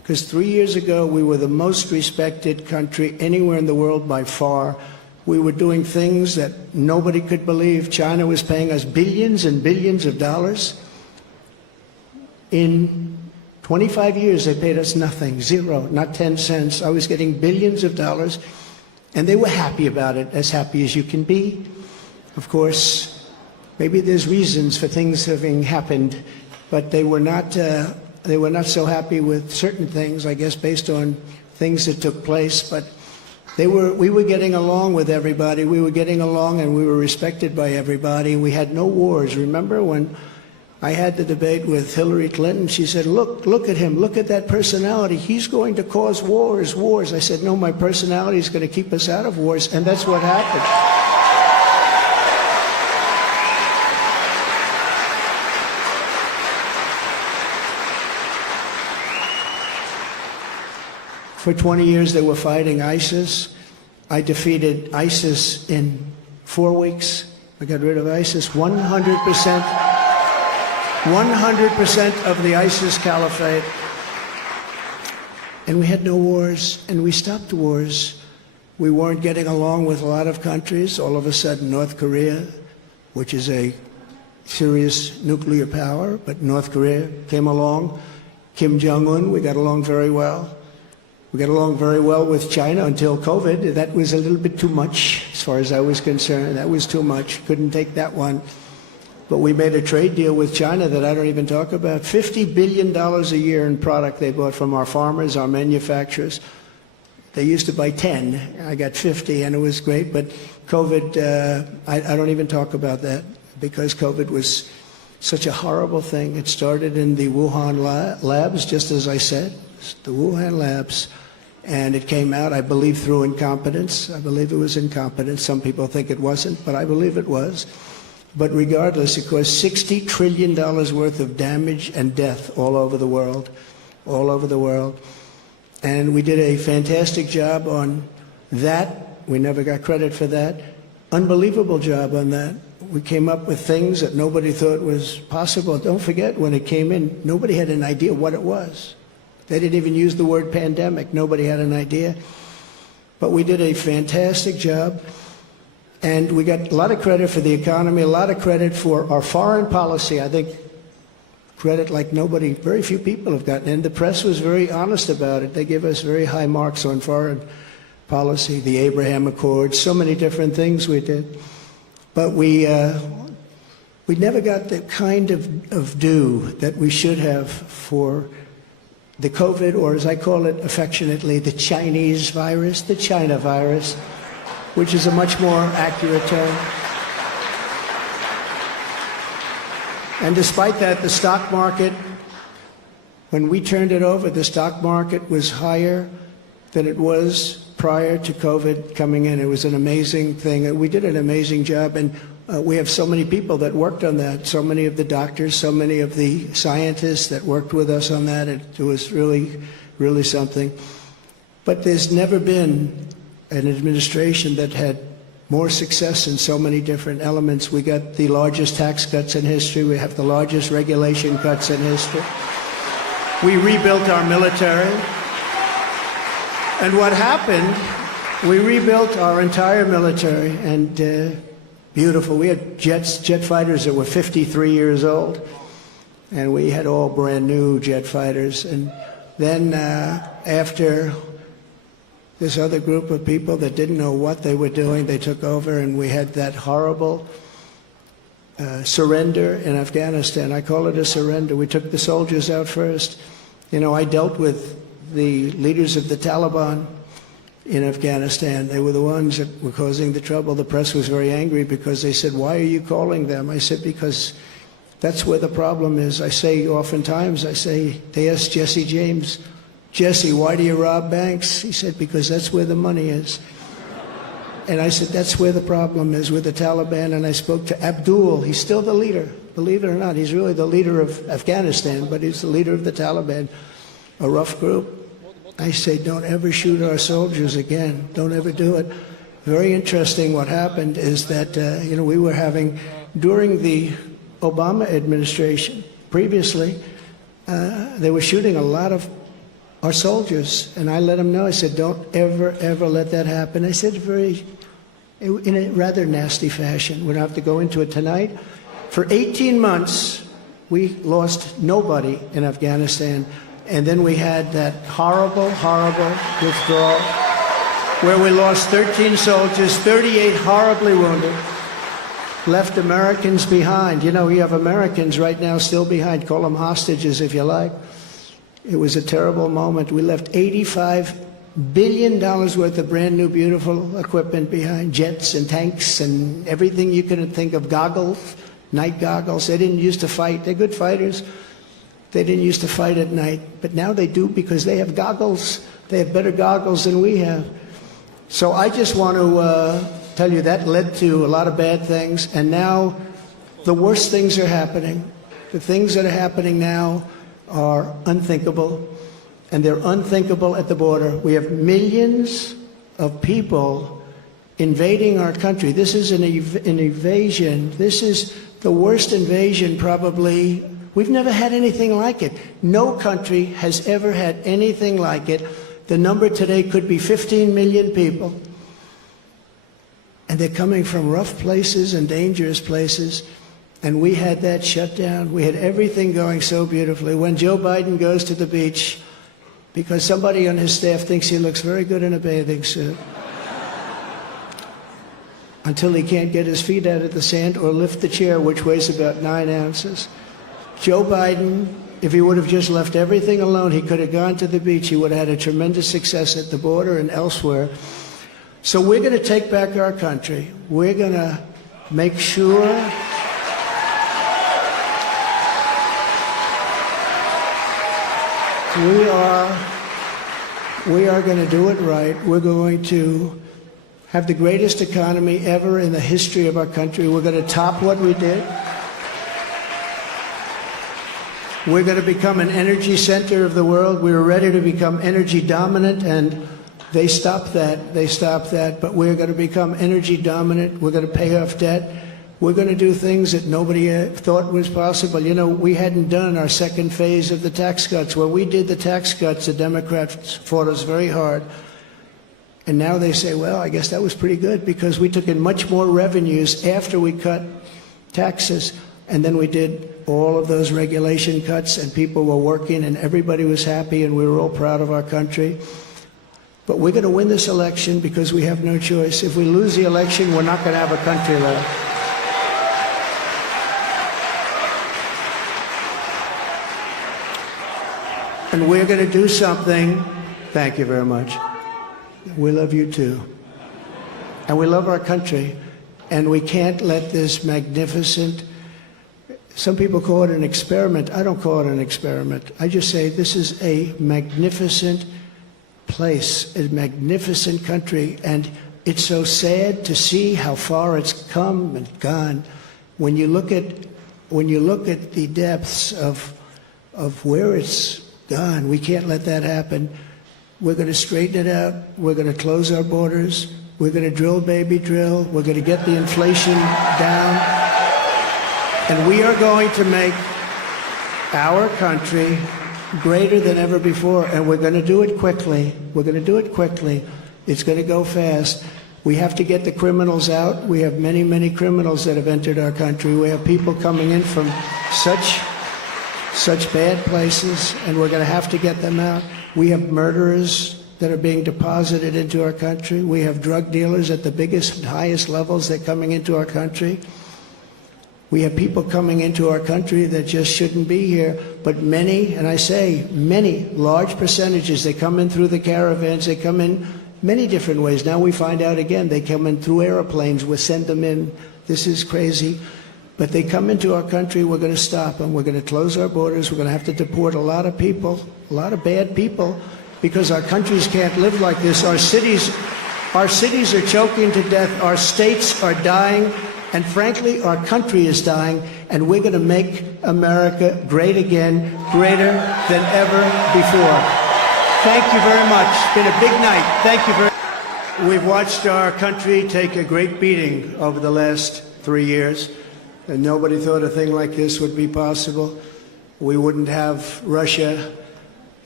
Because 3 years ago, we were the most respected country anywhere in the world by far. We were doing things that nobody could believe. China was paying us billions and billions of dollars. In 25 years, they paid us nothing, zero, not 10 cents. I was getting billions of dollars, and they were happy about it, as happy as you can be. Of course, maybe there's reasons for things having happened, but they were not so happy with certain things, I guess, based on things that took place. But we were getting along with everybody. We were getting along, and we were respected by everybody. We had no wars. Remember when I had the debate with Hillary Clinton? She said, look at him. Look at that personality. He's going to cause wars. I said, no, my personality is going to keep us out of wars, and that's what happened. For 20 years, they were fighting ISIS. I defeated ISIS in 4 weeks. I got rid of ISIS 100%. 100% of the ISIS caliphate. And we had no wars, and we stopped wars. We weren't getting along with a lot of countries. All of a sudden, North Korea, which is a serious nuclear power, but North Korea came along. Kim Jong-un, we got along very well. We got along very well with China until COVID. That was a little bit too much, as far as I was concerned. That was too much. Couldn't take that one. But we made a trade deal with China that I don't even talk about. $50 billion a year in product they bought from our farmers, our manufacturers. They used to buy 10. I got 50, and it was great. But COVID, I don't even talk about that, because COVID was such a horrible thing. It started in the Wuhan labs, just as I said, the Wuhan labs. And it came out, I believe, through incompetence. I believe it was incompetence. Some people think it wasn't, but I believe it was. But regardless, it caused $60 trillion worth of damage and death all over the world, all over the world. And we did a fantastic job on that. We never got credit for that. Unbelievable job on that. We came up with things that nobody thought was possible. Don't forget, when it came in, nobody had an idea what it was. They didn't even use the word pandemic. Nobody had an idea. But we did a fantastic job. And we got a lot of credit for the economy, a lot of credit for our foreign policy. I think credit like nobody, very few people have gotten. And the press was very honest about it. They give us very high marks on foreign policy, the Abraham Accords, so many different things we did. But we never got the kind of due that we should have for the COVID, or as I call it affectionately, the Chinese virus, the China virus, which is a much more accurate term. And despite that, the stock market, when we turned it over, the stock market was higher than it was prior to COVID coming in. It was an amazing thing. We did an amazing job, and we have so many people that worked on that, so many of the doctors, so many of the scientists that worked with us on that. It was really, really something. But there's never been an administration that had more success in so many different elements. We got the largest tax cuts in history. We have the largest regulation cuts in history. We rebuilt our military. And what happened, we rebuilt our entire military, and beautiful. We had jet fighters that were 53 years old, and we had all brand new jet fighters. And then after this other group of people that didn't know what they were doing, they took over, and we had that horrible surrender in Afghanistan. I call it a surrender. We took the soldiers out first. You know, I dealt with the leaders of the Taliban in Afghanistan. They were the ones that were causing the trouble. The press was very angry because they said, "Why are you calling them?" I said, "Because that's where the problem is." I say oftentimes, they asked Jesse James, "Jesse, why do you rob banks?" He said, "Because that's where the money is." And I said, that's where the problem is, with the Taliban. And I spoke to Abdul. He's still the leader. Believe it or not, he's really the leader of Afghanistan, but he's the leader of the Taliban, a rough group. I say, don't ever shoot our soldiers again. Don't ever do it. Very interesting what happened is that, we were having, during the Obama administration, previously, they were shooting a lot of our soldiers. And I let them know, I said, don't ever, ever let that happen. I said in a rather nasty fashion. We don't have to go into it tonight. For 18 months, we lost nobody in Afghanistan. And then we had that horrible, horrible withdrawal where we lost 13 soldiers, 38 horribly wounded, left Americans behind. You know, we have Americans right now still behind. Call them hostages if you like. It was a terrible moment. We left $85 billion worth of brand new, beautiful equipment behind, jets and tanks and everything you could think of, goggles, night goggles. They didn't used to fight. They're good fighters. They didn't used to fight at night, but now they do because they have goggles. They have better goggles than we have. So I just want to tell you that led to a lot of bad things, and now the worst things are happening. The things that are happening now are unthinkable, and they're unthinkable at the border. We have millions of people invading our country. This is an invasion. This is the worst invasion probably. We've never had anything like it. No country has ever had anything like it. The number today could be 15 million people. And they're coming from rough places and dangerous places. And we had that shut down. We had everything going so beautifully. When Joe Biden goes to the beach, because somebody on his staff thinks he looks very good in a bathing suit, until he can't get his feet out of the sand or lift the chair, which weighs about 9 ounces. Joe Biden, if he would have just left everything alone, he could have gone to the beach. He would have had a tremendous success at the border and elsewhere. So we're going to take back our country. We're going to make sure we are going to do it right. We're going to have the greatest economy ever in the history of our country. We're going to top what we did. We're going to become an energy center of the world. We were ready to become energy dominant, and they stopped that. They stopped that. But we're going to become energy dominant. We're going to pay off debt. We're going to do things that nobody thought was possible. You know, we hadn't done our second phase of the tax cuts. When we did the tax cuts, the Democrats fought us very hard. And now they say, well, I guess that was pretty good because we took in much more revenues after we cut taxes. And then we did all of those regulation cuts, and people were working, and everybody was happy, and we were all proud of our country. But we're going to win this election because we have no choice. If we lose the election, we're not going to have a country left. And we're going to do something. Thank you very much. We love you too. And we love our country. And we can't let this magnificent, some people call it an experiment. I don't call it an experiment. I just say this is a magnificent place, a magnificent country. And it's so sad to see how far it's come and gone. When you look at the depths of where it's gone, we can't let that happen. We're going to straighten it out. We're going to close our borders. We're going to drill, baby, drill. We're going to get the inflation down. And we are going to make our country greater than ever before. And we're going to do it quickly. We're going to do it quickly. It's going to go fast. We have to get the criminals out. We have many, many criminals that have entered our country. We have people coming in from such bad places, and we're going to have to get them out. We have murderers that are being deposited into our country. We have drug dealers at the biggest, highest levels. They're coming into our country. We have people coming into our country that just shouldn't be here. But many, and I say many, large percentages, they come in through the caravans. They come in many different ways. Now we find out again, they come in through airplanes. We send them in. This is crazy. But they come into our country, we're going to stop them. We're going to close our borders. We're going to have to deport a lot of people, a lot of bad people, because our countries can't live like this. Our cities are choking to death. Our states are dying. And frankly, our country is dying. And we're going to make America great again, greater than ever before. Thank you very much. It's been a big night. Thank you very much. We've watched our country take a great beating over the last 3 years. And nobody thought a thing like this would be possible. We wouldn't have Russia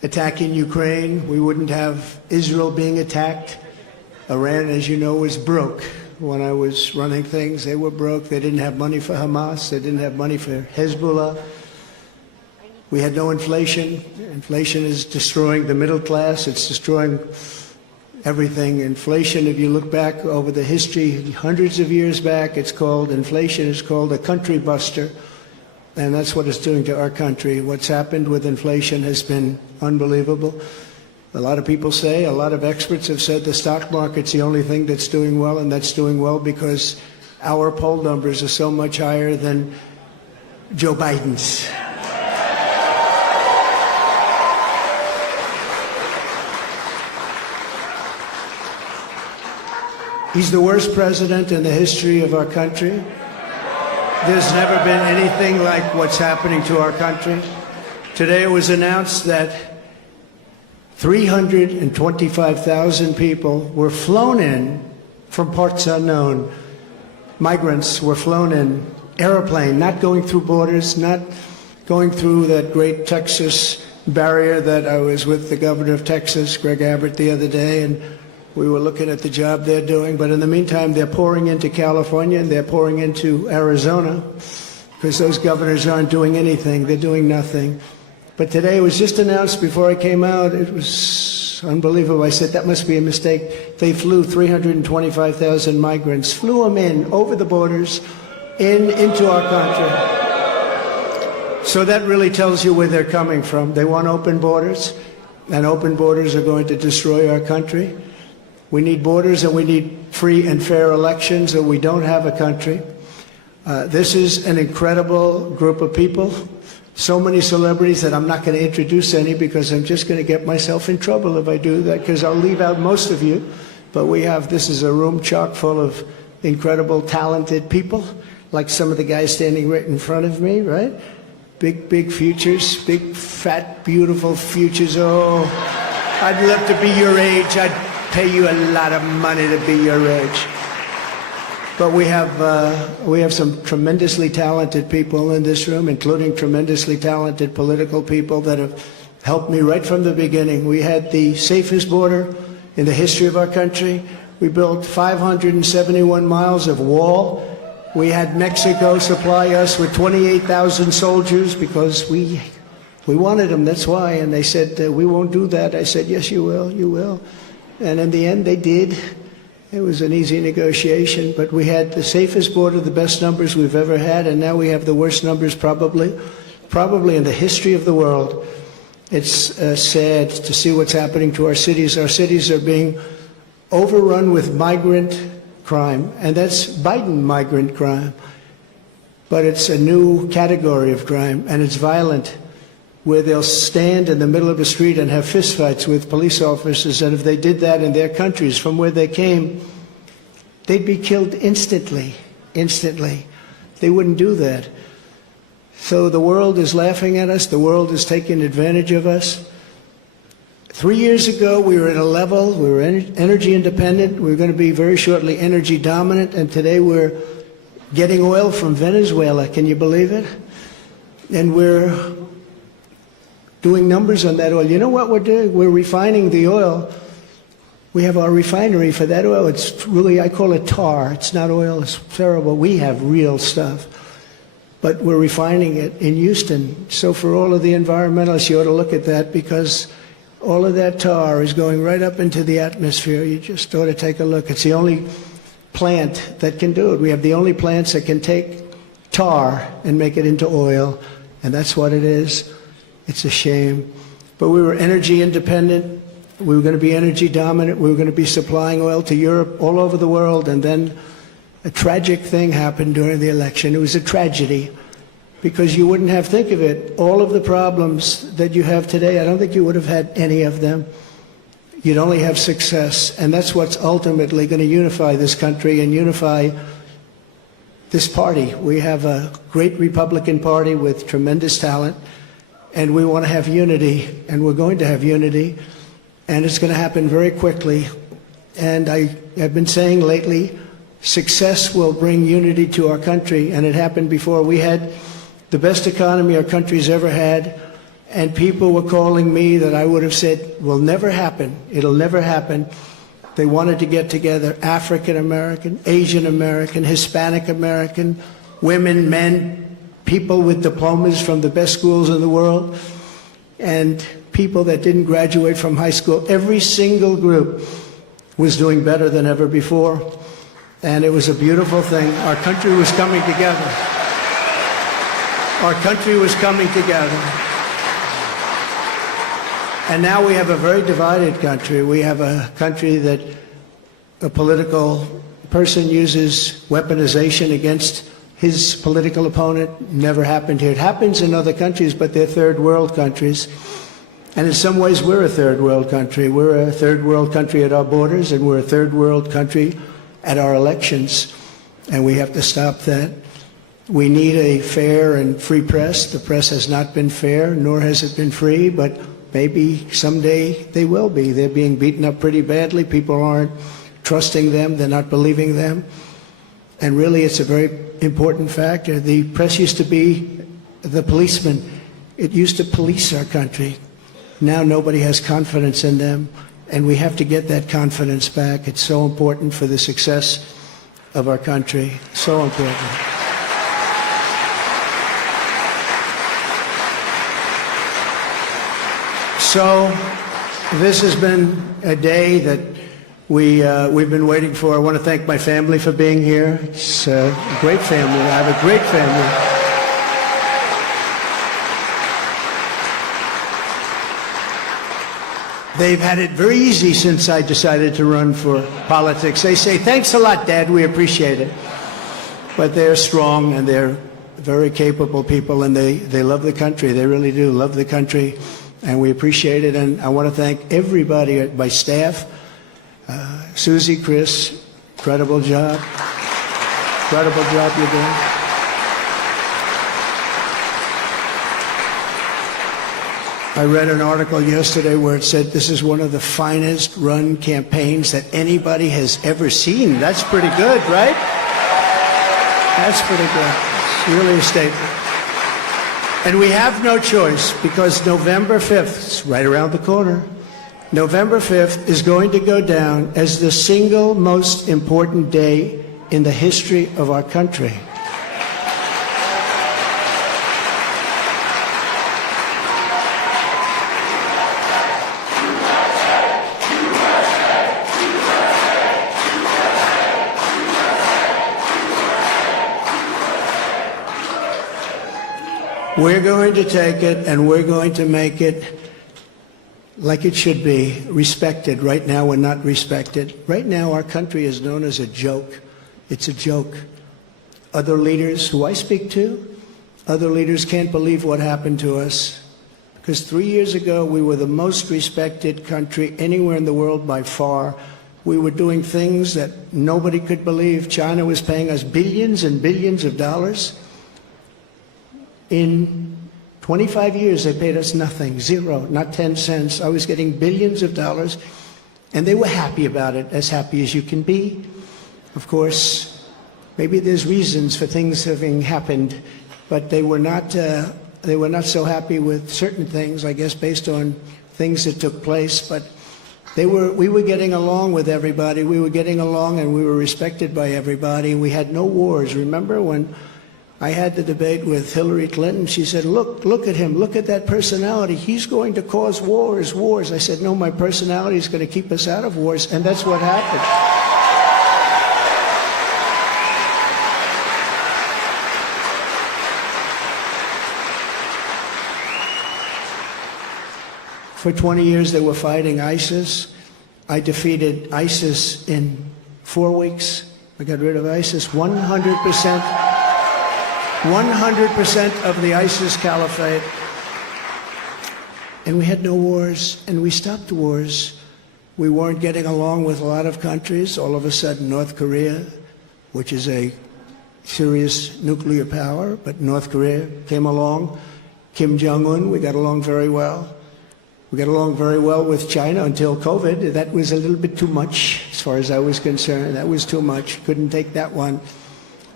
attacking Ukraine. We wouldn't have Israel being attacked. Iran, as you know, was broke. When I was running things, they were broke. They didn't have money for Hamas. They didn't have money for Hezbollah. We had no inflation. Inflation is destroying the middle class. It's destroying everything. Inflation, if you look back over the history, hundreds of years back, inflation is called a country buster. And that's what it's doing to our country. What's happened with inflation has been unbelievable. A lot of people say, a lot of experts have said the stock market's the only thing that's doing well, and that's doing well because our poll numbers are so much higher than Joe Biden's. He's the worst president in the history of our country. There's never been anything like what's happening to our country. Today it was announced that 325,000 people were flown in from parts unknown. Migrants were flown in, airplane, not going through borders, not going through that great Texas barrier that I was with the governor of Texas, Greg Abbott, the other day, and we were looking at the job they're doing. But in the meantime, they're pouring into California and they're pouring into Arizona because those governors aren't doing anything. They're doing nothing. But today it was just announced before I came out. It was unbelievable. I said, that must be a mistake. They flew 325,000 migrants, flew them in over the borders, into our country. So that really tells you where they're coming from. They want open borders, and open borders are going to destroy our country. We need borders and we need free and fair elections, or we don't have a country. This is an incredible group of people. So many celebrities that I'm not going to introduce any because I'm just going to get myself in trouble if I do that, because I'll leave out most of you. But this is a room chock full of incredible, talented people, like some of the guys standing right in front of me, right? Big futures, big, fat, beautiful futures. Oh, I'd love to be your age. I'd pay you a lot of money to be your age. But we have some tremendously talented people in this room, including tremendously talented political people that have helped me right from the beginning. We had the safest border in the history of our country. We built 571 miles of wall. We had Mexico supply us with 28,000 soldiers because we wanted them, that's why. And they said, we won't do that. I said, yes, you will, you will. And in the end, they did. It was an easy negotiation, but we had the safest border, the best numbers we've ever had, and now we have the worst numbers probably in the history of the world. It's sad to see what's happening to our cities. Our cities are being overrun with migrant crime, and that's Biden migrant crime. But it's a new category of crime, and it's violent, where they'll stand in the middle of a street and have fistfights with police officers, and if they did that in their countries from where they came, they'd be killed instantly. They wouldn't do that. So the world is laughing at us. The world is taking advantage of us. 3 years ago, we were at a level, we were energy independent. We were going to be very shortly energy dominant, and today we're getting oil from Venezuela. Can you believe it? And we're doing numbers on that oil. You know what we're doing? We're refining the oil. We have our refinery for that oil. It's really, I call it tar. It's not oil. It's terrible. We have real stuff. But we're refining it in Houston. So for all of the environmentalists, you ought to look at that, because all of that tar is going right up into the atmosphere. You just ought to take a look. It's the only plant that can do it. We have the only plants that can take tar and make it into oil, and that's what it is. It's a shame. But we were energy independent. We were going to be energy dominant. We were going to be supplying oil to Europe, all over the world. And then a tragic thing happened during the election. It was a tragedy, because you wouldn't have, think of it, all of the problems that you have today, I don't think you would have had any of them. You'd only have success. And that's what's ultimately going to unify this country and unify this party. We have a great Republican Party with tremendous talent. And we want to have unity, and we're going to have unity, and it's going to happen very quickly. And I've been saying lately, success will bring unity to our country, and it happened before. We had the best economy our country's ever had, and people were calling me that I would have said will never happen. It'll never happen. They wanted to get together African American, Asian American, Hispanic American, women, men, people with diplomas from the best schools in the world, and people that didn't graduate from high school. Every single group was doing better than ever before, and it was a beautiful thing. Our country was coming together. Our country was coming together. And now we have a very divided country. We have a country that a political person uses weaponization against his political opponent. Never happened here. It happens in other countries, but they're third world countries. And in some ways, we're a third world country. We're a third world country at our borders, and we're a third world country at our elections. And we have to stop that. We need a fair and free press. The press has not been fair, nor has it been free, but maybe someday they will be. They're being beaten up pretty badly. People aren't trusting them. They're not believing them. And really, it's a very important factor. The press used to be the policeman. It used to police our country. Now nobody has confidence in them, and we have to get that confidence back. It's so important for the success of our country. So important. So this has been a day that we've been waiting for. I want to thank my family for being here. It's a great family. I have a great family. They've had it very easy since I decided to run for politics. They say, "Thanks a lot, Dad. We appreciate it." But they're strong, and they're very capable people, and they love the country. They really do love the country. And we appreciate it, and I want to thank everybody at my staff. Susie, Chris, incredible job. Incredible job you're doing. I read an article yesterday where it said this is one of the finest run campaigns that anybody has ever seen. That's pretty good, right? That's pretty good. It's really a statement. And we have no choice, because November 5th, it's right around the corner, November 5th is going to go down as the single most important day in the history of our country. We're going to take it, and we're going to make it like it should be, respected. Right now, we're not respected. Right now, our country is known as a joke. It's a joke. Other leaders who I speak to, other leaders can't believe what happened to us. Because 3 years ago, we were the most respected country anywhere in the world by far. We were doing things that nobody could believe. China was paying us billions and billions of dollars. In 25 years, they paid us nothing, zero, not 10 cents. I was getting billions of dollars, and they were happy about it, as happy as you can be. Of course, maybe there's reasons for things having happened, but they were not so happy with certain things, I guess, based on things that took place. But we were getting along with everybody. We were getting along, and we were respected by everybody. We had no wars. Remember when I had the debate with Hillary Clinton? She said, look at him, look at that personality. He's going to cause wars. I said, no, my personality is going to keep us out of wars, and that's what happened. For 20 years, they were fighting ISIS. I defeated ISIS in 4 weeks. I got rid of ISIS 100%. 100% of the ISIS caliphate. And we had no wars, and we stopped wars. We weren't getting along with a lot of countries. All of a sudden, North Korea, which is a serious nuclear power, but North Korea came along. Kim Jong-un, we got along very well. We got along very well with China until COVID. That was a little bit too much, as far as I was concerned. That was too much. Couldn't take that one.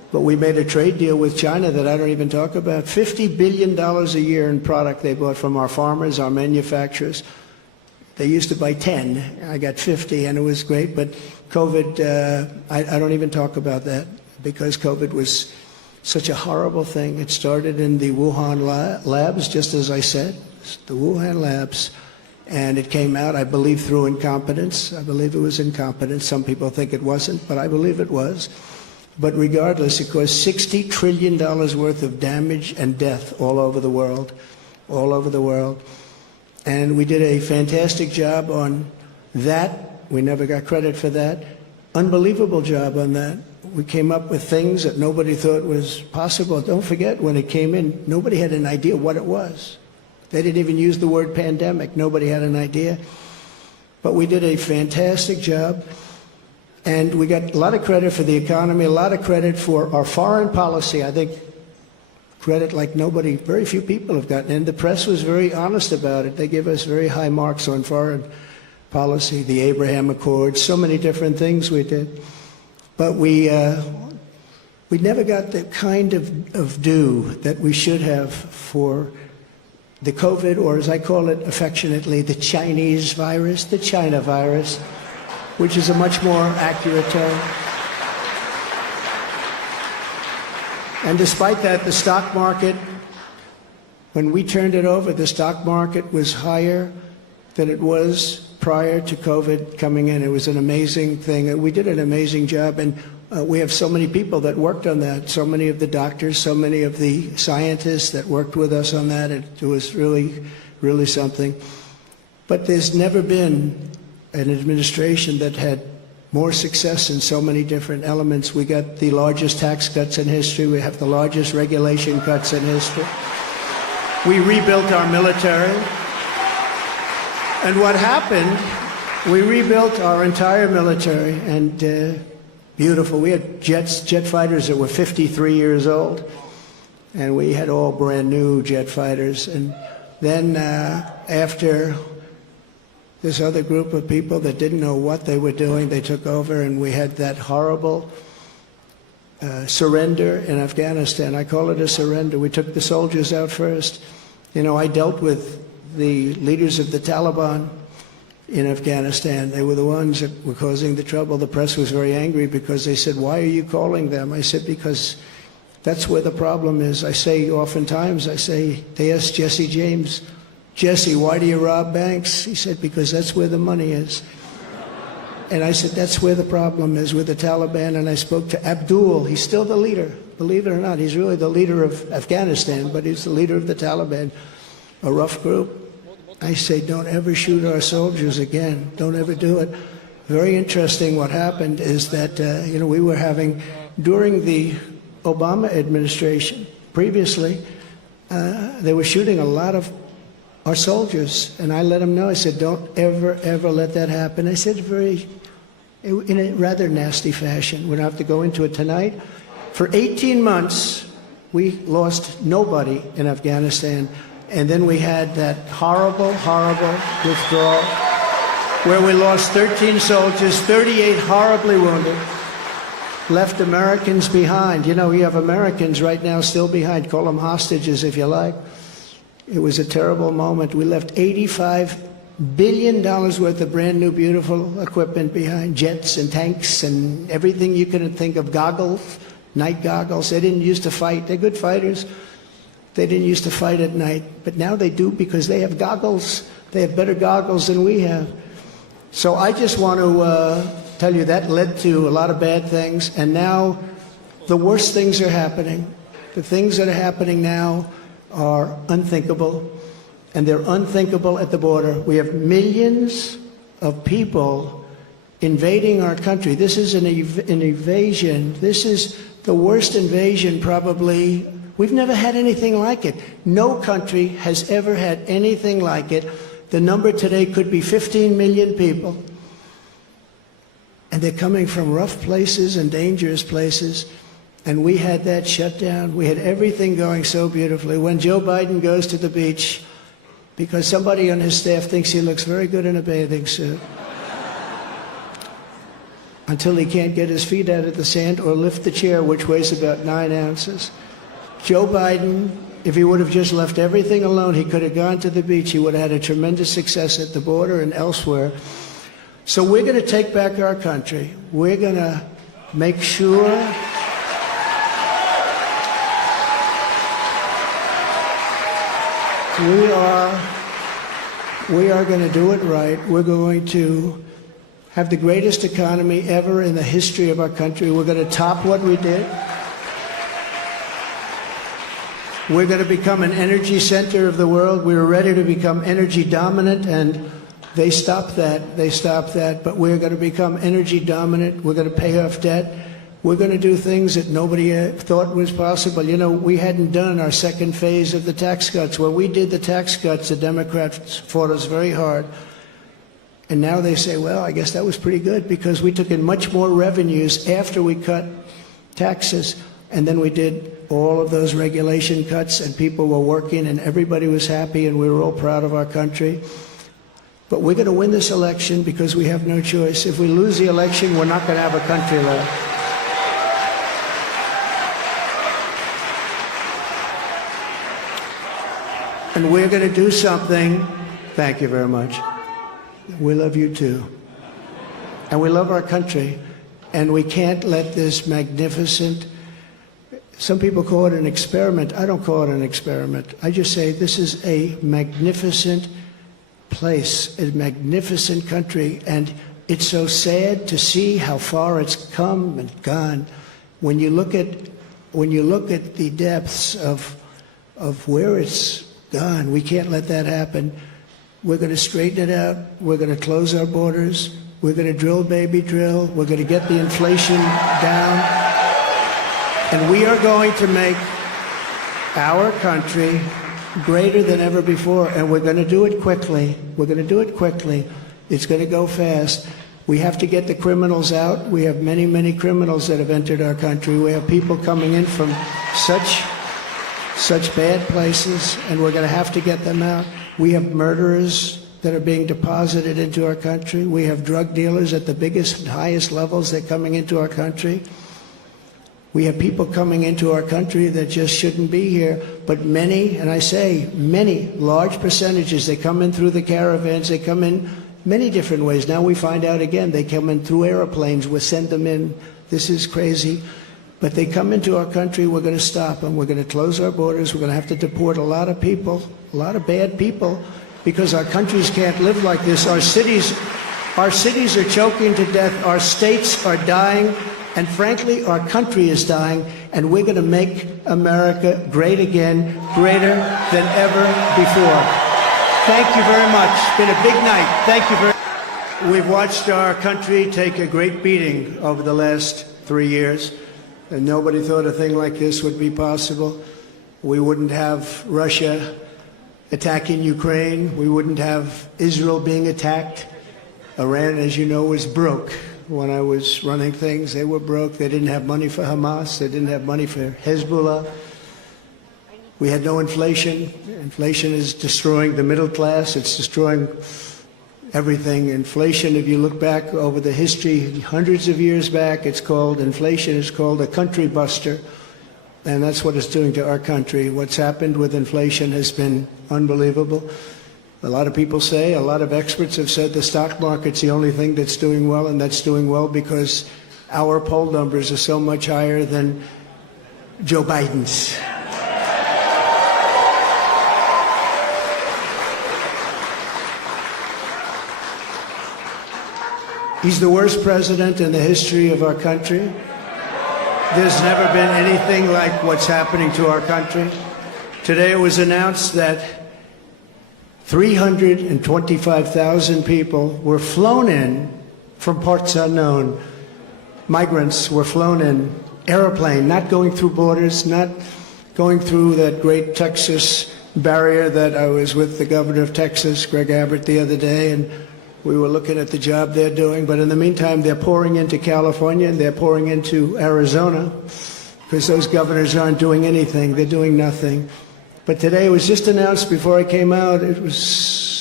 But we made a trade deal with China that I don't even talk about. $50 billion a year in product they bought from our farmers, our manufacturers. They used to buy 10. I got 50, and it was great. But COVID, I don't even talk about that because COVID was such a horrible thing. It started in the Wuhan labs, just as I said, the Wuhan labs. And it came out, I believe, through incompetence. I believe it was incompetence. Some people think it wasn't, but I believe it was. But regardless, it caused $60 trillion worth of damage and death all over the world, all over the world. And we did a fantastic job on that. We never got credit for that. Unbelievable job on that. We came up with things that nobody thought was possible. Don't forget, when it came in, nobody had an idea what it was. They didn't even use the word pandemic. Nobody had an idea. But we did a fantastic job. And we got a lot of credit for the economy, a lot of credit for our foreign policy. I think credit like nobody, very few people have gotten. And the press was very honest about it. They give us very high marks on foreign policy, the Abraham Accords, so many different things we did. But we never got the kind of due that we should have for the COVID, or as I call it affectionately, the Chinese virus, the China virus, which is a much more accurate term. And despite that, the stock market, when we turned it over, the stock market was higher than it was prior to COVID coming in. It was an amazing thing. We did an amazing job, and we have so many people that worked on that, so many of the doctors, so many of the scientists that worked with us on that. It was really, really something. But there's never been an administration that had more success in so many different elements. We got the largest tax cuts in history. We have the largest regulation cuts in history. We rebuilt our military. And what happened, we rebuilt our entire military, and beautiful. We had jet fighters that were 53 years old, and we had all brand new jet fighters. And then after this other group of people that didn't know what they were doing, they took over, and we had that horrible surrender in Afghanistan. I call it a surrender. We took the soldiers out first. You know, I dealt with the leaders of the Taliban in Afghanistan. They were the ones that were causing the trouble. The press was very angry because they said, "Why are you calling them?" I said, "Because that's where the problem is." I say oftentimes, they asked Jesse James, "Jesse, why do you rob banks?" He said, "Because that's where the money is." And I said, that's where the problem is with the Taliban. And I spoke to Abdul. He's still the leader. Believe it or not, he's really the leader of Afghanistan, but he's the leader of the Taliban, a rough group. I say, don't ever shoot our soldiers again. Don't ever do it. Very interesting what happened is that, we were having, during the Obama administration, previously, they were shooting a lot of our soldiers. And I let them know, I said, don't ever, ever let that happen. I said in a rather nasty fashion. We don't have to go into it tonight. For 18 months, we lost nobody in Afghanistan. And then we had that horrible, horrible withdrawal where we lost 13 soldiers, 38 horribly wounded, left Americans behind. You know, we have Americans right now still behind. Call them hostages if you like. It was a terrible moment. We left $85 billion worth of brand new, beautiful equipment behind, jets and tanks and everything you could think of, goggles, night goggles. They didn't used to fight. They're good fighters. They didn't used to fight at night, but now they do because they have goggles. They have better goggles than we have. So I just want to tell you that led to a lot of bad things, and now the worst things are happening. The things that are happening now are unthinkable, and they're unthinkable at the border. We have millions of people invading our country. This is an invasion. This is the worst invasion probably. We've never had anything like it. No country has ever had anything like it. The number today could be 15 million people. And they're coming from rough places and dangerous places. And we had that shut down. We had everything going so beautifully. When Joe Biden goes to the beach, because somebody on his staff thinks he looks very good in a bathing suit. until he can't get his feet out of the sand or lift the chair, which weighs about 9 ounces. Joe Biden, if he would have just left everything alone, he could have gone to the beach. He would have had a tremendous success at the border and elsewhere. So we're going to take back our country. We're going to make sure we are going to do it right. We're going to have the greatest economy ever in the history of our country. We're going to top what we did. We're going to become an energy center of the world. We were ready to become energy dominant, and they stopped that. They stopped that. But we're going to become energy dominant. We're going to pay off debt. We're going to do things that nobody thought was possible. You know, we hadn't done our second phase of the tax cuts. When we did the tax cuts, the Democrats fought us very hard. And now they say, well, I guess that was pretty good because we took in much more revenues after we cut taxes. And then we did all of those regulation cuts, and people were working, and everybody was happy, and we were all proud of our country. But we're going to win this election because we have no choice. If we lose the election, we're not going to have a country left. And we're going to do something. Thank you very much. We love you too. And we love our country. And we can't let this magnificent, some people call it an experiment. I don't call it an experiment. I just say this is a magnificent place, a magnificent country. And it's so sad to see how far it's come and gone. When you look at the depths of where it's gone, we can't let that happen. We're going to straighten it out. We're going to close our borders. We're going to drill, baby, drill. We're going to get the inflation down. And we are going to make our country greater than ever before. And we're going to do it quickly. We're going to do it quickly. It's going to go fast. We have to get the criminals out. We have many, many criminals that have entered our country. We have people coming in from such bad places, and we're going to have to get them out. We have murderers that are being deposited into our country. We have drug dealers at the biggest and highest levels that are coming into our country. We have people coming into our country that just shouldn't be here. But many, and I say many, large percentages, they come in through the caravans. They come in many different ways. Now we find out again, they come in through airplanes. We send them in. This is crazy. But they come into our country, we're going to stop them. We're going to close our borders. We're going to have to deport a lot of people, a lot of bad people, because our countries can't live like this. Our cities are choking to death. Our states are dying. And frankly, our country is dying. And we're going to make America great again, greater than ever before. Thank you very much. It's been a big night. Thank you very much. We've watched our country take a great beating over the last 3 years. And nobody thought a thing like this would be possible. We wouldn't have Russia attacking Ukraine. We wouldn't have Israel being attacked. Iran, as you know, was broke. When I was running things, they were broke. They didn't have money for Hamas. They didn't have money for Hezbollah. We had no inflation. Inflation is destroying the middle class. It's destroying everything. Inflation, if you look back over the history, hundreds of years back, inflation is called a country buster. And that's what it's doing to our country. What's happened with inflation has been unbelievable. A lot of people say, a lot of experts have said the stock market's the only thing that's doing well, and that's doing well because our poll numbers are so much higher than Joe Biden's. He's the worst president in the history of our country. There's never been anything like what's happening to our country. Today it was announced that 325,000 people were flown in from parts unknown. Migrants were flown in, airplane, not going through borders, not going through that great Texas barrier that I was with the governor of Texas, Greg Abbott, the other day, and we were looking at the job they're doing. But in the meantime, they're pouring into California and they're pouring into Arizona because those governors aren't doing anything. They're doing nothing. But today it was just announced before I came out, it was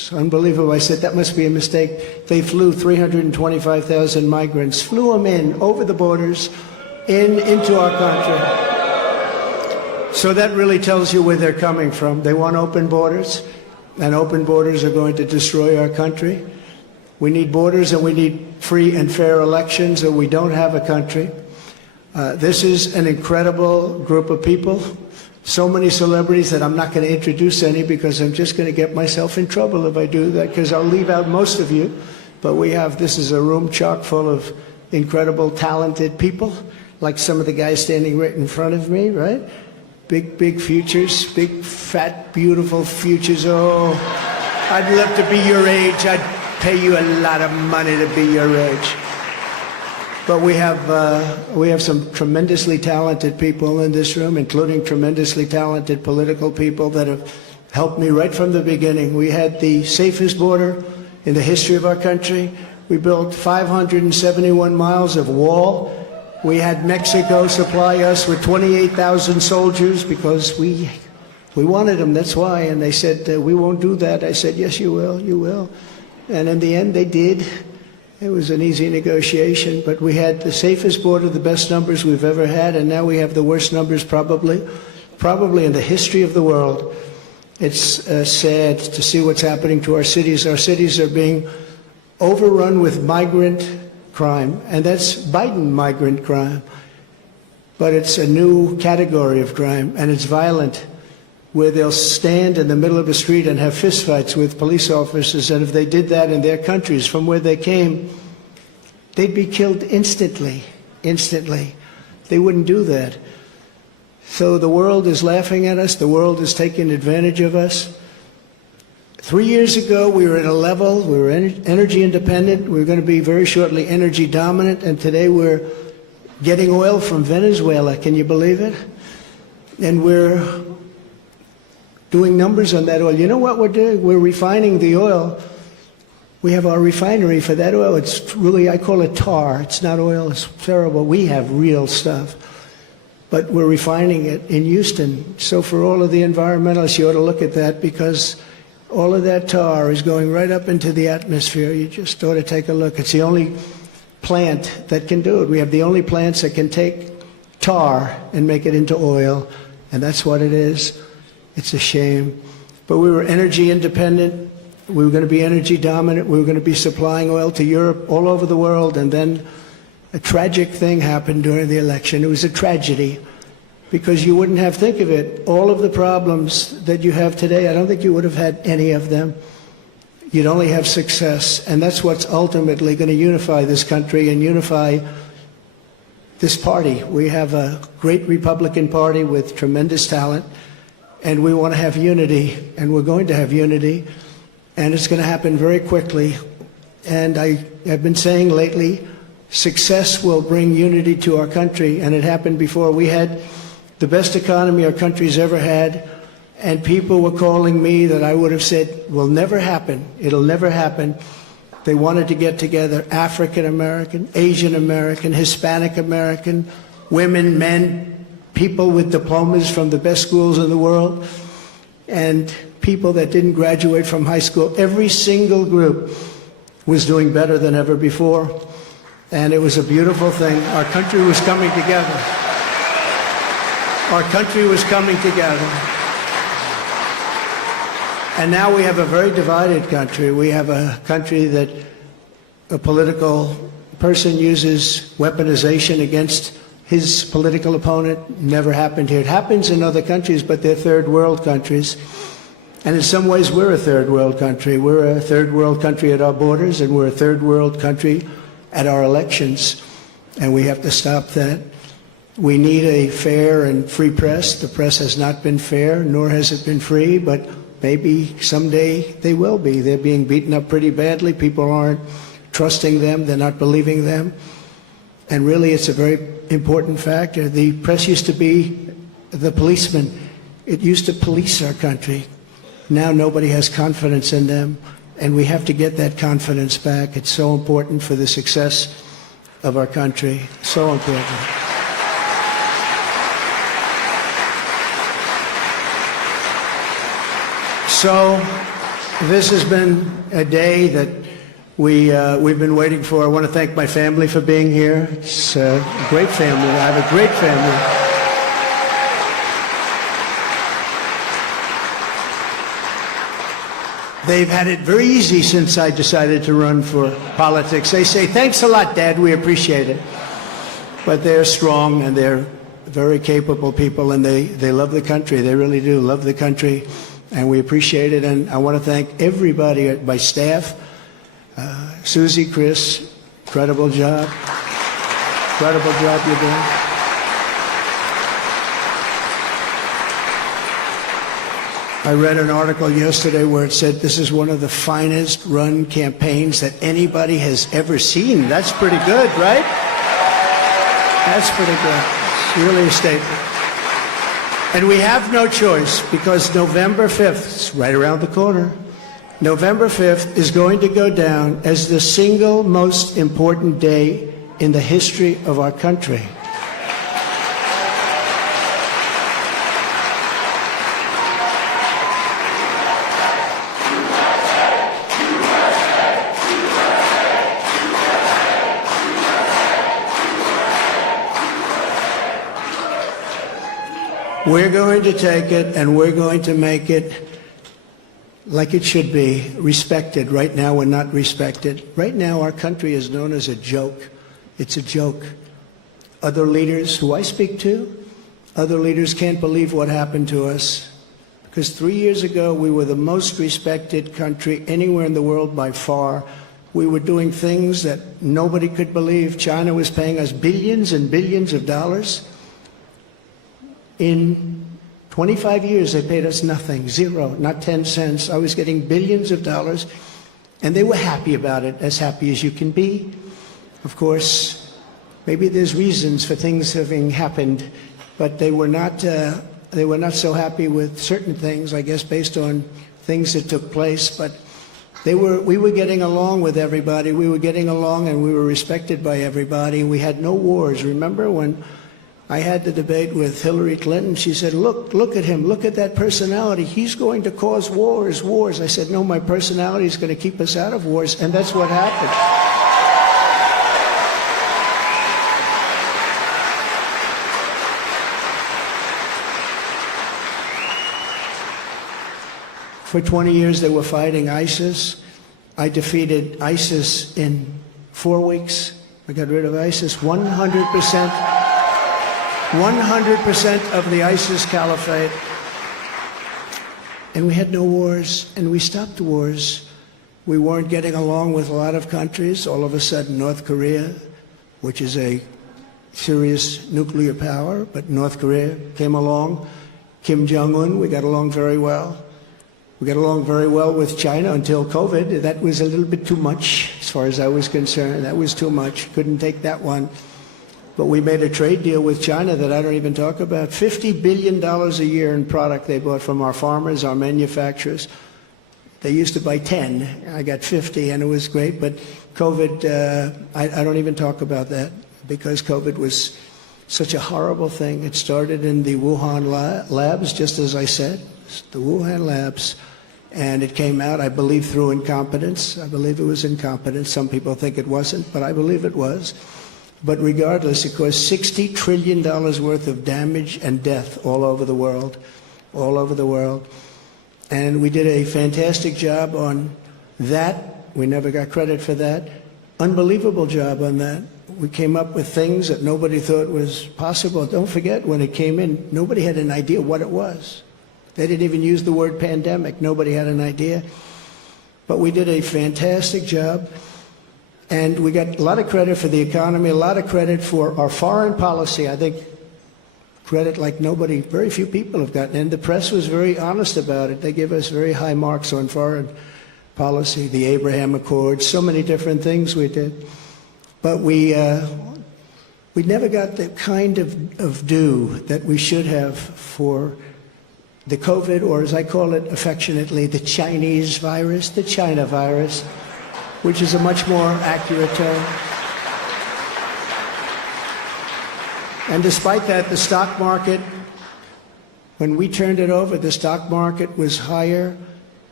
It's unbelievable. I said, that must be a mistake. They flew 325,000 migrants, flew them in over the borders, into our country. So that really tells you where they're coming from. They want open borders, and open borders are going to destroy our country. We need borders, and we need free and fair elections, or we don't have a country. This is an incredible group of people. So many celebrities that I'm not going to introduce any, because I'm just going to get myself in trouble if I do that, because I'll leave out most of you. But this is a room chock full of incredible, talented people, like some of the guys standing right in front of me, right? Big, big futures, big, fat, beautiful futures. Oh, I'd love to be your age. I'd pay you a lot of money to be your age. But we have some tremendously talented people in this room, including tremendously talented political people that have helped me right from the beginning. We had the safest border in the history of our country. We built 571 miles of wall. We had Mexico supply us with 28,000 soldiers because we wanted them, that's why. And they said, we won't do that. I said, yes, you will, you will. And in the end, they did. It was an easy negotiation, but we had the safest border, the best numbers we've ever had, and now we have the worst numbers probably in the history of the world. It's sad to see what's happening to our cities. Our cities are being overrun with migrant crime, and that's Biden migrant crime. But it's a new category of crime, and it's violent, where they'll stand in the middle of a street and have fistfights with police officers, and if they did that in their countries from where they came, they'd be killed instantly. They wouldn't do that. So the world is laughing at us. The world is taking advantage of us. 3 years ago, we were at a level, we were energy independent. We were going to be very shortly energy dominant, and today we're getting oil from Venezuela. Can you believe it? And we're doing numbers on that oil. You know what we're doing? We're refining the oil. We have our refinery for that oil. It's really, I call it tar. It's not oil. It's terrible. We have real stuff. But we're refining it in Houston. So for all of the environmentalists, you ought to look at that, because all of that tar is going right up into the atmosphere. You just ought to take a look. It's the only plant that can do it. We have the only plants that can take tar and make it into oil, and that's what it is. It's a shame. But we were energy independent. We were going to be energy dominant. We were going to be supplying oil to Europe, all over the world. And then a tragic thing happened during the election. It was a tragedy, because you wouldn't have, think of it, all of the problems that you have today, I don't think you would have had any of them. You'd only have success. And that's what's ultimately going to unify this country and unify this party. We have a great Republican Party with tremendous talent. And we want to have unity, and we're going to have unity, and it's going to happen very quickly. And I have been saying lately, success will bring unity to our country, and it happened before. We had the best economy our country's ever had, and people were calling me that I would have said will never happen. It'll never happen. They wanted to get together, African American, Asian American, Hispanic American, women, men, people with diplomas from the best schools in the world, and people that didn't graduate from high school. Every single group was doing better than ever before, and it was a beautiful thing. Our country was coming together. Our country was coming together. And now we have a very divided country. We have a country that a political person uses weaponization against his political opponent. Never happened here. It happens in other countries, but they're third world countries. And in some ways, we're a third world country. We're a third world country at our borders, and we're a third world country at our elections. And we have to stop that. We need a fair and free press. The press has not been fair, nor has it been free, but maybe someday they will be. They're being beaten up pretty badly. People aren't trusting them. They're not believing them. And really, it's a very important factor. The press used to be the policeman. It used to police our country. Now nobody has confidence in them, and we have to get that confidence back. It's so important for the success of our country. So important. So This has been a day that we've been waiting for. I want to thank my family for being here. It's a great family. I have a great family. They've had it very easy since I decided to run for politics. They say, thanks a lot, Dad, we appreciate it. But they're strong and they're very capable people, and they love the country. They really do love the country, and we appreciate it. And I want to thank everybody, my staff, Susie, Chris, incredible job. Incredible job you're doing. I read an article yesterday where it said this is one of the finest run campaigns that anybody has ever seen. That's pretty good, right? That's pretty good. It's really a statement. And we have no choice, because November 5th, it's right around the corner, November 5th is going to go down as the single most important day in the history of our country. We're going to take it and we're going to make it like it should be, respected. Right now we're not respected. Right now our country is known as a joke. It's a joke. Other leaders who I speak to, other leaders can't believe what happened to us. Because 3 years ago we were the most respected country anywhere in the world by far. We were doing things that nobody could believe. China was paying us billions and billions of dollars. In 25 years, they paid us nothing, zero, not 10 cents. I was getting billions of dollars, and they were happy about it, as happy as you can be. Of course, maybe there's reasons for things having happened, but they were not so happy with certain things, I guess, based on things that took place. But we were getting along with everybody. We were getting along, and we were respected by everybody. We had no wars. Remember when I had the debate with Hillary Clinton? She said, look at him, look at that personality. He's going to cause wars. I said, no, my personality is going to keep us out of wars, and that's what happened. For 20 years they were fighting ISIS. I defeated ISIS in 4 weeks. I got rid of ISIS 100%. 100% of the ISIS caliphate. And we had no wars, and we stopped wars. We weren't getting along with a lot of countries. All of a sudden, North Korea, which is a serious nuclear power, but North Korea came along. Kim Jong-un, we got along very well. We got along very well with China until COVID. That was a little bit too much, as far as I was concerned. That was too much. Couldn't take that one. But we made a trade deal with China that I don't even talk about. $50 billion a year in product they bought from our farmers, our manufacturers. They used to buy 10. I got 50, and it was great. But COVID, I don't even talk about that, because COVID was such a horrible thing. It started in the Wuhan labs, just as I said, the Wuhan labs. And it came out, I believe, through incompetence. I believe it was incompetence. Some people think it wasn't, but I believe it was. But regardless, it caused $60 trillion worth of damage and death all over the world, all over the world. And we did a fantastic job on that. We never got credit for that. Unbelievable job on that. We came up with things that nobody thought was possible. Don't forget, when it came in, nobody had an idea what it was. They didn't even use the word pandemic. Nobody had an idea. But we did a fantastic job. And we got a lot of credit for the economy, a lot of credit for our foreign policy. I think credit like nobody, very few people have gotten. And the press was very honest about it. They give us very high marks on foreign policy, the Abraham Accords, so many different things we did. But we never got the kind of due that we should have for the COVID, or as I call it affectionately, the Chinese virus, the China virus, which is a much more accurate term. And despite that, the stock market, when we turned it over, the stock market was higher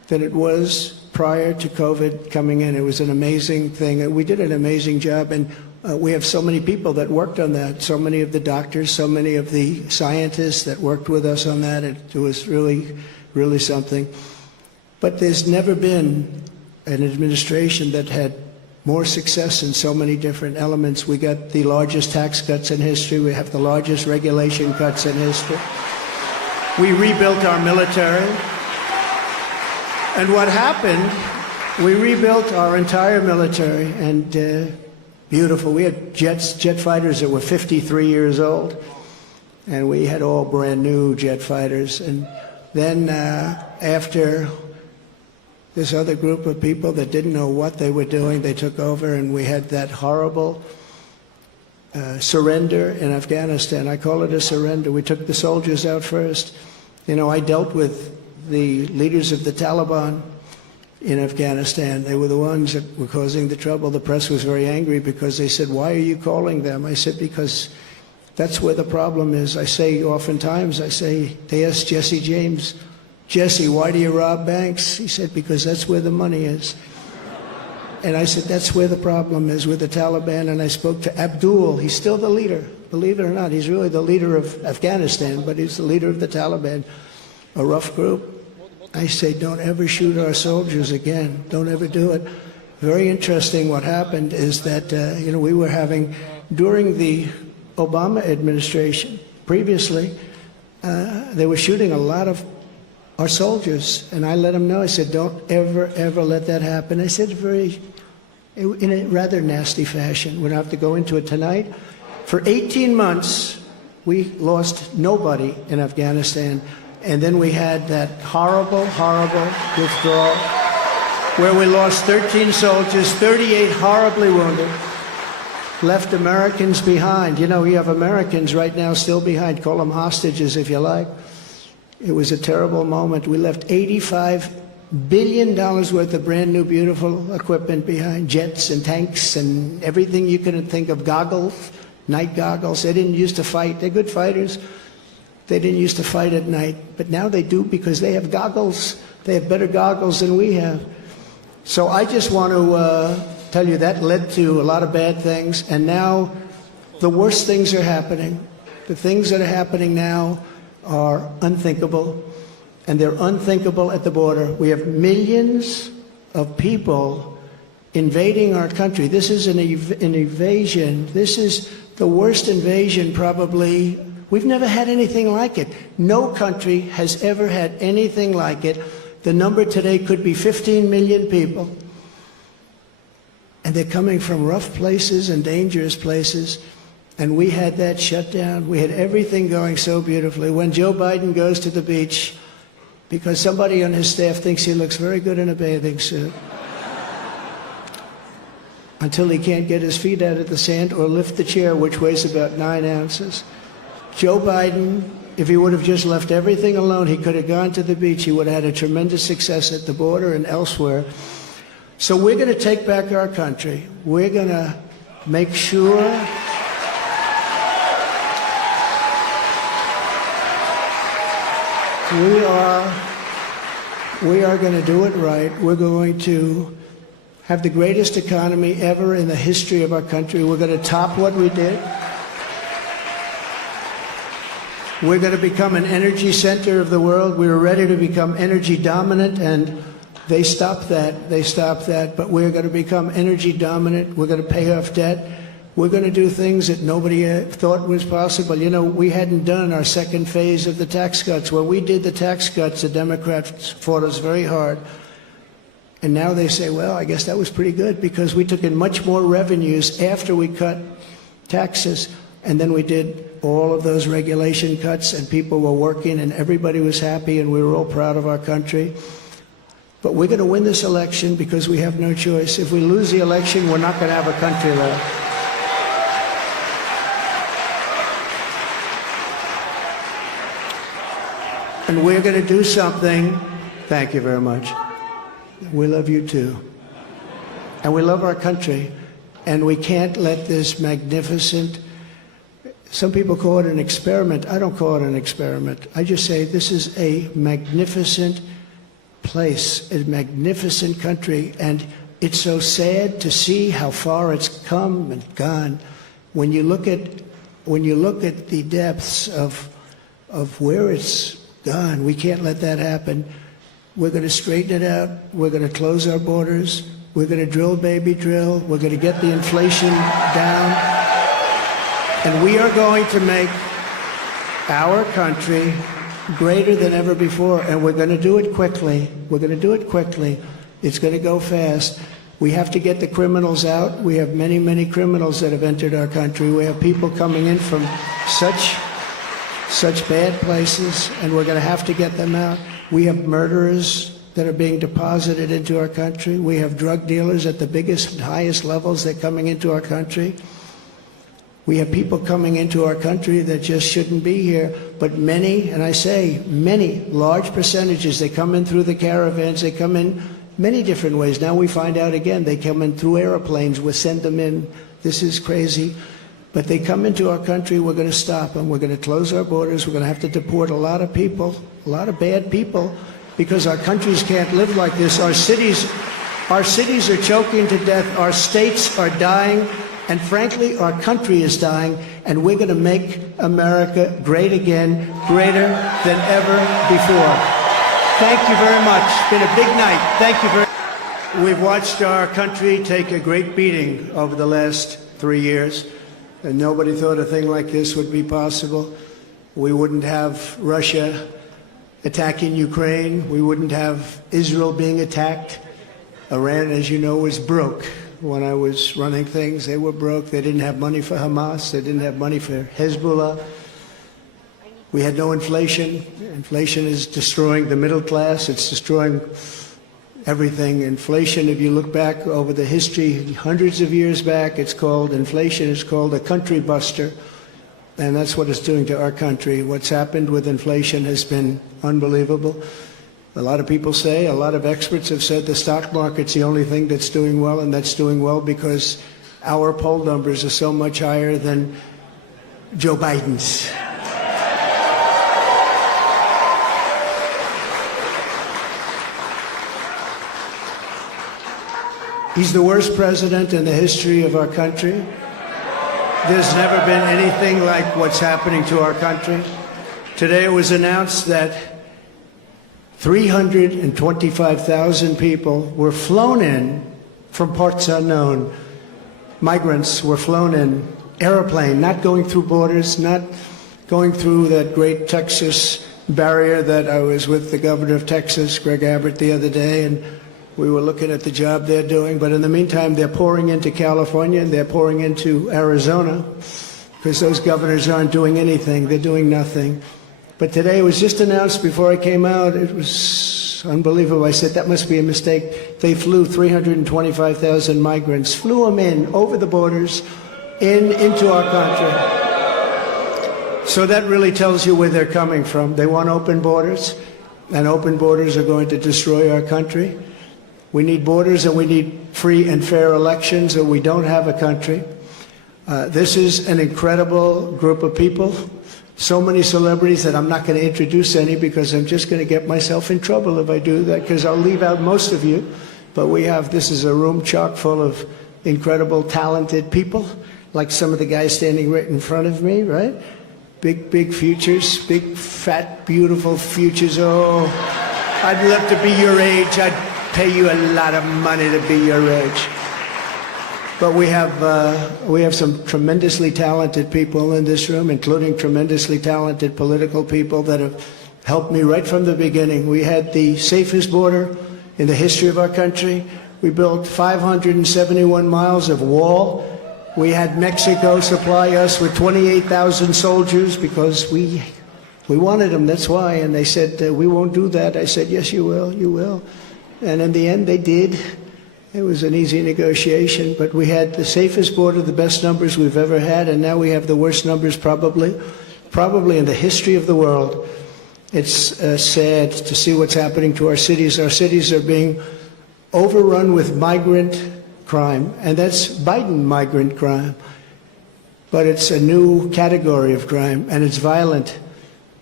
than it was prior to COVID coming in. It was an amazing thing. We did an amazing job, and we have so many people that worked on that, so many of the doctors, so many of the scientists that worked with us on that. It was really, really something. But there's never been an administration that had more success in so many different elements. We got the largest tax cuts in history. We have the largest regulation cuts in history. We rebuilt our military. And what happened, we rebuilt our entire military, and beautiful. We had jet fighters that were 53 years old, and we had all brand new jet fighters. And then after this other group of people that didn't know what they were doing, they took over, and we had that horrible surrender in Afghanistan. I call it a surrender. We took the soldiers out first. You know, I dealt with the leaders of the Taliban in Afghanistan. They were the ones that were causing the trouble. The press was very angry because they said, "Why are you calling them?" I said, "Because that's where the problem is." I say oftentimes, they asked Jesse James, "Jesse, why do you rob banks?" He said, "Because that's where the money is." And I said, that's where the problem is with the Taliban. And I spoke to Abdul. He's still the leader. Believe it or not, he's really the leader of Afghanistan, but he's the leader of the Taliban, a rough group. I say, don't ever shoot our soldiers again. Don't ever do it. Very interesting what happened is that, we were having, during the Obama administration, previously, they were shooting a lot of our soldiers. And I let them know, I said, don't ever, ever let that happen. I said in a rather nasty fashion. We don't have to go into it tonight. For 18 months, we lost nobody in Afghanistan. And then we had that horrible, horrible withdrawal where we lost 13 soldiers, 38 horribly wounded, left Americans behind. You know, we have Americans right now still behind. Call them hostages if you like. It was a terrible moment. We left $85 billion worth of brand new, beautiful equipment behind, jets and tanks and everything you could think of, goggles, night goggles. They didn't used to fight. They're good fighters. They didn't used to fight at night, but now they do because they have goggles. They have better goggles than we have. So I just want to tell you that led to a lot of bad things, and now the worst things are happening. The things that are happening now are unthinkable, and they're unthinkable at the border. We have millions of people invading our country. This is an invasion. This is the worst invasion probably. We've never had anything like it. No country has ever had anything like it. The number today could be 15 million people. And they're coming from rough places and dangerous places. And we had that shut down. We had everything going so beautifully. When Joe Biden goes to the beach, because somebody on his staff thinks he looks very good in a bathing suit, until he can't get his feet out of the sand or lift the chair, which weighs about 9 ounces. Joe Biden, if he would have just left everything alone, he could have gone to the beach. He would have had a tremendous success at the border and elsewhere. So we're going to take back our country. We're going to make sure we are going to do it right. We're going to have the greatest economy ever in the history of our country. We're going to top what we did. We're going to become an energy center of the world. We were ready to become energy dominant, and they stopped that. They stopped that. But we're going to become energy dominant. We're going to pay off debt. We're going to do things that nobody thought was possible. You know, we hadn't done our second phase of the tax cuts. When we did the tax cuts, the Democrats fought us very hard. And now they say, well, I guess that was pretty good because we took in much more revenues after we cut taxes. And then we did all of those regulation cuts, and people were working, and everybody was happy, and we were all proud of our country. But we're going to win this election because we have no choice. If we lose the election, we're not going to have a country left. And we're going to do something. Thank you very much. We love you too. And we love our country. And we can't let this magnificent, some people call it an experiment. I don't call it an experiment. I just say this is a magnificent place, a magnificent country, and it's so sad to see how far it's come and gone. When you look at the depths of where it's gone, we can't let that happen. We're going to straighten it out. We're going to close our borders. We're going to drill, baby, drill. We're going to get the inflation down. And we are going to make our country greater than ever before. And we're going to do it quickly. We're going to do it quickly. It's going to go fast. We have to get the criminals out. We have many, many criminals that have entered our country. We have people coming in from such bad places, and we're going to have to get them out. We have murderers that are being deposited into our country. We have drug dealers at the biggest and highest levels. They're coming into our country. We have people coming into our country that just shouldn't be here. But many, and I say many, large percentages, they come in through the caravans. They come in many different ways. Now we find out again, they come in through airplanes. We send them in. This is crazy. But they come into our country. We're going to stop them. We're going to close our borders. We're going to have to deport a lot of people, a lot of bad people, because our countries can't live like this. Our cities are choking to death. Our states are dying. And frankly, our country is dying. And we're going to make America great again, greater than ever before. Thank you very much. It's been a big night. Thank you very much. We've watched our country take a great beating over the last 3 years. And nobody thought a thing like this would be possible. We wouldn't have Russia attacking Ukraine. We wouldn't have Israel being attacked. Iran, as you know, was broke. When I was running things, they were broke. They didn't have money for Hamas. They didn't have money for Hezbollah. We had no inflation. Inflation is destroying the middle class. It's destroying everything. Inflation, if you look back over the history, hundreds of years back, it's called inflation. It's called a country buster. And that's what it's doing to our country. What's happened with inflation has been unbelievable. A lot of people say, a lot of experts have said the stock market's the only thing that's doing well, and that's doing well because our poll numbers are so much higher than Joe Biden's. He's the worst president in the history of our country. There's never been anything like what's happening to our country. Today it was announced that 325,000 people were flown in from parts unknown. Migrants were flown in, airplane, not going through borders, not going through that great Texas barrier that I was with the governor of Texas, Greg Abbott, the other day, and we were looking at the job they're doing. But in the meantime, they're pouring into California and they're pouring into Arizona because those governors aren't doing anything. They're doing nothing. But today it was just announced before I came out. It was unbelievable. I said, that must be a mistake. They flew 325,000 migrants, flew them in over the borders into our country. So that really tells you where they're coming from. They want open borders, and open borders are going to destroy our country. We need borders and we need free and fair elections, or we don't have a country. This is an incredible group of people. So many celebrities that I'm not going to introduce any because I'm just going to get myself in trouble if I do that, because I'll leave out most of you. But this is a room chock full of incredible, talented people, like some of the guys standing right in front of me, right? Big futures, big, fat, beautiful futures. Oh, I'd love to be your age. I'd pay you a lot of money to be your age. But we have some tremendously talented people in this room, including tremendously talented political people that have helped me right from the beginning. We had the safest border in the history of our country. We built 571 miles of wall. We had Mexico supply us with 28,000 soldiers because we wanted them, that's why. And they said, we won't do that. I said, yes, you will, you will. And in the end, they did. It was an easy negotiation, but we had the safest border, the best numbers we've ever had, and now we have the worst numbers probably in the history of the world. It's sad to see what's happening to our cities. Our cities are being overrun with migrant crime, and that's Biden migrant crime. But it's a new category of crime, and it's violent.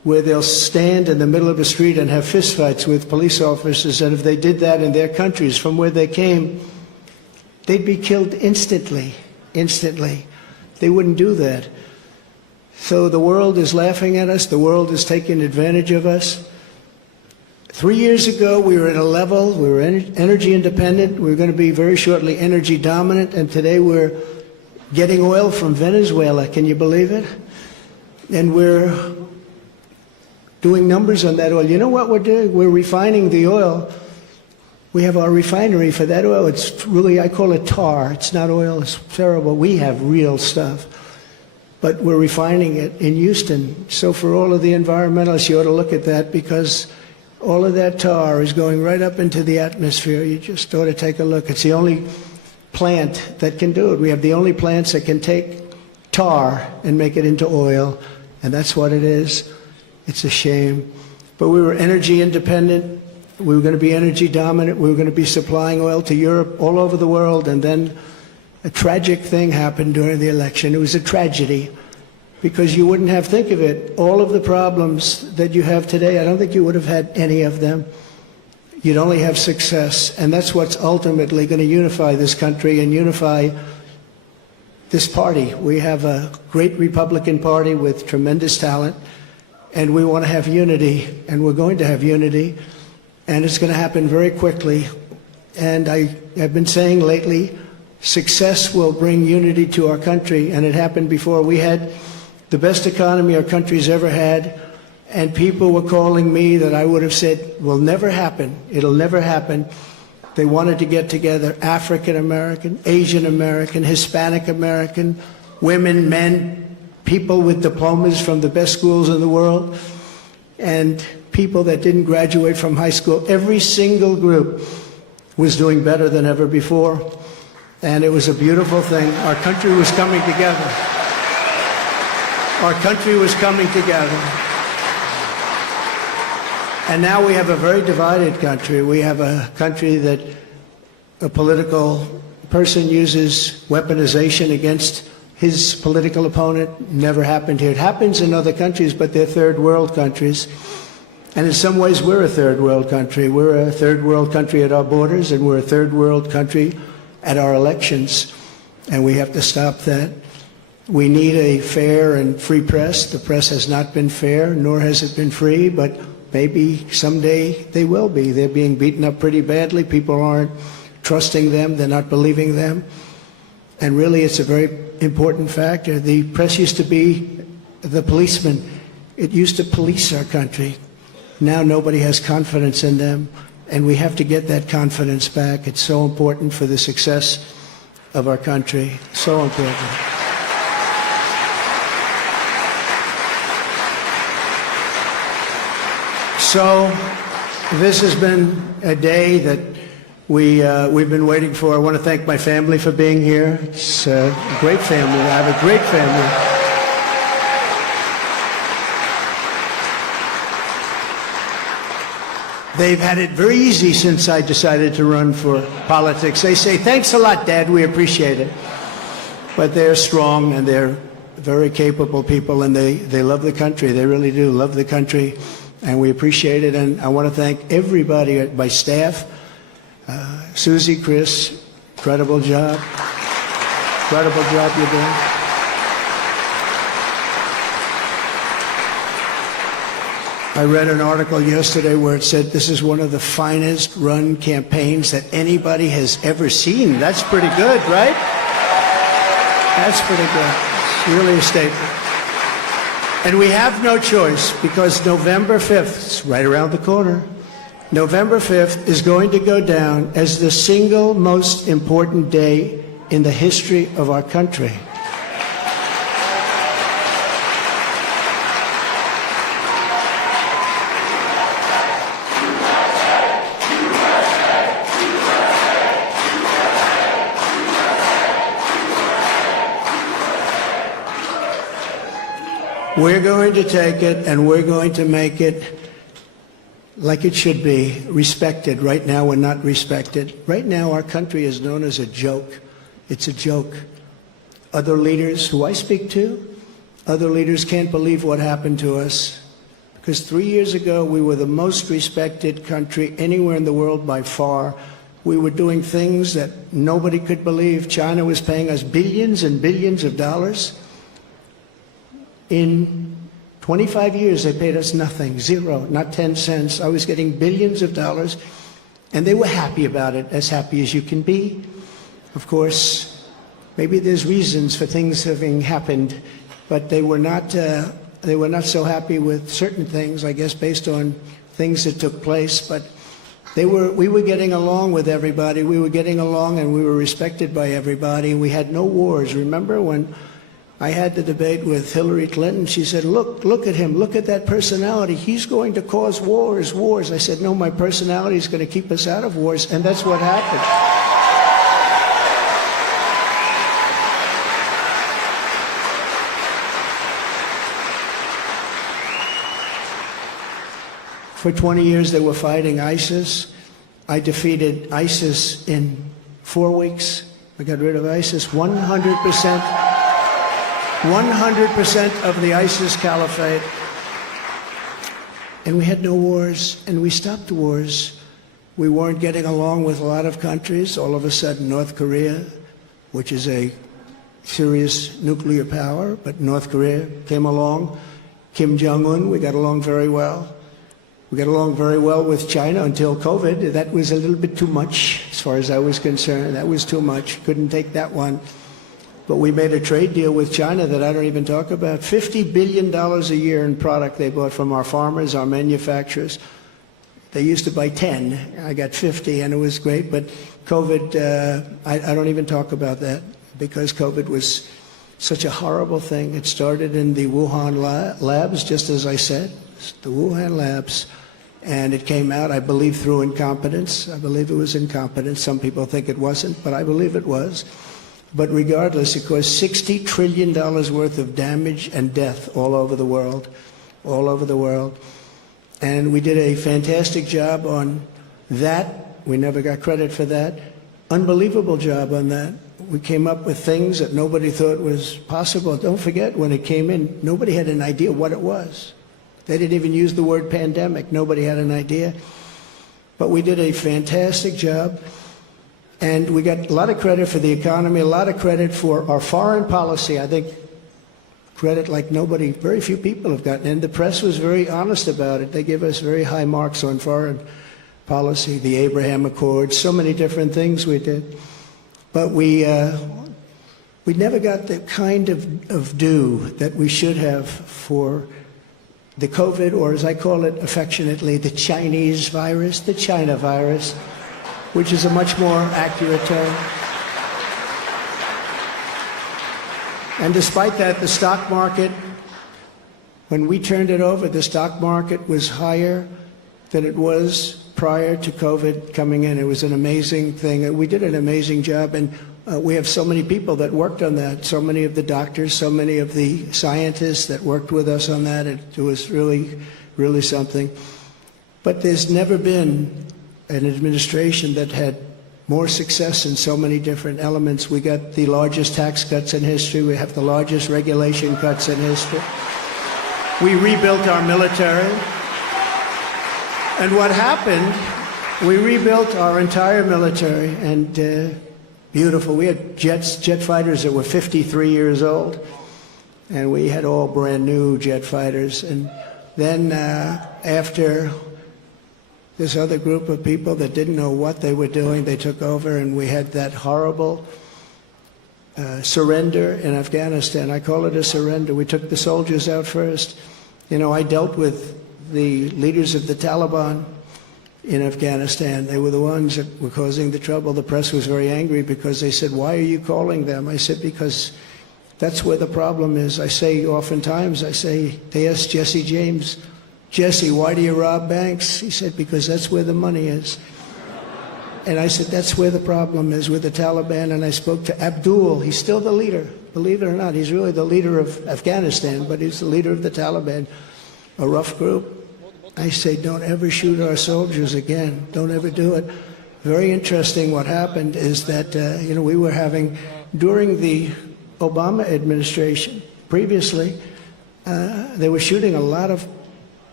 where they'll stand in the middle of a street and have fistfights with police officers, and if they did that in their countries from where they came, they'd be killed instantly, instantly. They wouldn't do that. So the world is laughing at us. The world is taking advantage of us. 3 years ago, we were at a level, we were energy independent. We were going to be very shortly energy dominant, and today we're getting oil from Venezuela. Can you believe it? And we're doing numbers on that oil. You know what we're doing? We're refining the oil. We have our refinery for that oil. It's really, I call it tar. It's not oil. It's terrible. We have real stuff. But we're refining it in Houston. So for all of the environmentalists, you ought to look at that, because all of that tar is going right up into the atmosphere. You just ought to take a look. It's the only plant that can do it. We have the only plants that can take tar and make it into oil, and that's what it is. It's a shame. But we were energy independent. We were going to be energy dominant. We were going to be supplying oil to Europe, all over the world, and then a tragic thing happened during the election. It was a tragedy, because you wouldn't have, think of it, all of the problems that you have today, I don't think you would have had any of them. You'd only have success, and that's what's ultimately going to unify this country and unify this party. We have a great Republican Party with tremendous talent, and we want to have unity, and we're going to have unity, and it's going to happen very quickly. And I've been saying lately, success will bring unity to our country, and it happened before. We had the best economy our country's ever had, and people were calling me that I would have said will never happen. It'll never happen. They wanted to get together, African American, Asian American, Hispanic American, women, men, people with diplomas from the best schools in the world, and people that didn't graduate from high school. Every single group was doing better than ever before, and it was a beautiful thing. Our country was coming together. Our country was coming together. And now we have a very divided country. We have a country that a political person uses weaponization against his political opponent. Never happened here. It happens in other countries, but they're third world countries. And in some ways, we're a third world country. We're a third world country at our borders, and we're a third world country at our elections. And we have to stop that. We need a fair and free press. The press has not been fair, nor has it been free, but maybe someday they will be. They're being beaten up pretty badly. People aren't trusting them. They're not believing them. And really, it's a very important factor. The press used to be the policeman. It used to police our country. Now nobody has confidence in them, and we have to get that confidence back. It's so important for the success of our country. So important. So this has been a day that we've been waiting for. I want to thank my family for being here. It's a great family. I have a great family. They've had it very easy since I decided to run for politics. They say, "Thanks a lot, Dad. We appreciate it." But they're strong, and they're very capable people, and they love the country. They really do love the country. And we appreciate it, and I want to thank everybody at my staff. Susie, Chris, incredible job. Incredible job you're doing. I read an article yesterday where it said this is one of the finest run campaigns that anybody has ever seen. That's pretty good, right? That's pretty good. It's really a statement. And we have no choice, because November 5th, it's right around the corner, November 5th is going to go down as the single most important day in the history of our country. We're going to take it, and we're going to make it like it should be, respected. Right now, we're not respected. Right now, our country is known as a joke. It's a joke. Other leaders who I speak to, other leaders can't believe what happened to us. Because 3 years ago, we were the most respected country anywhere in the world by far. We were doing things that nobody could believe. China was paying us billions and billions of dollars. In 25 years, they paid us nothing, zero, not 10 cents. I was getting billions of dollars, and they were happy about it, as happy as you can be. Of course, maybe there's reasons for things having happened, but they were not so happy with certain things, I guess, based on things that took place. But we were getting along with everybody. We were getting along, and we were respected by everybody. We had no wars. Remember when I had the debate with Hillary Clinton? She said, look at him. Look at that personality. He's going to cause wars. I said, no, my personality is going to keep us out of wars. And that's what happened. For 20 years, they were fighting ISIS. I defeated ISIS in 4 weeks. I got rid of ISIS 100%. 100% of the ISIS caliphate. And we had no wars, and we stopped wars. We weren't getting along with a lot of countries. All of a sudden, North Korea, which is a serious nuclear power, but North Korea came along. Kim Jong-un, we got along very well. We got along very well with China until COVID. That was a little bit too much, as far as I was concerned. That was too much. Couldn't take that one. But we made a trade deal with China that I don't even talk about. $50 billion a year in product they bought from our farmers, our manufacturers. They used to buy 10. I got 50, and it was great. But COVID, I don't even talk about that, because COVID was such a horrible thing. It started in the Wuhan labs, just as I said, the Wuhan labs. And it came out, I believe, through incompetence. I believe it was incompetence. Some people think it wasn't, but I believe it was. But regardless, it caused $60 trillion worth of damage and death all over the world, all over the world. And we did a fantastic job on that. We never got credit for that. Unbelievable job on that. We came up with things that nobody thought was possible. Don't forget, when it came in, nobody had an idea what it was. They didn't even use the word pandemic. Nobody had an idea. But we did a fantastic job. And we got a lot of credit for the economy, a lot of credit for our foreign policy. I think credit like nobody, very few people have gotten. And the press was very honest about it. They give us very high marks on foreign policy, the Abraham Accords, so many different things we did. But we never got the kind of due that we should have for the COVID, or as I call it affectionately, the Chinese virus, the China virus, which is a much more accurate term. And despite that, the stock market, when we turned it over, the stock market was higher than it was prior to COVID coming in. It was an amazing thing. We did an amazing job, and we have so many people that worked on that, so many of the doctors, so many of the scientists that worked with us on that. It was really, really something. But there's never been an administration that had more success in so many different elements. We got the largest tax cuts in history. We have the largest regulation cuts in history. We rebuilt our military. And what happened, we rebuilt our entire military, and beautiful. We had jet fighters that were 53 years old, and we had all brand new jet fighters. And then after this other group of people that didn't know what they were doing, they took over, and we had that horrible surrender in Afghanistan. I call it a surrender. We took the soldiers out first. You know, I dealt with the leaders of the Taliban in Afghanistan. They were the ones that were causing the trouble. The press was very angry because they said, "Why are you calling them?" I said, "Because that's where the problem is." I say oftentimes, they asked Jesse James, "Jesse, why do you rob banks?" He said, "Because that's where the money is." And I said, that's where the problem is, with the Taliban. And I spoke to Abdul. He's still the leader. Believe it or not, he's really the leader of Afghanistan, but he's the leader of the Taliban, a rough group. I say, don't ever shoot our soldiers again. Don't ever do it. Very interesting what happened is that, we were having, during the Obama administration, previously, they were shooting a lot of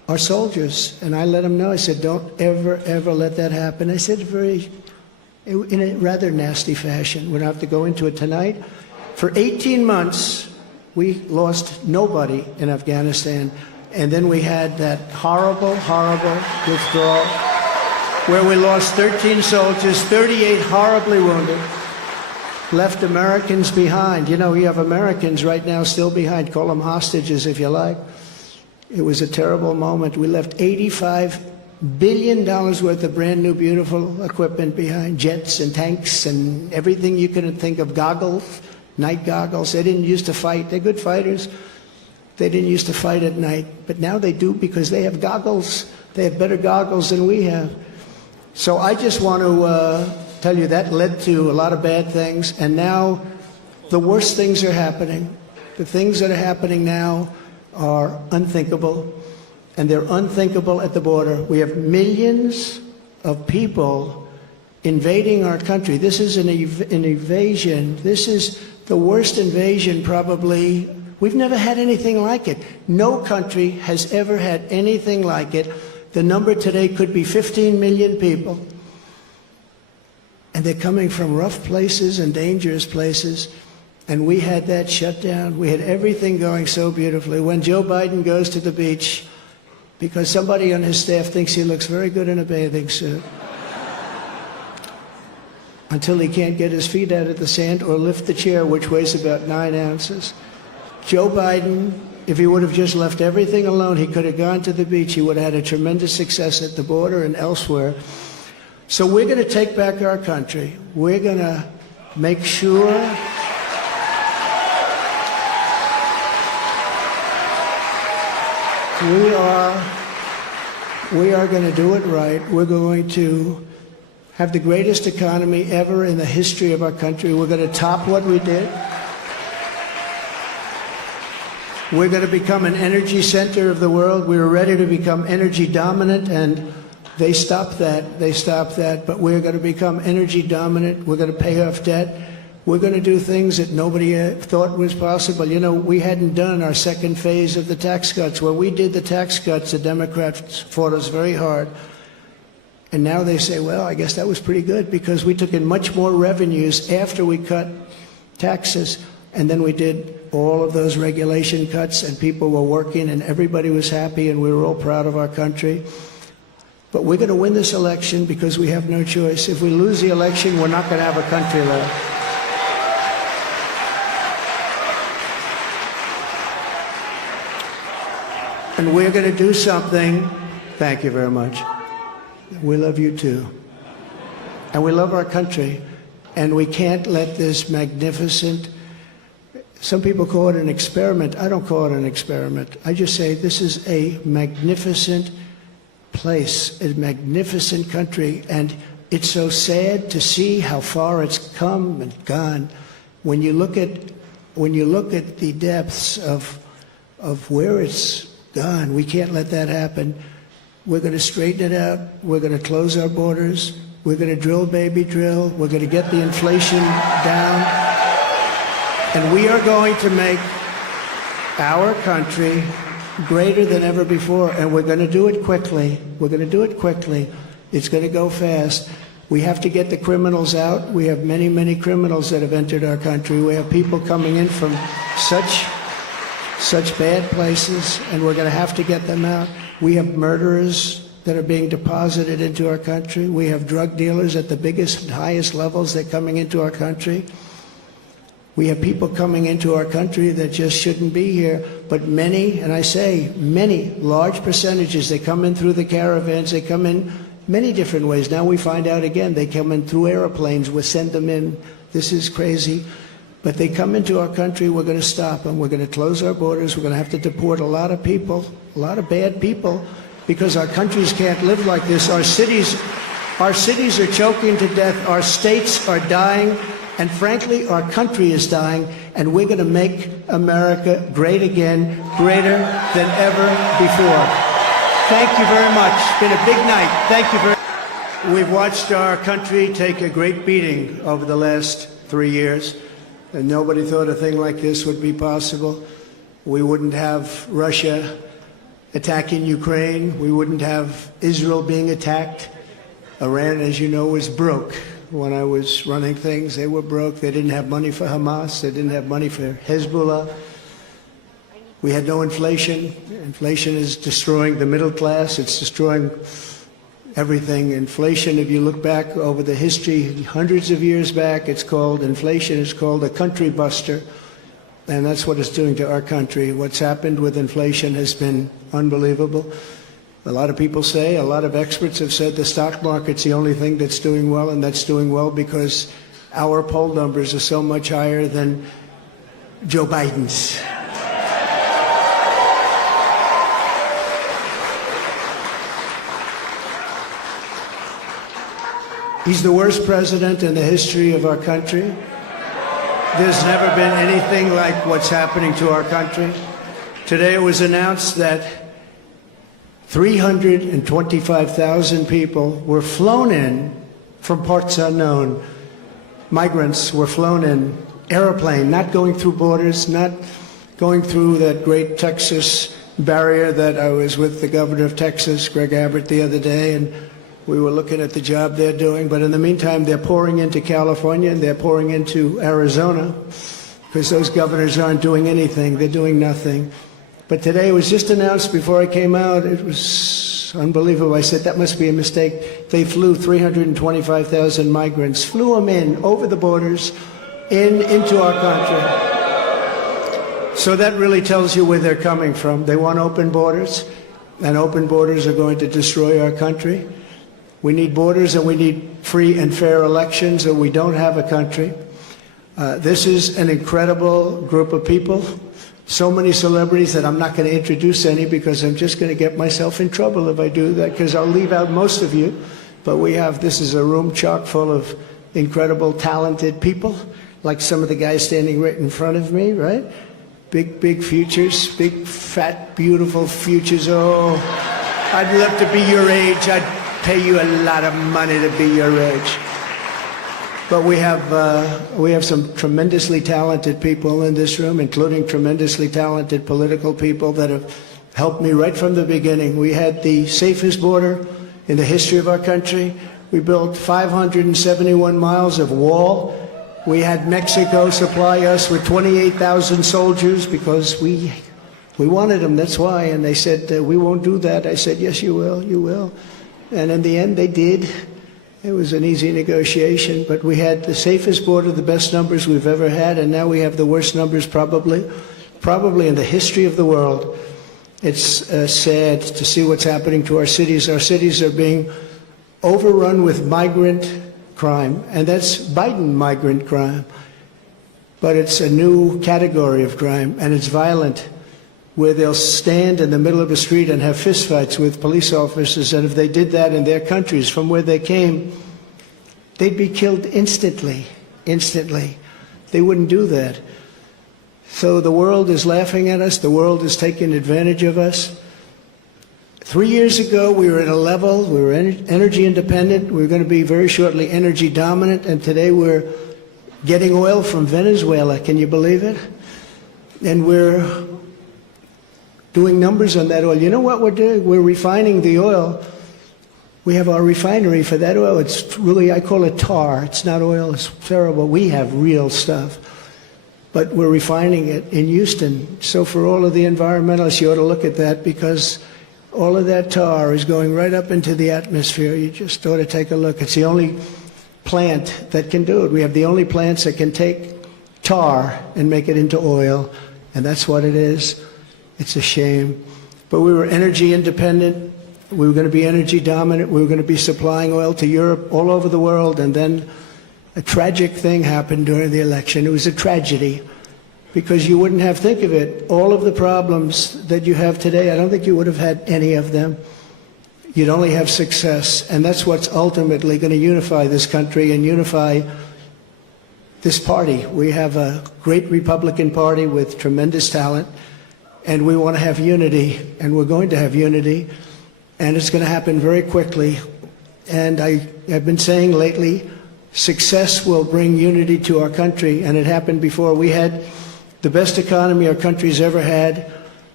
our soldiers. And I let them know, I said, don't ever, ever let that happen. I said in a rather nasty fashion. We don't have to go into it tonight. For 18 months, we lost nobody in Afghanistan. And then we had that horrible, horrible withdrawal where we lost 13 soldiers, 38 horribly wounded, left Americans behind. You know, you have Americans right now still behind. Call them hostages if you like. It was a terrible moment. We left $85 billion worth of brand new, beautiful equipment behind, jets and tanks and everything you could think of, goggles, night goggles. They didn't used to fight. They're good fighters. They didn't used to fight at night, but now they do because they have goggles. They have better goggles than we have. So I just want to tell you that led to a lot of bad things, and now the worst things are happening. The things that are happening now are unthinkable, and they're unthinkable at the border. We have millions of people invading our country. This is an invasion. This is the worst invasion probably. We've never had anything like it. No country has ever had anything like it. The number today could be 15 million people. And they're coming from rough places and dangerous places. And we had that shut down. We had everything going so beautifully. When Joe Biden goes to the beach, because somebody on his staff thinks he looks very good in a bathing suit, until he can't get his feet out of the sand or lift the chair, which weighs about 9 ounces. Joe Biden, if he would have just left everything alone, he could have gone to the beach. He would have had a tremendous success at the border and elsewhere. So we're going to take back our country. We're going to make sure we are going to do it right. We're going to have the greatest economy ever in the history of our country. We're going to top what we did. We're going to become an energy center of the world. We were ready to become energy dominant, and they stopped that. They stopped that. But we're going to become energy dominant. We're going to pay off debt. We're going to do things that nobody thought was possible. You know, we hadn't done our second phase of the tax cuts. When we did the tax cuts, the Democrats fought us very hard. And now they say, well, I guess that was pretty good because we took in much more revenues after we cut taxes. And then we did all of those regulation cuts, and people were working, and everybody was happy, and we were all proud of our country. But we're going to win this election because we have no choice. If we lose the election, we're not going to have a country left. And we're going to do something. Thank you very much. We love you too. And we love our country. And we can't let this magnificent, some people call it an experiment. I don't call it an experiment. I just say this is a magnificent place, a magnificent country. And it's so sad to see how far it's come and gone. When you look at the depths of where it's gone, we can't let that happen. We're going to straighten it out. We're going to close our borders. We're going to drill, baby, drill. We're going to get the inflation down. And we are going to make our country greater than ever before. And we're going to do it quickly. We're going to do it quickly. It's going to go fast. We have to get the criminals out. We have many, many criminals that have entered our country. We have people coming in from such bad places, and we're going to have to get them out. We have murderers that are being deposited into our country. We have drug dealers at the biggest and highest levels that are coming into our country. We have people coming into our country that just shouldn't be here, but many, and I say many, large percentages, they come in through the caravans, they come in many different ways. Now we find out again, they come in through airplanes, we send them in. This is crazy. But they come into our country, we're going to stop them. We're going to close our borders. We're going to have to deport a lot of people, a lot of bad people, because our countries can't live like this. Our cities are choking to death. Our states are dying. And frankly, our country is dying. And we're going to make America great again, greater than ever before. Thank you very much. It's been a big night. Thank you very much. We've watched our country take a great beating over the last 3 years. And nobody thought a thing like this would be possible. We wouldn't have Russia attacking Ukraine. We wouldn't have Israel being attacked. Iran, as you know, was broke. When I was running things, they were broke. They didn't have money for Hamas. They didn't have money for Hezbollah. We had no inflation. Inflation is destroying the middle class. It's destroying everything. Inflation, if you look back over the history, hundreds of years back, it's called inflation. It's called a country buster. And that's what it's doing to our country. What's happened with inflation has been unbelievable. A lot of people say, a lot of experts have said the stock market's the only thing that's doing well, and that's doing well because our poll numbers are so much higher than Joe Biden's. He's the worst president in the history of our country. There's never been anything like what's happening to our country. Today it was announced that 325,000 people were flown in from parts unknown. Migrants were flown in, airplane, not going through borders, not going through that great Texas barrier that I was with the governor of Texas, Greg Abbott, the other day, and we were looking at the job they're doing. But in the meantime, they're pouring into California and they're pouring into Arizona because those governors aren't doing anything. They're doing nothing. But today it was just announced before I came out. It was unbelievable. I said, that must be a mistake. They flew 325,000 migrants, flew them in over the borders into our country. So that really tells you where they're coming from. They want open borders, and open borders are going to destroy our country. We need borders and we need free and fair elections, or we don't have a country. This is an incredible group of people. So many celebrities that I'm not going to introduce any because I'm just going to get myself in trouble if I do that, because I'll leave out most of you. But this is a room chock full of incredible, talented people, like some of the guys standing right in front of me, right? Big, big futures, big, fat, beautiful futures. Oh, I'd love to be your age. I'd pay you a lot of money to be your age. But we have some tremendously talented people in this room, including tremendously talented political people that have helped me right from the beginning. We had the safest border in the history of our country. We built 571 miles of wall. We had Mexico supply us with 28,000 soldiers because we wanted them, that's why. And they said, we won't do that. I said, yes, you will, you will. And in the end, they did. It was an easy negotiation, but we had the safest border, the best numbers we've ever had, and now we have the worst numbers probably in the history of the world. It's sad to see what's happening to our cities. Our cities are being overrun with migrant crime, and that's Biden migrant crime. But it's a new category of crime, and it's violent, where they'll stand in the middle of a street and have fistfights with police officers, and if they did that in their countries from where they came, they'd be killed instantly. They wouldn't do that. So the world is laughing at us. The world is taking advantage of us. 3 years ago, we were at a level, we were energy independent. We were going to be very shortly energy dominant, and today we're getting oil from Venezuela. Can you believe it? And we're doing numbers on that oil. You know what we're doing? We're refining the oil. We have our refinery for that oil. It's really, I call it tar. It's not oil. It's terrible. We have real stuff. But we're refining it in Houston. So for all of the environmentalists, you ought to look at that, because all of that tar is going right up into the atmosphere. You just ought to take a look. It's the only plant that can do it. We have the only plants that can take tar and make it into oil, and that's what it is. It's a shame. But we were energy independent. We were going to be energy dominant. We were going to be supplying oil to Europe, all over the world. And then a tragic thing happened during the election. It was a tragedy, because you wouldn't have, think of it, all of the problems that you have today, I don't think you would have had any of them. You'd only have success. And that's what's ultimately going to unify this country and unify this party. We have a great Republican Party with tremendous talent. And we want to have unity, and we're going to have unity, and it's going to happen very quickly. And I have been saying lately, success will bring unity to our country, and it happened before. We had the best economy our country's ever had.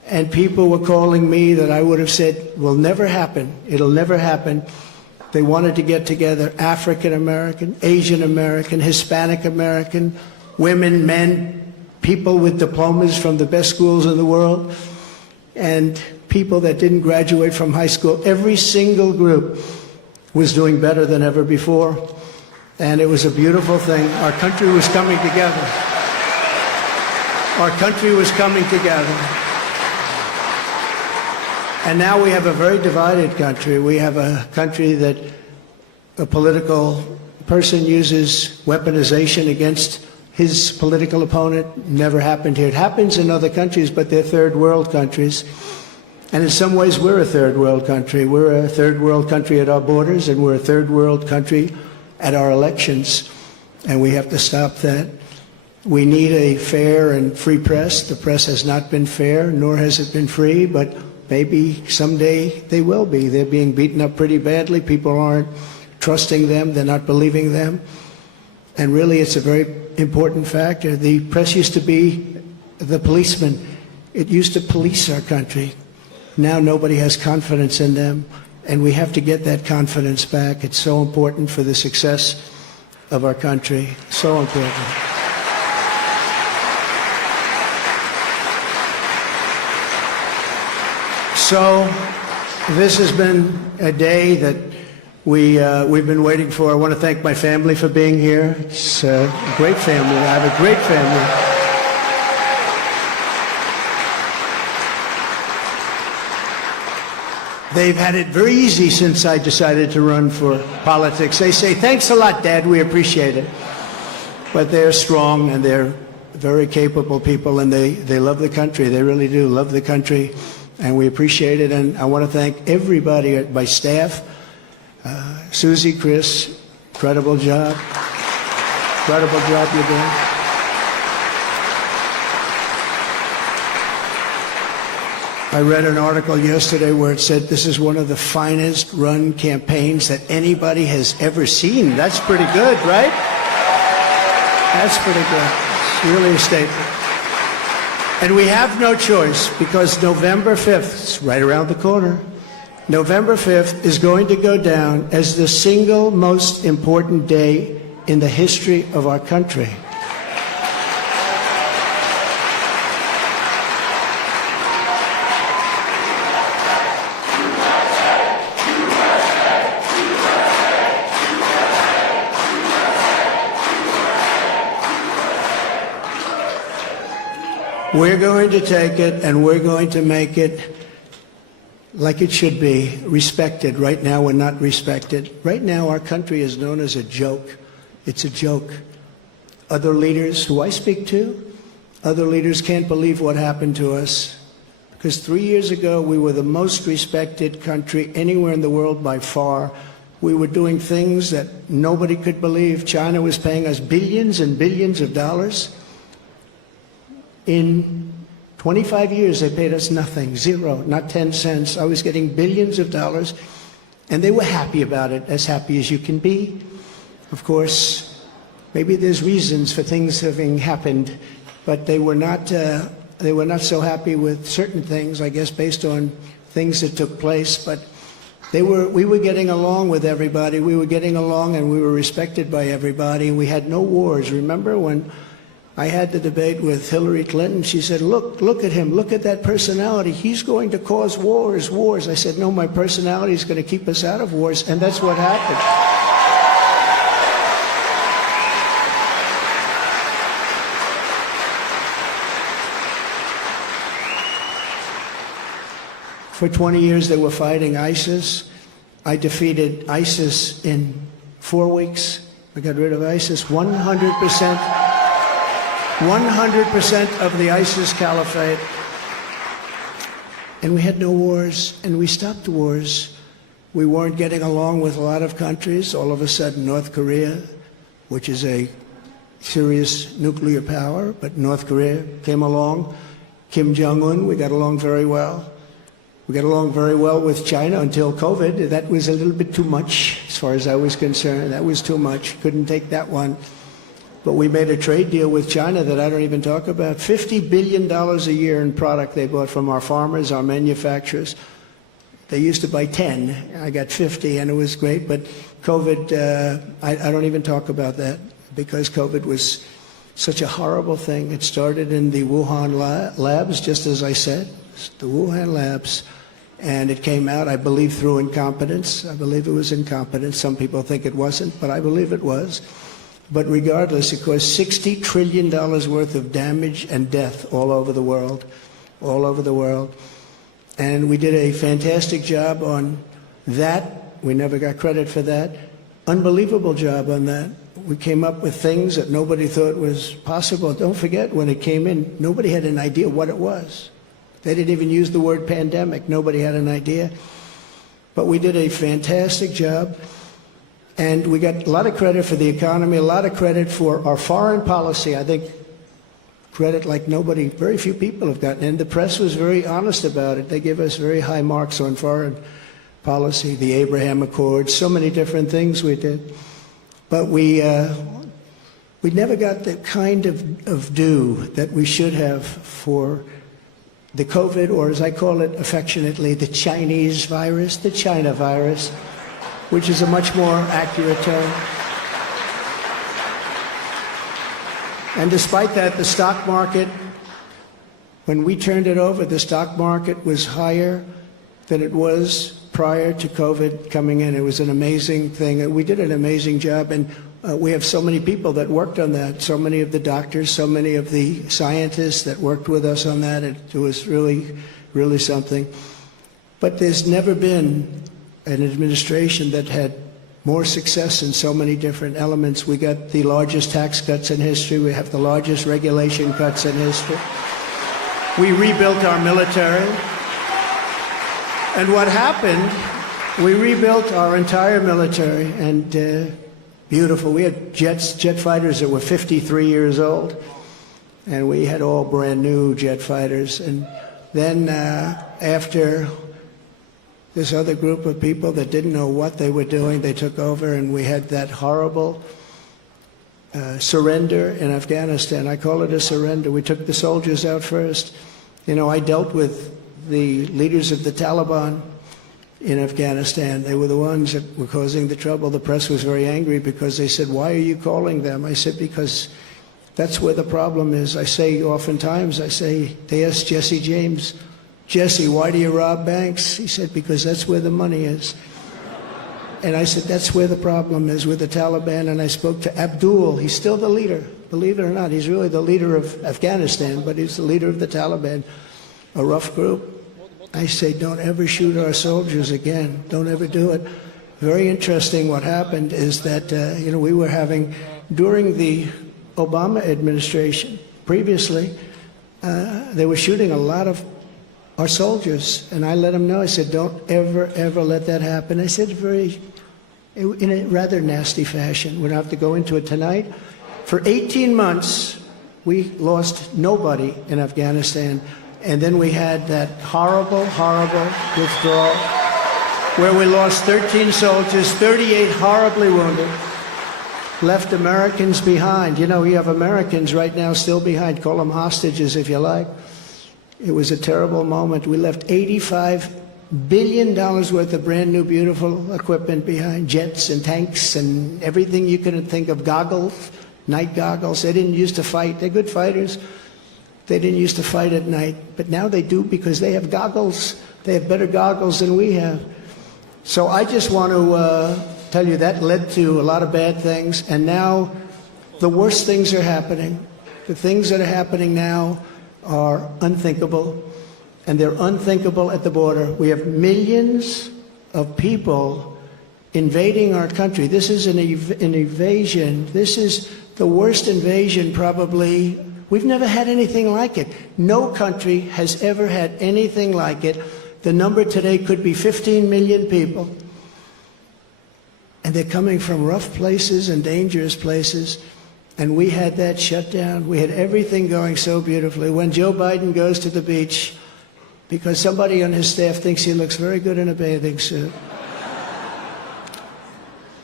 and people were calling me that I would have said will never happen. It'll never happen. They wanted to get together, African American, Asian American, Hispanic American, women, men, people with diplomas from the best schools in the world, and people that didn't graduate from high school. Every single group was doing better than ever before, and it was a beautiful thing. Our country was coming together. Our country was coming together. And now we have a very divided country. We have a country that a political person uses weaponization against his political opponent. Never happened here. It happens in other countries, but they're third world countries. And in some ways, we're a third world country. We're a third world country at our borders, and we're a third world country at our elections. And we have to stop that. We need a fair and free press. The press has not been fair, nor has it been free, but maybe someday they will be. They're being beaten up pretty badly. People aren't trusting them. They're not believing them. And really, it's a very important factor. The press used to be the policeman. It used to police our country. Now nobody has confidence in them, and we have to get that confidence back. It's so important for the success of our country. So important. So this has been a day that we've been waiting for. I want to thank my family for being here. It's a great family. I have a great family. They've had it very easy since I decided to run for politics. They say, thanks a lot, Dad, we appreciate it. But they're strong, and they're very capable people, and they love the country. They really do love the country, and we appreciate it. And I want to thank everybody at my staff. Susie, Chris, incredible job. Incredible job you're doing. I read an article yesterday where it said this is one of the finest run campaigns that anybody has ever seen. That's pretty good, right? That's pretty good. It's really a statement. And we have no choice, because November 5th, it's right around the corner, November 5th is going to go down as the single most important day in the history of our country. We're going to take it, and we're going to make it like it should be, respected. Right now, we're not respected. Right now, our country is known as a joke. It's a joke. Other leaders who I speak to, other leaders can't believe what happened to us. Because 3 years ago, we were the most respected country anywhere in the world by far. We were doing things that nobody could believe. China was paying us billions and billions of dollars. In 25 years, they paid us nothing, zero, not 10 cents. I was getting billions of dollars, and they were happy about it, as happy as you can be. Of course, maybe there's reasons for things having happened, but they were not so happy with certain things, I guess, based on things that took place. But we were getting along with everybody. We were getting along, and we were respected by everybody. We had no wars. Remember when I had the debate with Hillary Clinton? She said, look at him, look at that personality. He's going to cause wars. I said, no, my personality is going to keep us out of wars, and that's what happened. For 20 years, they were fighting ISIS. I defeated ISIS in 4 weeks. I got rid of ISIS 100%. 100% of the ISIS caliphate. And we had no wars, and we stopped wars. We weren't getting along with a lot of countries. All of a sudden, North Korea, which is a serious nuclear power, but North Korea came along. Kim Jong-un, we got along very well. We got along very well with China until COVID. That was a little bit too much, as far as I was concerned. That was too much. Couldn't take that one. But we made a trade deal with China that I don't even talk about. $50 billion a year in product they bought from our farmers, our manufacturers. They used to buy 10. I got 50, and it was great. But COVID, I don't even talk about that because COVID was such a horrible thing. It started in the Wuhan labs, just as I said, the Wuhan labs. And it came out, I believe, through incompetence. I believe it was incompetence. Some people think it wasn't, but I believe it was. But regardless, it caused $60 trillion worth of damage and death all over the world, all over the world. And we did a fantastic job on that. We never got credit for that. Unbelievable job on that. We came up with things that nobody thought was possible. Don't forget, when it came in, nobody had an idea what it was. They didn't even use the word pandemic. Nobody had an idea. But we did a fantastic job. And we got a lot of credit for the economy, a lot of credit for our foreign policy. I think credit like nobody, very few people have gotten. And the press was very honest about it. They give us very high marks on foreign policy, the Abraham Accords, so many different things we did. But we never got the kind of due that we should have for the COVID, or as I call it affectionately, the Chinese virus, the China virus, which is a much more accurate term. And despite that, the stock market, when we turned it over, the stock market was higher than it was prior to COVID coming in. It was an amazing thing. We did an amazing job, and we have so many people that worked on that, so many of the doctors, so many of the scientists that worked with us on that. It was really, really something. But there's never been an administration that had more success in so many different elements. We got the largest tax cuts in history. We have the largest regulation cuts in history. We rebuilt our military. And what happened, we rebuilt our entire military, and beautiful. We had jet fighters that were 53 years old, and we had all brand new jet fighters. And then after this other group of people that didn't know what they were doing, they took over, and we had that horrible surrender in Afghanistan. I call it a surrender. We took the soldiers out first. You know, I dealt with the leaders of the Taliban in Afghanistan. They were the ones that were causing the trouble. The press was very angry because they said, "Why are you calling them?" I said, "Because that's where the problem is." I say oftentimes, they asked Jesse James, "Jesse, why do you rob banks?" He said, "Because that's where the money is." And I said, that's where the problem is with the Taliban. And I spoke to Abdul. He's still the leader, believe it or not. He's really the leader of Afghanistan, but he's the leader of the Taliban, a rough group. I say, don't ever shoot our soldiers again. Don't ever do it. Very interesting what happened is that, we were having, during the Obama administration, previously, they were shooting a lot of our soldiers. And I let them know, I said, don't ever, ever let that happen. I said in a rather nasty fashion. We don't have to go into it tonight. For 18 months, we lost nobody in Afghanistan. And then we had that horrible, horrible withdrawal where we lost 13 soldiers, 38 horribly wounded, left Americans behind. You know, we have Americans right now still behind. Call them hostages if you like. It was a terrible moment. We left $85 billion worth of brand new, beautiful equipment behind, jets and tanks and everything you could think of, goggles, night goggles. They didn't used to fight. They're good fighters. They didn't used to fight at night, but now they do because they have goggles. They have better goggles than we have. So I just want to tell you that led to a lot of bad things, and now the worst things are happening. The things that are happening now are unthinkable, and they're unthinkable at the border. We have millions of people invading our country. This is an invasion. This is the worst invasion probably. We've never had anything like it. No country has ever had anything like it. The number today could be 15 million people. And they're coming from rough places and dangerous places. And we had that shut down. We had everything going so beautifully. When Joe Biden goes to the beach, because somebody on his staff thinks he looks very good in a bathing suit.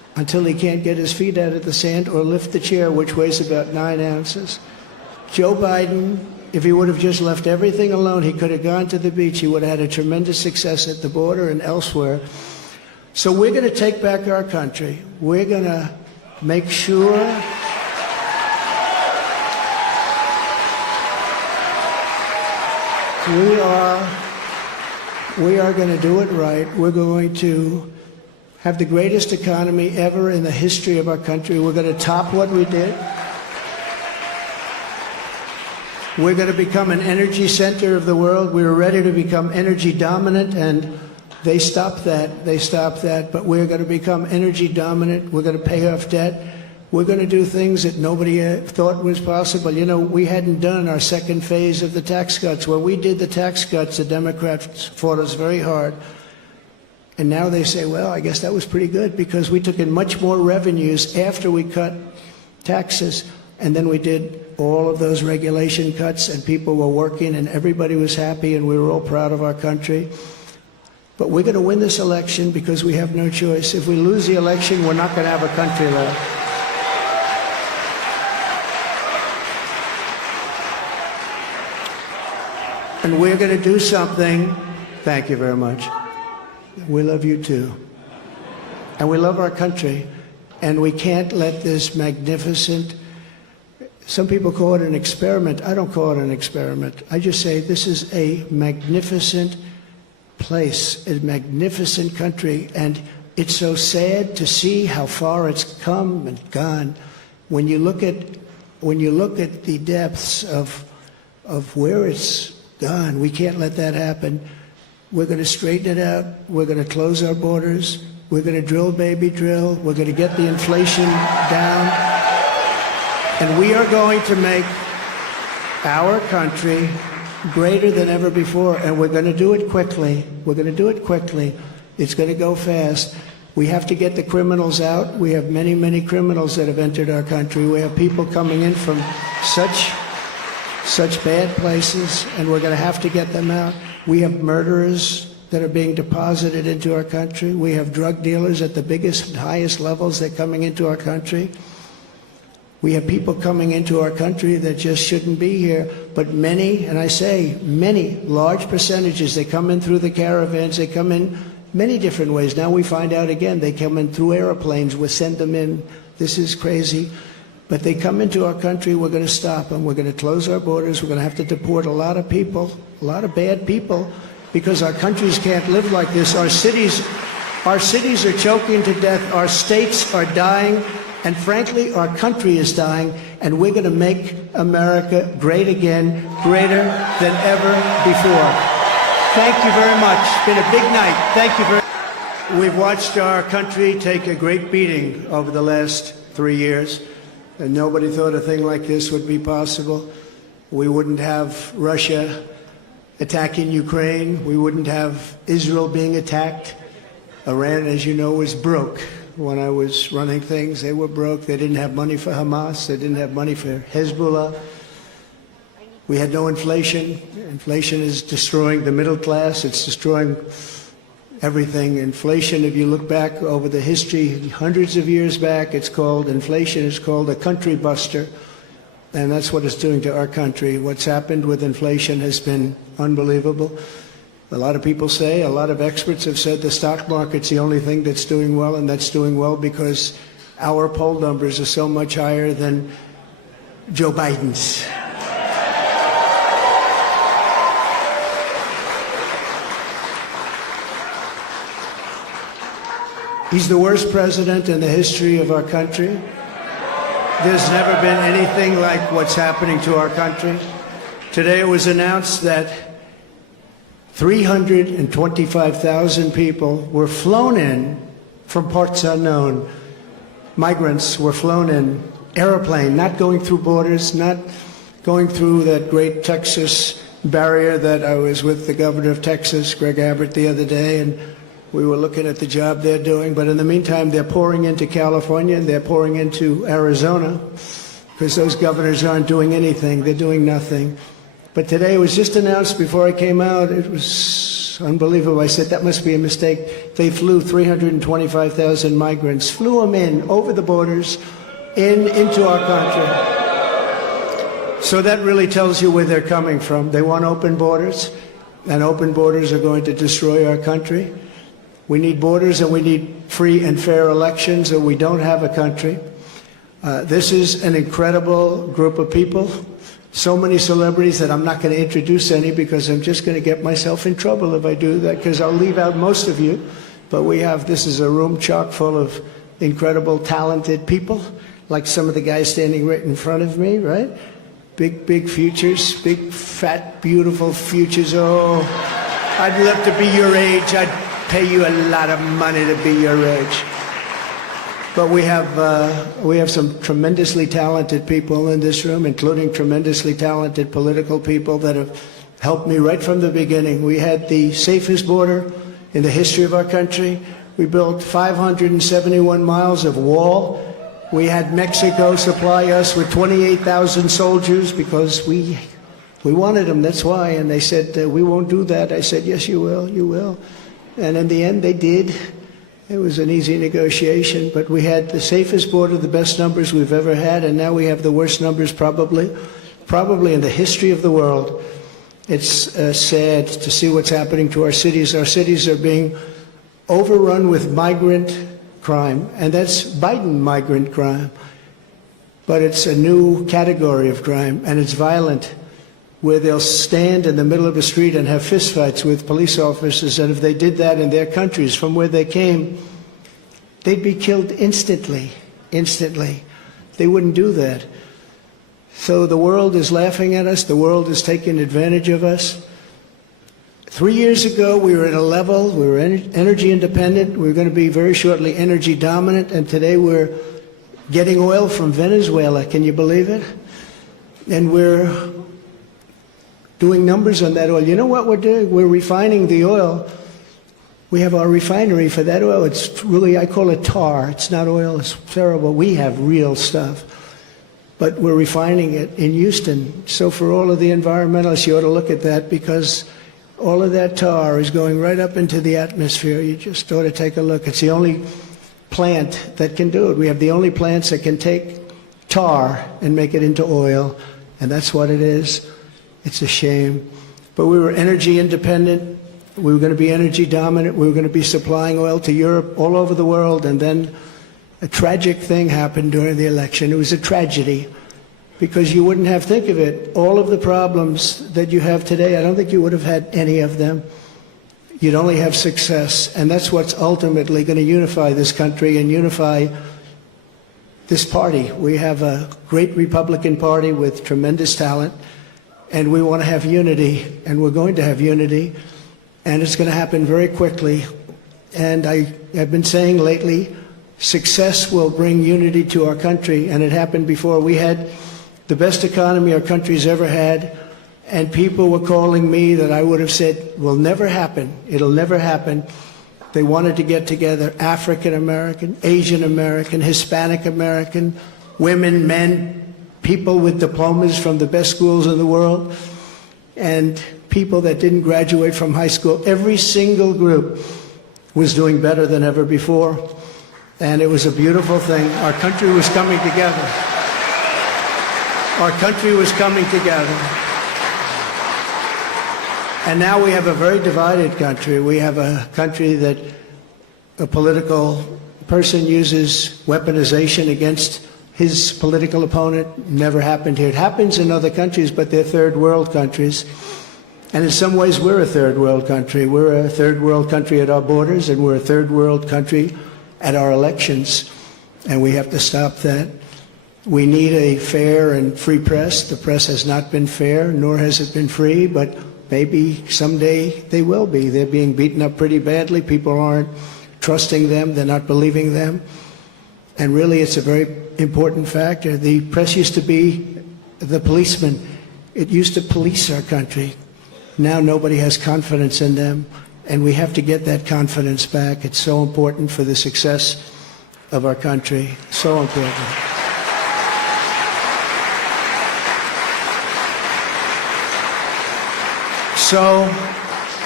until he can't get his feet out of the sand or lift the chair, which weighs about 9 ounces. Joe Biden, if he would have just left everything alone, he could have gone to the beach. He would have had a tremendous success at the border and elsewhere. So we're going to take back our country. We're going to make sure we are going to do it right. We're going to have the greatest economy ever in the history of our country. We're going to top what we did. We're going to become an energy center of the world. We were ready to become energy dominant, and they stopped that. They stopped that. But we're going to become energy dominant. We're going to pay off debt. We're going to do things that nobody thought was possible. You know, we hadn't done our second phase of the tax cuts. When we did the tax cuts, the Democrats fought us very hard. And now they say, well, I guess that was pretty good because we took in much more revenues after we cut taxes. And then we did all of those regulation cuts, and people were working, and everybody was happy, and we were all proud of our country. But we're going to win this election because we have no choice. If we lose the election, we're not going to have a country left. And we're going to do something. Thank you very much. We love you too. And we love our country. And we can't let this magnificent, some people call it an experiment. I don't call it an experiment. I just say this is a magnificent place, a magnificent country. And it's so sad to see how far it's come and gone. When you look at the depths of where it's gone, we can't let that happen. We're going to straighten it out. We're going to close our borders. We're going to drill, baby, drill. We're going to get the inflation down. And we are going to make our country greater than ever before. And we're going to do it quickly. We're going to do it quickly. It's going to go fast. We have to get the criminals out. We have many, many criminals that have entered our country. We have people coming in from such bad places, and we're going to have to get them out. We have murderers that are being deposited into our country. We have drug dealers at the biggest and highest levels that are coming into our country. We have people coming into our country that just shouldn't be here. But many, and I say many, large percentages, they come in through the caravans. They come in many different ways. Now we find out again, they come in through airplanes. We send them in. This is crazy. But they come into our country, we're going to stop them. We're going to close our borders. We're going to have to deport a lot of people, a lot of bad people, because our countries can't live like this. Our cities are choking to death. Our states are dying. And frankly, our country is dying. And we're going to make America great again, greater than ever before. Thank you very much. It's been a big night. Thank you very much. We've watched our country take a great beating over the last 3 years. And nobody thought a thing like this would be possible. We wouldn't have Russia attacking Ukraine. We wouldn't have Israel being attacked. Iran, as you know, was broke. When I was running things, they were broke. They didn't have money for Hamas. They didn't have money for Hezbollah. We had no inflation. Inflation is destroying the middle class. It's destroying everything. Inflation, if you look back over the history, hundreds of years back, inflation is called a country buster. And that's what it's doing to our country. What's happened with inflation has been unbelievable. A lot of people say, a lot of experts have said the stock market's the only thing that's doing well, and that's doing well because our poll numbers are so much higher than Joe Biden's. He's the worst president in the history of our country. There's never been anything like what's happening to our country. Today it was announced that 325,000 people were flown in from parts unknown. Migrants were flown in, airplane, not going through borders, not going through that great Texas barrier that I was with the governor of Texas, Greg Abbott, the other day, and we were looking at the job they're doing. But in the meantime, they're pouring into California and they're pouring into Arizona because those governors aren't doing anything. They're doing nothing. But today it was just announced before I came out, it was It's unbelievable. I said, that must be a mistake. They flew 325,000 migrants, flew them in over the borders, into our country. So that really tells you where they're coming from. They want open borders, and open borders are going to destroy our country. We need borders, and we need free and fair elections, or we don't have a country. This is an incredible group of people. So many celebrities that I'm not going to introduce any, because I'm just going to get myself in trouble if I do that, because I'll leave out most of you. But this is a room chock full of incredible, talented people, like some of the guys standing right in front of me, right? Big futures, big, fat, beautiful futures. Oh, I'd love to be your age. I'd pay you a lot of money to be your age. But we have some tremendously talented people in this room, including tremendously talented political people that have helped me right from the beginning. We had the safest border in the history of our country. We built 571 miles of wall. We had Mexico supply us with 28,000 soldiers because we wanted them, that's why. And they said, we won't do that. I said, yes, you will, you will. And in the end, they did. It was an easy negotiation, but we had the safest border, the best numbers we've ever had, and now we have the worst numbers probably in the history of the world. It's sad to see what's happening to our cities. Our cities are being overrun with migrant crime, and that's Biden migrant crime. But it's a new category of crime, and it's violent, where they'll stand in the middle of a street and have fistfights with police officers, and if they did that in their countries from where they came, they'd be killed instantly. They wouldn't do that. So the world is laughing at us. The world is taking advantage of us. 3 years ago, we were at a level, we were energy independent. We were going to be very shortly energy dominant, and today we're getting oil from Venezuela. Can you believe it? And we're doing numbers on that oil. You know what we're doing? We're refining the oil. We have our refinery for that oil. It's really, I call it tar. It's not oil. It's terrible. We have real stuff. But we're refining it in Houston. So for all of the environmentalists, you ought to look at that, because all of that tar is going right up into the atmosphere. You just ought to take a look. It's the only plant that can do it. We have the only plants that can take tar and make it into oil, and that's what it is. It's a shame. But we were energy independent. We were going to be energy dominant. We were going to be supplying oil to Europe, all over the world, and then a tragic thing happened during the election. It was a tragedy, because you wouldn't have, think of it, all of the problems that you have today, I don't think you would have had any of them. You'd only have success, and that's what's ultimately going to unify this country and unify this party. We have a great Republican Party with tremendous talent, and we want to have unity, and we're going to have unity, and it's going to happen very quickly. And I've been saying lately, success will bring unity to our country, and it happened before. We had the best economy our country's ever had, and people were calling me that I would have said will never happen. It'll never happen. They wanted to get together, African American, Asian American, Hispanic American, women, men, people with diplomas from the best schools in the world, and people that didn't graduate from high school. Every single group was doing better than ever before, and it was a beautiful thing. Our country was coming together. Our country was coming together. And now we have a very divided country. We have a country that a political person uses weaponization against his political opponent. Never happened here. It happens in other countries, but they're third world countries. And in some ways, we're a third world country. We're a third world country at our borders, and we're a third world country at our elections. And we have to stop that. We need a fair and free press. The press has not been fair, nor has it been free, but maybe someday they will be. They're being beaten up pretty badly. People aren't trusting them. They're not believing them. And really, it's a very important factor. The press used to be the policeman. It used to police our country. Now nobody has confidence in them, and we have to get that confidence back. It's so important for the success of our country. So important. So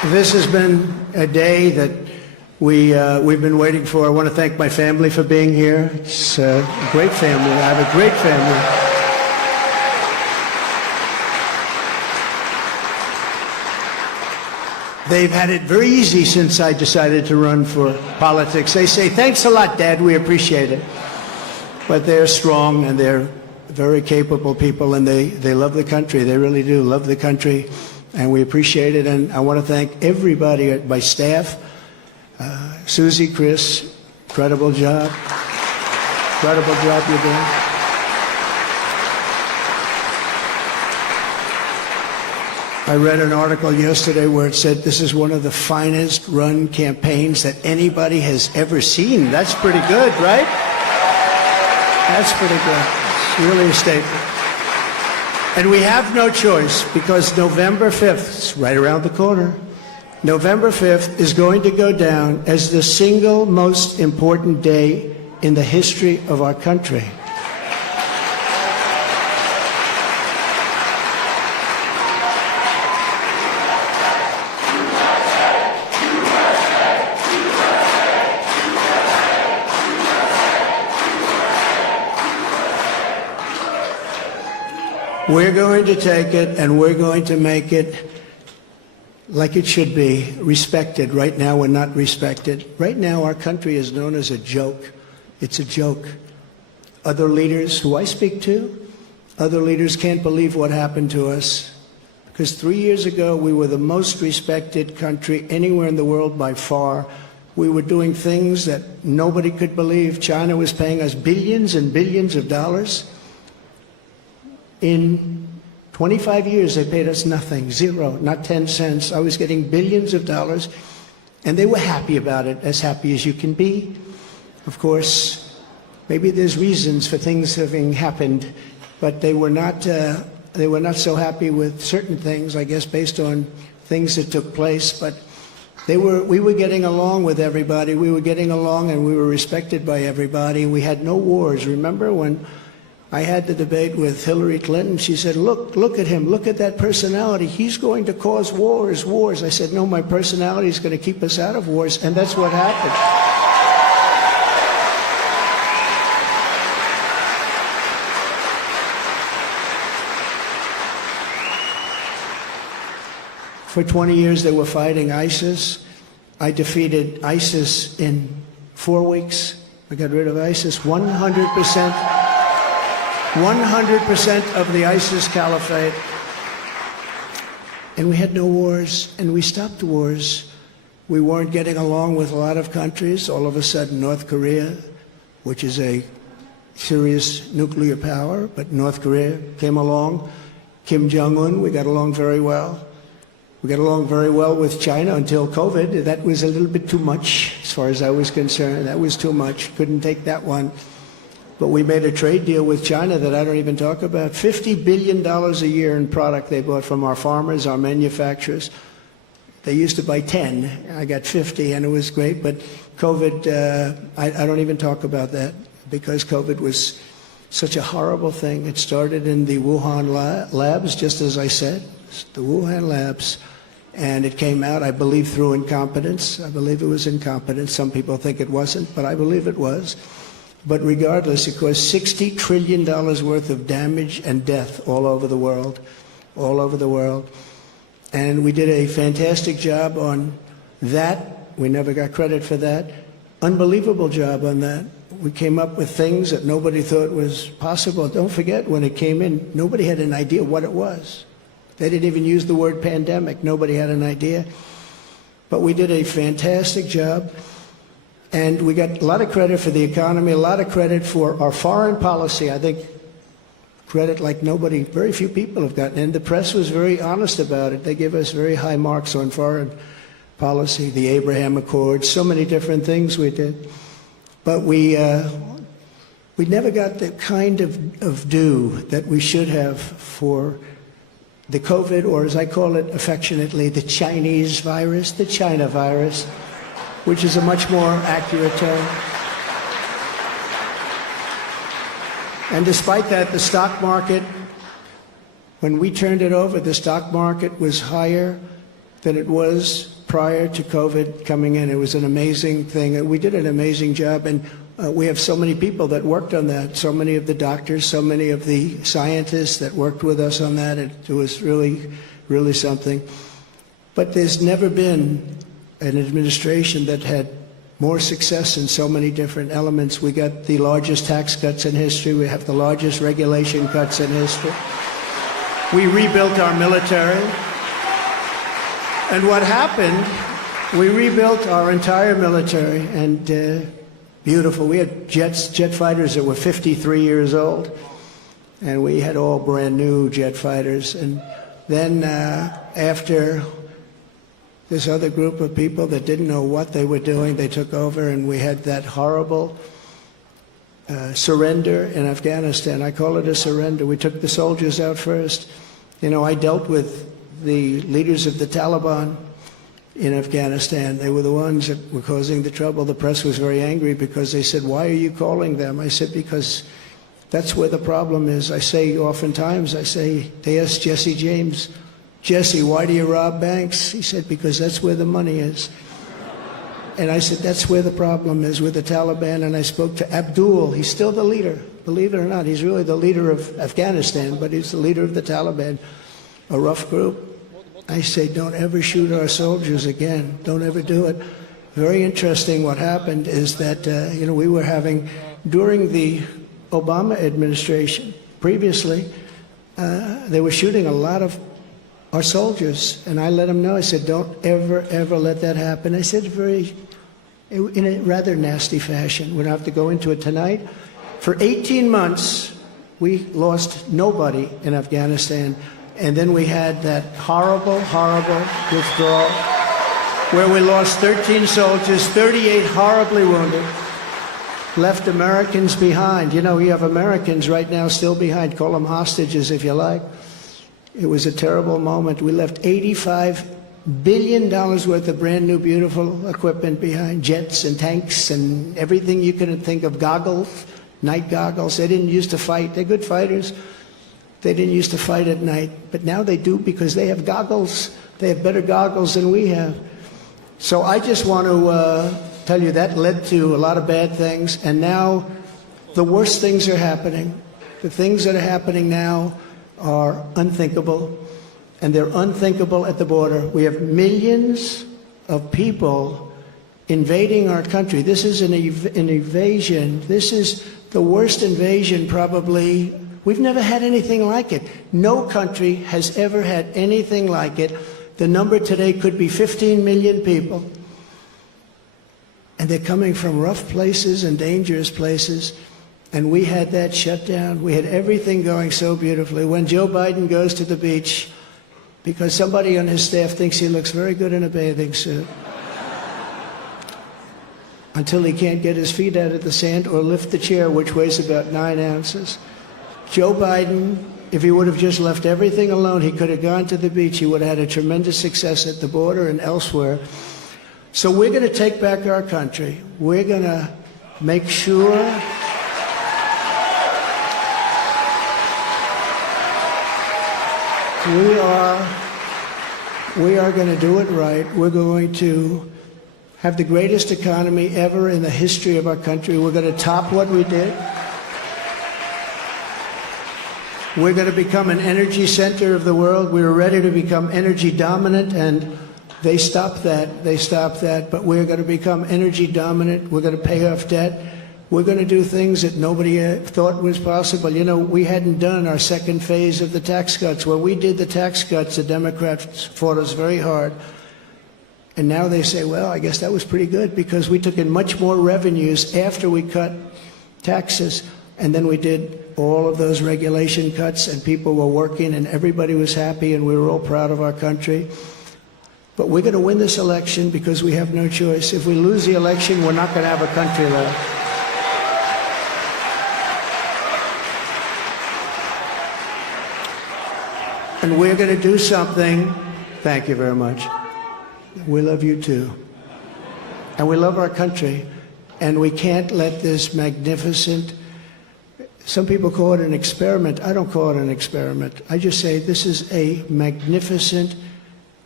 This has been a day that we've been waiting for. I want to thank my family for being here. It's a great family. I have a great family. They've had it very easy since I decided to run for politics. They say, thanks a lot, Dad, we appreciate it. But they're strong and they're very capable people, and they love the country. They really do love the country, and we appreciate it. And I want to thank everybody at my staff. Susie, Chris, incredible job. Incredible job you're doing. I read an article yesterday where it said this is one of the finest run campaigns that anybody has ever seen. That's pretty good, right? That's pretty good. It's really a statement. And we have no choice, because November 5th, it's right around the corner, November 5th is going to go down as the single most important day in the history of our country. We're going to take it and we're going to make it like it should be, respected. Right now we're not respected. Right now our country is known as a joke. It's a joke. Other leaders who I speak to, other leaders can't believe what happened to us. Because 3 years ago we were the most respected country anywhere in the world by far. We were doing things that nobody could believe. China was paying us billions and billions of dollars. In 25 years, they paid us nothing, zero, not 10 cents. I was getting billions of dollars, and they were happy about it, as happy as you can be. Of course, maybe there's reasons for things having happened, but they were not so happy with certain things, I guess, based on things that took place. But we were getting along with everybody. We were getting along, and we were respected by everybody. We had no wars. Remember when I had the debate with Hillary Clinton? She said, look at him, look at that personality. He's going to cause wars. I said, no, my personality is going to keep us out of wars, and that's what happened. For 20 years, they were fighting ISIS. I defeated ISIS in 4 weeks. I got rid of ISIS 100%. 100% of the ISIS caliphate. And we had no wars, and we stopped wars. We weren't getting along with a lot of countries. All of a sudden, North Korea, which is a serious nuclear power, but North Korea came along. Kim Jong-un, we got along very well. We got along very well with China until COVID. That was a little bit too much, as far as I was concerned. That was too much. Couldn't take that one. But we made a trade deal with China that I don't even talk about. $50 billion a year in product they bought from our farmers, our manufacturers. They used to buy 10. I got 50, and it was great. But COVID, I don't even talk about that, because COVID was such a horrible thing. It started in the Wuhan labs, just as I said, the Wuhan labs. And it came out, I believe, through incompetence. I believe it was incompetence. Some people think it wasn't, but I believe it was. But regardless, it caused $60 trillion worth of damage and death all over the world, all over the world. And we did a fantastic job on that. We never got credit for that. Unbelievable job on that. We came up with things that nobody thought was possible. Don't forget, when it came in, nobody had an idea what it was. They didn't even use the word pandemic. Nobody had an idea. But we did a fantastic job. And we got a lot of credit for the economy, a lot of credit for our foreign policy. I think credit like nobody, very few people have gotten. And the press was very honest about it. They gave us very high marks on foreign policy, the Abraham Accords, so many different things we did. But we never got the kind of due that we should have for the COVID, or as I call it affectionately, the Chinese virus, the China virus, which is a much more accurate term. And despite that, the stock market, when we turned it over, the stock market was higher than it was prior to COVID coming in. It was an amazing thing. We did an amazing job, and we have so many people that worked on that, so many of the doctors, so many of the scientists that worked with us on that. It was really, really something. But there's never been an administration that had more success in so many different elements. We got the largest tax cuts in history. We have the largest regulation cuts in history. We rebuilt our military. And what happened, we rebuilt our entire military, and beautiful. We had jet fighters that were 53 years old, and we had all brand new jet fighters. And then after this other group of people that didn't know what they were doing, they took over, and we had that horrible surrender in Afghanistan. I call it a surrender. We took the soldiers out first. You know, I dealt with the leaders of the Taliban in Afghanistan. They were the ones that were causing the trouble. The press was very angry because they said, "Why are you calling them?" I said, "Because that's where the problem is." I say oftentimes, they asked Jesse James, "Jesse, why do you rob banks?" He said, "Because that's where the money is." And I said, that's where the problem is, with the Taliban. And I spoke to Abdul. He's still the leader. Believe it or not, he's really the leader of Afghanistan, but he's the leader of the Taliban, a rough group. I say, don't ever shoot our soldiers again. Don't ever do it. Very interesting what happened is that, we were having, during the Obama administration, previously, they were shooting a lot of our soldiers, and I let them know. I said, don't ever, ever let that happen. I said in a rather nasty fashion. We don't have to go into it tonight. For 18 months, we lost nobody in Afghanistan, and then we had that horrible, horrible withdrawal where we lost 13 soldiers, 38 horribly wounded, left Americans behind. You know, you have Americans right now still behind. Call them hostages if you like. It was a terrible moment. We left $85 billion worth of brand new, beautiful equipment behind, jets and tanks and everything you could think of, goggles, night goggles. They didn't used to fight. They're good fighters. They didn't used to fight at night, but now they do because they have goggles. They have better goggles than we have. So I just want to tell you that led to a lot of bad things, and now the worst things are happening. The things that are happening now are unthinkable, and they're unthinkable at the border. We have millions of people invading our country. This is an invasion. This is the worst invasion probably. We've never had anything like it. No country has ever had anything like it. The number today could be 15 million people, and they're coming from rough places and dangerous places. And we had that shut down. We had everything going so beautifully. When Joe Biden goes to the beach, because somebody on his staff thinks he looks very good in a bathing suit, until he can't get his feet out of the sand or lift the chair, which weighs about 9 ounces. Joe Biden, if he would have just left everything alone, he could have gone to the beach. He would have had a tremendous success at the border and elsewhere. So we're going to take back our country. We're going to make sure we are going to do it right. We're going to have the greatest economy ever in the history of our country. We're going to top what we did. We're going to become an energy center of the world. We were ready to become energy dominant, and they stopped that. They stopped that. But we're going to become energy dominant. We're going to pay off debt. We're going to do things that nobody thought was possible. You know, we hadn't done our second phase of the tax cuts. When we did the tax cuts, the Democrats fought us very hard. And now they say, well, I guess that was pretty good because we took in much more revenues after we cut taxes. And then we did all of those regulation cuts, and people were working, and everybody was happy, and we were all proud of our country. But we're going to win this election because we have no choice. If we lose the election, we're not going to have a country left. And we're going to do something. Thank you very much. We love you too. And we love our country. And we can't let this magnificent, some people call it an experiment. I don't call it an experiment. I just say this is a magnificent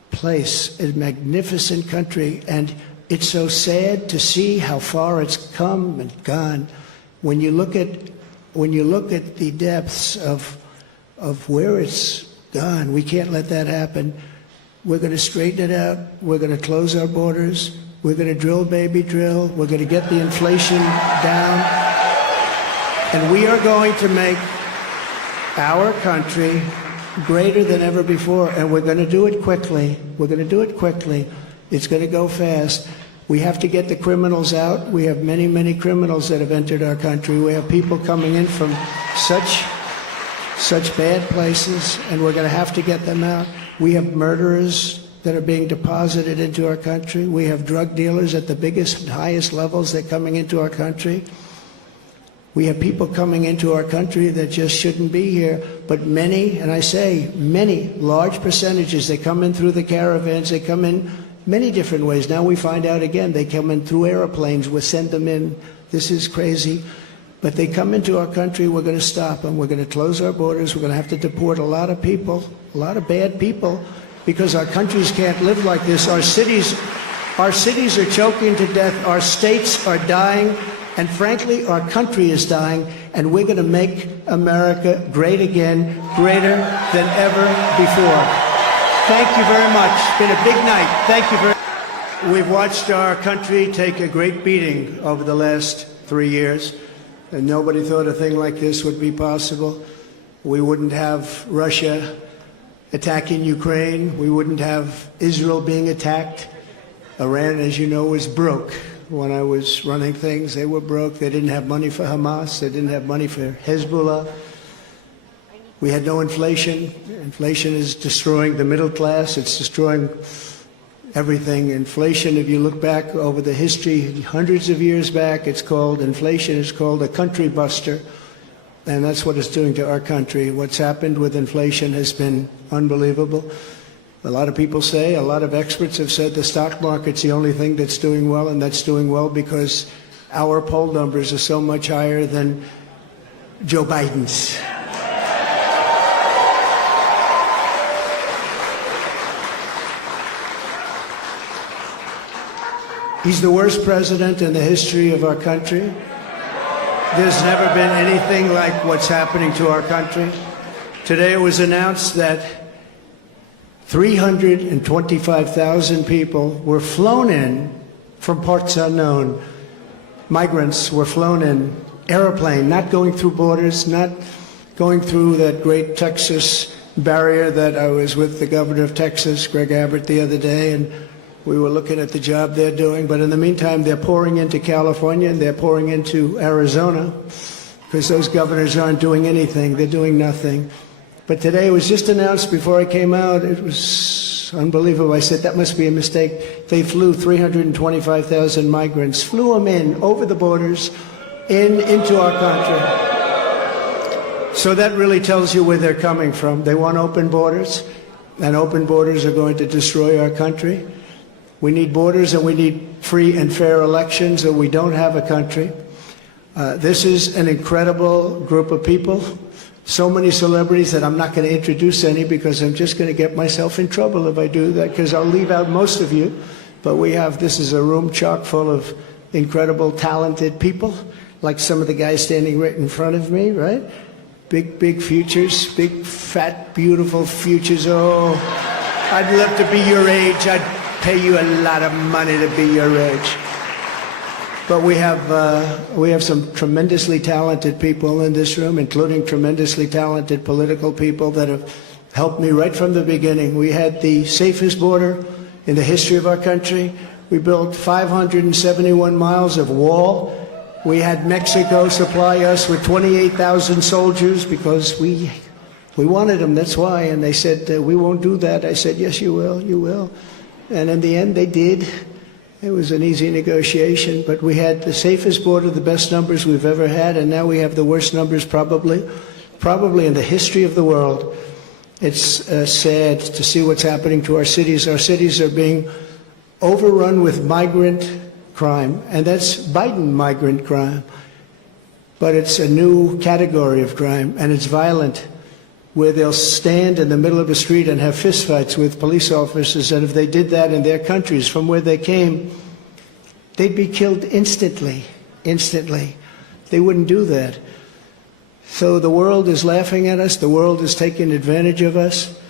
place, a magnificent country, and it's so sad to see how far it's come and gone. When you look at the depths of where it's gone, we can't let that happen. We're going to straighten it out. We're going to close our borders. We're going to drill, baby, drill. We're going to get the inflation down. And we are going to make our country greater than ever before. And we're going to do it quickly. We're going to do it quickly. It's going to go fast. We have to get the criminals out. We have many, many criminals that have entered our country. We have people coming in from such bad places, and we're going to have to get them out. We have murderers that are being deposited into our country. We have drug dealers at the biggest and highest levels that are coming into our country. We have people coming into our country that just shouldn't be here. But many, and I say many, large percentages, they come in through the caravans. They come in many different ways. Now we find out again, they come in through airplanes. We send them in. This is crazy. But they come into our country, we're going to stop them. We're going to close our borders. We're going to have to deport a lot of people, a lot of bad people, because our countries can't live like this. Our cities are choking to death. Our states are dying. And frankly, our country is dying. And we're going to make America great again, greater than ever before. Thank you very much. It's been a big night. Thank you very much. We've watched our country take a great beating over the last 3 years. And nobody thought a thing like this would be possible. We wouldn't have Russia attacking Ukraine. We wouldn't have Israel being attacked. Iran, as you know, was broke. When I was running things, they were broke. They didn't have money for Hamas. They didn't have money for Hezbollah. We had no inflation. Inflation is destroying the middle class. It's destroying everything. Inflation, if you look back over the history, hundreds of years back, inflation is called a country buster. And that's what it's doing to our country. What's happened with inflation has been unbelievable. A lot of people say, a lot of experts have said the stock market's the only thing that's doing well, and that's doing well because our poll numbers are so much higher than Joe Biden's. He's the worst president in the history of our country. There's never been anything like what's happening to our country. Today it was announced that 325,000 people were flown in from parts unknown. Migrants were flown in, airplane, not going through borders, not going through that great Texas barrier that I was with the governor of Texas, Greg Abbott, the other day, and we were looking at the job they're doing. But in the meantime, they're pouring into California and they're pouring into Arizona because those governors aren't doing anything. They're doing nothing. But today it was just announced before I came out. It was unbelievable. I said, that must be a mistake. They flew 325,000 migrants, flew them in over the borders into our country. So that really tells you where they're coming from. They want open borders, and open borders are going to destroy our country. We need borders and we need free and fair elections, or we don't have a country. This is an incredible group of people. So many celebrities that I'm not going to introduce any because I'm just going to get myself in trouble if I do that, because I'll leave out most of you. But this is a room chock full of incredible, talented people, like some of the guys standing right in front of me, right? Big, big futures, big, fat, beautiful futures. Oh, I'd love to be your age. I'd pay you a lot of money to be your age. But we have some tremendously talented people in this room, including tremendously talented political people that have helped me right from the beginning. We had the safest border in the history of our country. We built 571 miles of wall. We had Mexico supply us with 28,000 soldiers because we wanted them, that's why. And they said, we won't do that. I said, yes, you will, you will. And in the end, they did. It was an easy negotiation, but we had the safest border, the best numbers we've ever had, and now we have the worst numbers probably in the history of the world. It's sad to see what's happening to our cities. Our cities are being overrun with migrant crime, and that's Biden migrant crime. But it's a new category of crime, and it's violent. where they'll stand in the middle of a street and have fistfights with police officers, and if they did that in their countries from where they came, they'd be killed instantly, instantly. They wouldn't do that. So the world is laughing at us. The world is taking advantage of us.